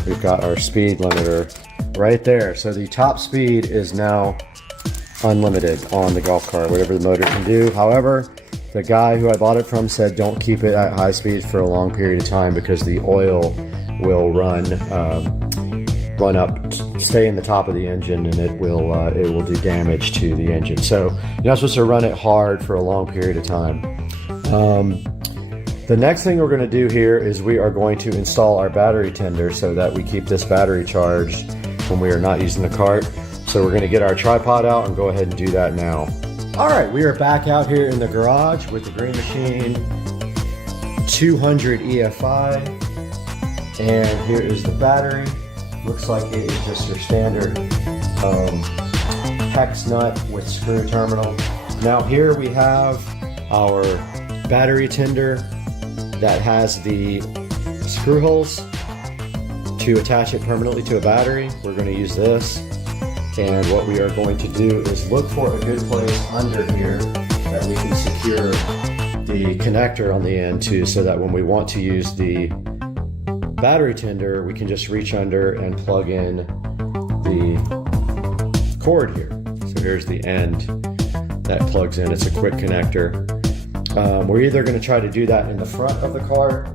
we've got our speed limiter right there. So the top speed is now unlimited on the golf cart, whatever the motor can do. However, the guy who I bought it from said don't keep it at high speed for a long period of time because the oil will run up, stay in the top of the engine, and it will do damage to the engine. So you're not supposed to run it hard for a long period of time. The next thing we're going to do here is we are going to install our battery tender so that we keep this battery charged when we are not using the cart. So we're going to get our tripod out and go ahead and do that now. All right, we are back out here in the garage with the Green Machine 200 EFI, and here is the battery. Looks like it is just your standard hex nut with screw terminal. Now here we have our battery tender that has the screw holes to attach it permanently to a battery. We're going to use this, and what we are going to do is look for a good place under here that we can secure the connector on the end to, so that when we want to use the battery tender, we can just reach under and plug in the cord here. So here's the end that plugs in. It's a quick connector. We're either going to try to do that in the front of the cart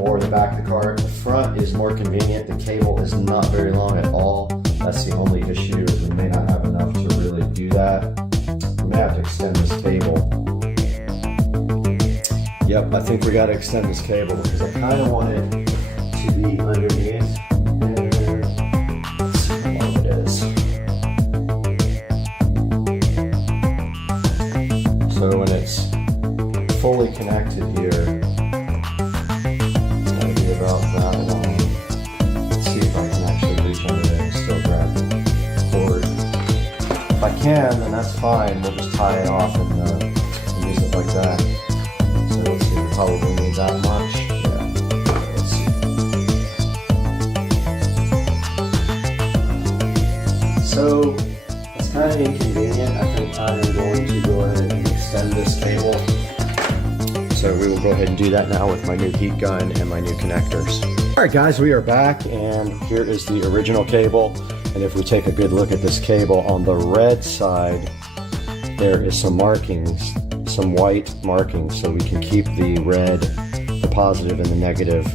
or the back of the cart. The front is more convenient. The cable is not very long at all. That's the only issue. We may not have enough to really do that. We may have to extend this cable. Yep, I think we got to extend this cable because I kind of want it to be underneath. Let's see how long it is. So when it's fully connected here, it's going to be about that long. Let's see if I can actually reach under there and still grab the cord. If I can, then that's fine. We'll just tie it off and use it like that. So let's see, we probably need that much. So it's kind of inconvenient. I think I am going to go ahead and extend this cable. So we will go ahead and do that now with my new heat gun and my new connectors. All right guys, we are back, and here is the original cable. And if we take a good look at this cable, on the red side there is some markings, some white markings, so we can keep the red, the positive, and the negative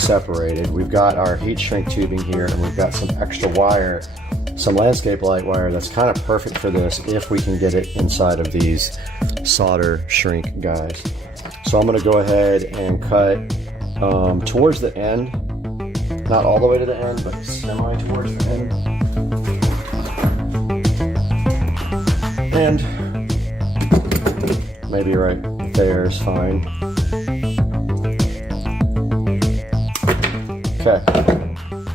separated. We've got our heat shrink tubing here, and we've got some extra wire, some landscape light wire that's kind of perfect for this if we can get it inside of these solder shrink guys. So I'm going to go ahead and cut towards the end, not all the way to the end, but semi towards the end. And maybe right there is fine. Okay,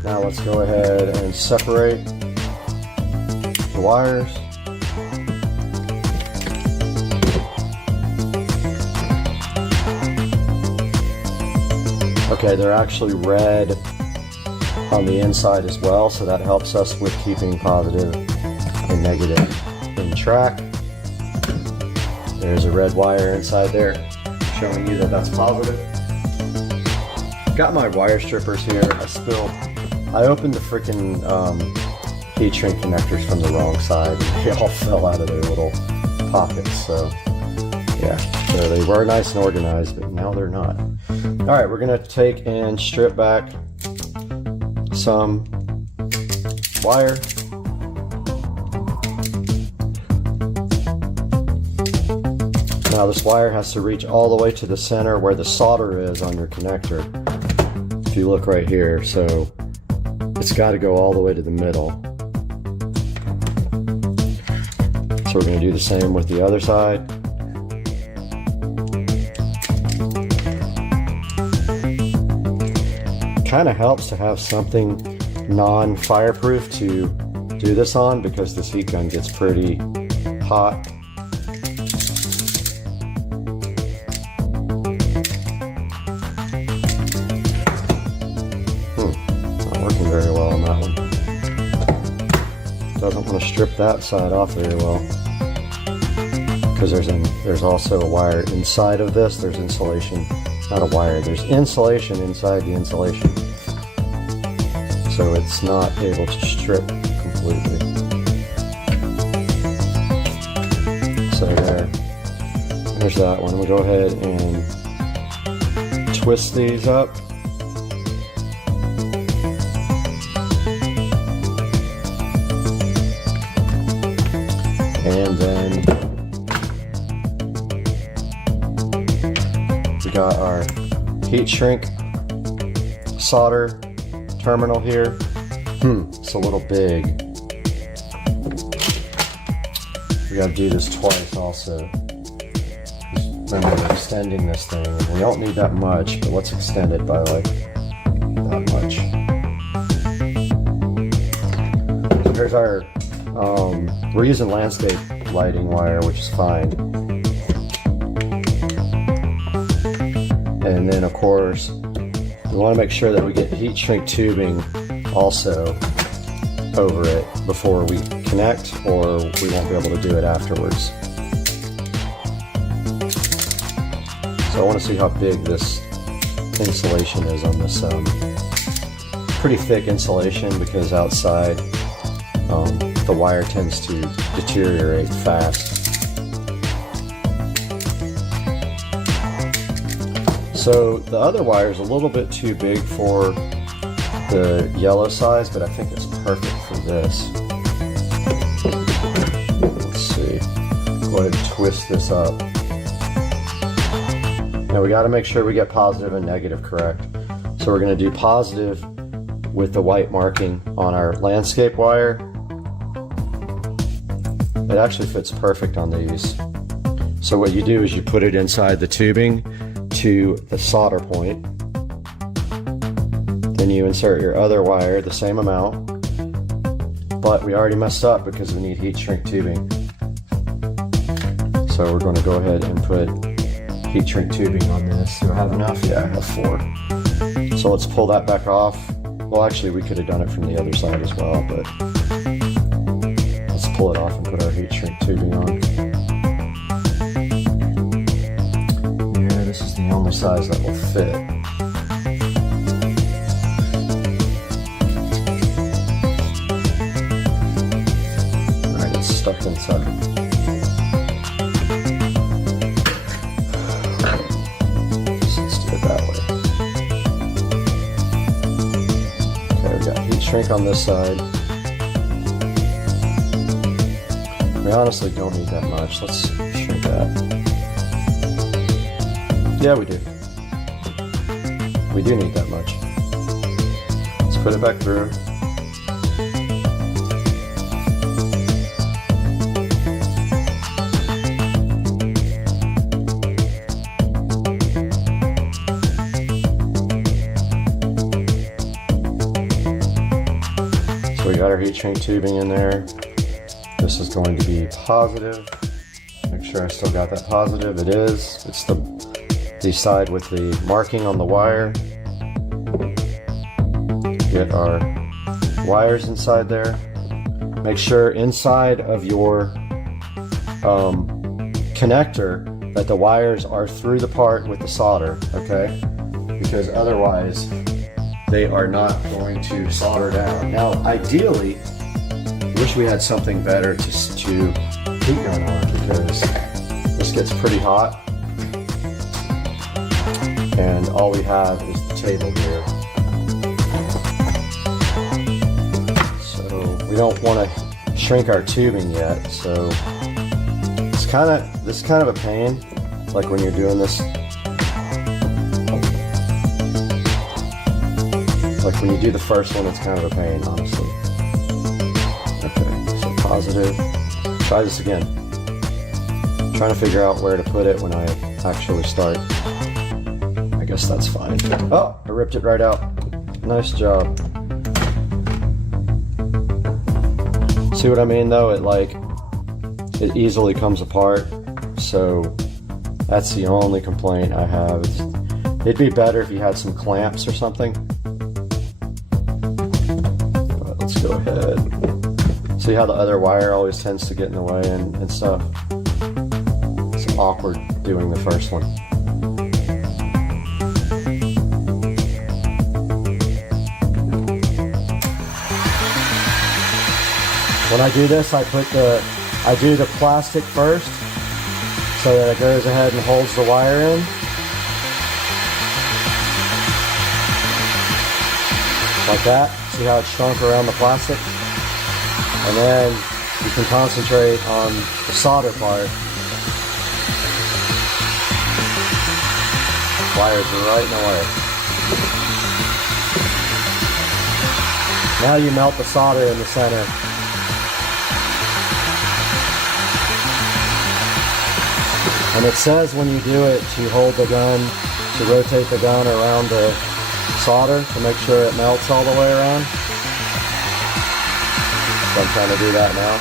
now let's go ahead and separate the wires. Okay, they're actually red on the inside as well, so that helps us with keeping positive and negative in track. There's a red wire inside there showing you that that's positive. Got my wire strippers here. I opened the freaking heat shrink connectors from the wrong side. They all fell out of their little pockets, so yeah. So they were nice and organized, but now they're not. All right, we're gonna take and strip back some wire. Now this wire has to reach all the way to the center where the solder is on your connector. If you look right here, so it's got to go all the way to the middle. So we're going to do the same with the other side. Kind of helps to have something non-fireproof to do this on, because this heat gun gets pretty hot. Not working very well on that one. Doesn't want to strip that side off very well, because there's also a wire inside of this. There's insulation. Not a wire, there's insulation inside the insulation, so it's not able to strip completely. So there's that one. We'll go ahead and twist these up. And then we got our heat shrink solder terminal here. It's a little big. We gotta do this twice also. Just remember, we're extending this thing, and we don't need that much, but let's extend it by like that much. So here's our, we're using landscape lighting wire, which is fine. And then of course, we want to make sure that we get heat shrink tubing also over it before we connect, or we won't be able to do it afterwards. So I want to see how big this insulation is on this pretty thick insulation, because outside the wire tends to deteriorate fast. So the other wire is a little bit too big for the yellow size, but I think it's perfect for this. Let's see. Go ahead and twist this up. Now we got to make sure we get positive and negative correct. So we're going to do positive with the white marking on our landscape wire. It actually fits perfect on these. So what you do is you put it inside the tubing to the solder point. Then you insert your other wire, the same amount. But we already messed up because we need heat shrink tubing. So we're going to go ahead and put heat shrink tubing on this. Do I have enough? Yeah, I have 4. So let's pull that back off. Well, actually we could have done it from the other side as well, but let's pull it off and put our heat shrink tubing on. Yeah, this is the only size that will fit. Alright, it's stuck inside. Shrink on this side. We honestly don't need that much. Let's shrink that. Yeah, we do. We do need that much. Let's put it back through. got our heat shrink tubing in there. This is going to be positive. Make sure I still got that positive. It is. It's the side with the marking on the wire. Get our wires inside there. Make sure inside of your connector that the wires are through the part with the solder, okay? Because otherwise they are not going to solder down. Now, ideally, I wish we had something better to heat gun on, because this gets pretty hot and all we have is the table here. So we don't want to shrink our tubing yet, so this is kind of a pain. It's like when you're doing this, like when you do the first one, it's kind of a pain, honestly. Okay, so positive. Try this again. I'm trying to figure out where to put it when I actually start. I guess that's fine. Oh, I ripped it right out. Nice job. See what I mean though? It easily comes apart. So that's the only complaint I have. It'd be better if you had some clamps or something. But let's go ahead. See how the other wire always tends to get in the way and stuff? It's awkward doing the first one. When I do this, I do the plastic first so that it goes ahead and holds the wire in. Like that. See how it shrunk around the plastic? And then you can concentrate on the solder part. Wires are right in the way. Now you melt the solder in the center. And it says when you do it to hold the gun, to rotate the gun around the solder to make sure it melts all the way around. So I'm trying to do that now.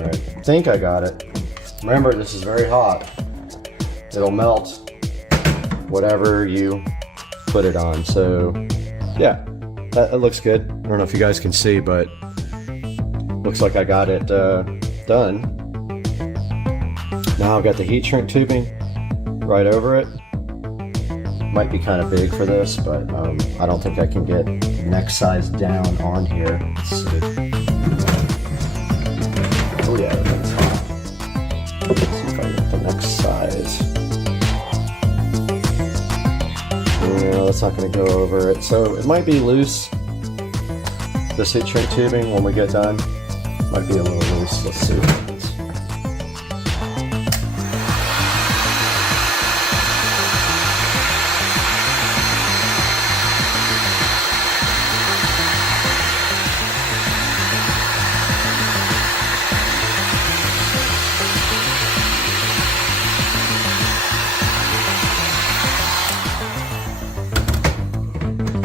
Alright, I think I got it. Remember, this is very hot. It'll melt whatever you put it on. So yeah, that looks good. I don't know if you guys can see, but looks like I got it done. Now I've got the heat shrink tubing right over it. Might be kind of big for this, but I don't think I can get the neck size down on here. Let's see. Oh yeah, that's hot. Let's see if I get the neck size. No, that's not going to go over it. So it might be loose. This heat shrink tubing, when we get done, might be a little loose. Let's see.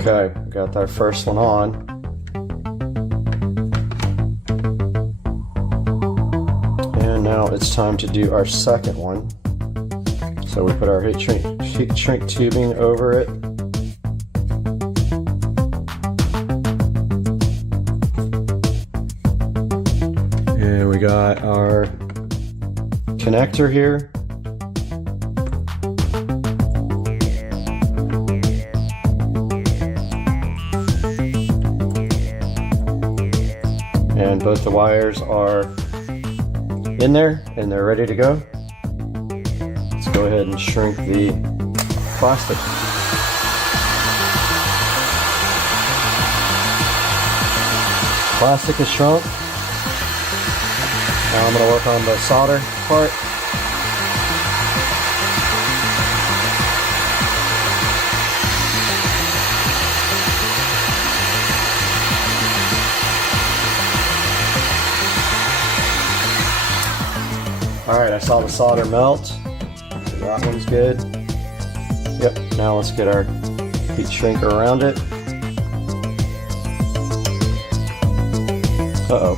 Okay, got our first one on. And now it's time to do our second one. So we put our heat shrink tubing over it. And we got our connector here. And both the wires are in there and they're ready to go. Let's go ahead and shrink the plastic. Plastic is shrunk. Now I'm going to work on the solder part. All right, I saw the solder melt. So that one's good. Yep, now let's get our heat shrinker around it. Uh-oh.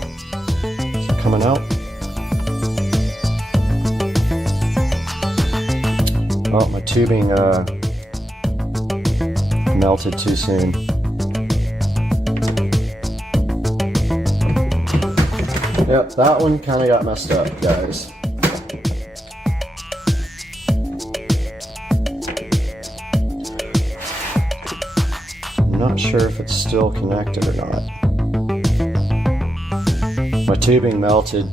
Is it coming out? Oh, my tubing melted too soon. Yep, that one kind of got messed up, guys. I'm not sure if it's still connected or not. My tubing melted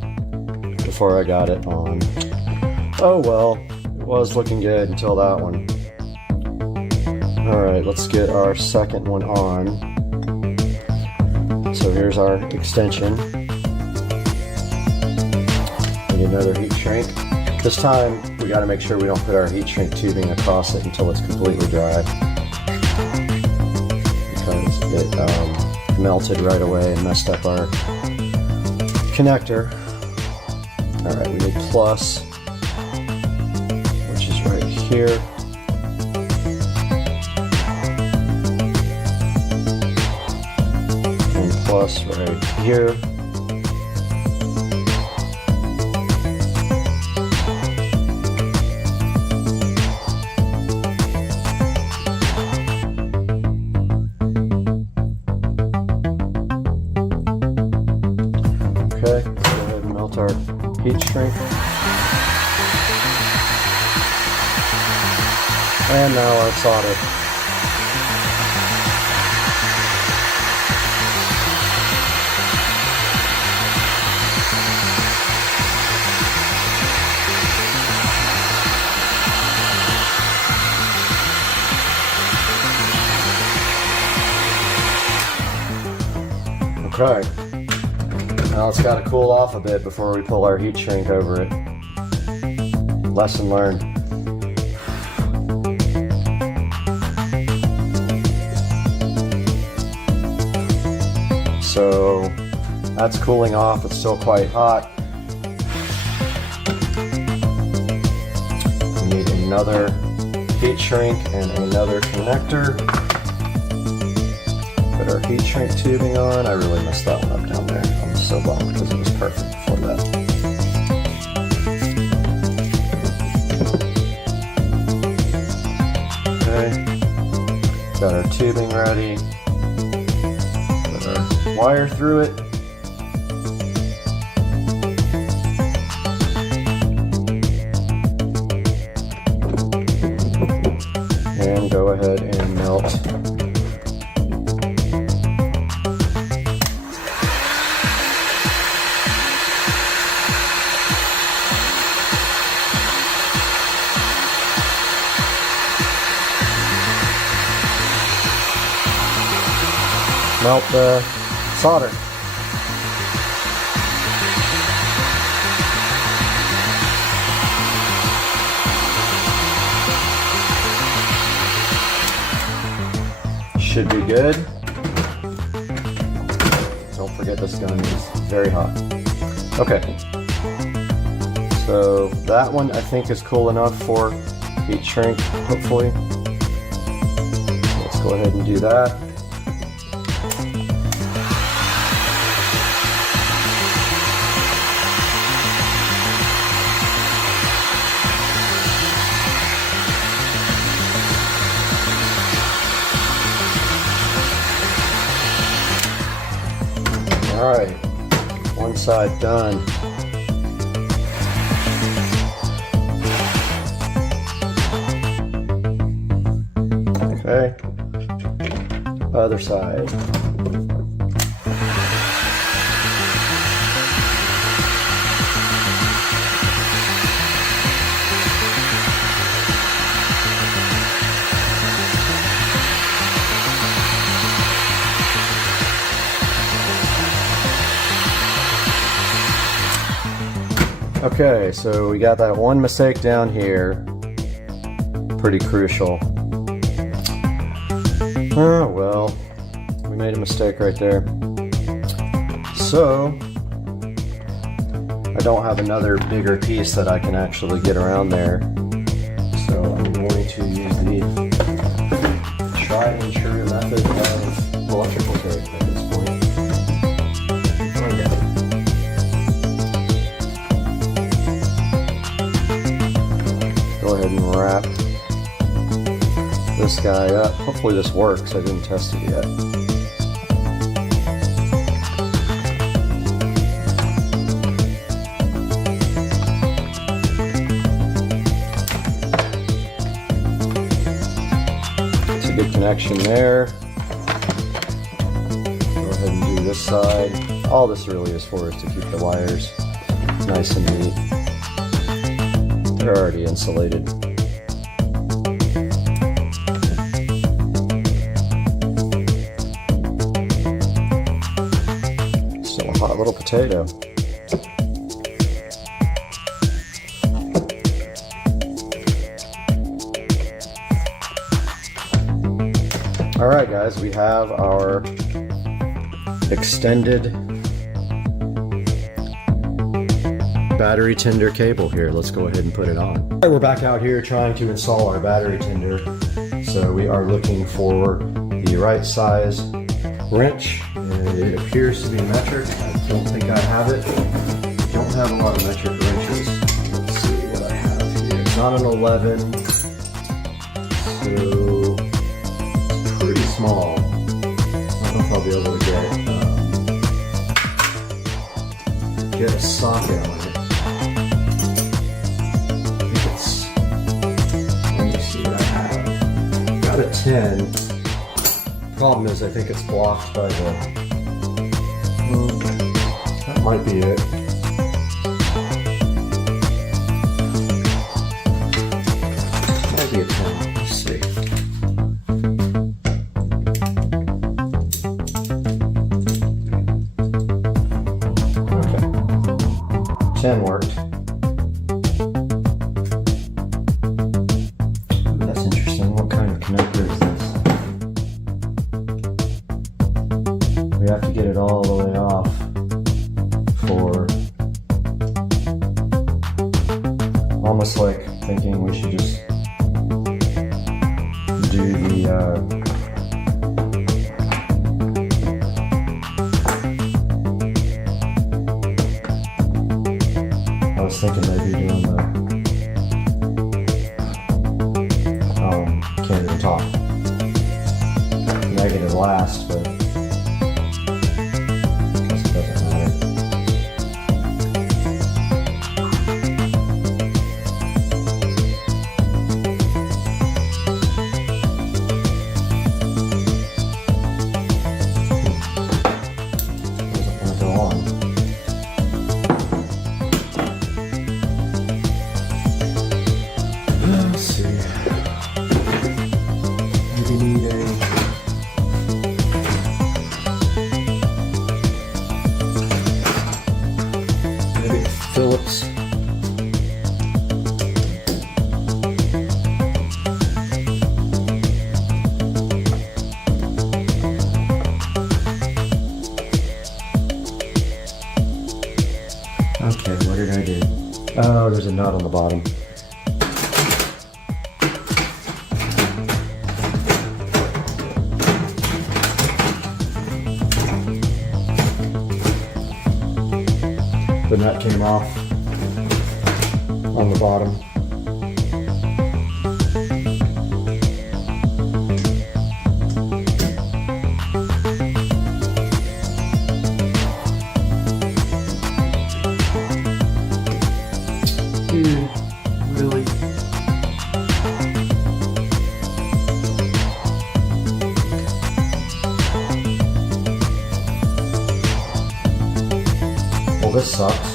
before I got it on. Oh well, it was looking good until that one. Alright, let's get our second one on. So here's our extension. Need another heat shrink. This time we got to make sure we don't put our heat shrink tubing across it until it's completely dry, because it melted right away and messed up our connector. Alright, we need plus, which is right here. And plus right here. Okay, go ahead and melt our heat shrink. And now our solder. Okay. Now it's got to cool off a bit before we pull our heat shrink over it. Lesson learned. So that's cooling off. It's still quite hot. We need another heat shrink and another connector. Put our heat shrink tubing on. I really messed that one up down there. I'm so bummed because it was perfect before that. Okay. Got our tubing ready. Put our wire through it. And go ahead and melt . Melt the solder. Should be good. Don't forget this gun is very hot. Okay. So that one I think is cool enough for heat shrink, hopefully. Let's go ahead and do that. All right, one side done. Okay, other side. Okay, so we got that one mistake down here. Pretty crucial. Oh, well, we made a mistake right there. So, I don't have another bigger piece that I can actually get around there. So I'm going to use the tried and true method of electrical tape at this point. Go ahead and wrap this guy up. Hopefully this works. I didn't test it yet. It's a good connection there. Go ahead and do this side. All this really is for is to keep the wires nice and neat. They're already insulated. Still a hot little potato. All right, guys, we have our extended battery tender cable here. Let's go ahead and put it on. All right, we're back out here trying to install our battery tender. So we are looking for the right size wrench. It appears to be metric. I don't think I have it. I don't have a lot of metric wrenches. Let's see what I have here. It's not an 11, so it's pretty small. I don't know if I'll be able to get a socket on it. A 10. Problem is, I think it's blocked by the. That might be it. Might be a 10. Let's see. Okay. 10 worked. We have to get it all the way off for almost like thinking we should just do the I was thinking maybe doing the can't even talk. Negative last, but Phillips. Okay, what did I do? Oh, there's a nut on the bottom. The nut came off on the bottom. Dude, really? Well, this sucks.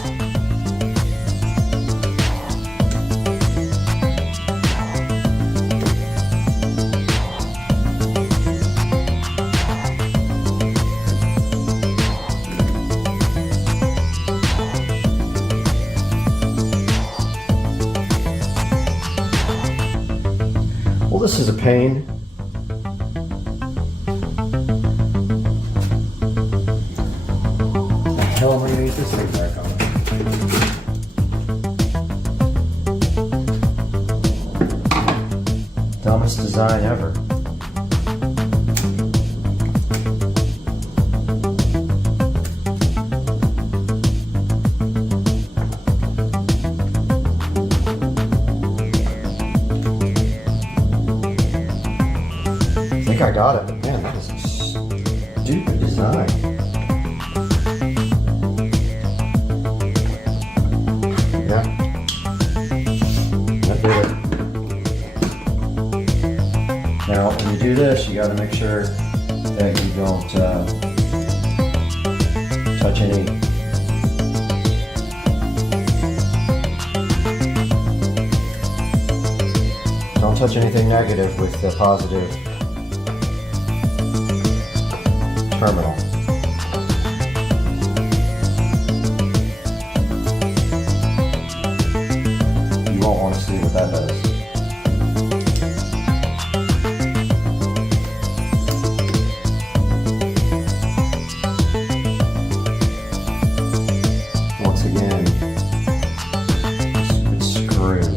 Well, this is a pain. The hell am I gonna get this thing back on? Dumbest design ever. I think I got it, but man, that is a stupid design. Yeah. That did it. Now, when you do this, you got to make sure that you don't touch any anything negative with the positive terminal. You won't want to see what that does. Once again, it's screwed.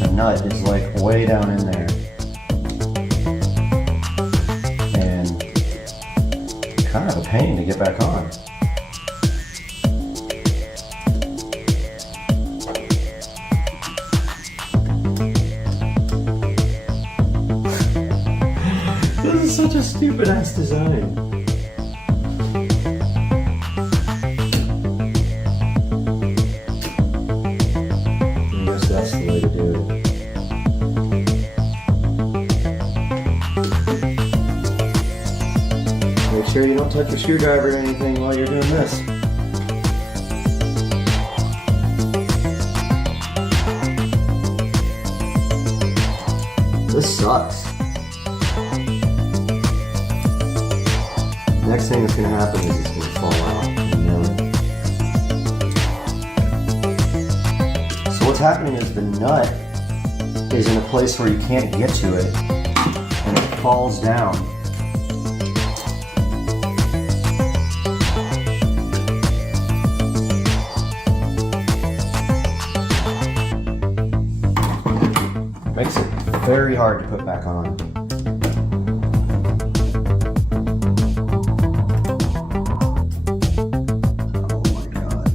The nut is like way down in there. And kind of a pain to get back on. This is such a stupid ass design. I guess that's the way to do it. Make sure you don't touch your screwdriver or anything while you're doing this. This sucks. Next thing that's going to happen is it's going to fall out. You know it. So what's happening is the nut is in a place where you can't get to it, and it falls down. Makes it very hard to put back on. Oh my god.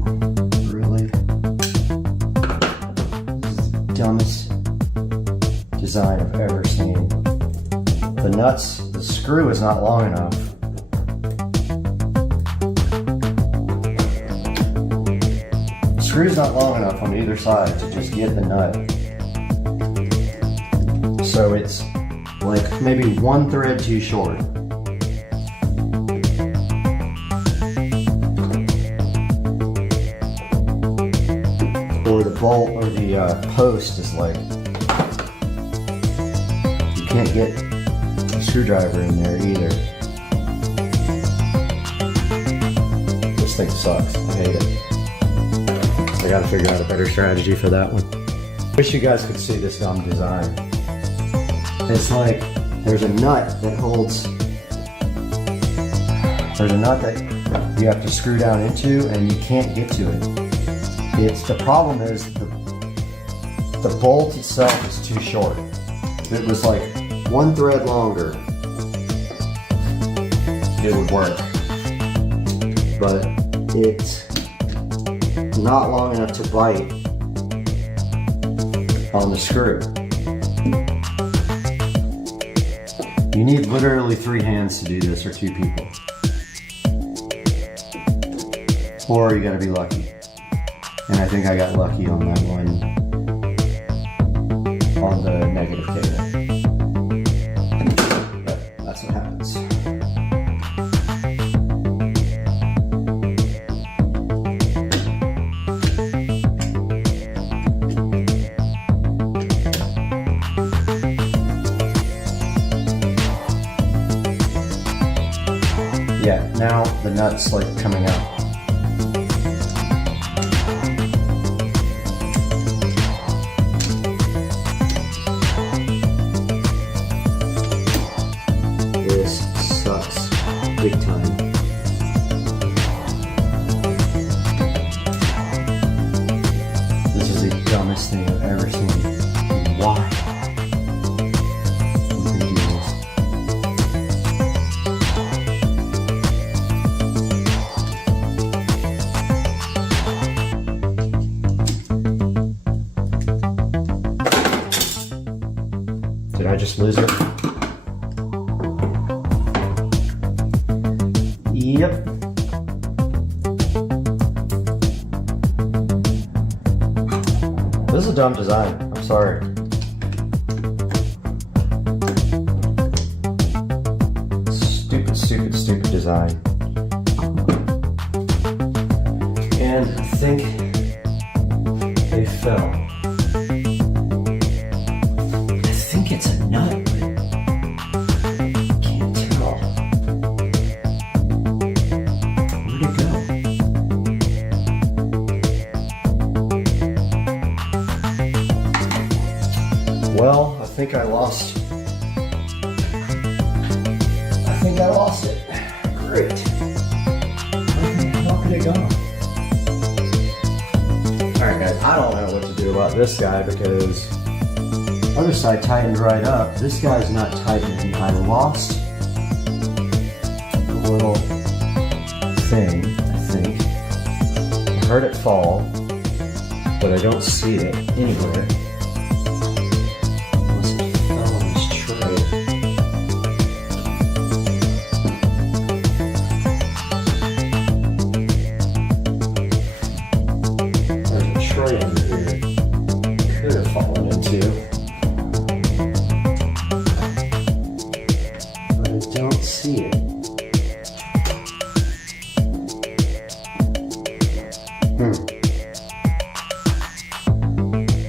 Really? This is the dumbest design I've ever seen. The nuts, the screw is not long enough. The screw's not long enough on either side to just get the nut. So it's like maybe one thread too short. Or the bolt or the post is like, you can't get a screwdriver in there either. This thing sucks. I hate it. I gotta figure out a better strategy for that one. Wish you guys could see this dumb design. It's like there's a nut that holds, there's a nut that you have to screw down into and you can't get to it. The problem is the bolt itself is too short. If it was like one thread longer, it would work. But it's not long enough to bite on the screw. You need literally 3 hands to do this, or 2 people. Or you gotta be lucky. And I think I got lucky on that one, on the negative cable. But that's what happens. Yeah, now the nut's like coming out. This sucks big time. This is the dumbest thing thing I've ever seen. Why would they do this? Did I just lose it? Yep. This is a dumb design. I'm sorry. Stupid, stupid, stupid design. And I think they fell. I think it's a nut. Can't tell. Where'd it go? Well, I think I lost. I think I lost it. Great. How could it go? Alright guys, I don't know what to do about this guy because other side tightened right up. This guy's not tightening. I lost a little thing, I think. I heard it fall, but I don't see it anywhere.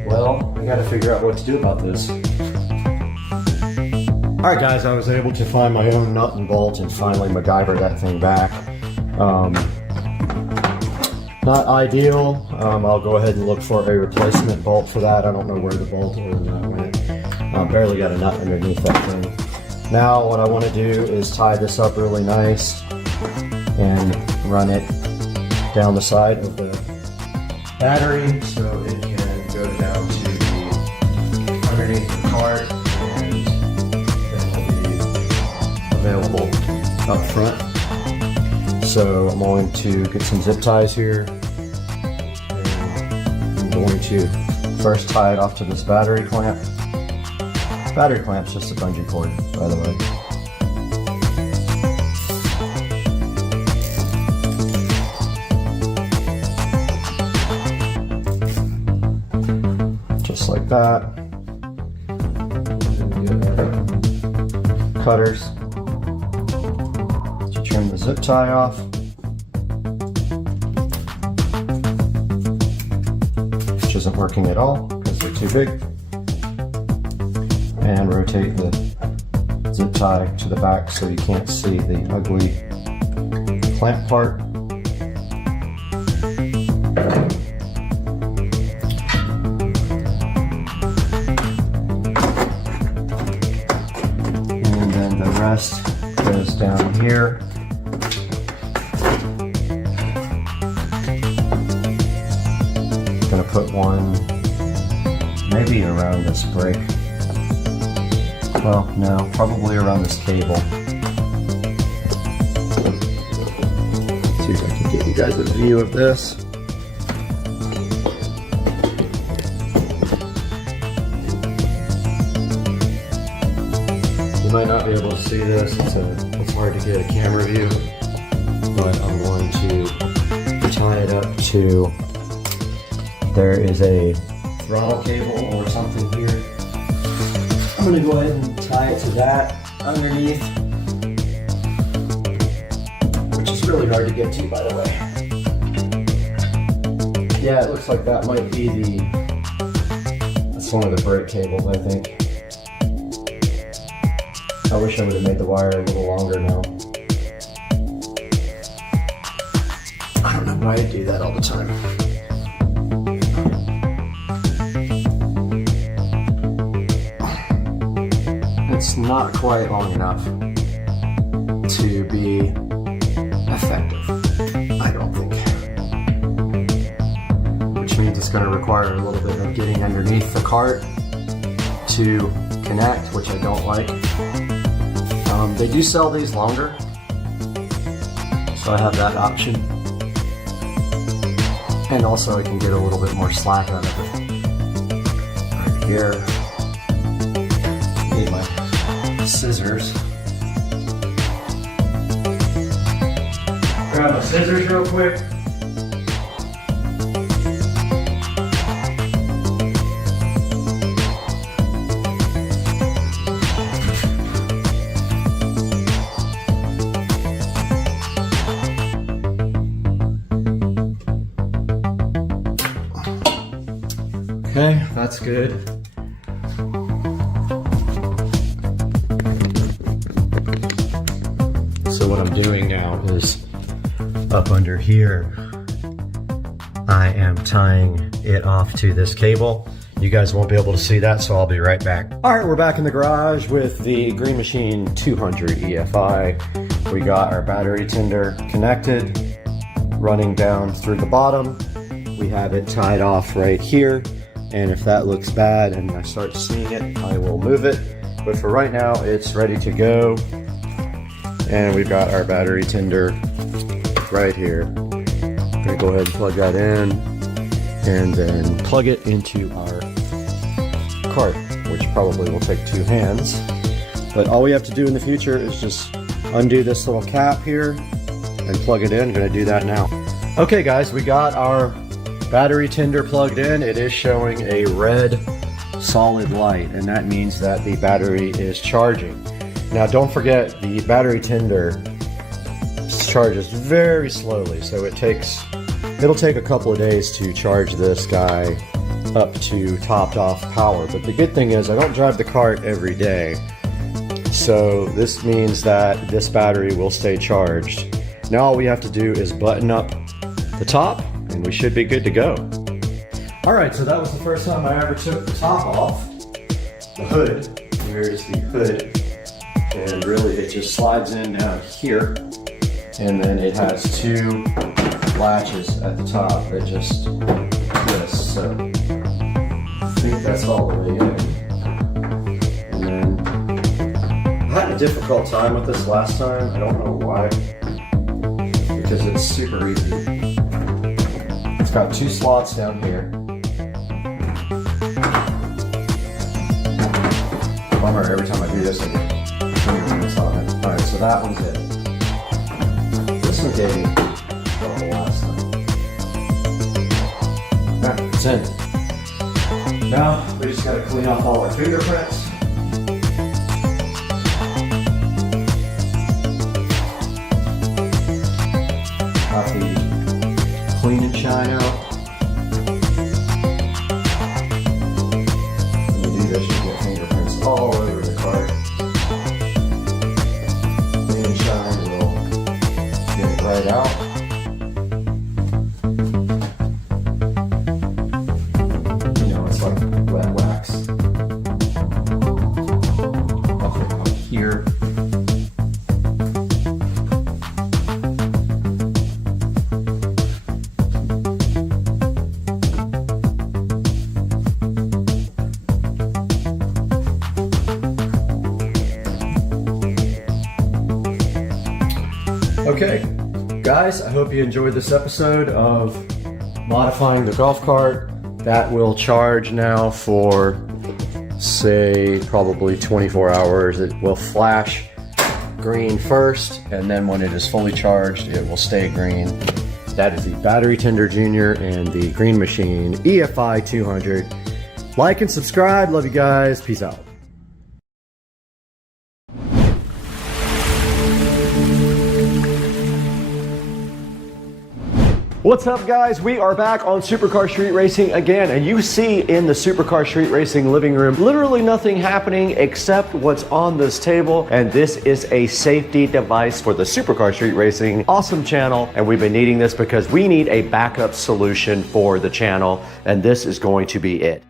Well, I gotta figure out what to do about this. Alright guys, I was able to find my own nut and bolt and finally MacGyver that thing back. Not ideal. I'll go ahead and look for a replacement bolt for that. I don't know where the bolt or the nut went. Barely got a nut underneath that thing. Now what I want to do is tie this up really nice and run it down the side of the battery so it can go down to the underneath the cart and then will be available up front. So I'm going to get some zip ties here and I'm going to first tie it off to this battery clamp. Battery clamp's just a bungee cord, by the way. Just like that. Cutters to trim the zip tie off. Which isn't working at all because they're too big. And rotate the zip tie to the back so you can't see the ugly clamp part. And then the rest goes down here. I'm gonna put one maybe around this brake. Well, no, probably around this cable. See if I can get you guys a view of this. You might not be able to see this, it's hard to get a camera view, but I'm going to tie it up to, there is a throttle cable or something here. I'm going to go ahead and tie it to that underneath, which is really hard to get to, by the way. Yeah, it looks like that might be that's one of the brake cables, I think. I wish I would have made the wire a little longer now. I don't know why I do that all the time. It's not quite long enough to be effective, I don't think. Which means it's going to require a little bit of getting underneath the cart to connect, which I don't like. They do sell these longer, so I have that option. And also I can get a little bit more slack out of it. Right here. Need my scissors. Grab my scissors real quick. Okay, that's good. So what I'm doing now is up under here, I am tying it off to this cable. You guys won't be able to see that, so I'll be right back. All right, we're back in the garage with the Green Machine 200 EFI. We got our battery tender connected, running down through the bottom. We have it tied off right here. And if that looks bad and I start seeing it, I will move it. But for right now, it's ready to go. And we've got our battery tender right here. I'm gonna go ahead and plug that in and then plug it into our cart, which probably will take 2 hands. But all we have to do in the future is just undo this little cap here and plug it in. I'm gonna do that now. Okay guys, we got our battery tender plugged in. It is showing a red solid light, and that means that the battery is charging. Now don't forget, the battery tender charges very slowly, so it'll take a couple of days to charge this guy up to topped off power. But the good thing is I don't drive the cart every day, so this means that this battery will stay charged. Now all we have to do is button up the top and we should be good to go. All right, so that was the first time I ever took the top off, the hood. Here is the hood, and really it just slides in down here, and then it has 2 latches at the top that just twist. So I think that's all the way in. And then I had a difficult time with this last time. I don't know why, because it's super easy. It's got 2 slots down here. Bummer, every time I do this, I get fingerprints on it. Alright, so that one's it. This one gave me the last time. Alright, it's in. Now, we just gotta clean off all our fingerprints. Got the clean and shine out. When you do this, you get fingerprints all over the cart. Clean and shine will get it right out. You know, it's like wet wax. Up here. Okay, guys, I hope you enjoyed this episode of modifying the golf cart. That will charge now for, say, probably 24 hours. It will flash green first, and then when it is fully charged, it will stay green. That is the Battery Tender Junior and the Green Machine EFI 200. Like and subscribe. Love you guys. Peace out. What's up guys, we are back on Supercar Street Racing again, and you see in the Supercar Street Racing living room literally nothing happening except what's on this table, and this is a safety device for the Supercar Street Racing awesome channel, and we've been needing this because we need a backup solution for the channel, and this is going to be it.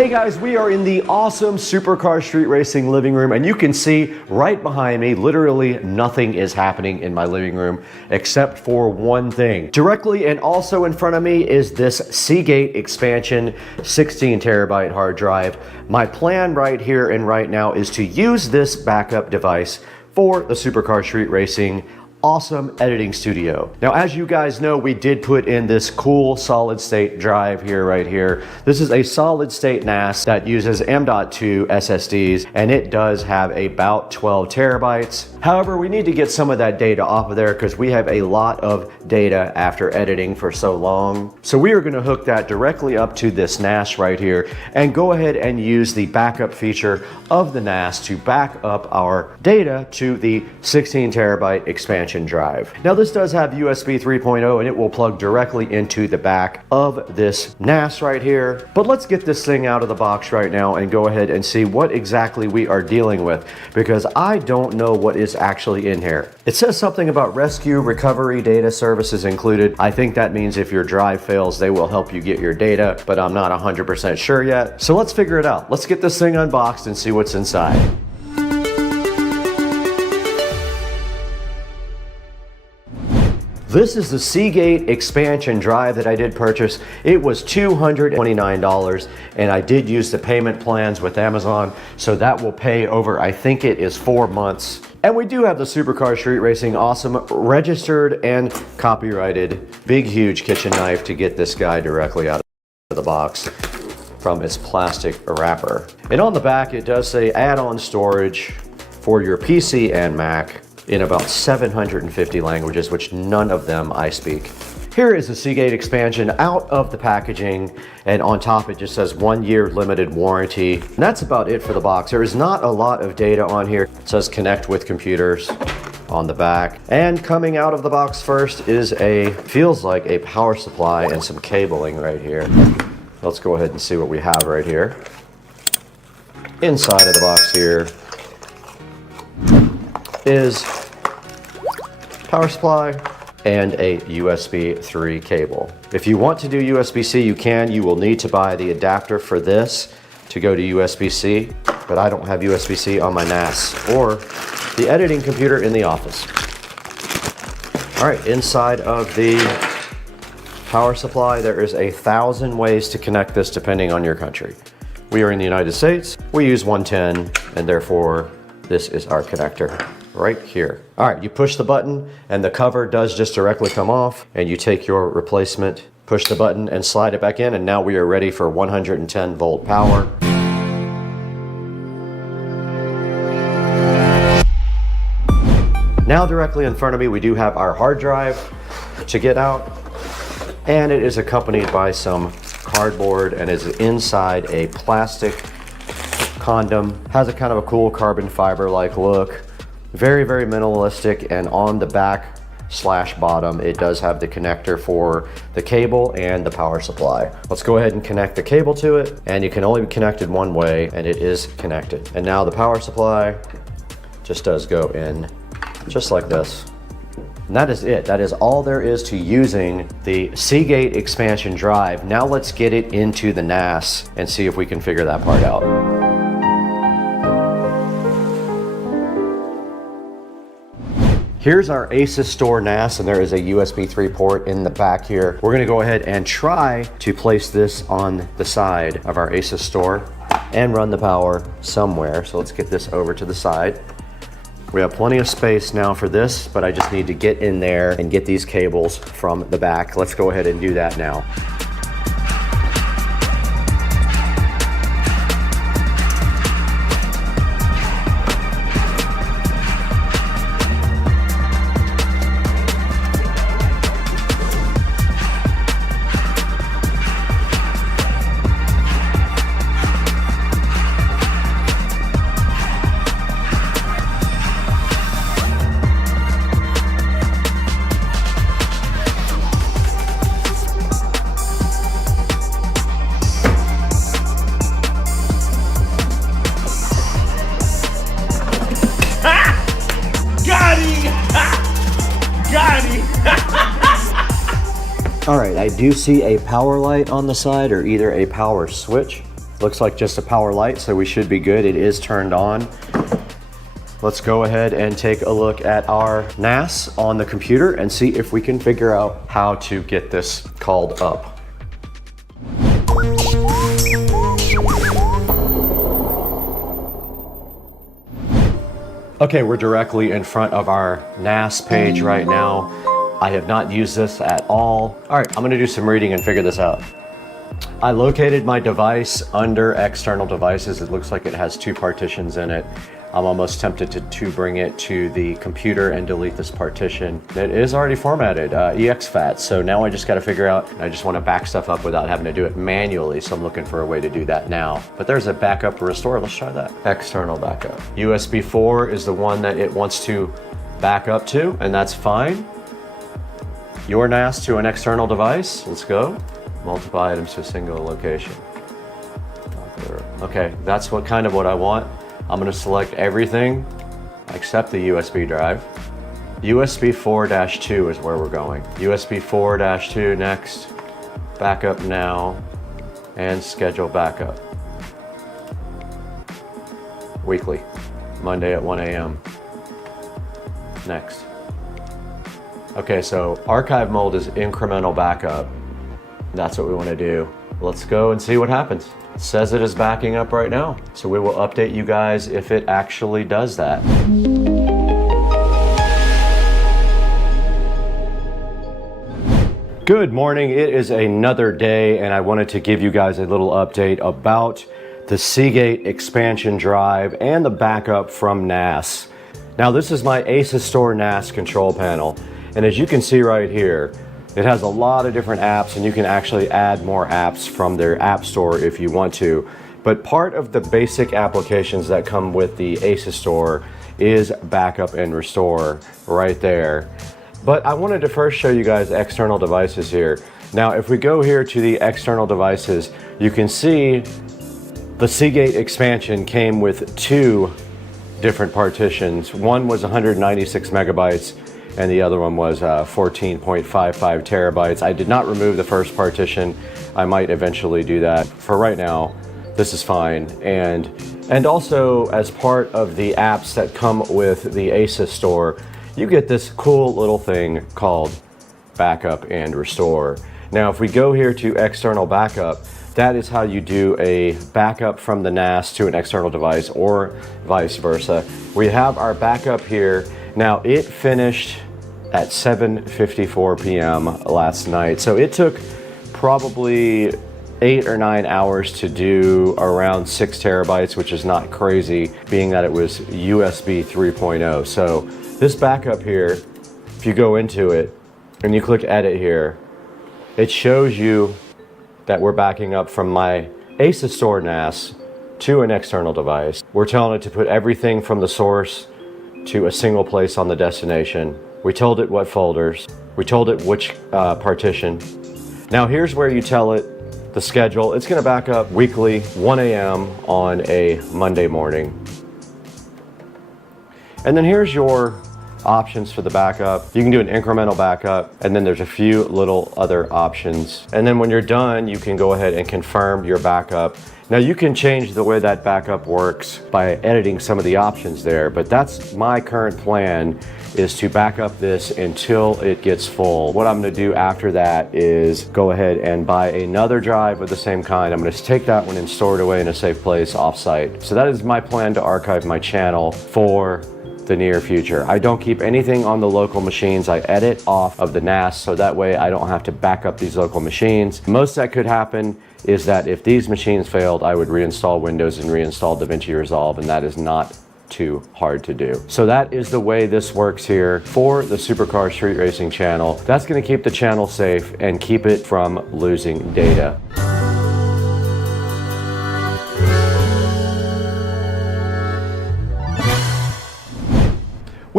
Hey guys, we are in the awesome Supercar Street Racing living room, and you can see right behind me, literally nothing is happening in my living room except for one thing. Directly and also in front of me is this Seagate expansion 16 terabyte hard drive. My plan right here and right now is to use this backup device for the Supercar Street Racing awesome editing studio. Now, as you guys know, we did put in this cool solid state drive here, right here. This is a solid state NAS that uses M.2 SSDs, and it does have about 12 terabytes. However, we need to get some of that data off of there because we have a lot of data after editing for so long. So we are going to hook that directly up to this NAS right here and go ahead and use the backup feature of the NAS to back up our data to the 16 terabyte expansion drive. Now, this does have USB 3.0 and it will plug directly into the back of this NAS right here. But let's get this thing out of the box right now and go ahead and see what exactly we are dealing with, because I don't know what is actually in here. It says something about rescue, recovery, data services included. I think that means if your drive fails, they will help you get your data, but I'm not 100% sure yet. So let's figure it out. Let's get this thing unboxed and see what's inside. This is the Seagate expansion drive that I did purchase. It was $229, and I did use the payment plans with Amazon, so that will pay over, I think it is 4 months. And we do have the Supercar Street Racing awesome registered and copyrighted big huge kitchen knife to get this guy directly out of the box from its plastic wrapper. And on the back it does say add-on storage for your PC and Mac in about 750 languages, which none of them I speak. Here is the Seagate expansion out of the packaging, and on top it just says 1 year limited warranty. And that's about it for the box. There is not a lot of data on here. It says connect with computers on the back. And coming out of the box first is feels like a power supply and some cabling right here. Let's go ahead and see what we have right here. Inside of the box here is power supply and a USB 3 cable. If you want to do USB-C, you can. You will need to buy the adapter for this to go to USB-C, but I don't have USB-C on my NAS or the editing computer in the office. All right, inside of the power supply, there is 1,000 ways to connect this depending on your country. We are in the United States. We use 110, and therefore this is our connector right here. All right, you push the button and the cover does just directly come off, and you take your replacement, push the button and slide it back in, and now we are ready for 110 volt power. Now directly in front of me we do have our hard drive to get out, and it is accompanied by some cardboard and is inside a plastic condom. Has a kind of a cool carbon fiber like look. Very, very minimalistic, and on the back / bottom it does have the connector for the cable and the power supply. Let's go ahead and connect the cable to it, and you can only be connected one way, and it is connected. And now the power supply just does go in just like this. And that is it. That is all there is to using the Seagate expansion drive. Now let's get it into the NAS and see if we can figure that part out. Here's our ASUS Store NAS, and there is a USB 3 port in the back here. We're gonna go ahead and try to place this on the side of our ASUS Store and run the power somewhere. So let's get this over to the side. We have plenty of space now for this, but I just need to get in there and get these cables from the back. Let's go ahead and do that now. All right, I do see a power light on the side, or either a power switch. Looks like just a power light, so we should be good. It is turned on. Let's go ahead and take a look at our NAS on the computer and see if we can figure out how to get this called up. Okay, we're directly in front of our NAS page right now. I have not used this at all. All right, I'm gonna do some reading and figure this out. I located my device under external devices. It looks like it has 2 partitions in it. I'm almost tempted to bring it to the computer and delete this partition. It is already formatted, exFAT, so now I just gotta figure out, I just wanna back stuff up without having to do it manually, so I'm looking for a way to do that now. But there's a backup restore, let's try that. External backup. USB 4 is the one that it wants to back up to, and that's fine. Your NAS to an external device, let's go. Multiple items to a single location. Okay, that's what I want. I'm gonna select everything except the USB drive. USB 4-2 is where we're going. USB 4-2 next, backup now, and schedule backup. Weekly, Monday at 1 a.m. Next. Okay, so archive mode is incremental backup. That's what we want to do. Let's go and see what happens. It says it is backing up right now, so we will update you guys if it actually does that. Good morning, it is another day, and I wanted to give you guys a little update about the Seagate expansion drive and the backup from NAS. Now this is my ASUS Store NAS control panel, and as you can see right here, it has a lot of different apps, and you can actually add more apps from their app store if you want to. But part of the basic applications that come with the ASUS Store is backup and restore right there. But I wanted to first show you guys external devices here. Now, if we go here to the external devices, you can see the Seagate expansion came with 2 different partitions. One was 196 megabytes, and the other one was 14.55 terabytes. I did not remove the first partition. I might eventually do that. For right now, this is fine. And also, as part of the apps that come with the ASUS Store, you get this cool little thing called backup and restore. Now, if we go here to external backup, that is how you do a backup from the NAS to an external device, or vice versa. We have our backup here. Now, it finished at 7:54 p.m. last night, so it took probably 8 or 9 hours to do around 6 terabytes, which is not crazy, being that it was USB 3.0. So this backup here, if you go into it and you click edit here, it shows you that we're backing up from my ASUS Store NAS to an external device. We're telling it to put everything from the source to a single place on the destination. We told it what folders. We told it which partition. Now here's where you tell it the schedule. It's gonna back up weekly, 1 a.m. on a Monday morning. And then here's your options for the backup. You can do an incremental backup, and then there's a few little other options. And then when you're done, you can go ahead and confirm your backup. Now you can change the way that backup works by editing some of the options there, but that's my current plan, is to back up this until it gets full. What I'm gonna do after that is go ahead and buy another drive of the same kind. I'm gonna take that one and store it away in a safe place offsite. So that is my plan to archive my channel for the near future. I don't keep anything on the local machines. I edit off of the NAS, so that way I don't have to back up these local machines. Most that could happen is that if these machines failed, I would reinstall Windows and reinstall DaVinci Resolve, and that is not too hard to do. So that is the way this works here for the Supercar Street Racing channel. That's going to keep the channel safe and keep it from losing data.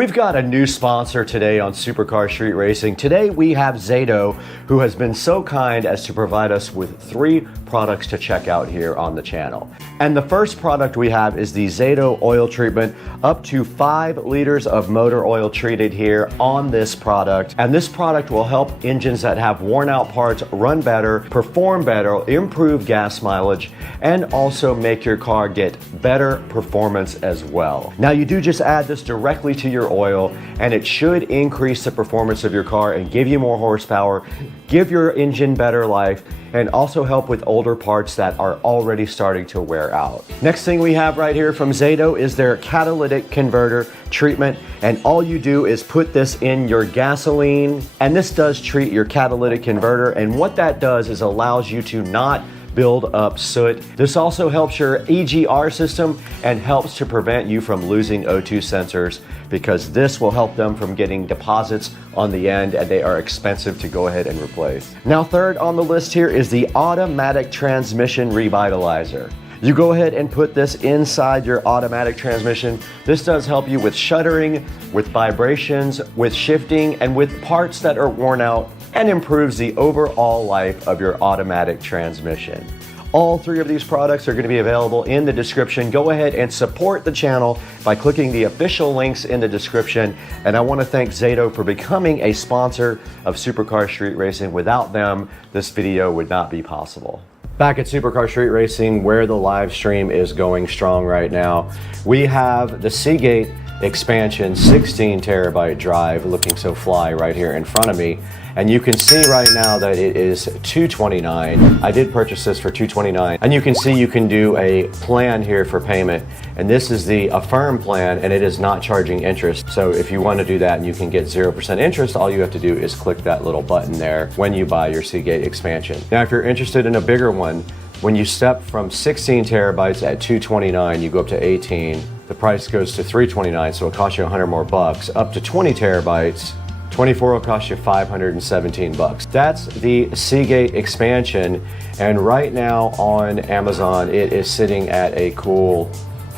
We've got a new sponsor today on Supercar Street Racing. Today we have Zato, who has been so kind as to provide us with 3 products to check out here on the channel. And the first product we have is the Zato oil treatment, up to 5 liters of motor oil treated here on this product. And this product will help engines that have worn out parts run better, perform better, improve gas mileage, and also make your car get better performance as well. Now you do just add this directly to your oil, and it should increase the performance of your car and give you more horsepower, give your engine better life, and also help with older parts that are already starting to wear out. Next thing we have right here from Zato is their catalytic converter treatment, and all you do is put this in your gasoline, and this does treat your catalytic converter, and what that does is allows you to not build up soot. This also helps your EGR system and helps to prevent you from losing O2 sensors, because this will help them from getting deposits on the end, and they are expensive to go ahead and replace. Now, third on the list here is the automatic transmission revitalizer. You go ahead and put this inside your automatic transmission. This does help you with shuddering, with vibrations, with shifting, and with parts that are worn out, and improves the overall life of your automatic transmission. All 3 of these products are going to be available in the description. Go ahead and support the channel by clicking the official links in the description. And I want to thank Zato for becoming a sponsor of Supercar Street Racing. Without them, this video would not be possible. Back at Supercar Street Racing, where the live stream is going strong right now, we have the Seagate expansion 16 terabyte drive looking so fly right here in front of me. And you can see right now that it is $229. I did purchase this for $229. And you can see you can do a plan here for payment. And this is the Affirm plan, and it is not charging interest. So if you want to do that and you can get 0% interest, all you have to do is click that little button there when you buy your Seagate expansion. Now, if you're interested in a bigger one, when you step from 16 terabytes at $229, you go up to 18. The price goes to $329, so it costs you 100 more bucks. Up to 20 terabytes, 24 will cost you 517 bucks. That's the Seagate expansion, and right now on Amazon it is sitting at a cool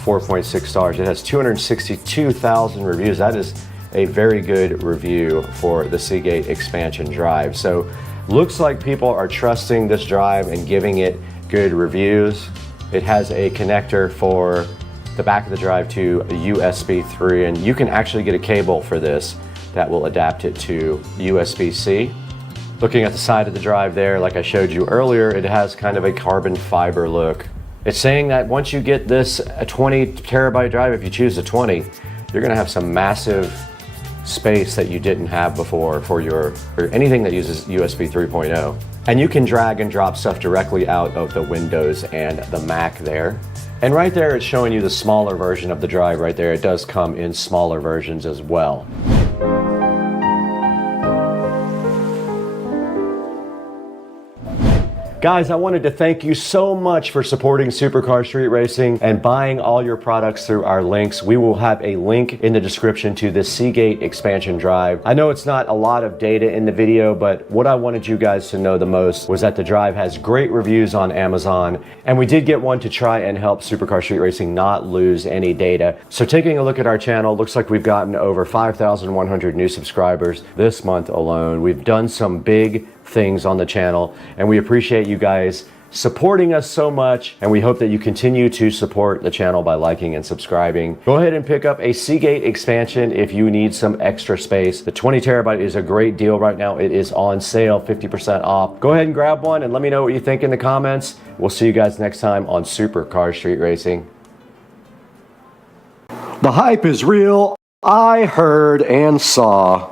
4.6 stars. It has 262,000 reviews. That is a very good review for the Seagate expansion drive. So looks like people are trusting this drive and giving it good reviews. It has a connector for the back of the drive to a USB 3, and you can actually get a cable for this that will adapt it to USB-C. Looking at the side of the drive there, like I showed you earlier, it has kind of a carbon fiber look. It's saying that once you get this a 20 terabyte drive, if you choose a 20, you're gonna have some massive space that you didn't have before for anything that uses USB 3.0. And you can drag and drop stuff directly out of the Windows and the Mac there. And right there, it's showing you the smaller version of the drive right there. It does come in smaller versions as well. Guys, I wanted to thank you so much for supporting Supercar Street Racing and buying all your products through our links. We will have a link in the description to the Seagate expansion drive. I know it's not a lot of data in the video, but what I wanted you guys to know the most was that the drive has great reviews on Amazon, and we did get one to try and help Supercar Street Racing not lose any data. So taking a look at our channel, looks like we've gotten over 5,100 new subscribers this month alone. We've done some big things on the channel, and we appreciate you guys supporting us so much, and we hope that you continue to support the channel by liking and subscribing. Go ahead and pick up a Seagate expansion if you need some extra space. The 20 terabyte is a great deal right now. It is on sale, 50% off. Go ahead and grab one and let me know what you think in the comments. We'll see you guys next time on Supercar Street Racing. The hype is real. I heard and saw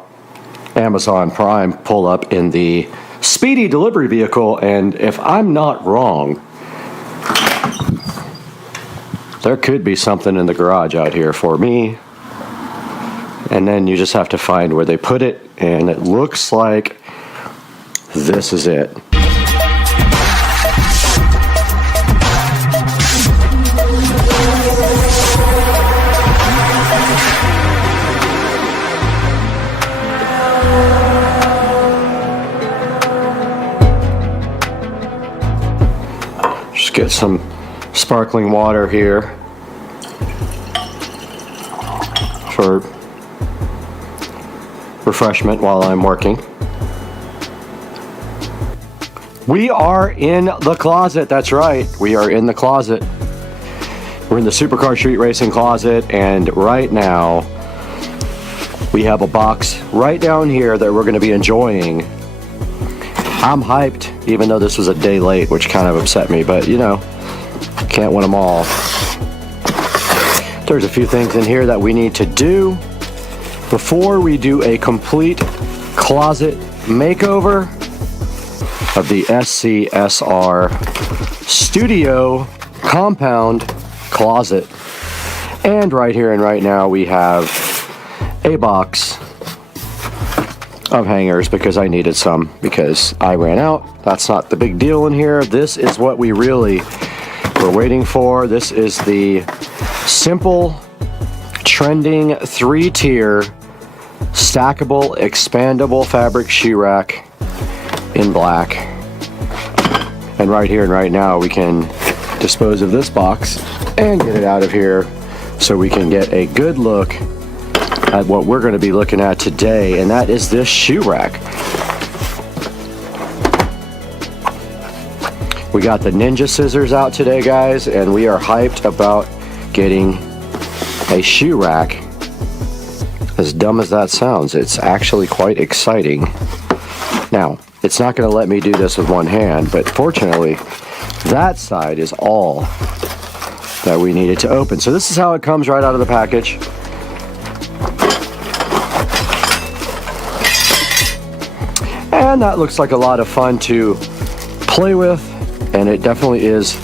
Amazon Prime pull up in the speedy delivery vehicle, and if I'm not wrong, there could be something in the garage out here for me. And then you just have to find where they put it, and it looks like this is it. Just get some sparkling water here for refreshment while I'm working. We are in the closet. That's right. We are in the closet. We're in the Supercar Street Racing closet, and right now we have a box right down here that we're going to be enjoying. I'm hyped, even though this was a day late, which kind of upset me, but you know, can't win them all. There's a few things in here that we need to do before we do a complete closet makeover of the SCSR Studio Compound Closet. And right here and right now we have a box of hangers because I needed some because I ran out. That's not the big deal in here. This is what we really were waiting for. This is the simple, trending 3-tier stackable, expandable fabric shoe rack in black. And right here and right now we can dispose of this box and get it out of here so we can get a good look at what we're going to be looking at today, and that is this shoe rack. We got the Ninja scissors out today, guys, and we are hyped about getting a shoe rack. As dumb as that sounds, it's actually quite exciting. Now, it's not going to let me do this with one hand, but fortunately, that side is all that we needed to open. So this is how it comes right out of the package. And that looks like a lot of fun to play with, and it definitely is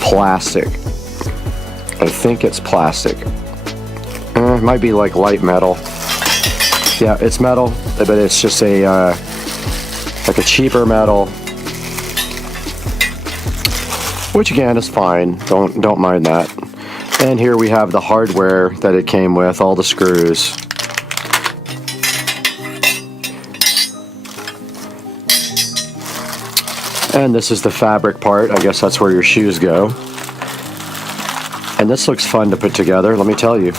plastic. I think it's plastic. It might be like light metal. Yeah, it's metal, but it's just a like a cheaper metal, which again is fine. Don't mind that. And here we have the hardware that it came with, all the screws. And this is the fabric part. I guess that's where your shoes go. And this looks fun to put together, let me tell you.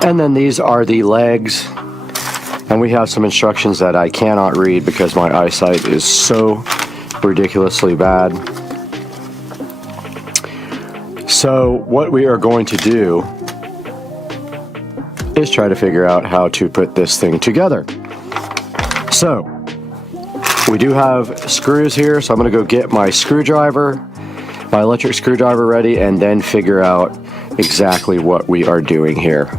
And then these are the legs. And we have some instructions that I cannot read because my eyesight is so ridiculously bad. So what we are going to do is try to figure out how to put this thing together. So we do have screws here, so I'm going to go get my screwdriver, my electric screwdriver ready, and then figure out exactly what we are doing here.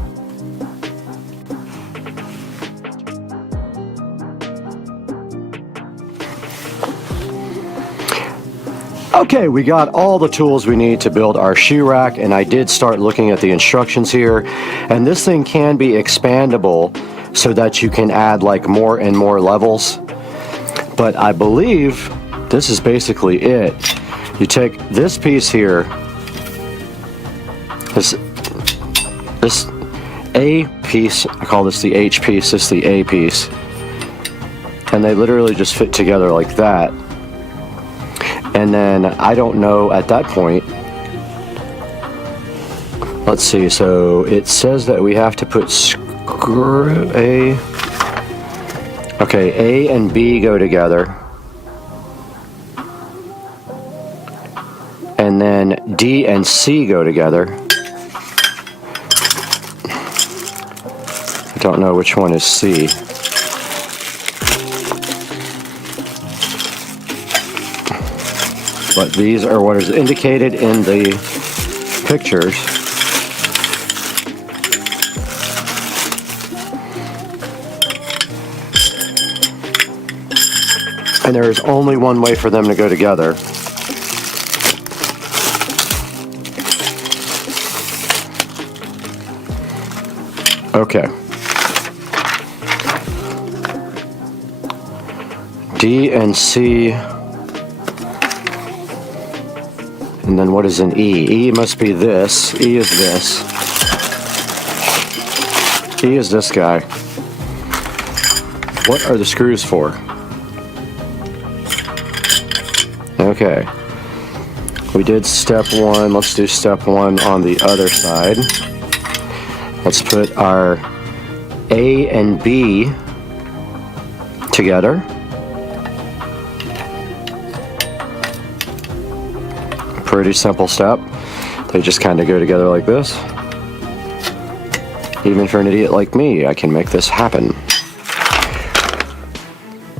Okay, we got all the tools we need to build our shoe rack, and I did start looking at the instructions here, and this thing can be expandable so that you can add like more and more levels. But I believe this is basically it. You take this piece here, this A piece, I call this the H piece, this is the A piece, and they literally just fit together like that. And then I don't know at that point, let's see, so it says that we have to put screw A. Okay, A and B go together. And then D and C go together. I don't know which one is C. But these are what is indicated in the pictures. And there is only one way for them to go together. Okay. D and C. And then what is an E? E must be this. E is this. E is this guy. What are the screws for? Okay. We did step one. Let's do step one on the other side. Let's put our A and B together. Pretty simple step. They just kind of go together like this. Even for an idiot like me, I can make this happen.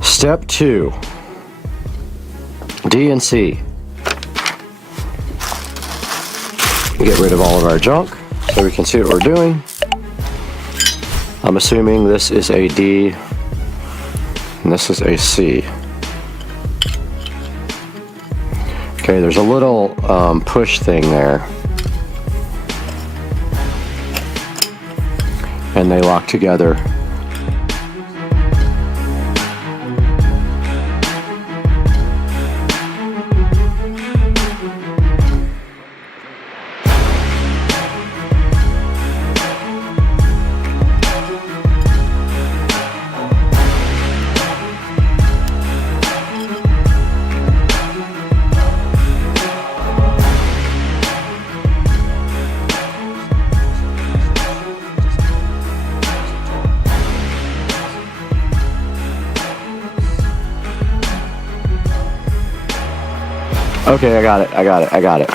Step 2. D and C. Get rid of all of our junk so we can see what we're doing. I'm assuming this is a D and this is a C. Okay, there's a little push thing there. And they lock together. Okay, I got it.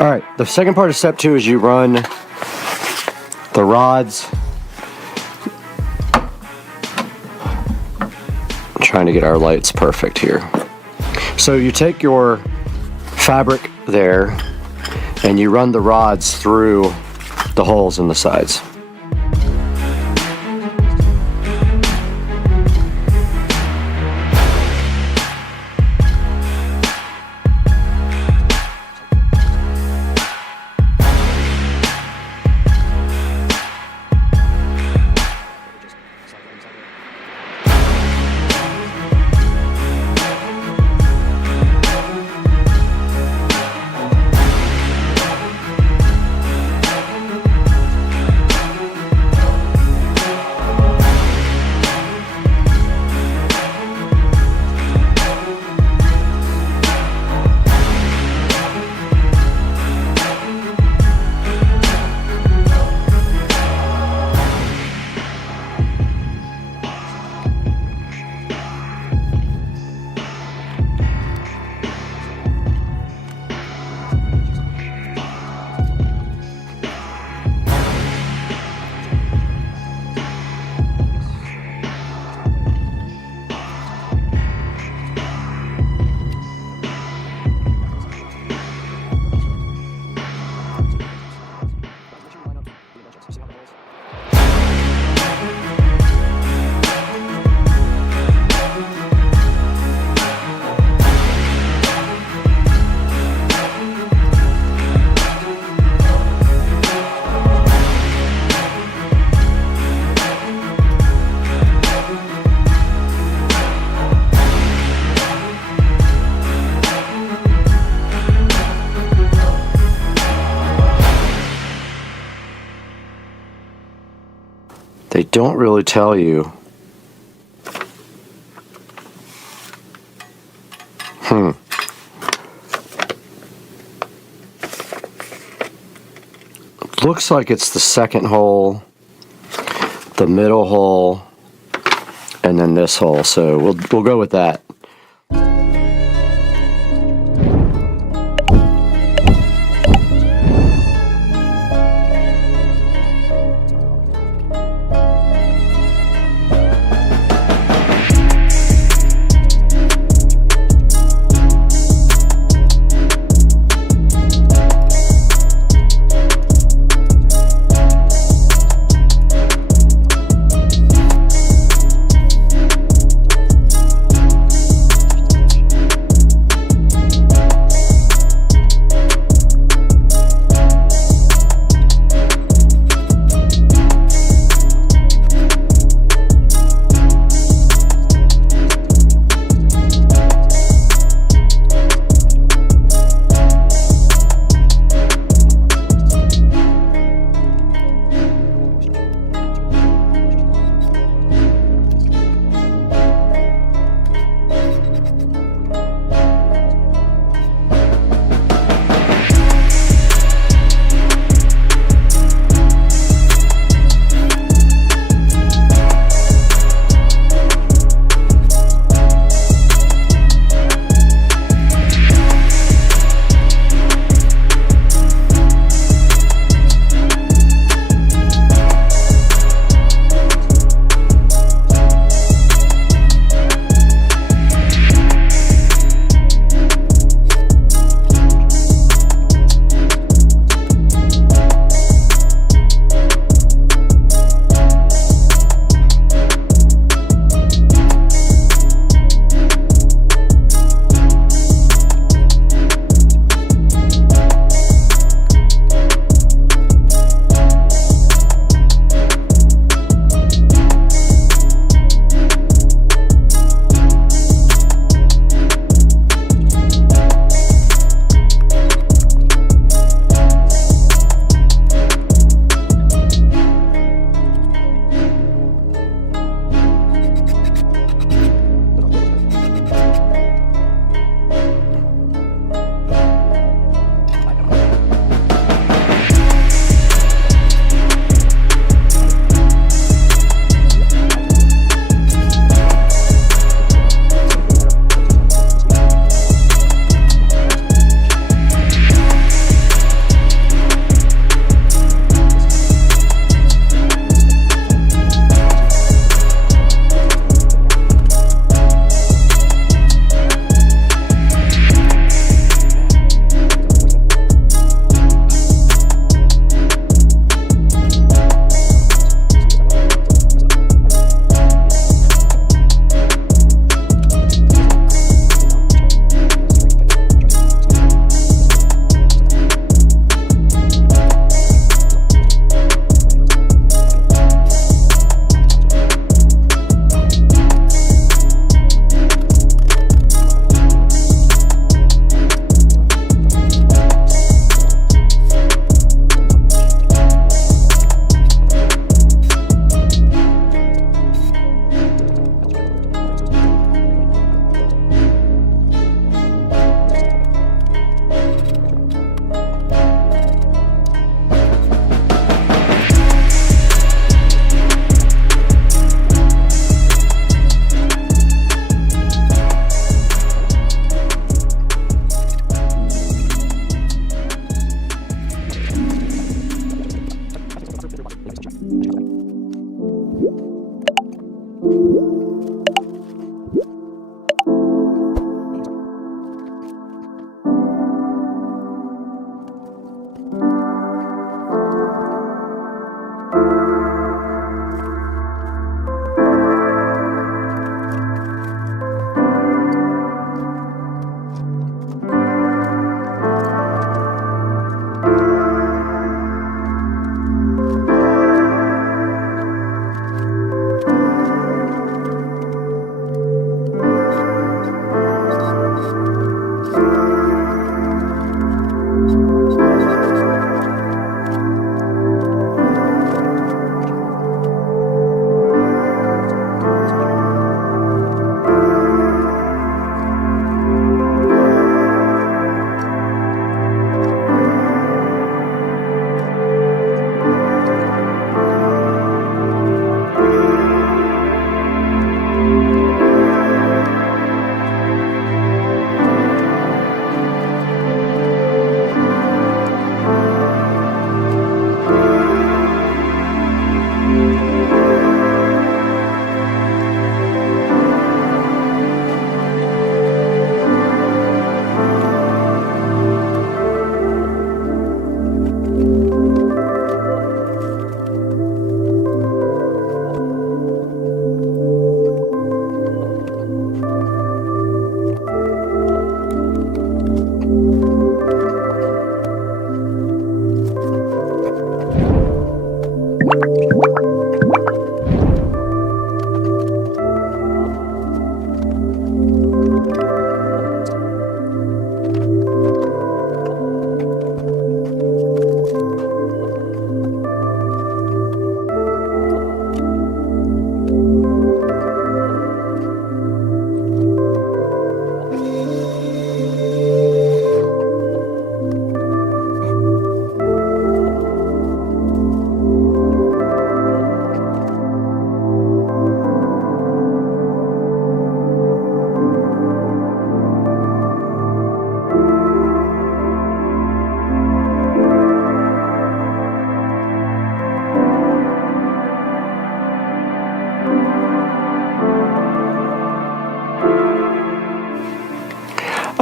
All right, the second part of step 2 is you run the rods. I'm trying to get our lights perfect here. So you take your fabric there and you run the rods through the holes in the sides. They don't really tell you. Looks like it's the second hole, the middle hole, and then this hole. So we'll go with that.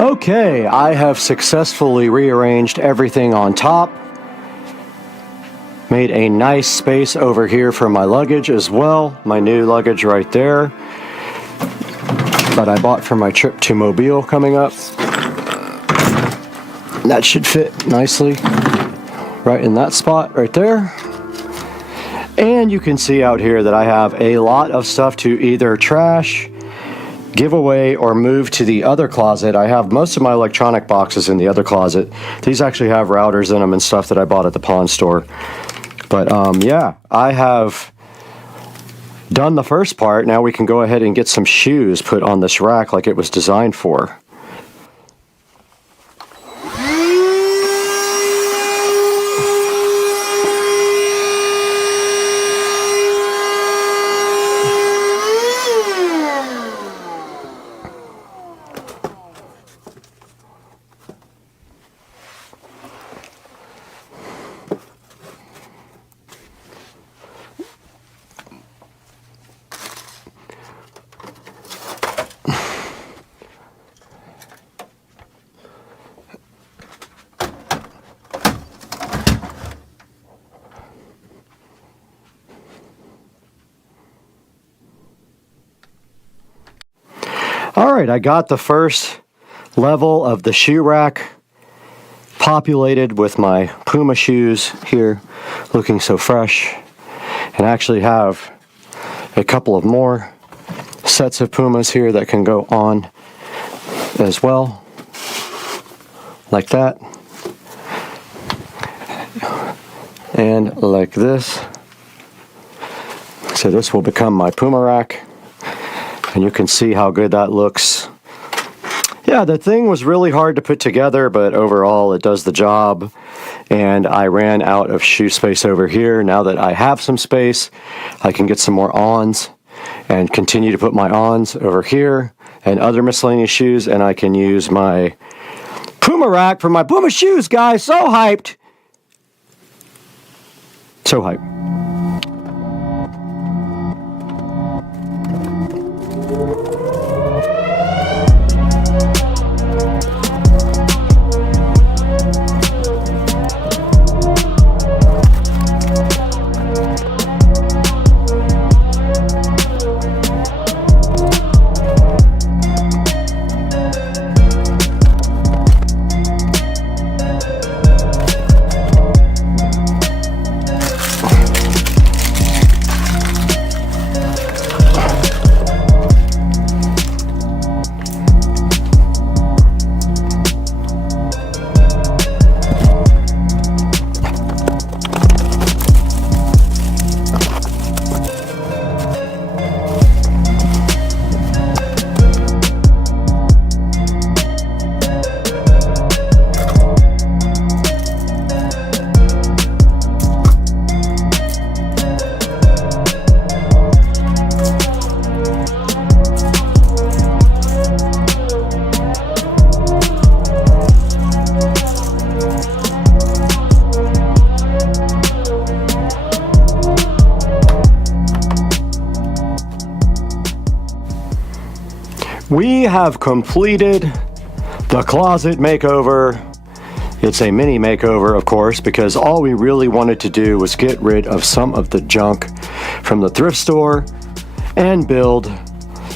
Okay, I have successfully rearranged everything on top. Made a nice space over here for my luggage as well. My new luggage right there that I bought for my trip to Mobile coming up. That should fit nicely right in that spot right there. And you can see out here that I have a lot of stuff to either trash, give away, or move to the other closet. I have most of my electronic boxes in the other closet. These actually have routers in them and stuff that I bought at the pawn store. But yeah, I have done the first part. Now we can go ahead and get some shoes put on this rack like it was designed for. Alright, I got the first level of the shoe rack populated with my Puma shoes here, looking so fresh. And I actually have a couple of more sets of Pumas here that can go on as well, like that, and like this. So this will become my Puma rack. And you can see how good that looks. Yeah, the thing was really hard to put together, but overall it does the job. And I ran out of shoe space over here. Now that I have some space, I can get some more ons and continue to put my ons over here and other miscellaneous shoes, and I can use my Puma rack for my Puma shoes, guys. So hyped. So hyped. We have completed the closet makeover. It's a mini makeover, of course, because all we really wanted to do was get rid of some of the junk from the thrift store and build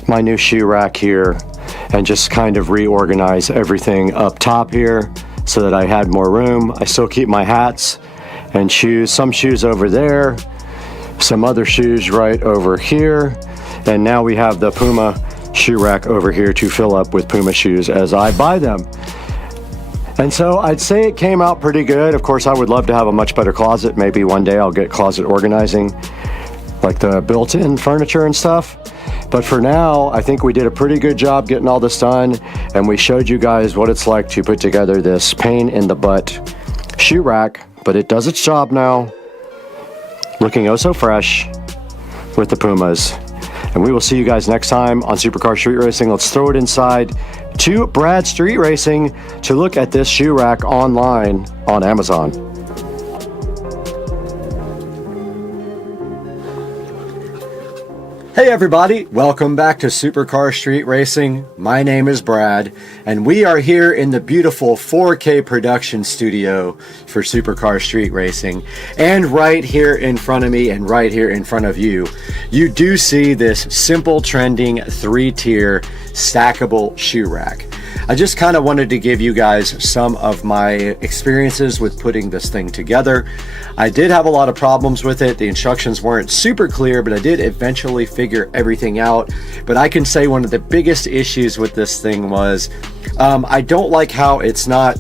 my new shoe rack here and just kind of reorganize everything up top here so that I had more room. I still keep my hats and shoes, some shoes over there, some other shoes right over here, and now we have the Puma shoe rack over here to fill up with Puma shoes as I buy them. And so I'd say it came out pretty good. Of course, I would love to have a much better closet. Maybe one day I'll get closet organizing, like the built-in furniture and stuff. But for now, I think we did a pretty good job getting all this done, and we showed you guys what it's like to put together this pain in the butt shoe rack, but it does its job now. Looking oh so fresh with the Pumas. And we will see you guys next time on Supercar Street Racing. Let's throw it inside to Brad Street Racing to look at this shoe rack online on Amazon. Hey everybody, welcome back to Supercar Street Racing. My name is Brad, and we are here in the beautiful 4K production studio for Supercar Street Racing. And right here in front of me and right here in front of you, you do see this simple trending 3-tier stackable shoe rack. I just kind of wanted to give you guys some of my experiences with putting this thing together. I did have a lot of problems with it. The instructions weren't super clear, but I did eventually figure everything out. But I can say one of the biggest issues with this thing was I don't like how it's not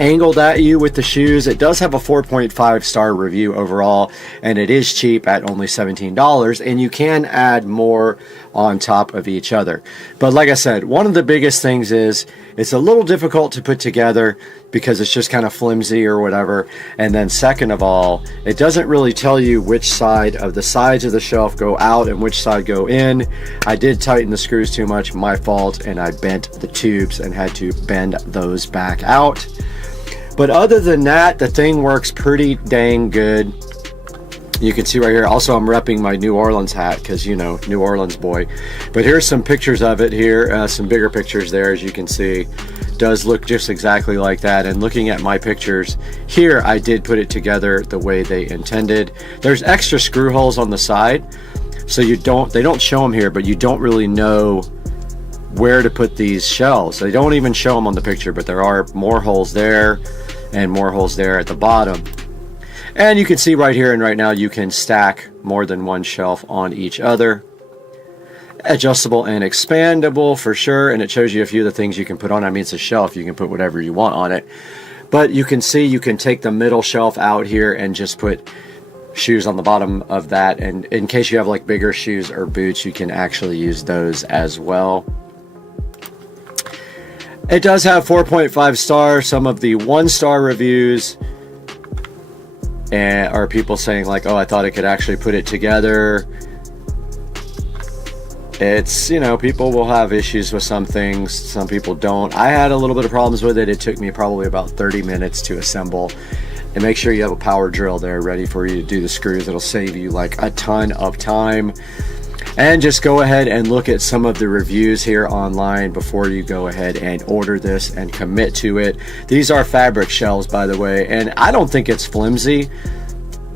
angled at you with the shoes. It does have a 4.5 star review overall, and it is cheap at only $17, and you can add more on top of each other. But like I said, one of the biggest things is it's a little difficult to put together because it's just kind of flimsy or whatever. And then second of all, it doesn't really tell you which side of the sides of the shelf go out and which side go in. I did tighten the screws too much, my fault, and I bent the tubes and had to bend those back out. But other than that, the thing works pretty dang good. You can see right here, also I'm repping my New Orleans hat because, you know, New Orleans boy. But here's some pictures of it here, some bigger pictures there, as you can see. Does look just exactly like that. And looking at my pictures here, I did put it together the way they intended. There's extra screw holes on the side, so they don't show them here, but you don't really know where to put these shelves. They don't even show them on the picture, but there are more holes there and more holes there at the bottom. And you can see right here and right now you can stack more than one shelf on each other. Adjustable and expandable for sure, and it shows you a few of the things you can put on. I mean, it's a shelf, you can put whatever you want on it. But you can see you can take the middle shelf out here and just put shoes on the bottom of that, and in case you have like bigger shoes or boots, you can actually use those as well. It does have 4.5 stars. Some of the 1-star reviews are people saying like, oh, I thought I could actually put it together. It's, you know, people will have issues with some things, some people don't. I had a little bit of problems with it. It took me probably about 30 minutes to assemble. And make sure you have a power drill there ready for you to do the screws. It'll save you like a ton of time. And just go ahead and look at some of the reviews here online before you go ahead and order this and commit to it. These are fabric shelves, by the way, and I don't think it's flimsy.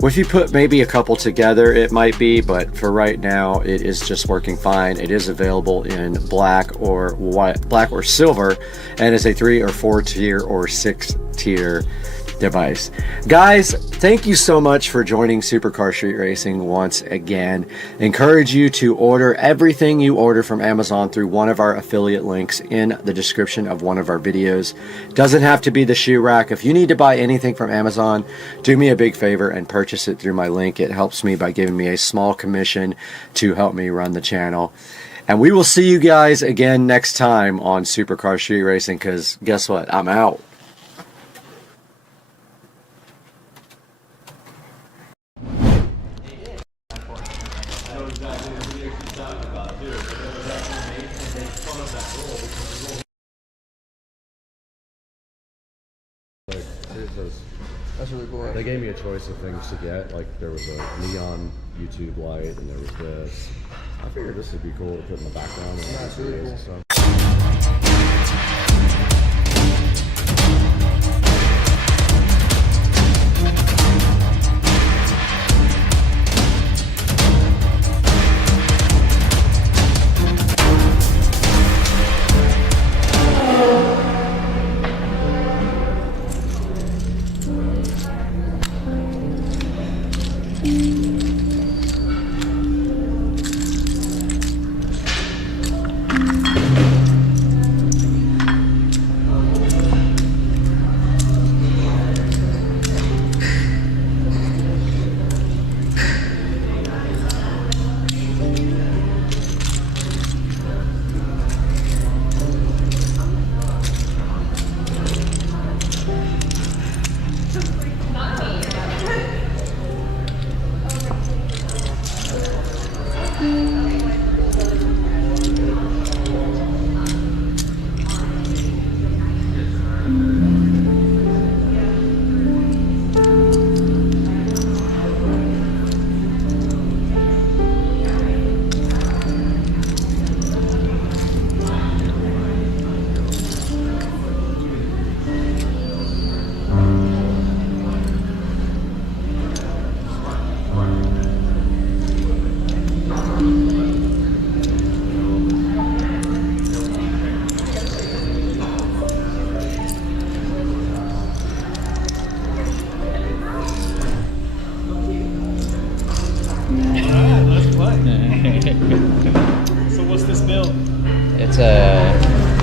If you put maybe a couple together, it might be, but for right now, it is just working fine. It is available in black or white, black or silver, and it's a 3 or 4 tier or 6 tier device. Guys, thank you so much for joining Supercar Street Racing once again. Encourage you to order everything you order from Amazon through one of our affiliate links in the description of one of our videos. Doesn't have to be the shoe rack. If you need to buy anything from Amazon, do me a big favor and purchase it through my link. It helps me by giving me a small commission to help me run the channel. And we will see you guys again next time on Supercar Street Racing, because guess what? I'm out. That's really cool. They gave me a choice of things to get. Like there was a neon YouTube light, and there was this. I figured this would be cool to put in the background. And that's really cool. Stuff.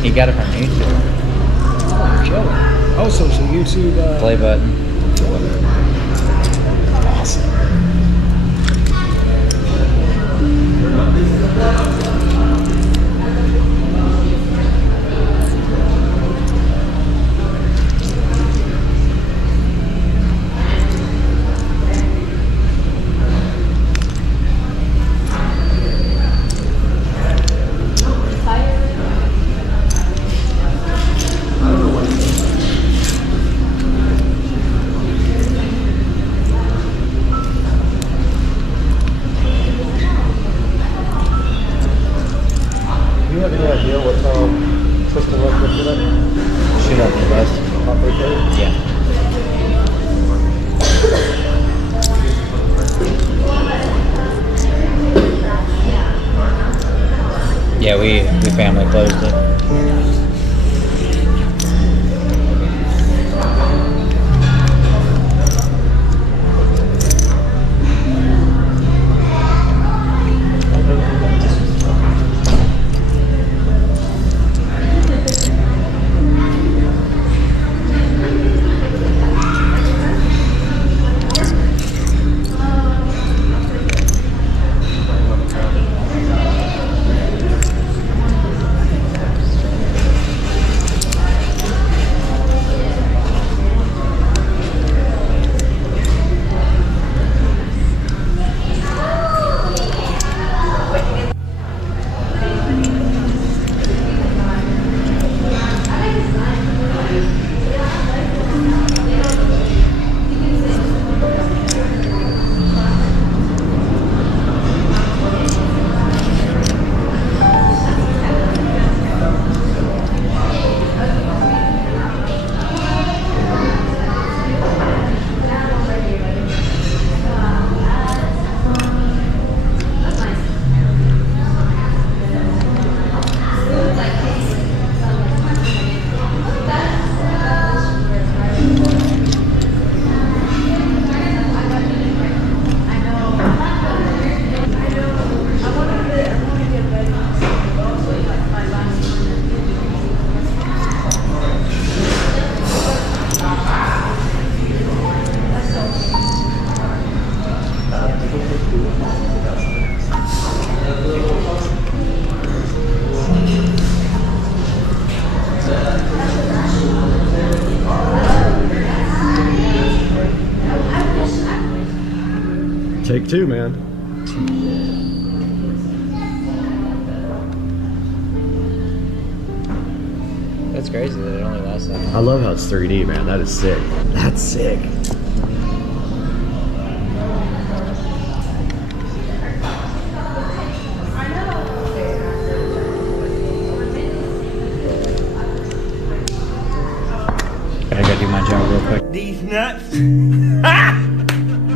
He got it from YouTube. Oh, so YouTube. Play button. Awesome. Do you have any idea what system was lifted up? Shoot up the bus. Yeah. Yeah, we family closed it. Take two, man. That's crazy that it only lasts that long. I love how it's 3D, man. That is sick. That's sick. I gotta do my job real quick. These nuts.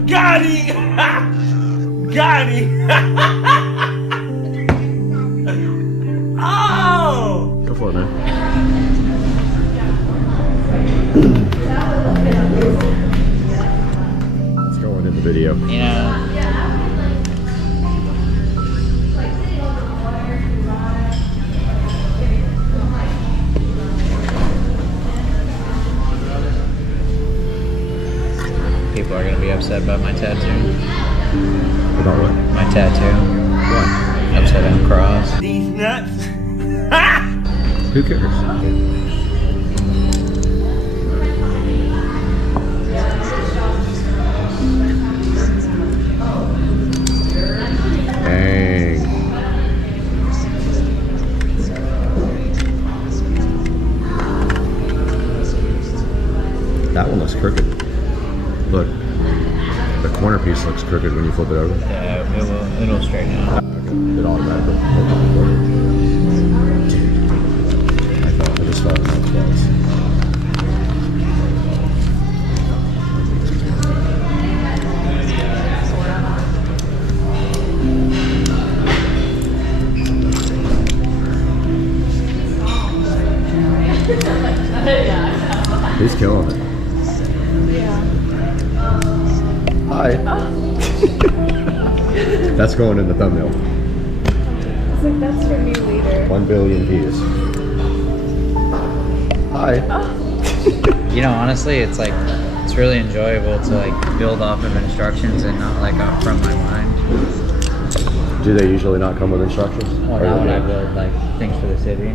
Got it. Got it. Oh. Go for it, man. It's going in the video. You know. People are gonna be upset about my tattoo. About what? My tattoo. What? Upside down cross. These nuts. Who cares? Dang. That one looks crooked. Look, the corner piece looks crooked when you flip it over. Yeah, it'll straighten out. Okay, it automatically. Dude, I just felt it twice. He's killing it. Hi. That's going in the thumbnail. It's like, that's your new leader. 1 billion views. Why? You know, honestly, it's like, it's really enjoyable to like build off of instructions and not like off from my mind. Do they usually not come with instructions? Well, not when I build like things for the city.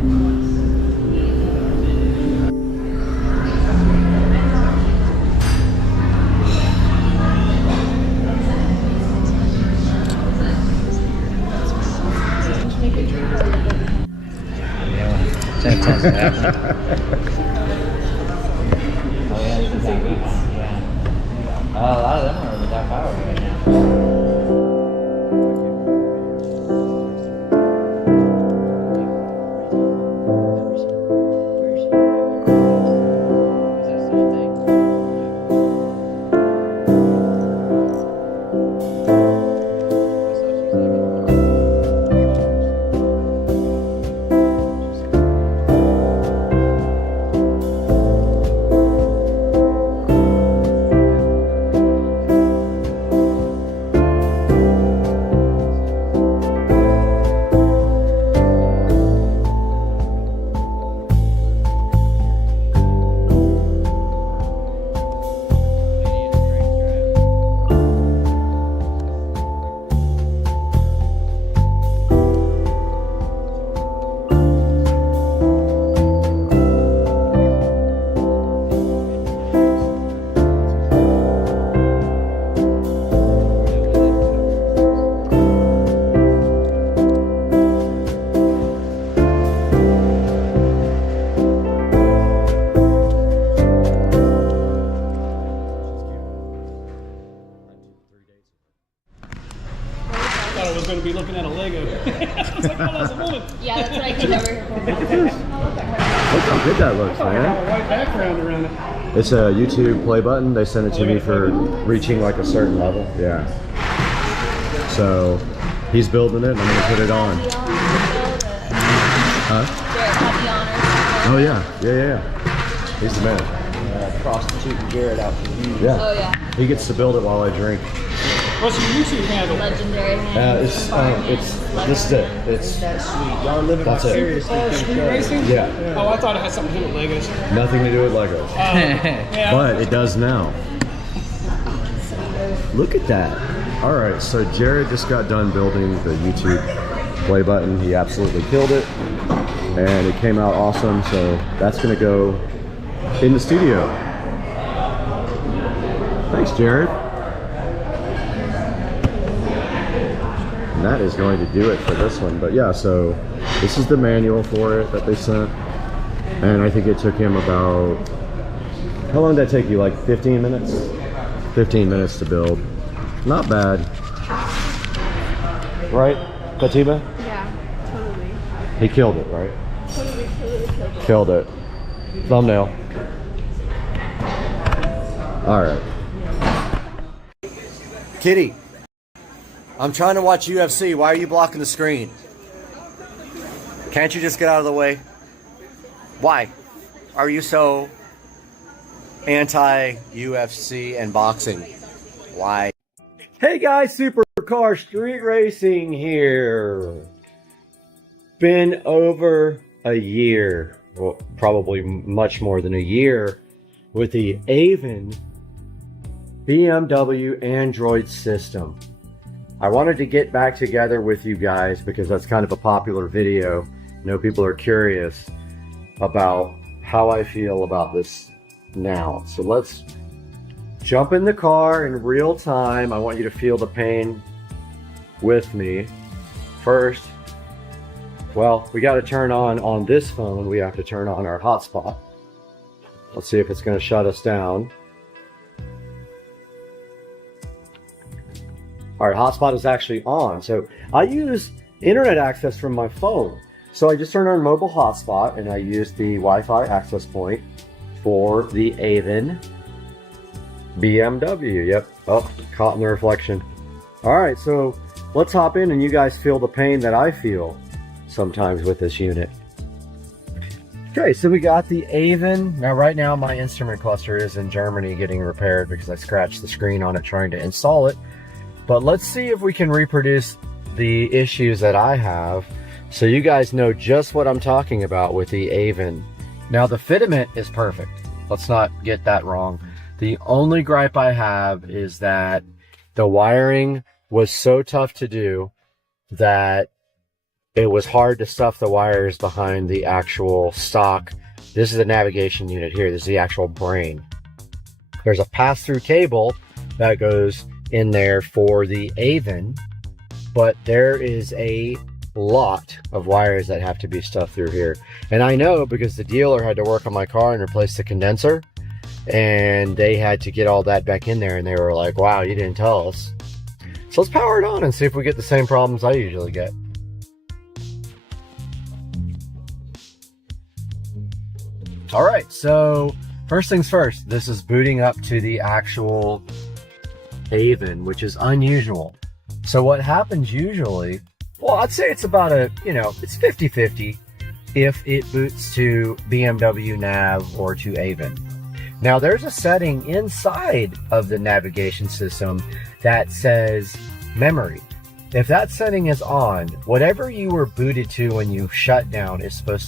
A lot of them are without power right now. I was going to be looking at a Lego. I was like, oh, that's a woman. Yeah, that's what I came over here for. Look how good that looks, A man. white background around it. It's a YouTube play button. They sent it to me for reaching like a certain level. Yeah. So he's building it and I'm going to put it on. Huh? Oh yeah. Yeah. He's the man. Prostituting Garrett out for you. Yeah. Oh yeah. He gets to build it while I drink. What's your YouTube handle? Legendary hand. It's this is it. It's That's sweet. Y'all living That's it. seriously. Oh, street racing? Yeah. Oh, I thought it had something to do with Legos. Nothing to do with Legos. Yeah. But it does now. Look at that. All right, so Jared just got done building the YouTube play button. He absolutely killed it, and it came out awesome. So that's gonna go in the studio. Thanks, Jared. And that is going to do it for this one. But yeah, so this is the manual for it that they sent, and I think it took him about, how long did that take you? Like 15 minutes? 15 minutes to build. Not bad. Right, Fatima? Yeah, totally. He killed it, right? Totally killed it. Killed it. Thumbnail. All right. Kitty, I'm trying to watch UFC. Why are you blocking the screen? Can't you just get out of the way? Why? Are you so anti-UFC and boxing? Why? Hey guys, Supercar Street Racing here. Been over a year, well, probably much more than a year, with the Avon BMW Android system. I wanted to get back together with you guys because that's kind of a popular video. I know people are curious about how I feel about this now. So let's jump in the car in real time. I want you to feel the pain with me. First, well, we got to turn on this phone, we have to turn on our hotspot. Let's see if it's going to shut us down. All right, hotspot is actually on. So I use internet access from my phone. So I just turned on mobile hotspot and I use the Wi-Fi access point for the Avon BMW. Yep. Oh, caught in the reflection. All right, so let's hop in and you guys feel the pain that I feel sometimes with this unit. Okay, so we got the Avon. Now right now my instrument cluster is in Germany getting repaired because I scratched the screen on it trying to install it. But let's see if we can reproduce the issues that I have so you guys know just what I'm talking about with the Avon Now the fitment is perfect. Let's not get that wrong. The only gripe I have is that the wiring was so tough to do that it was hard to stuff the wires behind the actual stock. This is the navigation unit here. This is the actual brain. There's a pass-through cable that goes in there for the AVIN, but there is a lot of wires that have to be stuffed through here. And I know because the dealer had to work on my car and replace the condenser, and they had to get all that back in there, and they were like, wow, you didn't tell us. So let's power it on and see if we get the same problems I usually get. All right, so first things first, this is booting up to the actual AVIN, which is unusual. So what happens usually, well, I'd say it's about a, it's 50-50 if it boots to BMW nav or to AVIN. Now there's a setting inside of the navigation system that says memory. If that setting is on, whatever you were booted to when you shut down is supposed to